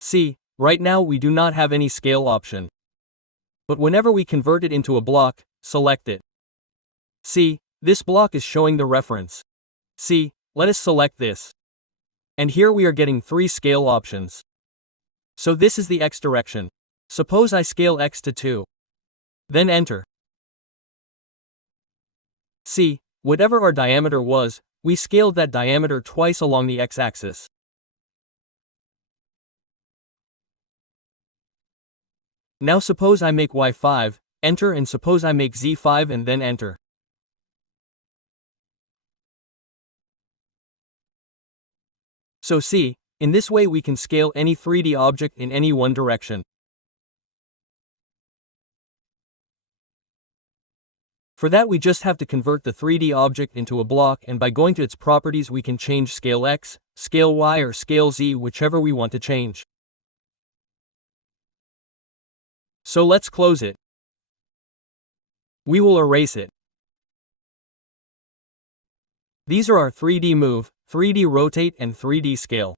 See, right now we do not have any scale option. But whenever we convert it into a block, select it. See, this block is showing the reference. See, let us select this. And here we are getting three scale options. So this is the X direction. Suppose I scale X to 2. Then enter. See, whatever our diameter was, we scaled that diameter twice along the X-axis. Now suppose I make Y5, enter, and suppose I make Z5 and then enter. So see, in this way we can scale any 3D object in any one direction. For that we just have to convert the 3D object into a block, and by going to its properties we can change scale X, scale Y or scale Z, whichever we want to change. So let's close it. We will erase it. These are our 3D move, 3D rotate and 3D scale.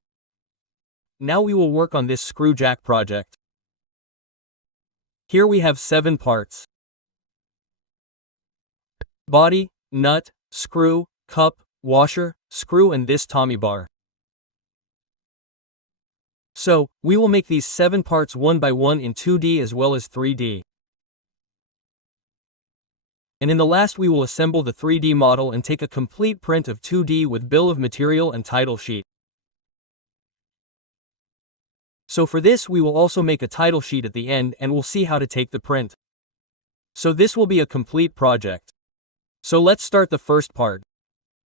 Now we will work on this screw jack project. Here we have 7 parts: body, nut, screw, cup, washer, screw and this Tommy bar. So, we will make these 7 parts one by one in 2D as well as 3D. And in the last we will assemble the 3D model and take a complete print of 2D with bill of material and title sheet. So for this we will also make a title sheet at the end and we'll see how to take the print. So this will be a complete project. So let's start the first part.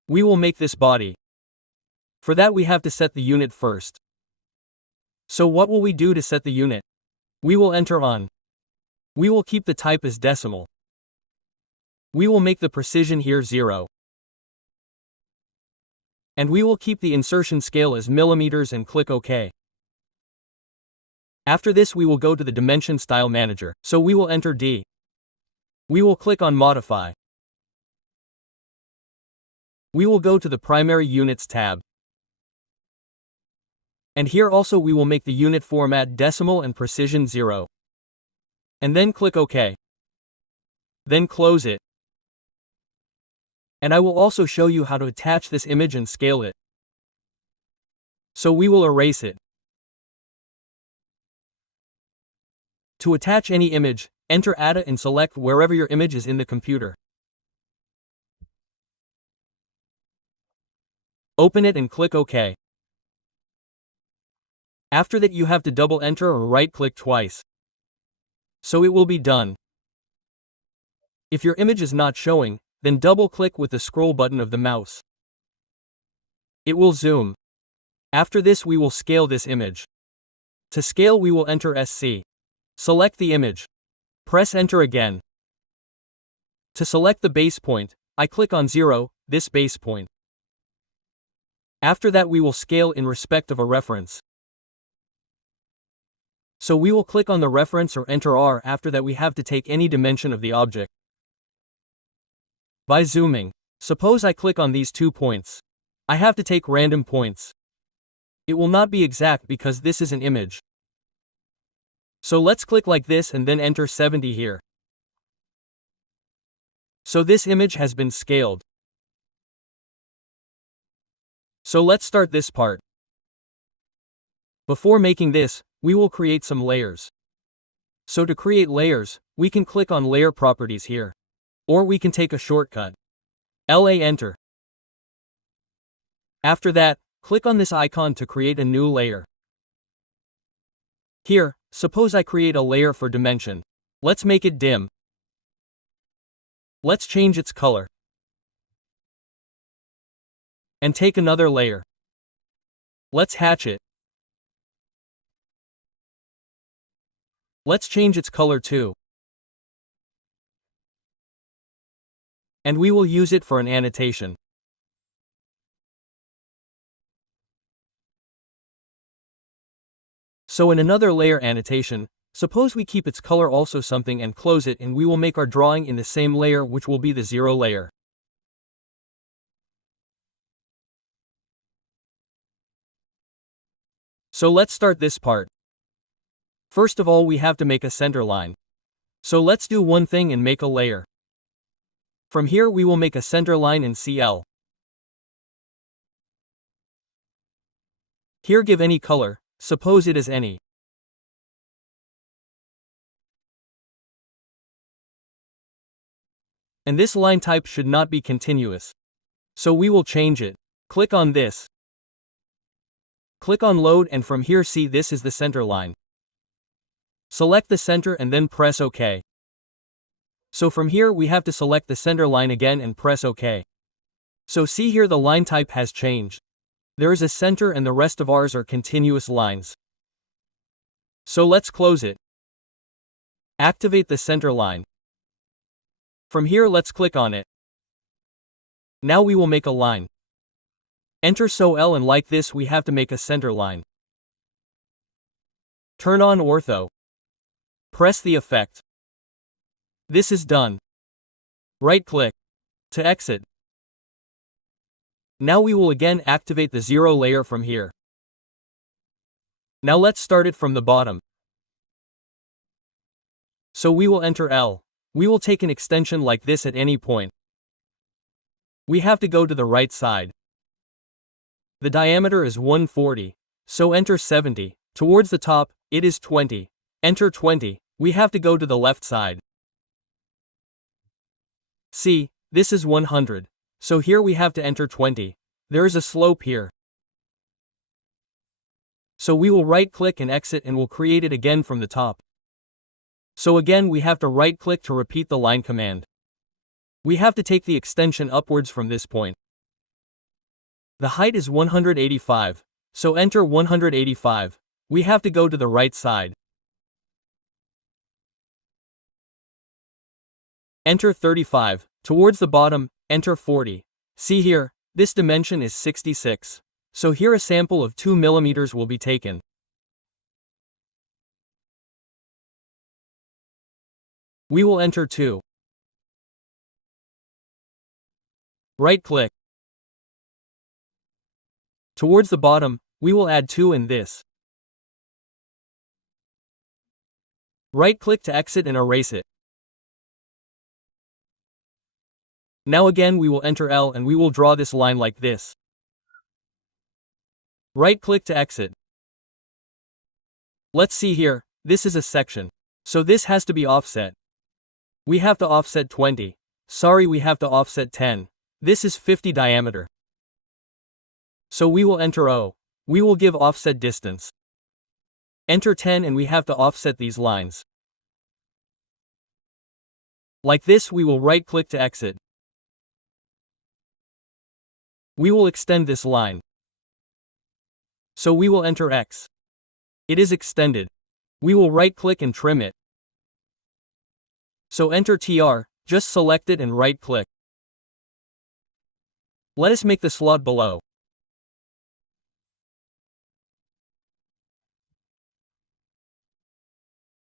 We will make this body. For that we have to set the unit first. So what will we do to set the unit? We will enter on. We will keep the type as decimal. We will make the precision here 0. And we will keep the insertion scale as millimeters and click OK. After this we will go to the Dimension Style Manager, so we will enter D. We will click on Modify. We will go to the Primary Units tab. And here also we will make the unit format decimal and precision 0. And then click OK. Then close it. And I will also show you how to attach this image and scale it. So we will erase it. To attach any image, enter Add and select wherever your image is in the computer. Open it and click OK. After that you have to double enter or right click twice. So it will be done. If your image is not showing, then double click with the scroll button of the mouse. It will zoom. After this we will scale this image. To scale we will enter SC. Select the image. Press enter again. To select the base point, I click on 0, this base point. After that we will scale in respect of a reference. So we will click on the reference or enter R. After that we have to take any dimension of the object. By zooming, suppose I click on these 2 points. I have to take random points. It will not be exact because this is an image. So let's click like this and then enter 70 here. So this image has been scaled. So let's start this part. Before making this, we will create some layers. So to create layers, we can click on Layer Properties here. Or we can take a shortcut. LA enter. After that, click on this icon to create a new layer. Here, suppose I create a layer for dimension. Let's make it dim. Let's change its color. And take another layer. Let's hatch it. Let's change its color too. And we will use it for an annotation. So in another layer annotation, suppose we keep its color also something and close it, and we will make our drawing in the same layer, which will be the 0 layer. So let's start this part. First of all we have to make a center line. So let's do one thing and make a layer. From here we will make a center line in CL. Here give any color, suppose it is any. And this line type should not be continuous. So we will change it. Click on this. Click on load, and from here see this is the center line. Select the center and then press OK. So from here we have to select the center line again and press OK. So see here the line type has changed. There is a center and the rest of ours are continuous lines. So let's close it. Activate the center line. From here let's click on it. Now we will make a line. Enter so L, and like this we have to make a center line. Turn on ortho. Press the effect. This is done. Right click. To exit. Now we will again activate the 0 layer from here. Now let's start it from the bottom. So we will enter L. We will take an extension like this at any point. We have to go to the right side. The diameter is 140. So enter 70. Towards the top, it is 20. Enter 20. We have to go to the left side. See, this is 100. So here we have to enter 20. There is a slope here. So we will right click and exit, and we'll create it again from the top. So again we have to right click to repeat the line command. We have to take the extension upwards from this point. The height is 185. So enter 185. We have to go to the right side. Enter 35. Towards the bottom, enter 40. See here, this dimension is 66. So here a sample of 2 mm will be taken. We will enter 2. Right click. Towards the bottom, we will add 2 in this. Right click to exit and erase it. Now again we will enter L, and we will draw this line like this. Right click to exit. Let's see here, this is a section. So this has to be offset. We have to offset 20. Sorry, we have to offset 10. This is 50 diameter. So we will enter O. We will give offset distance. Enter 10, and we have to offset these lines. Like this we will right click to exit. We will extend this line. So we will enter X. It is extended. We will right-click and trim it. So enter TR, just select it and right-click. Let us make the slot below.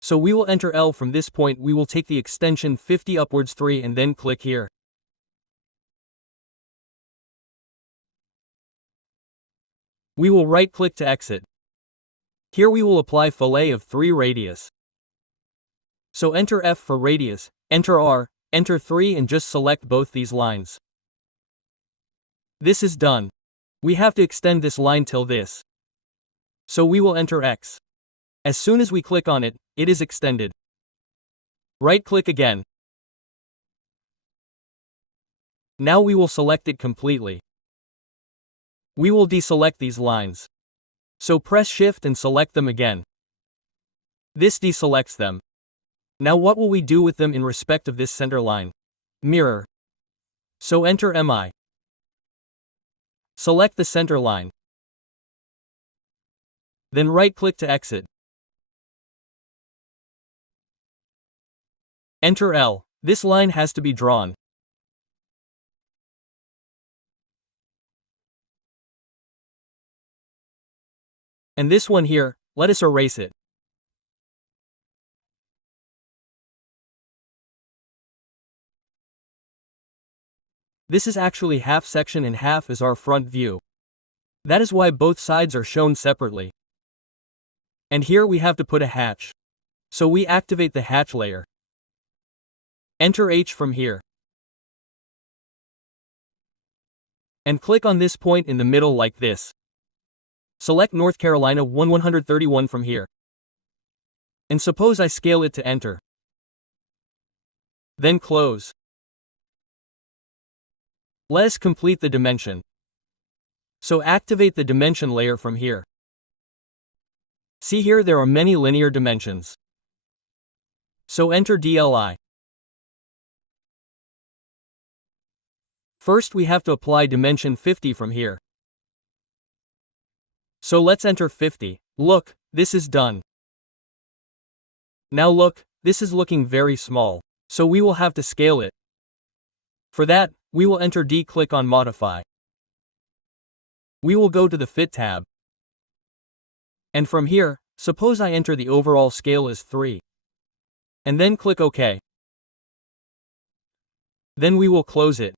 So we will enter L. From this point we will take the extension 50 upwards 3 and then click here. We will right-click to exit. Here we will apply fillet of 3 radius. So enter F for radius, enter R, enter 3 and just select both these lines. This is done. We have to extend this line till this. So we will enter X. As soon as we click on it, it is extended. Right-click again. Now we will select it completely. We will deselect these lines. So press Shift and select them again. This deselects them. Now what will we do with them in respect of this center line? Mirror. So enter MI. Select the center line. Then right-click to exit. Enter L. This line has to be drawn. And this one here, let us erase it. This is actually half section and half is our front view. That is why both sides are shown separately. And here we have to put a hatch. So we activate the hatch layer. Enter H from here. And click on this point in the middle like this. Select North Carolina 131 from here. And suppose I scale it to enter. Then close. Let us complete the dimension. So activate the dimension layer from here. See here there are many linear dimensions. So enter DLI. First we have to apply dimension 50 from here. So let's enter 50. Look, this is done. Now look, this is looking very small. So we will have to scale it. For that, we will enter D, click on Modify. We will go to the Fit tab. And from here, suppose I enter the overall scale as 3. And then click OK. Then we will close it.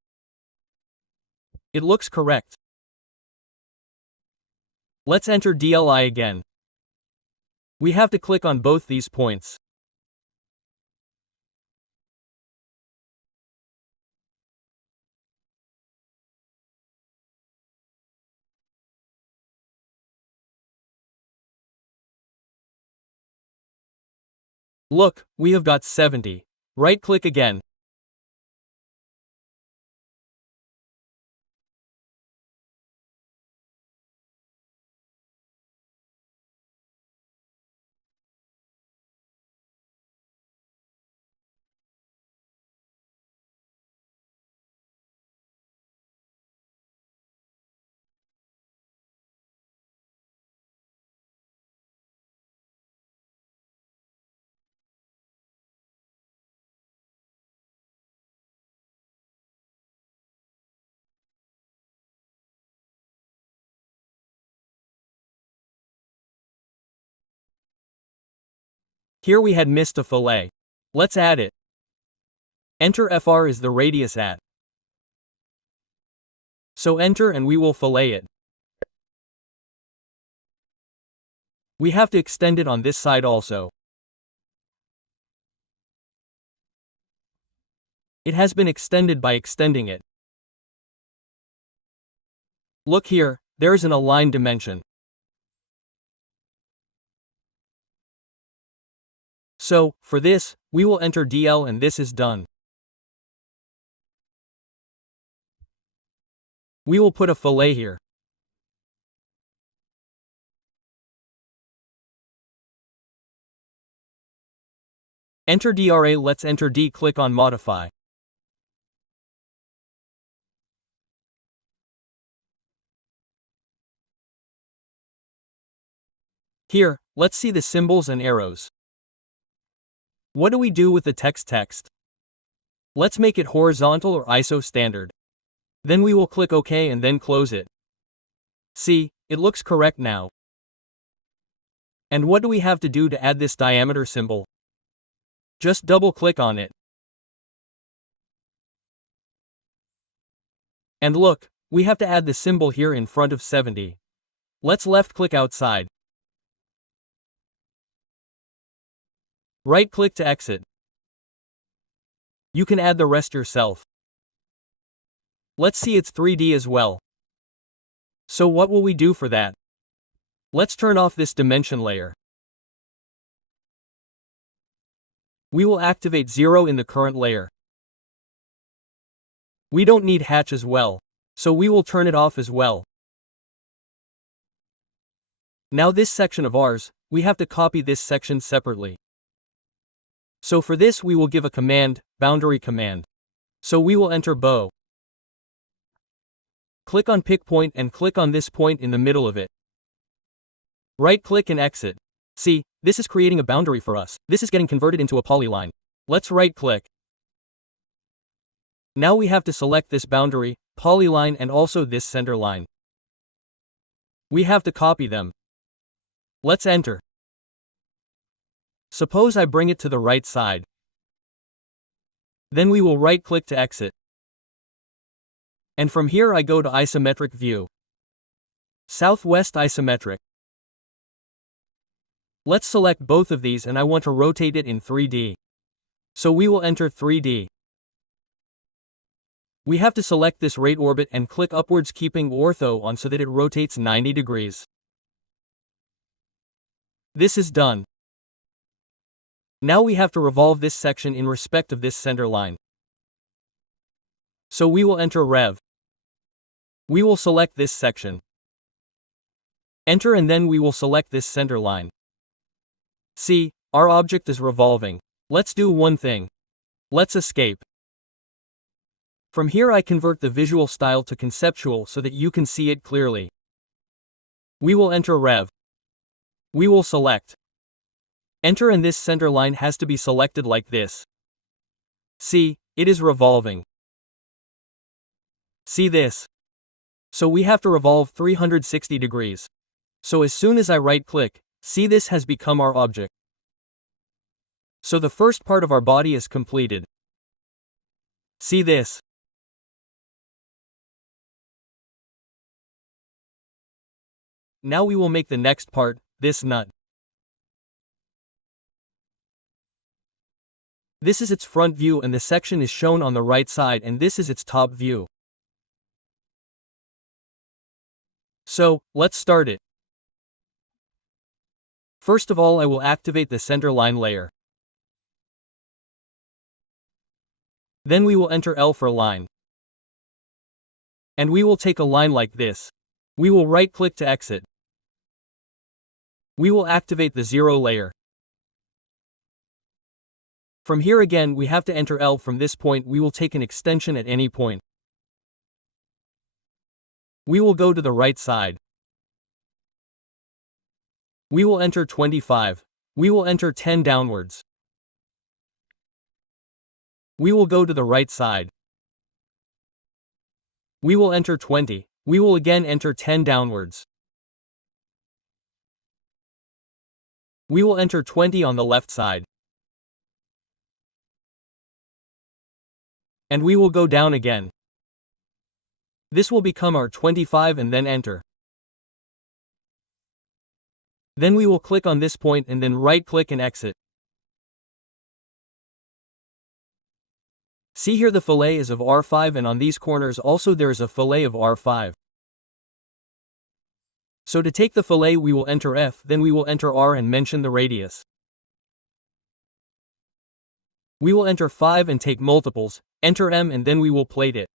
It looks correct. Let's enter DLI again. We have to click on both these points. Look, we have got 70. Right-click again. Here we had missed a fillet. Let's add it. Enter FR is the radius at. So enter and we will fillet it. We have to extend it on this side also. It has been extended by extending it. Look here, there is an aligned dimension. So, for this, we will enter DL and this is done. We will put a fillet here. Enter DRA, let's enter D, click on Modify. Here, let's see the symbols and arrows. What do we do with the text? Let's make it horizontal or ISO standard. Then we will click OK and then close it. See, it looks correct now. And what do we have to do to add this diameter symbol? Just double-click on it. And look, we have to add the symbol here in front of 70. Let's left-click outside. Right-click to exit. You can add the rest yourself. Let's see it's 3D as well. So what will we do for that? Let's turn off this dimension layer. We will activate 0 in the current layer. We don't need hatch as well, so we will turn it off as well. Now this section of ours, we have to copy this section separately. So for this we will give a command, boundary command. So we will enter bow. Click on pick point and click on this point in the middle of it. Right-click and exit. See, this is creating a boundary for us. This is getting converted into a polyline. Let's right-click. Now we have to select this boundary, polyline and also this center line. We have to copy them. Let's enter. Suppose I bring it to the right side. Then we will right-click to exit. And from here I go to isometric view. Southwest isometric. Let's select both of these and I want to rotate it in 3D. So we will enter 3D. We have to select this right orbit and click upwards keeping ortho on so that it rotates 90 degrees. This is done. Now we have to revolve this section in respect of this center line. So we will enter Rev. We will select this section. Enter and then we will select this center line. See, our object is revolving. Let's do one thing. Let's escape. From here I convert the visual style to conceptual so that you can see it clearly. We will enter Rev. We will select. Enter and this center line has to be selected like this. See, it is revolving. See this? So we have to revolve 360 degrees. So as soon as I right-click, see this has become our object. So the first part of our body is completed. See this? Now we will make the next part, this nut. This is its front view and the section is shown on the right side and this is its top view. So, let's start it. First of all I will activate the center line layer. Then we will enter L for line. And we will take a line like this. We will right-click to exit. We will activate the 0 layer. From here again we have to enter L. From this point we will take an extension at any point. We will go to the right side. We will enter 25. We will enter 10 downwards. We will go to the right side. We will enter 20. We will again enter 10 downwards. We will enter 20 on the left side. And we will go down again. This will become our 25 and then enter. Then we will click on this point and then right-click and exit. See here the fillet is of R5 and on these corners also there is a fillet of R5. So to take the fillet we will enter F, then we will enter R and mention the radius. We will enter 5 and take multiples, enter M and then we will plate it.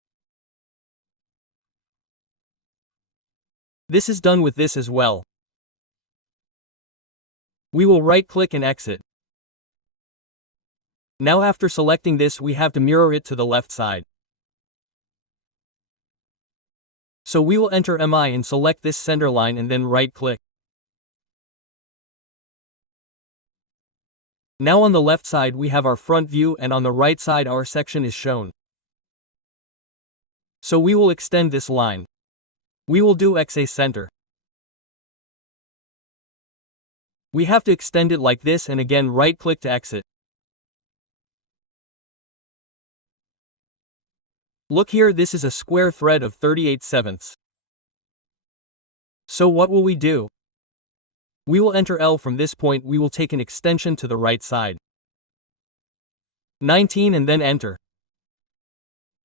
This is done with this as well. We will right-click and exit. Now after selecting this we have to mirror it to the left side. So we will enter MI and select this center line and then right-click. Now on the left side we have our front view and on the right side our section is shown. So we will extend this line. We will do XA center. We have to extend it like this and again right-click to exit. Look here, this is a square thread of 38/7. So what will we do? We will enter L. From this point we will take an extension to the right side. 19 and then enter.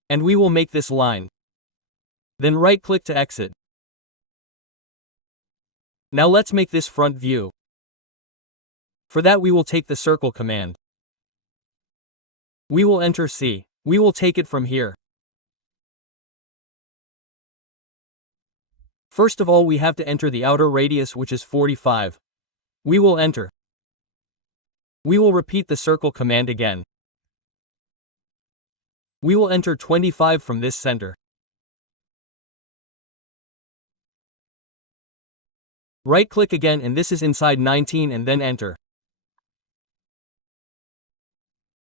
And we will make this line. Then right-click to exit. Now let's make this front view. For that we will take the circle command. We will enter C. We will take it from here. First of all we have to enter the outer radius which is 45. We will enter. We will repeat the circle command again. We will enter 25 from this center. Right-click again and this is inside 19 and then enter.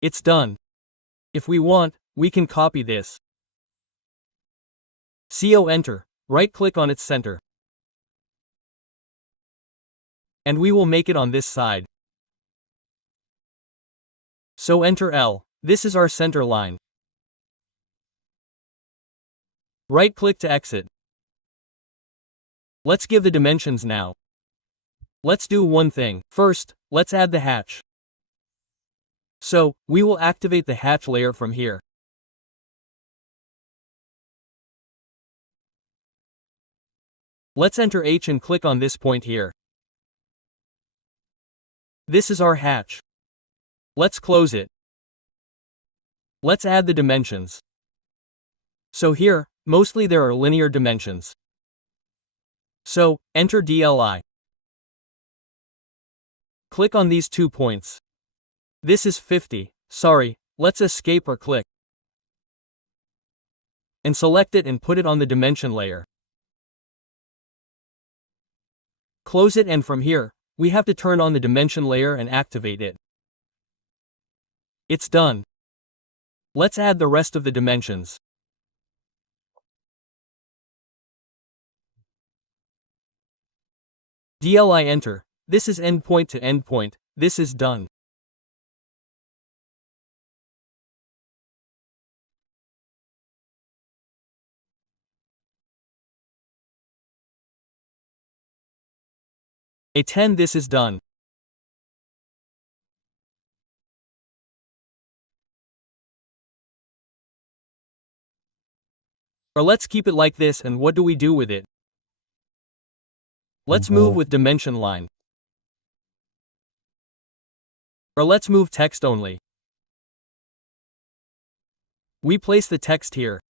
It's done. If we want, we can copy this. CO enter. Right-click on its center. And we will make it on this side. So enter L. This is our center line. Right-click to exit. Let's give the dimensions now. Let's do one thing. First, let's add the hatch. So, we will activate the hatch layer from here. Let's enter H and click on this point here. This is our hatch. Let's close it. Let's add the dimensions. So here, mostly there are linear dimensions. So, enter DLI. Click on these 2 points. This is 50, sorry, let's escape or click. And select it and put it on the dimension layer. Close it and from here, we have to turn on the dimension layer and activate it. It's done. Let's add the rest of the dimensions. DLI enter. This is endpoint to endpoint. This is done. A10 this is done. Or let's keep it like this and what do we do with it? Let's move with dimension line. Or let's move text only. We place the text here.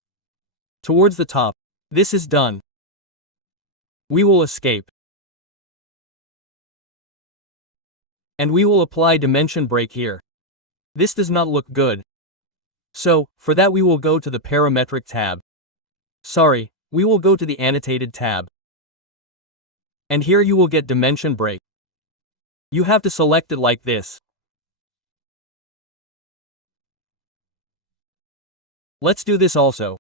Towards the top. This is done. We will escape. And we will apply dimension break here. This does not look good. So, for that we will go to the parametric tab. Sorry, we will go to the annotated tab. And here you will get dimension break. You have to select it like this. Let's do this also.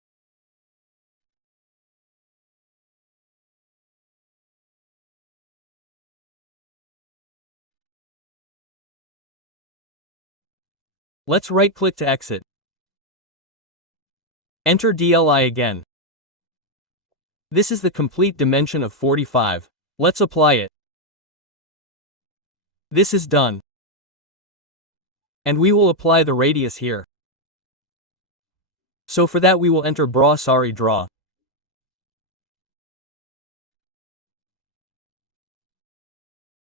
Let's right-click to exit. Enter DLI again. This is the complete dimension of 45. Let's apply it. This is done. And we will apply the radius here. So for that we will enter draw.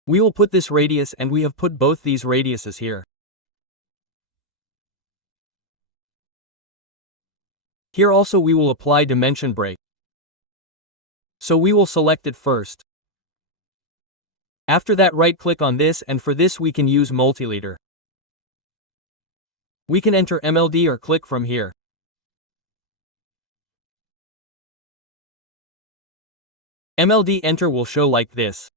We will put this radius and we have put both these radiuses here. Here also we will apply dimension break. So we will select it first. After that right-click on this and for this we can use multileader. We can enter MLD or click from here. MLD enter will show like this.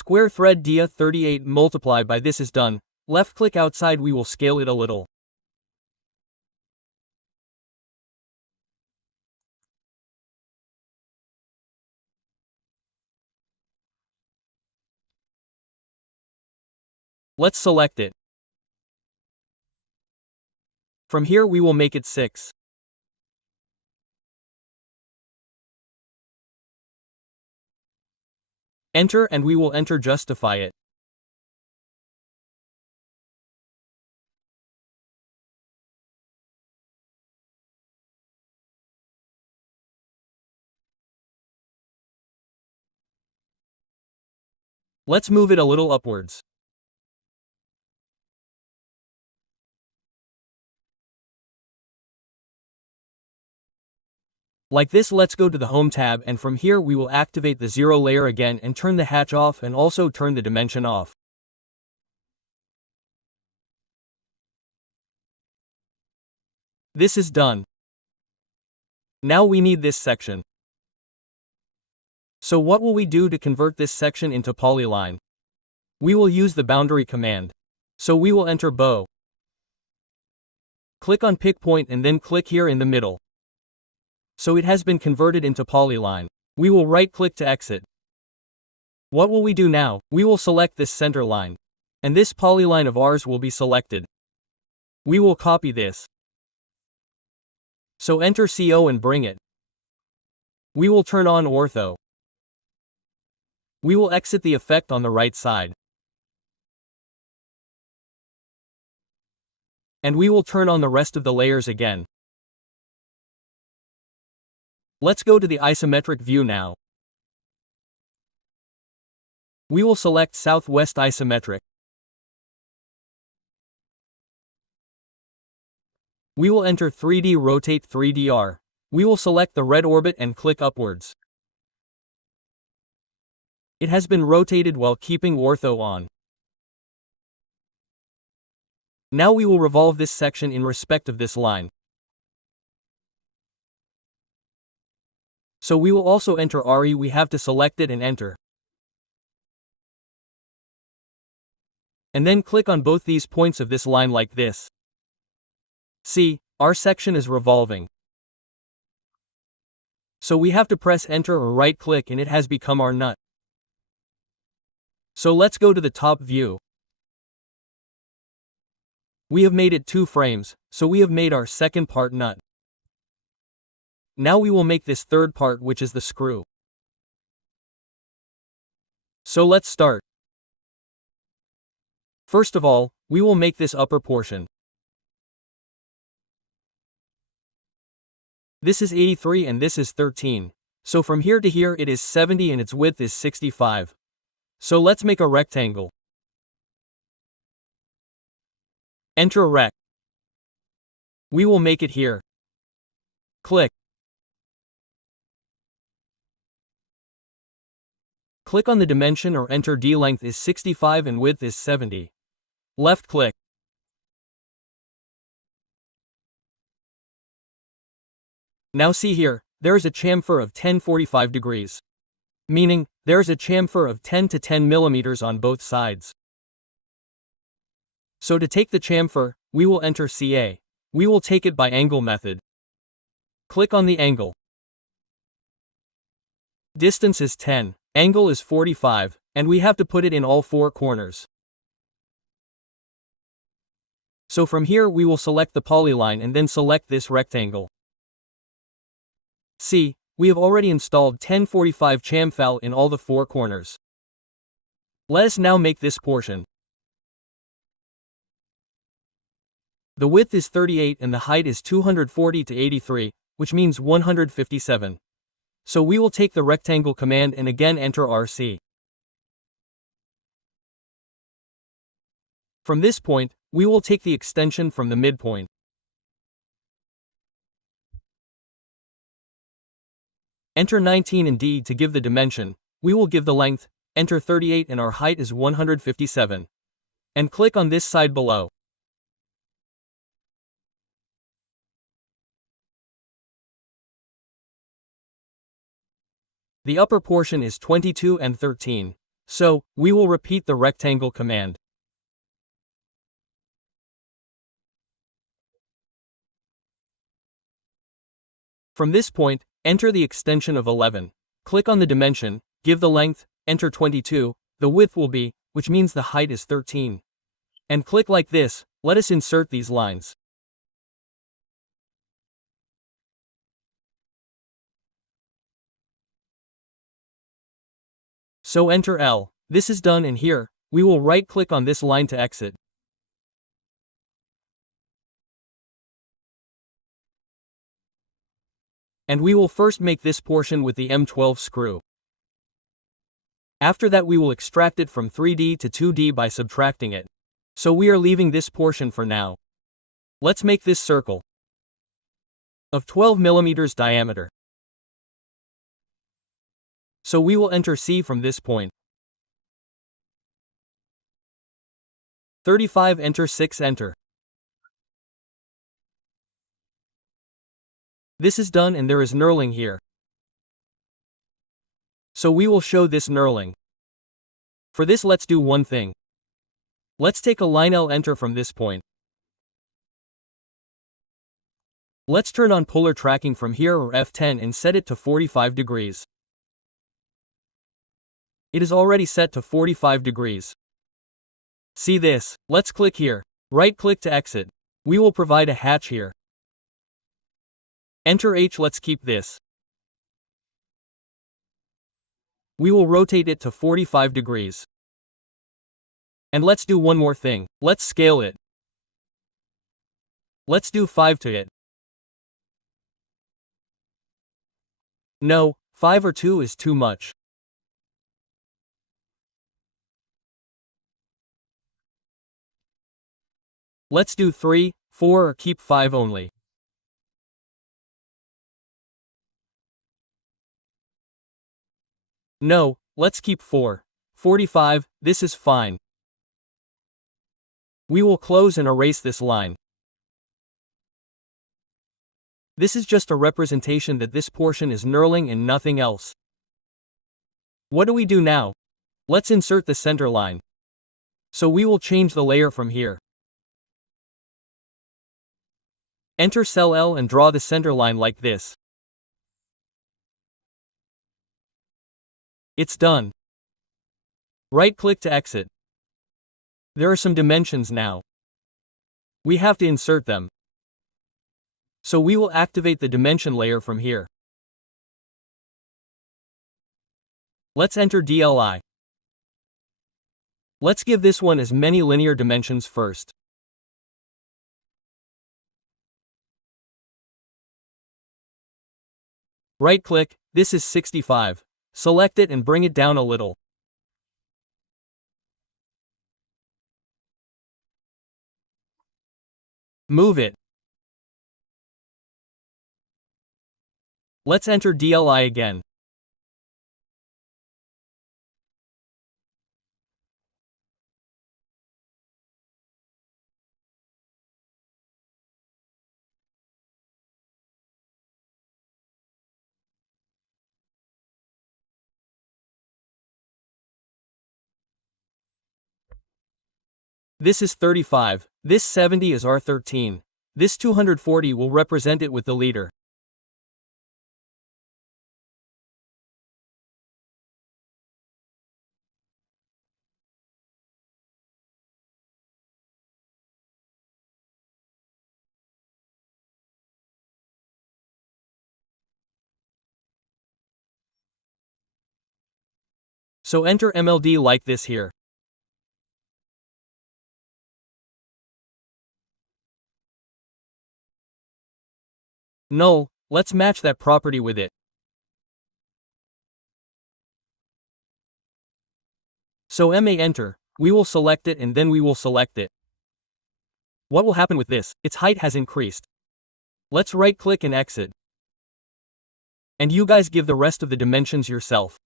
Square thread dia 38 multiply by this is done. Left click outside, we will scale it a little. Let's select it. From here we will make it 6. Enter and we will enter justify it. Let's move it a little upwards. Like this. Let's go to the Home tab, and from here we will activate the 0 layer again and turn the hatch off, and also turn the dimension off. This is done. Now we need this section. So what will we do to convert this section into Polyline? We will use the boundary command. So we will enter bow. Click on pick point and then click here in the middle. So it has been converted into Polyline. We will right click to exit. What will we do now? We will select this center line. And this polyline of ours will be selected. We will copy this. So enter CO and bring it. We will turn on ortho. We will exit the effect on the right side. And we will turn on the rest of the layers again. Let's go to the isometric view now. We will select Southwest Isometric. We will enter 3D Rotate 3DR. We will select the red orbit and click upwards. It has been rotated while keeping ortho on. Now we will revolve this section in respect of this line. So we will also enter RE. We have to select it and enter. And then click on both these points of this line like this. See, our section is revolving. So we have to press enter or right click and it has become our nut. So let's go to the top view. We have made it 2 frames, so we have made our second part nut. Now we will make this third part, which is the screw. So let's start. First of all, we will make this upper portion. This is 83 and this is 13. So from here to here it is 70 and its width is 65. So let's make a rectangle. Enter a rect. We will make it here. Click. Click on the dimension or enter D. Length is 65 and width is 70. Left click. Now see here, there is a chamfer of 1045 degrees. Meaning, there is a chamfer of 10 to 10 millimeters on both sides. So to take the chamfer, we will enter CA. We will take it by angle method. Click on the angle. Distance is 10, angle is 45, and we have to put it in all 4 corners. So from here we will select the polyline and then select this rectangle. See, we have already installed 1045 chamfer in all the 4 corners. Let us now make this portion. The width is 38 and the height is 240 to 83, which means 157. So we will take the rectangle command and again enter RC. From this point, we will take the extension from the midpoint. Enter 19 and D to give the dimension. We will give the length, enter 38 and our height is 157. And click on this side below. The upper portion is 22 and 13. So, we will repeat the rectangle command. From this point, enter the extension of 11. Click on the dimension, give the length, enter 22, the width will be, which means the height is 13. And click like this. Let us insert these lines. So enter L. This is done, and here, we will right-click on this line to exit. And we will first make this portion with the M12 screw. After that we will extract it from 3D to 2D by subtracting it. So we are leaving this portion for now. Let's make this circle of 12 mm diameter. So we will enter C from this point. 35 enter 6 enter. This is done, and there is knurling here. So we will show this knurling. For this let's do one thing. Let's take a line L enter from this point. Let's turn on polar tracking from here or F10 and set it to 45 degrees. It is already set to 45 degrees. See this? Let's click here. Right-click to exit. We will provide a hatch here. Enter H. Let's keep this. We will rotate it to 45 degrees. And let's do one more thing. Let's scale it. Let's do 5 to it. No, 5 or 2 is too much. Let's do 3, 4 or keep 5 only. No, let's keep 4. 45, this is fine. We will close and erase this line. This is just a representation that this portion is knurling and nothing else. What do we do now? Let's insert the center line. So we will change the layer from here. Enter cell L and draw the center line like this. It's done. Right-click to exit. There are some dimensions now. We have to insert them. So we will activate the dimension layer from here. Let's enter DLI. Let's give this one as many linear dimensions first. Right-click, this is 65. Select it and bring it down a little. Move it. Let's enter DLI again. This is 35, this 70 is R13. This 240 will represent it with the leader. So enter MLD like this here. Null, let's match that property with it. So MA enter, we will select it and then we will select it. What will happen with this? Its height has increased. Let's right-click and exit. And you guys give the rest of the dimensions yourself.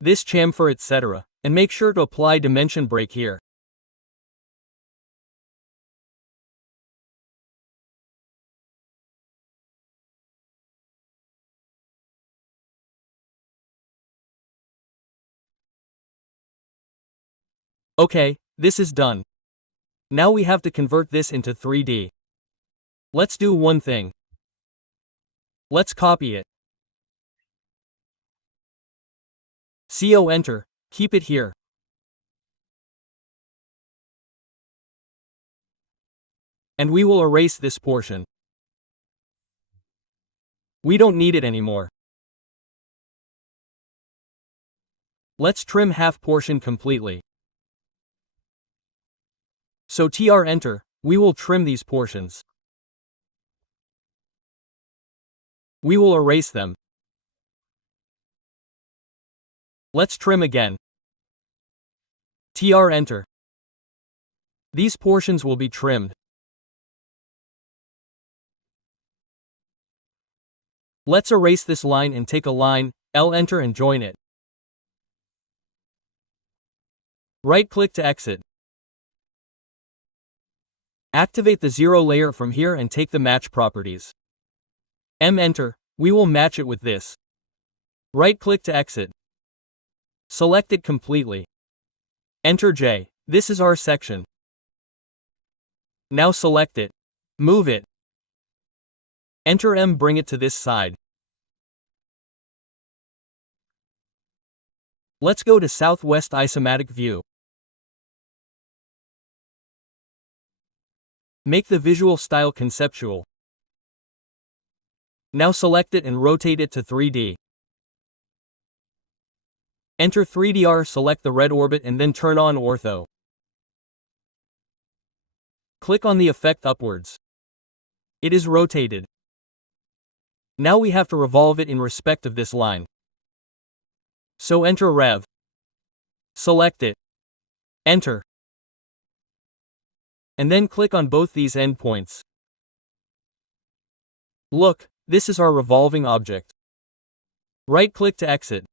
This chamfer etc. And make sure to apply dimension break here. Okay, this is done. Now we have to convert this into 3D. Let's do one thing. Let's copy it. CO enter, keep it here. And we will erase this portion. We don't need it anymore. Let's trim half portion completely. So TR enter, we will trim these portions. We will erase them. Let's trim again. TR enter. These portions will be trimmed. Let's erase this line and take a line, L enter and join it. Right-click to exit. Activate the zero layer from here and take the match properties. M enter, we will match it with this. Right-click to exit. Select it completely. Enter J, this is our section. Now select it. Move it. Enter M, bring it to this side. Let's go to Southwest Isomatic View. Make the visual style conceptual. Now select it and rotate it to 3D. Enter 3DR, select the red orbit and then turn on ortho. Click on the effect upwards. It is rotated. Now we have to revolve it in respect of this line. So enter Rev. Select it. Enter. And then click on both these endpoints. Look, this is our revolving object. Right-click to exit.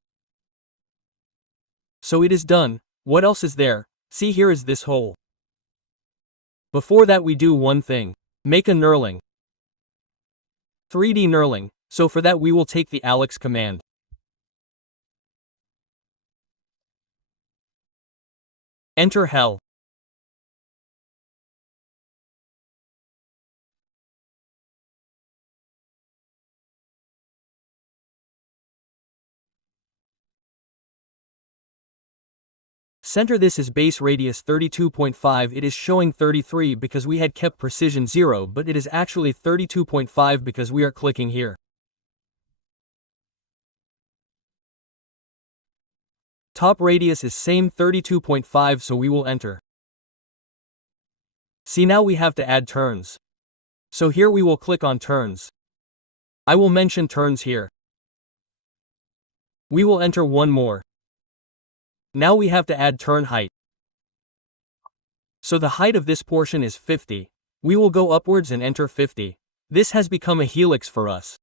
So it is done. What else is there? See, here is this hole. Before that we do one thing. Make a knurling. 3D knurling, so for that we will take the Alex command. Enter Hell. Center this is base radius 32.5, it is showing 33 because we had kept precision 0, but it is actually 32.5 because we are clicking here. Top radius is same 32.5, so we will enter. See, now we have to add turns. So here we will click on turns. I will mention turns here. We will enter one more. Now we have to add turn height. So the height of this portion is 50. We will go upwards and enter 50. This has become a helix for us.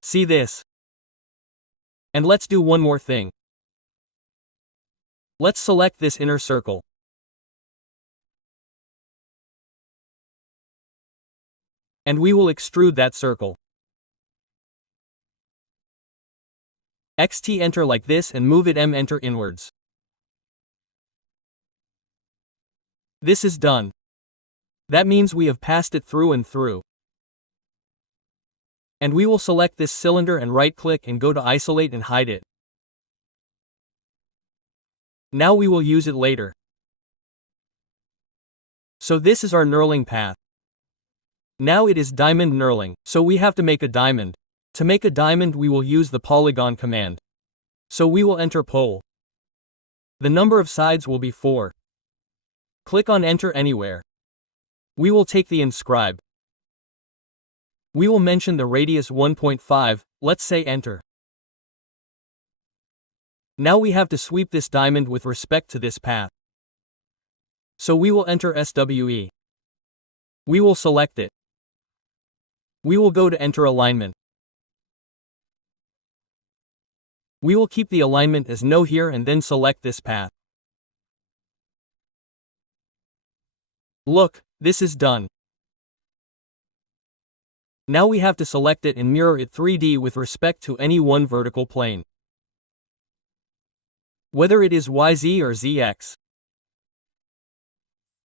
See this? And let's do one more thing. Let's select this inner circle. And we will extrude that circle. XT enter like this and move it M enter inwards. This is done. That means we have passed it through and through. And we will select this cylinder and right-click and go to isolate and hide it. Now we will use it later. So this is our knurling path. Now it is diamond knurling, so we have to make a diamond. To make a diamond we will use the Polygon command. So we will enter Pol. The number of sides will be 4. Click on Enter anywhere. We will take the inscribe. We will mention the radius 1.5, let's say Enter. Now we have to sweep this diamond with respect to this path. So we will enter SWE. We will select it. We will go to Enter Alignment. We will keep the alignment as no here and then select this path. Look, this is done. Now we have to select it and mirror it 3D with respect to any one vertical plane. whether it is YZ or ZX.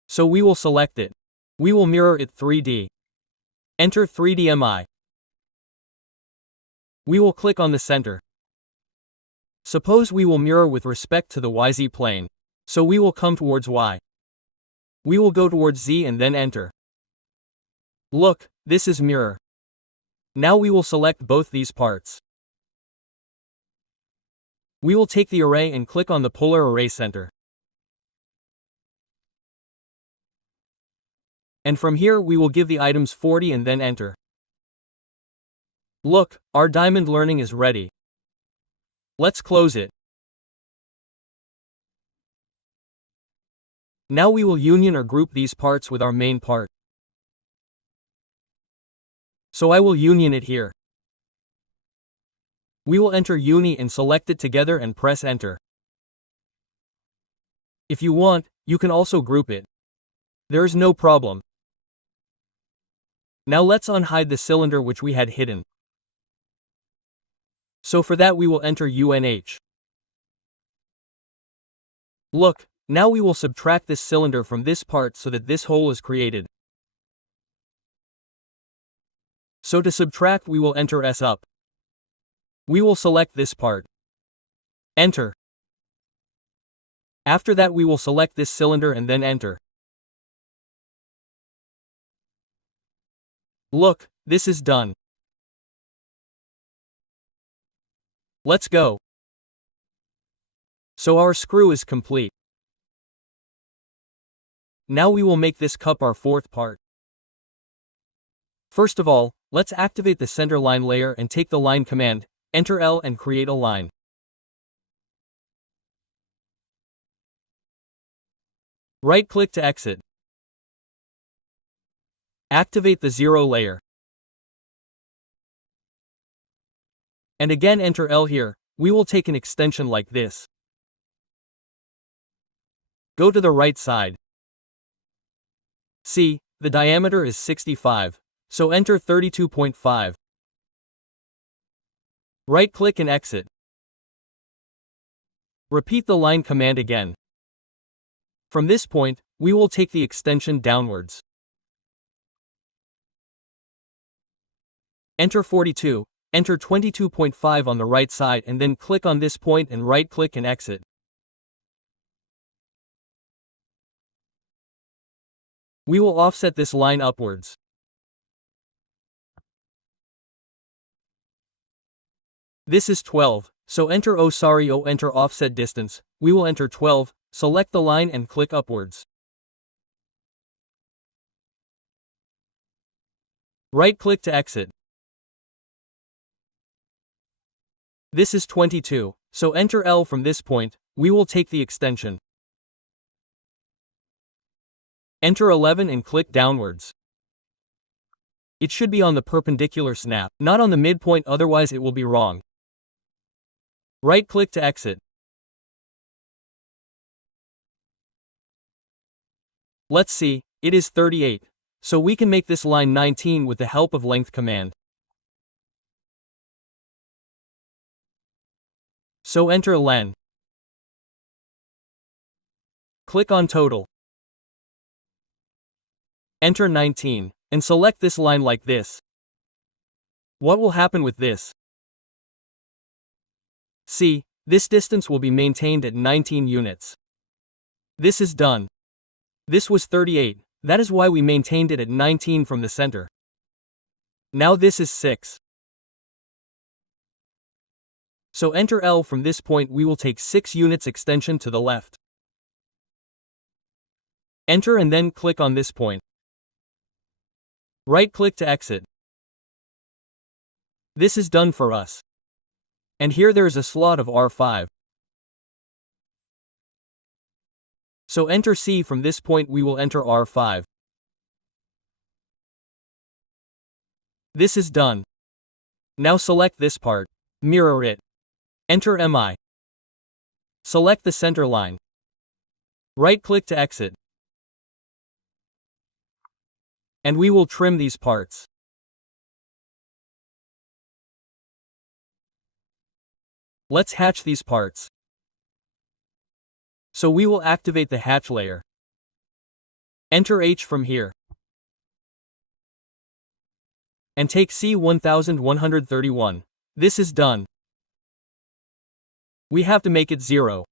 So we will select it. We will mirror it 3D. Enter 3D MI. We will click on the center. Suppose we will mirror with respect to the YZ plane. So we will come towards Y. We will go towards Z and then enter. Look, this is mirror. Now we will select both these parts. We will take the array and click on the polar array center. And from here we will give the items 40 and then enter. Look, our diamond learning is ready. Let's close it. Now we will union or group these parts with our main part. So I will union it here. We will enter uni and select it together and press enter. If you want, you can also group it. There is no problem. Now let's unhide the cylinder which we had hidden. So for that we will enter UNH. Look, now we will subtract this cylinder from this part so that this hole is created. So to subtract we will enter S up. We will select this part. Enter. After that we will select this cylinder and then enter. Look, this is done. Let's go. So our screw is complete. Now we will make this cup our fourth part. First of all, let's activate the center line layer and take the line command, enter L and create a line. Right-click to exit. Activate the zero layer. And again enter L here. We will take an extension like this. Go to the right side. See, the diameter is 65. So enter 32.5. Right-click and exit. Repeat the line command again. From this point, we will take the extension downwards. Enter 42, enter 22.5 on the right side and then click on this point and right-click and exit. We will offset this line upwards. This is 12, so enter enter offset distance. We will enter 12, select the line and click upwards. Right-click to exit. This is 22, so enter L from this point. We will take the extension. Enter 11 and click downwards. It should be on the perpendicular snap, not on the midpoint, otherwise it will be wrong. Right-click to exit. Let's see, it is 38. So we can make this line 19 with the help of length command. So enter len. Click on total. Enter 19, and select this line like this. What will happen with this? See, this distance will be maintained at 19 units. This is done. This was 38, that is why we maintained it at 19 from the center. Now this is 6. So enter L from this point. We will take 6 units extension to the left. Enter and then click on this point. Right-click to exit. This is done for us. And here there is a slot of R5. So enter C from this point. We will enter R5. This is done. Now select this part. Mirror it. Enter MI. Select the center line. Right-click to exit. And we will trim these parts. Let's hatch these parts. So we will activate the hatch layer. Enter H from here. And take C1131. This is done. We have to make it 0.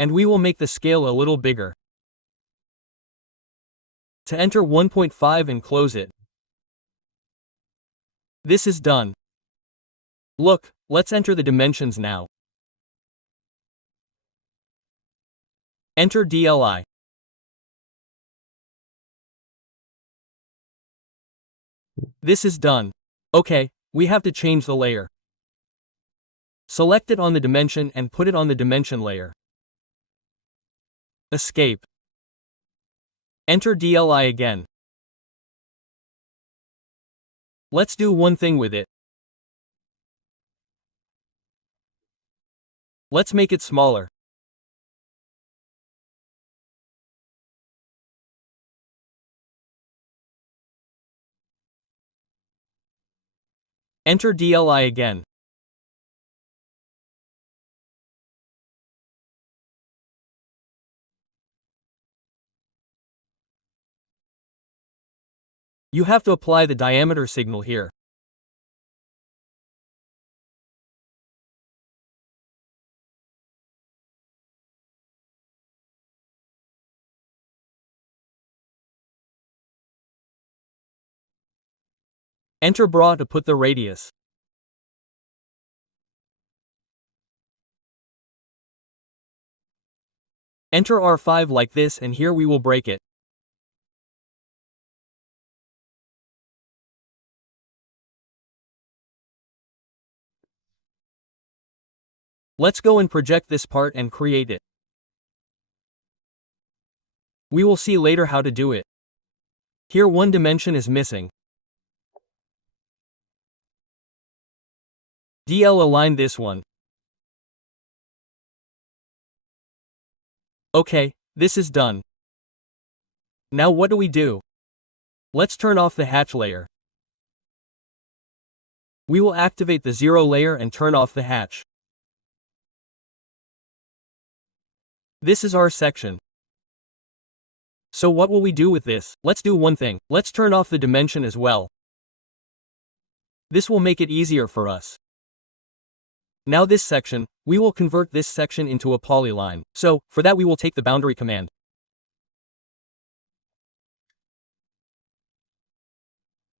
And we will make the scale a little bigger. To enter 1.5 and close it. This is done. Look, let's enter the dimensions now. Enter DLI. This is done. Okay, we have to change the layer. Select it on the dimension and put it on the dimension layer. Escape. Enter DLI again. Let's do one thing with it. Let's make it smaller. Enter DLI again. You have to apply the diameter signal here. Enter BRA to put the radius. Enter R5 like this, and here we will break it. Let's go and project this part and create it. We will see later how to do it. Here one dimension is missing. DL align this one. Okay, this is done. Now what do we do? Let's turn off the hatch layer. We will activate the 0 layer and turn off the hatch. This is our section. So what will we do with this? Let's do one thing. Let's turn off the dimension as well. This will make it easier for us. Now this section, we will convert this section into a polyline. So, for that we will take the boundary command.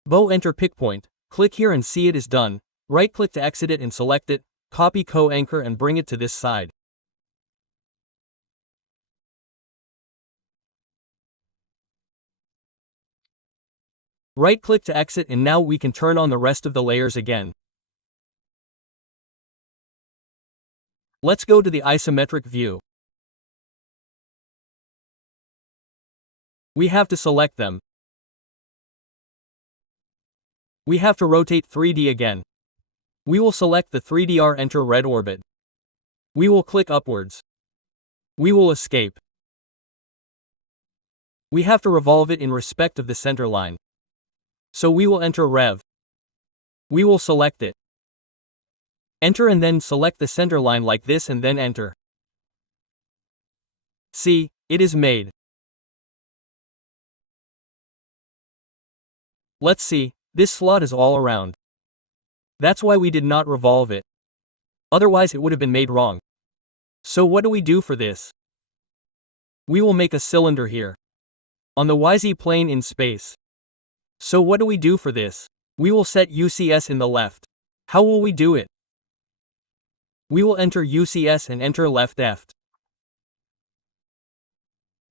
Bow enter pick point, click here and see it is done. Right click to exit it and select it, copy co-anchor and bring it to this side. Right click to exit and now we can turn on the rest of the layers again. Let's go to the isometric view. We have to select them. We have to rotate 3D again. We will select the 3DR enter red orbit. We will click upwards. We will escape. We have to revolve it in respect of the center line. So we will enter Rev. We will select it. Enter and then select the center line like this and then enter. See, it is made. Let's see, this slot is all around. That's why we did not revolve it. Otherwise it would have been made wrong. So what do we do for this? We will make a cylinder here. On the YZ plane in space. So what do we do for this? We will set UCS in the left. How will we do it? We will enter UCS and enter left eft.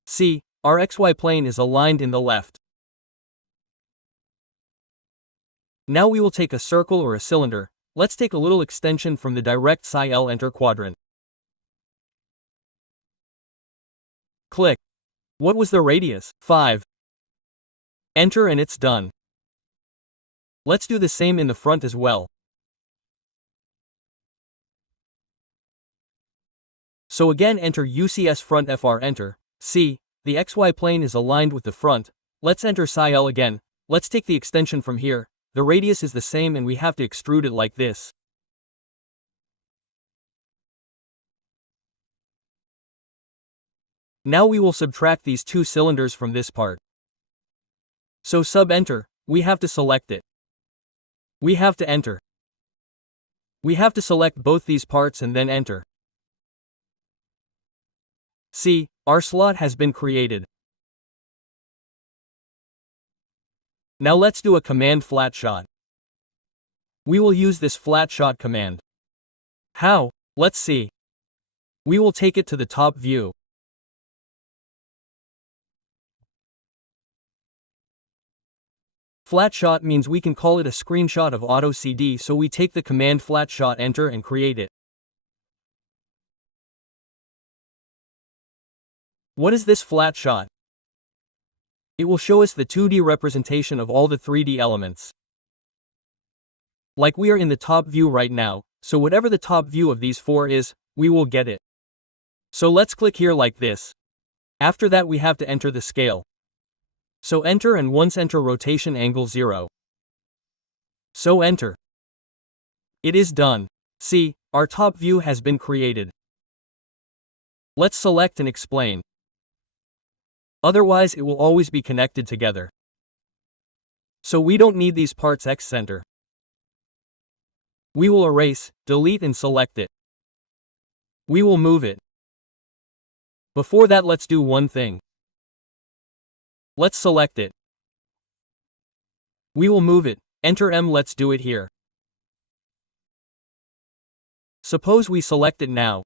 See, our XY plane is aligned in the left. Now we will take a circle or a cylinder. Let's take a little extension from the direct Psi L enter quadrant. Click. What was the radius? 5. Enter and it's done. Let's do the same in the front as well. So again enter UCS front FR enter. See, the XY plane is aligned with the front. Let's enter Psi L again. Let's take the extension from here. The radius is the same and we have to extrude it like this. Now we will subtract these two cylinders from this part. So sub-enter, we have to select it. We have to enter. We have to select both these parts and then enter. See, our slot has been created. Now let's do a command flat shot. We will use this flat shot command. How? Let's see. We will take it to the top view. Flat shot means we can call it a screenshot of AutoCAD, so we take the command flat shot, enter, and create it. What is this flat shot? It will show us the 2D representation of all the 3D elements. Like we are in the top view right now, so whatever the top view of these four is, we will get it. So let's click here like this. After that we have to enter the scale. So enter, and once enter, rotation angle 0. So enter. It is done. See, our top view has been created. Let's select and explain. Otherwise it will always be connected together. So we don't need these parts X center. We will erase, delete, and select it. We will move it. Before that, let's do one thing. Let's select it. We will move it, enter M, let's do it here. Suppose we select it now.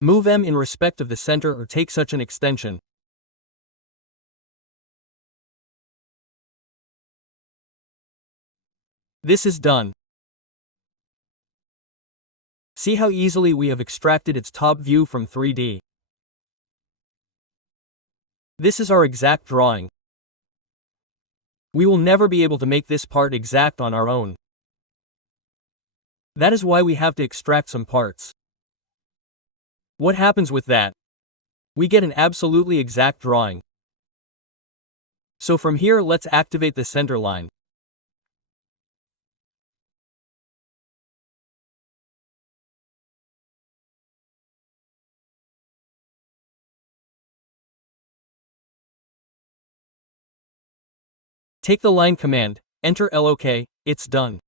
Move M in respect of the center or take such an extension. This is done. See how easily we have extracted its top view from 3D. This is our exact drawing. We will never be able to make this part exact on our own. That is why we have to extract some parts. What happens with that? We get an absolutely exact drawing. So from here, let's activate the center line. Take the line command, enter LOK, it's done.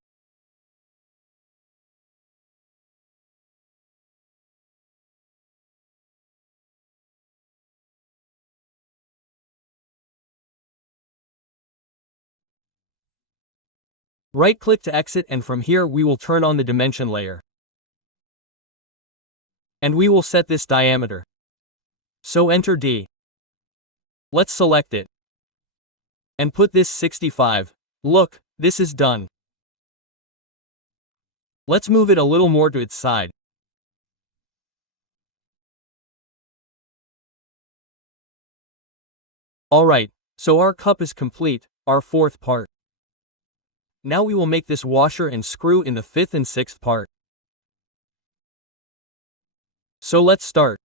Right-click to exit, and from here we will turn on the dimension layer. And we will set this diameter. So enter D. Let's select it. And put this 65. Look, this is done. Let's move it a little more to its side. Alright, so our cup is complete, our fourth part. Now we will make this washer and screw in the fifth and sixth part. So let's start.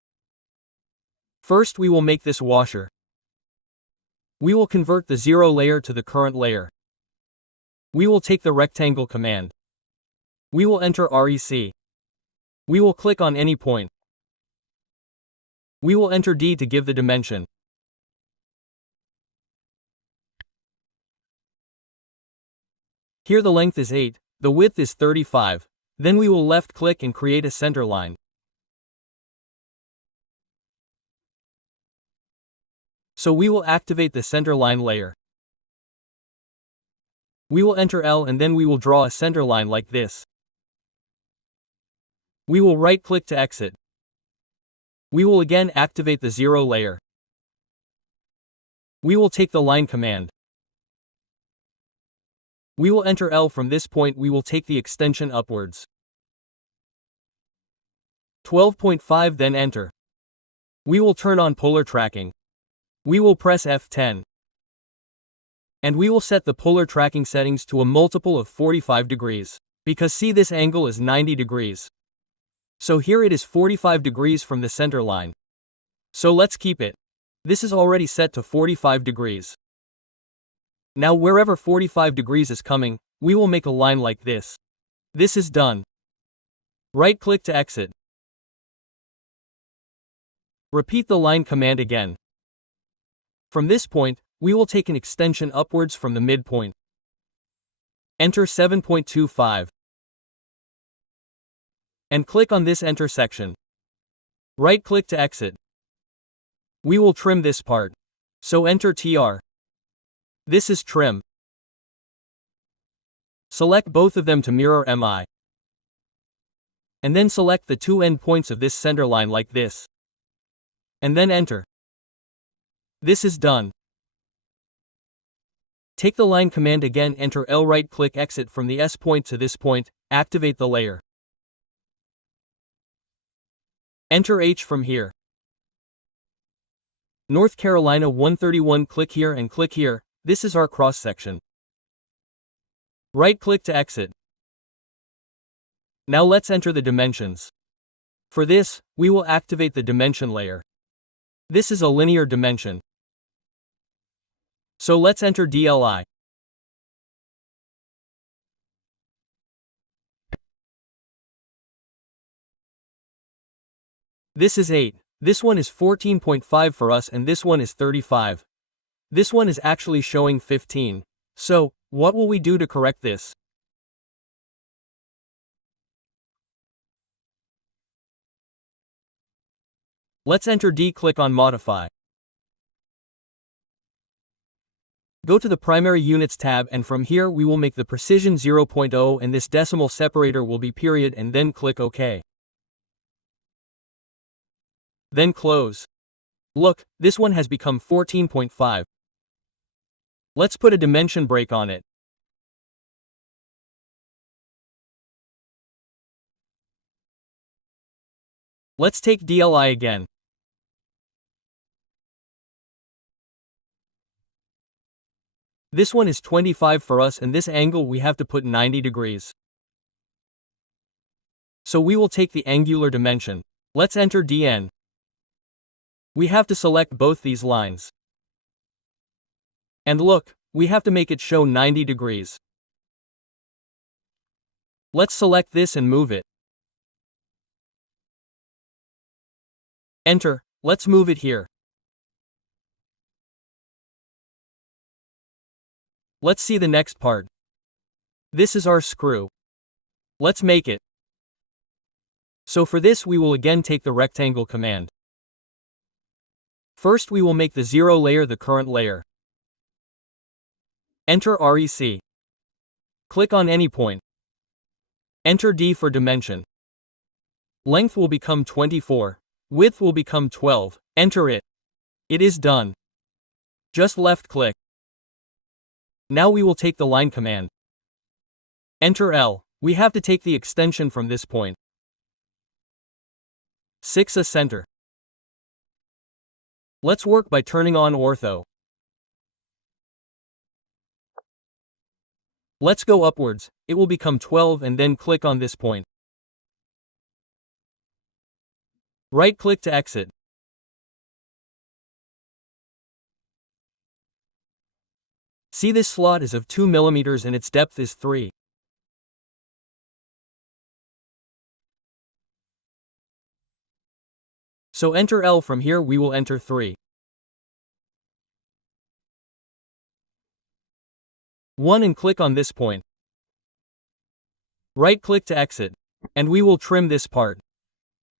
First we will make this washer. We will convert the 0 layer to the current layer. We will take the rectangle command. We will enter REC. We will click on any point. We will enter D to give the dimension. Here the length is 8, the width is 35. Then we will left click and create a center line. So we will activate the center line layer. We will enter L, and then we will draw a center line like this. We will right click to exit. We will again activate the 0 layer. We will take the line command. We will enter L. From this point we will take the extension upwards. 12.5, then enter. We will turn on polar tracking. We will press F10. And we will set the polar tracking settings to a multiple of 45 degrees. Because see, this angle is 90 degrees. So here it is 45 degrees from the center line. So let's keep it. This is already set to 45 degrees. Now wherever 45 degrees is coming, we will make a line like this. This is done. Right-click to exit. Repeat the line command again. From this point, we will take an extension upwards from the midpoint. Enter 7.25. And click on this intersection. Right-click to exit. We will trim this part. So enter TR. This is trim. Select both of them to mirror MI. And then select the two end points of this center line like this. And then enter. This is done. Take the line command again, enter L, right-click exit from the S point to this point, activate the layer. Enter H from here. North Carolina 131, click here and click here, this is our cross-section. Right-click to exit. Now let's enter the dimensions. For this, we will activate the dimension layer. This is a linear dimension. So let's enter DLI. This is 8. This one is 14.5 for us and this one is 35. This one is actually showing 15. So, what will we do to correct this? Let's enter D, click on Modify. Go to the Primary Units tab and from here we will make the precision 0.0 and this decimal separator will be period and then click OK. Then close. Look, this one has become 14.5. Let's put a dimension break on it. Let's take DLI again. This one is 25 for us and this angle we have to put 90 degrees. So we will take the angular dimension. Let's enter DN. We have to select both these lines. And look, we have to make it show 90 degrees. Let's select this and move it. Enter, let's move it here. Let's see the next part. This is our screw. Let's make it. So for this we will again take the rectangle command. First we will make the 0 layer the current layer. Enter REC. Click on any point. Enter D for dimension. Length will become 24. Width will become 12. Enter it. It is done. Just left click. Now we will take the line command. Enter L. We have to take the extension from this point. 6 a center. Let's work by turning on ortho. Let's go upwards, it will become 12 and then click on this point. Right-click to exit. See, this slot is of 2 mm and its depth is 3. So enter L, from here we will enter 3. 1 and click on this point. Right-click to exit. And we will trim this part.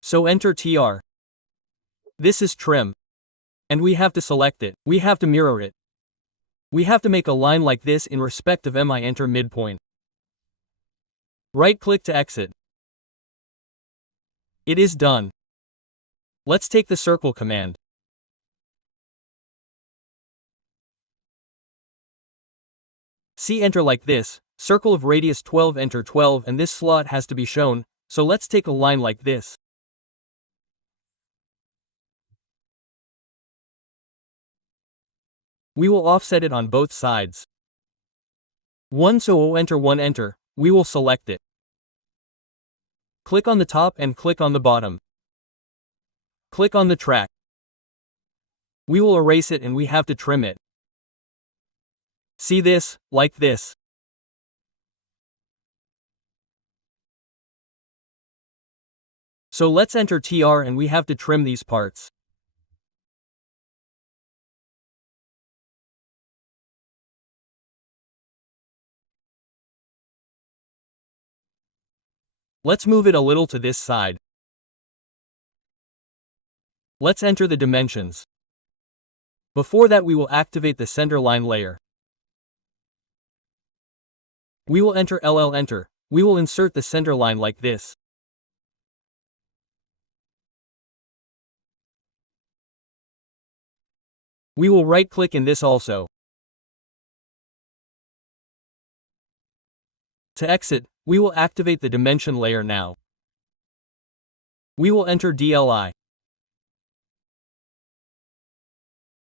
So enter TR. This is trim. And we have to select it. We have to mirror it. We have to make a line like this in respect of MI, enter midpoint. Right-click to exit. It is done. Let's take the circle command. See, enter like this, circle of radius 12, enter 12, and this slot has to be shown, so let's take a line like this. We will offset it on both sides. 1, so O, enter 1, enter, we will select it. Click on the top and click on the bottom. Click on the track. We will erase it and we have to trim it. See this, like this. So let's enter TR and we have to trim these parts. Let's move it a little to this side. Let's enter the dimensions. Before that we will activate the centerline layer. We will enter LL enter. We will insert the centerline like this. We will right-click in this also. To exit, we will activate the dimension layer now. We will enter DLI.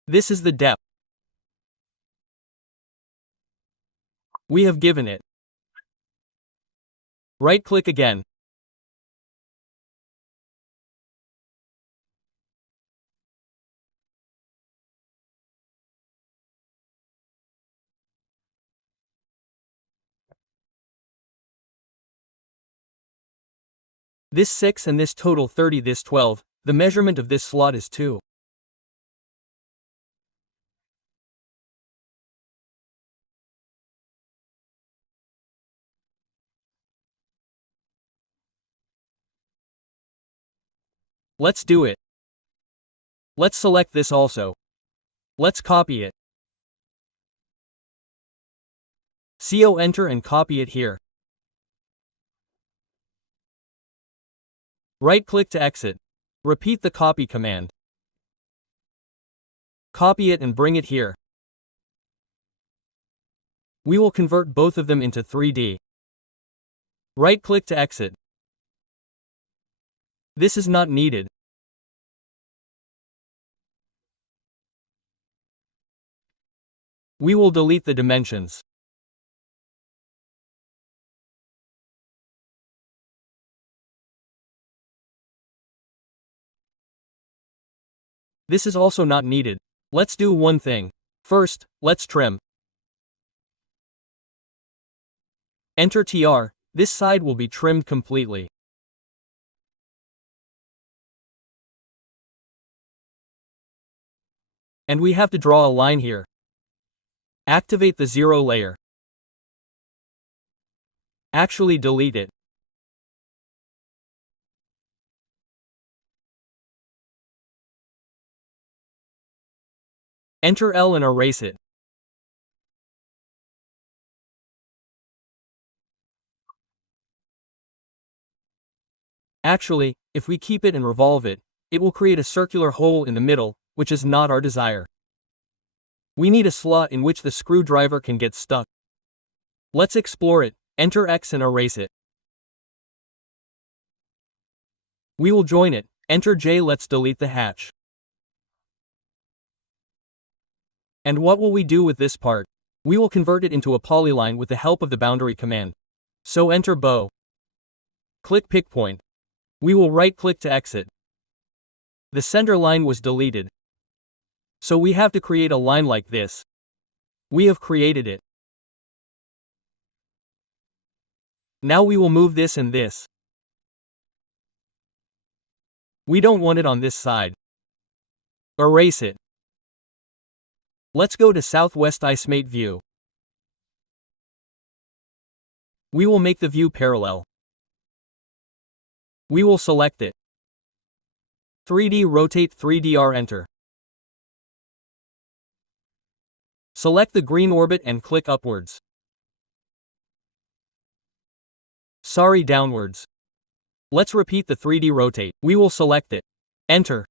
This is the depth. We have given it. Right-click again. This 6 and this total 30, this 12, the measurement of this slot is 2. Let's do it. Let's select this also. Let's copy it. CO enter and copy it here. Right-click to exit. Repeat the copy command. Copy it and bring it here. We will convert both of them into 3D. Right-click to exit. This is not needed. We will delete the dimensions. This is also not needed. Let's do one thing. First, let's trim. Enter TR. This side will be trimmed completely. And we have to draw a line here. Activate the 0 layer. Actually delete it. Enter L and erase it. Actually, if we keep it and revolve it, it will create a circular hole in the middle, which is not our desire. We need a slot in which the screwdriver can get stuck. Let's explore it. Enter X and erase it. We will join it. Enter J. Let's delete the hatch. And what will we do with this part? We will convert it into a polyline with the help of the boundary command. So enter bow. Click pick point. We will right-click to exit. The center line was deleted. So we have to create a line like this. We have created it. Now we will move this and this. We don't want it on this side. Erase it. Let's go to Southwest Isomate view. We will make the view parallel. We will select it. 3D rotate 3DR enter. Select the green orbit and click upwards. Sorry, downwards. Let's repeat the 3D rotate. We will select it. Enter.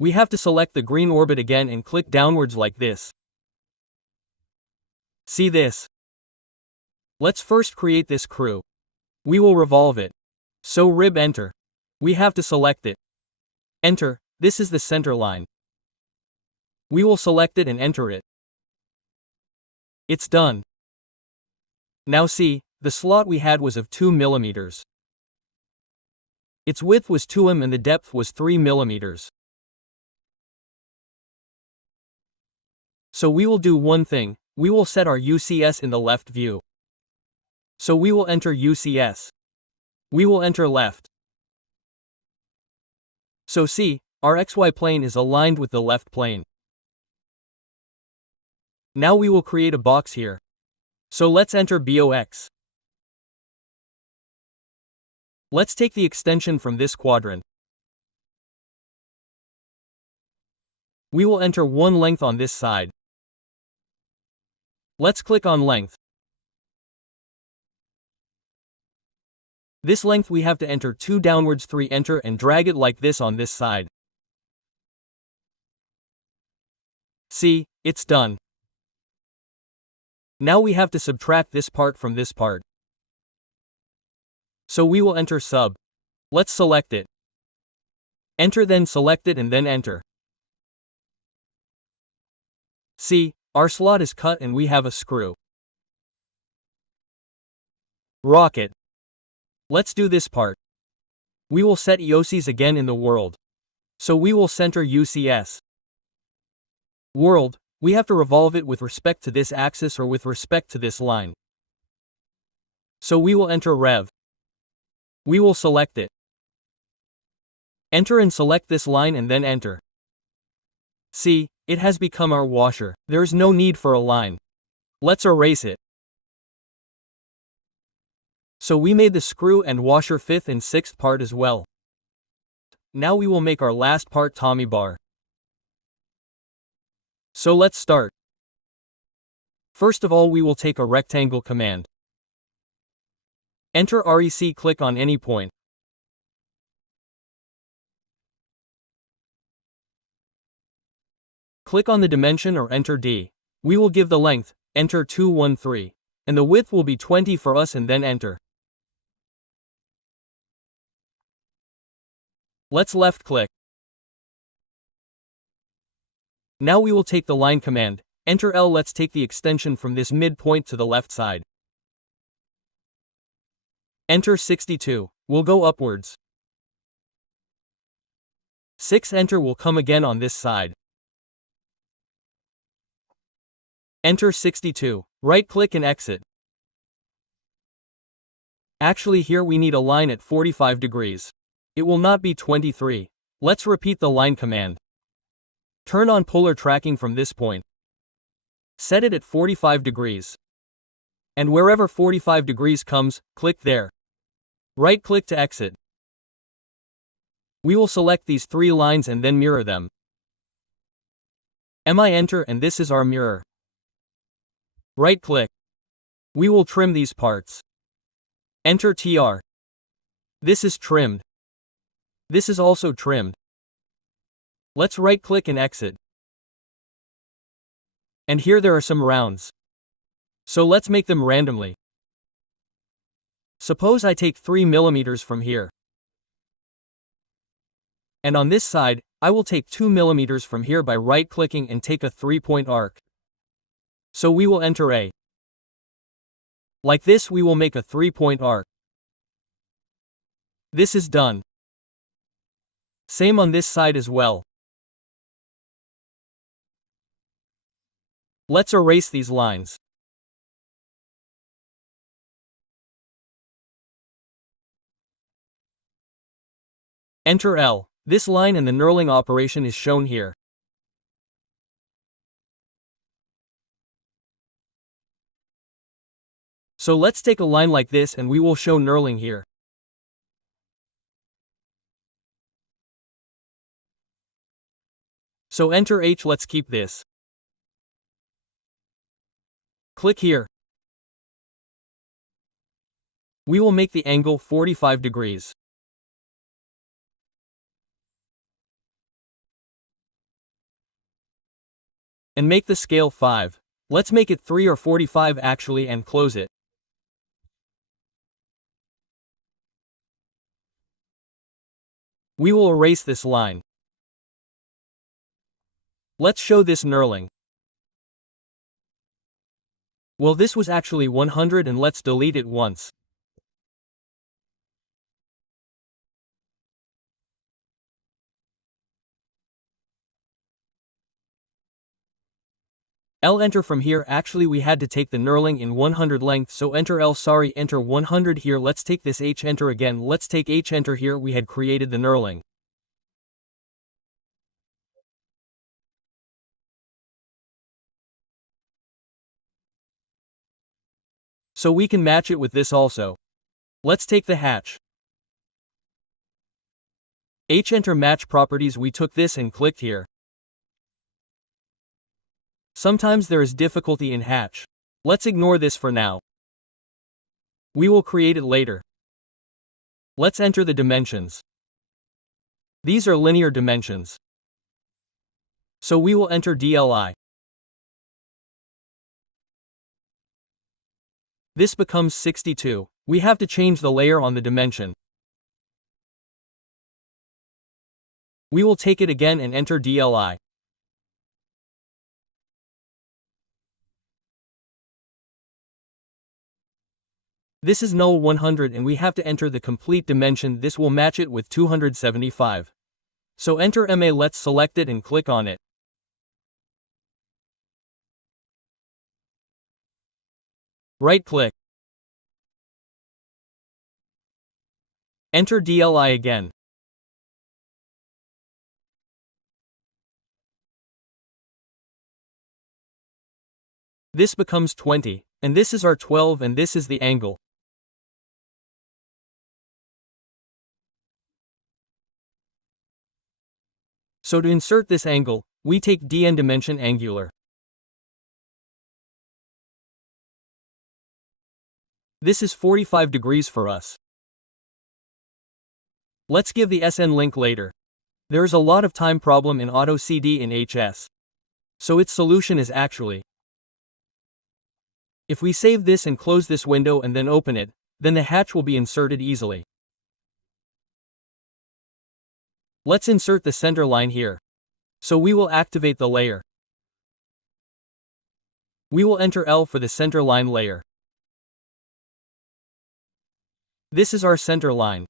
We have to select the green orbit again and click downwards like this. See this? Let's first create this crew. We will revolve it. So rib enter. We have to select it. Enter. This is the center line. We will select it and enter it. It's done. Now see, the slot we had was of 2 mm. Its width was 2 mm and the depth was 3 mm. So we will do one thing, we will set our UCS in the left view. So we will enter UCS. We will enter left. So see, our XY plane is aligned with the left plane. Now we will create a box here. So let's enter BOX. Let's take the extension from this quadrant. We will enter one length on this side. Let's click on length. This length we have to enter 2 downwards, 3 enter and drag it like this on this side. See, it's done. Now we have to subtract this part from this part. So we will enter sub. Let's select it. Enter, then select it and then enter. See, our slot is cut and we have a screw. Rocket. Let's do this part. We will set EOCs again in the world. So we will center UCS. World, we have to revolve it with respect to this axis or with respect to this line. So we will enter Rev. We will select it. Enter and select this line and then enter. See, it has become our washer. There is no need for a line. Let's erase it. So we made the screw and washer 5th and 6th part as well. Now we will make our last part, Tommy bar. So let's start. First of all, we will take a rectangle command. Enter REC, click on any point. Click on the dimension or enter D. We will give the length, enter 213. And the width will be 20 for us and then enter. Let's left click. Now we will take the line command, enter L. Let's take the extension from this midpoint to the left side. Enter 62, we'll go upwards. 6 enter will come again on this side. Enter 62, right click and exit. Actually here we need a line at 45 degrees. It will not be 23. Let's repeat the line command. Turn on polar tracking from this point. Set it at 45 degrees. And wherever 45 degrees comes, click there. Right click to exit. We will select these 3 lines and then mirror them. MI enter and this is our mirror. Right click. We will trim these parts. Enter TR. This is trimmed. This is also trimmed. Let's right click and exit. And here there are some rounds. So let's make them randomly. Suppose I take 3 mm from here. And on this side, I will take 2 mm from here by right clicking and take a 3-point arc. So we will enter A. Like this we will make a 3-point arc. This is done. Same on this side as well. Let's erase these lines. Enter L. This line and the knurling operation is shown here. So let's take a line like this and we will show knurling here. So enter H, let's keep this. Click here. We will make the angle 45 degrees. And make the scale 5. Let's make it 3 or 45 actually and close it. We will erase this line. Let's show this knurling. Well, this was actually 100 and let's delete it once. L enter from here. Actually we had to take the knurling in 100 length, so enter L, sorry, enter 100 here. Let's take this H enter again. Let's take H enter here. We had created the knurling. So we can match it with this also. Let's take the hatch. Enter match properties. We took this and clicked here. Sometimes there is difficulty in hatch. Let's ignore this for now. We will create it later. Let's enter the dimensions. These are linear dimensions. So we will enter DLI. This becomes 62. We have to change the layer on the dimension. We will take it again and enter DLI. This is null 100 and we have to enter the complete dimension. This will match it with 275. So enter MA. Let's select it and click on it. Right click. Enter DLI again. This becomes 20, and this is our 12 and this is the angle. So to insert this angle, we take DN dimension angular. This is 45 degrees for us. Let's give the SN link later. There is a lot of time problem in AutoCAD in HS. So its solution is actually, if we save this and close this window and then open it, then the hatch will be inserted easily. Let's insert the center line here. So we will activate the layer. We will enter L for the center line layer. This is our center line.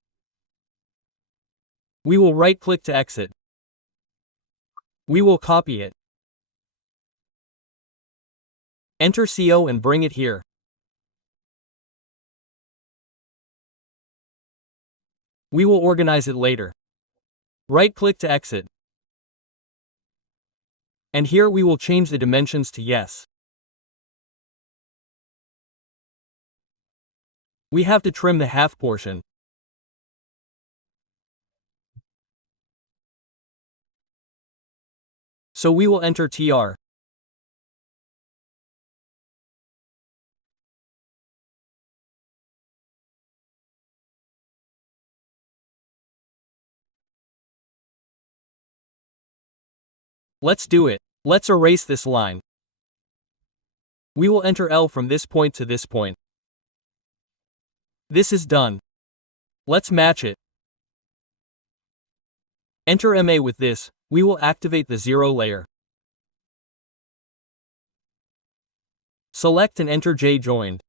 We will right-click to exit. We will copy it. Enter CO and bring it here. We will organize it later. Right-click to exit. And here we will change the dimensions to yes. We have to trim the half portion. So we will enter TR. Let's do it. Let's erase this line. We will enter L from this point to this point. This is done. Let's match it. Enter MA with this. We will activate the 0 layer. Select and enter J joined.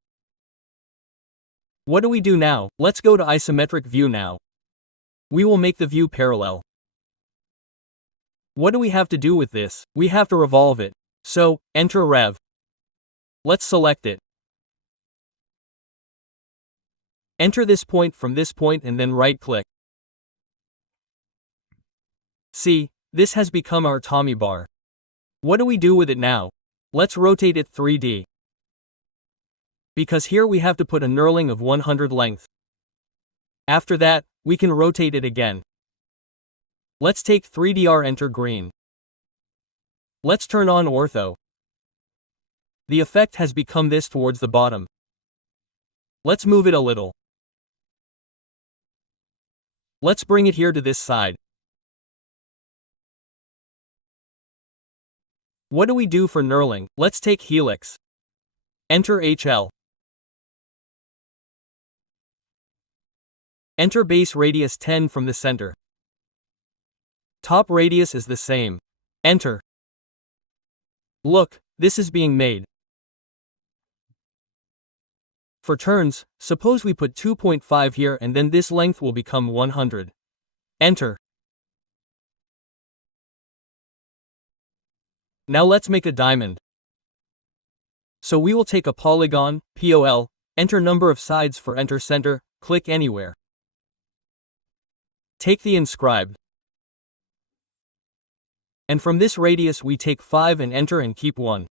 What do we do now? Let's go to isometric view now. We will make the view parallel. What do we have to do with this? We have to revolve it. So, enter Rev. Let's select it. Enter this point from this point and then right-click. See, this has become our Tommy bar. What do we do with it now? Let's rotate it 3D. Because here we have to put a knurling of 100 length. After that, we can rotate it again. Let's take 3DR enter green. Let's turn on ortho. The effect has become this towards the bottom. Let's move it a little. Let's bring it here to this side. What do we do for knurling? Let's take helix. Enter HL. Enter base radius 10 from the center. Top radius is the same. Enter. Look, this is being made. For turns, suppose we put 2.5 here and then this length will become 100. Enter. Now let's make a diamond. So we will take a polygon, POL, enter number of sides for enter center, click anywhere. Take the inscribed. And from this radius we take 5 and enter and keep 1.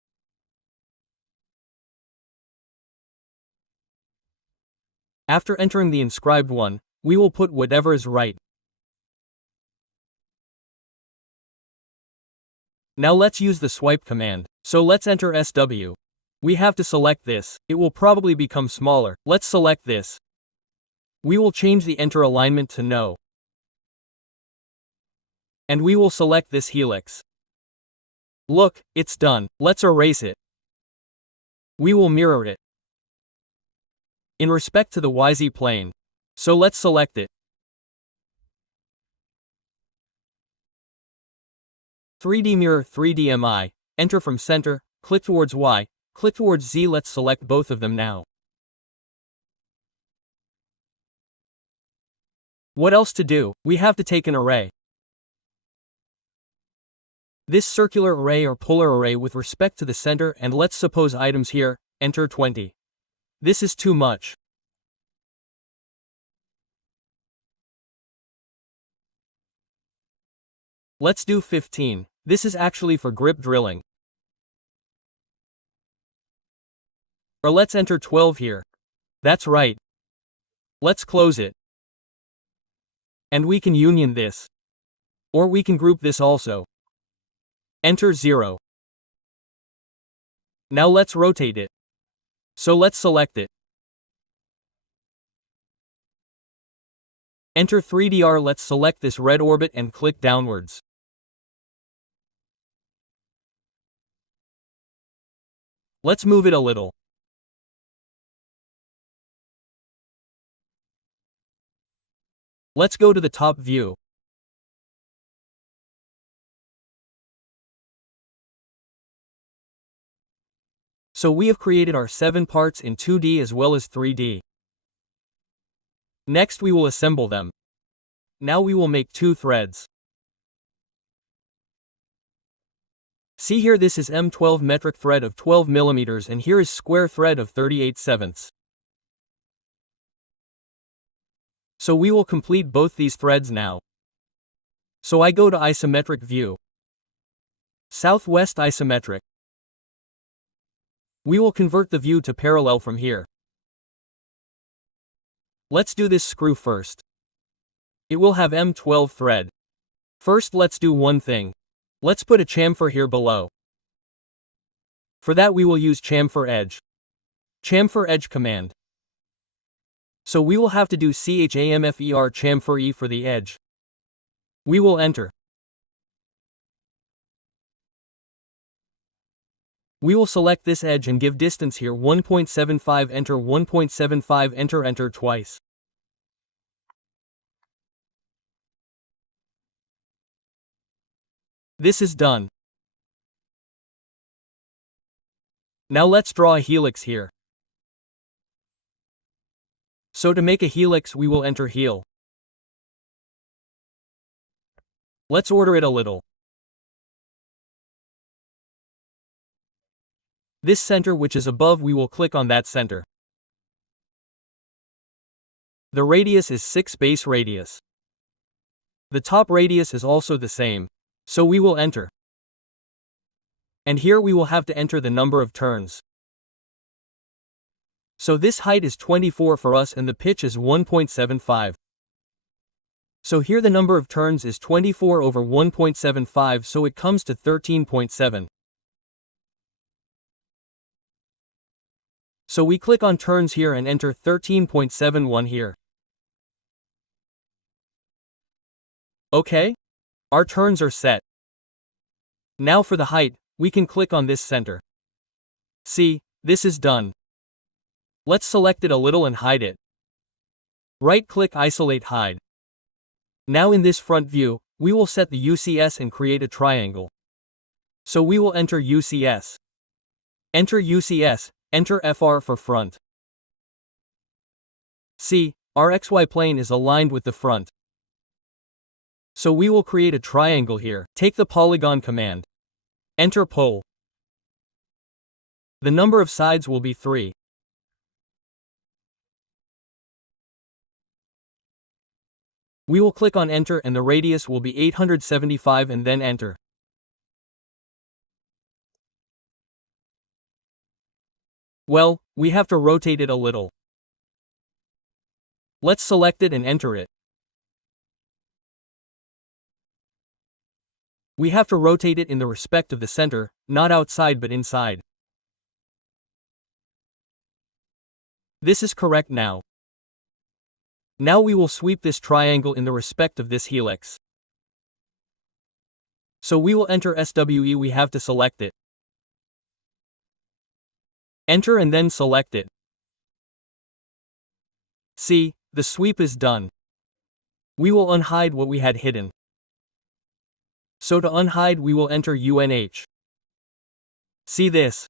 After entering the inscribed one, we will put whatever is right. Now let's use the swipe command. So let's enter SW. We have to select this. It will probably become smaller. Let's select this. We will change the enter alignment to no. And we will select this helix. Look, it's done. Let's erase it. We will mirror it in respect to the YZ plane. So let's select it. 3D mirror 3D MI. Enter from center, click towards Y, click towards Z. Let's select both of them now. What else to do? We have to take an array. This circular array or polar array with respect to the center, and let's suppose items here, enter 20. This is too much. Let's do 15. This is actually for grip drilling. Or let's enter 12 here. That's right. Let's close it. And we can union this. Or we can group this also. Enter 0. Now let's rotate it. So let's select it. Enter 3DR. Let's select this red orbit and click downwards. Let's move it a little. Let's go to the top view. So we have created our 7 parts in 2D as well as 3D. Next we will assemble them. Now we will make 2 threads. See here, this is M12 metric thread of 12 mm and here is square thread of 38/7. So we will complete both these threads now. So I go to isometric view. Southwest isometric. We will convert the view to parallel from here. Let's do this screw first. It will have M12 thread. First let's do one thing. Let's put a chamfer here below. For that we will use Chamfer Edge. Chamfer Edge command. So we will have to do CHAMFER chamfer E for the edge. We will enter. We will select this edge and give distance here 1.75, enter 1.75, enter twice. This is done. Now let's draw a helix here. So to make a helix we will enter heel. Let's order it a little. This center which is above, we will click on that center. The radius is 6 base radius. The top radius is also the same. So we will enter. And here we will have to enter the number of turns. So this height is 24 for us and the pitch is 1.75. So here the number of turns is 24 over 1.75, so it comes to 13.7. So we click on turns here and enter 13.71 here. Okay? Our turns are set. Now for the height, we can click on this center. See, this is done. Let's select it a little and hide it. Right-click, isolate, hide. Now in this front view, we will set the UCS and create a triangle. So we will enter UCS. Enter UCS, enter FR for front. See, our XY plane is aligned with the front. So we will create a triangle here. Take the Polygon command. Enter Pole. The number of sides will be 3. We will click on enter and the radius will be 875 and then enter. Well, we have to rotate it a little. Let's select it and enter it. We have to rotate it in the respect of the center, not outside but inside. This is correct now. Now we will sweep this triangle in the respect of this helix. So we will enter SWE, we have to select it. Enter and then select it. See, the sweep is done. We will unhide what we had hidden. So to unhide we will enter UNH. See this.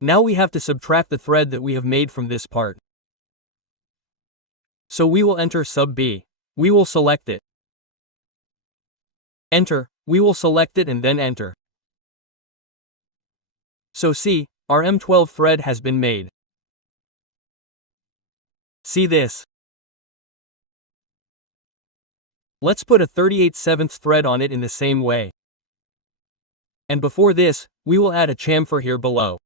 Now we have to subtract the thread that we have made from this part. So we will enter sub B. We will select it. Enter, we will select it and then enter. So see, our M12 thread has been made. See this. Let's put a 38/7 thread on it in the same way. And before this, we will add a chamfer here below.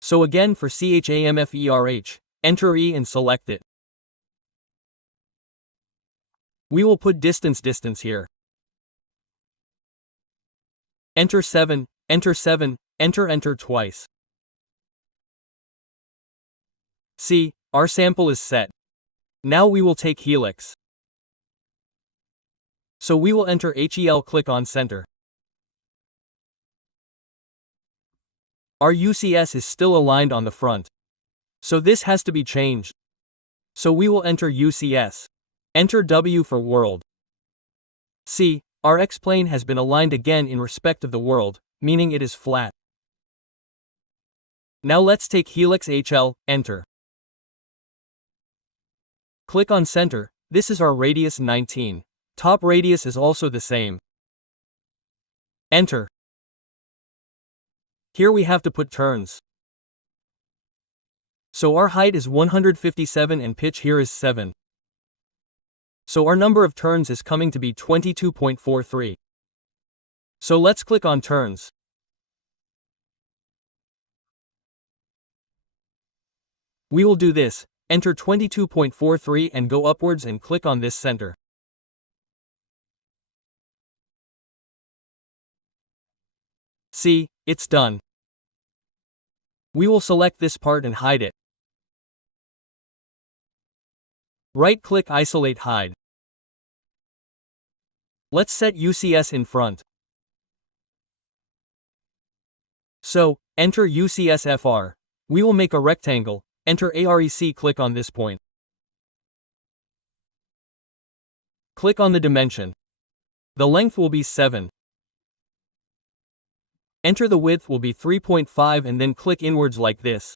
So again for CHAMFERH, enter E and select it. We will put distance here. Enter 7, enter 7, enter twice. See, our sample is set. Now we will take helix. So we will enter HEL, click on center. Our UCS is still aligned on the front. So this has to be changed. So we will enter UCS. Enter W for world. See, our X-plane has been aligned again in respect of the world, meaning it is flat. Now let's take helix HL, enter. Click on center, this is our radius 19. Top radius is also the same. Enter. Here we have to put turns. So our height is 157 and pitch here is 7. So our number of turns is coming to be 22.43. So let's click on turns. We will do this, enter 22.43 and go upwards and click on this center. See, it's done. We will select this part and hide it. Right-click, isolate, hide. Let's set UCS in front. So, enter UCSFR. We will make a rectangle, enter AREC, click on this point. Click on the dimension. The length will be 7. Enter the width will be 3.5 and then click inwards like this.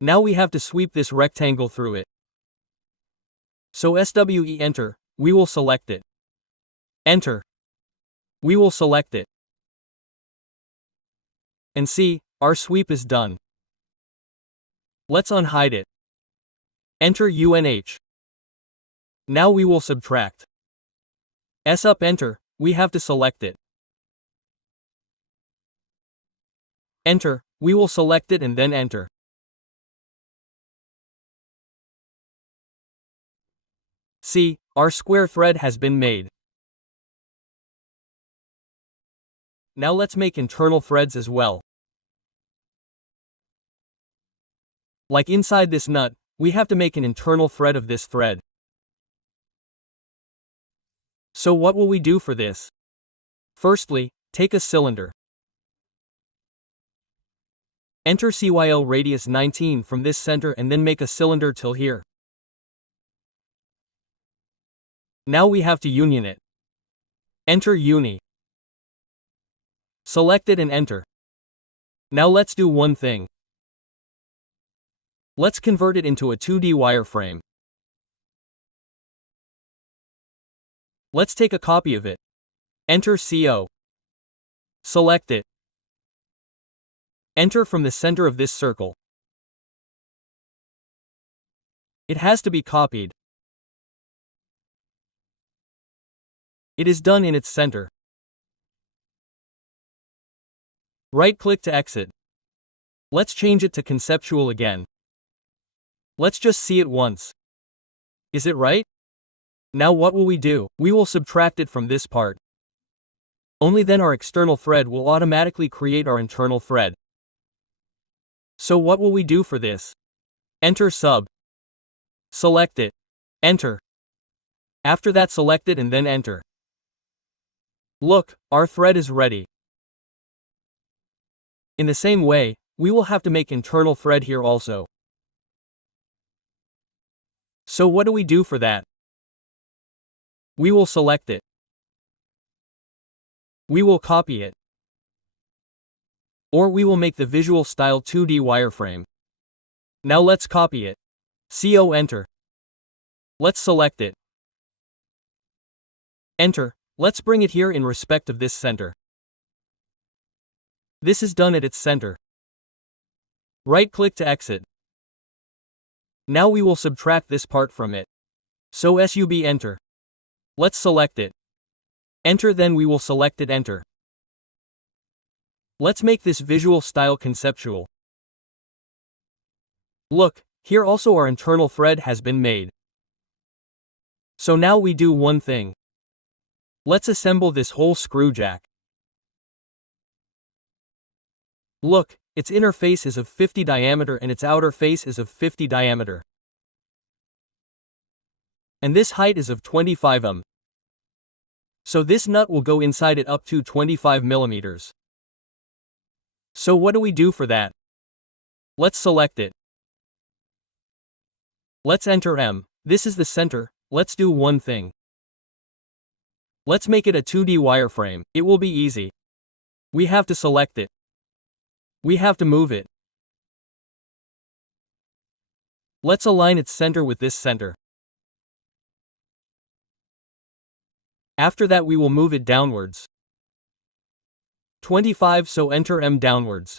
Now we have to sweep this rectangle through it. So SWE, enter, we will select it. Enter. We will select it. And see, our sweep is done. Let's unhide it. Enter UNH. Now we will subtract. S up, enter, we have to select it. Enter, we will select it and then enter. See, our square thread has been made. Now let's make internal threads as well. Like inside this nut, we have to make an internal thread of this thread. So what will we do for this? Firstly, take a cylinder. Enter CYL radius 19 from this center and then make a cylinder till here. Now we have to union it. Enter Uni. Select it and enter. Now let's do one thing. Let's convert it into a 2D wireframe. Let's take a copy of it. Enter CO. Select it. Enter from the center of this circle. It has to be copied. It is done in its center. Right-click to exit. Let's change it to conceptual again. Let's just see it once. Is it right? Now what will we do? We will subtract it from this part. Only then our external thread will automatically create our internal thread. So what will we do for this? Enter sub. Select it. Enter. After that, select it and then enter. Look, our thread is ready. In the same way, we will have to make internal thread here also. So what do we do for that? We will select it. We will copy it. Or we will make the visual style 2D wireframe. Now let's copy it. CO enter. Let's select it. Enter. Let's bring it here in respect of this center. This is done at its center. Right-click to exit. Now we will subtract this part from it. So sub enter. Let's select it. Enter, then we will select it, enter. Let's make this visual style conceptual. Look, here also our internal thread has been made. So now we do one thing. Let's assemble this whole screw jack. Look, its inner face is of 50 diameter and its outer face is of 50 diameter. And this height is of 25 mm. So this nut will go inside it up to 25 millimeters. So what do we do for that? Let's select it. Let's enter M. This is the center. Let's do one thing. Let's make it a 2D wireframe. It will be easy. We have to select it. We have to move it. Let's align its center with this center. After that we will move it downwards. 25, so enter M downwards.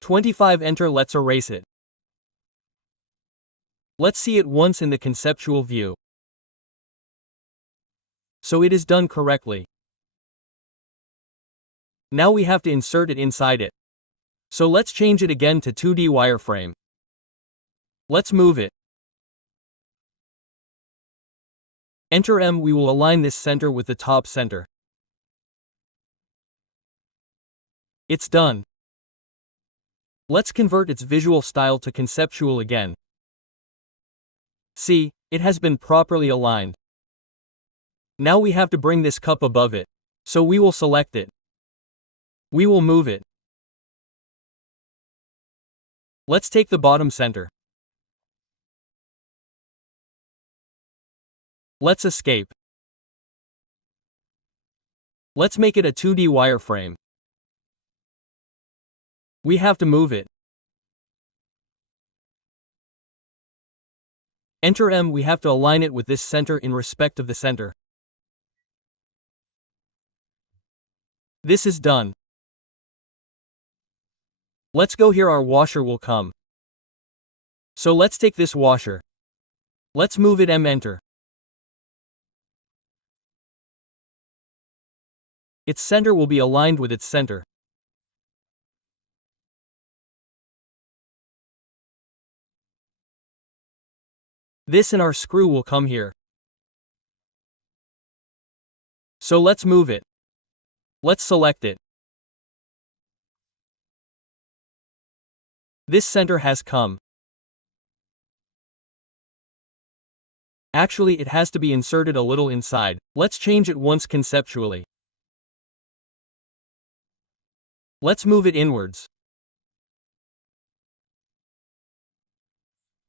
25, enter, let's erase it. Let's see it once in the conceptual view. So it is done correctly. Now we have to insert it inside it. So let's change it again to 2D wireframe. Let's move it. Enter M, we will align this center with the top center. It's done. Let's convert its visual style to conceptual again. See, it has been properly aligned. Now we have to bring this cup above it. So we will select it. We will move it. Let's take the bottom center. Let's escape. Let's make it a 2D wireframe. We have to move it. Enter M, we have to align it with this center in respect of the center. This is done. Let's go here, our washer will come. So let's take this washer. Let's move it M, enter. Its center will be aligned with its center. This and our screw will come here. So let's move it. Let's select it. This center has come. Actually, it has to be inserted a little inside. Let's change it once conceptually. Let's move it inwards.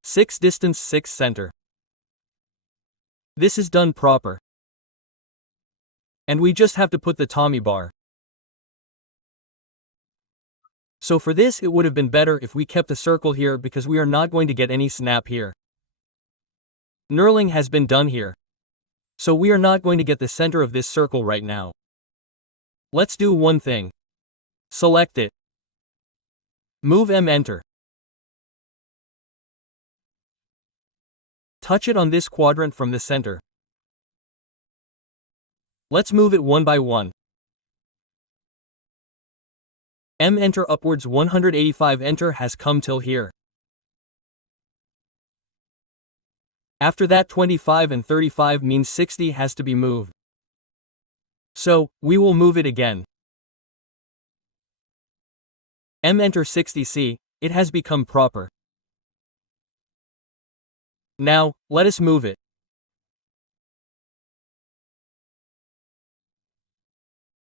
6 distance, 6 center. This is done proper. And we just have to put the Tommy bar. So for this it would have been better if we kept a circle here because we are not going to get any snap here. Knurling has been done here. So we are not going to get the center of this circle right now. Let's do one thing. Select it. Move M, enter. Touch it on this quadrant from the center. Let's move it one by one. M enter upwards 185 enter has come till here. After that 25 and 35 means 60 has to be moved. So, we will move it again. M enter 60C, it has become proper. Now, let us move it.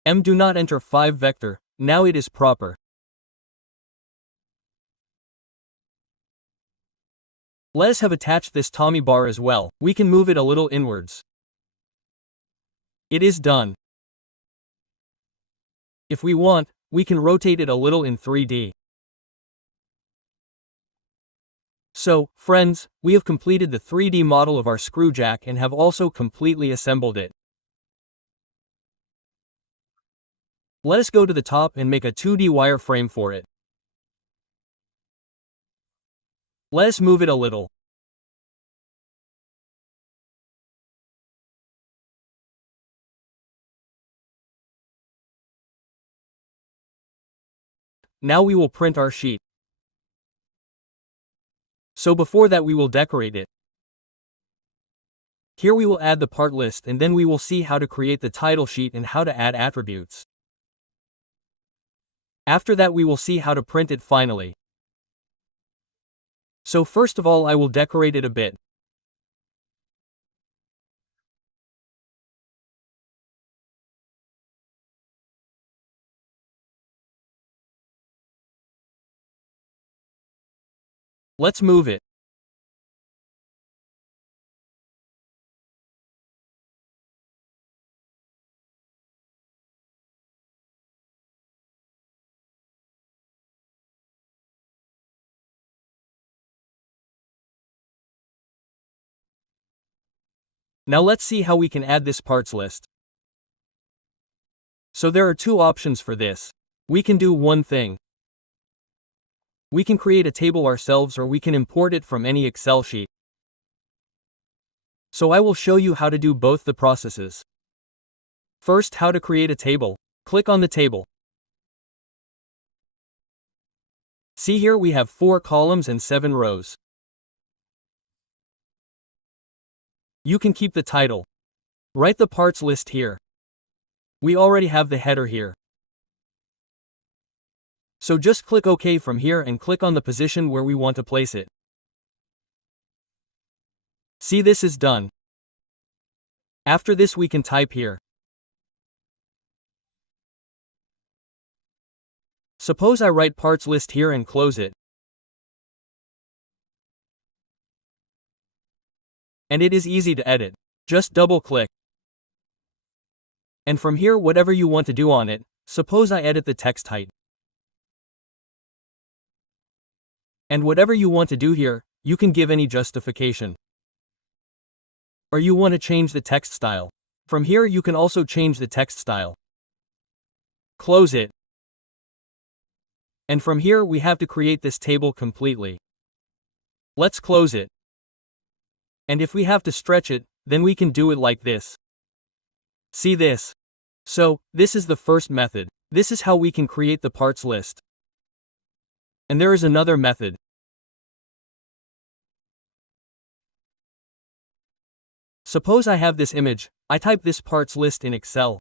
M do not enter 5 vector, now it is proper. Let us have attached this Tommy bar as well, we can move it a little inwards. It is done. If we want, we can rotate it a little in 3D. So, friends, we have completed the 3D model of our screw jack and have also completely assembled it. Let us go to the top and make a 2D wireframe for it. Let us move it a little. Now we will print our sheet. So before that we will decorate it. Here we will add the part list and then we will see how to create the title sheet and how to add attributes. After that we will see how to print it finally. So first of all I will decorate it a bit. Let's move it. Now let's see how we can add this parts list. So there are two options for this. We can do one thing. We can create a table ourselves or we can import it from any Excel sheet. So I will show you how to do both the processes. First, how to create a table. Click on the table. See here we have 4 columns and 7 rows. You can keep the title. Write the parts list here. We already have the header here. So just click OK from here and click on the position where we want to place it. See, this is done. After this we can type here. Suppose I write parts list here and close it. And it is easy to edit. Just double click. And from here whatever you want to do on it, suppose I edit the text height. And whatever you want to do here, you can give any justification. Or you want to change the text style. From here you can also change the text style. Close it. And from here we have to create this table completely. Let's close it. And if we have to stretch it, then we can do it like this. See this? So, this is the first method. This is how we can create the parts list. And there is another method. Suppose I have this image, I type this parts list in Excel.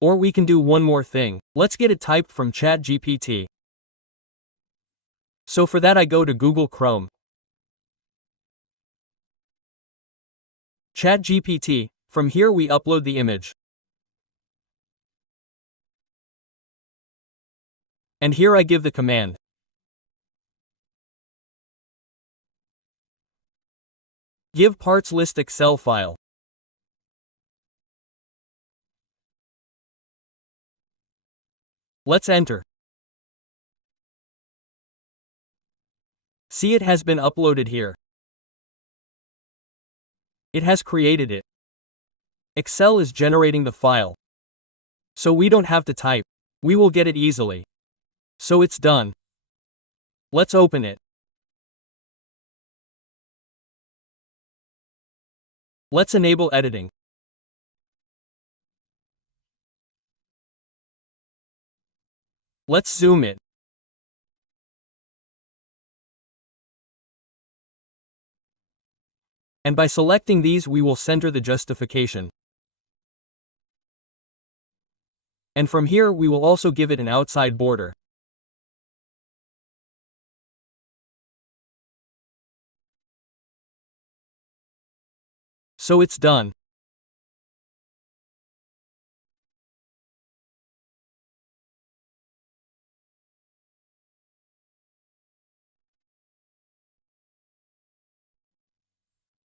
Or we can do one more thing, let's get it typed from ChatGPT. So for that I go to Google Chrome. ChatGPT, from here we upload the image. And here I give the command. Give parts list Excel file. Let's enter. See, it has been uploaded here. It has created it. Excel is generating the file. So we don't have to type. We will get it easily. So it's done. Let's open it. Let's enable editing. Let's zoom it. And by selecting these we will center the justification. And from here we will also give it an outside border. So it's done.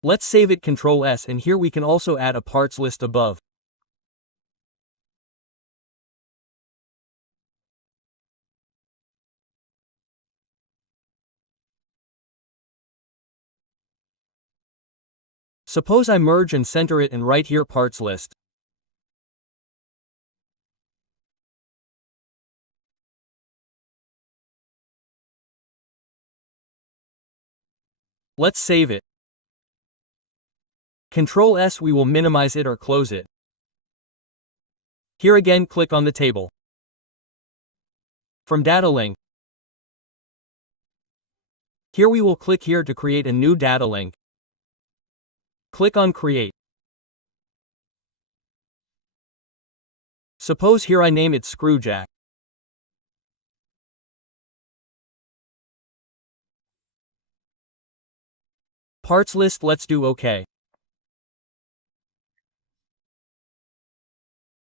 Let's save it Ctrl S, and here we can also add a parts list above. Suppose I merge and center it and write here parts list. Let's save it. Ctrl S, we will minimize it or close it. Here again click on the table. From data link. Here we will click here to create a new data link. Click on create. Suppose here I name it Screwjack. Parts list, let's do OK.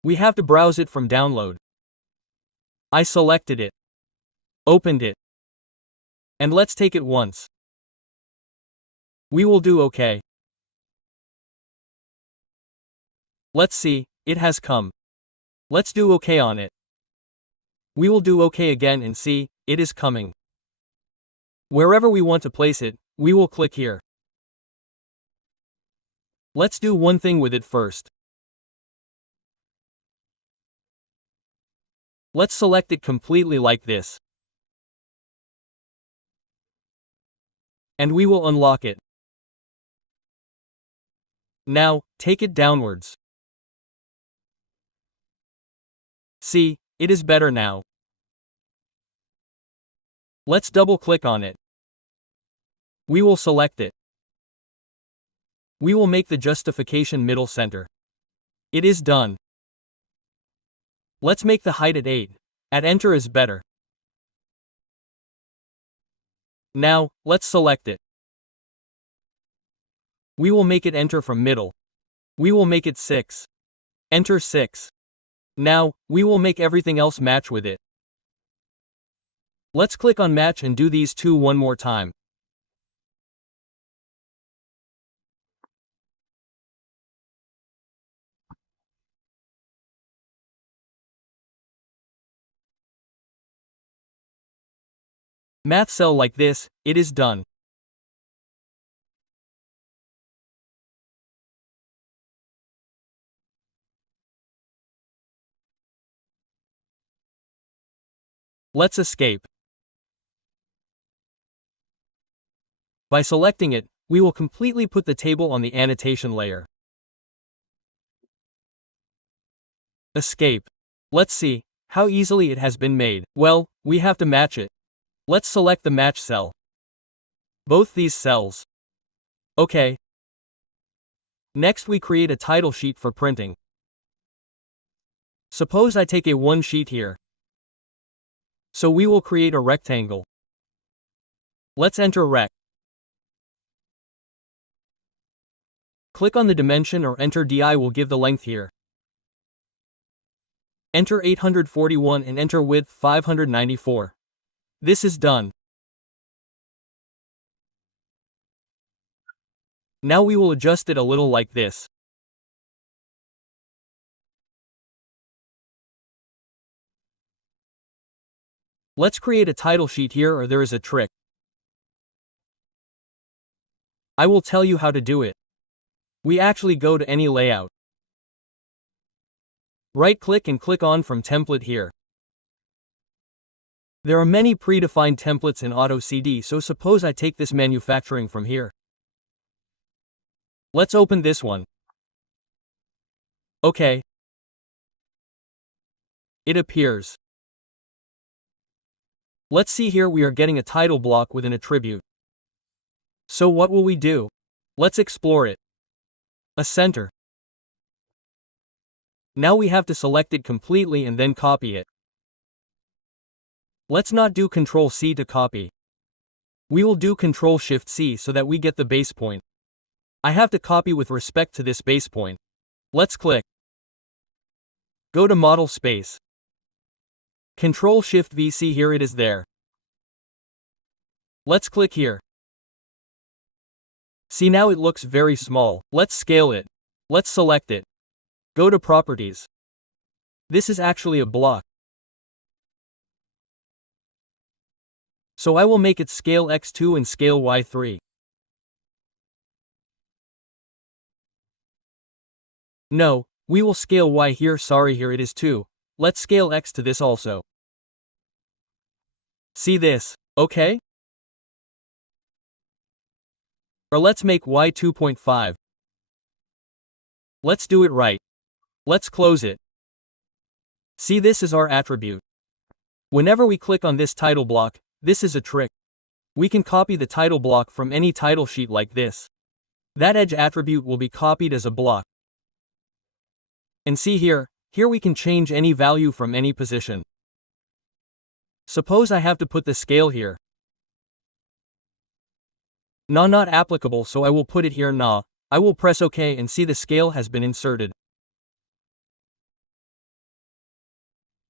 We have to browse it from download. I selected it. Opened it. And let's take it once. We will do OK. Let's see, it has come. Let's do OK on it. We will do OK again and see, it is coming. Wherever we want to place it, we will click here. Let's do one thing with it first. Let's select it completely like this. And we will unlock it. Now, take it downwards. See, it is better now. Let's double-click on it. We will select it. We will make the justification middle center. It is done. Let's make the height at 8. At enter is better. Now, let's select it. We will make it enter from middle. We will make it 6. Enter 6. Now, we will make everything else match with it. Let's click on match and do these two one more time. Math cell like this, it is done. Let's escape. By selecting it, we will completely put the table on the annotation layer. Escape. Let's see how easily it has been made. Well, we have to match it. Let's select the match cell. Both these cells. OK. Next we create a title sheet for printing. Suppose I take a one sheet here. So we will create a rectangle. Let's enter rect. Click on the dimension or enter DI will give the length here. Enter 841 and enter width 594. This is done. Now we will adjust it a little like this. Let's create a title sheet here, or there is a trick. I will tell you how to do it. We actually go to any layout. Right-click and click on from template here. There are many predefined templates in AutoCAD, so suppose I take this manufacturing from here. Let's open this one. OK. It appears. Let's see here we are getting a title block with an attribute. So what will we do? Let's explore it. A center. Now we have to select it completely and then copy it. Let's not do Ctrl+C to copy. We will do Ctrl+Shift+C so that we get the base point. I have to copy with respect to this base point. Let's click. Go to Model Space. Ctrl+Shift+V, see here it is there. Let's click here. See now it looks very small. Let's scale it. Let's select it. Go to Properties. This is actually a block. So I will make it scale x2 and scale y3. No, we will scale y here, sorry here it is 2. Let's scale x to this also. See this, okay? Or let's make y 2.5. Let's do it right. Let's close it. See, this is our attribute. Whenever we click on this title block, this is a trick. We can copy the title block from any title sheet like this. That edge attribute will be copied as a block. And see here we can change any value from any position. Suppose I have to put the scale here. No, not applicable, so I will put it here. No, I will press OK and see the scale has been inserted.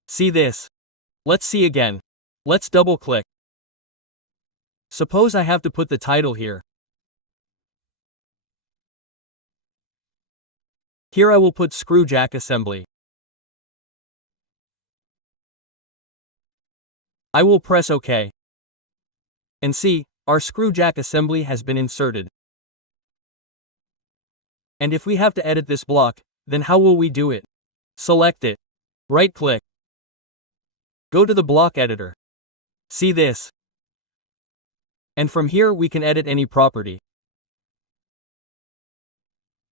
See this? Let's see again. Let's double click. Suppose I have to put the title here. Here I will put screw jack assembly. I will press OK. And see, our screw jack assembly has been inserted. And if we have to edit this block, then how will we do it? Select it. Right click. Go to the block editor. See this? And from here we can edit any property.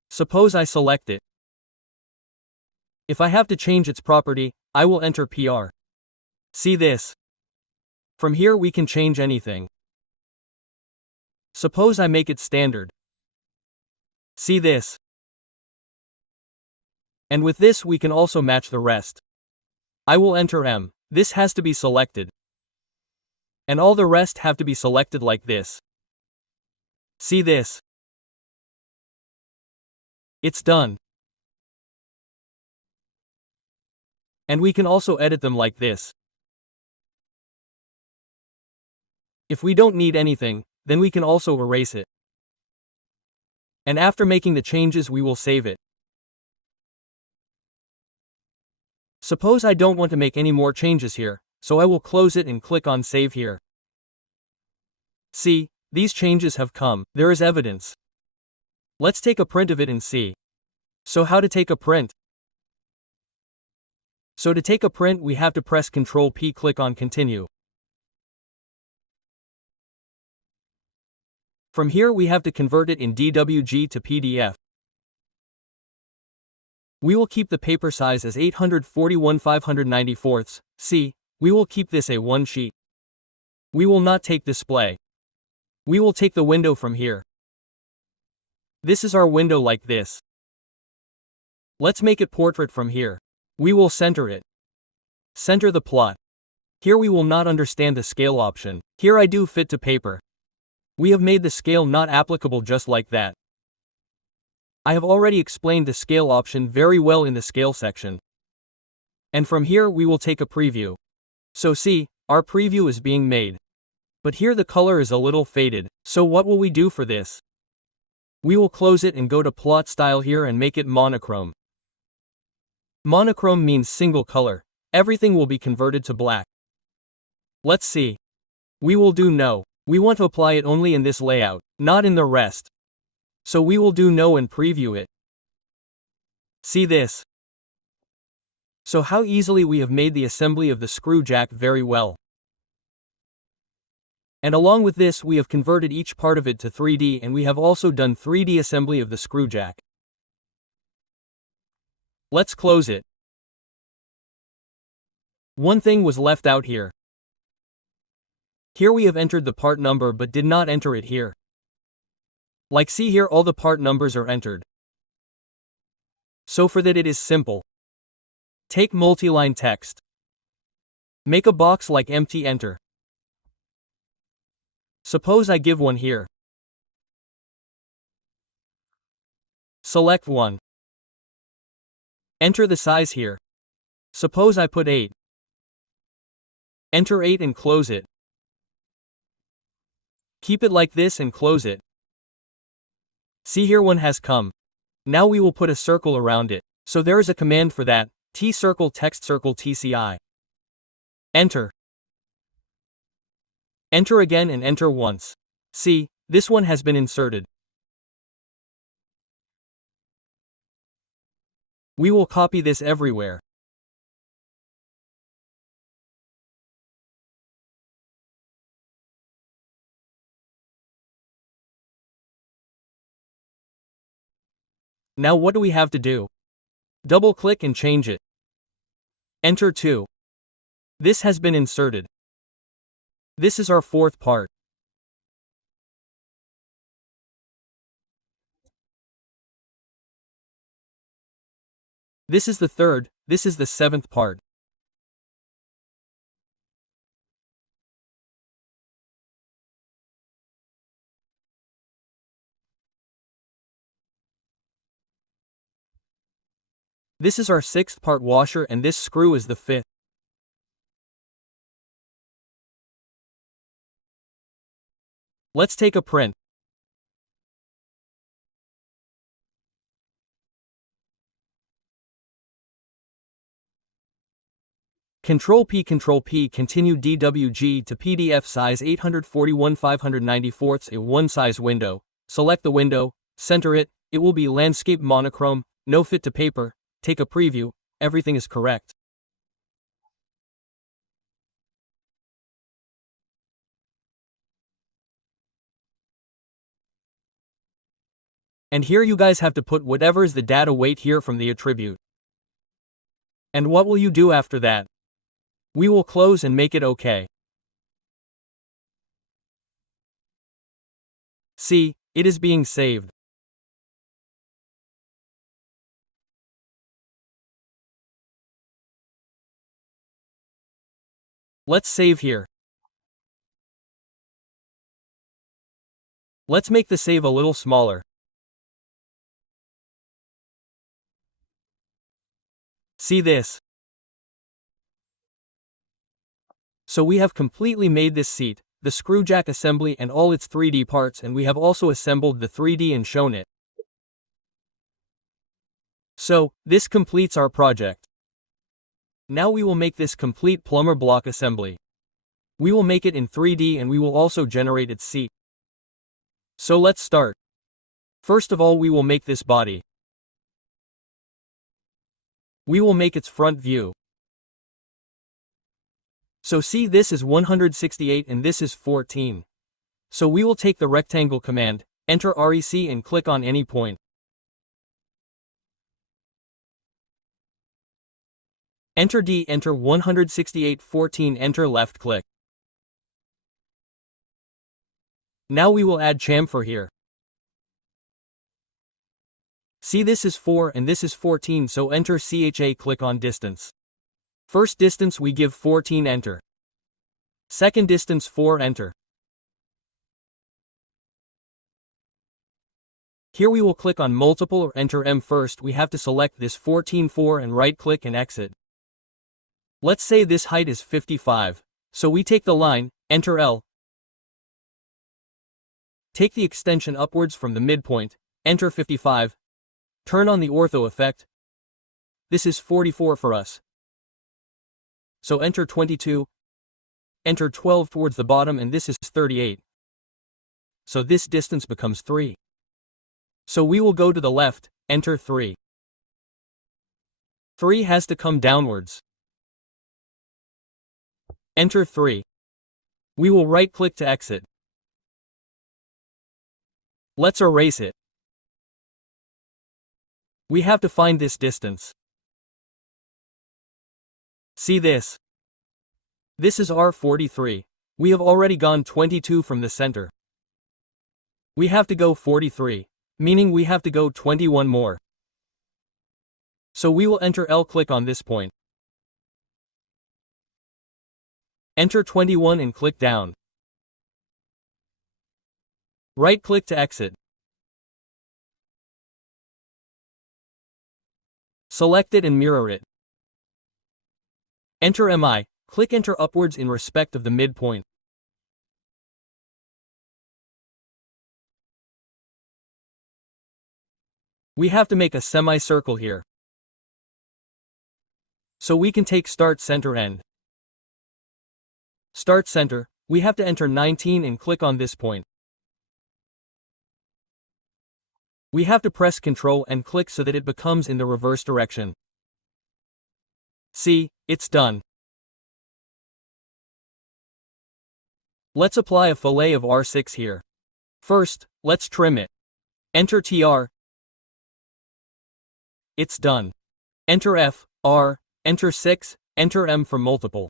Suppose I select it. If I have to change its property, I will enter PR. See this? From here we can change anything. Suppose I make it standard. See this? And with this we can also match the rest. I will enter M. This has to be selected. And all the rest have to be selected like this. See this? It's done. And we can also edit them like this. If we don't need anything, then we can also erase it. And after making the changes we will save it. Suppose I don't want to make any more changes here, so I will close it and click on Save here. See, these changes have come. There is evidence. Let's take a print of it and see. So how to take a print? So to take a print we have to press Ctrl+P, click on Continue. From here we have to convert it in DWG to PDF. We will keep the paper size as 841 594. See, we will keep this A1 sheet. We will not take display. We will take the window from here. This is our window like this. Let's make it portrait from here. We will center it. Center the plot. Here we will not understand the scale option. Here I do fit to paper. We have made the scale not applicable just like that. I have already explained the scale option very well in the scale section. And from here we will take a preview. So see, our preview is being made. But here the color is a little faded, so what will we do for this? We will close it and go to plot style here and make it monochrome. Monochrome means single color. Everything will be converted to black. Let's see. We will do no. We want to apply it only in this layout, not in the rest. So we will do no and preview it. See this? So how easily we have made the assembly of the screw jack very well. And along with this we have converted each part of it to 3D, and we have also done 3D assembly of the screw jack. Let's close it. One thing was left out here. Here we have entered the part number but did not enter it here. Like see here all the part numbers are entered. So for that it is simple. Take multiline text. Make a box like empty enter. Suppose I give one here. Select one. Enter the size here. Suppose I put 8. Enter 8 and close it. Keep it like this and close it. See here one has come. Now we will put a circle around it. So there is a command for that, t-circle text circle tci. Enter. Enter again and enter once. See, this one has been inserted. We will copy this everywhere. Now what do we have to do? Double-click and change it. Enter 2. This has been inserted. This is our fourth part. This is the third, this is the seventh part. This is our sixth part washer and this screw is the fifth. Let's take a print. Control P continue DWG to PDF size 841 594 A1 size window. Select the window, center it, it will be landscape monochrome, no fit to paper, take a preview, everything is correct. And here you guys have to put whatever is the data weight here from the attribute. And what will you do after that? We will close and make it OK. See, it is being saved. Let's save here. Let's make the save a little smaller. See this? So we have completely made this seat, the screw jack assembly and all its 3D parts, and we have also assembled the 3D and shown it. So, this completes our project. Now we will make this complete plumber block assembly. We will make it in 3D and we will also generate its seat. So let's start. First of all we will make this body. We will make its front view. So see, this is 168 and this is 14. So we will take the rectangle command, enter REC and click on any point. Enter D, enter 168, 14, enter left click. Now we will add chamfer here. See, this is 4 and this is 14, so enter CHA, click on distance. First distance we give 14, enter. Second distance 4, enter. Here we will click on multiple or enter M. First we have to select this 14, 4 and right click and exit. Let's say this height is 55. So we take the line, enter L. Take the extension upwards from the midpoint, enter 55. Turn on the ortho effect. This is 44 for us. So enter 22. Enter 12 towards the bottom and this is 38. So this distance becomes 3. So we will go to the left, enter 3. 3 has to come downwards. Enter 3. We will right click to exit. Let's erase it. We have to find this distance. See this? This is R43. We have already gone 22 from the center. We have to go 43, meaning we have to go 21 more. So we will enter L, click on this point. Enter 21 and click down. Right-click to exit. Select it and mirror it. Enter MI, click enter upwards in respect of the midpoint. We have to make a semicircle here. So we can take start center end. Start center, we have to enter 19 and click on this point. We have to press Ctrl and click so that it becomes in the reverse direction. See, it's done. Let's apply a fillet of R6 here. First, let's trim it. Enter TR. It's done. Enter F, R, enter 6, enter M for multiple.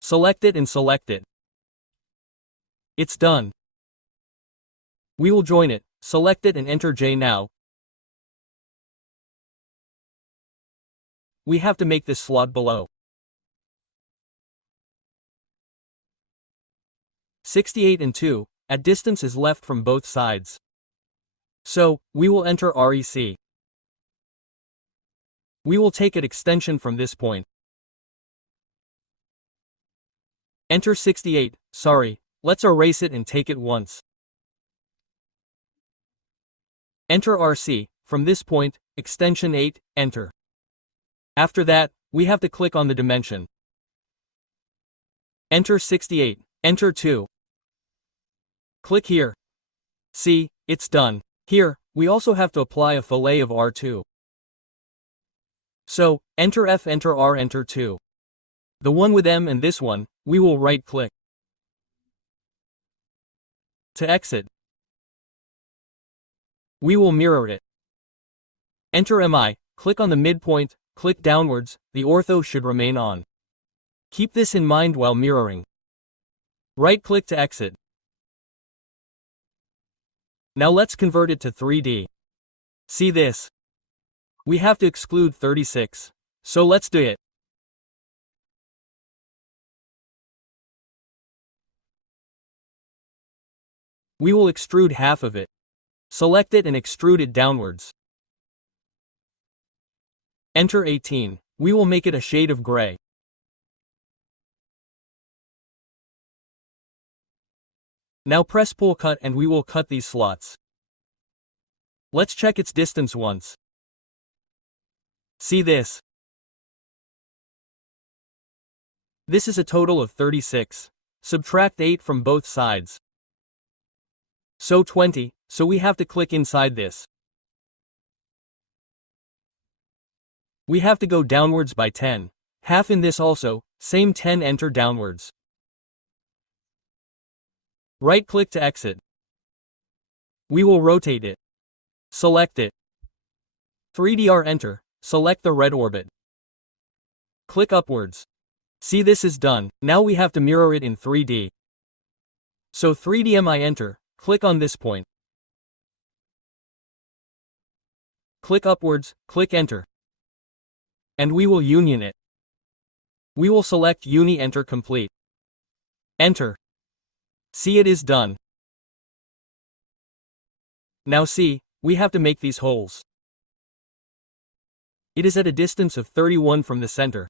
Select it and select it. It's done. We will join it, select it and enter J now. We have to make this slot below. 68 and 2, at distance is left from both sides. So, we will enter REC. We will take an extension from this point. Enter 68, sorry, let's erase it and take it once. Enter RC, from this point, extension 8, enter. After that, we have to click on the dimension. Enter 68, enter 2. Click here. See, it's done. Here, we also have to apply a fillet of R2. So, enter F, enter R, enter 2. The one with M and this one, we will right-click. To exit, we will mirror it. Enter MI, click on the midpoint, click downwards, the ortho should remain on. Keep this in mind while mirroring. Right-click to exit. Now let's convert it to 3D. See this? We have to exclude 36. So let's do it. We will extrude half of it. Select it and extrude it downwards. Enter 18. We will make it a shade of gray. Now press pull cut and we will cut these slots. Let's check its distance once. See this? This is a total of 36. Subtract 8 from both sides. So 20, so we have to click inside this. We have to go downwards by 10. Half in this also, same 10, enter downwards. Right-click to exit. We will rotate it. Select it. 3DR enter, select the red orbit. Click upwards. See, this is done. Now we have to mirror it in 3D. So 3DMI enter, click on this point. Click upwards, click enter. And we will union it. We will select Uni, enter complete. Enter. See, it is done. Now see, we have to make these holes. It is at a distance of 31 from the center.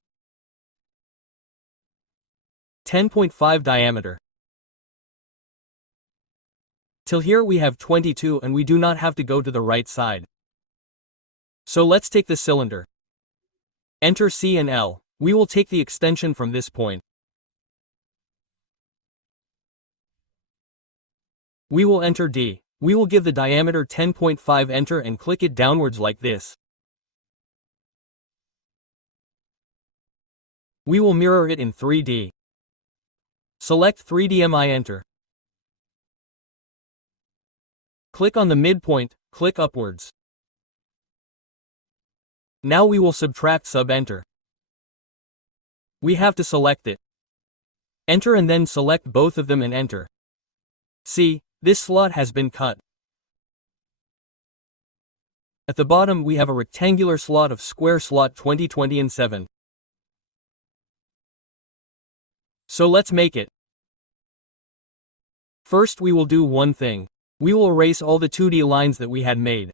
10.5 diameter. Till here we have 22 and we do not have to go to the right side. So let's take the cylinder. Enter C and L. We will take the extension from this point. We will enter D. We will give the diameter 10.5, enter and click it downwards like this. We will mirror it in 3D. Select 3DMI, enter. Click on the midpoint, click upwards. Now we will subtract sub, enter. We have to select it. Enter and then select both of them and enter. See, this slot has been cut. At the bottom we have a rectangular slot of square slot 20, 20 and 7. So let's make it. First we will do one thing. We will erase all the 2D lines that we had made.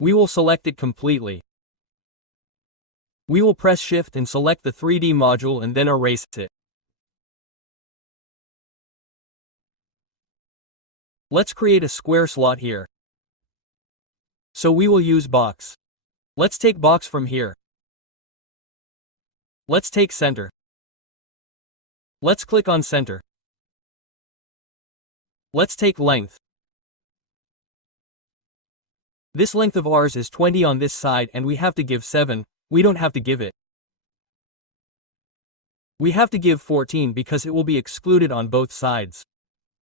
We will select it completely. We will press Shift and select the 3D module and then erase it. Let's create a square slot here. So we will use box. Let's take box from here. Let's take center. Let's click on center. Let's take length. This length of ours is 20 on this side and we have to give 7, we don't have to give it. We have to give 14 because it will be excluded on both sides.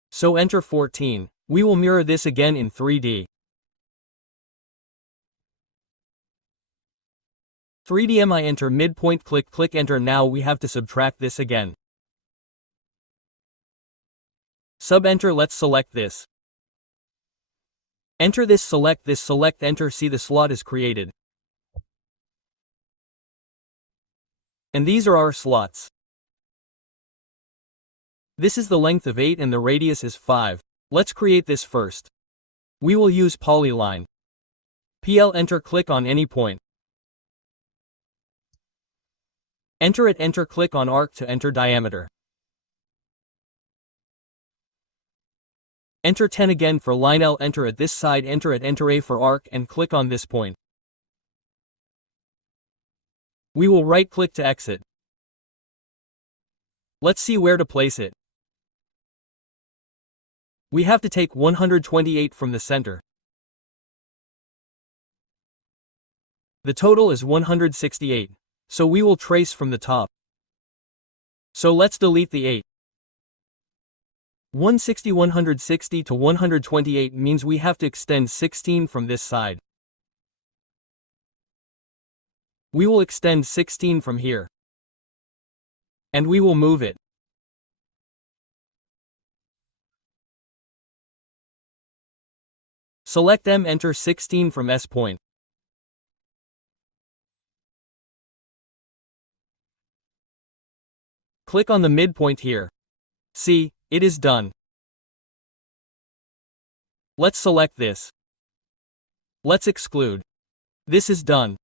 So enter 14. We will mirror this again in 3D. 3D I enter midpoint, click enter. Now we have to subtract this again. Sub enter, let's select this. Enter this, select enter, see the slot is created. And these are our slots. This is the length of 8 and the radius is 5. Let's create this first. We will use Polyline. PL enter, click on any point. Enter it, enter, click on arc to enter diameter. Enter 10 again for line L, enter at this side, enter at enter A for arc and click on this point. We will right click to exit. Let's see where to place it. We have to take 128 from the center. The total is 168. So we will trace from the top. So let's delete the 8. 160 to 128 means we have to extend 16 from this side. We will extend 16 from here. And we will move it. Select M, enter 16 from S point. Click on the midpoint here. See, it is done. Let's select this. Let's exclude. This is done.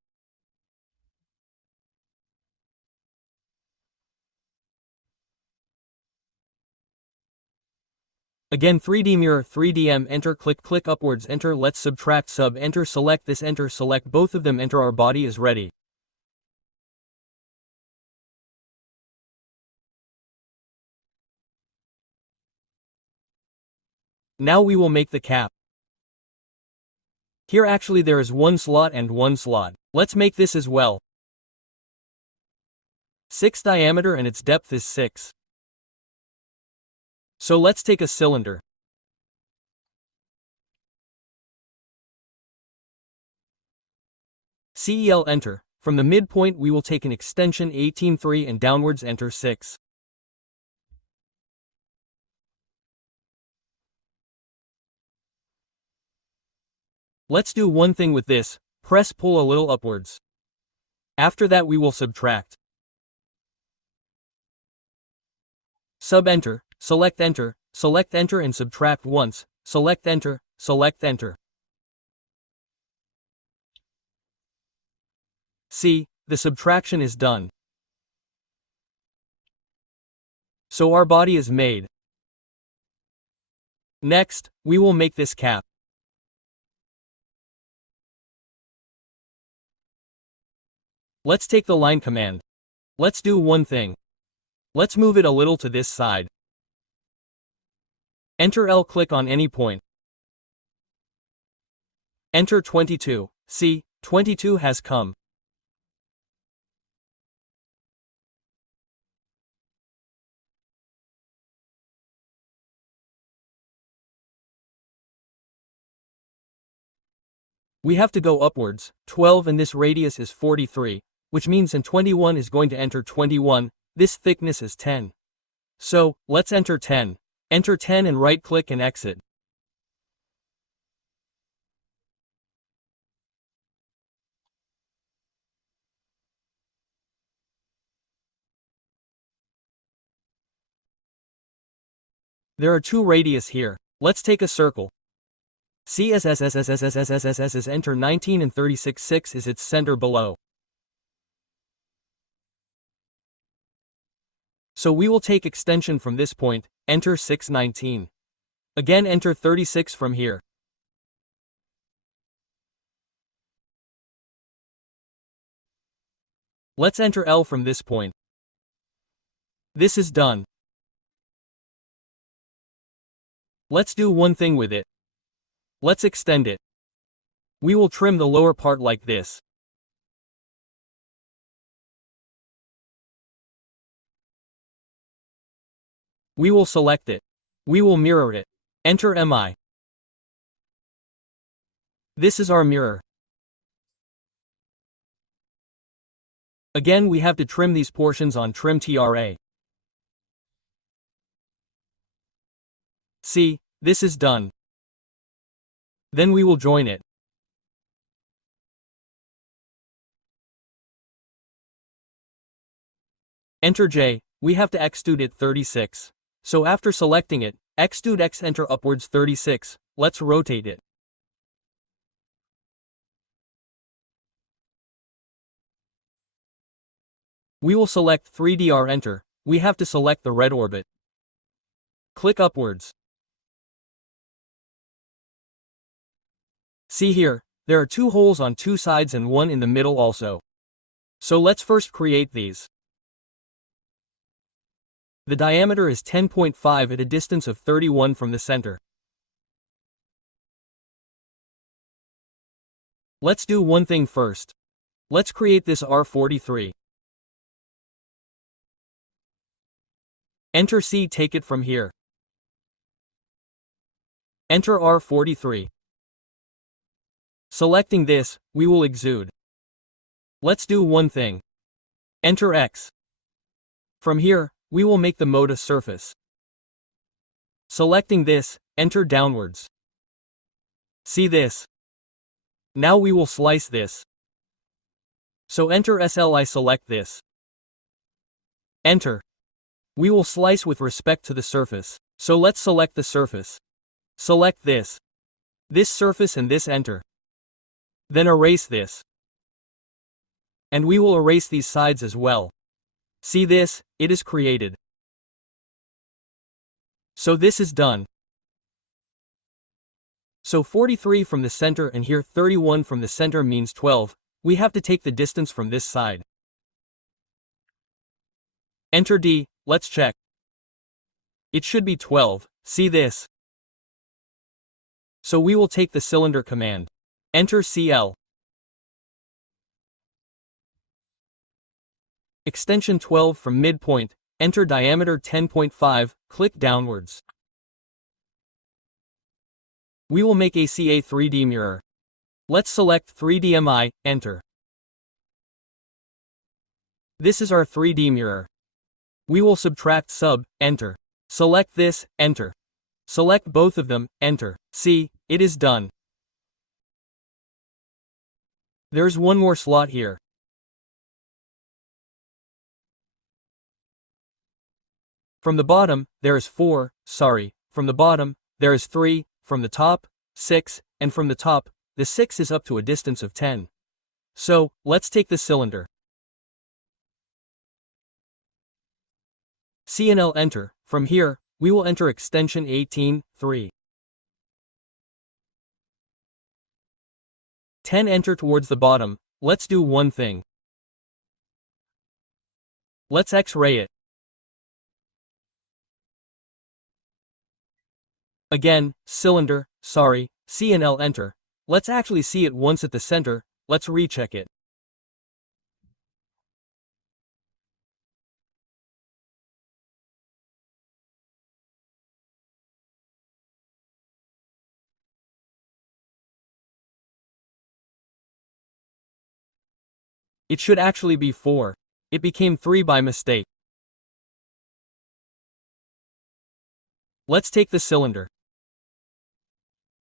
Again 3D mirror, 3DM, enter, click upwards, enter, let's subtract, sub, enter, select this, enter, select both of them, enter, our body is ready. Now we will make the cap. Here actually there is one slot and one slot. Let's make this as well. 6 diameter and its depth is 6. So let's take a cylinder. CEL enter. From the midpoint we will take an extension 18.3 and downwards enter 6. Let's do one thing with this, press pull a little upwards. After that we will subtract. Sub enter, select enter and subtract once, select enter. See, the subtraction is done. So our body is made. Next, we will make this cap. Let's take the line command. Let's do one thing. Let's move it a little to this side. Enter L, click on any point. Enter 22. See, 22 has come. We have to go upwards, 12 and this radius is 43, which means in 21 is going to enter 21, this thickness is 10. So, let's enter 10. Enter 10 and right-click and exit. There are two radius here. Let's take a circle. CSSSSSSSSSS is enter 19 and 36 6 is its center below. So we will take extension from this point, enter 619. Again enter 36 from here. Let's enter L from this point. This is done. Let's do one thing with it. Let's extend it. We will trim the lower part like this. We will select it. We will mirror it. Enter MI. This is our mirror. Again we have to trim these portions on Trim TRA. See, this is done. Then we will join it. Enter J, we have to extrude it 36. So after selecting it, extrude X enter upwards 36, let's rotate it. We will select 3DR enter, we have to select the red orbit. Click upwards. See here, there are two holes on two sides and one in the middle also. So let's first create these. The diameter is 10.5 at a distance of 31 from the center. Let's do one thing first. Let's create this R43. Enter C, take it from here. Enter R43. Selecting this, we will extrude. Let's do one thing. Enter X. From here, we will make the mode a surface. Selecting this, enter downwards. See this. Now we will slice this. So enter SLI, select this. Enter. We will slice with respect to the surface. So let's select the surface. Select this. This surface and this enter. Then erase this. And we will erase these sides as well. See this, it is created. So this is done. So 43 from the center and here 31 from the center means 12, we have to take the distance from this side. Enter D, let's check. It should be 12, see this. So we will take the cylinder command. Enter CL. Extension 12 from midpoint, enter diameter 10.5, click downwards. We will make a CA 3D mirror. Let's select 3D MI, enter. This is our 3D mirror. We will subtract sub, enter. Select this, enter. Select both of them, enter. See, it is done. There's one more slot here. From the bottom, there is 4, from the bottom, there is 3, from the top, 6, and from the top, the 6 is up to a distance of 10. So, let's take the cylinder. CNL enter, from here, we will enter extension 18, 3. 10 enter towards the bottom, let's do one thing. Let's X-ray it. Again, cylinder, CNL enter. Let's actually see it once at the center, let's recheck it. It should actually be 4. It became 3 by mistake. Let's take the cylinder.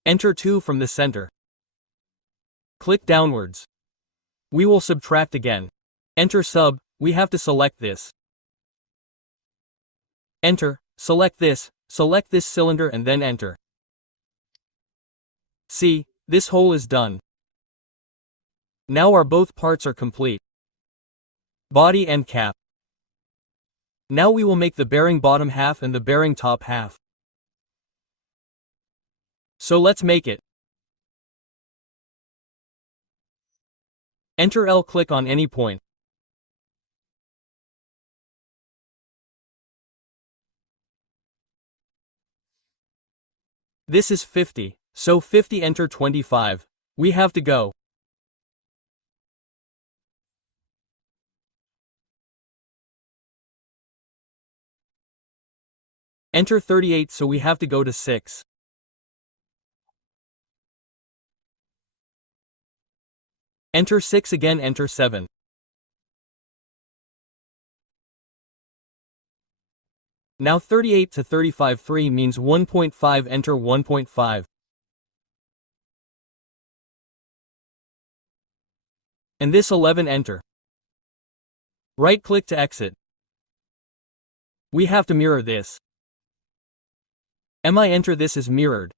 Enter 2 from the center. Click downwards. We will subtract again. Enter sub, we have to select this. Enter, select this cylinder and then enter. See, this hole is done. Now our both parts are complete. Body and cap. Now we will make the bearing bottom half and the bearing top half. So let's make it. Enter L, click on any point. This is 50, so 50 enter 25. We have to go. Enter 38, so we have to go to 6. Enter 6 again, enter 7. Now 38 to 35, 3 means 1.5, enter 1.5. And this 11, enter. Right click to exit. We have to mirror this. MI, enter, this is mirrored.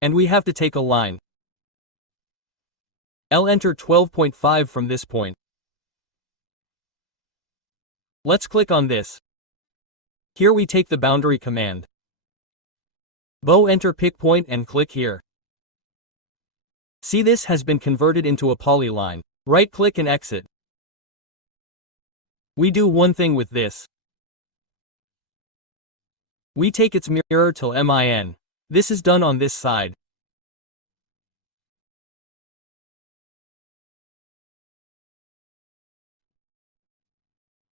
And we have to take a line. L, enter 12.5 from this point. Let's click on this. Here we take the boundary command. Bow, enter pick point and click here. See, this has been converted into a polyline. Right click and exit. We do one thing with this. We take its mirror till MIN. This is done on this side.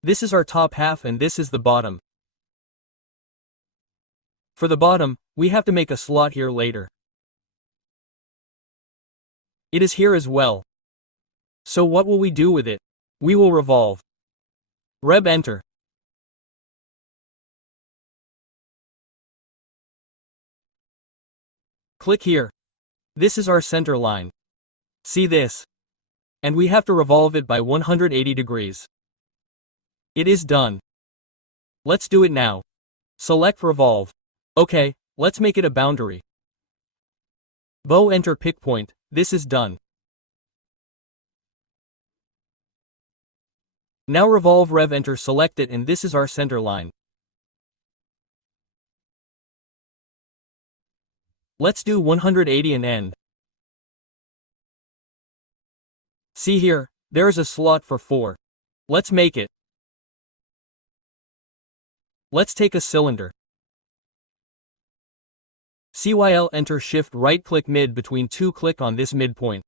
This is our top half and this is the bottom. For the bottom, we have to make a slot here later. It is here as well. So what will we do with it? We will revolve. Rev, enter. Click here. This is our center line. See this? And we have to revolve it by 180 degrees. It is done. Let's do it now. Select revolve. Okay, let's make it a boundary. Bow, enter pick point. This is done. Now revolve, rev, enter, select it, and this is our center line. Let's do 180 and end. See here, there is a slot for 4. Let's make it. Let's take a cylinder. CYL, enter, shift, right click mid between 2, click on this midpoint.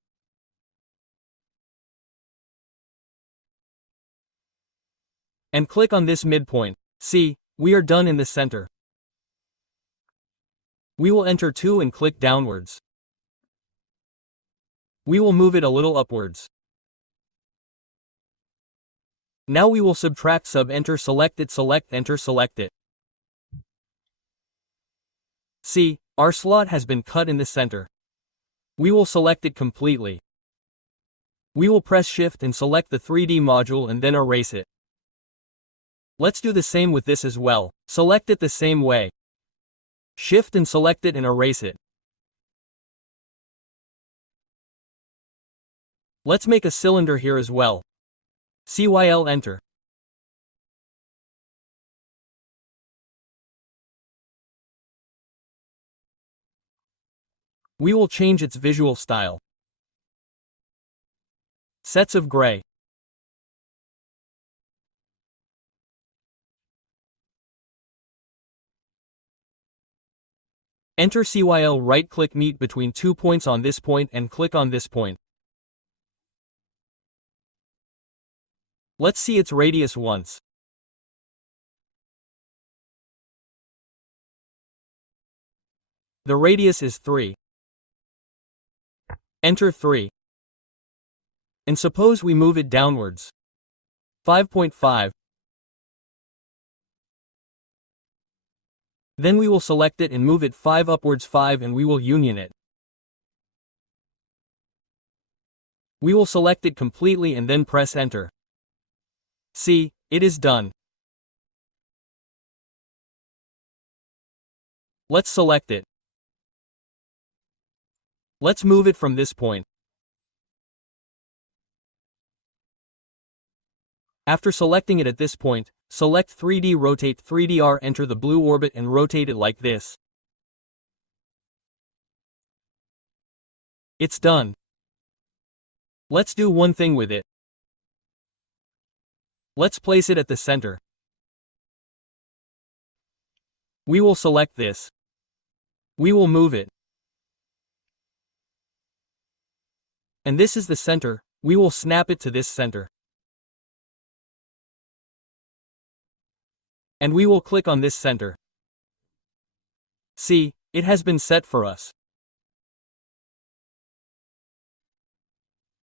And click on this midpoint. See, we are done in the center. We will enter 2 and click downwards. We will move it a little upwards. Now we will subtract, sub, enter, select it, select, enter, select it. See, our slot has been cut in the center. We will select it completely. We will press shift and select the 3D module and then erase it. Let's do the same with this as well. Select it the same way. Shift and select it and erase it. Let's make a cylinder here as well. CYL, enter. We will change its visual style. Sets of gray. Enter CYL, right click, meet between 2 points on this point and click on this point. Let's see its radius once. The radius is 3. Enter 3. And suppose we move it downwards. 5.5. Then we will select it and move it 5 upwards 5 and we will union it. We will select it completely and then press enter. See, it is done. Let's select it. Let's move it from this point. After selecting it at this point, select 3D rotate 3DR, enter the blue orbit and rotate it like this. It's done. Let's do one thing with it. Let's place it at the center. We will select this. We will move it. And this is the center, we will snap it to this center. And we will click on this center. See, it has been set for us.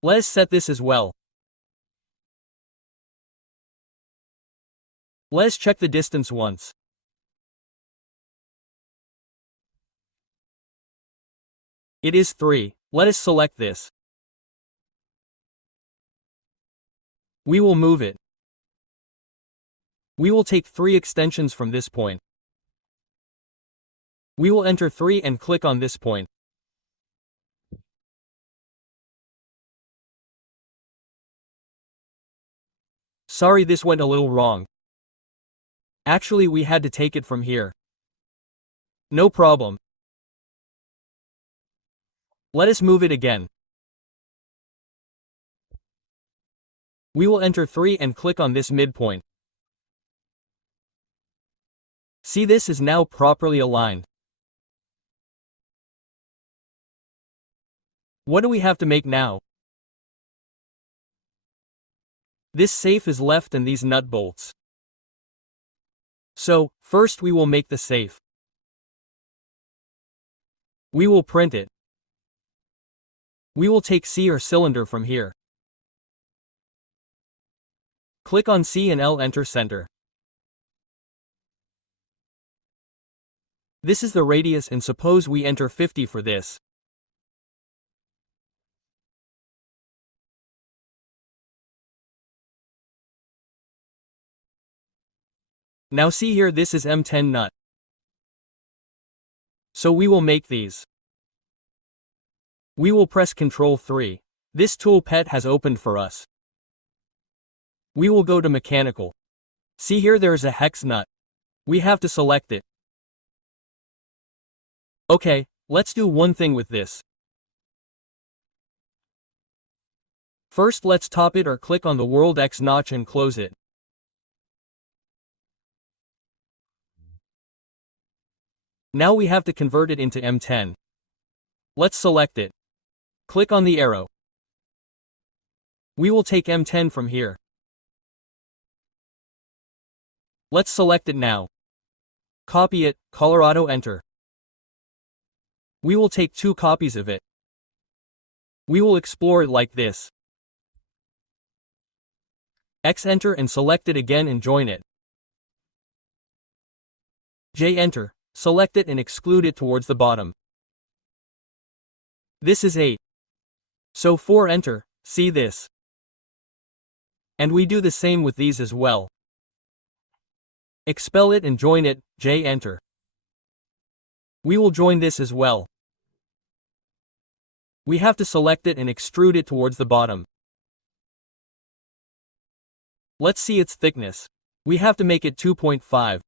Let's set this as well. Let's check the distance once. It is 3. Let us select this. We will move it. We will take 3 extensions from this point. We will enter 3 and click on this point. Sorry, this went a little wrong. Actually, we had to take it from here. No problem. Let us move it again. We will enter 3 and click on this midpoint. See, this is now properly aligned. What do we have to make now? This safe is left and these nut bolts. So, first we will make the safe. We will print it. We will take C or cylinder from here. Click on C and L, enter center. This is the radius and suppose we enter 50 for this. Now see here, this is M10 nut. So we will make these. We will press Ctrl 3. This tool pet has opened for us. We will go to mechanical. See here, there is a hex nut. We have to select it. Okay, let's do one thing with this. First, let's top it or click on the World X notch and close it. Now we have to convert it into M10. Let's select it. Click on the arrow. We will take M10 from here. Let's select it now. Copy it, Colorado, enter. We will take 2 copies of it. We will explore it like this. X, enter and select it again and join it. J, enter, select it and extrude it towards the bottom. This is 8. So 4, enter, see this. And we do the same with these as well. Expel it and join it, J, enter. We will join this as well. We have to select it and extrude it towards the bottom. Let's see its thickness. We have to make it 2.5.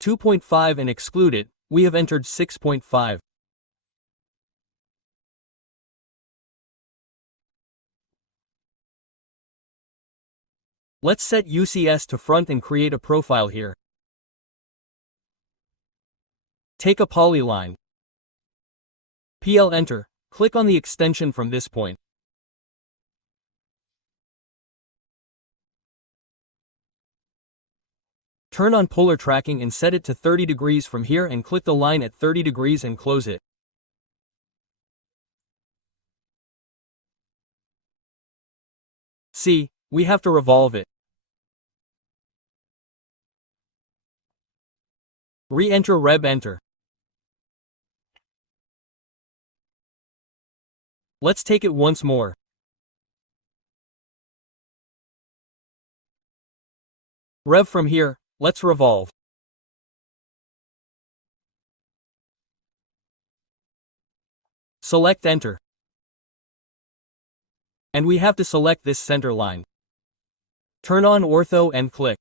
2.5 and exclude it, we have entered 6.5. Let's set UCS to front and create a profile here. Take a polyline. PL, enter, click on the extension from this point. Turn on polar tracking and set it to 30 degrees from here and click the line at 30 degrees and close it. See, we have to revolve it. Re-enter Reb enter. Let's take it once more. Rev from here, let's revolve. Select enter. And we have to select this center line. Turn on ortho and click.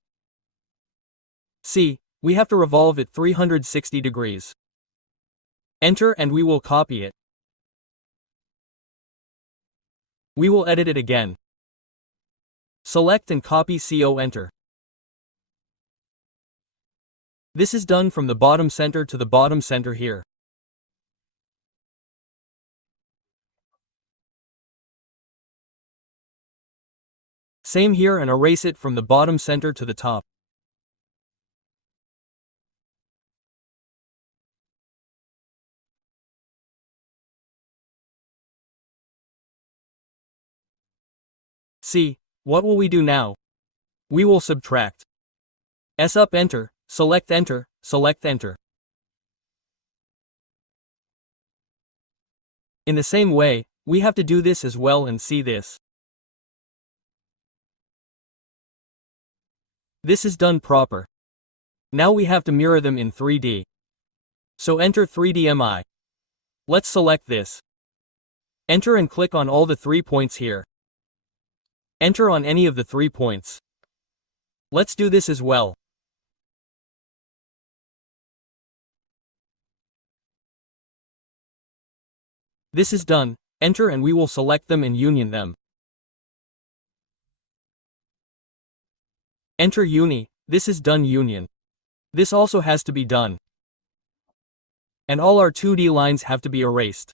See, we have to revolve it 360 degrees. Enter and we will copy it. We will edit it again. Select and copy CO enter. This is done from the bottom center to the bottom center here. Same here and erase it from the bottom center to the top. See, what will we do now? We will subtract. S up enter, select enter, select enter. In the same way, we have to do this as well and see this. This is done proper. Now we have to mirror them in 3D. So enter 3D MI. Let's select this. Enter and click on all the 3 points here. Enter on any of the 3 points. Let's do this as well. This is done, enter and we will select them and union them. Enter uni, this is done union. This also has to be done. And all our 2D lines have to be erased.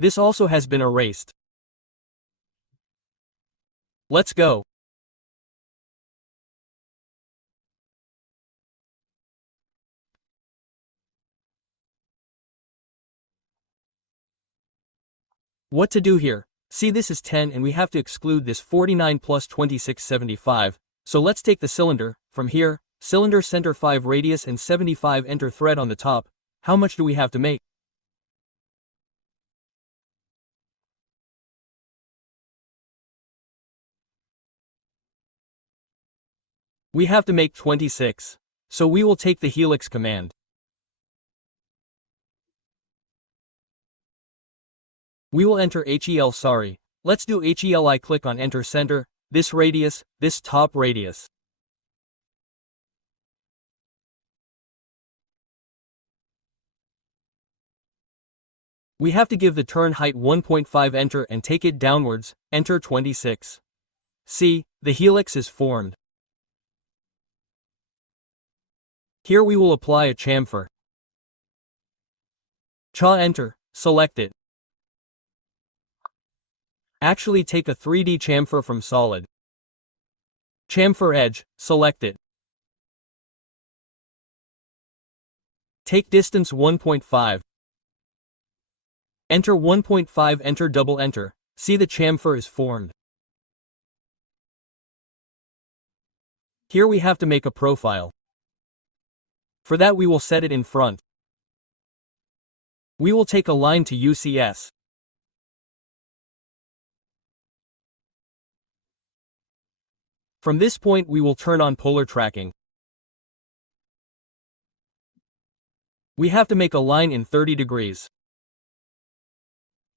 This also has been erased. Let's go. What to do here? See, this is 10 and we have to exclude this 49 plus 2675. So let's take the cylinder, from here, cylinder center 5 radius and 75 enter thread on the top. How much do we have to make? We have to make 26. So we will take the helix command. We will enter HEL let's do HELI click on enter center, this radius, this top radius. We have to give the turn height 1.5 enter and take it downwards, enter 26. See, the helix is formed. Here we will apply a chamfer. Enter, select it. Actually take a 3D chamfer from solid. Chamfer edge, select it. Take distance 1.5. Enter 1.5 enter double enter, see the chamfer is formed. Here we have to make a profile. For that we will set it in front. We will take a line to UCS. From this point we will turn on polar tracking. We have to make a line in 30 degrees.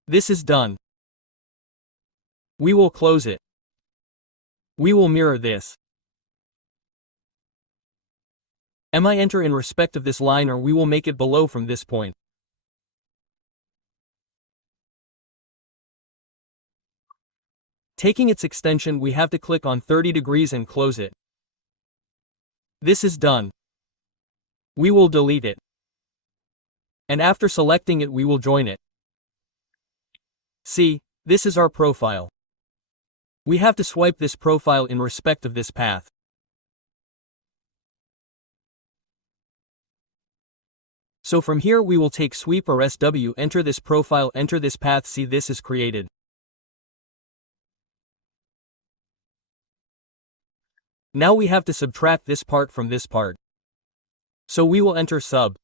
This is done. We will close it. We will mirror this. MI enter in respect of this line or we will make it below from this point. Taking its extension we have to click on 30 degrees and close it. This is done. We will delete it. And after selecting it we will join it. See, this is our profile. We have to swipe this profile in respect of this path. So from here we will take sweep or SW, enter this profile, enter this path, see this is created. Now we have to subtract this part from this part. So we will enter sub.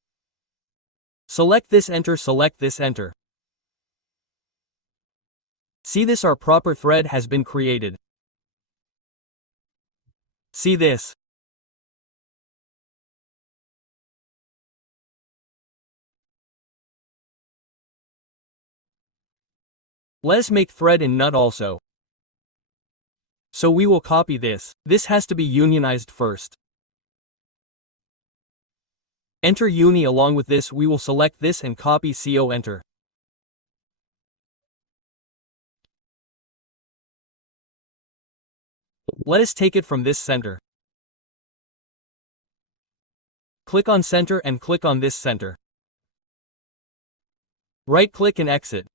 Select this, enter. See this, our proper thread has been created. See this. Let us make thread in nut also. So we will copy this. This has to be unionized first. Enter uni. Along with this we will select this and copy CO, enter. Let us take it from this center. Click on center and click on this center. Right click and exit.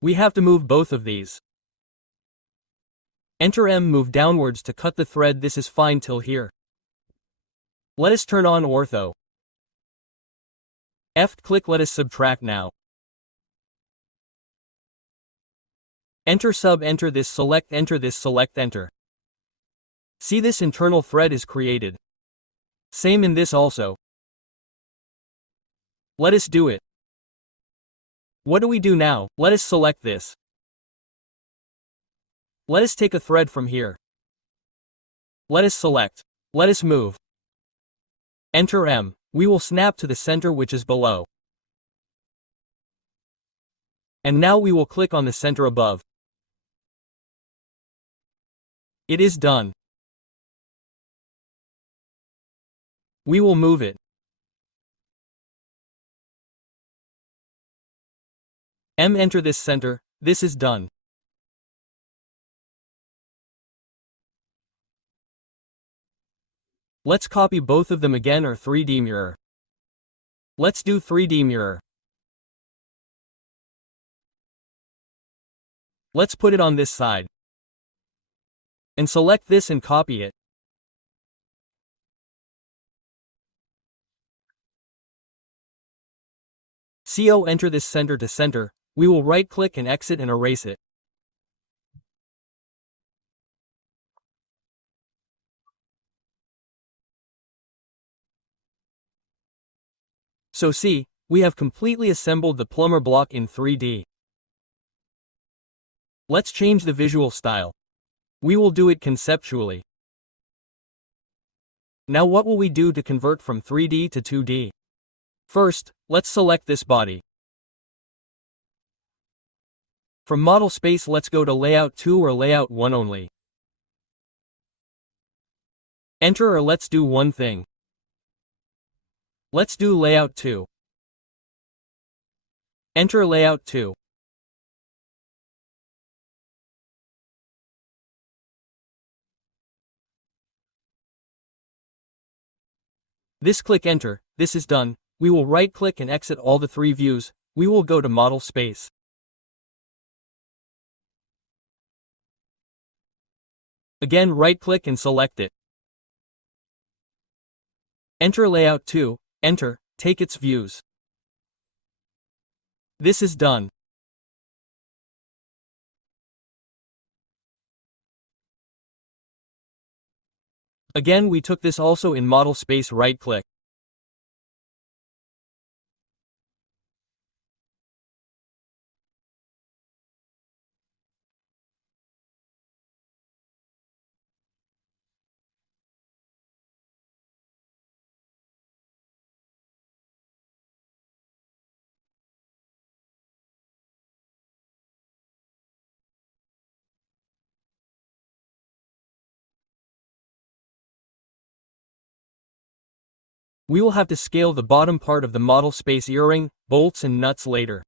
We have to move both of these. Enter M, move downwards to cut the thread. This is fine till here. Let us turn on ortho. F click, let us subtract now. Enter sub, enter this, select enter. See this internal thread is created. Same in this also. Let us do it. What do we do now? Let us select this. Let us take a thread from here. Let us select. Let us move. Enter M. We will snap to the center which is below. And now we will click on the center above. It is done. We will move it. M, enter this center. This is done. Let's copy both of them again, or 3D mirror. Let's do 3D mirror. Let's put it on this side. And select this and copy it. CO, enter this center to center. We will right click and exit and erase it. So see, we have completely assembled the plumber block in 3D. Let's change the visual style. We will do it conceptually. Now what will we do to convert from 3D to 2D? First, let's select this body. From model space let's go to layout 2 or layout 1 only. Enter, or let's do one thing. Let's do layout 2. Enter layout 2. This click enter, this is done. We will right click and exit all the three views. We will go to model space. Again right click and select it. Enter layout 2, enter, take its views. This is done. Again we took this also in model space, right click. We will have to scale the bottom part of the model space earring, bolts and nuts later.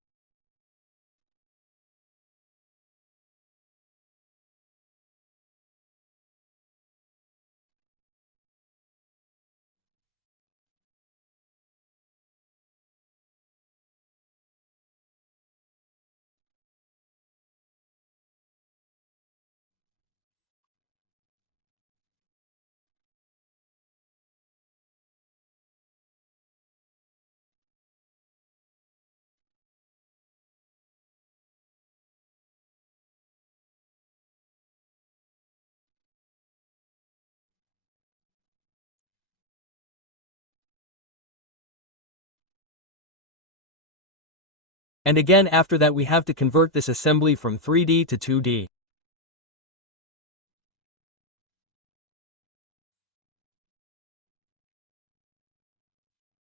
And again after that we have to convert this assembly from 3D to 2D.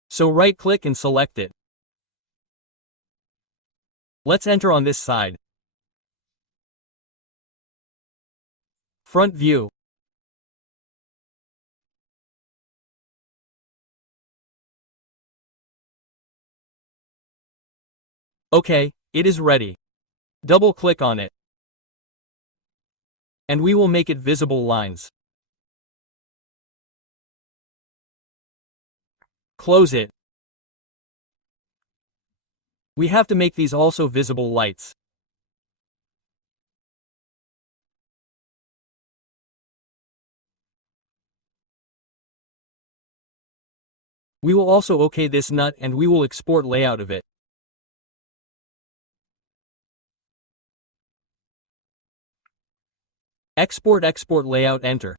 So right-click and select it. Let's enter on this side. Front view. Okay, it is ready. Double-click on it. And we will make it visible lines. Close it. We have to make these also visible lights. We will also OK this nut and we will export layout of it. Export layout, enter.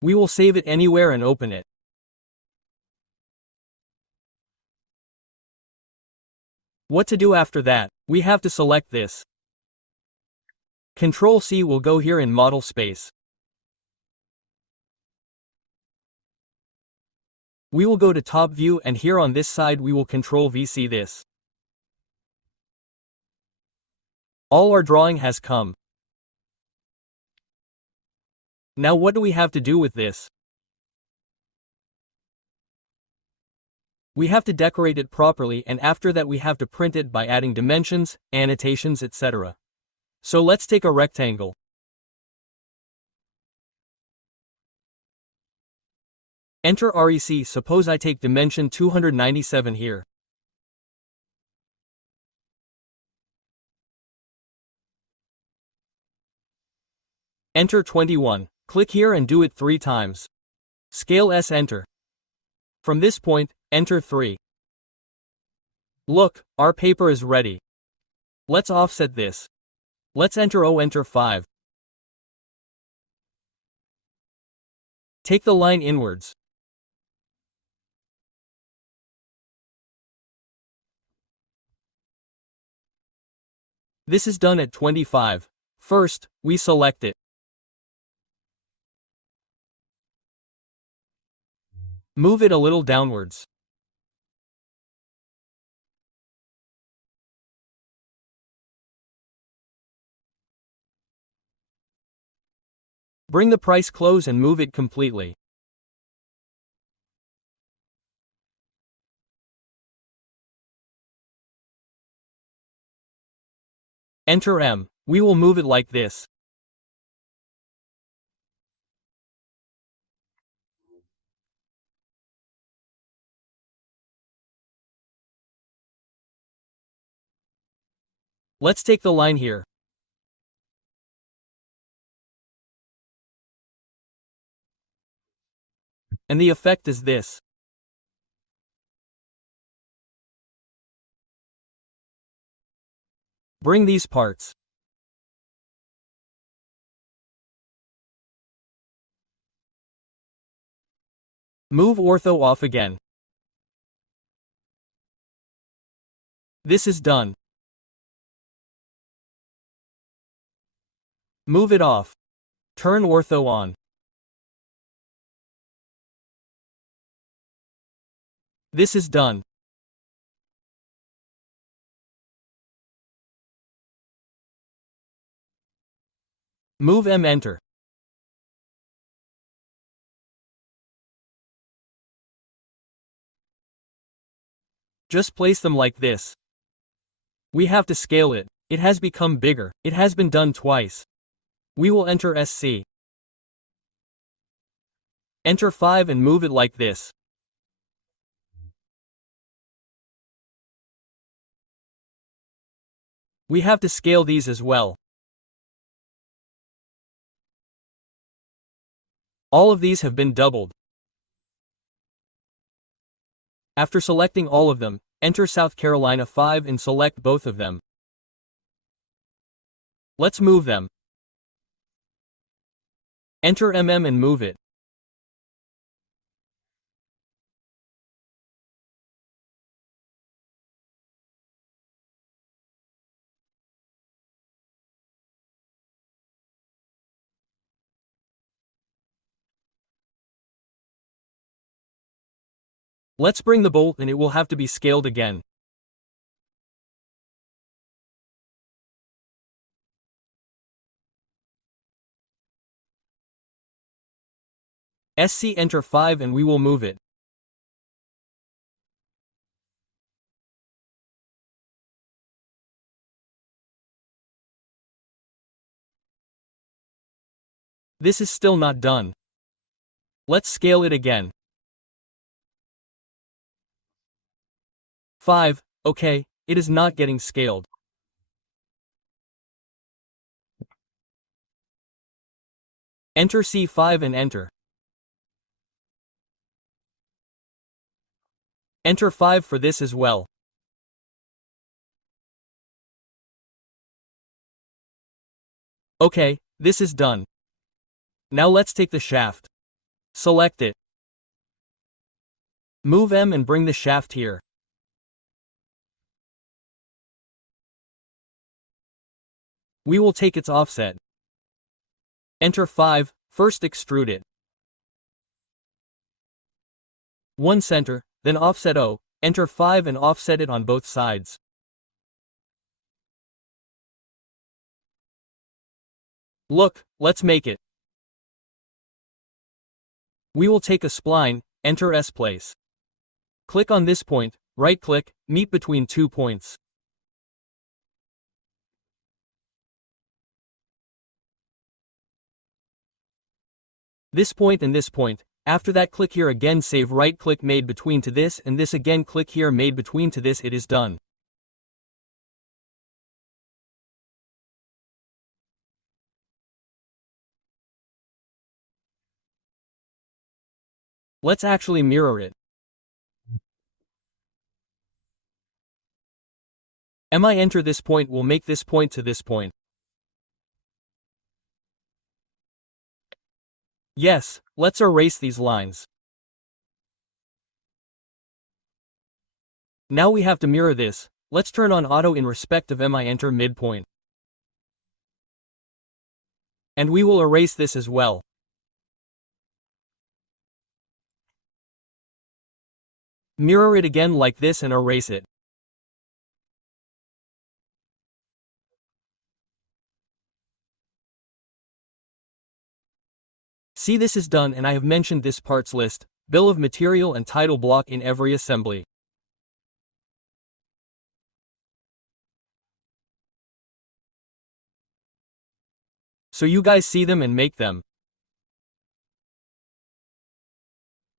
We will save it anywhere and open it. What to do after that? We have to select this. Ctrl C will go here in model space. We will go to top view and here on this side we will Ctrl VC this. All our drawing has come. Now what do we have to do with this? We have to decorate it properly and after that we have to print it by adding dimensions, annotations, etc. So let's take a rectangle. Enter REC. Suppose I take dimension 297 here. Enter 21. Click here and do it 3 times. Scale S, enter. From this point, enter 3. Look, our paper is ready. Let's offset this. Let's enter O, enter 5. Take the line inwards. This is done at 25. First, we select it. Move it a little downwards. Bring the price close and move it completely. Enter M. We will move it like this. Let's take the line here. And the effect is this. Bring these parts. Move ortho off again. This is done. Move it off. Turn ortho on. This is done. Move M, enter. Just place them like this. We have to scale it. It has become bigger. It has been done twice. We will enter SC. Enter 5 and move it like this. We have to scale these as well. All of these have been doubled. After selecting all of them, enter South Carolina 5 and select both of them. Let's move them. Enter MM and move it. Let's bring the bolt and it will have to be scaled again. SC enter 5 and we will move it. This is still not done. Let's scale it again. 5, okay, it is not getting scaled. Enter C5 and enter. Enter 5 for this as well. Okay, this is done. Now let's take the shaft. Select it. Move M and bring the shaft here. We will take its offset. Enter 5, first extrude it. 1 center, then offset O, enter 5 and offset it on both sides. Look, let's make it. We will take a spline, enter S place. Click on this point, right-click, meet between 2 points. This point and this point. After that, click here again, save, right-click, made between to this and this again, click here, made between to this, it is done. Let's actually mirror it. MI enter this point will make this point to this point. Yes, let's erase these lines. Now we have to mirror this. Let's turn on auto in respect of MI enter midpoint. And we will erase this as well. Mirror it again like this and erase it. See, this is done, and I have mentioned this parts list, bill of material and title block in every assembly. So you guys see them and make them.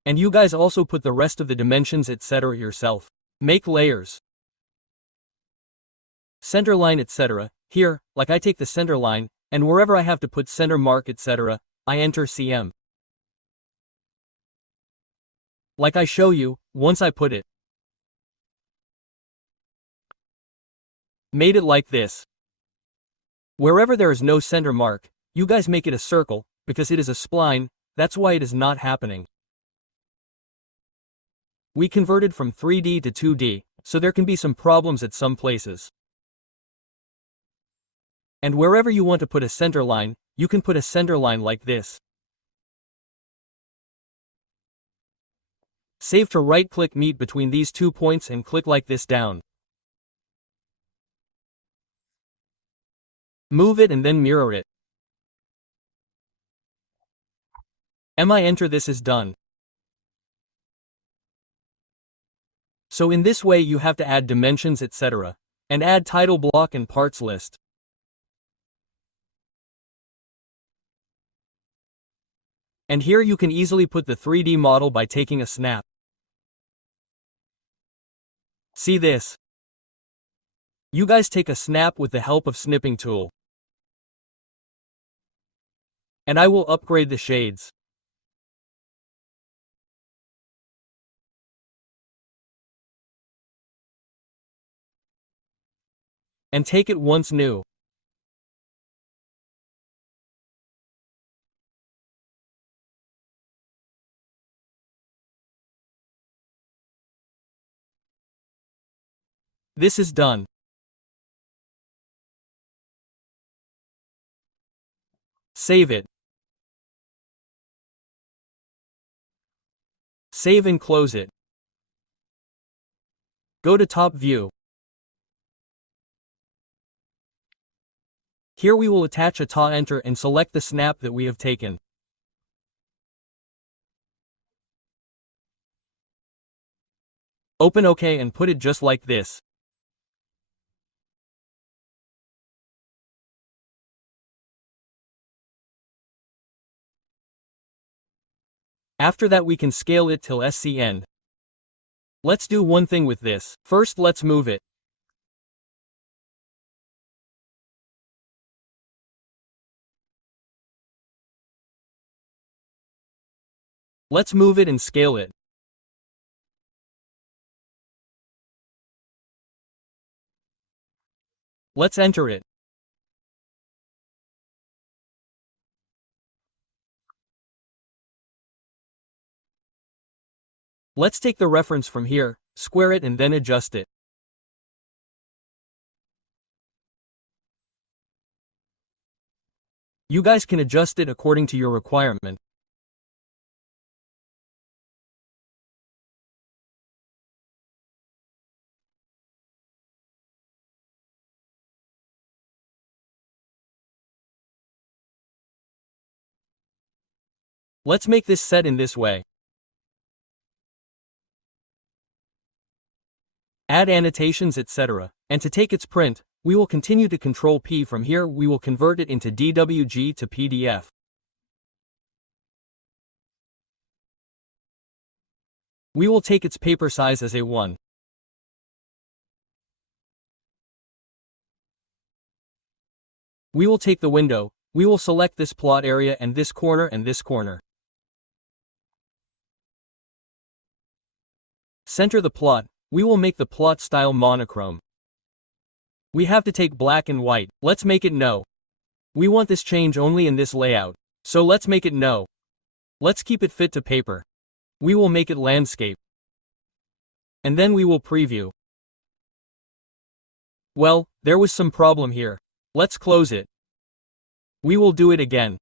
And you guys also put the rest of the dimensions etc. yourself. Make layers. Center line etc. Here, like I take the center line, and wherever I have to put center mark etc., I enter CM. Like I show you, once I put it. Made it like this. Wherever there is no center mark, you guys make it a circle, because it is a spline, that's why it is not happening. We converted from 3D to 2D, so there can be some problems at some places. And wherever you want to put a center line, you can put a center line like this. Save to right-click, meet between these 2 points and click like this down. Move it and then mirror it. MI enter this is done. So in this way you have to add dimensions etc. and add title block and parts list. And here you can easily put the 3D model by taking a snap. See this? You guys take a snap with the help of snipping tool. And I will upgrade the shades. And take it once new. This is done. Save it. Save and close it. Go to top view. Here we will attach a Ta enter and select the snap that we have taken. Open OK and put it just like this. After that we can scale it till SC end. Let's do one thing with this. First let's move it. Let's move it and scale it. Let's enter it. Let's take the reference from here, square it and then adjust it. You guys can adjust it according to your requirement. Let's make this set in this way. Add annotations etc. And to take its print, we will continue to Control P. From here we will convert it into DWG to PDF. We will take its paper size as A1. We will take the window, we will select this plot area and this corner and this corner. Center the plot. We will make the plot style monochrome. We have to take black and white. Let's make it no. We want this change only in this layout. So let's make it no. Let's keep it fit to paper. We will make it landscape. And then we will preview. Well, there was some problem here. Let's close it. We will do it again.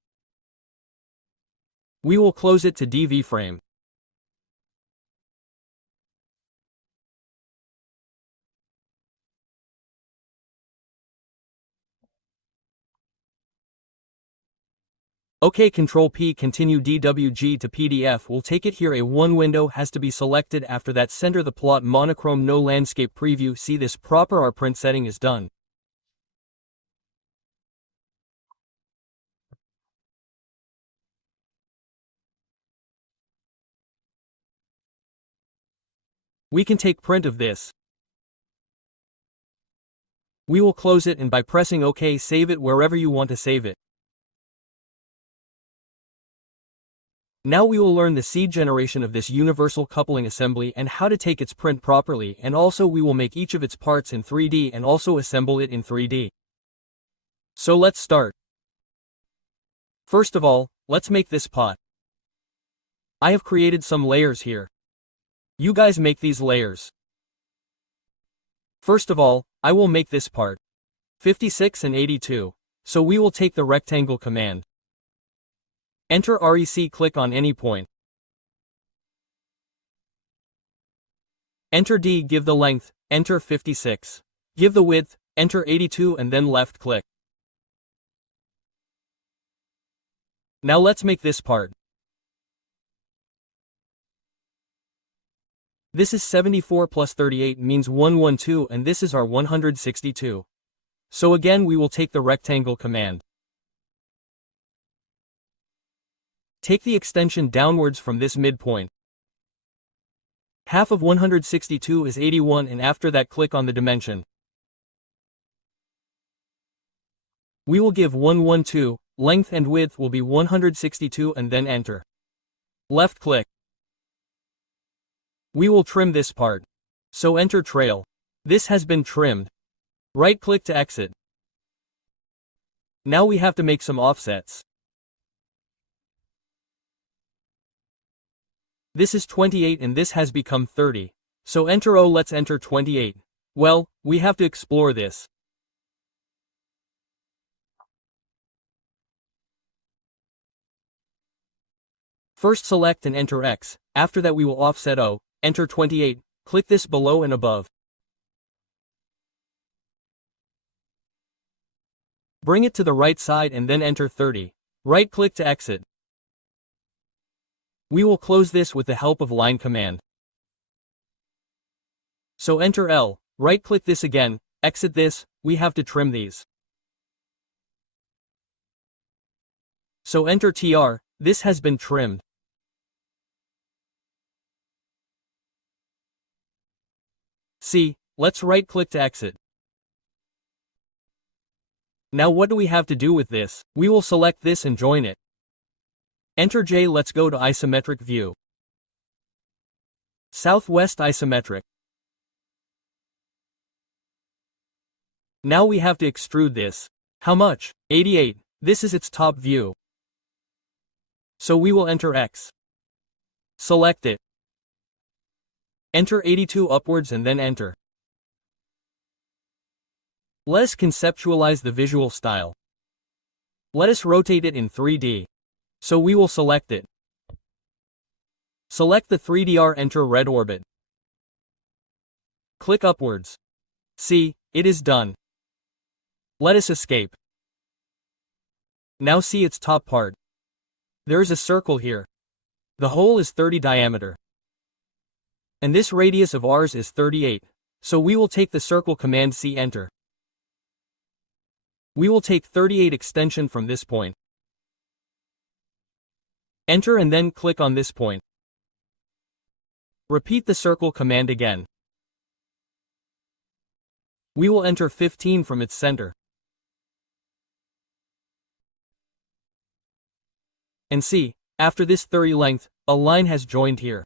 We will close it to DV frame. OK, Control P, continue DWG to PDF. We'll take it here. A1 window has to be selected. After that, center the plot monochrome, no landscape preview. See this proper. Our print setting is done. We can take print of this. We will close it and by pressing OK, save it wherever you want to save it. Now we will learn the seed generation of this universal coupling assembly and how to take its print properly, and also we will make each of its parts in 3D and also assemble it in 3D. So let's start. First of all, let's make this pot. I have created some layers here. You guys make these layers. First of all, I will make this part. 56 and 82. So we will take the rectangle command. Enter REC, click on any point. Enter D, give the length, enter 56. Give the width, enter 82 and then left click. Now let's make this part. This is 74 plus 38 means 112 and this is our 162. So again we will take the rectangle command. Take the extension downwards from this midpoint. Half of 162 is 81 and after that click on the dimension. We will give 112, length and width will be 162 and then enter. Left click. We will trim this part. So enter trail. This has been trimmed. Right click to exit. Now we have to make some offsets. This is 28 and this has become 30. So enter O, let's enter 28. Well, we have to explore this. First select and enter X, after that we will offset O, enter 28, click this below and above. Bring it to the right side and then enter 30. Right-click to exit. We will close this with the help of line command. So enter L, right-click this again, exit this, we have to trim these. So enter TR, this has been trimmed. C, let's right-click to exit. Now what do we have to do with this? We will select this and join it. Enter J, let's go to isometric view. Southwest isometric. Now we have to extrude this. How much? 88. This is its top view. So we will enter X. Select it. Enter 82 upwards and then enter. Let us conceptualize the visual style. Let us rotate it in 3D. So we will select it. Select the 3DR, enter red orbit. Click upwards. See, it is done. Let us escape. Now see its top part. There is a circle here. The hole is 30 diameter. And this radius of ours is 38. So we will take the circle command C, enter. We will take 38 extension from this point. Enter and then click on this point. Repeat the circle command again. We will enter 15 from its center. And see, after this 30 length, a line has joined here.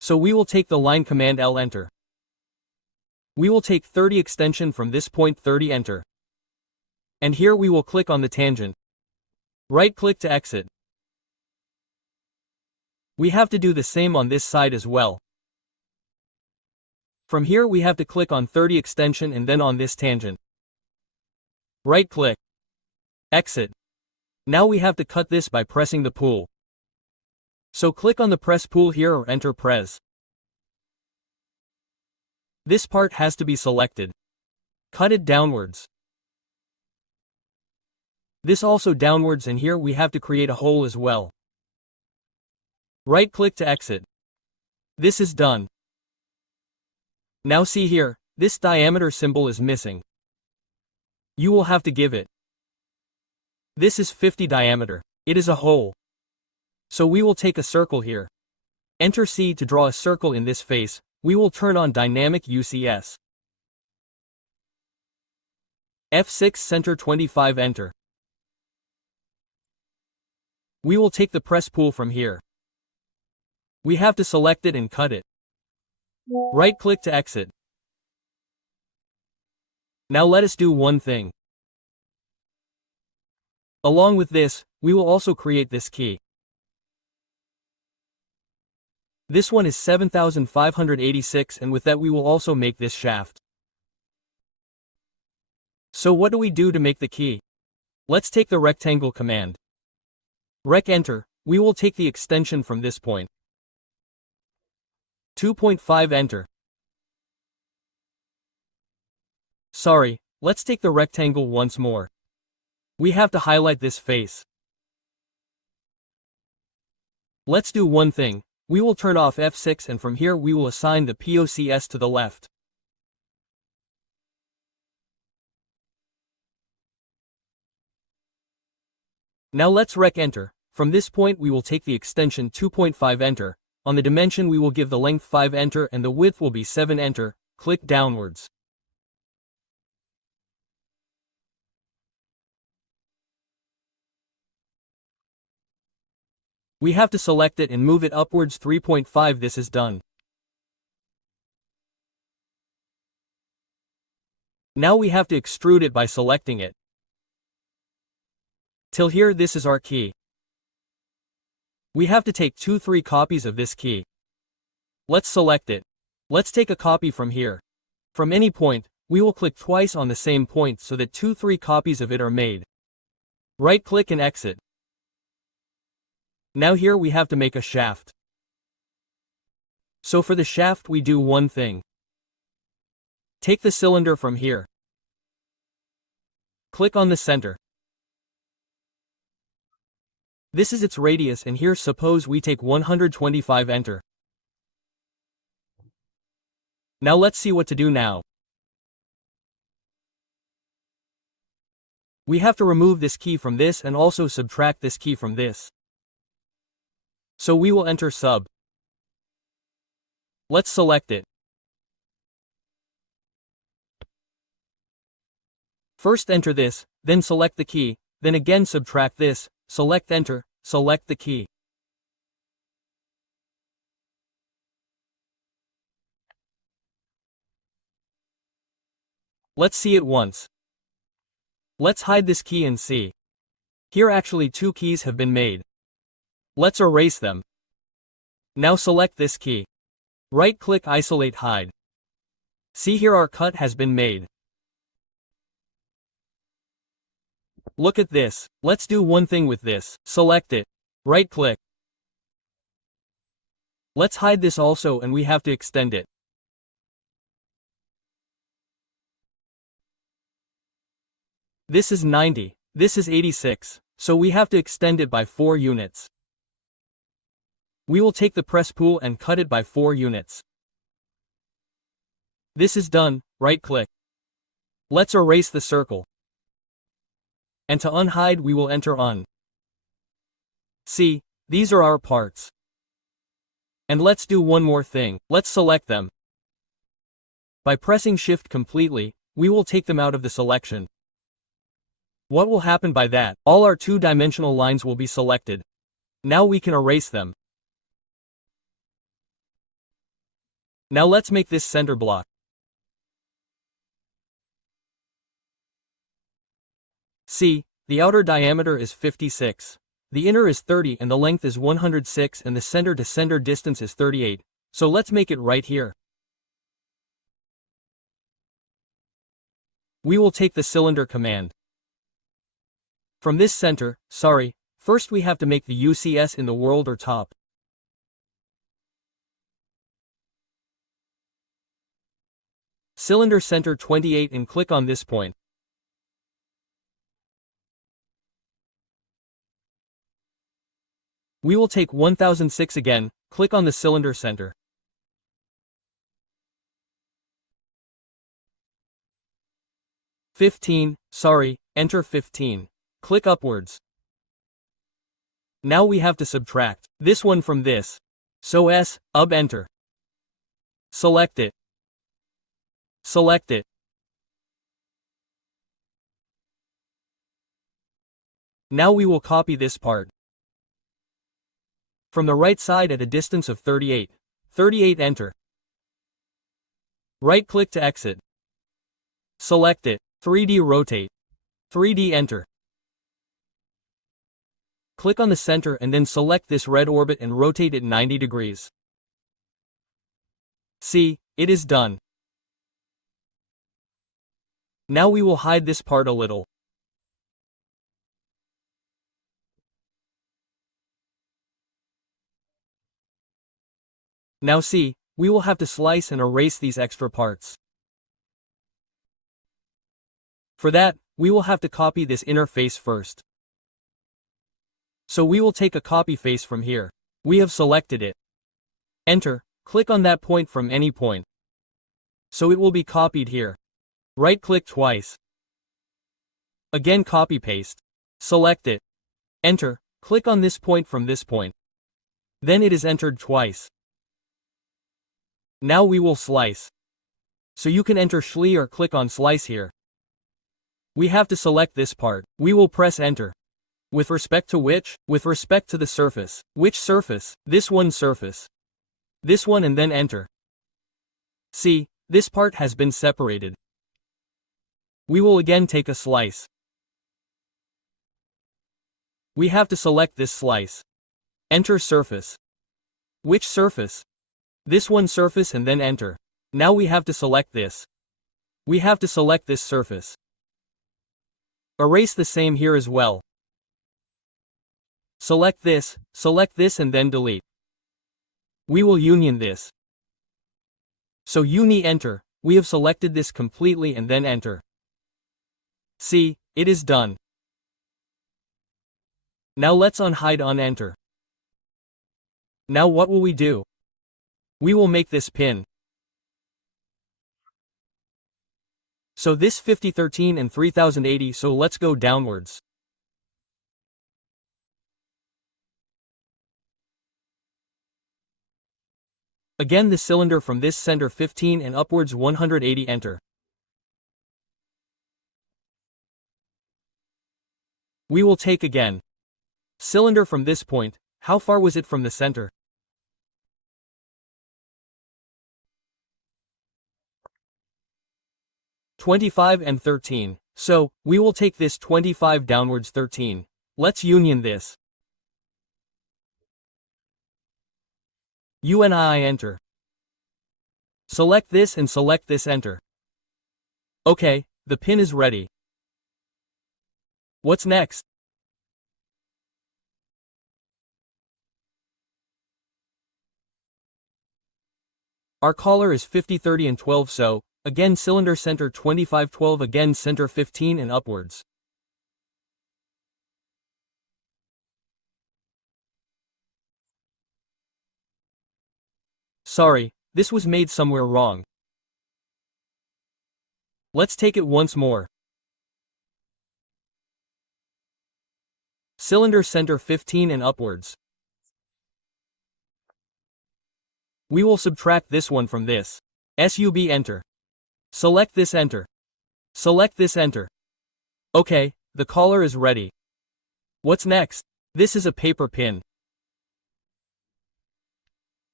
So we will take the line command L, enter. We will take 30 extension from this point, 30, enter. And here we will click on the tangent. Right-click to exit. We have to do the same on this side as well. From here we have to click on 30 extension and then on this tangent. Right-click. Exit. Now we have to cut this by pressing the pull. So click on the Presspull here or enter press. This part has to be selected. Cut it downwards. This also downwards, and here we have to create a hole as well. Right-click to exit. This is done. Now see here, this diameter symbol is missing. You will have to give it. This is 50 diameter. It is a hole. So we will take a circle here. Enter C to draw a circle in this face. We will turn on dynamic UCS. F6, center 25, enter. We will take the Presspull from here. We have to select it and cut it. Right-click to exit. Now let us do one thing. Along with this, we will also create this key. This one is 7586, and with that we will also make this shaft. So what do we do to make the key? Let's take the rectangle command. Rec, enter. We will take the extension from this point. 2.5, enter. Sorry, let's take the rectangle once more. We have to highlight this face. Let's do one thing. We will turn off F6, and from here we will assign the POCS to the left. Now let's rec, enter. From this point we will take the extension 2.5, enter. On the dimension we will give the length 5, enter, and the width will be 7, enter. Click downwards. We have to select it and move it upwards 3.5. This is done. Now we have to extrude it by selecting it. Till here, this is our key. We have to take 2-3 copies of this key. Let's select it. Let's take a copy from here. From any point, we will click twice on the same point so that 2-3 copies of it are made. Right-click and exit. Now here we have to make a shaft. So for the shaft we do one thing. Take the cylinder from here. click on the center. This is its radius, and here suppose we take 125, enter. Now let's see what to do now. We have to remove this key from this and also subtract this key from this. So we will enter sub. Let's select it. First enter this, then select the key, then again subtract this, select enter, select the key. Let's see it once. Let's hide this key and see. Here actually two keys have been made. Let's erase them. Now select this key. Right-click Isolate Hide. See here our cut has been made. Look at this. Let's do one thing with this. Select it. Right-click. Let's hide this also, and we have to extend it. This is 90, this is 86, so we have to extend it by 4 units. We will take the Presspull and cut it by 4 units. This is done, right-click. Let's erase the circle. And to unhide we will enter un. See, these are our parts. And let's do one more thing, let's select them. By pressing Shift completely, we will take them out of the selection. What will happen by that? All our two-dimensional lines will be selected. Now we can erase them. Now let's make this center block. See, the outer diameter is 56. The inner is 30 and the length is 106 and the center to center distance is 38. So let's make it right here. We will take the cylinder command. From this center, first we have to make the UCS in the world or top. Cylinder center 28 and click on this point. We will take 1006 again, click on the cylinder center. Enter 15. Click upwards. Now we have to subtract this one from this. So enter. Select it. Select it. Now we will copy this part. From the right side at a distance of 38. 38 enter. Right-click to exit. Select it. 3D rotate. 3D enter. Click on the center and then select this red orbit and rotate it 90 degrees. See, it is done. Now we will hide this part a little. Now see, we will have to slice and erase these extra parts. For that, we will have to copy this inner face first. So we will take a copy face from here. We have selected it. Enter, click on that point from any point. So it will be copied here. Right-click twice. Again copy-paste. Select it. Enter, click on this point from this point. Then it is entered twice. Now we will slice. So you can enter Shli or click on Slice here. We have to select this part. We will press Enter. With respect to which? With respect to the surface. Which surface? This one surface. This one and then enter. See, this part has been separated. We will again take a slice. We have to select this slice. Enter surface. Which surface? This one surface and then enter. Now we have to select this. We have to select this surface. Erase the same here as well. Select this and then delete. We will union this. So uni enter, we have selected this completely and then enter. See, It is done. Now let's unhide unenter. Now what will we do? We will make this pin. So this 5013 and 3080, so let's go downwards. Again the cylinder from this center 15 and upwards 180, enter. We will take again. Cylinder from this point, how far was it from the center? (25 and 13). So, we will take this 25 downwards 13. Let's union this. UNI enter. Select this and select this, enter. Okay, the pin is ready. What's next? Our collar is 50 30 and 12, so again cylinder center 25 12, again center 15 and upwards. Sorry, this was made somewhere wrong. Let's take it once more. Cylinder center 15 and upwards. We will subtract this one from this. SUB enter. Select this, enter. Select this, enter. Okay, the collar is ready. What's next? This is a paper pin.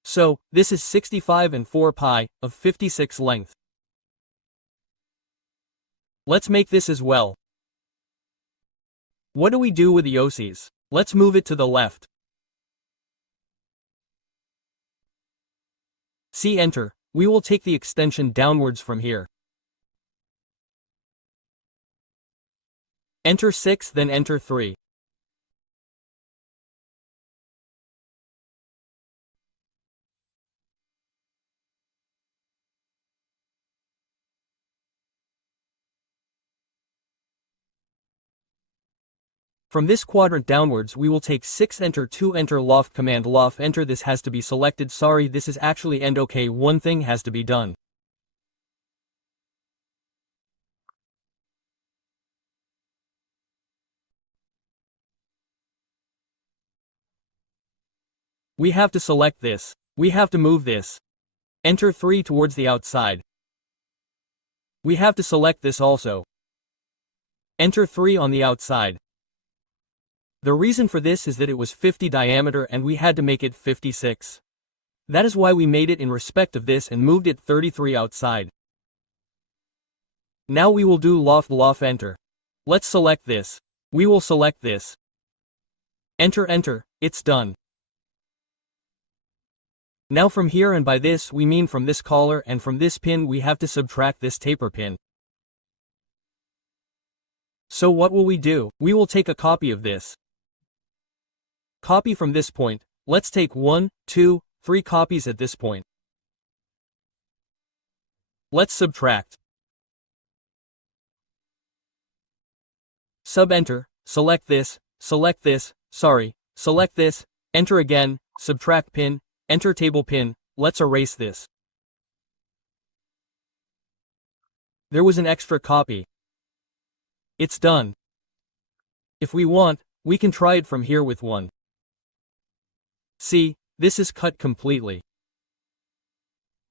So, this is 65 and 4 pi of 56 length. Let's make this as well. What do we do with the OCs? Let's move it to the left. See, enter. We will take the extension downwards from here. Enter 6, then enter 3. From this quadrant downwards we will take 6, enter 2, enter loft, command loft, enter. This has to be selected. Sorry, this is actually end. Okay, one thing has to be done. We have to select this. We have to move this. Enter 3 towards the outside. We have to select this also. Enter 3 on the outside. The reason for this is that it was 50 diameter and we had to make it 56. That is why we made it in respect of this and moved it 33 outside. Now we will do loft, enter. Let's select this. We will select this. Enter, enter, it's done. Now from here, and by this we mean from this collar and from this pin, we have to subtract this taper pin. So what will we do? We will take a copy of this. Copy from this point. Let's take 1, 2, 3 copies at this point. Let's subtract. Sub-enter, select this, sorry, select this, enter again, subtract pin, enter table pin, let's erase this. There was an extra copy. It's done. If we want, we can try it from here with one. See, this is cut completely.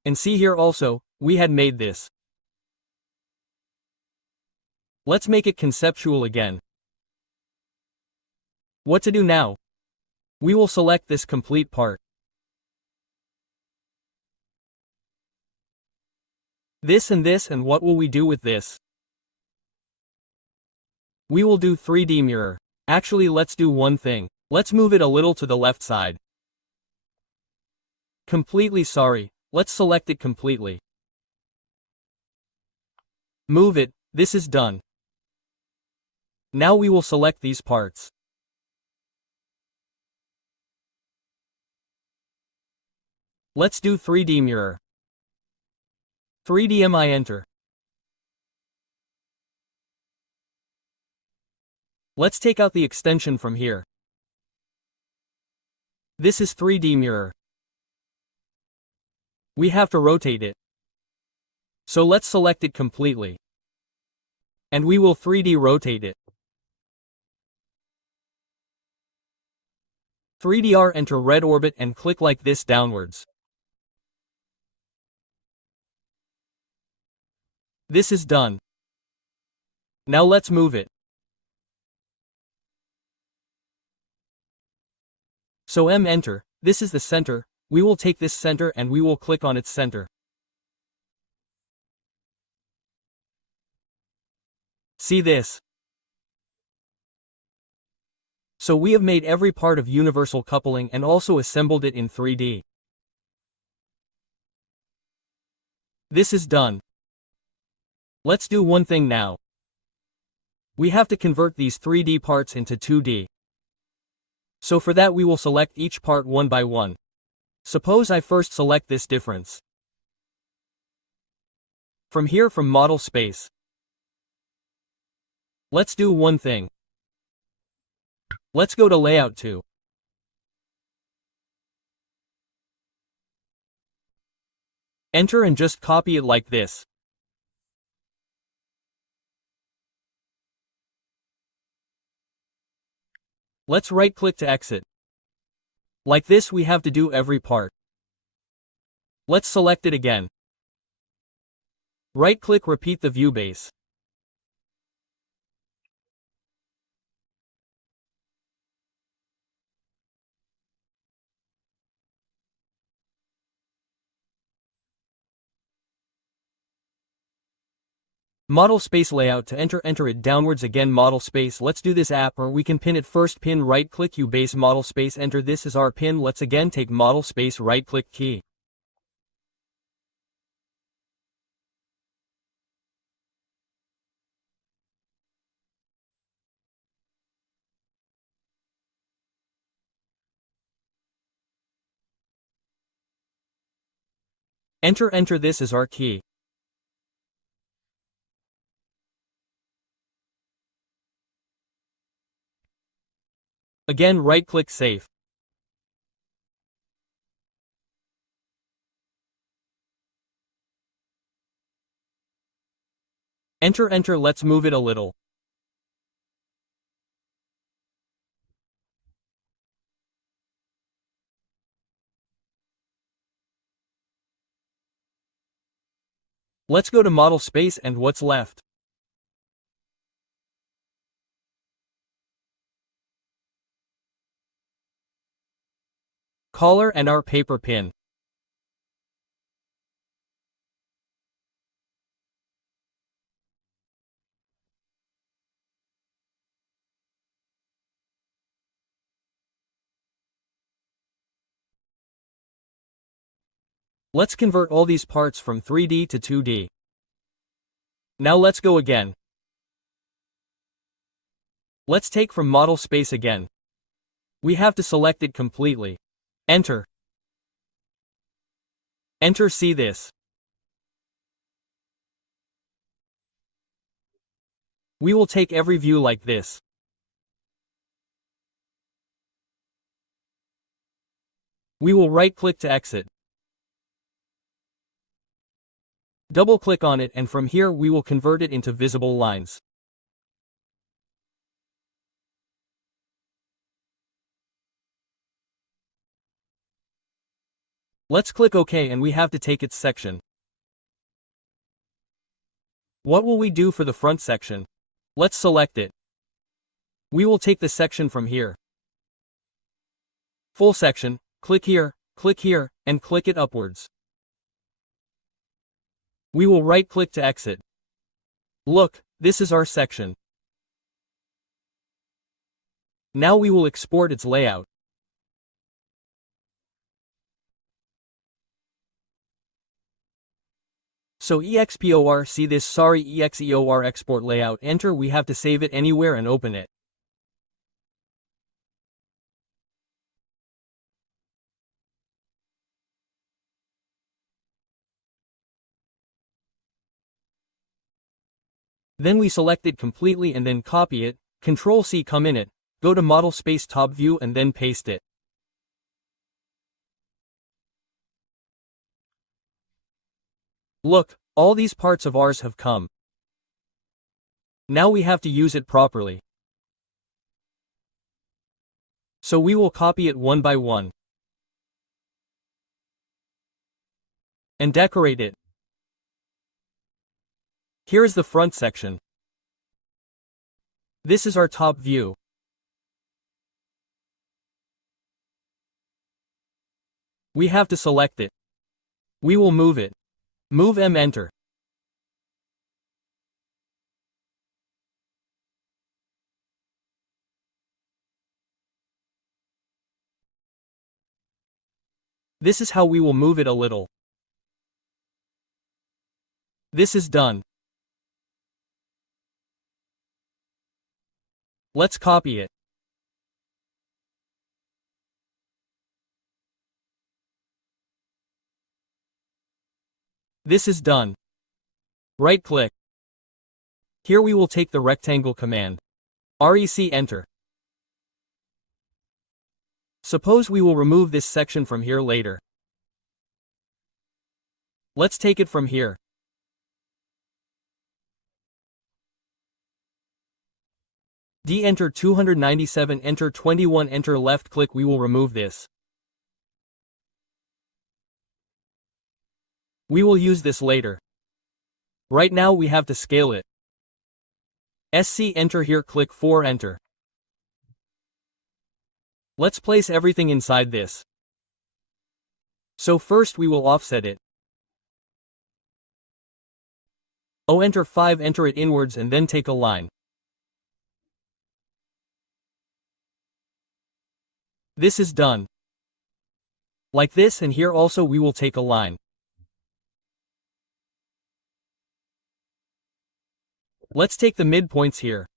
And see here also, we had made this. Let's make it conceptual again. What to do now? We will select this complete part. This, and what will we do with this? We will do 3D mirror. Actually, let's do one thing. Let's move it a little to the left side. Completely, sorry, let's select it completely. Move it, this is done. Now we will select these parts. Let's do 3D mirror. 3D MI enter. Let's take out the extension from here. This is 3D mirror. We have to rotate it. So let's select it completely. And we will 3D rotate it. 3DR, enter red orbit and click like this downwards. This is done. Now let's move it. So enter, this is the center, we will take this center and we will click on its center. See this? So we have made every part of universal coupling and also assembled it in 3D. This is done. Let's do one thing now. We have to convert these 3D parts into 2D. So for that we will select each part one by one. Suppose I first select this difference. From here, from model space. Let's do one thing. Let's go to layout 2. Enter and just copy it like this. Let's right-click to exit. Like this we have to do every part. Let's select it again. Right-click, repeat the view base. Model space layout to enter it downwards again, model space. Let's do this app, or we can pin it first. Pin, right click, U base, model space, enter. This is our pin. Let's again take model space, right click key. Enter, this is our key. Again, right click, save. Enter, let's move it a little. Let's go to model space and what's left. Collar and our paper pin. Let's convert all these parts from 3D to 2D. Now let's go again. Let's take from model space again. We have to select it completely. Enter. See this. We will take every view like this. We will right-click to exit. Double-click on it, and from here we will convert it into visible lines. Let's click OK, and we have to take its section. What will we do for the front section? Let's select it. We will take the section from here. Full section, click here, and click it upwards. We will right-click to exit. Look, this is our section. Now we will export its layout. So export, see this, export export layout, enter. We have to save it anywhere and open it. Then we select it completely and then copy it, Ctrl-C, come in it, go to Model Space Top View and then paste it. Look, all these parts of ours have come. Now we have to use it properly. So we will copy it one by one. And decorate it. Here is the front section. This is our top view. We have to select it. We will move it. Move M, enter. This is how we will move it a little. This is done. Let's copy it. This is done. Right-click. Here we will take the rectangle command. REC, enter. Suppose we will remove this section from here later. Let's take it from here. D, enter 297, enter 21, enter left click, we will remove this. We will use this later. Right now we have to scale it. SC, enter here, click 4, enter. Let's place everything inside this. So first we will offset it. O, enter 5, enter it inwards and then take a line. This is done. Like this, and here also we will take a line. Let's take the midpoints here.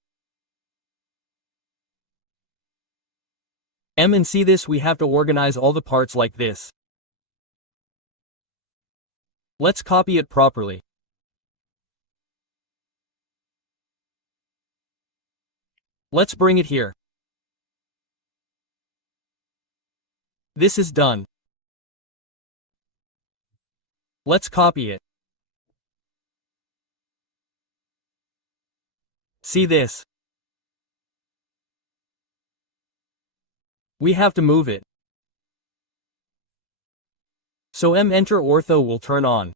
M and C, this we have to organize all the parts like this. Let's copy it properly. Let's bring it here. This is done. Let's copy it. See this? We have to move it. So M, enter, ortho will turn on.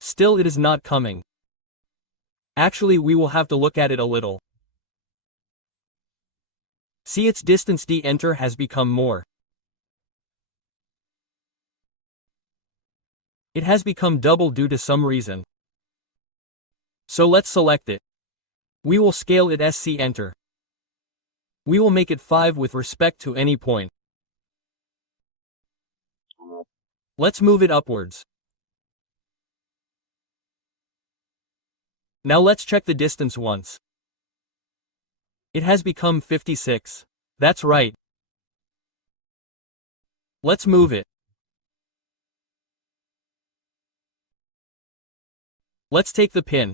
Still it is not coming. Actually we will have to look at it a little. See its distance, D, enter, has become more. It has become double due to some reason. So let's select it. We will scale it, SC, enter. We will make it 5 with respect to any point. Let's move it upwards. Now let's check the distance once. It has become 56. That's right. Let's move it. Let's take the pin.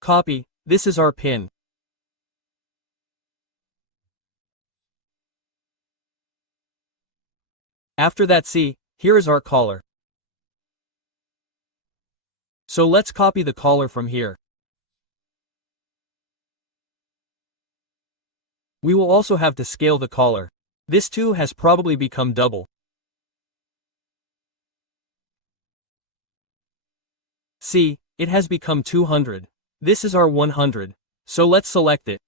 Copy, this is our pin. After that, see, here is our collar. So let's copy the collar from here. We will also have to scale the collar. This too has probably become double. See, it has become 200. This is our 100. So let's select it.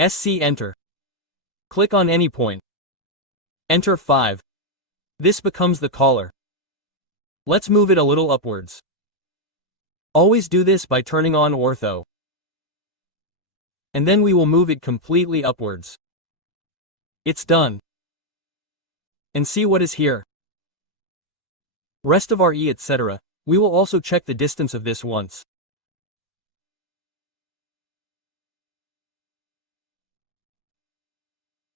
SC, enter. Click on any point. Enter 5. This becomes the collar. Let's move it a little upwards. Always do this by turning on ortho. And then we will move it completely upwards. It's done. And see what is here. Rest of our E, etc. We will also check the distance of this once.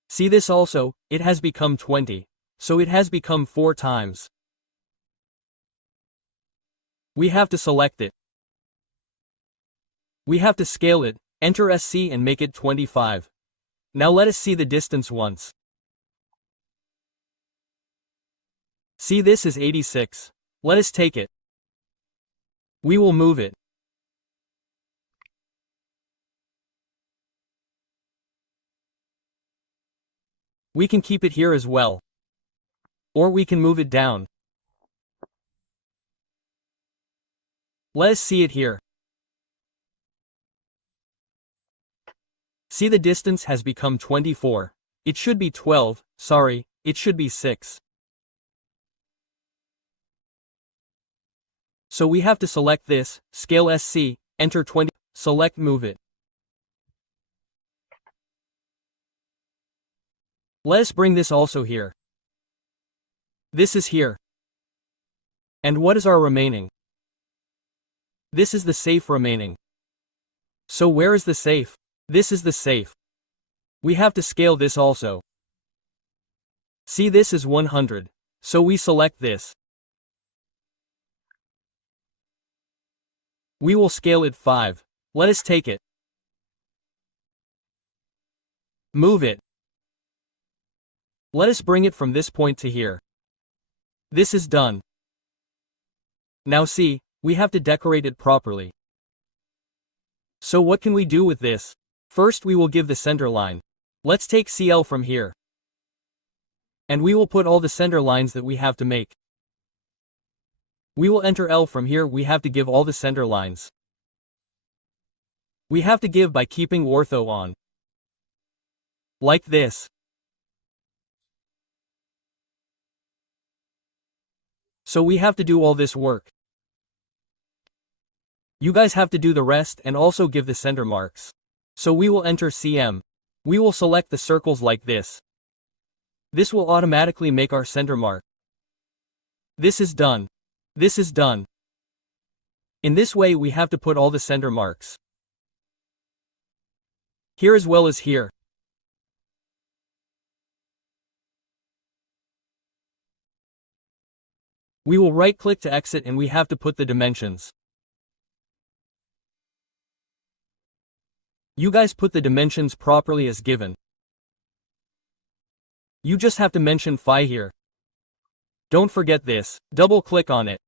See this also, it has become 20. so it has become 4 times. We have to select it. We have to scale it, enter SC and make it 25. Now let us see the distance once. See, this is 86. Let us take it. We will move it. We can keep it here as well. Or we can move it down. Let us see it here. See, the distance has become 24. It should be 12, sorry, it should be 6. So we have to select this, scale SC, enter 20, select move it. Let us bring this also here. This is here. And what is our remaining? This is the safe remaining. So where is the safe? This is the safe. We have to scale this also. See, this is 100. So we select this. We will scale it 5. Let us take it. Move it. Let us bring it from this point to here. This is done. Now see, we have to decorate it properly. So what can we do with this? First we will give the center line. Let's take CL from here. And we will put all the center lines that we have to make. We will enter L from here, we have to give all the center lines. We have to give by keeping ortho on. Like this. So we have to do all this work. You guys have to do the rest and also give the center marks. So we will enter CM. We will select the circles like this. This will automatically make our center mark. This is done. This is done. In this way we have to put all the center marks. Here as well as here. We will right-click to exit and we have to put the dimensions. You guys put the dimensions properly as given. You just have to mention phi here. Don't forget this, double-click on it.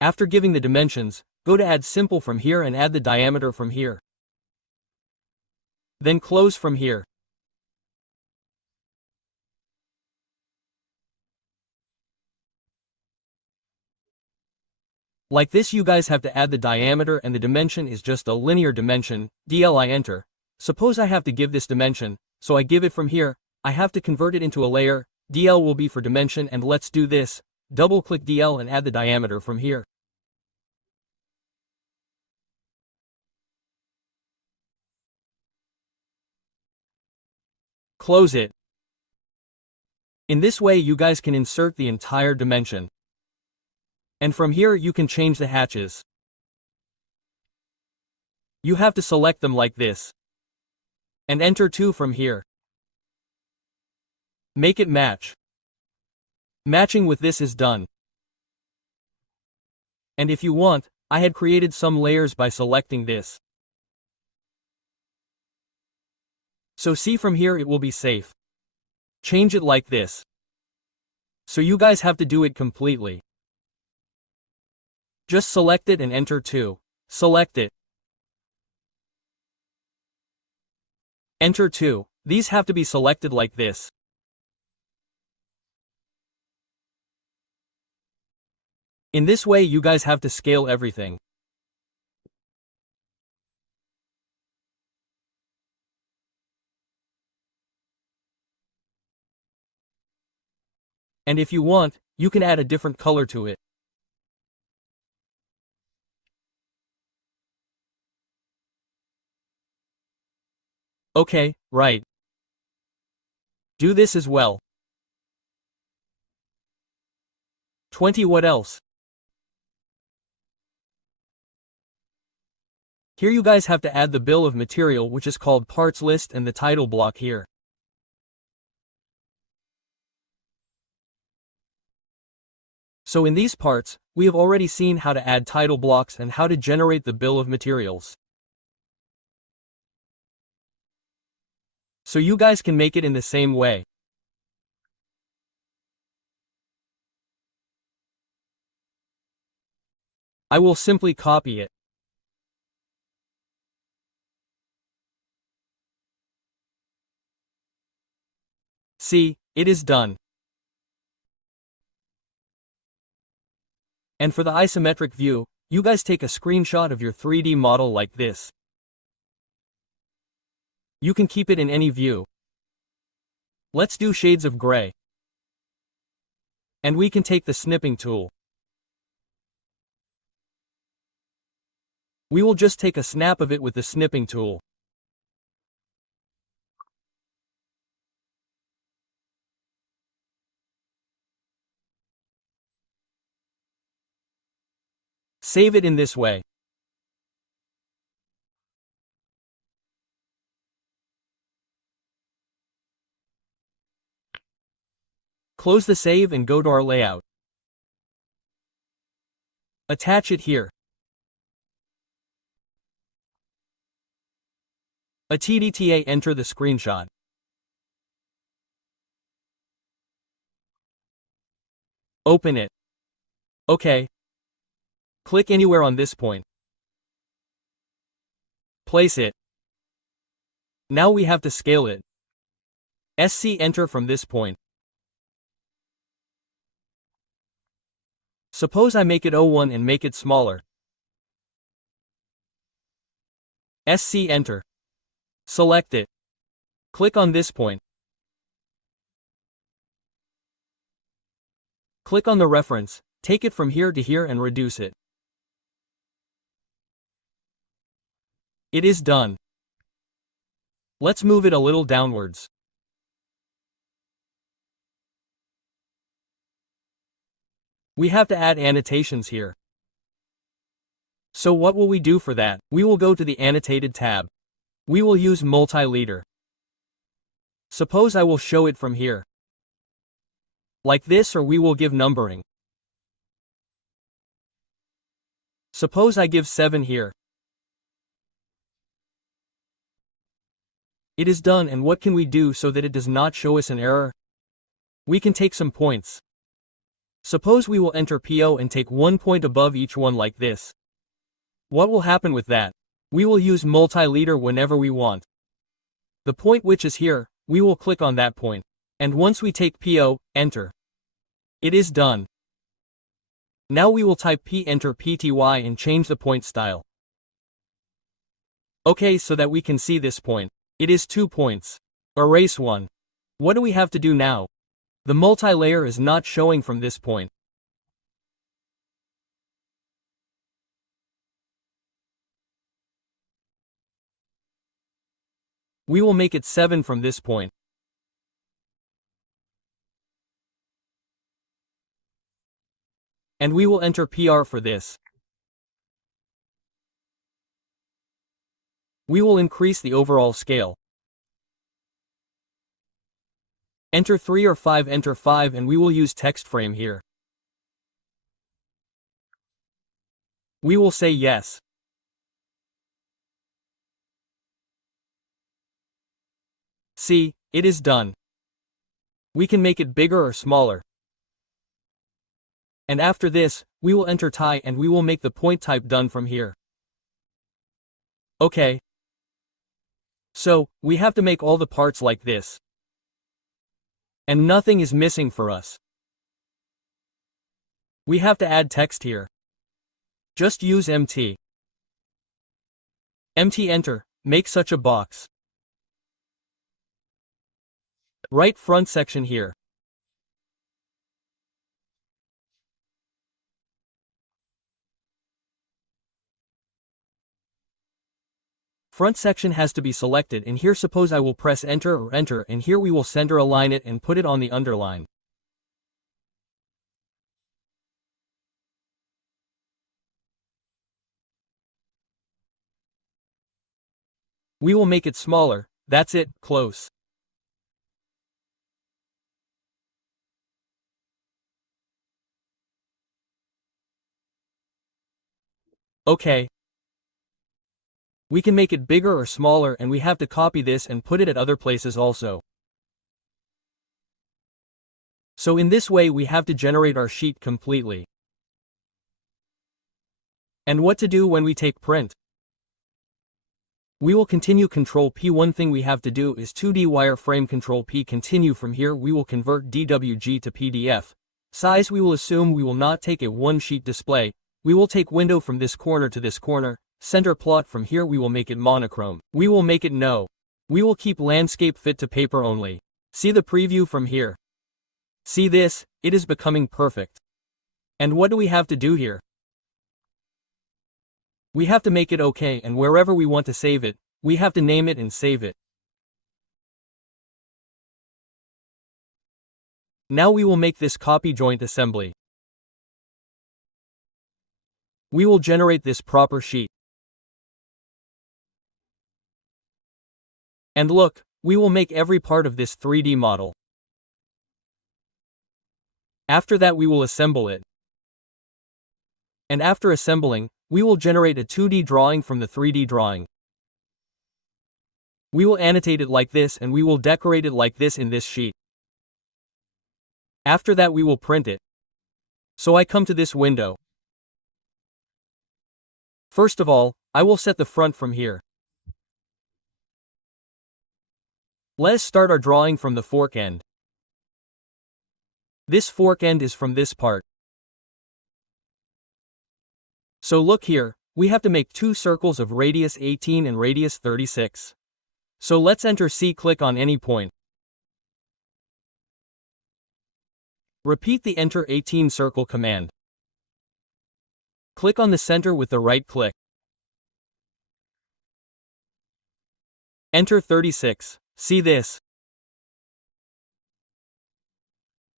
After giving the dimensions, go to add simple from here and add the diameter from here. Then close from here. Like this, you guys have to add the diameter and the dimension is just a linear dimension, DL I enter. Suppose I have to give this dimension, so I give it from here, I have to convert it into a layer, DL will be for dimension and let's do this, double click DL and add the diameter from here. Close it. In this way you guys can insert the entire dimension. And from here you can change the hatches. You have to select them like this. And enter 2 from here. Make it match. Matching with this is done. And if you want, I had created some layers by selecting this. So see, from here it will be safe. Change it like this. So you guys have to do it completely. Just select it and enter 2. Select it. Enter 2. These have to be selected like this. In this way you guys have to scale everything. And if you want, you can add a different color to it. Okay, right. Do this as well. 20. What else? Here you guys have to add the bill of material, which is called parts list, and the title block here. So in these parts, we have already seen how to add title blocks and how to generate the bill of materials. So you guys can make it in the same way. I will simply copy it. See, it is done. And for the isometric view, you guys take a screenshot of your 3D model like this. You can keep it in any view. Let's do shades of gray. And we can take the snipping tool. We will just take a snap of it with the snipping tool. Save it in this way. Close the save and go to our layout. Attach it here. A TDTA, enter the screenshot. Open it. OK. Click anywhere on this point. Place it. Now we have to scale it. SC, enter from this point. Suppose I make it 01 and make it smaller. SC, enter. Select it. Click on this point. Click on the reference, take it from here to here and reduce it. It is done. Let's move it a little downwards. We have to add annotations here. So what will we do for that? We will go to the Annotated tab. We will use Multi-leader. Suppose I will show it from here. Like this, or we will give numbering. Suppose I give 7 here. It is done, and what can we do so that it does not show us an error? We can take some points. Suppose we will enter PO and take 1 point above each one like this. What will happen with that? We will use multi-leader whenever we want. The point which is here, we will click on that point. And once we take PO, enter. It is done. Now we will type P, enter PTY and change the point style. Okay, so that we can see this point. It is 2 points. Erase 1. What do we have to do now? The multi-layer is not showing from this point. We will make it 7 from this point. And we will enter PR for this. We will increase the overall scale. Enter 3 or 5, enter 5, and we will use text frame here. We will say yes. See, it is done. We can make it bigger or smaller. And after this, we will enter tie and we will make the point type done from here. Okay. So, we have to make all the parts like this. And nothing is missing for us. We have to add text here. Just use MT. MT, enter, make such a box. Right front section here. Front section has to be selected, and here suppose I will press enter or enter, and here we will center align it and put it on the underline. We will make it smaller, that's it, close. Okay. We can make it bigger or smaller, and we have to copy this and put it at other places also. So in this way we have to generate our sheet completely. And what to do when we take print? We will continue Ctrl P. One thing we have to do is 2D wireframe Ctrl P. Continue. From here we will convert DWG to PDF. Size we will assume we will not take a one sheet display. We will take window from this corner to this corner. Center plot. From here we will make it monochrome. We will make it no. We will keep landscape fit to paper only. See the preview from here. See this, it is becoming perfect. And what do we have to do here? We have to make it okay, and wherever we want to save it, we have to name it and save it. Now we will make this copy joint assembly. We will generate this proper sheet. And look, we will make every part of this 3D model. After that we will assemble it. And after assembling, we will generate a 2D drawing from the 3D drawing. We will annotate it like this and we will decorate it like this in this sheet. After that we will print it. So I come to this window. First of all, I will set the front from here. Let us start our drawing from the fork end. This fork end is from this part. So look here, we have to make two circles of radius 18 and radius 36. So let's enter C. Click on any point. Repeat the Enter 18 circle command. Click on the center with the right click. Enter 36. See this.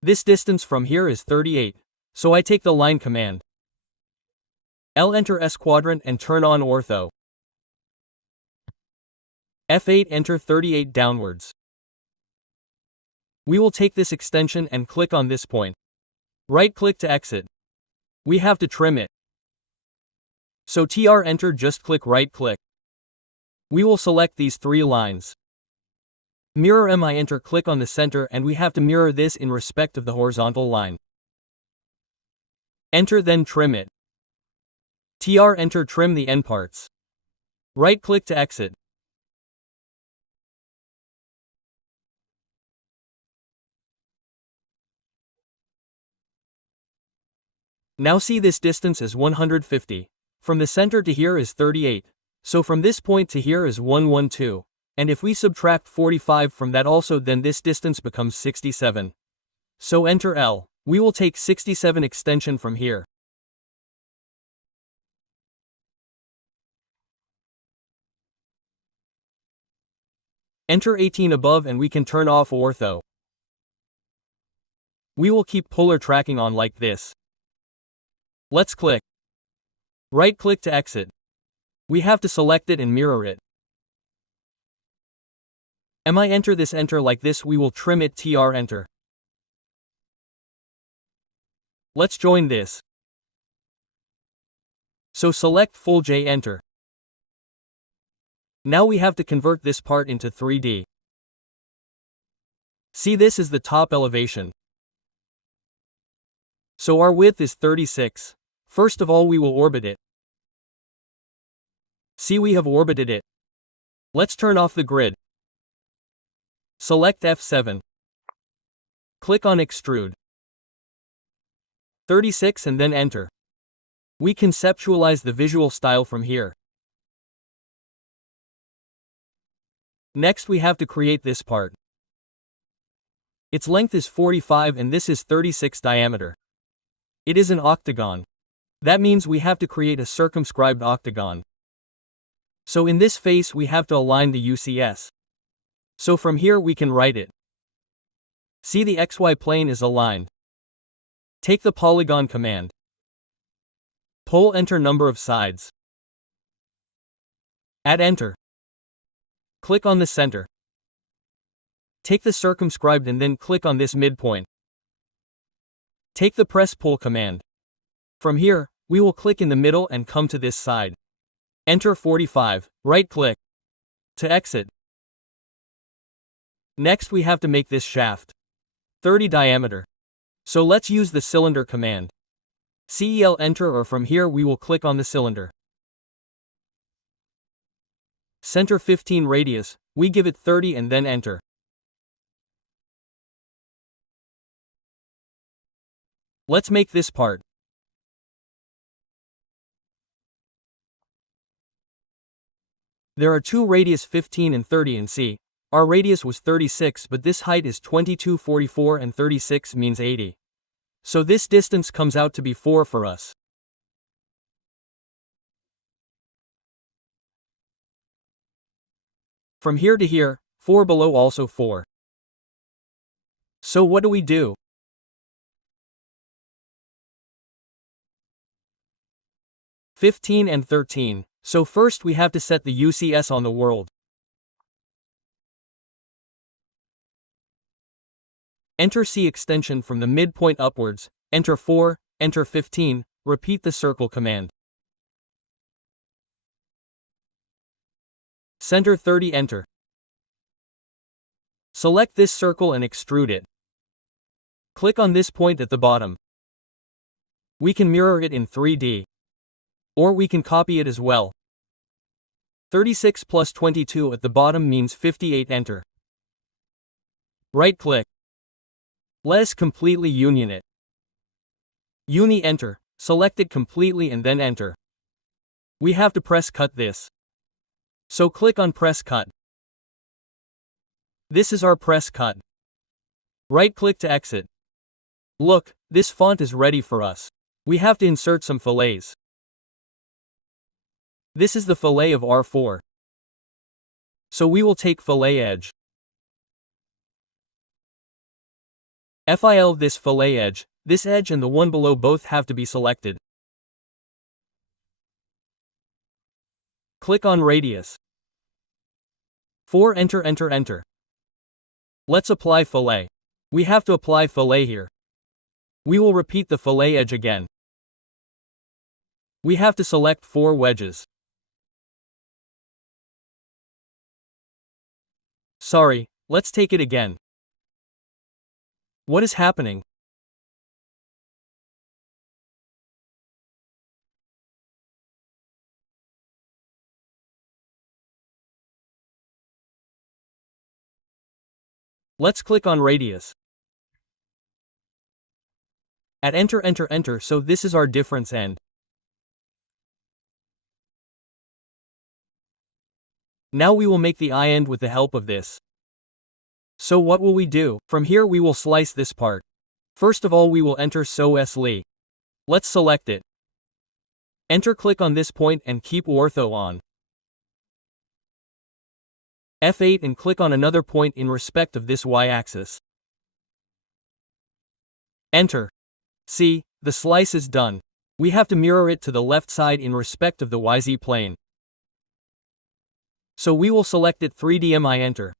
This distance from here is 38, so I take the line command. L enter S quadrant and turn on ortho. F8 enter 38 downwards. We will take this extension and click on this point. Right click to exit. We have to trim it. So TR enter, just click right click. We will select these three lines. Mirror MI enter, click on the center, and we have to mirror this in respect of the horizontal line. Enter, then trim it. TR enter, trim the end parts. Right click to exit. Now see, this distance is 150. From the center to here is 38. So from this point to here is 112. And if we subtract 45 from that also, then this distance becomes 67. So enter L. We will take 67 extension from here. Enter 18 above and we can turn off ortho. We will keep polar tracking on like this. Let's click. Right click to exit. We have to select it and mirror it. MI enter this, enter like this, we will trim it, TR enter. Let's join this. So select full J, enter. Now we have to convert this part into 3D. See, this is the top elevation. So our width is 36. First of all we will orbit it. See, we have orbited it. Let's turn off the grid. Select F7. Click on Extrude. 36 and then enter. We conceptualize the visual style from here. Next we have to create this part. Its length is 45 and this is 36 diameter. It is an octagon. That means we have to create a circumscribed octagon. So in this face we have to align the UCS. So from here we can write it. See, the XY plane is aligned. Take the Polygon command. Pole, enter number of sides. Add enter. Click on the center. Take the circumscribed and then click on this midpoint. Take the Presspull command. From here, We will click in the middle and come to this side. Enter 45, right-click. To exit. Next we have to make this shaft 30 diameter. So let's use the cylinder command. CEL enter, or from here we will click on the cylinder. Center 15 radius, we give it 30 and then enter. Let's make this part. There are two radius 15 and 30 in C. Our radius was 36, but this height is 22, 44 and 36 means 80. So this distance comes out to be 4 for us. From here to here, 4 below also 4. So what do we do? "15 and 13. So first we have to set the UCS on the world. Enter C extension from the midpoint upwards, enter 4, enter 15, repeat the circle command. Center 30, enter. Select this circle and extrude it. Click on this point at the bottom. We can mirror it in 3D. Or we can copy it as well. 36 plus 22 at the bottom means 58, enter. Right-click. Let's completely union it. Uni, enter. Select it completely and then enter. We have to press cut this. So click on press cut. This is our press cut. Right-click to exit. Look, this font is ready for us. We have to insert some fillets. This is the fillet of R4. So we will take Fillet Edge. FIL this Fillet Edge, this edge and the one below both have to be selected. Click on Radius. 4, enter, enter, enter. Let's apply fillet. We have to apply fillet here. We will repeat the Fillet Edge again. We have to select 4 wedges. Sorry, let's take it again. What is happening? Let's click on Radius. At enter, enter, enter, so this is our difference end. Now we will make the eye end with the help of this. So what will we do? From here we will slice this part. First of all we will enter SOSLI. Let's select it. Enter, click on this point and keep ortho on. F8 and click on another point in respect of this y-axis. Enter. See, the slice is done. We have to mirror it to the left side in respect of the YZ plane. So we will select it 3DMI, enter.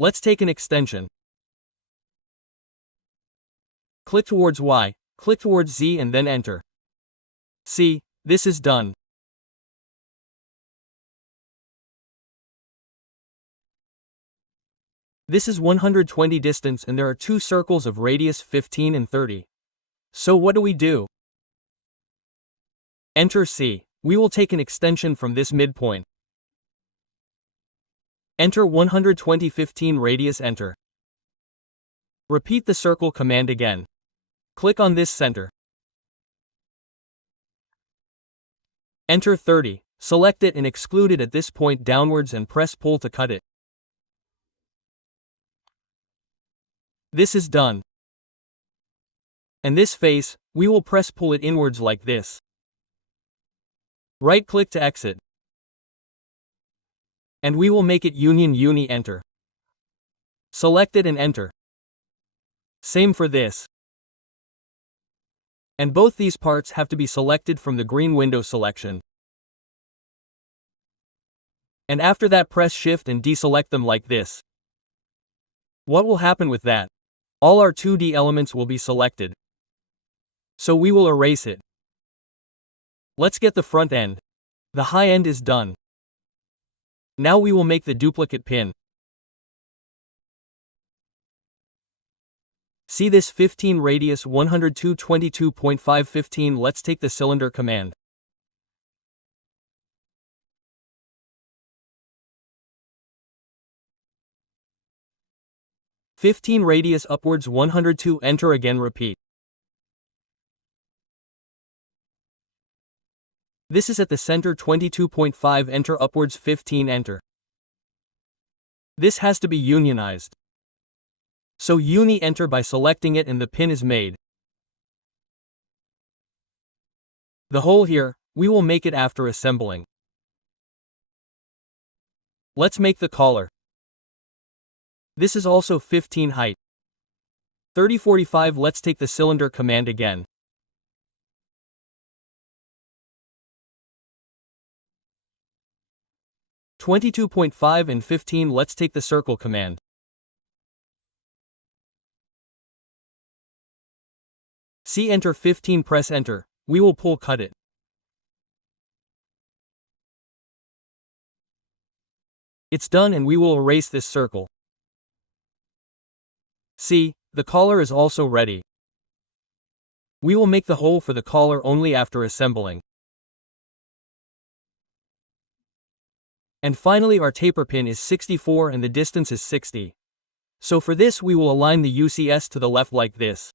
Let's take an extension. Click towards Y, click towards Z and then enter. See, this is done. This is 120 distance and there are 2 circles of radius 15 and 30. So what do we do? Enter C. We will take an extension from this midpoint. Enter 120 15 radius, enter. Repeat the circle command again. Click on this center. Enter 30, select it and exclude it at this point downwards and press pull to cut it. This is done. And this face, we will press pull it inwards like this. Right-click to exit. And we will make it union uni, enter. Select it and enter. Same for this. And both these parts have to be selected from the green window selection. And after that press shift and deselect them like this. What will happen with that? All our 2D elements will be selected. So we will erase it. Let's get the front end. The high end is done. Now we will make the duplicate pin. See this 15 radius 102 22.5 15. Let's take the cylinder command. "15 radius upwards 102 enter again repeat. This is at the center 22.5 enter upwards 15 enter. This has to be unionized. So uni enter by selecting it and the pin is made. The hole here, we will make it after assembling. Let's make the collar. This is also 15 height. 3045. Let's take the cylinder command again. "22.5 and 15. Let's take the circle command. See enter 15 press enter. We will pull cut it. It's done and we will erase this circle. See, the collar is also ready. We will make the hole for the collar only after assembling. And finally our taper pin is 64 and the distance is 60. So for this we will align the UCS to the left like this.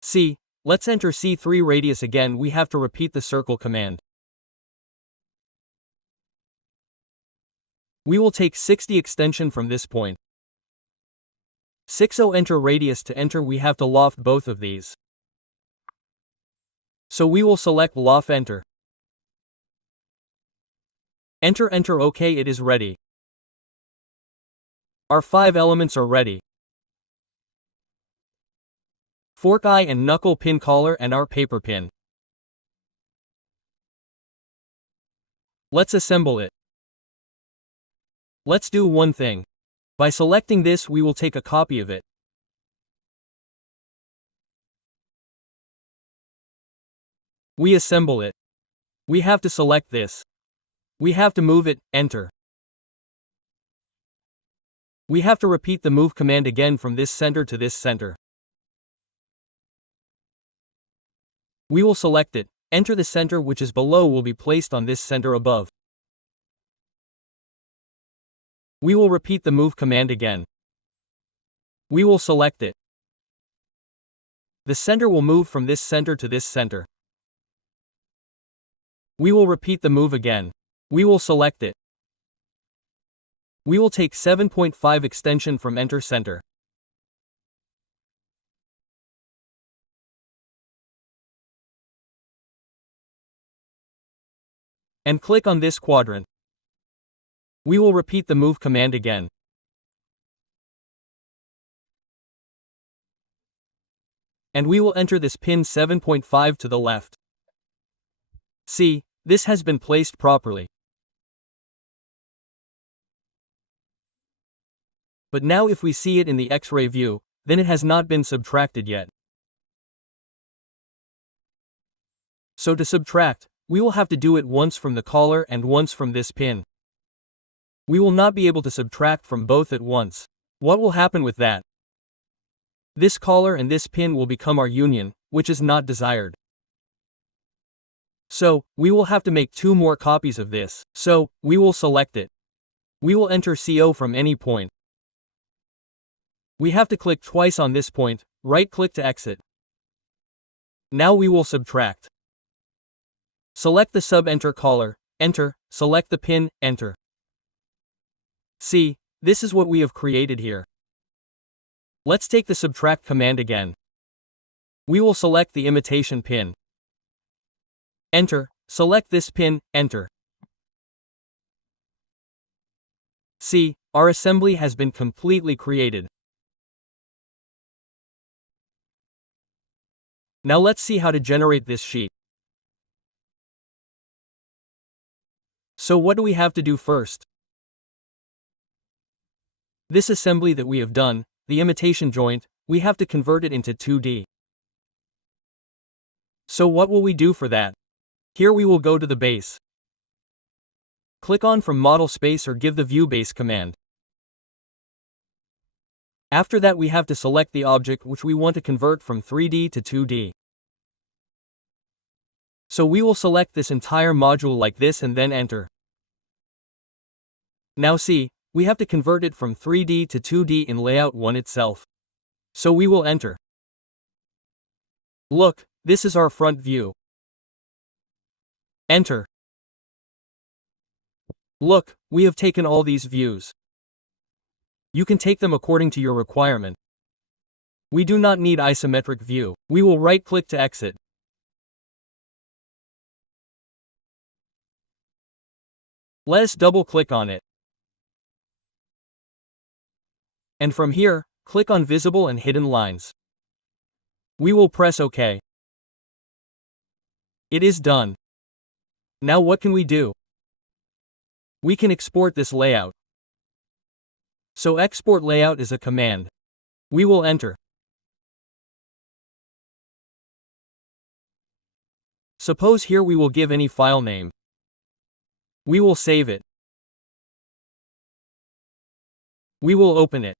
See, let's enter C3 radius again. We have to repeat the circle command. We will take 60 extension from this point. 60 enter radius. To enter we have to loft both of these. So we will select loft enter. Enter enter OK, it is ready. Our 5 elements are ready. Fork eye and knuckle pin collar and our paper pin. Let's assemble it. Let's do one thing. By selecting this we will take a copy of it. We assemble it. We have to select this. We have to move it, enter. We have to repeat the move command again from this center to this center. We will select it, enter the center which is below will be placed on this center above. We will repeat the move command again. We will select it. The center will move from this center to this center. We will repeat the move again. We will select it. We will take 7.5 extension from enter center. And click on this quadrant. We will repeat the move command again. And we will enter this pin 7.5 to the left. See, this has been placed properly. But now if we see it in the X-ray view, then it has not been subtracted yet. So to subtract, we will have to do it once from the collar and once from this pin. We will not be able to subtract from both at once. What will happen with that? This collar and this pin will become our union, which is not desired. So, we will have to make 2 more copies of this. So, we will select it. We will enter CO from any point. We have to click twice on this point, right-click to exit. Now we will subtract. Select the sub-enter collar, enter, select the pin, enter. See, this is what we have created here. Let's take the subtract command again. We will select the imitation pin. Enter, select this pin, enter. See, our assembly has been completely created. Now let's see how to generate this sheet. So what do we have to do first? This assembly that we have done, the imitation joint, we have to convert it into 2D. So what will we do for that? Here we will go to the base. Click on from model space or give the view base command. After that we have to select the object which we want to convert from 3D to 2D. So we will select this entire module like this and then enter. Now see, we have to convert it from 3D to 2D in layout 1 itself. So we will enter. Look, this is our front view. Enter. Look, we have taken all these views. You can take them according to your requirement. We do not need isometric view. We will right-click to exit. Let us double-click on it. And from here, click on Visible and Hidden Lines. We will press OK. It is done. Now what can we do? We can export this layout. So export layout is a command. We will enter. Suppose here we will give any file name. We will save it. We will open it.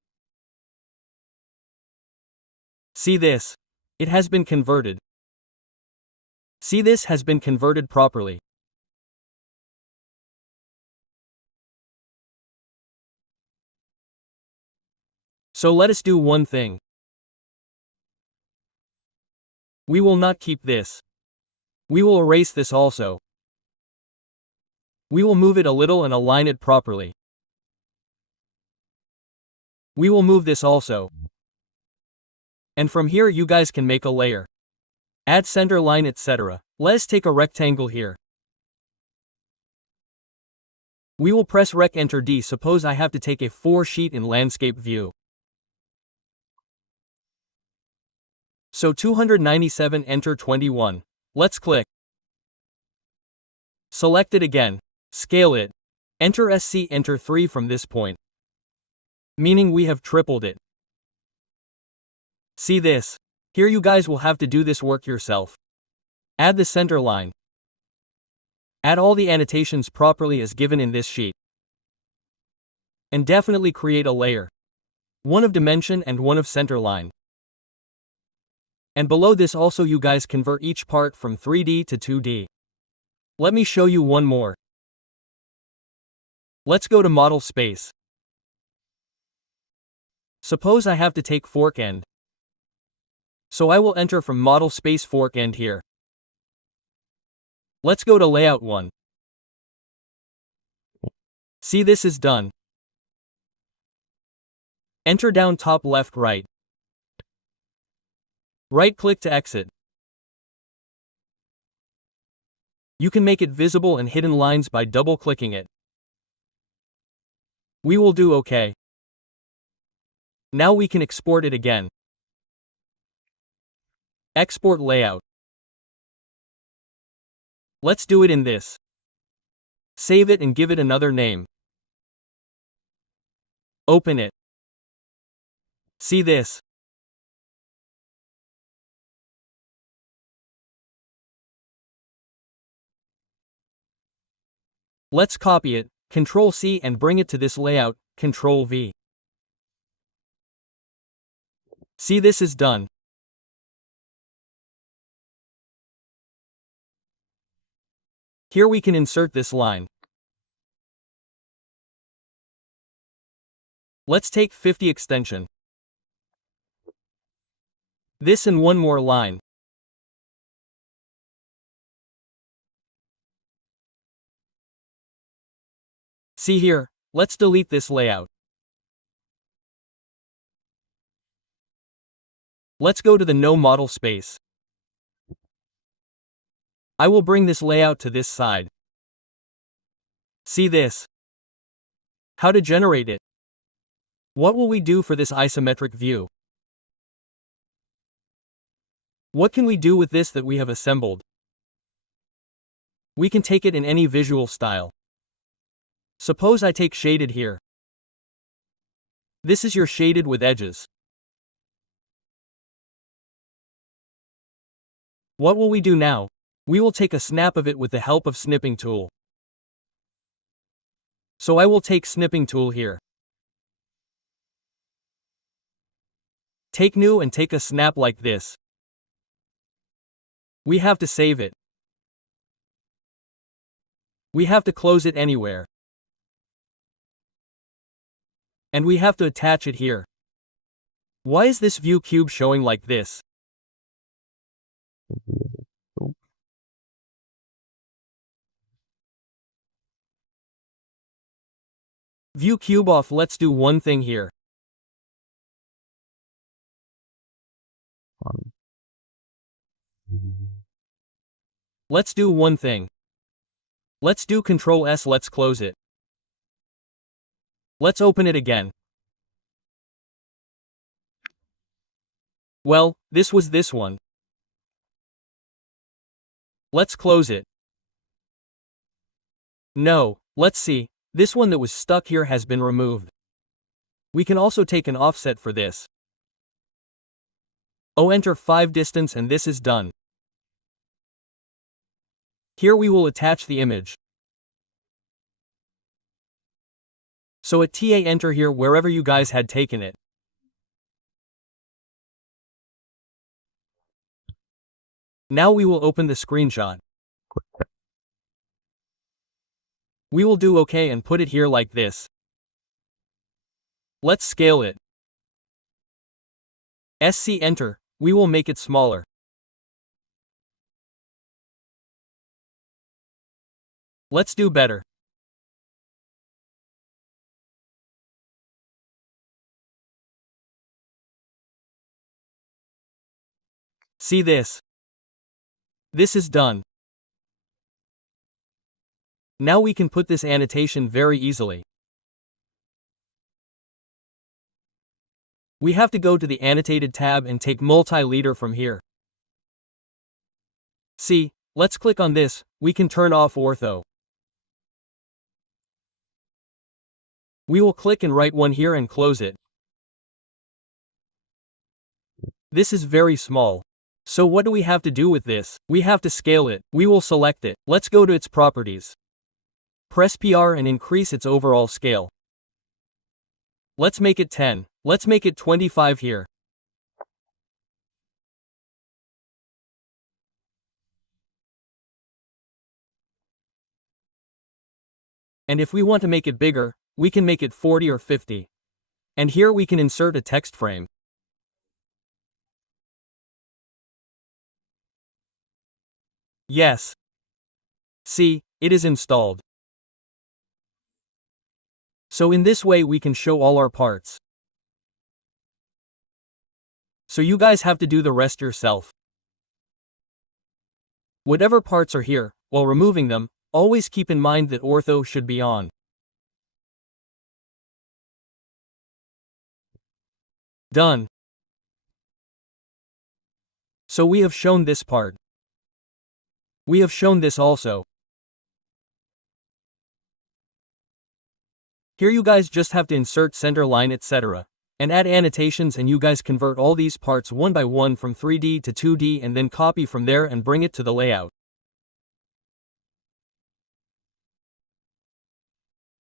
See this. It has been converted. See, this has been converted properly. So let us do one thing. We will not keep this. We will erase this also. We will move it a little and align it properly. We will move this also. And from here you guys can make a layer. Add center line, etc. Let's take a rectangle here. We will press Rec Enter D. Suppose I have to take a 4 sheet in landscape view. So 297 enter 21. Let's click. Select it again. Scale it. Enter SC enter 3 from this point. Meaning we have tripled it. See this. Here you guys will have to do this work yourself. Add the center line. Add all the annotations properly as given in this sheet. And definitely create a layer. One of dimension and one of center line. And below this also you guys convert each part from 3D to 2D. Let me show you one more. Let's go to model space. Suppose I have to take fork end. So I will enter from model space fork end here. Let's go to layout 1. See, this is done. Enter down top left right. Right-click to exit. You can make it visible and hidden lines by double-clicking it. We will do OK. Now we can export it again. Export layout. Let's do it in this. Save it and give it another name. Open it. See this. Let's copy it, Ctrl-C and bring it to this layout, Ctrl-V. See, this is done. Here we can insert this line. Let's take 50 extension. This and one more line. See here, let's delete this layout. Let's go to the no model space. I will bring this layout to this side. See this. How to generate it. What will we do for this isometric view? What can we do with this that we have assembled? We can take it in any visual style. Suppose I take shaded here. This is your shaded with edges. What will we do now? We will take a snap of it with the help of snipping tool. So I will take snipping tool here. Take new and take a snap like this. We have to save it. We have to close it anywhere. And we have to attach it here. Why is this view cube showing like this? View cube off. Let's do one thing here. Let's do one thing. Let's do Ctrl S. Let's close it. Let's open it again. Well, this was this one. Let's close it. No, let's see. This one that was stuck here has been removed. We can also take an offset for this. Enter 5 distance and this is done. Here we will attach the image. So at TA enter here wherever you guys had taken it. Now we will open the screenshot. We will do OK and put it here like this. Let's scale it. SC enter, we will make it smaller. Let's do better. See this? This is done. Now we can put this annotation very easily. We have to go to the annotated tab and take multi-leader from here. See, let's click on this, we can turn off ortho. We will click and write one here and close it. This is very small. So what do we have to do with this? We have to scale it. We will select it. Let's go to its properties. Press PR and increase its overall scale. Let's make it 10. Let's make it 25 here. And if we want to make it bigger, we can make it 40 or 50. And here we can insert a text frame. Yes. See, it is installed. So in this way we can show all our parts. So you guys have to do the rest yourself. Whatever parts are here, while removing them, always keep in mind that ortho should be on. Done. So we have shown this part. We have shown this also. Here you guys just have to insert center line etc. and add annotations and you guys convert all these parts one by one from 3D to 2D and then copy from there and bring it to the layout.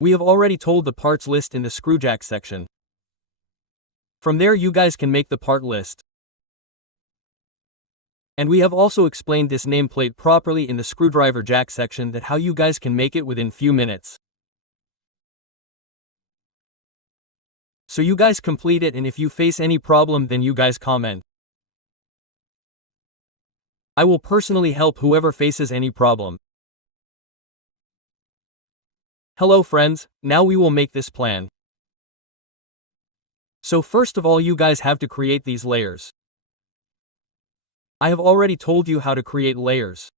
We have already told the parts list in the screwjack section. From there you guys can make the part list. And we have also explained this nameplate properly in the screwdriver jack section that how you guys can make it within few minutes. So you guys complete it and if you face any problem then you guys comment. I will personally help whoever faces any problem. Hello friends, now we will make this plan. So first of all you guys have to create these layers. I have already told you how to create layers.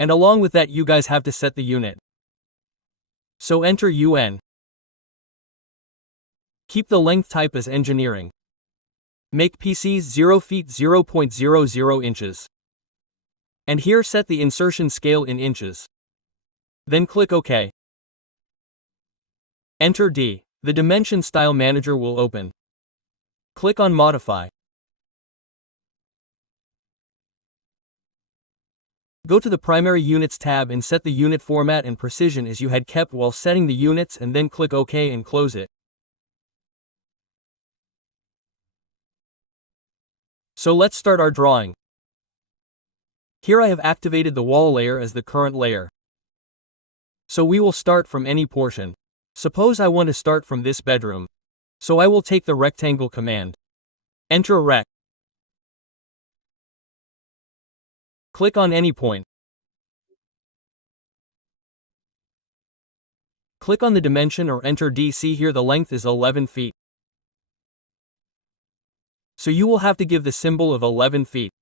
And along with that you guys have to set the unit. So enter UN. Keep the length type as engineering. Make PCs 0 feet 0.00 inches. And here set the insertion scale in inches. Then click OK. Enter D. The Dimension Style Manager will open. Click on Modify. Go to the Primary Units tab and set the unit format and precision as you had kept while setting the units, and then click OK and close it. So let's start our drawing. Here I have activated the wall layer as the current layer. So we will start from any portion. Suppose I want to start from this bedroom. So I will take the rectangle command. Enter Rect. Click on any point. Click on the dimension or enter D. See here the length is 11 feet. So you will have to give the symbol of 11 feet.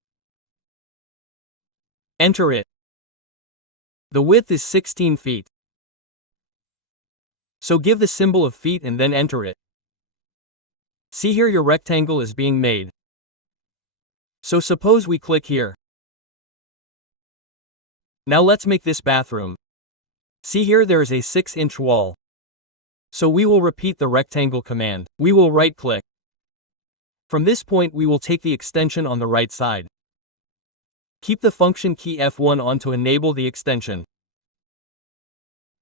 Enter it. The width is 16 feet. So give the symbol of feet and then enter it. See here your rectangle is being made. So suppose we click here. Now let's make this bathroom. See here there is a 6-inch wall. So we will repeat the rectangle command. We will right click. From this point we will take the extension on the right side. Keep the function key F1 on to enable the extension.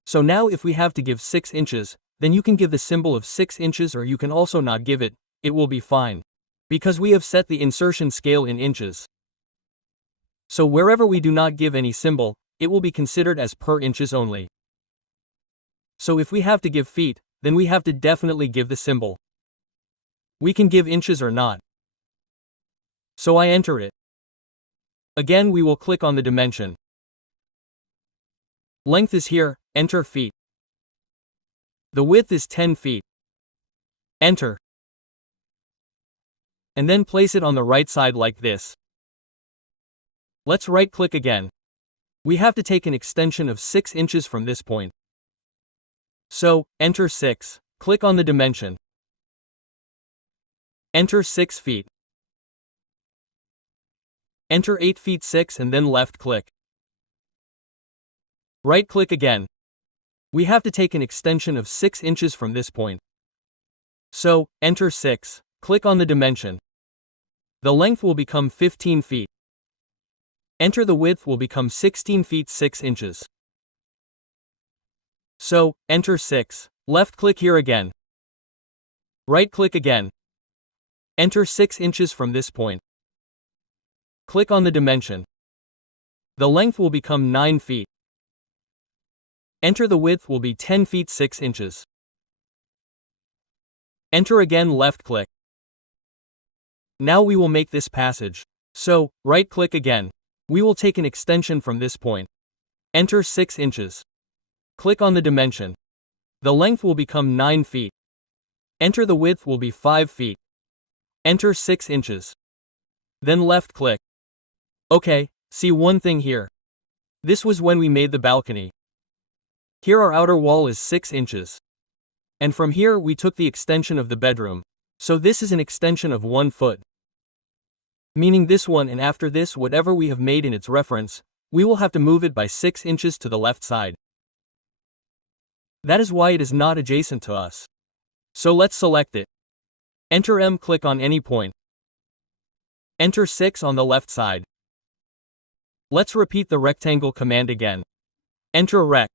So now if we have to give 6 inches, then you can give the symbol of 6 inches, or you can also not give it, it will be fine. Because we have set the insertion scale in inches. So wherever we do not give any symbol, it will be considered as per inches only. So if we have to give feet, then we have to definitely give the symbol. We can give inches or not. So I enter it. Again we will click on the dimension. Length is here, enter feet. The width is 10 feet. Enter. And then place it on the right side like this. Let's right click again. We have to take an extension of 6 inches from this point. So, enter 6, click on the dimension. Enter 6 feet. Enter 8 feet 6 and then left click. Right click again. We have to take an extension of 6 inches from this point. So, enter 6, click on the dimension. The length will become 15 feet. Enter the width will become 16 feet 6 inches. So, enter 6, left click here again. Right click again. Enter 6 inches from this point. Click on the dimension. The length will become 9 feet. Enter the width will be 10 feet 6 inches. Enter again, left click. Now we will make this passage. So, right click again. We will take an extension from this point. Enter 6 inches. Click on the dimension. The length will become 9 feet. Enter the width will be 5 feet. Enter 6 inches. Then left click. Okay, see one thing here. This was when we made the balcony. Here our outer wall is 6 inches. And from here we took the extension of the bedroom. So this is an extension of 1 foot. Meaning this one, and after this whatever we have made in its reference, we will have to move it by 6 inches to the left side. That is why it is not adjacent to us. So let's select it. Enter M, click on any point. Enter 6 on the left side. Let's repeat the rectangle command again. Enter Rect.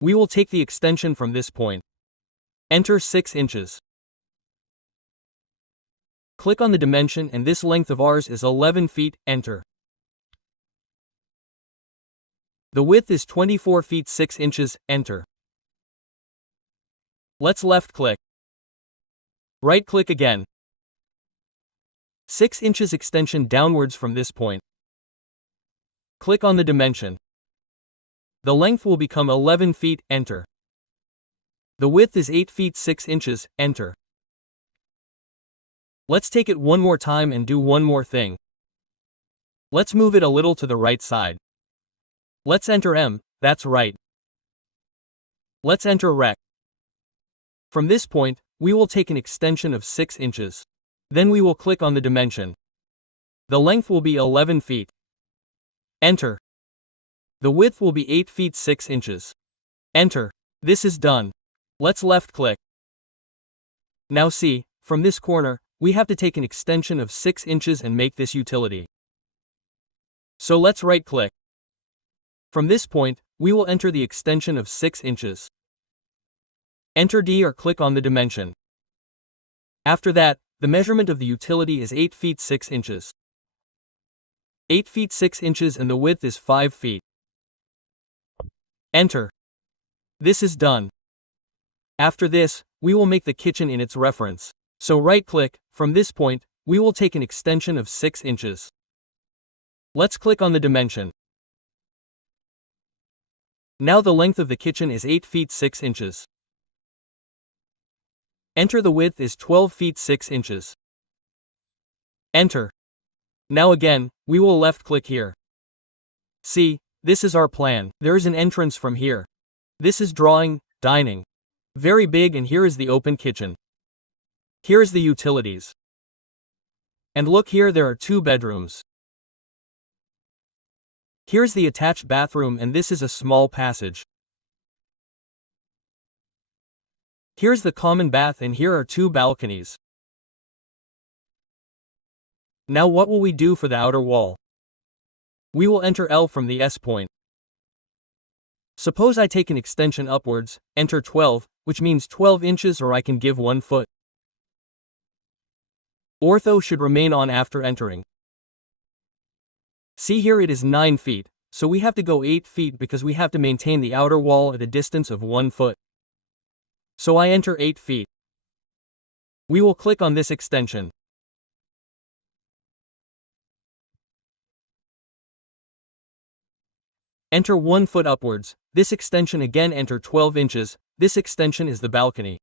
We will take the extension from this point. Enter 6 inches. Click on the dimension, and this length of ours is 11 feet, enter. The width is 24 feet 6 inches, enter. Let's left click. Right click again. 6 inches extension downwards from this point. Click on the dimension. The length will become 11 feet, enter. The width is 8 feet 6 inches, enter. Let's take it one more time and do one more thing. Let's move it a little to the right side. Let's enter M, that's right. Let's enter Rect. From this point, we will take an extension of 6 inches. Then we will click on the dimension. The length will be 11 feet. Enter. The width will be 8 feet 6 inches. Enter. This is done. Let's left click. Now see, from this corner, we have to take an extension of 6 inches and make this utility. So let's right-click. From this point, we will enter the extension of 6 inches. Enter D or click on the dimension. After that, the measurement of the utility is 8 feet 6 inches. 8 feet 6 inches and the width is 5 feet. Enter. This is done. After this, we will make the kitchen in its reference. So right-click, from this point, we will take an extension of 6 inches. Let's click on the dimension. Now the length of the kitchen is 8 feet 6 inches. Enter the width is 12 feet 6 inches. Enter. Now again, we will left-click here. See, this is our plan. There is an entrance from here. This is drawing, dining. Very big, and here is the open kitchen. Here is the utilities. And look here, there are 2 bedrooms. Here's the attached bathroom, and this is a small passage. Here's the common bath, and here are 2 balconies. Now what will we do for the outer wall? We will enter L from the S point. Suppose I take an extension upwards, enter 12, which means 12 inches, or I can give 1 foot. Ortho should remain on after entering. See here, it is 9 feet, so we have to go 8 feet because we have to maintain the outer wall at a distance of 1 foot. So I enter 8 feet. We will click on this extension. Enter 1 foot upwards, this extension again enter 12 inches, this extension is the balcony.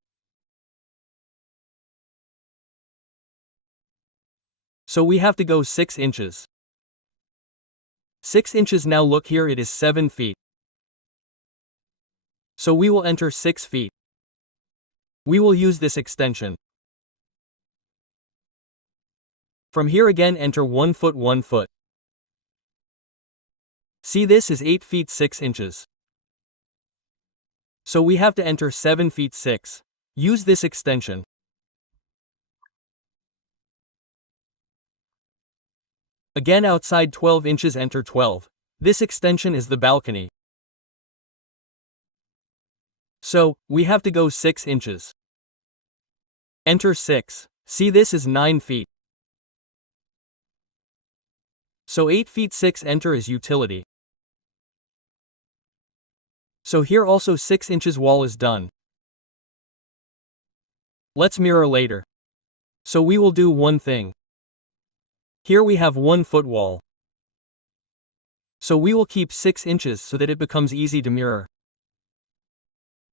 So we have to go 6 inches. 6 inches, now look here, it is 7 feet. So we will enter 6 feet. We will use this extension. From here again enter 1 foot 1 foot. See, this is 8 feet 6 inches. So we have to enter 7 feet 6. Use this extension. Again outside 12 inches enter 12. This extension is the balcony. So, we have to go 6 inches. Enter 6. See, this is 9 feet. So 8 feet 6 enter is utility. So here also 6 inches wall is done. Let's mirror later. So we will do one thing. Here we have 1 foot wall. So we will keep 6 inches so that it becomes easy to mirror.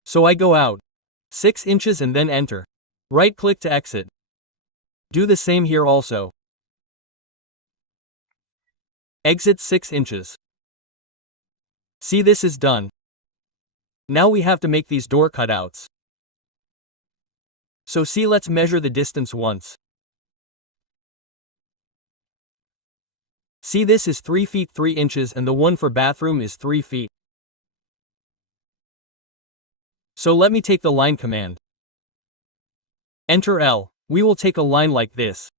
So I go out 6 inches and then enter. Right click to exit. Do the same here also. Exit 6 inches. See, this is done. Now we have to make these door cutouts. So see, let's measure the distance once. See, this is 3 feet 3 inches and the one for bathroom is 3 feet. So let me take the line command. Enter L. We will take a line like this.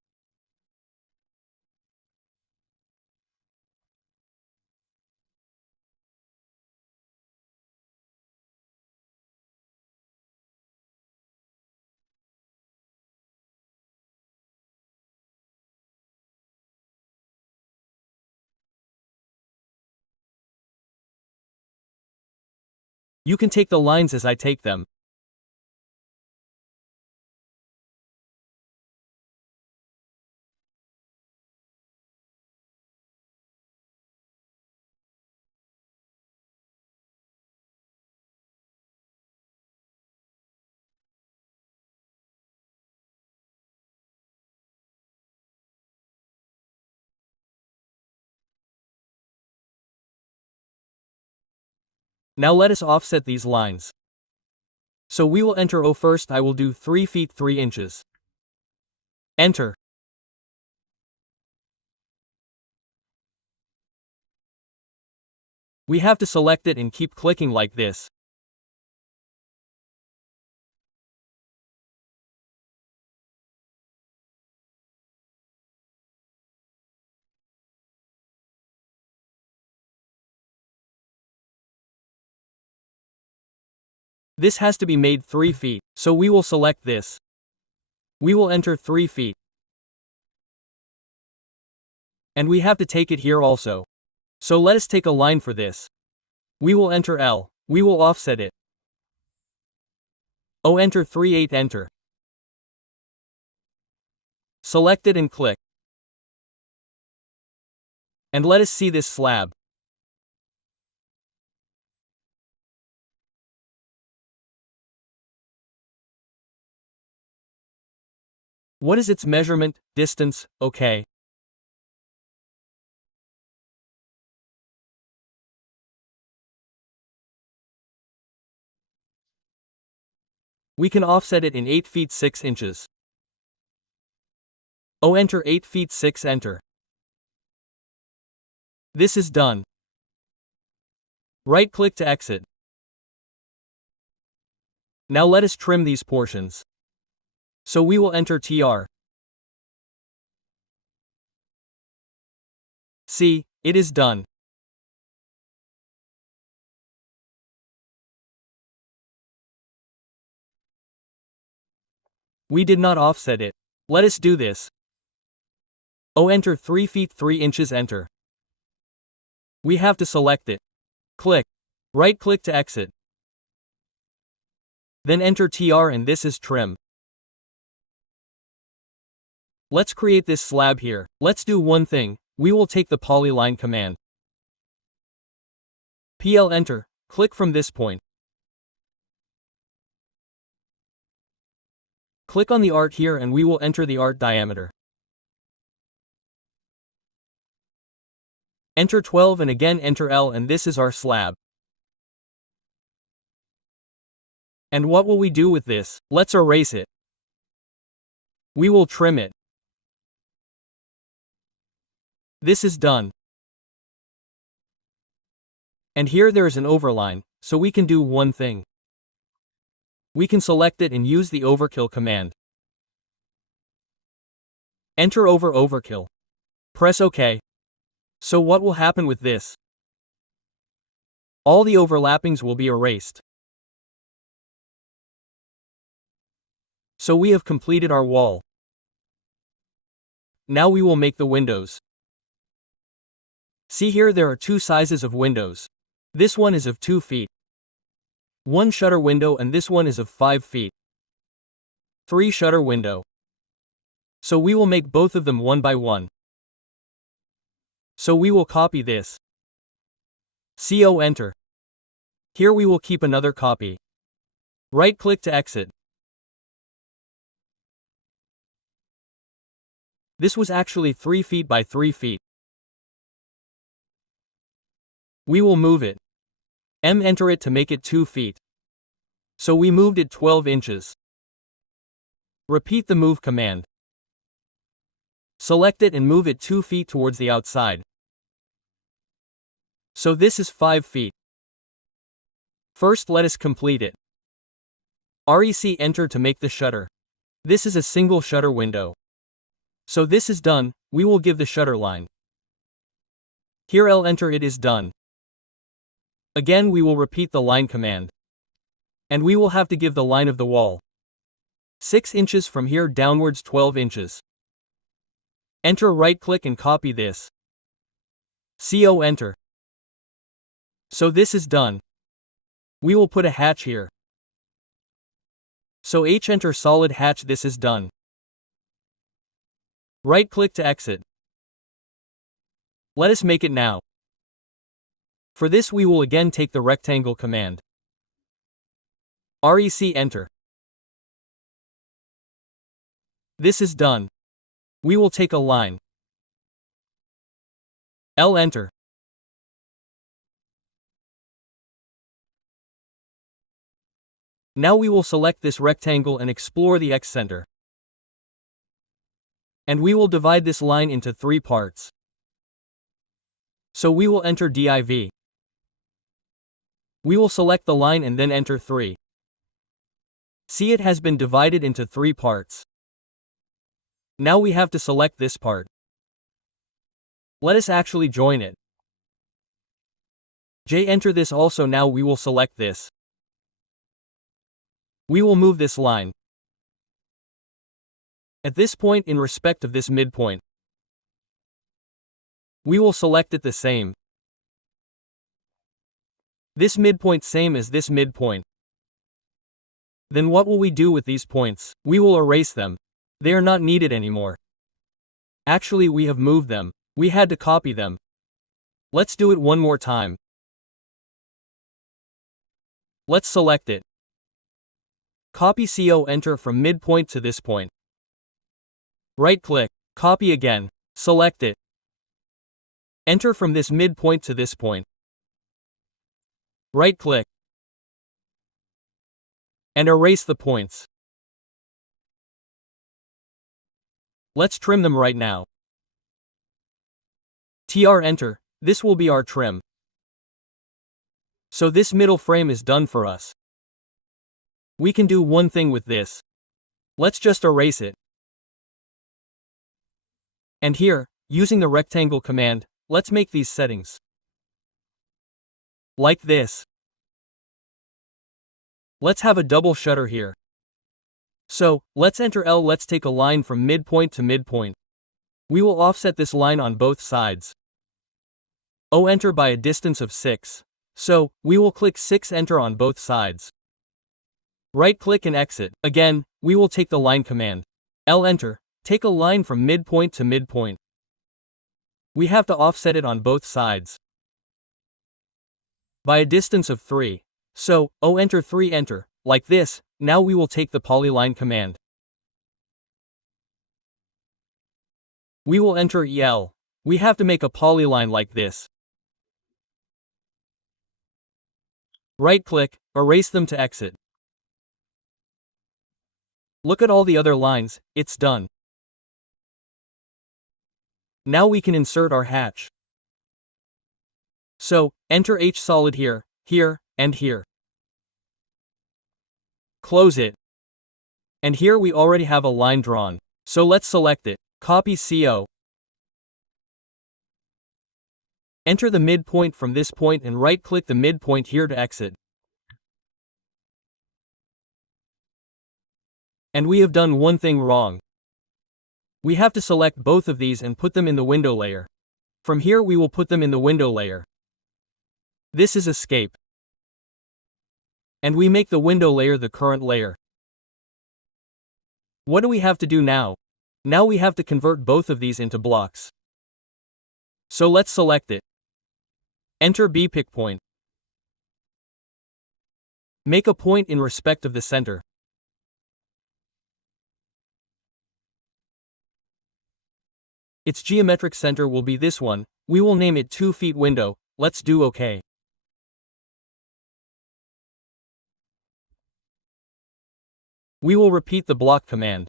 You can take the lines as I take them. Now let us offset these lines. So we will enter O first. I will do 3 feet 3 inches. Enter. We have to select it and keep clicking like this. This has to be made 3 feet, so we will select this. We will enter 3 feet. And we have to take it here also. So let us take a line for this. We will enter L. We will offset it. O enter 3/8 enter. Select it and click. And let us see this slab. What is its measurement, distance, okay. We can offset it in 8 feet 6 inches. O enter 8 feet 6 enter. This is done. Right click to exit. Now let us trim these portions. So we will enter TR. See, it is done. We did not offset it. Let us do this. O enter 3 feet 3 inches enter. We have to select it. Click. Right click to exit. Then enter TR and this is trim. Let's create this slab here. Let's do one thing. We will take the Polyline command. PL enter. Click from this point. Click on the art here and we will enter the art diameter. Enter 12 and again enter L and this is our slab. And what will we do with this? Let's erase it. We will trim it. This is done. And here there is an overline, so we can do one thing. We can select it and use the Overkill command. Enter over Overkill. Press OK. So what will happen with this? All the overlappings will be erased. So we have completed our wall. Now we will make the windows. See here there are 2 sizes of windows. This one is of 2 feet. 1 shutter window and this one is of 5 feet. 3 shutter window. So we will make both of them one by one. So we will copy this. CO enter. Here we will keep another copy. Right click to exit. This was actually 3 feet by 3 feet. We will move it. M enter it to make it 2 feet. So we moved it 12 inches. Repeat the move command. Select it and move it 2 feet towards the outside. So this is 5 feet. First let us complete it. REC enter to make the shutter. This is a single shutter window. So this is done, we will give the shutter line. Here L enter it is done. Again we will repeat the line command. And we will have to give the line of the wall. 6 inches from here downwards 12 inches. Enter right click and copy this. CO enter. So this is done. We will put a hatch here. So H enter solid hatch this is done. Right click to exit. Let us make it now. For this we will again take the rectangle command. REC enter. This is done. We will take a line. L enter. Now we will select this rectangle and explore the X center. And we will divide this line into 3 parts. So we will enter div. We will select the line and then enter 3. See, it has been divided into 3 parts. Now we have to select this part. Let us actually join it. J enter this also. Now we will select this. We will move this line at this point in respect of this midpoint. We will select it the same. This midpoint same as this midpoint. Then what will we do with these points? We will erase them. They are not needed anymore. Actually, we have moved them. We had to copy them. Let's do it one more time. Let's select it. Copy CO, enter from midpoint to this point. Right-click, copy again, select it. Enter from this midpoint to this point. Right-click. And erase the points. Let's trim them right now. TR, enter, this will be our trim. So this middle frame is done for us. We can do one thing with this. Let's just erase it. And here, using the rectangle command, let's make these settings. Like this. Let's have a double shutter here. So, let's enter L. Let's take a line from midpoint to midpoint. We will offset this line on both sides. O, enter by a distance of 6. So, we will click 6, enter on both sides. Right-click and exit. Again, we will take the line command. L, enter, take a line from midpoint to midpoint. We have to offset it on both sides by a distance of 3. So, O, enter 3, enter, like this. Now we will take the Polyline command. We will enter EL. We have to make a polyline like this. Right-click, erase them to exit. Look at all the other lines, it's done. Now we can insert our hatch. So, enter H solid here, here, and here. Close it. And here we already have a line drawn. So let's select it, copy CO. Enter the midpoint from this point and right-click the midpoint here to exit. And we have done one thing wrong. We have to select both of these and put them in the window layer. From here we will put them in the window layer. This is escape. And we make the window layer the current layer. What do we have to do now? Now we have to convert both of these into blocks. So let's select it. Enter B, pick point. Make a point in respect of the center. Its geometric center will be this one. We will name it 2 feet window. Let's do OK. We will repeat the block command.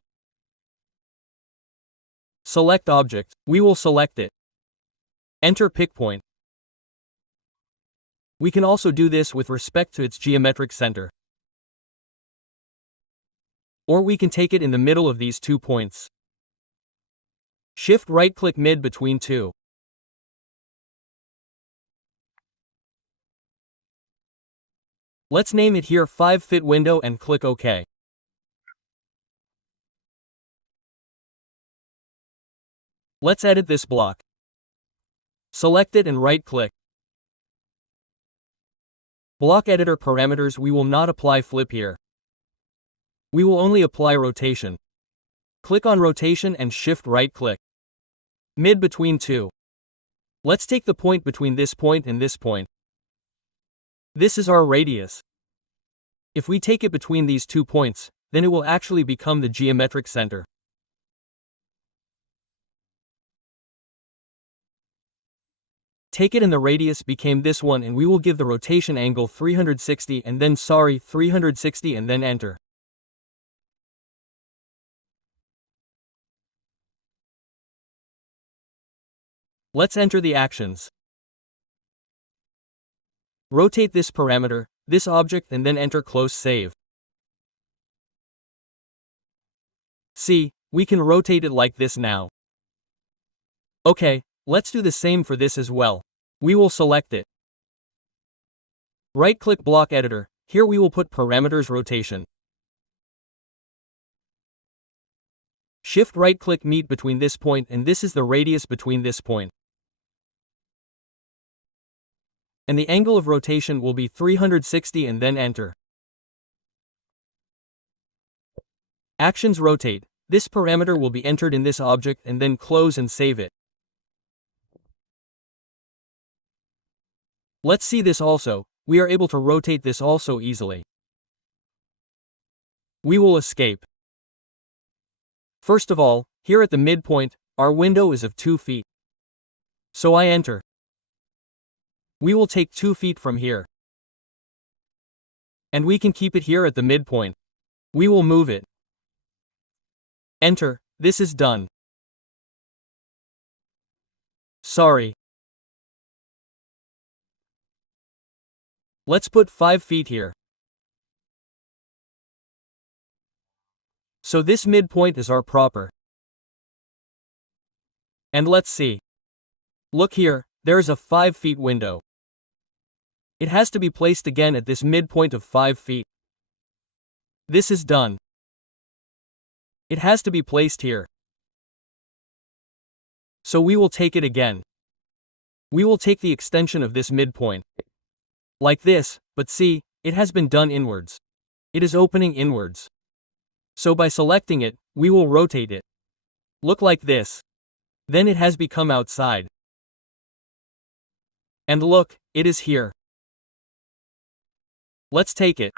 Select object. We will select it. Enter pick point. We can also do this with respect to its geometric center. Or we can take it in the middle of these 2 points. Shift right-click mid between 2. Let's name it here 5 foot window and click OK. Let's edit this block. Select it and right-click. Block editor parameters. We will not apply flip here. We will only apply rotation. Click on rotation and shift right-click. Mid between 2. Let's take the point between this point and this point. This is our radius. If we take it between these 2 points, then it will actually become the geometric center. Take it and the radius became this one, and we will give the rotation angle 360 and then 360 and then enter. Let's enter the actions. Rotate this parameter, this object, and then enter close save. See, we can rotate it like this now. Okay, let's do the same for this as well. We will select it. Right-click block editor, here we will put parameters rotation. Shift right-click meet between this point, and this is the radius between this point. And the angle of rotation will be 360 and then enter. Actions rotate. This parameter will be entered in this object and then close and save it. Let's see this also. We are able to rotate this also easily. We will escape. First of all, here at the midpoint, our window is of 2 feet. So I enter. We will take 2 feet from here. And we can keep it here at the midpoint. We will move it. Enter. This is done. Sorry. Let's put 5 feet here. So this midpoint is our proper. And let's see. Look here, there is a 5 feet window. It has to be placed again at this midpoint of 5 feet. This is done. It has to be placed here. So we will take it again. We will take the extension of this midpoint. Like this, but see, it has been done inwards. It is opening inwards. So by selecting it, we will rotate it. Look like this. Then it has become outside. And look, it is here. Let's take it.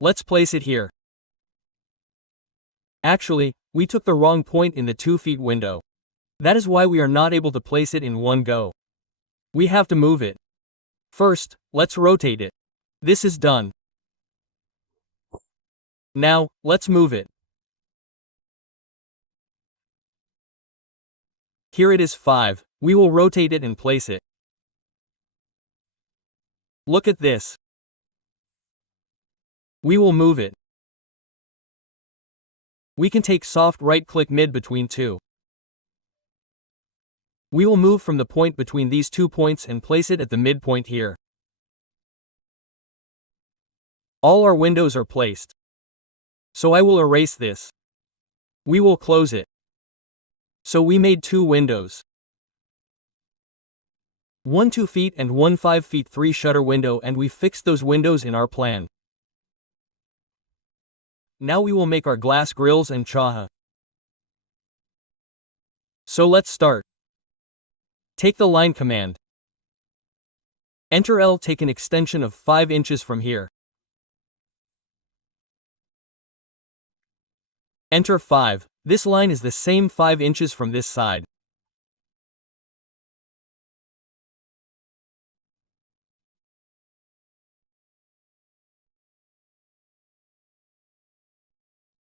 Let's place it here. Actually, we took the wrong point in the 2 feet window. That is why we are not able to place it in one go. We have to move it. First, let's rotate it. This is done. Now, let's move it. Here it is 5, we will rotate it and place it. Look at this. We will move it. We can take soft right-click mid between two. We will move from the point between these 2 points and place it at the midpoint here. All our windows are placed. So I will erase this. We will close it. So we made 2 windows. One 2 feet and one 5 feet 3 shutter window, and we fixed those windows in our plan. Now we will make our glass grills and chaha. So let's start. Take the line command. Enter L, take an extension of 5 inches from here. Enter 5, this line is the same 5 inches from this side.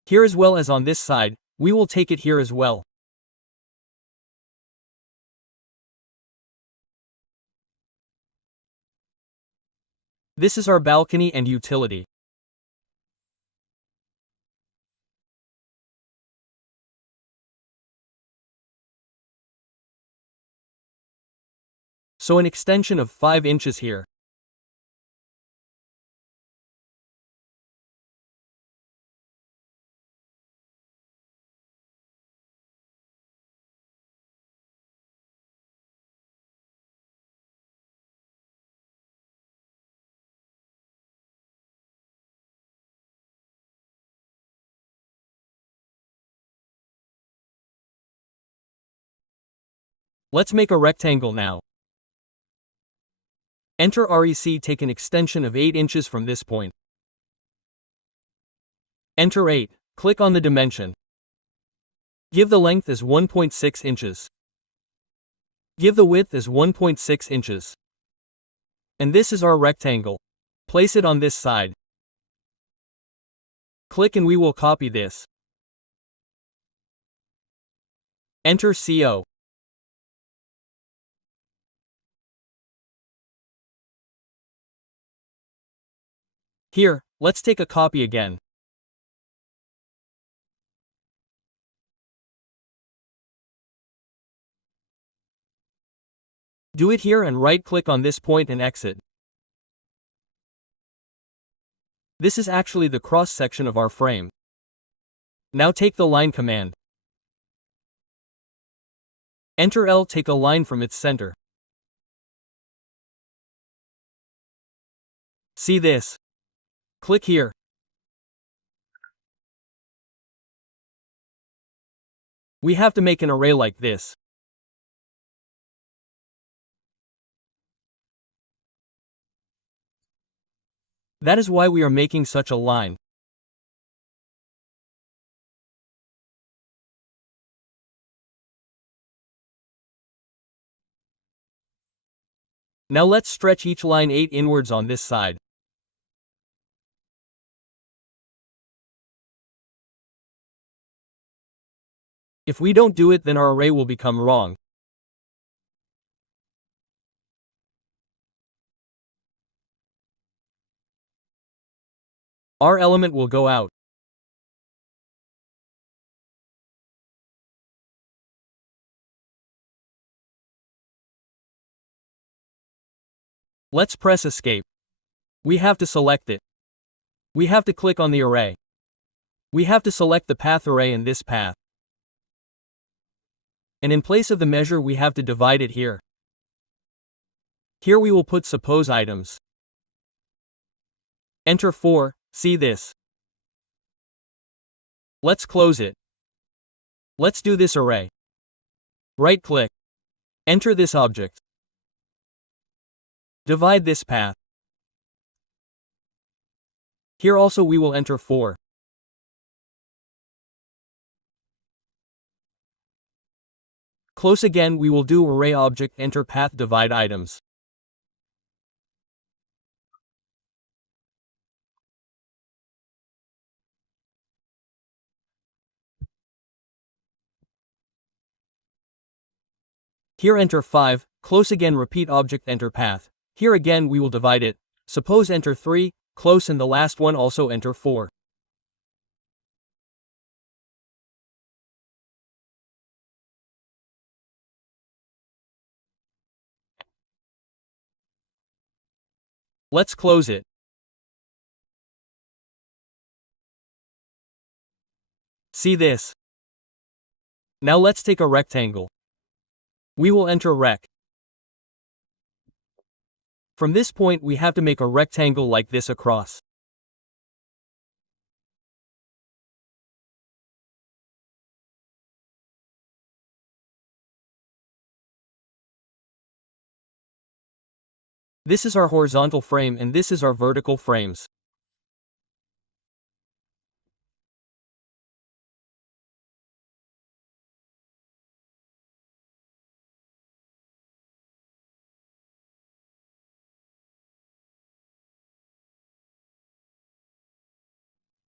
Here as well as on this side, we will take it here as well. This is our balcony and utility. So an extension of 5 inches here. Let's make a rectangle now. Enter REC, take an extension of 8 inches from this point. Enter 8, click on the dimension. Give the length as 1.6 inches. Give the width as 1.6 inches. And this is our rectangle. Place it on this side. Click and we will copy this. Enter CO. Here, let's take a copy again. Do it here and right-click on this point and exit. This is actually the cross-section of our frame. Now take the line command. Enter L, take a line from its center. See this? Click here. We have to make an array like this. That is why we are making such a line. Now let's stretch each line 8 inwards on this side. If we don't do it, then our array will become wrong. Our element will go out. Let's press escape. We have to select it. We have to click on the array. We have to select the path array in this path. And in place of the measure we have to divide it here. Here we will put suppose items. Enter 4, see this. Let's close it. Let's do this array. Right click. Enter this object. Divide this path. Here also we will enter 4. Close again, we will do array object enter path divide items. Here enter 5, close again repeat object enter path. Here again we will divide it. Suppose enter 3, close, and the last one also enter 4. Let's close it. See this? Now let's take a rectangle. We will enter rec. From this point we have to make a rectangle like this across. This is our horizontal frame and this is our vertical frames.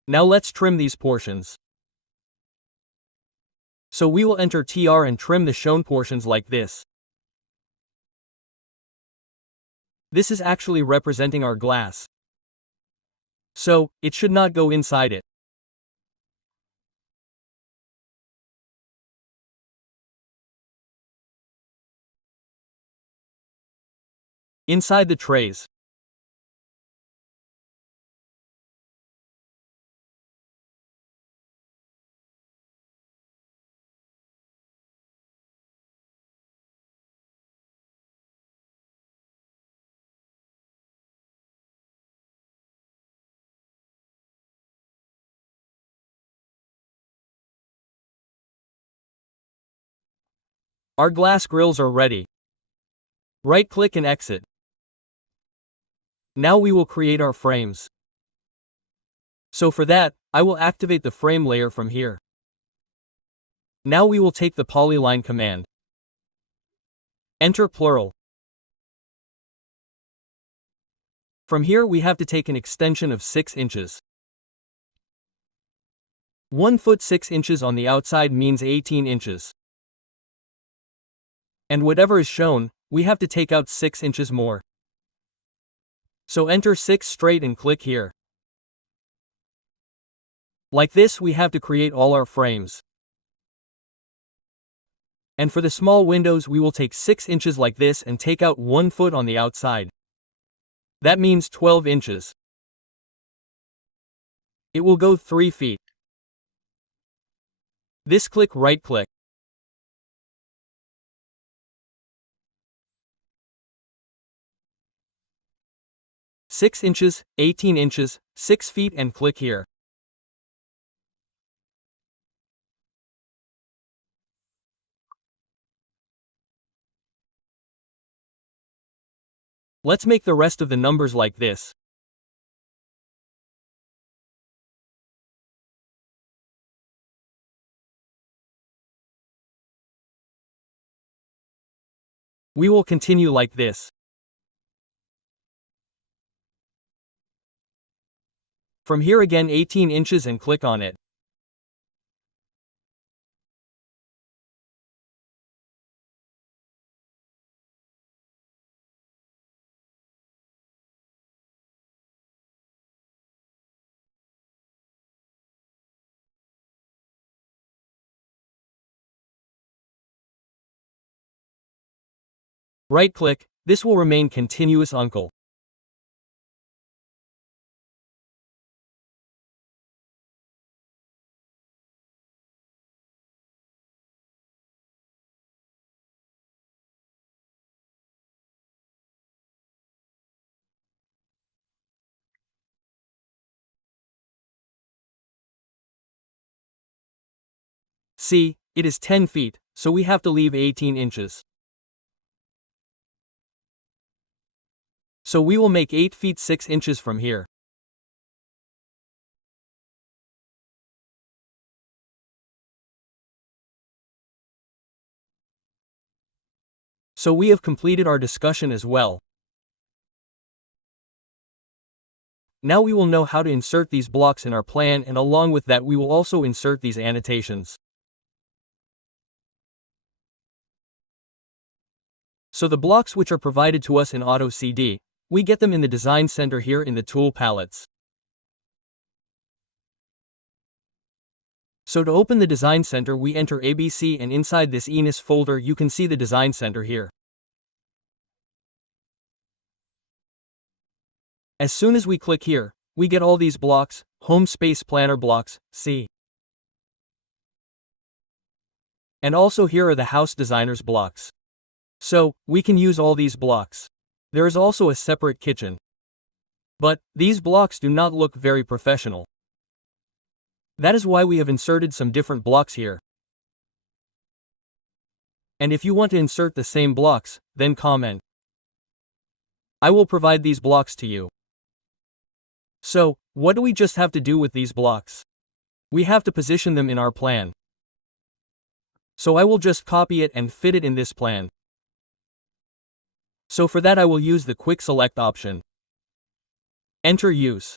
Now let's trim these portions. So we will enter TR and trim the shown portions like this. This is actually representing our glass. So, it should not go inside it. Inside the trays. Our glass grills are ready. Right-click and exit. Now we will create our frames. So for that, I will activate the frame layer from here. Now we will take the Polyline command. Enter plural. From here we have to take an extension of 6 inches. 1 foot 6 inches on the outside means 18 inches. And whatever is shown, we have to take out 6 inches more. So enter 6 straight and click here. Like this we have to create all our frames. And for the small windows we will take 6 inches like this and take out 1 foot on the outside. That means 12 inches. It will go 3 feet. This click right click. "6 inches, 18 inches, 6 feet" and click here. Let's make the rest of the numbers like this. We will continue like this. From here again 18 inches and click on it. Right click, this will remain continuous uncle. See, it is 10 feet, so we have to leave 18 inches. So we will make 8 feet 6 inches from here. So we have completed our discussion as well. Now we will know how to insert these blocks in our plan, and along with that we will also insert these annotations. So the blocks which are provided to us in AutoCAD, we get them in the design center here in the tool palettes. So to open the design center we enter ABC, and inside this ENIS folder you can see the design center here. As soon as we click here, we get all these blocks, home space planner blocks, see. And also here are the house designers blocks. So, we can use all these blocks. There is also a separate kitchen. But, these blocks do not look very professional. That is why we have inserted some different blocks here. And if you want to insert the same blocks, then comment. I will provide these blocks to you. So, what do we just have to do with these blocks? We have to position them in our plan. So I will just copy it and fit it in this plan. So for that I will use the Quick Select option. Enter Use.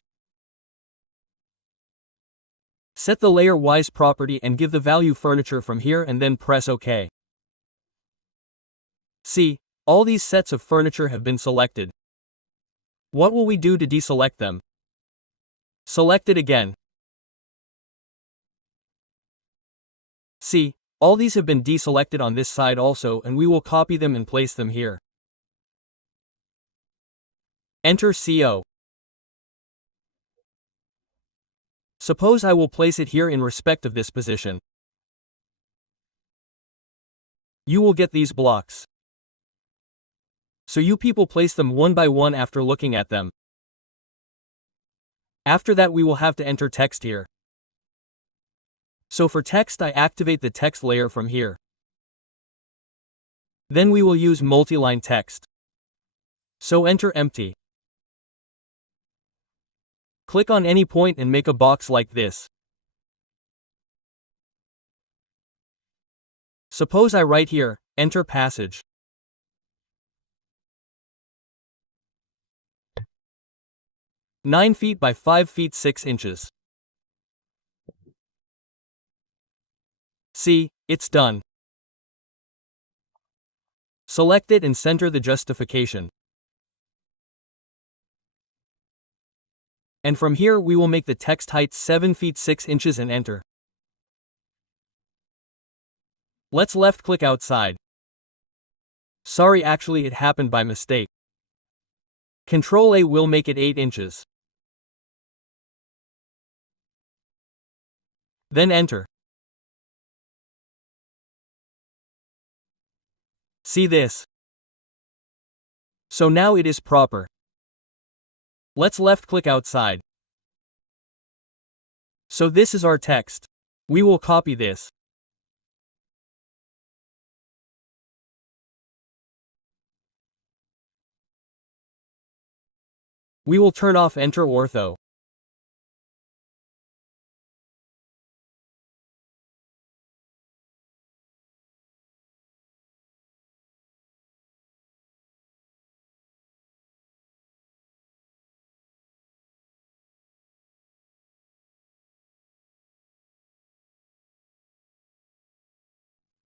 Set the Layer Wise property and give the value Furniture from here and then press OK. See, all these sets of furniture have been selected. What will we do to deselect them? Select it again. See, all these have been deselected on this side also, and we will copy them and place them here. Enter CO. Suppose I will place it here in respect of this position. You will get these blocks. So you people place them one by one after looking at them. After that we will have to enter text here. So for text I activate the text layer from here. Then we will use multiline text. So enter empty. Click on any point and make a box like this. Suppose I write here, enter passage. "9 feet by 5 feet 6 inches. See, it's done. Select it and center the justification. And from here we will make the text height 7 feet 6 inches and enter. Let's left click outside. Sorry, actually it happened by mistake. Ctrl A will make it 8 inches. Then enter. See this? So now it is proper. Let's left-click outside. So this is our text. We will copy this. We will turn off Enter Ortho.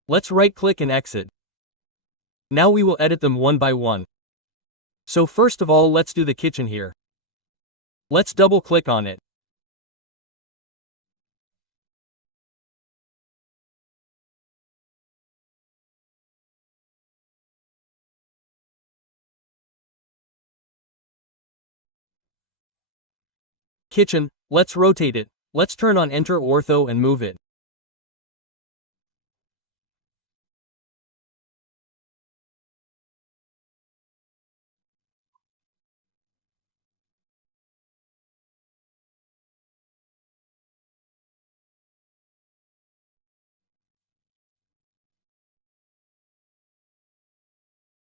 Let's right-click and exit. Now we will edit them one by one. So first of all, let's do the kitchen here. Let's double-click on it. Kitchen, let's rotate it. Let's turn on Enter Ortho and move it.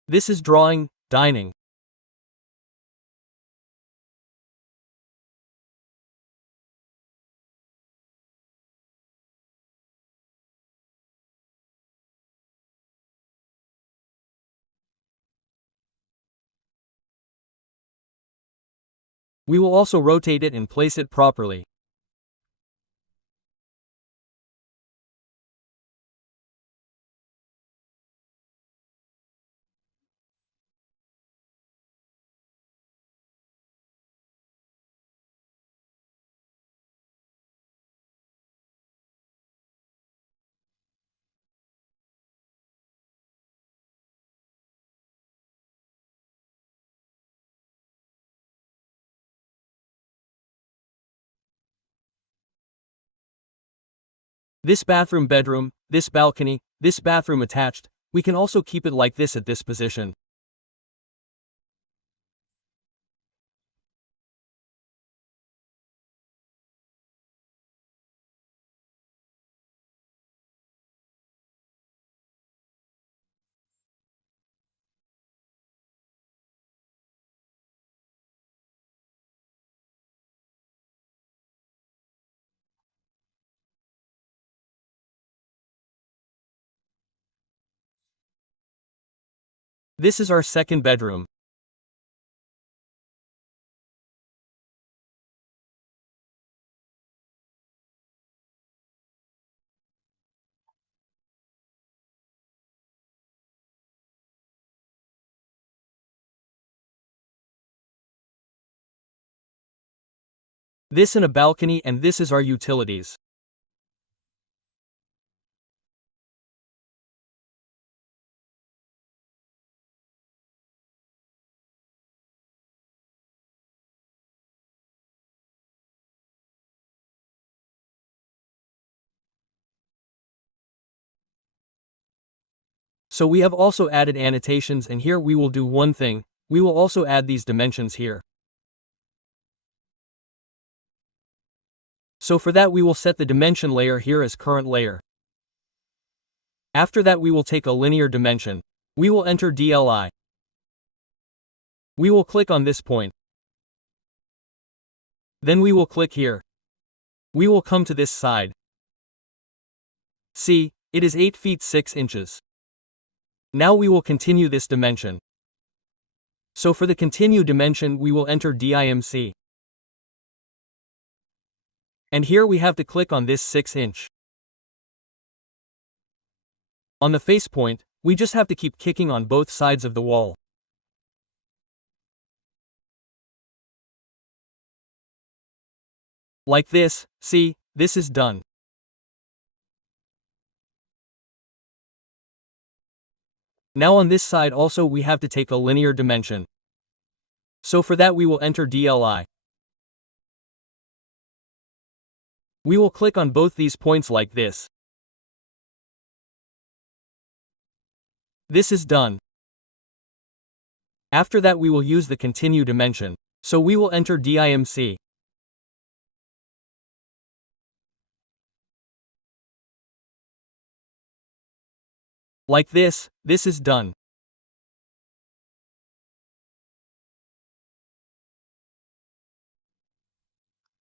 This is drawing, dining. We will also rotate it and place it properly. This bathroom bedroom, this balcony, this bathroom attached, we can also keep it like this at this position. This is our second bedroom. This in a balcony, and this is our utilities. So we have also added annotations, and here we will do one thing, we will also add these dimensions here. So for that we will set the dimension layer here as current layer. After that we will take a linear dimension. We will enter DLI. We will click on this point. Then we will click here. We will come to this side. See, it is 8 feet 6 inches. Now we will continue this dimension. So for the continue dimension we will enter DIMC. And here we have to click on this 6 inch. On the face point, we just have to keep kicking on both sides of the wall. Like this, see, this is done. Now on this side also we have to take a linear dimension. So for that we will enter DLI. We will click on both these points like this. This is done. After that we will use the continue dimension. So we will enter DIMC. Like this is done.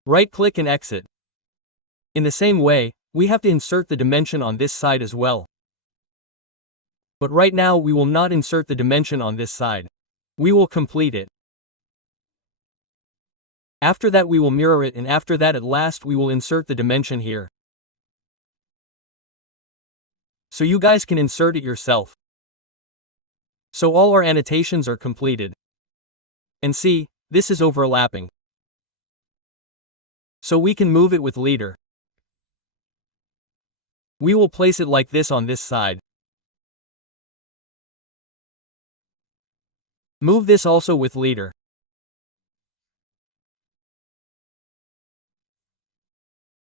Right-click and exit. In the same way, we have to insert the dimension on this side as well. But right now we will not insert the dimension on this side. We will complete it. After that we will mirror it, and after that at last we will insert the dimension here. So you guys can insert it yourself. So all our annotations are completed. And see, this is overlapping. So we can move it with leader. We will place it like this on this side. Move this also with leader.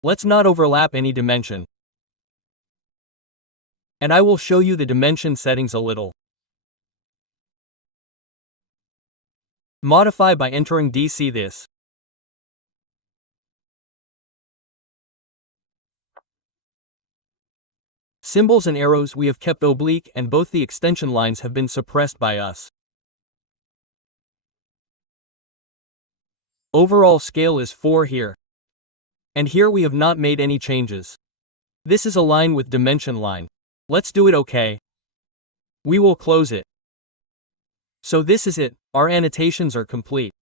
Let's not overlap any dimension. And I will show you the dimension settings a little. Modify by entering DC this. Symbols and arrows we have kept oblique, and both the extension lines have been suppressed by us. Overall scale is 4 here. And here we have not made any changes. This is a line with dimension line. Let's do it okay. We will close it. So this is it, our annotations are complete.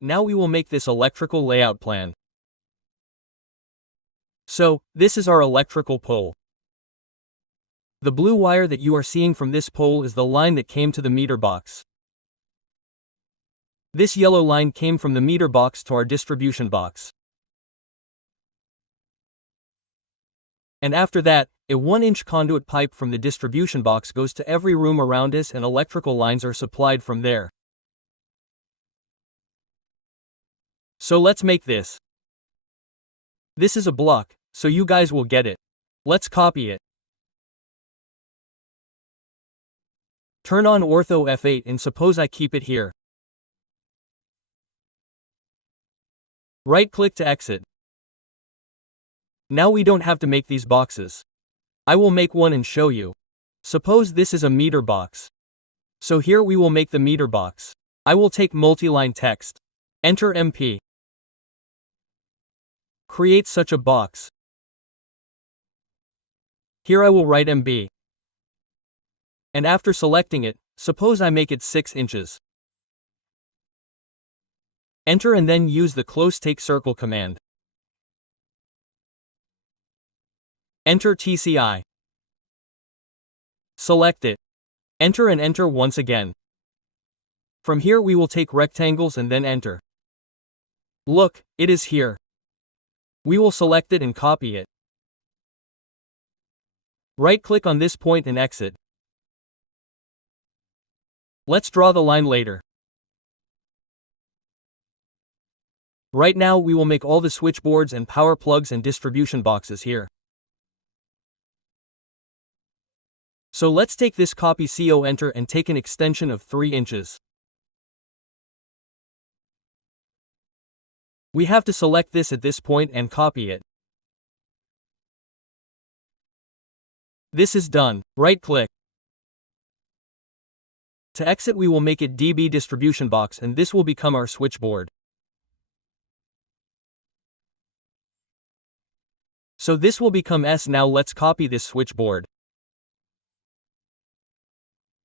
Now we will make this electrical layout plan. So, this is our electrical pole. The blue wire that you are seeing from this pole is the line that came to the meter box. This yellow line came from the meter box to our distribution box. And after that, a 1-inch conduit pipe from the distribution box goes to every room around us, and electrical lines are supplied from there. So let's make this. This is a block, so you guys will get it. Let's copy it. Turn on Ortho F8 and suppose I keep it here. Right-click to exit. Now we don't have to make these boxes. I will make one and show you. Suppose this is a meter box. So here we will make the meter box. I will take multiline text. Enter MP. Create such a box. Here I will write MB. And after selecting it, suppose I make it 6 inches. Enter and then use the close take circle command. Enter TCI. Select it. Enter and enter once again. From here we will take rectangles and then enter. Look, it is here. We will select it and copy it. Right-click on this point and exit. Let's draw the line later. Right now we will make all the switchboards and power plugs and distribution boxes here. So let's take this copy CO enter and take an extension of 3 inches. We have to select this at this point and copy it. This is done. Right-click. To exit we will make it DB distribution box, and this will become our switchboard. So this will become S. Now let's copy this switchboard.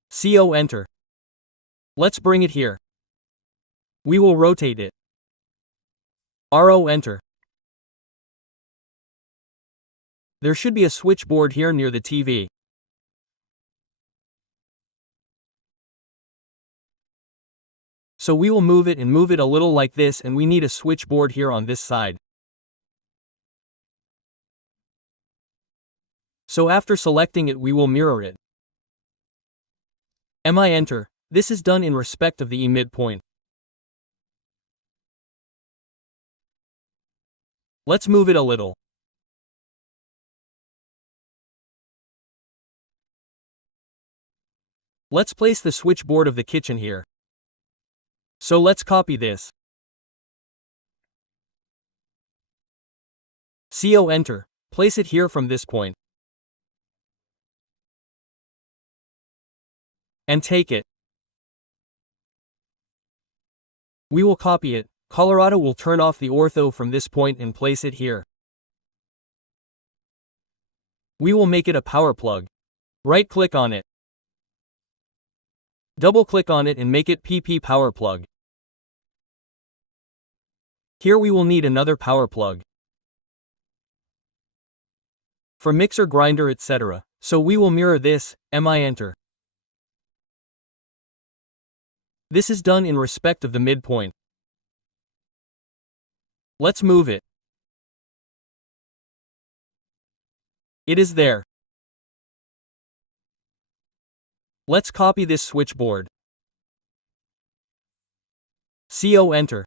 CO enter. Let's bring it here. We will rotate it. RO enter. There should be a switchboard here near the TV. So we will move it and move it a little like this, and we need a switchboard here on this side. So after selecting it we will mirror it. MI enter. This is done in respect of the E midpoint. Let's move it a little. Let's place the switchboard of the kitchen here. So let's copy this. CO enter, place it here from this point. And take it. We will copy it. Colorado will turn off the ortho from this point and place it here. We will make it a power plug. Right-click on it. Double-click on it and make it PP power plug. Here we will need another power plug for mixer, grinder, etc. So we will mirror this, MI enter. This is done in respect of the midpoint. Let's move it. It is there. Let's copy this switchboard. CO enter.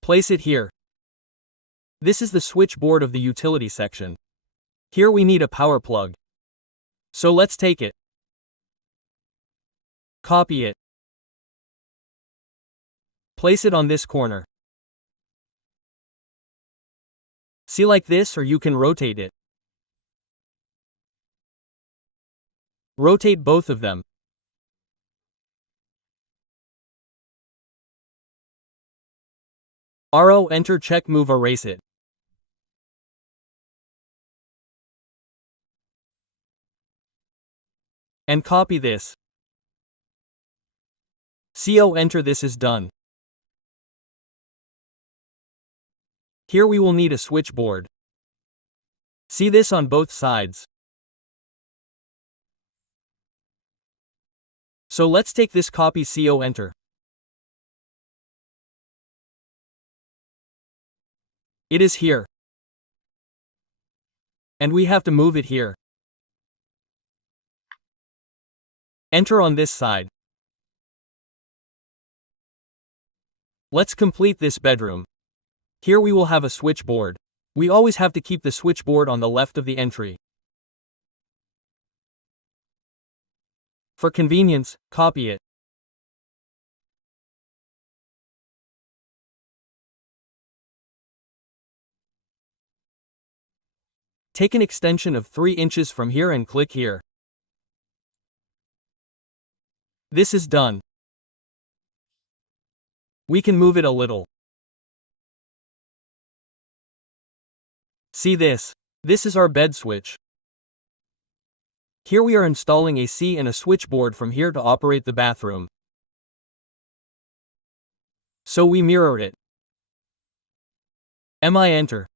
Place it here. This is the switchboard of the utility section. Here we need a power plug. So let's take it. Copy it. Place it on this corner. See, like this, or you can rotate it. Rotate both of them. RO enter, check, move, erase it. And copy this. CO enter, this is done. Here we will need a switchboard. See this on both sides. So let's take this, copy, CO enter. It is here. And we have to move it here. Enter on this side. Let's complete this bedroom. Here we will have a switchboard. We always have to keep the switchboard on the left of the entry. For convenience, copy it. Take an extension of 3 inches from here and click here. This is done. We can move it a little. See this? This is our bed switch. Here we are installing AC and a switchboard from here to operate the bathroom. So we mirror it. MI enter.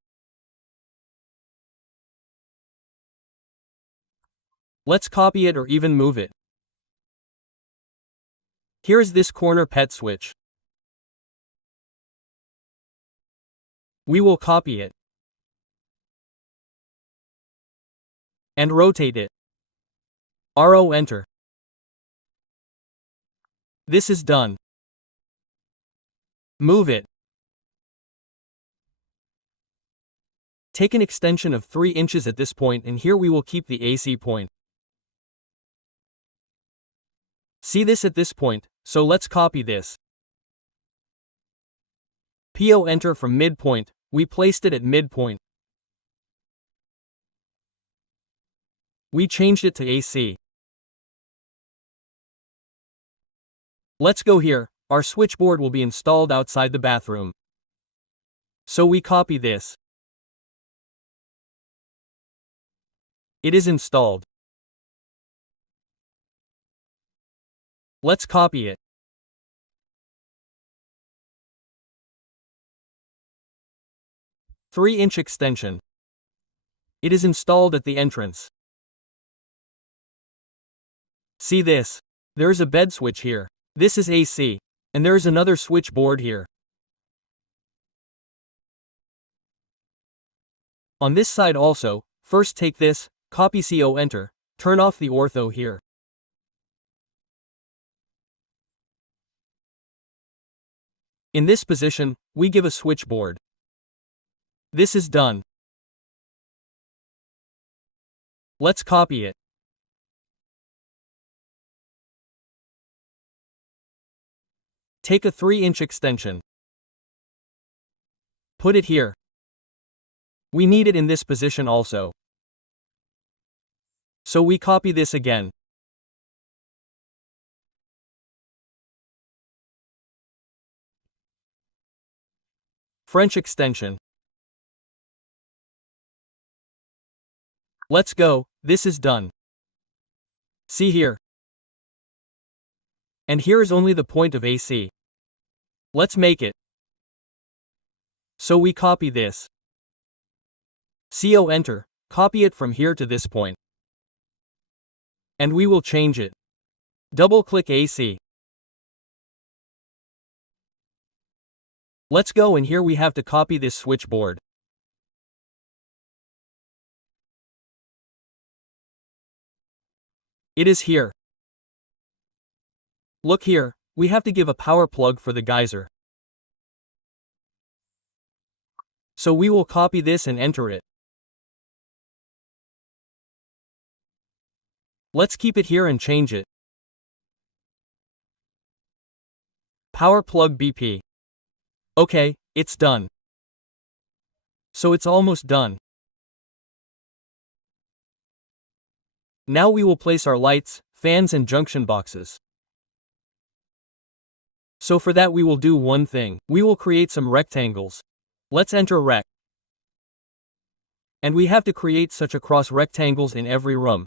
Let's copy it or even move it. Here is this corner pet switch. We will copy it. And rotate it. RO enter. This is done. Move it. Take an extension of 3 inches at this point, and here we will keep the AC point. See this at this point, so let's copy this. PO enter from midpoint, we placed it at midpoint. We changed it to AC. Let's go here, our switchboard will be installed outside the bathroom. So we copy this. It is installed. Let's copy it. "3-inch extension. It is installed at the entrance. See this? There is a bed switch here. This is AC. And there is another switchboard here. On this side also, first take this, copy CO enter, turn off the ortho here. In this position, we give a switchboard. This is done. Let's copy it. Take a 3-inch extension. Put it here. We need it in this position also. So we copy this again. French extension. Let's go, this is done. See here. And here is only the point of AC. Let's make it. So we copy this. CO enter, copy it from here to this point. And we will change it. Double-click AC. Let's go, and here we have to copy this switchboard. It is here. Look here, we have to give a power plug for the geyser. So we will copy this and enter it. Let's keep it here and change it. Power plug BP. Okay, it's done. So it's almost done. Now we will place our lights, fans and junction boxes. So for that we will do one thing. We will create some rectangles. Let's enter rect. And we have to create such across rectangles in every room.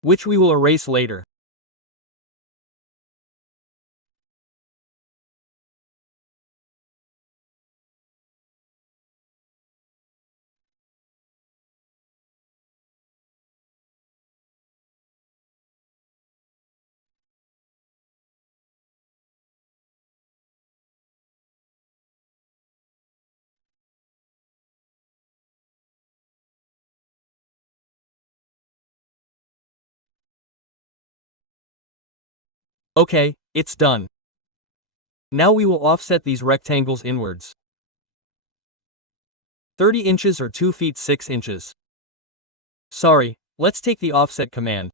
Which we will erase later. Okay, it's done. Now we will offset these rectangles inwards. 30 inches or 2 feet 6 inches. Sorry, let's take the offset command.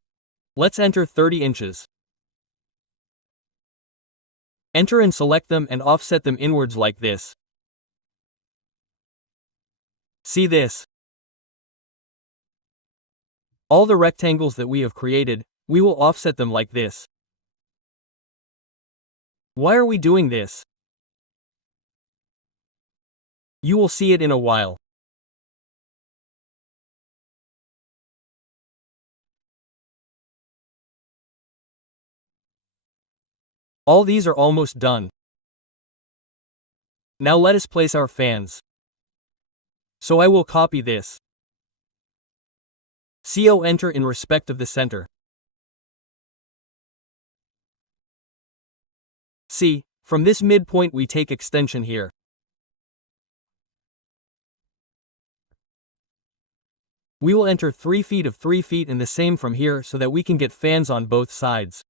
Let's enter 30 inches. Enter and select them and offset them inwards like this. See this? All the rectangles that we have created, we will offset them like this. Why are we doing this? You will see it in a while. All these are almost done. Now let us place our fans. So I will copy this. CO enter in respect of the center. See, from this midpoint we take extension here. We will enter 3 feet of 3 feet and the same from here so that we can get fans on both sides.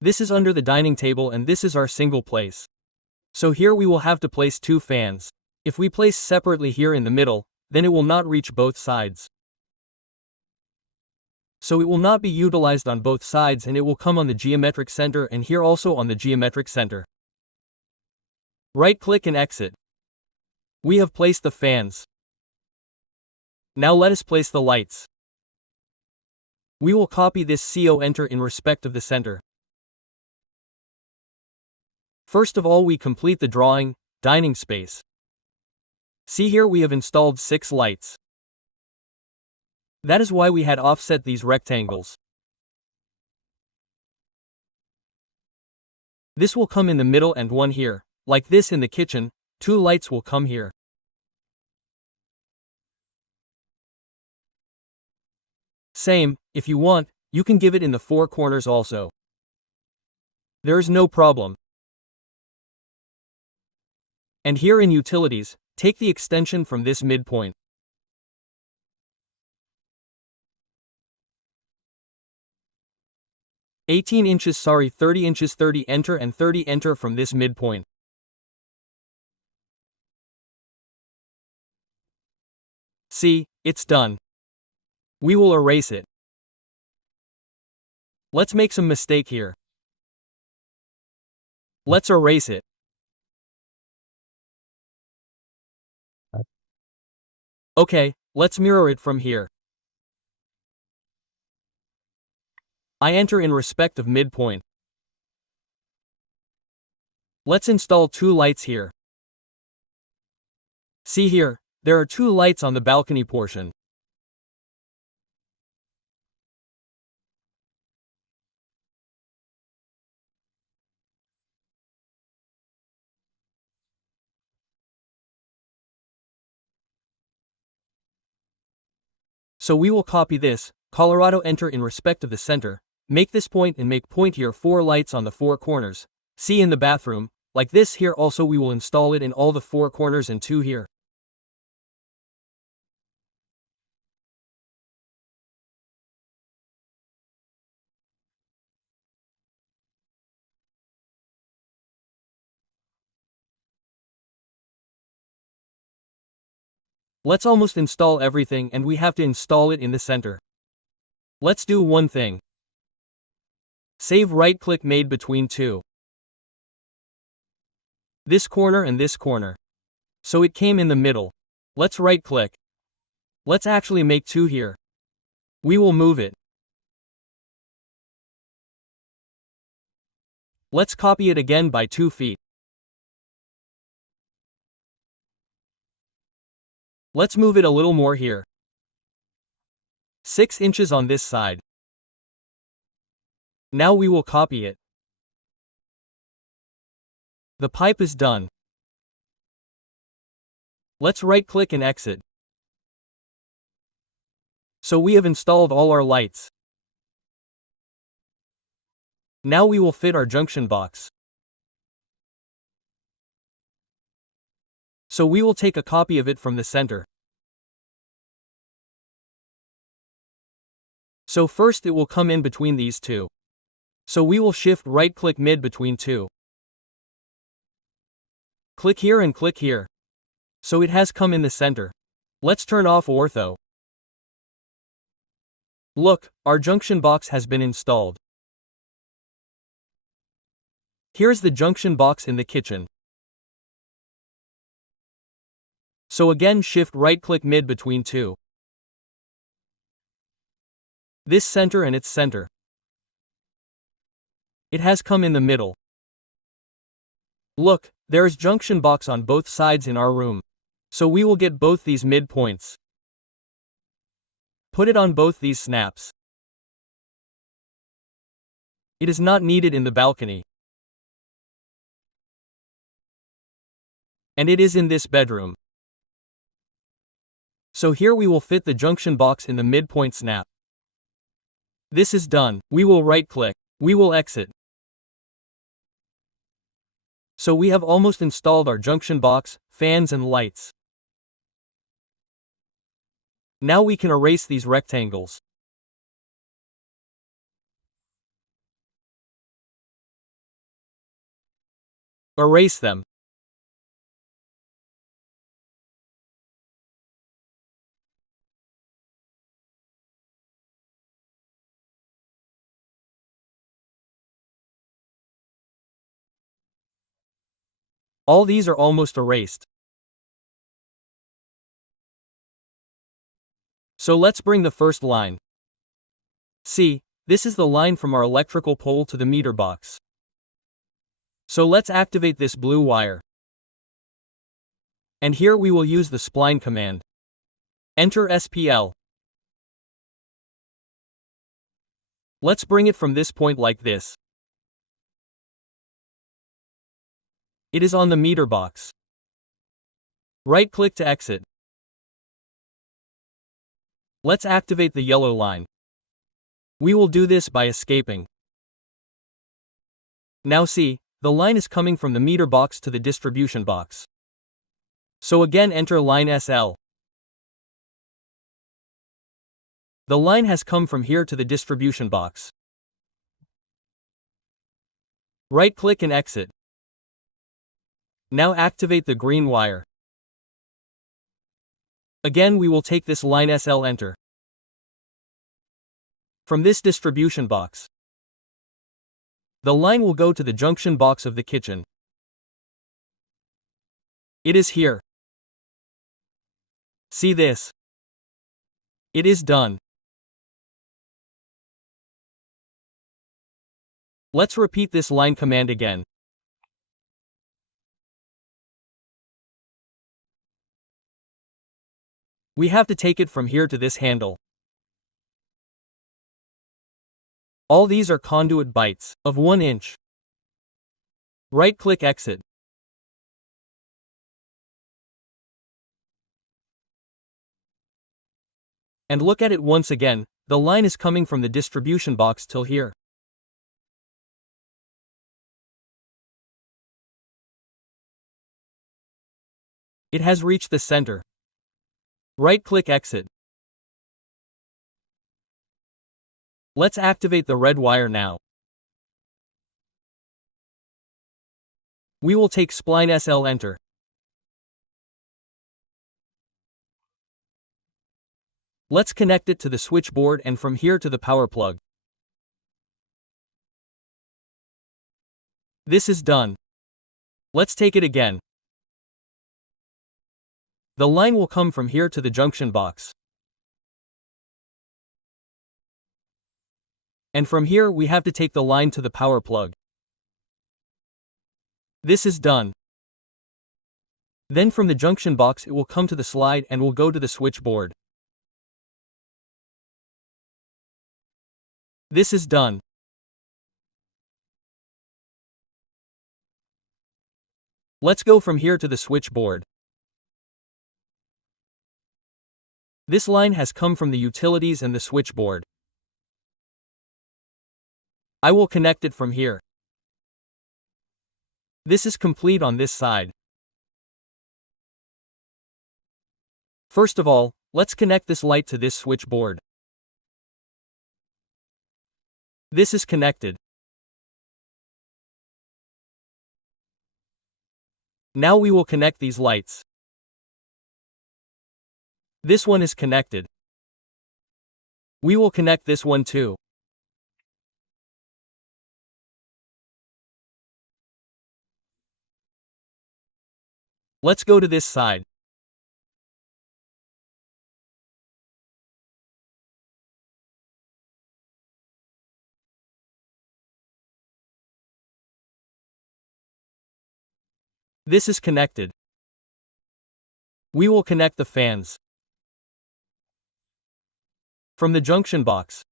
This is under the dining table and this is our single place. So here we will have to place 2 fans. If we place separately here in the middle, then it will not reach both sides. So it will not be utilized on both sides and it will come on the geometric center and here also on the geometric center. Right-click and exit. We have placed the fans. Now let us place the lights. We will copy this CO enter in respect of the center. First of all we complete the drawing, dining space. See here we have installed 6 lights. That is why we had offset these rectangles. This will come in the middle and one here. Like this in the kitchen, 2 lights will come here. Same, if you want, you can give it in the 4 corners also. There is no problem. And here in utilities, take the extension from this midpoint. "18 inches 30 inches 30 enter and 30 enter from this midpoint. See, it's done. We will erase it. Let's make some mistake here. Let's erase it. Okay, let's mirror it from here. I enter in respect of midpoint. Let's install 2 lights here. See here, there are 2 lights on the balcony portion. So we will copy this, Colorado enter in respect of the center, make this point and make point here 4 lights on the 4 corners. See in the bathroom, like this here also we will install it in all the 4 corners and 2 here. Let's almost install everything and we have to install it in the center. Let's do one thing. Save right-click made between 2. This corner and this corner. So it came in the middle. Let's right-click. Let's actually make 2 here. We will move it. Let's copy it again by 2 feet. Let's move it a little more here. 6 inches on this side. Now we will copy it. The pipe is done. Let's right-click and exit. So we have installed all our lights. Now we will fit our junction box. So we will take a copy of it from the center. So first it will come in between these 2. So we will shift right-click mid between 2. Click here and click here. So it has come in the center. Let's turn off ortho. Look, our junction box has been installed. Here's the junction box in the kitchen. So again shift right-click mid between 2. This center and its center. It has come in the middle. Look, there is junction box on both sides in our room. So we will get both these midpoints. Put it on both these snaps. It is not needed in the balcony. And it is in this bedroom. So here we will fit the junction box in the midpoint snap. This is done. We will right-click. We will exit. So we have almost installed our junction box, fans and lights. Now we can erase these rectangles. Erase them. All these are almost erased. So let's bring the first line. See, this is the line from our electrical pole to the meter box. So let's activate this blue wire. And here we will use the spline command. Enter SPL. Let's bring it from this point like this. It is on the meter box. Right-click to exit. Let's activate the yellow line. We will do this by escaping. Now see, the line is coming from the meter box to the distribution box. So again enter line SL. The line has come from here to the distribution box. Right-click and exit. Now activate the green wire. Again we will take this line SL enter. From this distribution box, the line will go to the junction box of the kitchen. It is here. See this? It is done. Let's repeat this line command again. We have to take it from here to this handle. All these are conduit bites of 1 inch. Right-click exit. And look at it once again, the line is coming from the distribution box till here. It has reached the center. Right-click exit. Let's activate the red wire now. We will take Spline SL enter. Let's connect it to the switchboard and from here to the power plug. This is done. Let's take it again. The line will come from here to the junction box. And from here we have to take the line to the power plug. This is done. Then from the junction box it will come to the slide and will go to the switchboard. This is done. Let's go from here to the switchboard. This line has come from the utilities and the switchboard. I will connect it from here. This is complete on this side. First of all, let's connect this light to this switchboard. This is connected. Now we will connect these lights. This one is connected. We will connect this one too. Let's go to this side. This is connected. We will connect the fans from the junction box.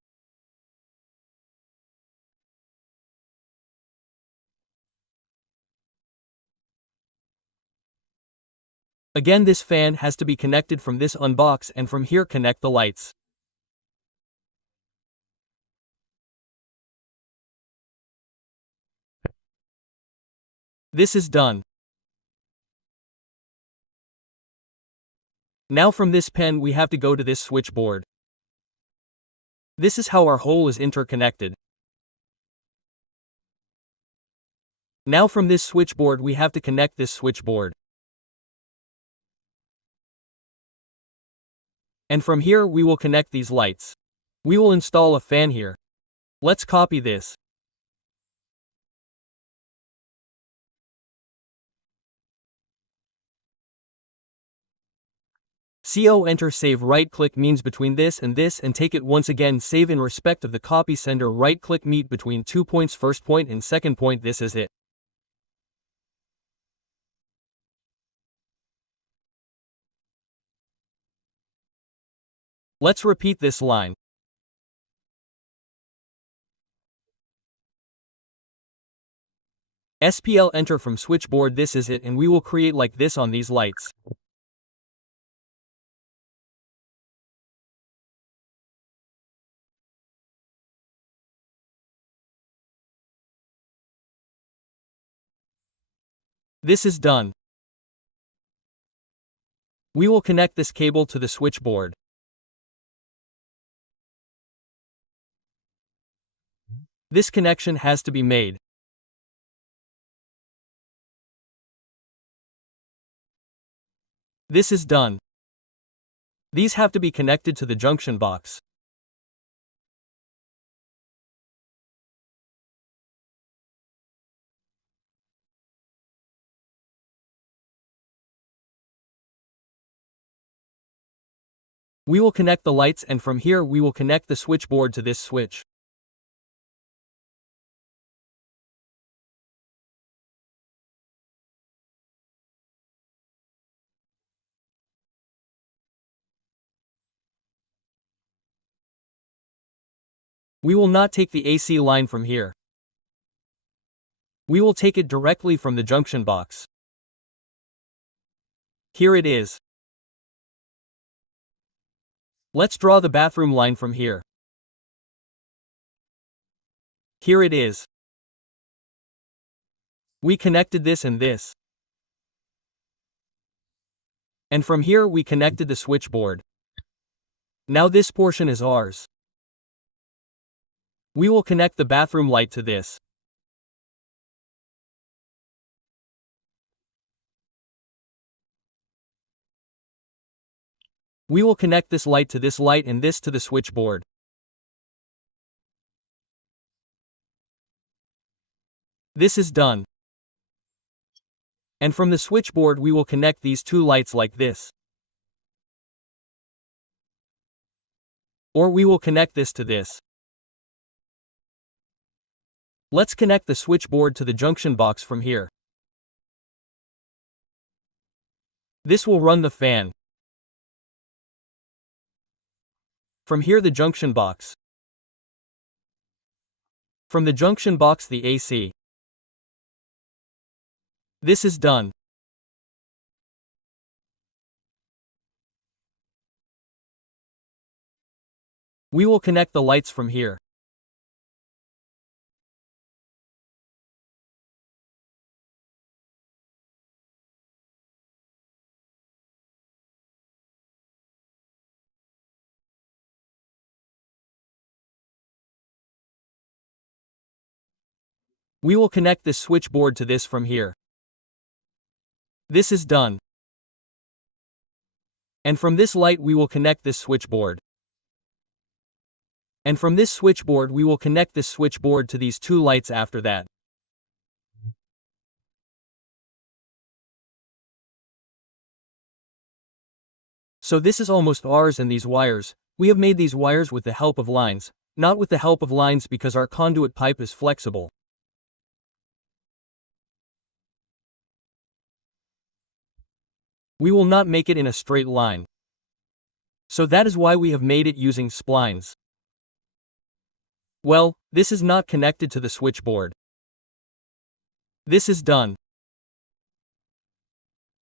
Again, this fan has to be connected from this unbox and from here connect the lights. This is done. Now from this pen we have to go to this switchboard. This is how our hole is interconnected. Now from this switchboard we have to connect this switchboard. And from here we will connect these lights. We will install a fan here. Let's copy this. CO enter save right click means between this and take it once again save in respect of the copy sender right click meet between 2 points first point and second point this is it. Let's repeat this line. SPL enter from switchboard this is it and we will create like this on these lights. This is done. We will connect this cable to the switchboard. This connection has to be made. This is done. These have to be connected to the junction box. We will connect the lights, and from here we will connect the switchboard to this switch. We will not take the AC line from here. We will take it directly from the junction box. Here it is. Let's draw the bathroom line from here. Here it is. We connected this and this. And from here we connected the switchboard. Now this portion is ours. We will connect the bathroom light to this. We will connect this light to this light and this to the switchboard. This is done. And from the switchboard we will connect these two lights like this. Or we will connect this to this. Let's connect the switchboard to the junction box from here. This will run the fan. From here the junction box. From the junction box the AC. This is done. We will connect the lights from here. We will connect this switchboard to this from here. This is done. And from this light we will connect this switchboard. And from this switchboard we will connect this switchboard to these two lights after that. So this is almost ours, and these wires, we have made these wires with the help of lines, not with the help of lines because our conduit pipe is flexible. We will not make it in a straight line. So that is why we have made it using splines. Well, this is not connected to the switchboard. This is done.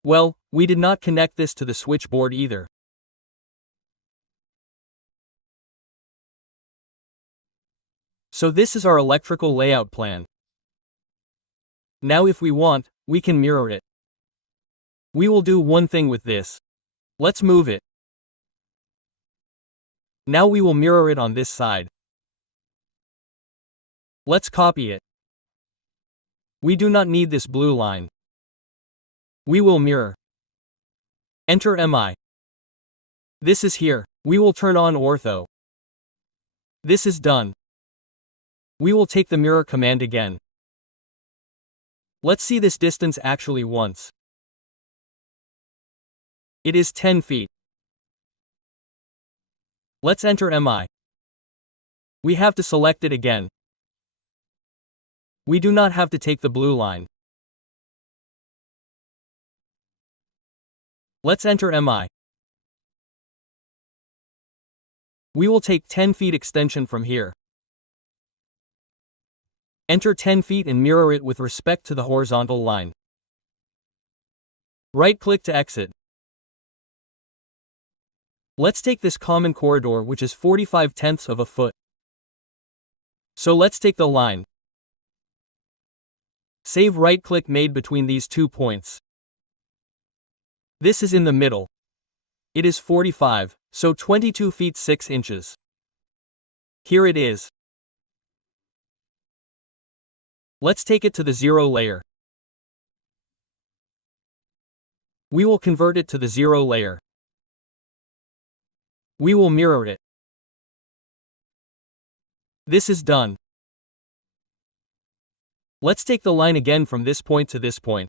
Well, we did not connect this to the switchboard either. So this is our electrical layout plan. Now if we want, we can mirror it. We will do one thing with this. Let's move it. Now we will mirror it on this side. Let's copy it. We do not need this blue line. We will mirror. Enter MI. This is here. We will turn on ortho. This is done. We will take the mirror command again. Let's see this distance actually once. It is 10 feet. Let's enter MI. We have to select it again. We do not have to take the blue line. Let's enter MI. We will take 10 feet extension from here. Enter 10 feet and mirror it with respect to the horizontal line. Right-click to exit. Let's take this common corridor, which is 45/10 of a foot. So let's take the line. Save. Right-click made between these 2 points. This is in the middle. It is 45, so 22 feet 6 inches. Here it is. Let's take it to the 0 layer. We will convert it to the 0 layer. We will mirror it. This is done. Let's take the line again from this point to this point.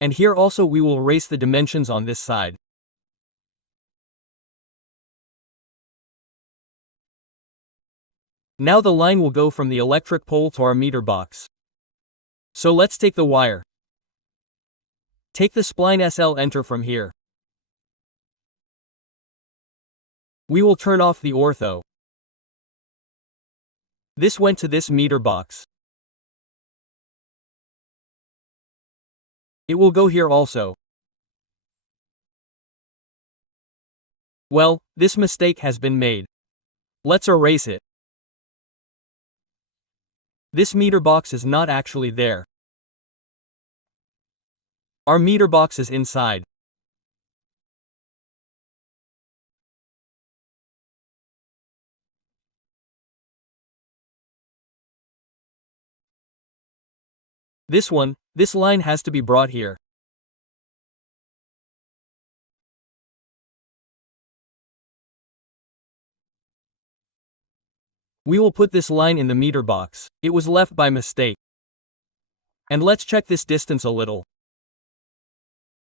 And here also we will erase the dimensions on this side. Now the line will go from the electric pole to our meter box. So let's take the wire. Take the spline SL, enter from here. We will turn off the ortho. This went to this meter box. It will go here also. Well, this mistake has been made. Let's erase it. This meter box is not actually there. Our meter box is inside. This line has to be brought here. We will put this line in the meter box. It was left by mistake. And let's check this distance a little.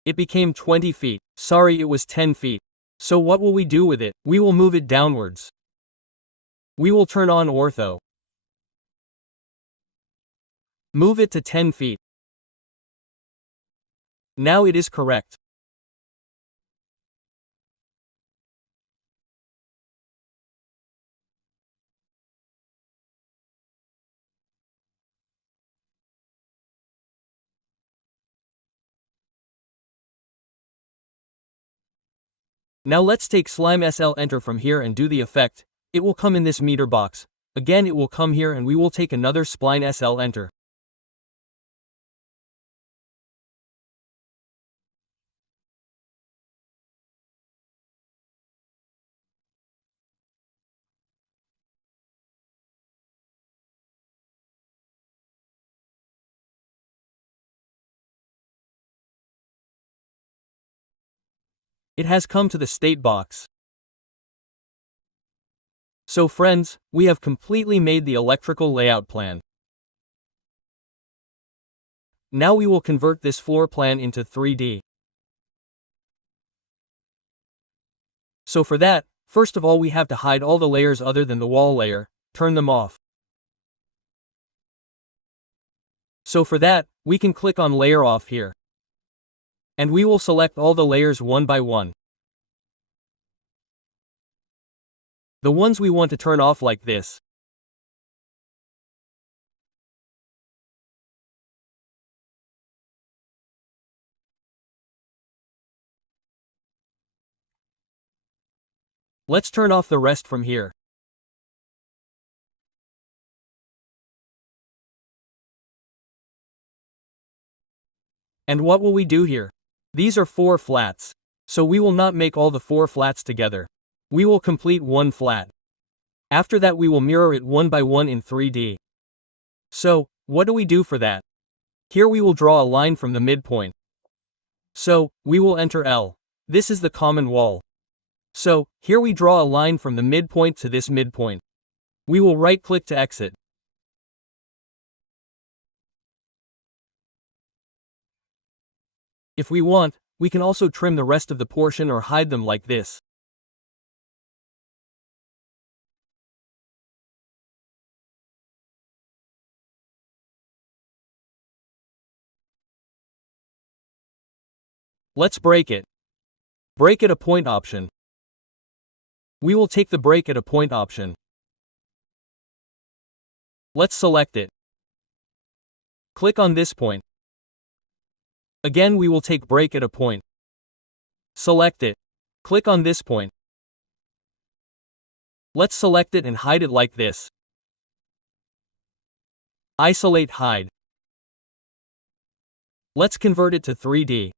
It became 20 feet. Sorry, it was 10 feet. So what will we do with it? We will move it downwards. We will turn on ortho. Move it to 10 feet. Now it is correct. Now let's take Slime SL, enter from here and do the effect. It will come in this meter box. Again it will come here and we will take another Spline SL, enter. It has come to the state box. So friends, we have completely made the electrical layout plan. Now we will convert this floor plan into 3D. So for that, first of all we have to hide all the layers other than the wall layer, turn them off. So for that, we can click on Layer Off here. And we will select all the layers one by one. The ones we want to turn off like this. Let's turn off the rest from here. And what will we do here? These are 4 flats. So we will not make all the 4 flats together. We will complete one flat. After that we will mirror it one by one in 3D. So, what do we do for that? Here we will draw a line from the midpoint. So, we will enter L. This is the common wall. So, here we draw a line from the midpoint to this midpoint. We will right-click to exit. If we want, we can also trim the rest of the portion or hide them like this. Let's break it. Break at a point option. We will take the break at a point option. Let's select it. Click on this point. Again we will take break at a point. Select it. Click on this point. Let's select it and hide it like this. Isolate, hide. Let's convert it to 3D.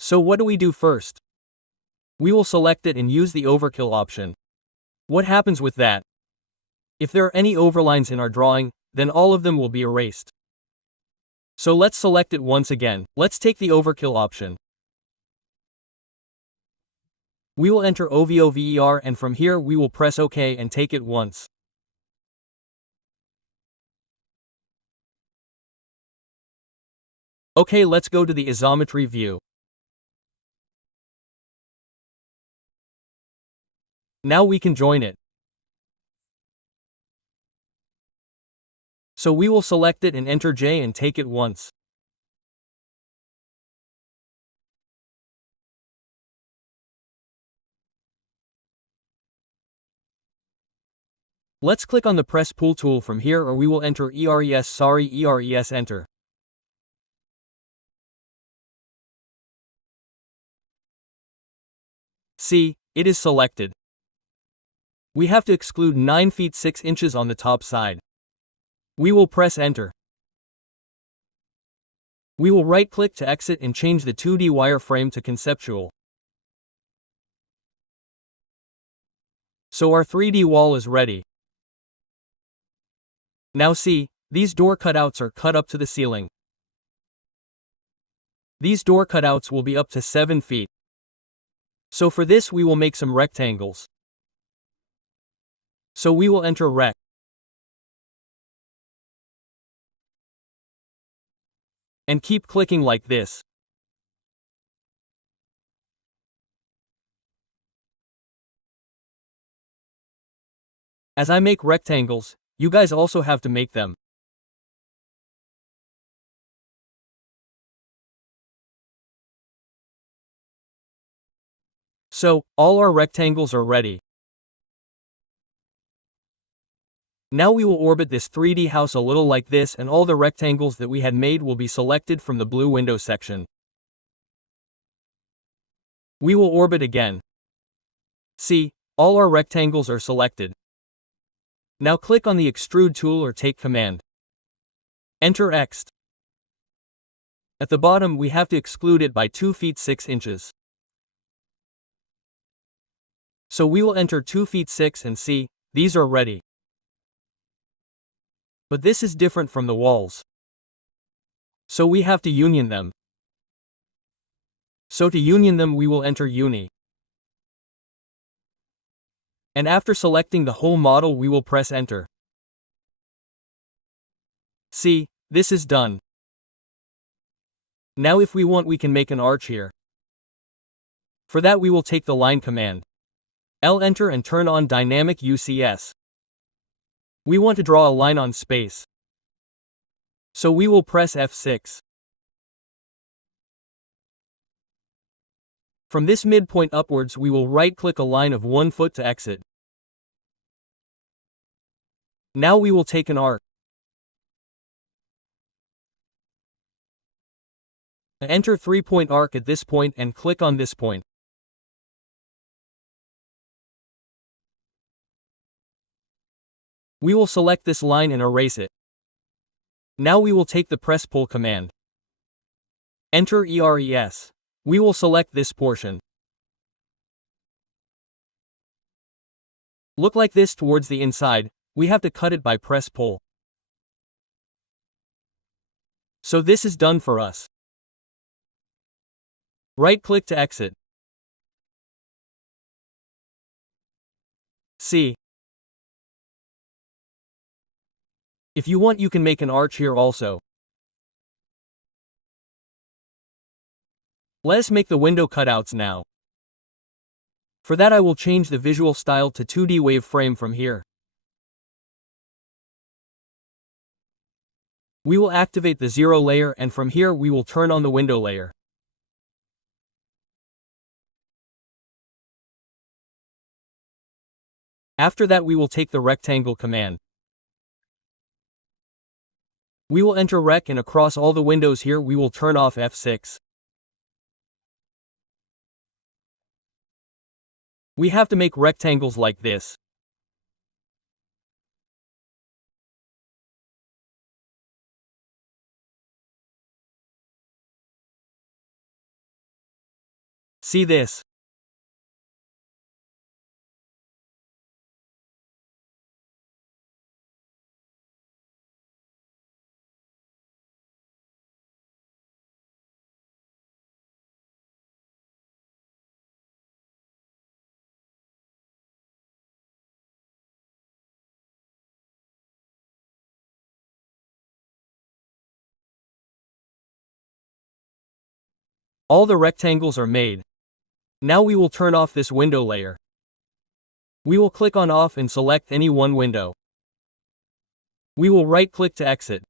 So what do we do first? We will select it and use the Overkill option. What happens with that? If there are any overlines in our drawing, then all of them will be erased. So let's select it once again. Let's take the Overkill option. We will enter OVOVER and from here we will press OK and take it once. Okay, let's go to the isometry view. Now we can join it. So we will select it and enter J and take it once. Let's click on the Presspull tool from here or we will enter ERES enter. See, it is selected. We have to exclude 9 feet 6 inches on the top side. We will press enter. We will right-click to exit and change the 2D wireframe to conceptual. So our 3D wall is ready. Now see, these door cutouts are cut up to the ceiling. These door cutouts will be up to 7 feet. So for this we will make some rectangles. So we will enter rect. And keep clicking like this. As I make rectangles, you guys also have to make them. So, all our rectangles are ready. Now we will orbit this 3D house a little like this and all the rectangles that we had made will be selected from the blue window section. We will orbit again. See, all our rectangles are selected. Now click on the Extrude tool or take Command. Enter Ext. At the bottom we have to exclude it by 2 feet 6 inches. So we will enter 2 feet 6 and see, these are ready. But this is different from the walls. So we have to union them. So to union them we will enter Uni. And after selecting the whole model we will press enter. See, this is done. Now if we want we can make an arch here. For that we will take the line command. L enter and turn on dynamic UCS. We want to draw a line on space. So we will press F6. From this midpoint upwards we will right-click a line of 1 foot to exit. Now we will take an arc. Enter 3-point arc at this point and click on this point. We will select this line and erase it. Now we will take the Presspull command. Enter ERES. We will select this portion. Look like this towards the inside, we have to cut it by Presspull. So this is done for us. Right-click to exit. See. If you want you can make an arch here also. Let's make the window cutouts now. For that I will change the visual style to 2D wave frame from here. We will activate the 0 layer and from here we will turn on the window layer. After that we will take the rectangle command. We will enter rec and across all the windows here we will turn off F6. We have to make rectangles like this. See this? All the rectangles are made. Now we will turn off this window layer. We will click on Off and select any one window. We will right-click to exit.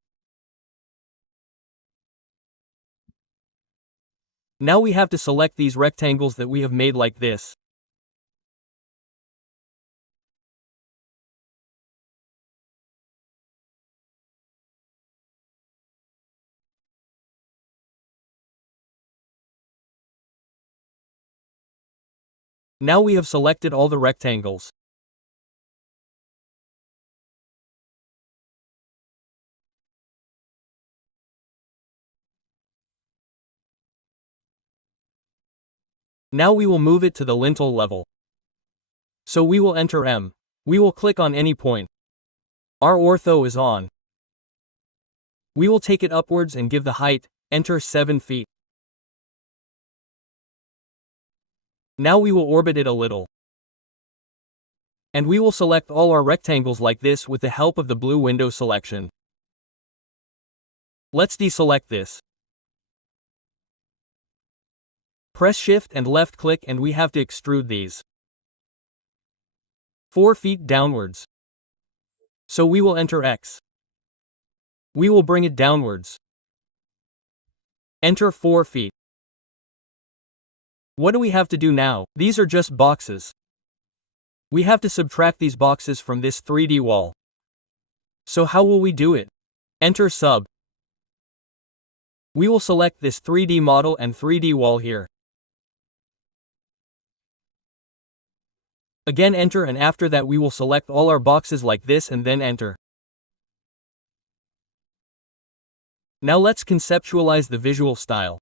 Now we have to select these rectangles that we have made like this. Now we have selected all the rectangles. Now we will move it to the lintel level. So we will enter M. We will click on any point. Our ortho is on. We will take it upwards and give the height, enter 7 feet. Now we will orbit it a little. And we will select all our rectangles like this with the help of the blue window selection. Let's deselect this. Press Shift and left click and we have to extrude these 4 feet downwards. So we will enter X. We will bring it downwards. Enter 4 feet. What do we have to do now? These are just boxes. We have to subtract these boxes from this 3D wall. So how will we do it? Enter Sub. We will select this 3D model and 3D wall here. Again enter, and after that we will select all our boxes like this and then enter. Now let's conceptualize the visual style.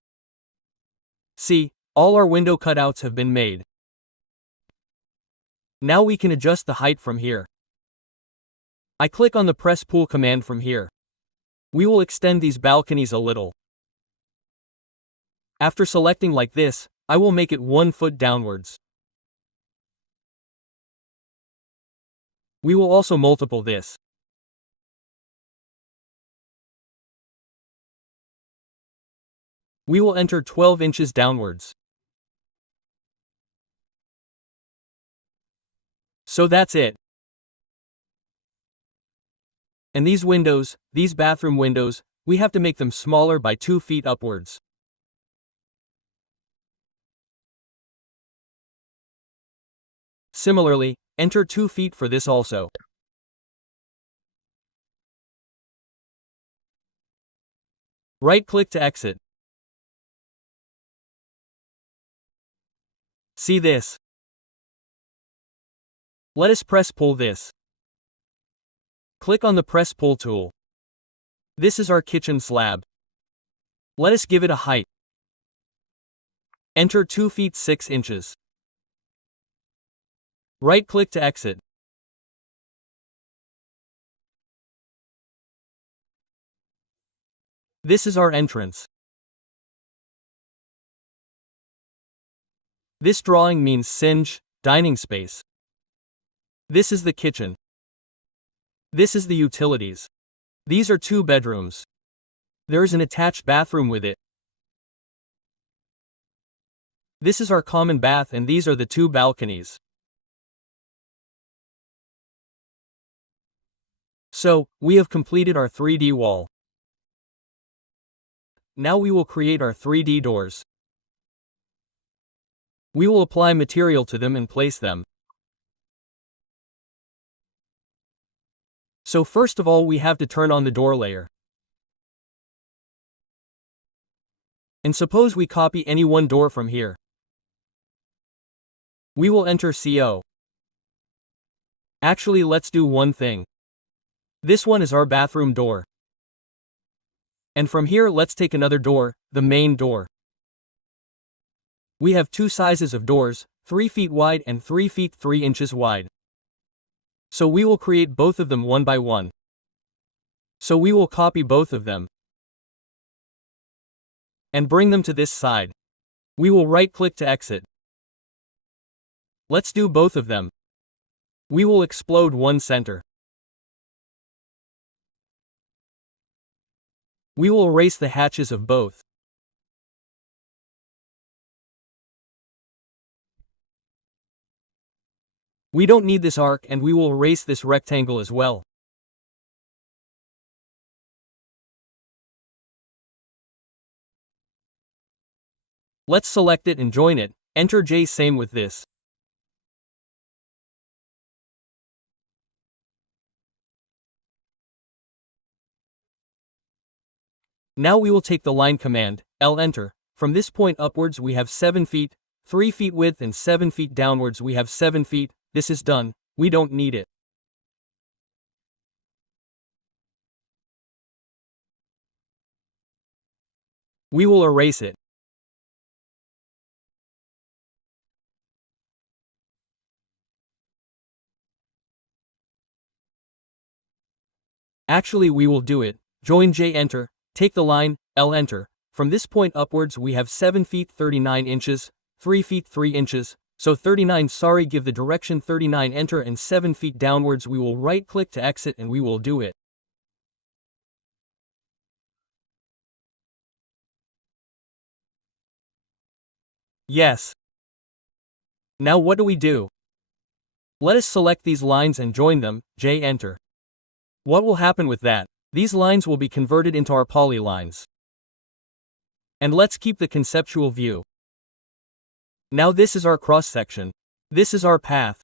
See, all our window cutouts have been made. Now we can adjust the height from here. I click on the Presspull command from here. We will extend these balconies a little. After selecting like this, I will make it 1 foot downwards. We will also multiple this. We will enter 12 inches downwards. So that's it. And these windows, these bathroom windows, we have to make them smaller by 2 feet upwards. Similarly, enter 2 feet for this also. Right-click to exit. See this? Let us press pull this. Click on the press pull tool. This is our kitchen slab. Let us give it a height. Enter 2 feet 6 inches. Right-click to exit. This is our entrance. This drawing means singe, dining space. This is the kitchen. This is the utilities. These are 2 bedrooms. There is an attached bathroom with it. This is our common bath and these are the 2 balconies. So, we have completed our 3D wall. Now we will create our 3D doors. We will apply material to them and place them. So first of all we have to turn on the door layer. And suppose we copy any one door from here. We will enter CO. Actually let's do one thing. This one is our bathroom door. And from here let's take another door, the main door. We have 2 sizes of doors, 3 feet wide and 3 feet 3 inches wide. So we will create both of them one by one. So we will copy both of them. And bring them to this side. We will right-click to exit. Let's do both of them. We will explode one center. We will erase the hatches of both. We don't need this arc and we will erase this rectangle as well. Let's select it and join it, enter J. Same with this. Now we will take the line command, L enter. From this point upwards we have 7 feet, 3 feet width and 7 feet downwards we have 7 feet, this is done, we don't need it. We will erase it. Actually we will do it, join J enter, take the line, L enter. From this point upwards we have 7 feet 39 inches, 3 feet 3 inches, so 39 sorry give the direction 39 enter and 7 feet downwards we will right click to exit and we will do it. Yes. Now what do we do? Let us select these lines and join them, J enter. What will happen with that? These lines will be converted into our polylines. And let's keep the conceptual view. Now this is our cross-section. This is our path.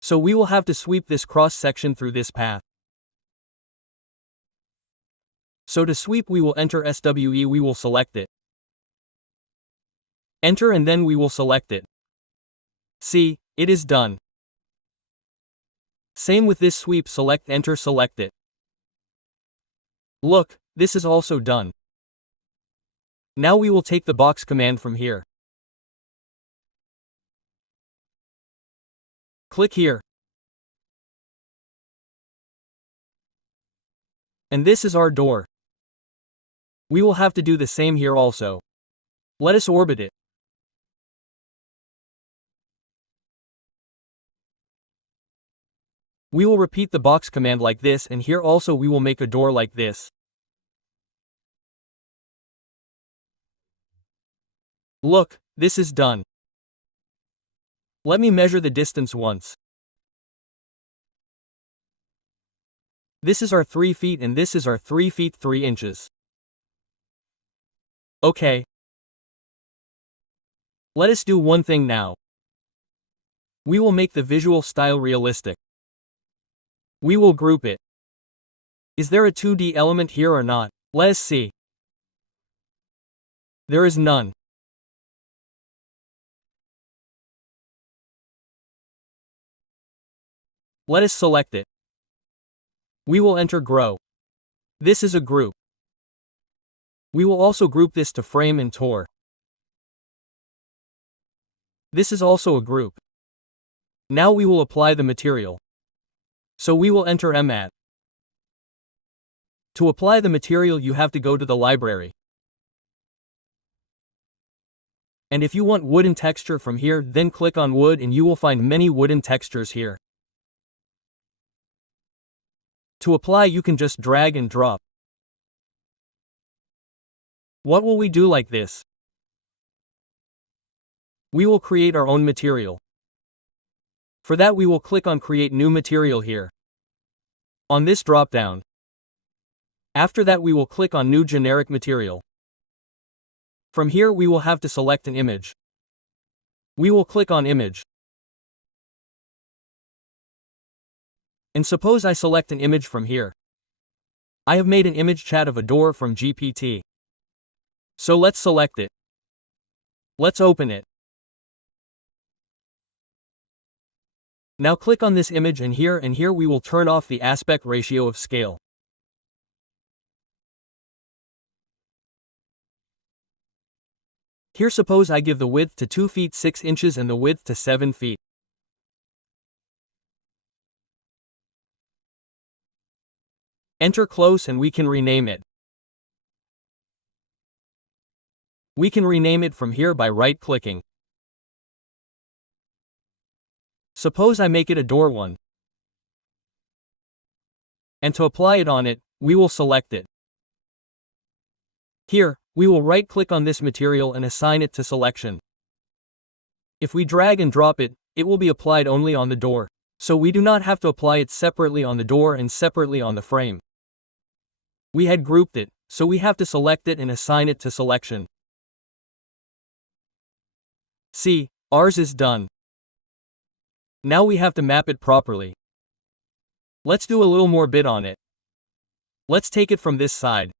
So we will have to sweep this cross-section through this path. So to sweep we will enter SWE, we will select it. Enter and then we will select it. See, it is done. Same with this sweep, select enter, select it. Look, this is also done. Now we will take the box command from here. Click here. And this is our door. We will have to do the same here also. Let us orbit it. We will repeat the box command like this and here also we will make a door like this. Look, this is done. Let me measure the distance once. This is our 3 feet and this is our 3 feet 3 inches. Okay. Let us do one thing now. We will make the visual style realistic. We will group it. Is there a 2D element here or not? Let us see. There is none. Let us select it. We will enter grow. This is a group. We will also group this to frame and tour. This is also a group. Now we will apply the material. So we will enter MAT. To apply the material you have to go to the library. And if you want wooden texture from here, then click on wood and you will find many wooden textures here. To apply you can just drag and drop. What will we do like this? We will create our own material. For that we will click on create new material here. On this drop-down. After that we will click on new generic material. From here we will have to select an image. We will click on image. And suppose I select an image from here. I have made an image chat of a door from GPT. So let's select it. Let's open it. Now click on this image and here we will turn off the aspect ratio of scale. Here suppose I give the width to 2 feet 6 inches and the width to 7 feet. Enter close and we can rename it. We can rename it from here by right-clicking. Suppose I make it a door one. And to apply it on it, we will select it. Here, we will right-click on this material and assign it to selection. If we drag and drop it, it will be applied only on the door. So we do not have to apply it separately on the door and separately on the frame. We had grouped it, so we have to select it and assign it to selection. See, ours is done. Now we have to map it properly. Let's do a little more bit on it. Let's take it from this side.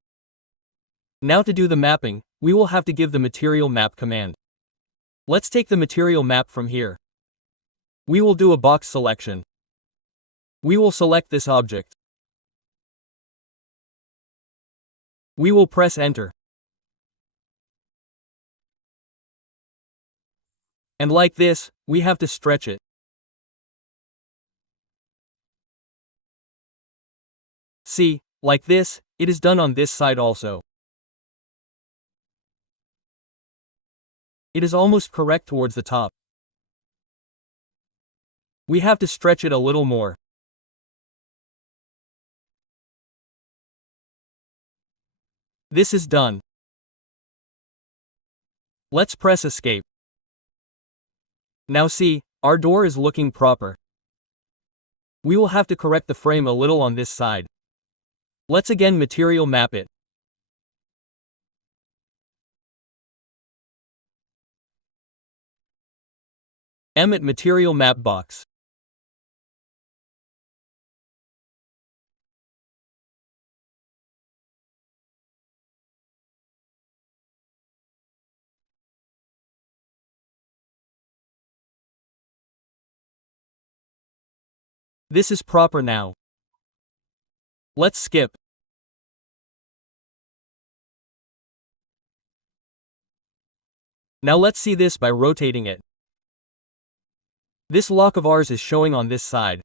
Now to do the mapping, we will have to give the material map command. Let's take the material map from here. We will do a box selection. We will select this object. We will press enter. And like this, we have to stretch it. See, like this, it is done on this side also. It is almost correct towards the top. We have to stretch it a little more. This is done. Let's press escape. Now see, our door is looking proper. We will have to correct the frame a little on this side. Let's again material map it. M at material map box. This is proper now. Let's skip. Now let's see this by rotating it. This lock of ours is showing on this side.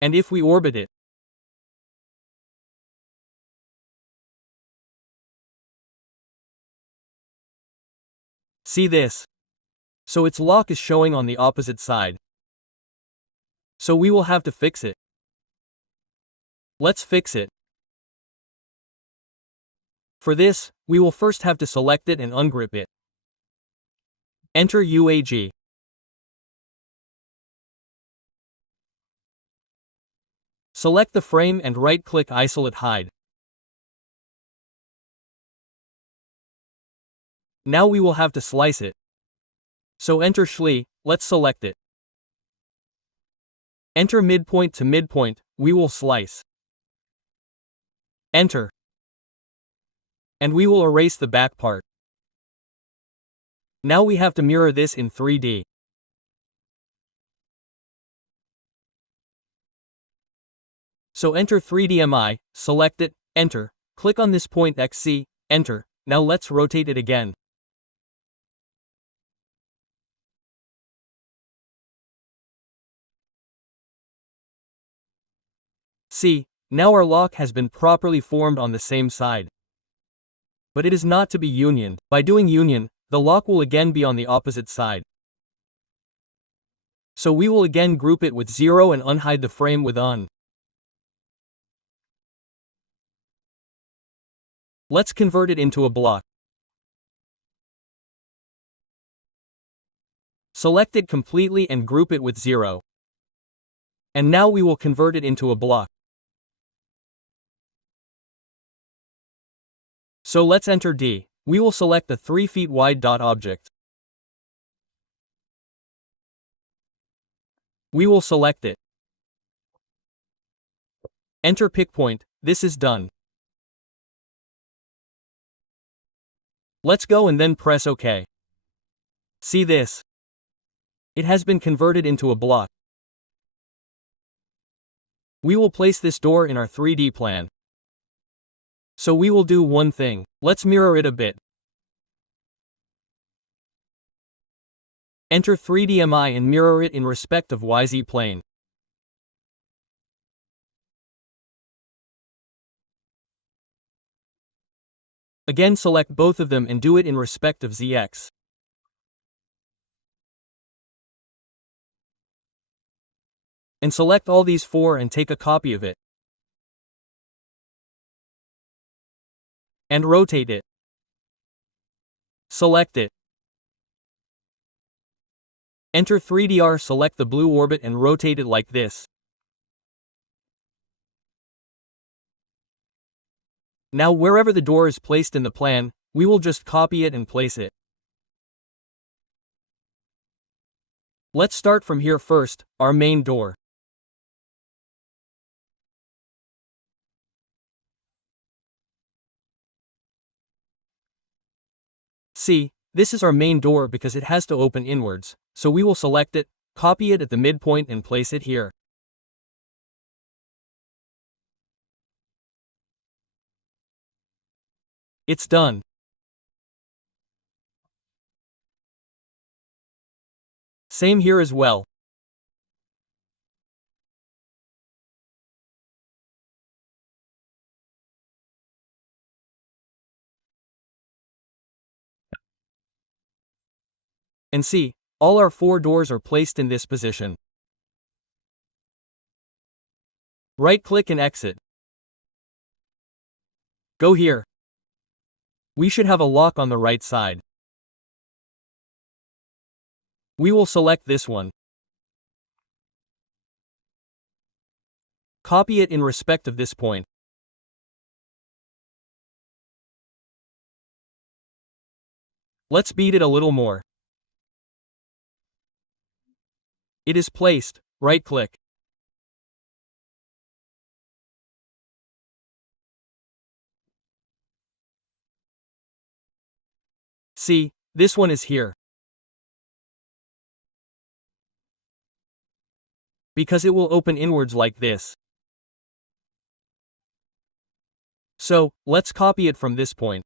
And if we orbit it, see this. So its lock is showing on the opposite side. So we will have to fix it. Let's fix it. For this, we will first have to select it and ungrip it. Enter UAG. Select the frame and right-click Isolate Hide. Now we will have to slice it. So enter SHLI, let's select it. Enter midpoint to midpoint, we will slice. Enter. And we will erase the back part. Now we have to mirror this in 3D. So enter 3DMI, select it, enter, click on this point XC, enter, now let's rotate it again. See, now our lock has been properly formed on the same side. But it is not to be unioned. By doing union, the lock will again be on the opposite side. So we will again group it with 0 and unhide the frame with un. Let's convert it into a block. Select it completely and group it with 0. And now we will convert it into a block. So let's enter D. We will select the 3 feet wide dot object. We will select it. Enter pick point, this is done. Let's go and then press OK. See this? It has been converted into a block. We will place this door in our 3D plan. So we will do one thing. Let's mirror it a bit. Enter 3DMI and mirror it in respect of YZ plane. Again select both of them and do it in respect of ZX. And select all these 4 and take a copy of it. And rotate it. Select it. Enter 3DR, select the blue orbit and rotate it like this. Now wherever the door is placed in the plan, we will just copy it and place it. Let's start from here first, our main door. See, this is our main door because it has to open inwards, so we will select it, copy it at the midpoint and place it here. It's done. Same here as well. And see, all our 4 doors are placed in this position. Right-click and exit. Go here. We should have a lock on the right side. We will select this one. Copy it in respect of this point. Let's beat it a little more. It is placed, right-click. See, this one is here. Because it will open inwards like this. So, let's copy it from this point.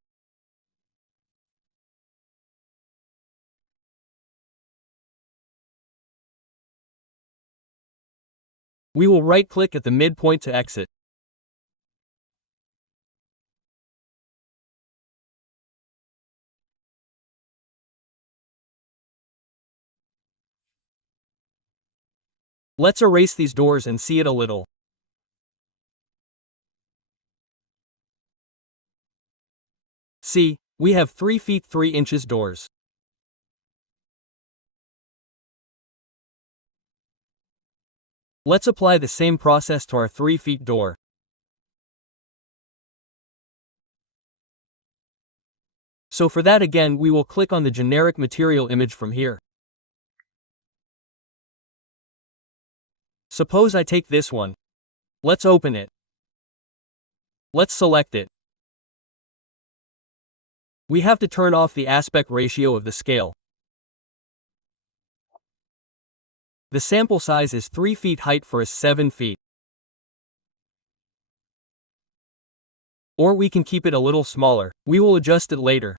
We will right-click at the midpoint to exit. Let's erase these doors and see it a little. See, we have 3 feet 3 inches doors. Let's apply the same process to our 3 feet door. So for that again we will click on the generic material image from here. Suppose I take this one. Let's open it. Let's select it. We have to turn off the aspect ratio of the scale. The sample size is 3 feet height for 7 feet. Or we can keep it a little smaller. We will adjust it later.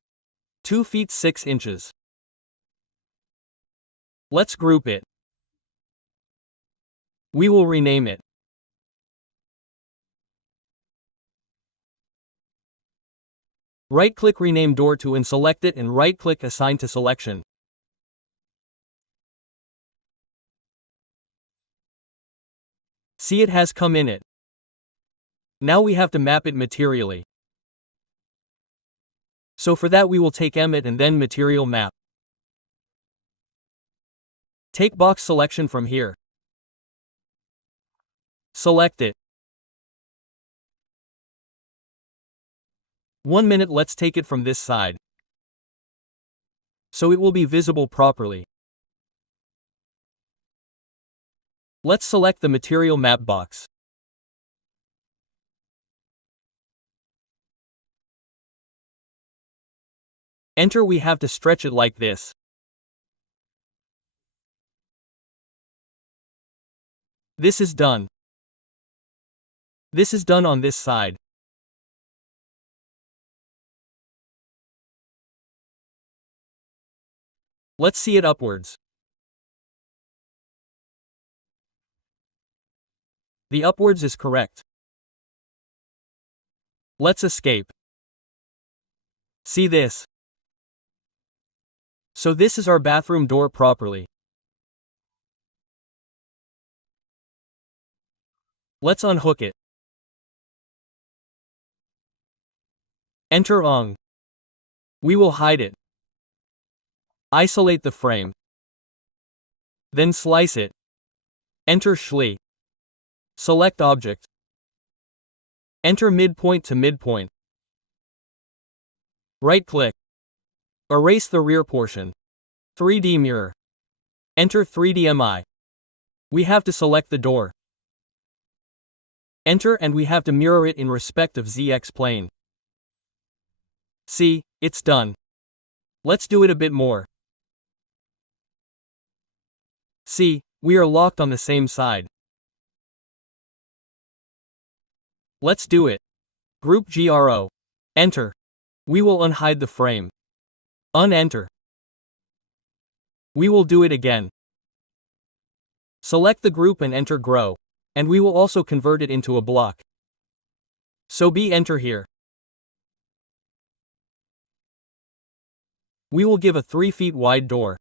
2 feet 6 inches. Let's group it. We will rename it. Right-click Rename Door to and select it and right-click Assign to Selection. See, it has come in it. Now we have to map it materially. So for that we will take Emit and then Material Map. Take Box Selection from here. Select it. 1 minute, let's take it from this side. So it will be visible properly. Let's select the Material Map box. Enter. We have to stretch it like this. This is done. This is done on this side. Let's see it upwards. The upwards is correct. Let's escape. See this. So this is our bathroom door properly. Let's unhook it. Enter on. We will hide it. Isolate the frame. Then slice it. Enter Schli. Select object. Enter midpoint to midpoint. Right-click. Erase the rear portion. 3D mirror. Enter 3D-Mi. We have to select the door. Enter and we have to mirror it in respect of ZX plane. See, it's done. Let's do it a bit more. See, we are locked on the same side. Let's do it. Group GRO. Enter. We will unhide the frame. Unenter. We will do it again. Select the group and enter grow. And we will also convert it into a block. So be enter here. We will give a 3 feet wide door.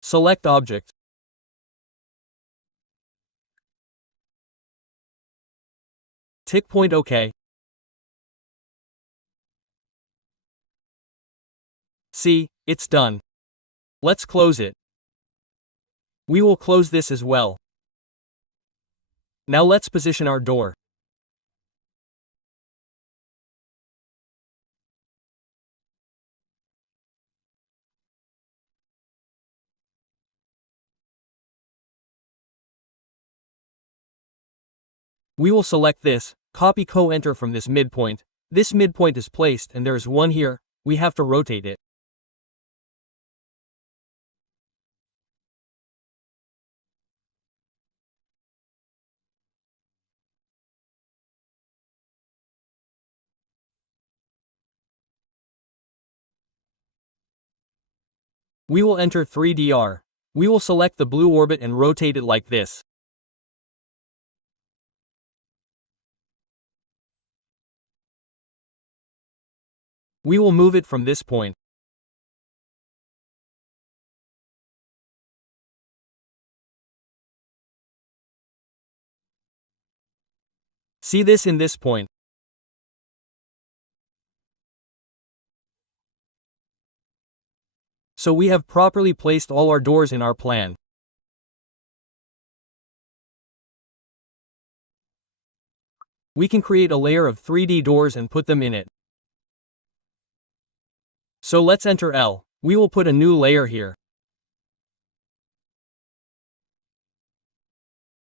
Select object. Tick point OK. See, it's done. Let's close it. We will close this as well. Now let's position our door. We will select this, copy co-enter from this midpoint. This midpoint is placed and there is one here, we have to rotate it. We will enter 3DR. We will select the blue orbit and rotate it like this. We will move it from this point. See this in this point. So we have properly placed all our doors in our plan. We can create a layer of 3D doors and put them in it. So let's enter L. We will put a new layer here.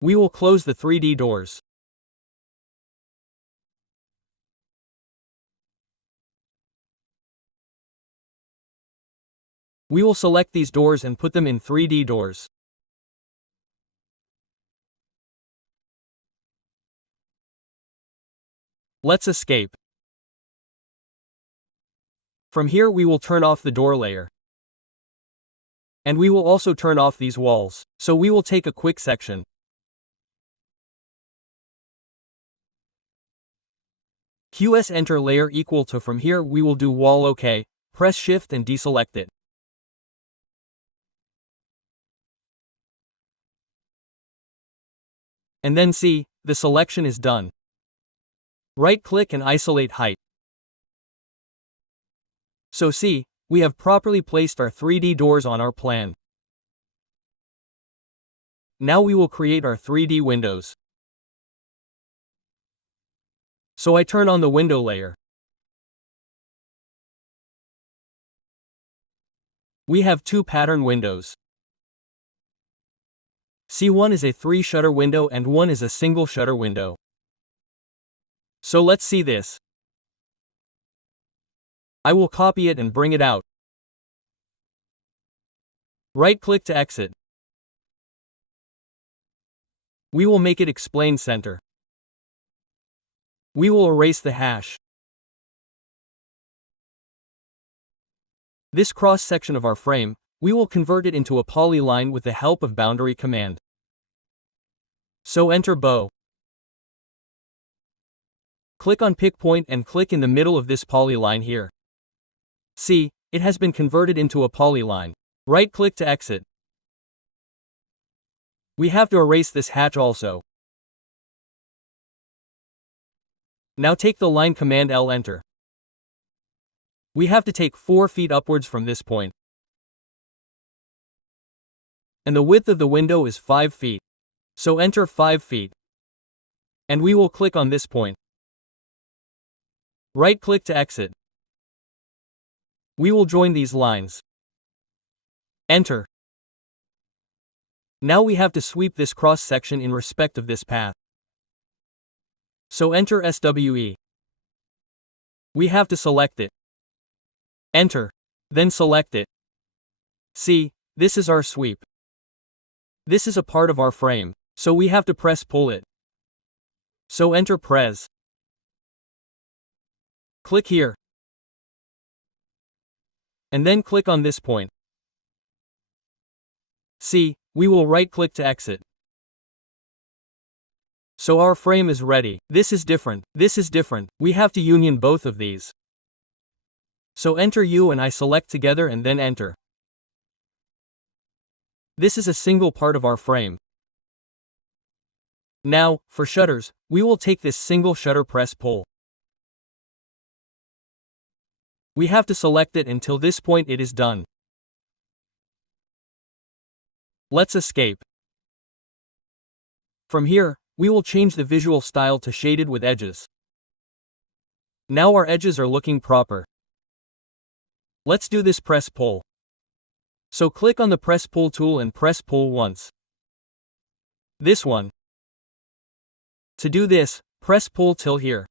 We will close the 3D doors. We will select these doors and put them in 3D doors. Let's escape. From here we will turn off the door layer. And we will also turn off these walls. So we will take a quick section. QS enter layer equal to from here we will do wall OK, press shift and deselect it. And then see, the selection is done. Right-click and isolate height. So see, we have properly placed our 3D doors on our plan. Now we will create our 3D windows. So I turn on the window layer. We have two pattern windows. See, one is a 3-shutter window and one is a single shutter window. So let's see this. I will copy it and bring it out. Right-click to exit. We will make it explain center. We will erase the hash. This cross-section of our frame, we will convert it into a polyline with the help of boundary command. So enter bow. Click on pick point and click in the middle of this polyline here. See, it has been converted into a polyline. Right-click to exit. We have to erase this hatch also. Now take the line command L enter. We have to take 4 feet upwards from this point. And the width of the window is 5 feet. So enter 5 feet. And we will click on this point. Right-click to exit. We will join these lines. Enter. Now we have to sweep this cross-section in respect of this path. So enter SWE. We have to select it. Enter. Then select it. See, this is our sweep. This is a part of our frame, so we have to press pull it. So enter press. Click here. And then click on this point. See, we will right-click to exit. So our frame is ready. This is different. This is different. We have to union both of these. So enter U and I select together and then enter. This is a single part of our frame. Now, for shutters, we will take this single shutter press pull. We have to select it until this point it is done. Let's escape. From here, we will change the visual style to shaded with edges. Now our edges are looking proper. Let's do this press pull. So click on the press pull tool and press pull once. This one. To do this, press pull till here.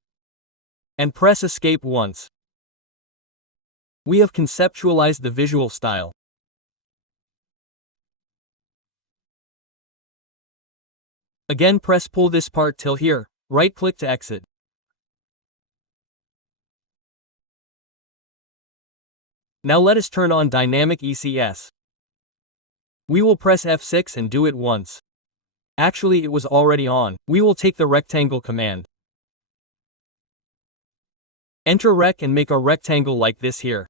And press escape once. We have conceptualized the visual style. Again press pull this part till here, right-click to exit. Now let us turn on Dynamic ECS. We will press F6 and do it once. Actually it was already on. We will take the rectangle command. Enter rec and make a rectangle like this here.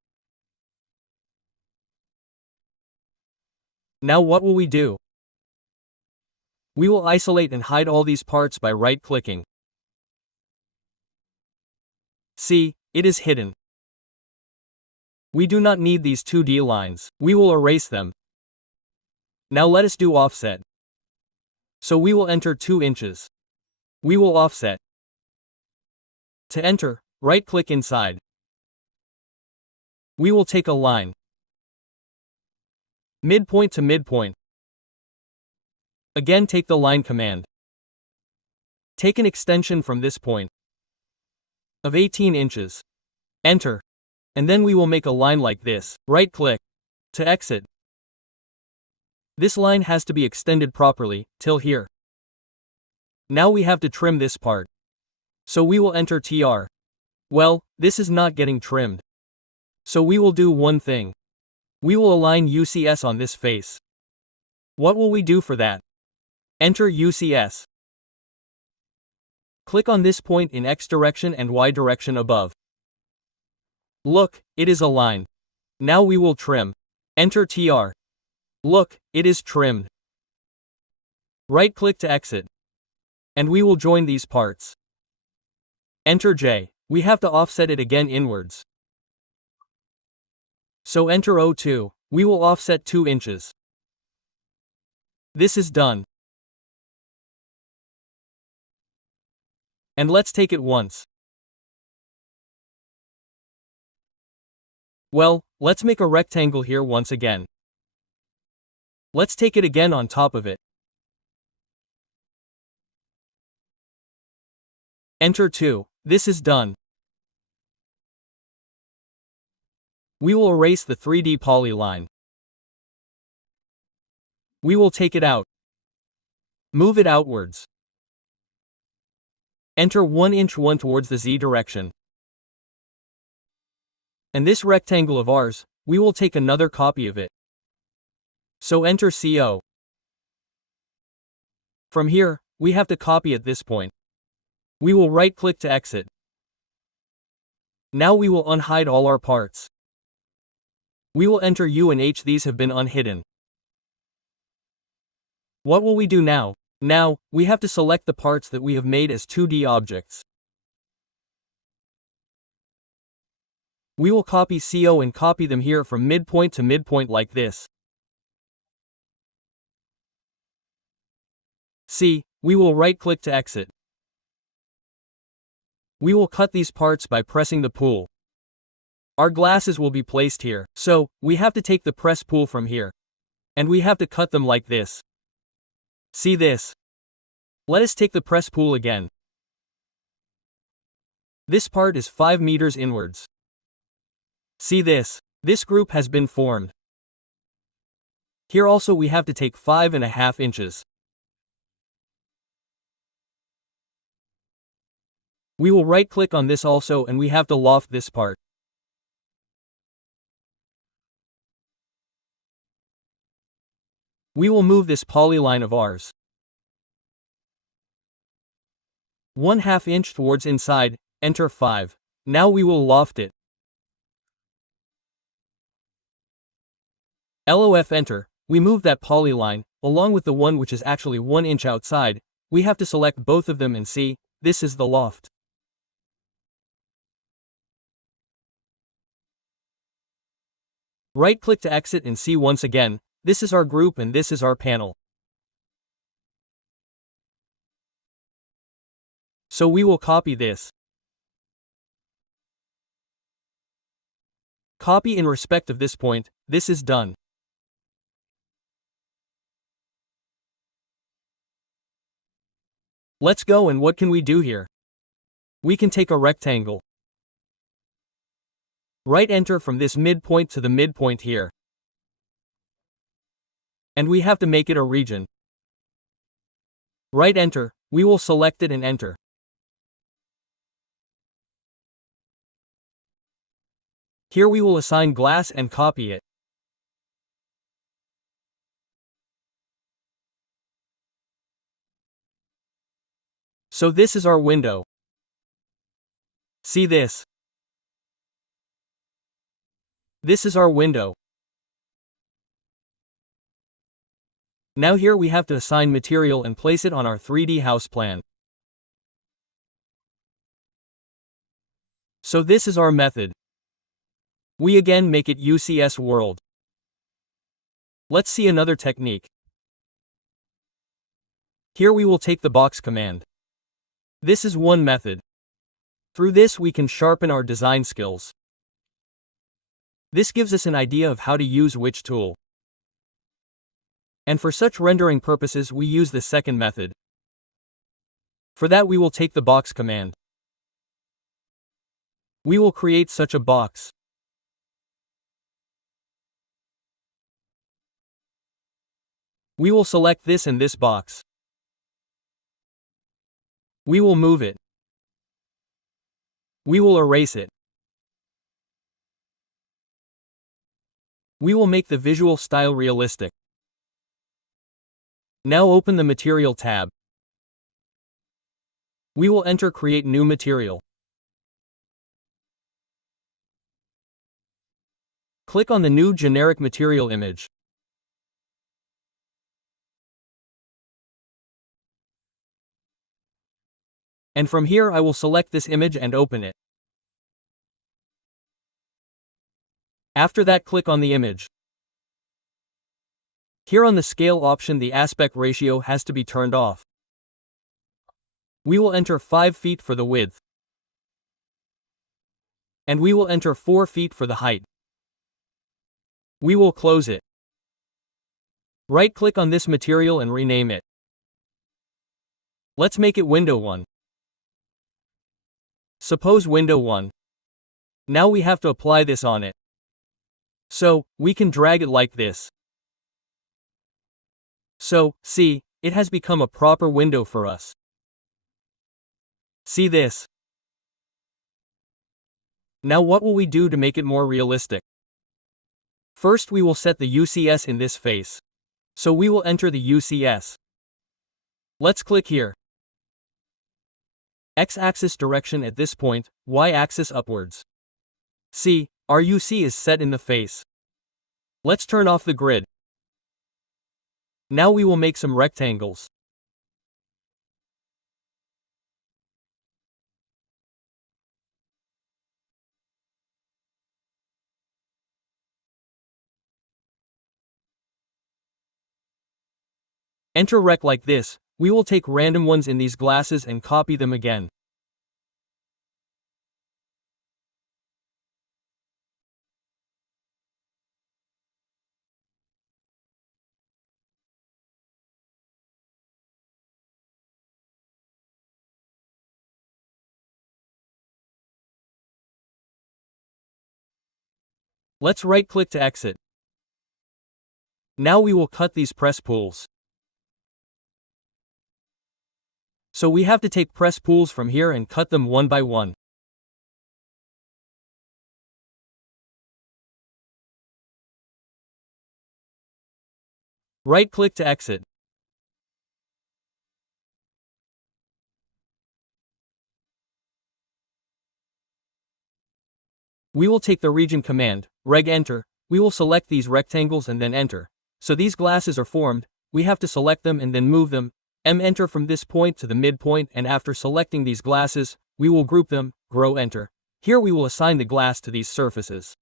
Now what will we do? We will isolate and hide all these parts by right-clicking. See, it is hidden. We do not need these 2D lines. We will erase them. Now let us do offset. So we will enter 2 inches. We will offset. To enter, right-click inside. We will take a line. Midpoint to midpoint. Again take the line command. Take an extension from this point of 18 inches. Enter. And then we will make a line like this. Right-click. To exit. This line has to be extended properly, till here. Now we have to trim this part. So we will enter TR. Well, this is not getting trimmed. So we will do one thing. We will align UCS on this face. What will we do for that? Enter UCS. Click on this point in X direction and Y direction above. Look, it is aligned. Now we will trim. Enter TR. Look, it is trimmed. Right-click to exit. And we will join these parts. Enter J. We have to offset it again inwards. So enter O2. We will offset 2 inches. This is done. And let's take it once. Well, let's make a rectangle here once again. Let's take it again on top of it. Enter 2. This is done. We will erase the 3D polyline. We will take it out. Move it outwards. Enter 1 inch 1 towards the Z direction. And this rectangle of ours, we will take another copy of it. So enter CO. From here, we have to copy at this point. We will right-click to exit. Now we will unhide all our parts. We will enter U and H. These have been unhidden. What will we do now? Now, we have to select the parts that we have made as 2D objects. We will copy CO and copy them here from midpoint to midpoint like this. C. We will right-click to exit. We will cut these parts by pressing the pull. Our glasses will be placed here, so we have to take the press pull from here. And we have to cut them like this. See this? Let us take the press pull again. This part is 5 meters inwards. See this? This group has been formed. Here also we have to take 5.5 inches. We will right-click on this also and we have to loft this part. We will move this polyline of ours 1/2 inch towards inside, enter 5. Now we will loft it. LOF enter, we move that polyline, along with the one which is actually 1 inch outside, we have to select both of them and see, this is the loft. Right-click to exit and see once again, this is our group and this is our panel. So we will copy this. Copy in respect of this point, this is done. Let's go and what can we do here? We can take a rectangle. Right enter from this midpoint to the midpoint here. And we have to make it a region. Right enter, we will select it and enter. Here we will assign glass and copy it. So this is our window. See this? This is our window. Now here we have to assign material and place it on our 3D house plan. So this is our method. We again make it UCS world. Let's see another technique. Here we will take the box command. This is one method. Through this we can sharpen our design skills. This gives us an idea of how to use which tool. And for such rendering purposes we use the second method. For that we will take the box command. We will create such a box. We will select this and this box. We will move it. We will erase it. We will make the visual style realistic. Now open the Material tab. We will enter Create New Material. Click on the new generic material image. And from here I will select this image and open it. After that click on the image. Here on the scale option the aspect ratio has to be turned off. We will enter 5 feet for the width. And we will enter 4 feet for the height. We will close it. Right-click on this material and rename it. Let's make it Window 1. Suppose Window 1. Now we have to apply this on it. So, we can drag it like this. So, see, it has become a proper window for us. See this? Now what will we do to make it more realistic? First we will set the UCS in this face. So we will enter the UCS. Let's click here. X-axis direction at this point, Y-axis upwards. See, our UC is set in the face. Let's turn off the grid. Now we will make some rectangles. Enter rec like this. We will take random ones in these glasses and copy them again. Let's right-click to exit. Now we will cut these press pulls. So we have to take press pulls from here and cut them one by one. Right-click to exit. We will take the region command, reg enter. We will select these rectangles and then enter. So these glasses are formed, we have to select them and then move them, enter from this point to the midpoint, and after selecting these glasses, we will group them, grow enter. Here we will assign the glass to these surfaces.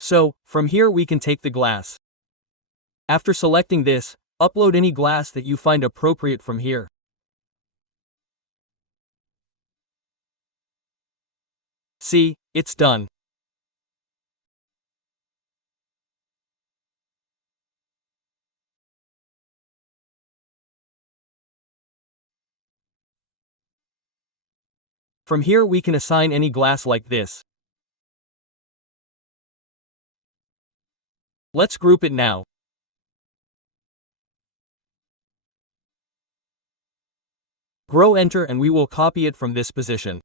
So, from here we can take the glass. After selecting this, upload any glass that you find appropriate from here. See, it's done. From here we can assign any glass like this. Let's group it now. Grow enter and we will copy it from this position.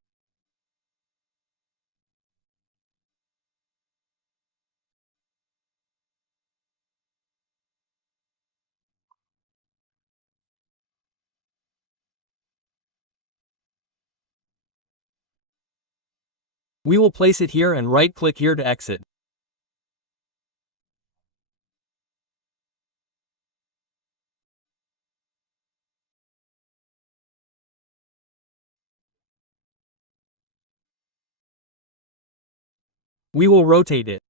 We will place it here and right-click here to exit. We will rotate it.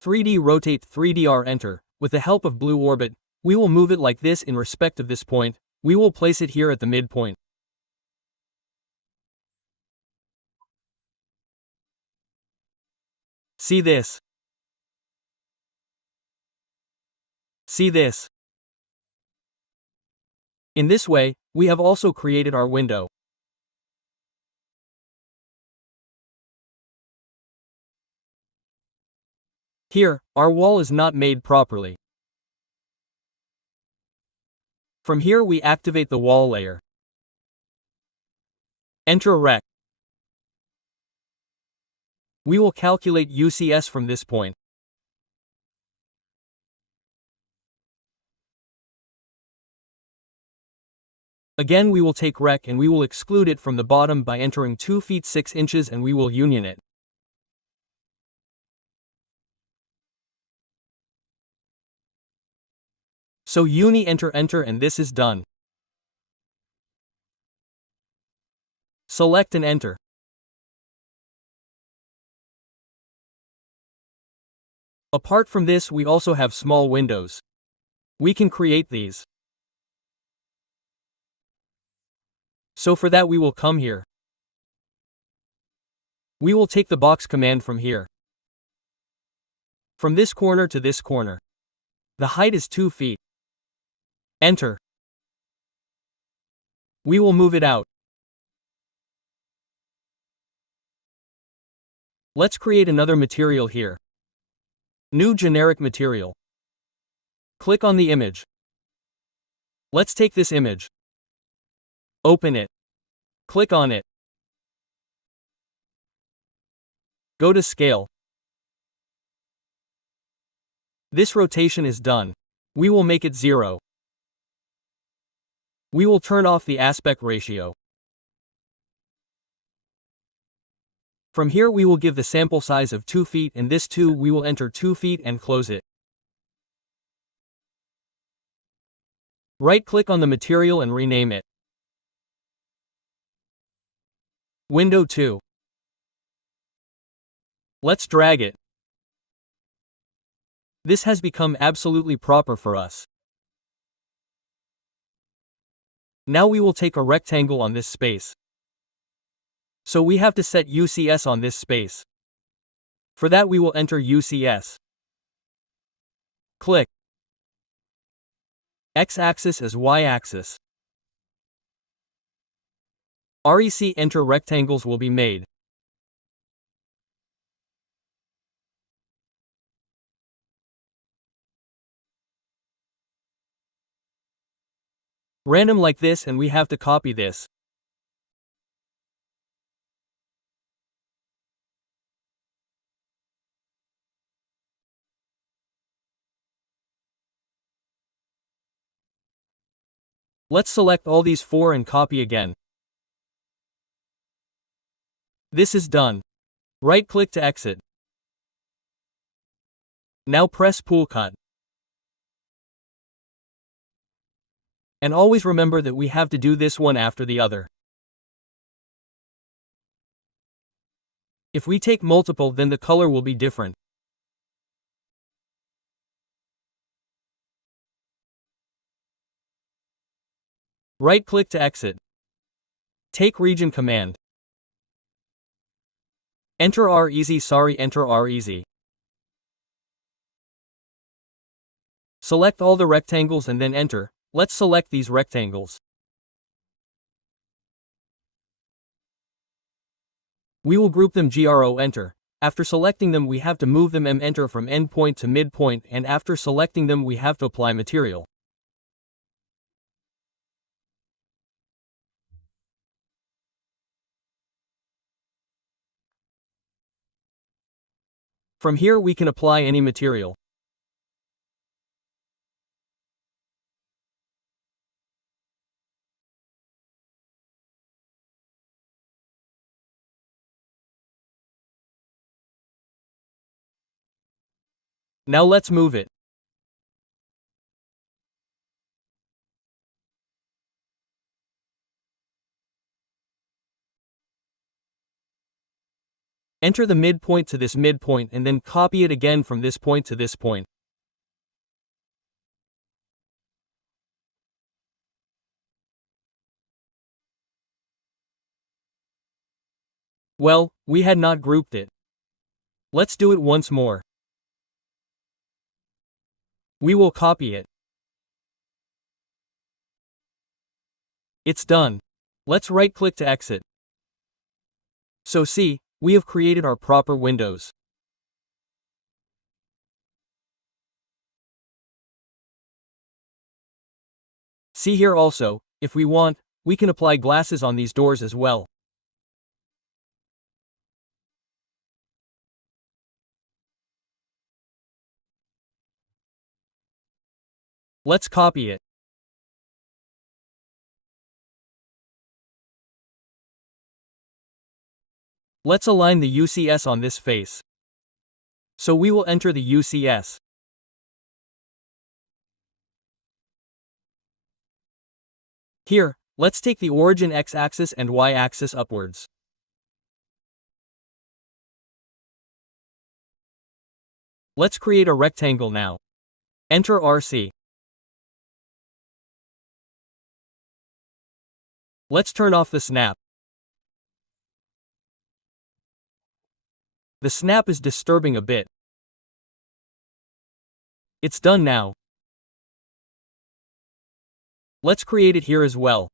"3D rotate 3DR enter." With the help of blue orbit, we will move it like this in respect of this point. We will place it here at the midpoint. See this? See this? In this way, we have also created our window. Here, our wall is not made properly. From here we activate the wall layer. Enter rec. We will calculate UCS from this point. Again we will take rec and we will exclude it from the bottom by entering 2 feet 6 inches and we will union it. So uni enter and this is done. Select and enter. Apart from this we also have small windows. We can create these. So for that we will come here. We will take the box command from here. From this corner to this corner. The height is 2 feet. Enter. We will move it out. Let's create another material here. New generic material. Click on the image. Let's take this image. Open it. Click on it. Go to scale. This rotation is done. We will make it 0. We will turn off the aspect ratio. From here we will give the sample size of 2 feet and this 2 we will enter 2 feet and close it. Right-click on the material and rename it. Window 2. Let's drag it. This has become absolutely proper for us. Now we will take a rectangle on this space. So we have to set UCS on this space. For that we will enter UCS. Click. X-axis as Y-axis. REC enter rectangles will be made. Random like this, and we have to copy this. Let's select all these 4 and copy again. This is done. Right-click to exit. Now press Pull Cut. And always remember that we have to do this one after the other. If we take multiple, then the color will be different. Right-click to exit. Take Region command. Enter enter REZ. Select all the rectangles and then enter. Let's select these rectangles. We will group them GRO enter. After selecting them we have to move them enter from endpoint to midpoint, and after selecting them we have to apply material. From here we can apply any material. Now let's move it. Enter the midpoint to this midpoint and then copy it again from this point to this point. Well, we had not grouped it. Let's do it once more. We will copy it. It's done. Let's right-click to exit. So see, we have created our proper windows. See here also, if we want, we can apply glasses on these doors as well. Let's copy it. Let's align the UCS on this face. So we will enter the UCS. Here, let's take the origin X-axis and Y-axis upwards. Let's create a rectangle now. Enter RC. Let's turn off the snap. The snap is disturbing a bit. It's done now. Let's create it here as well.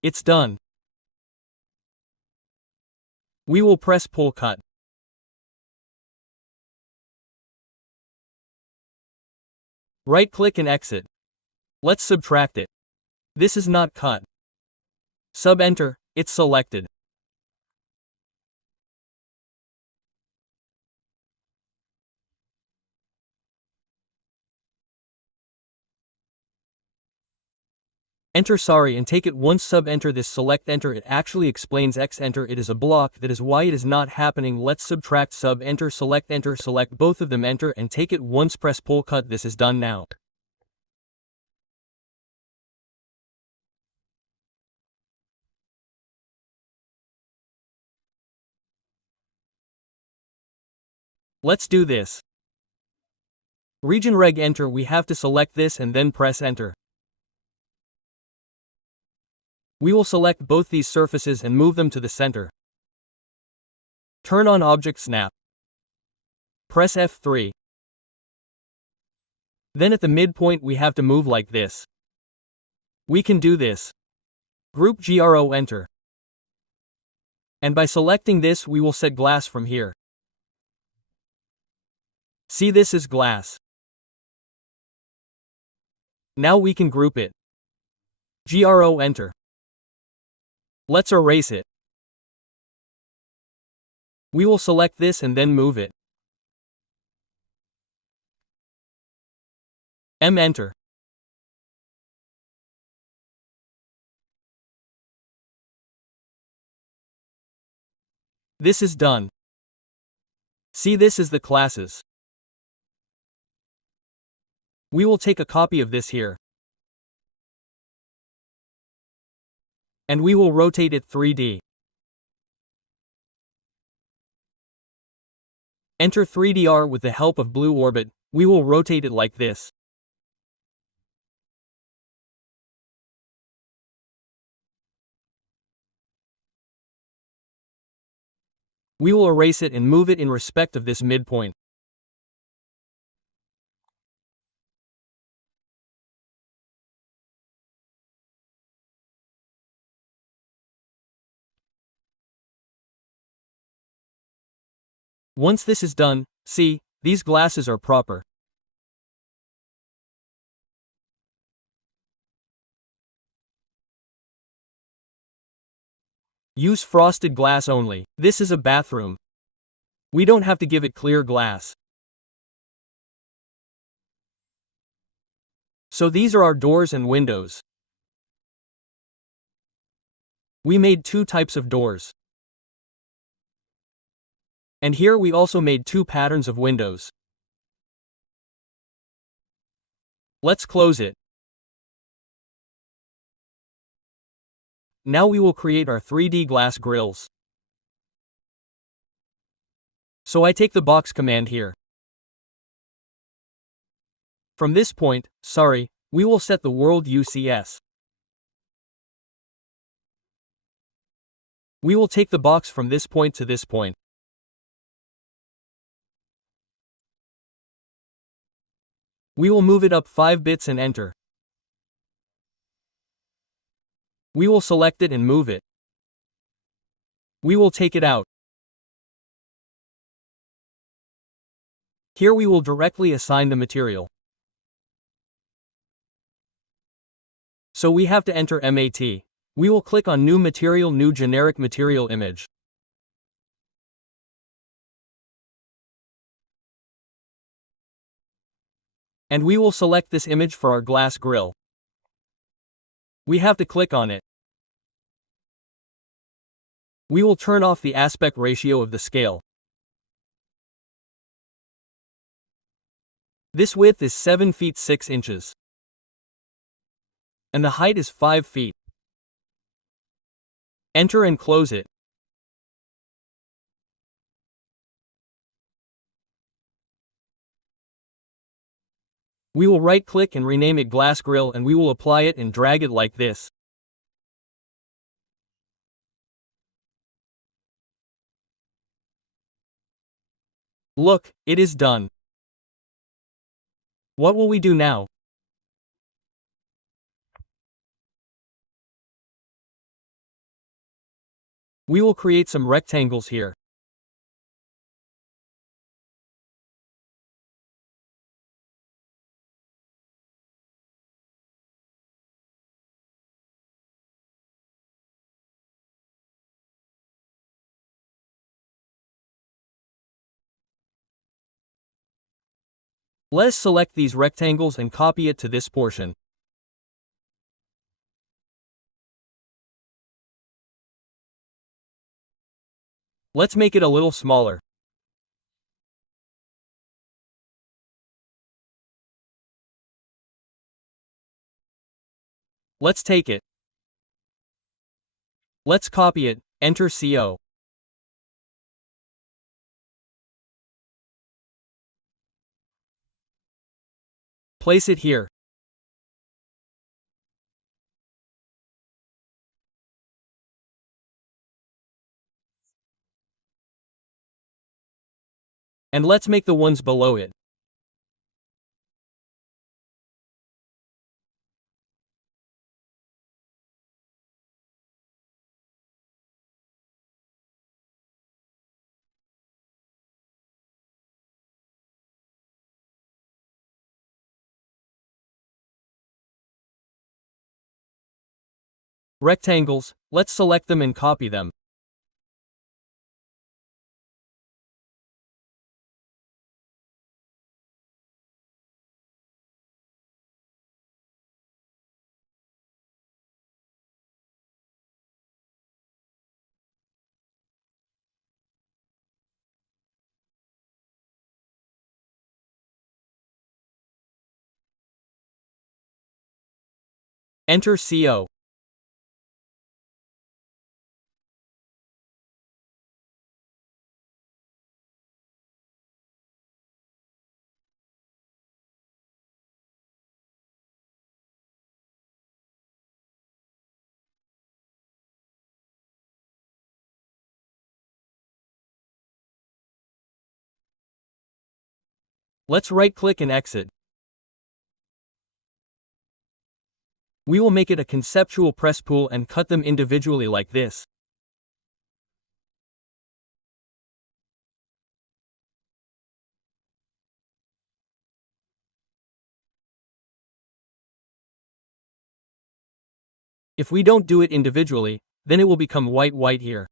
It's done. We will press Pull Cut. Right-click and exit. Let's subtract it. This is not cut. Sub-enter, it's selected. Enter and take it once sub-enter this select enter, it actually explains X enter, it is a block, that is why it is not happening. Let's subtract sub-enter, select both of them enter and take it once press Pull Cut, this is done now. Let's do this. Region Reg Enter, we have to select this and then press Enter. We will select both these surfaces and move them to the center. Turn on Object Snap. Press F3. Then at the midpoint we have to move like this. We can do this. Group GRO Enter. And by selecting this we will set glass from here. See, this is glass. Now we can group it. GRO Enter. Let's erase it. We will select this and then move it. M Enter. This is done. See, this is the classes. We will take a copy of this here. And we will rotate it 3D. Enter 3DR with the help of blue orbit, we will rotate it like this. We will erase it and move it in respect of this midpoint. Once this is done, see, these glasses are proper. Use frosted glass only. This is a bathroom. We don't have to give it clear glass. So these are our doors and windows. We made two types of doors. And here we also made two patterns of windows. Let's close it. Now we will create our 3D glass grills. So I take the box command here. From this point, we will set the world UCS. We will take the box from this point to this point. We will move it up 5 bits and enter. We will select it and move it. We will take it out. Here we will directly assign the material. So we have to enter MAT. We will click on New Material, New Generic Material Image. And we will select this image for our glass grill. We have to click on it. We will turn off the aspect ratio of the scale. This width is 7 feet 6 inches. And the height is 5 feet. Enter and close it. We will right-click and rename it Glass Grill, and we will apply it and drag it like this. Look, it is done. What will we do now? We will create some rectangles here. Let's select these rectangles and copy it to this portion. Let's make it a little smaller. Let's take it. Let's copy it, enter CO. Place it here. And let's make the ones below it. Rectangles, let's select them and copy them. Enter CO. Let's right-click and exit. We will make it a conceptual presspull and cut them individually like this. If we don't do it individually, then it will become white here.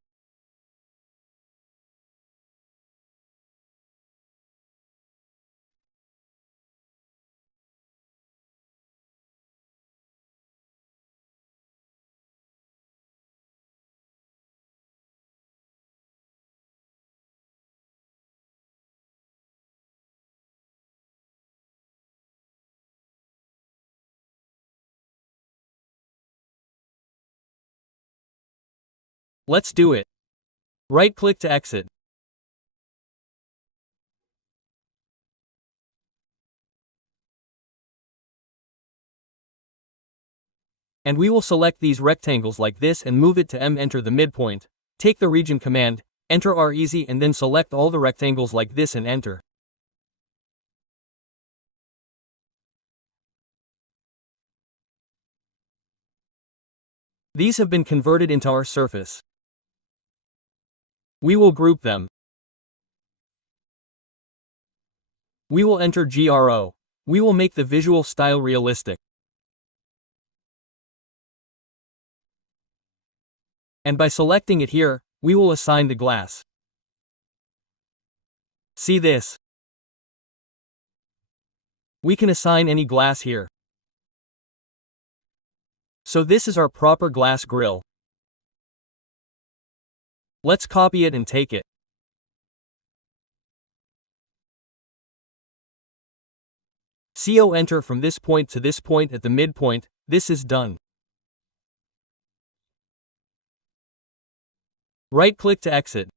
Let's do it. Right-click to exit. And we will select these rectangles like this and move it to M. Enter the midpoint. Take the region command, enter R easy and then select all the rectangles like this and enter. These have been converted into our surface. We will group them. We will enter GRO. We will make the visual style realistic. And by selecting it here, we will assign the glass. See this? We can assign any glass here. So this is our proper glass grill. Let's copy it and take it. CO enter from this point to this point at the midpoint. This is done. Right-click to exit.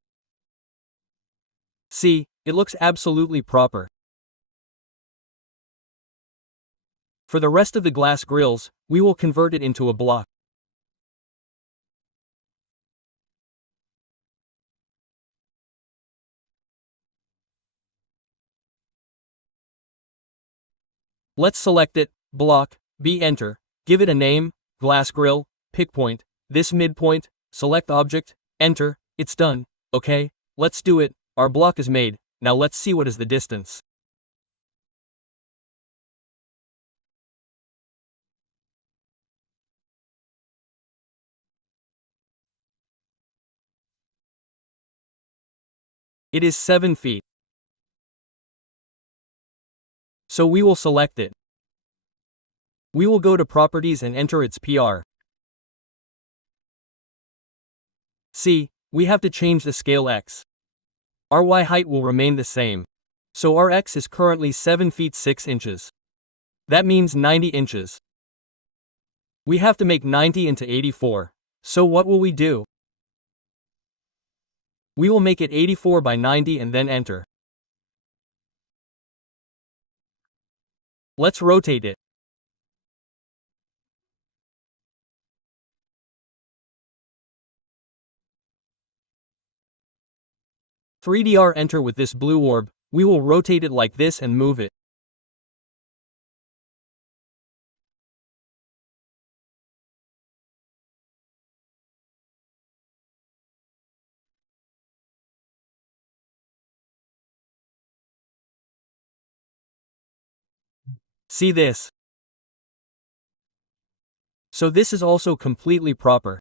See, it looks absolutely proper. For the rest of the glass grills, we will convert it into a block. Let's select it, block, B enter, give it a name, glass grill, pick point, this midpoint, select object, enter, it's done, okay, let's do it, our block is made, now let's see what is the distance. It is 7 feet. So we will select it. We will go to Properties and enter its PR. See, we have to change the scale X. Our Y height will remain the same. So our X is currently 7 feet 6 inches. That means 90 inches. We have to make 90 into 84. So what will we do? We will make it 84 by 90 and then enter. Let's rotate it. "3DR enter with this blue orb, we will rotate it like this and move it. See this? So this is also completely proper.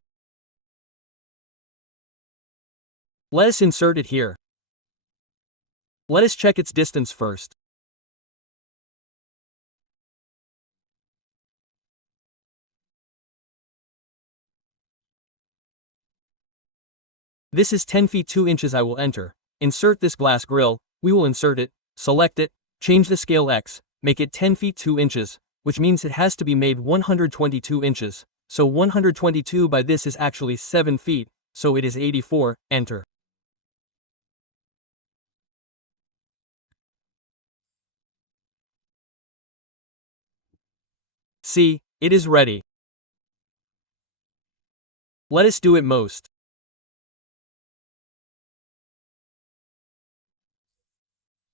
Let us insert it here. Let us check its distance first. This is 10 feet 2 inches. I will enter. Insert this glass grill, we will insert it, select it, change the scale X, make it 10 feet 2 inches, which means it has to be made 122 inches. So 122 by this is actually 7 feet, so it is 84, enter. See, it is ready. Let us do it most.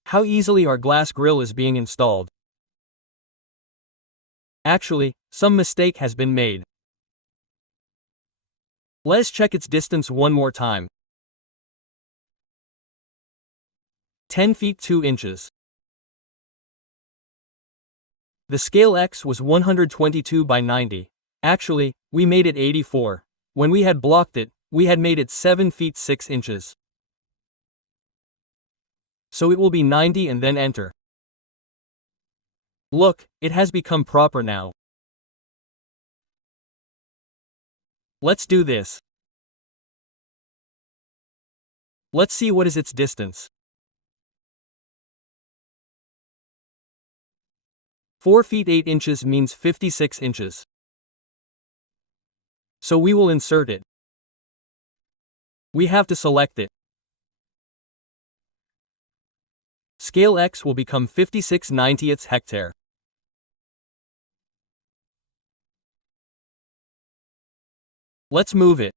How easily our glass grill is being installed. Actually, some mistake has been made. Let us check its distance one more time. 10 feet 2 inches. The scale X was 122 by 90. Actually, we made it 84. When we had blocked it, we had made it 7 feet 6 inches. So it will be 90 and then enter. Look, it has become proper now. Let's do this. Let's see what is its distance. 4 feet 8 inches means 56 inches. So we will insert it. We have to select it. Scale X will become 56/90 hectare. Let's move it.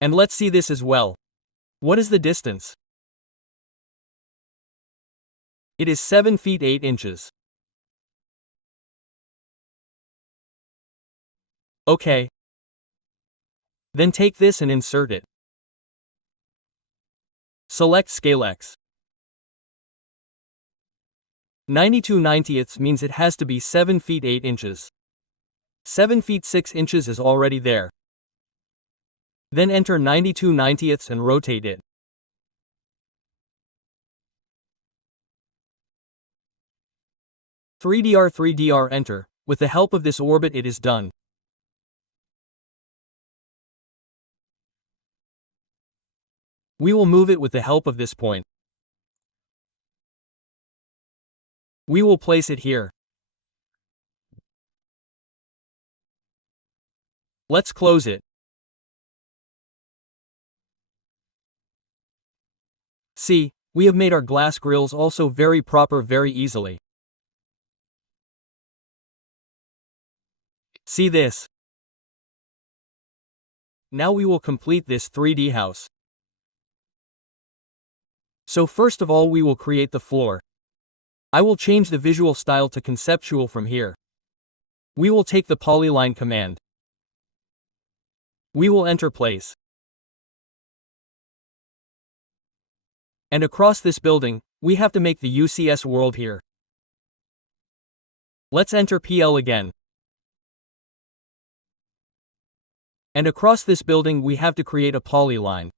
And let's see this as well. What is the distance? It is 7 feet 8 inches. Okay. Then take this and insert it. Select scale X. 92/90 means it has to be 7 feet 8 inches. 7 feet 6 inches is already there. Then enter 92/90 and rotate it. "3DR enter. With the help of this orbit it is done. We will move it with the help of this point. We will place it here. Let's close it. See, we have made our glass grills also very proper very easily. See this? Now we will complete this 3D house. So first of all we will create the floor. I will change the visual style to conceptual from here. We will take the Polyline command. We will enter place. And across this building, we have to make the UCS world here. Let's enter PL again. And across this building we have to create a polyline.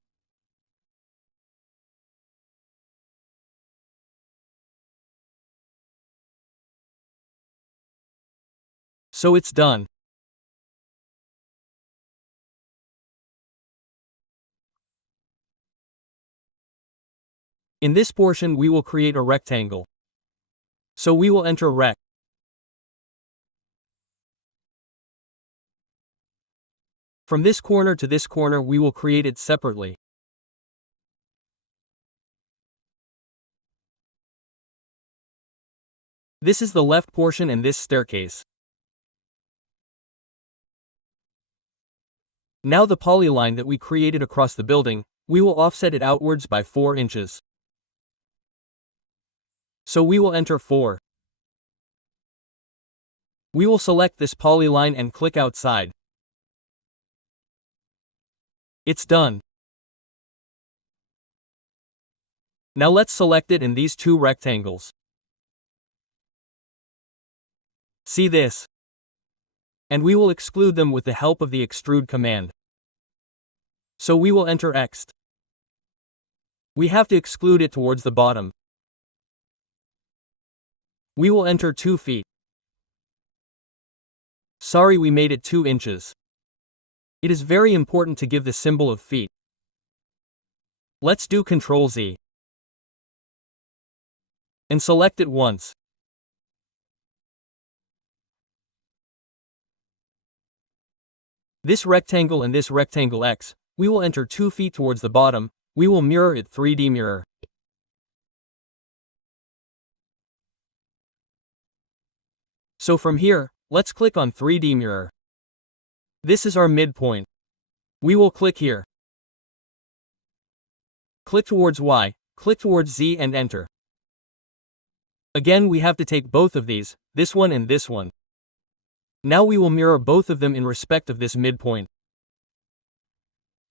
So it's done. In this portion we will create a rectangle. So we will enter rect. From this corner to this corner we will create it separately. This is the left portion and this staircase. Now the polyline that we created across the building, we will offset it outwards by 4 inches. So we will enter 4. We will select this polyline and click outside. It's done. Now let's select it in these 2 rectangles. See this? And we will exclude them with the help of the Extrude command. So we will enter Ext. We have to exclude it towards the bottom. We will enter 2 feet. Sorry, we made it 2 inches. It is very important to give the symbol of feet. Let's do Ctrl Z. And select it once. This rectangle and this rectangle X, we will enter 2 feet towards the bottom, we will mirror it 3D mirror. So from here, let's click on 3D mirror. This is our midpoint. We will click here. Click towards Y, click towards Z and enter. Again we have to take both of these, this one and this one. Now we will mirror both of them in respect of this midpoint.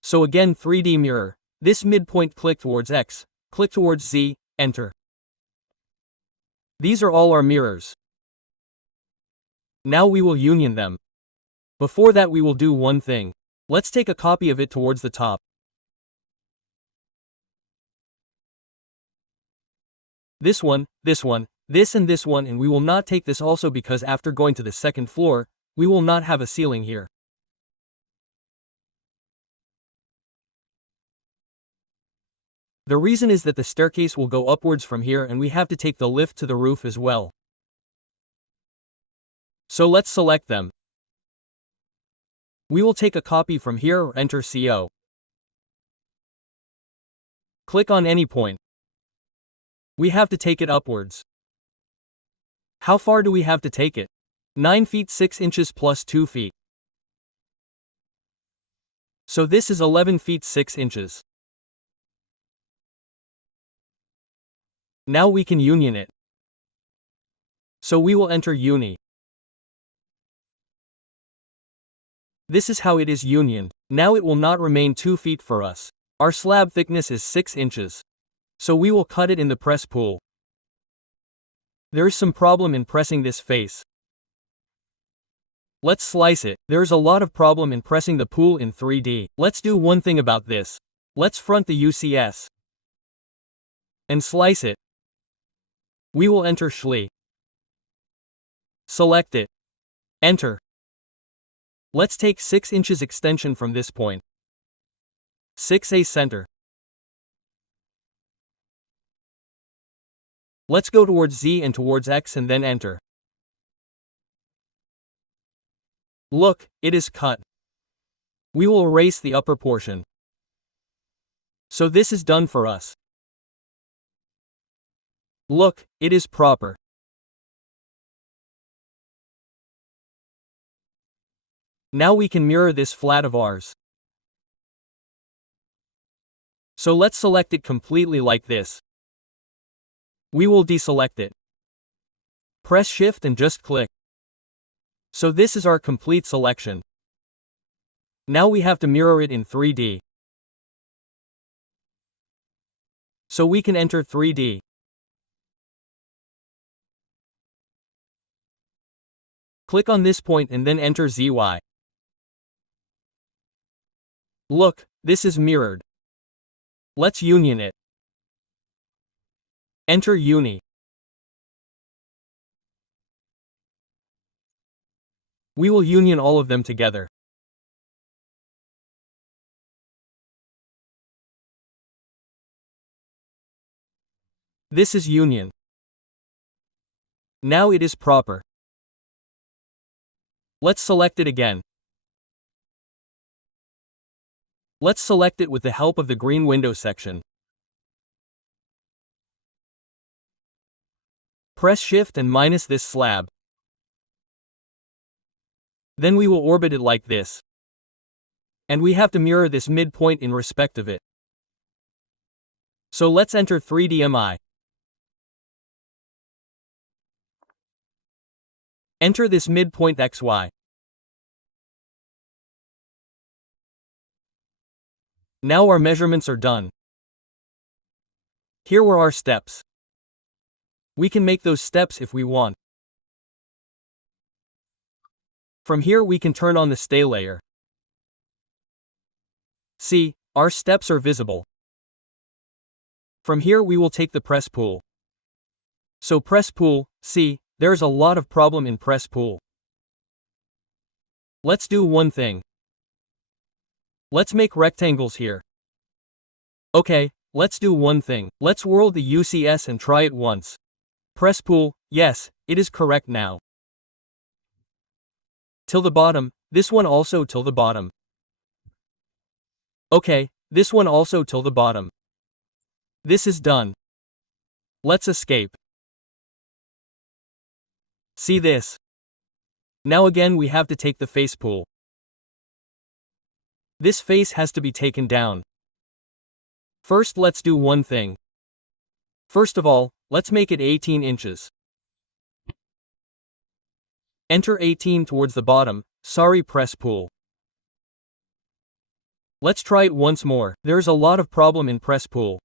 So again 3D mirror, this midpoint click towards X, click towards Z, enter. These are all our mirrors. Now we will union them. Before that we will do one thing. Let's take a copy of it towards the top. This one, this and this one, and we will not take this also because after going to the second floor, we will not have a ceiling here. The reason is that the staircase will go upwards from here and we have to take the lift to the roof as well. So let's select them. We will take a copy from here or enter CO. Click on any point. We have to take it upwards. How far do we have to take it? 9 feet 6 inches plus 2 feet. So this is 11 feet 6 inches. Now we can union it. So we will enter Uni. This is how it is unioned. Now it will not remain 2 feet for us. Our slab thickness is 6 inches. So we will cut it in the Presspull. There is some problem in pressing this face. Let's slice it. There is a lot of problem in pressing the pool in 3D. Let's do one thing about this. Let's front the UCS. And slice it. We will enter Schli. Select it. Enter. Let's take 6 inches extension from this point. 6A center. Let's go towards Z and towards X and then enter. Look, it is cut. We will erase the upper portion. So this is done for us. Look, it is proper. Now we can mirror this flat of ours. So let's select it completely like this. We will deselect it. Press Shift and just click. So this is our complete selection. Now we have to mirror it in 3D. So we can enter 3D. Click on this point and then enter ZY. Look, this is mirrored. Let's union it. Enter Uni. We will union all of them together. This is union. Now it is proper. Let's select it again. Let's select it with the help of the green window section. Press Shift and minus this slab. Then we will orbit it like this. And we have to mirror this midpoint in respect of it. So let's enter 3DMI. Enter this midpoint XY. Now our measurements are done. Here were our steps. We can make those steps if we want. From here we can turn on the stay layer. See, our steps are visible. From here we will take the Presspull. So Presspull, see, there's a lot of problem in Presspull. Let's do one thing. Let's make rectangles here. Okay, let's do one thing. Let's whirl the UCS and try it once. Presspull, yes, it is correct now. Till the bottom, this one also till the bottom. Okay, this one also till the bottom. This is done. Let's escape. See this? Now again we have to take the face pull. This face has to be taken down. First let's do one thing. First of all, let's make it 18 inches. Enter 18 towards the bottom, sorry Presspull. Let's try it once more. There's a lot of problem in Presspull.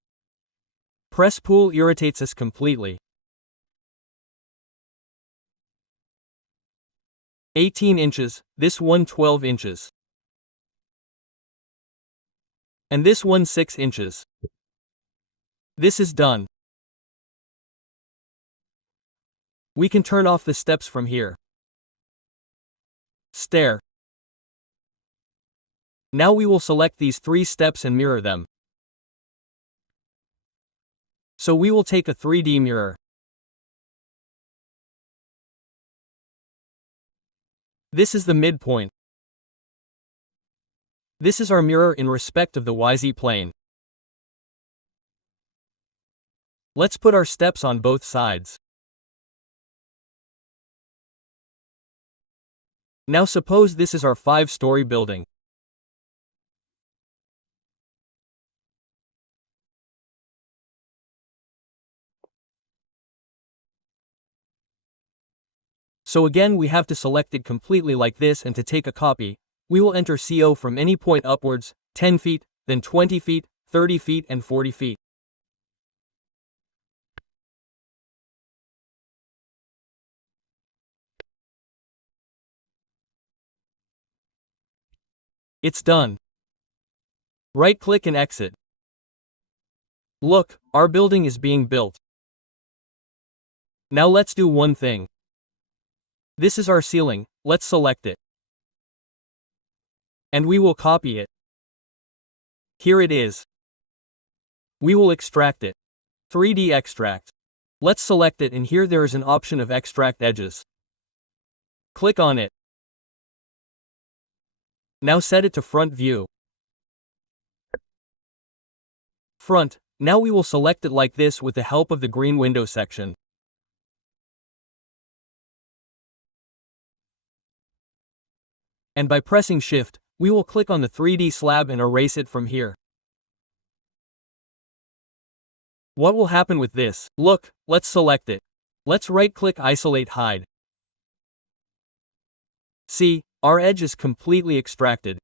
Presspull irritates us completely. 18 inches, this one 12 inches. And this one 6 inches. This is done. We can turn off the steps from here. Stair. Now we will select these 3 steps and mirror them. So we will take a 3D mirror. This is the midpoint. This is our mirror in respect of the YZ plane. Let's put our steps on both sides. Now suppose this is our 5-story building. So again we have to select it completely like this, and to take a copy, we will enter CO from any point upwards, 10 feet, then 20 feet, 30 feet and 40 feet. It's done. Right-click and exit. Look, our building is being built. Now let's do one thing. This is our ceiling, let's select it. And we will copy it. Here it is. We will extract it. 3D extract. Let's select it, and here there is an option of extract edges. Click on it. Now set it to front view. Front. Now we will select it like this with the help of the green window section. And by pressing Shift, we will click on the 3D slab and erase it from here. What will happen with this? Look, let's select it. Let's right-click, isolate, hide. See, our edge is completely extracted.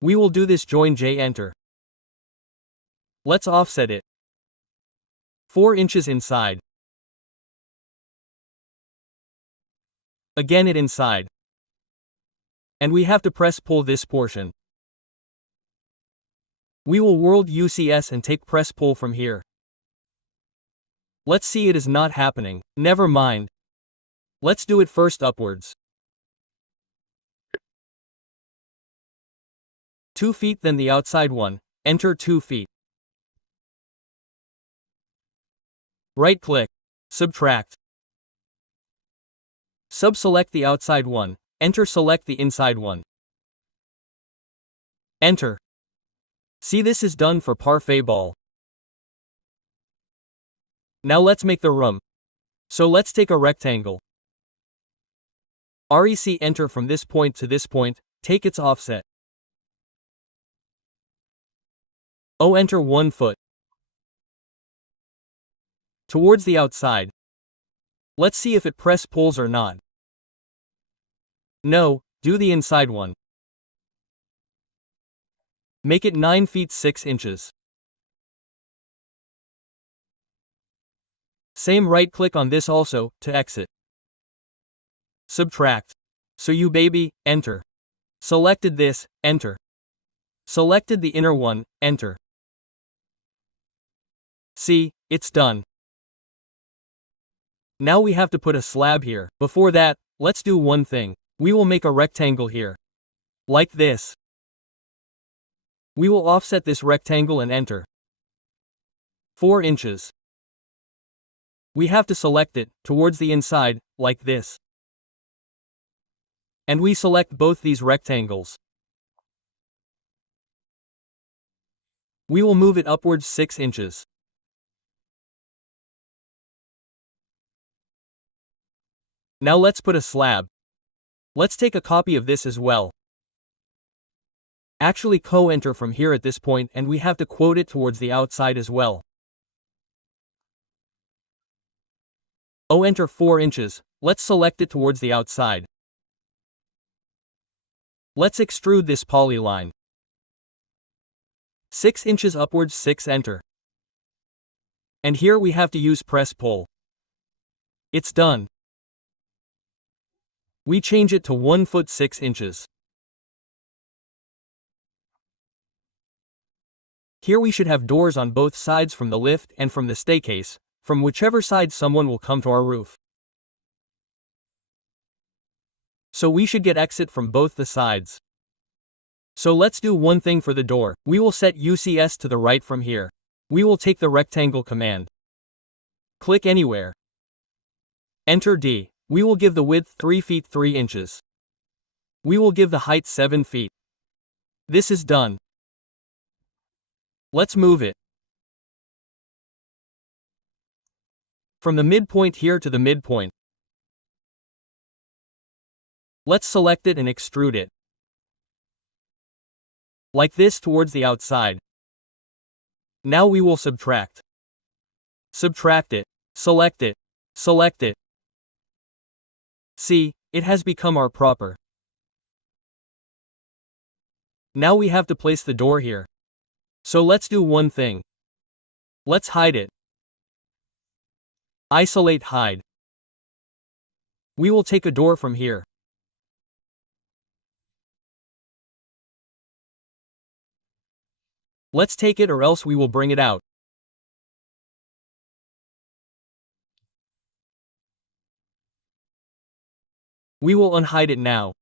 We will do this join J, enter. Let's offset it. 4 inches inside. Again it inside. And we have to press pull this portion. We will world UCS and take press pull from here. Let's see, it is not happening. Never mind. Let's do it first upwards. 2 feet, then the outside one. Enter 2 feet. Right click. Subtract. Select the outside one. Enter, select the inside one. Enter. See, this is done for parfait ball. Now let's make the room. So let's take a rectangle. REC enter from this point to this point, take its offset. O enter 1 foot. Towards the outside. Let's see if it press pulls or not. No, do the inside one. Make it 9 feet 6 inches. Same right click on this also, to exit. Subtract. So you baby, enter. Selected this, enter. Selected the inner one, enter. See, it's done. Now we have to put a slab here. Before that, let's do one thing. We will make a rectangle here. Like this. We will offset this rectangle and enter. 4 inches. We have to select it, towards the inside, like this. And we select both these rectangles. We will move it upwards 6 inches. Now let's put a slab. Let's take a copy of this as well. Actually co-enter from here at this point, and we have to quote it towards the outside as well. O enter 4 inches, let's select it towards the outside. Let's extrude this polyline. 6 inches upwards 6 enter. And here we have to use press pull. It's done. We change it to 1 foot 6 inches. Here we should have doors on both sides from the lift and from the staircase, from whichever side someone will come to our roof. So we should get exit from both the sides. So let's do one thing for the door. We will set UCS to the right from here. We will take the rectangle command. Click anywhere. Enter D. We will give the width 3 feet 3 inches. We will give the height 7 feet. This is done. Let's move it. From the midpoint here to the midpoint. Let's select it and extrude it. Like this towards the outside. Now we will subtract. Subtract it. Select it. Select it. See, it has become our proper. Now we have to place the door here. So let's do one thing. Let's hide it. Isolate hide. We will take a door from here. Let's take it or else we will bring it out. We will unhide it now.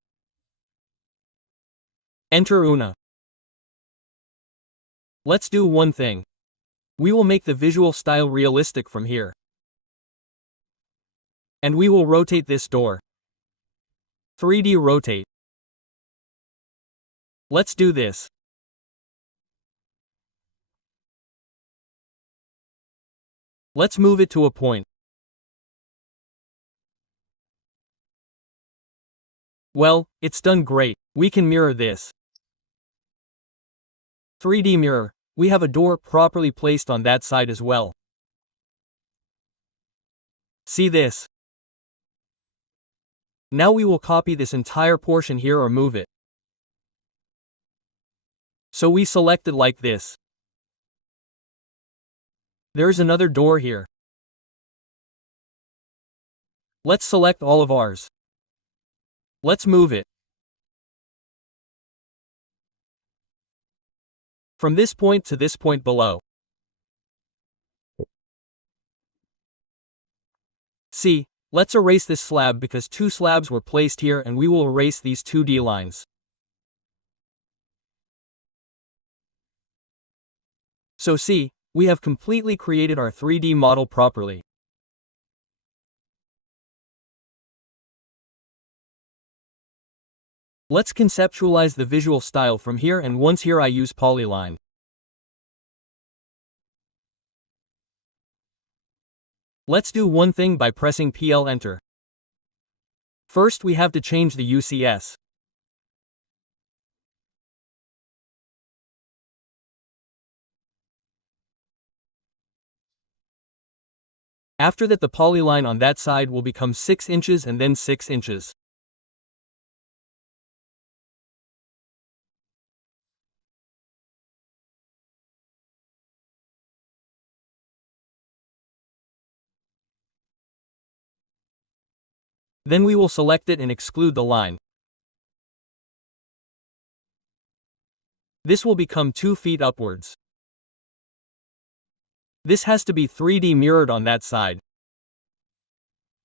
Enter Una. Let's do one thing. We will make the visual style realistic from here. And we will rotate this door. 3D rotate. Let's do this. Let's move it to a point. Well, it's done great. We can mirror this. 3D mirror. We have a door properly placed on that side as well. See this? Now we will copy this entire portion here or move it. So we select it like this. There's another door here. Let's select all of ours. Let's move it. From this point to this point below. See, let's erase this slab because 2 slabs were placed here and we will erase these 2D lines. So see, we have completely created our 3D model properly. Let's conceptualize the visual style from here, and once here I use Polyline. Let's do one thing by pressing PL Enter. First we have to change the UCS. After that the polyline on that side will become 6 inches and then 6 inches. Then we will select it and exclude the line. This will become 2 feet upwards. This has to be 3D mirrored on that side.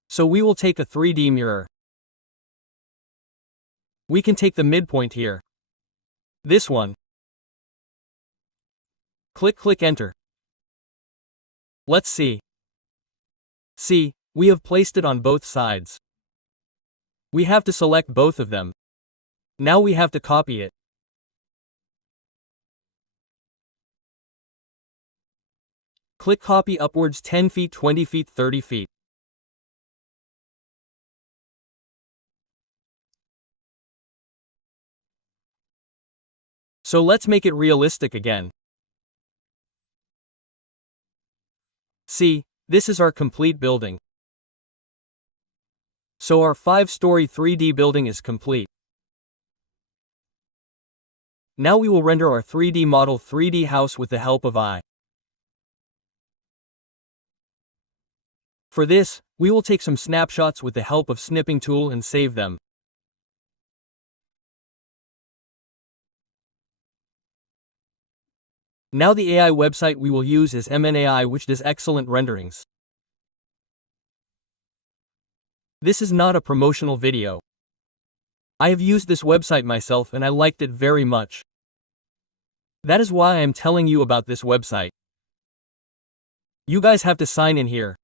So we will take a 3D mirror. We can take the midpoint here. This one. Click Enter. Let's see. See, we have placed it on both sides. We have to select both of them. Now we have to copy it. Click copy upwards 10 feet, 20 feet, 30 feet. So let's make it realistic again. See, this is our complete building. So our 5-story 3D building is complete. Now we will render our 3D model 3D house with the help of AI. For this, we will take some snapshots with the help of snipping tool and save them. Now the AI website we will use is MNAI, which does excellent renderings. This is not a promotional video. I have used this website myself and I liked it very much. That is why I am telling you about this website. You guys have to sign in here.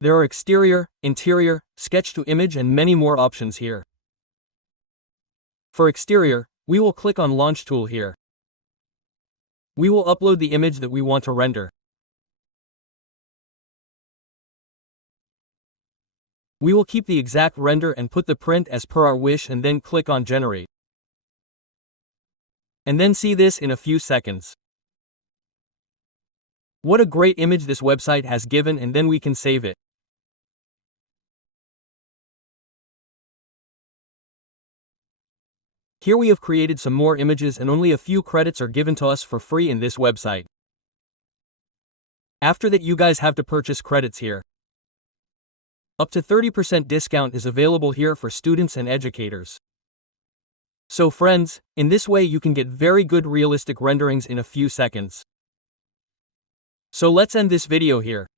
There are exterior, interior, sketch to image and many more options here. For exterior, we will click on Launch tool here. We will upload the image that we want to render. We will keep the exact render and put the print as per our wish and then click on Generate. And then see this in a few seconds. What a great image this website has given, and then we can save it. Here we have created some more images and only a few credits are given to us for free in this website. After that you guys have to purchase credits here. Up to 30% discount is available here for students and educators. So friends, in this way you can get very good realistic renderings in a few seconds. So let's end this video here.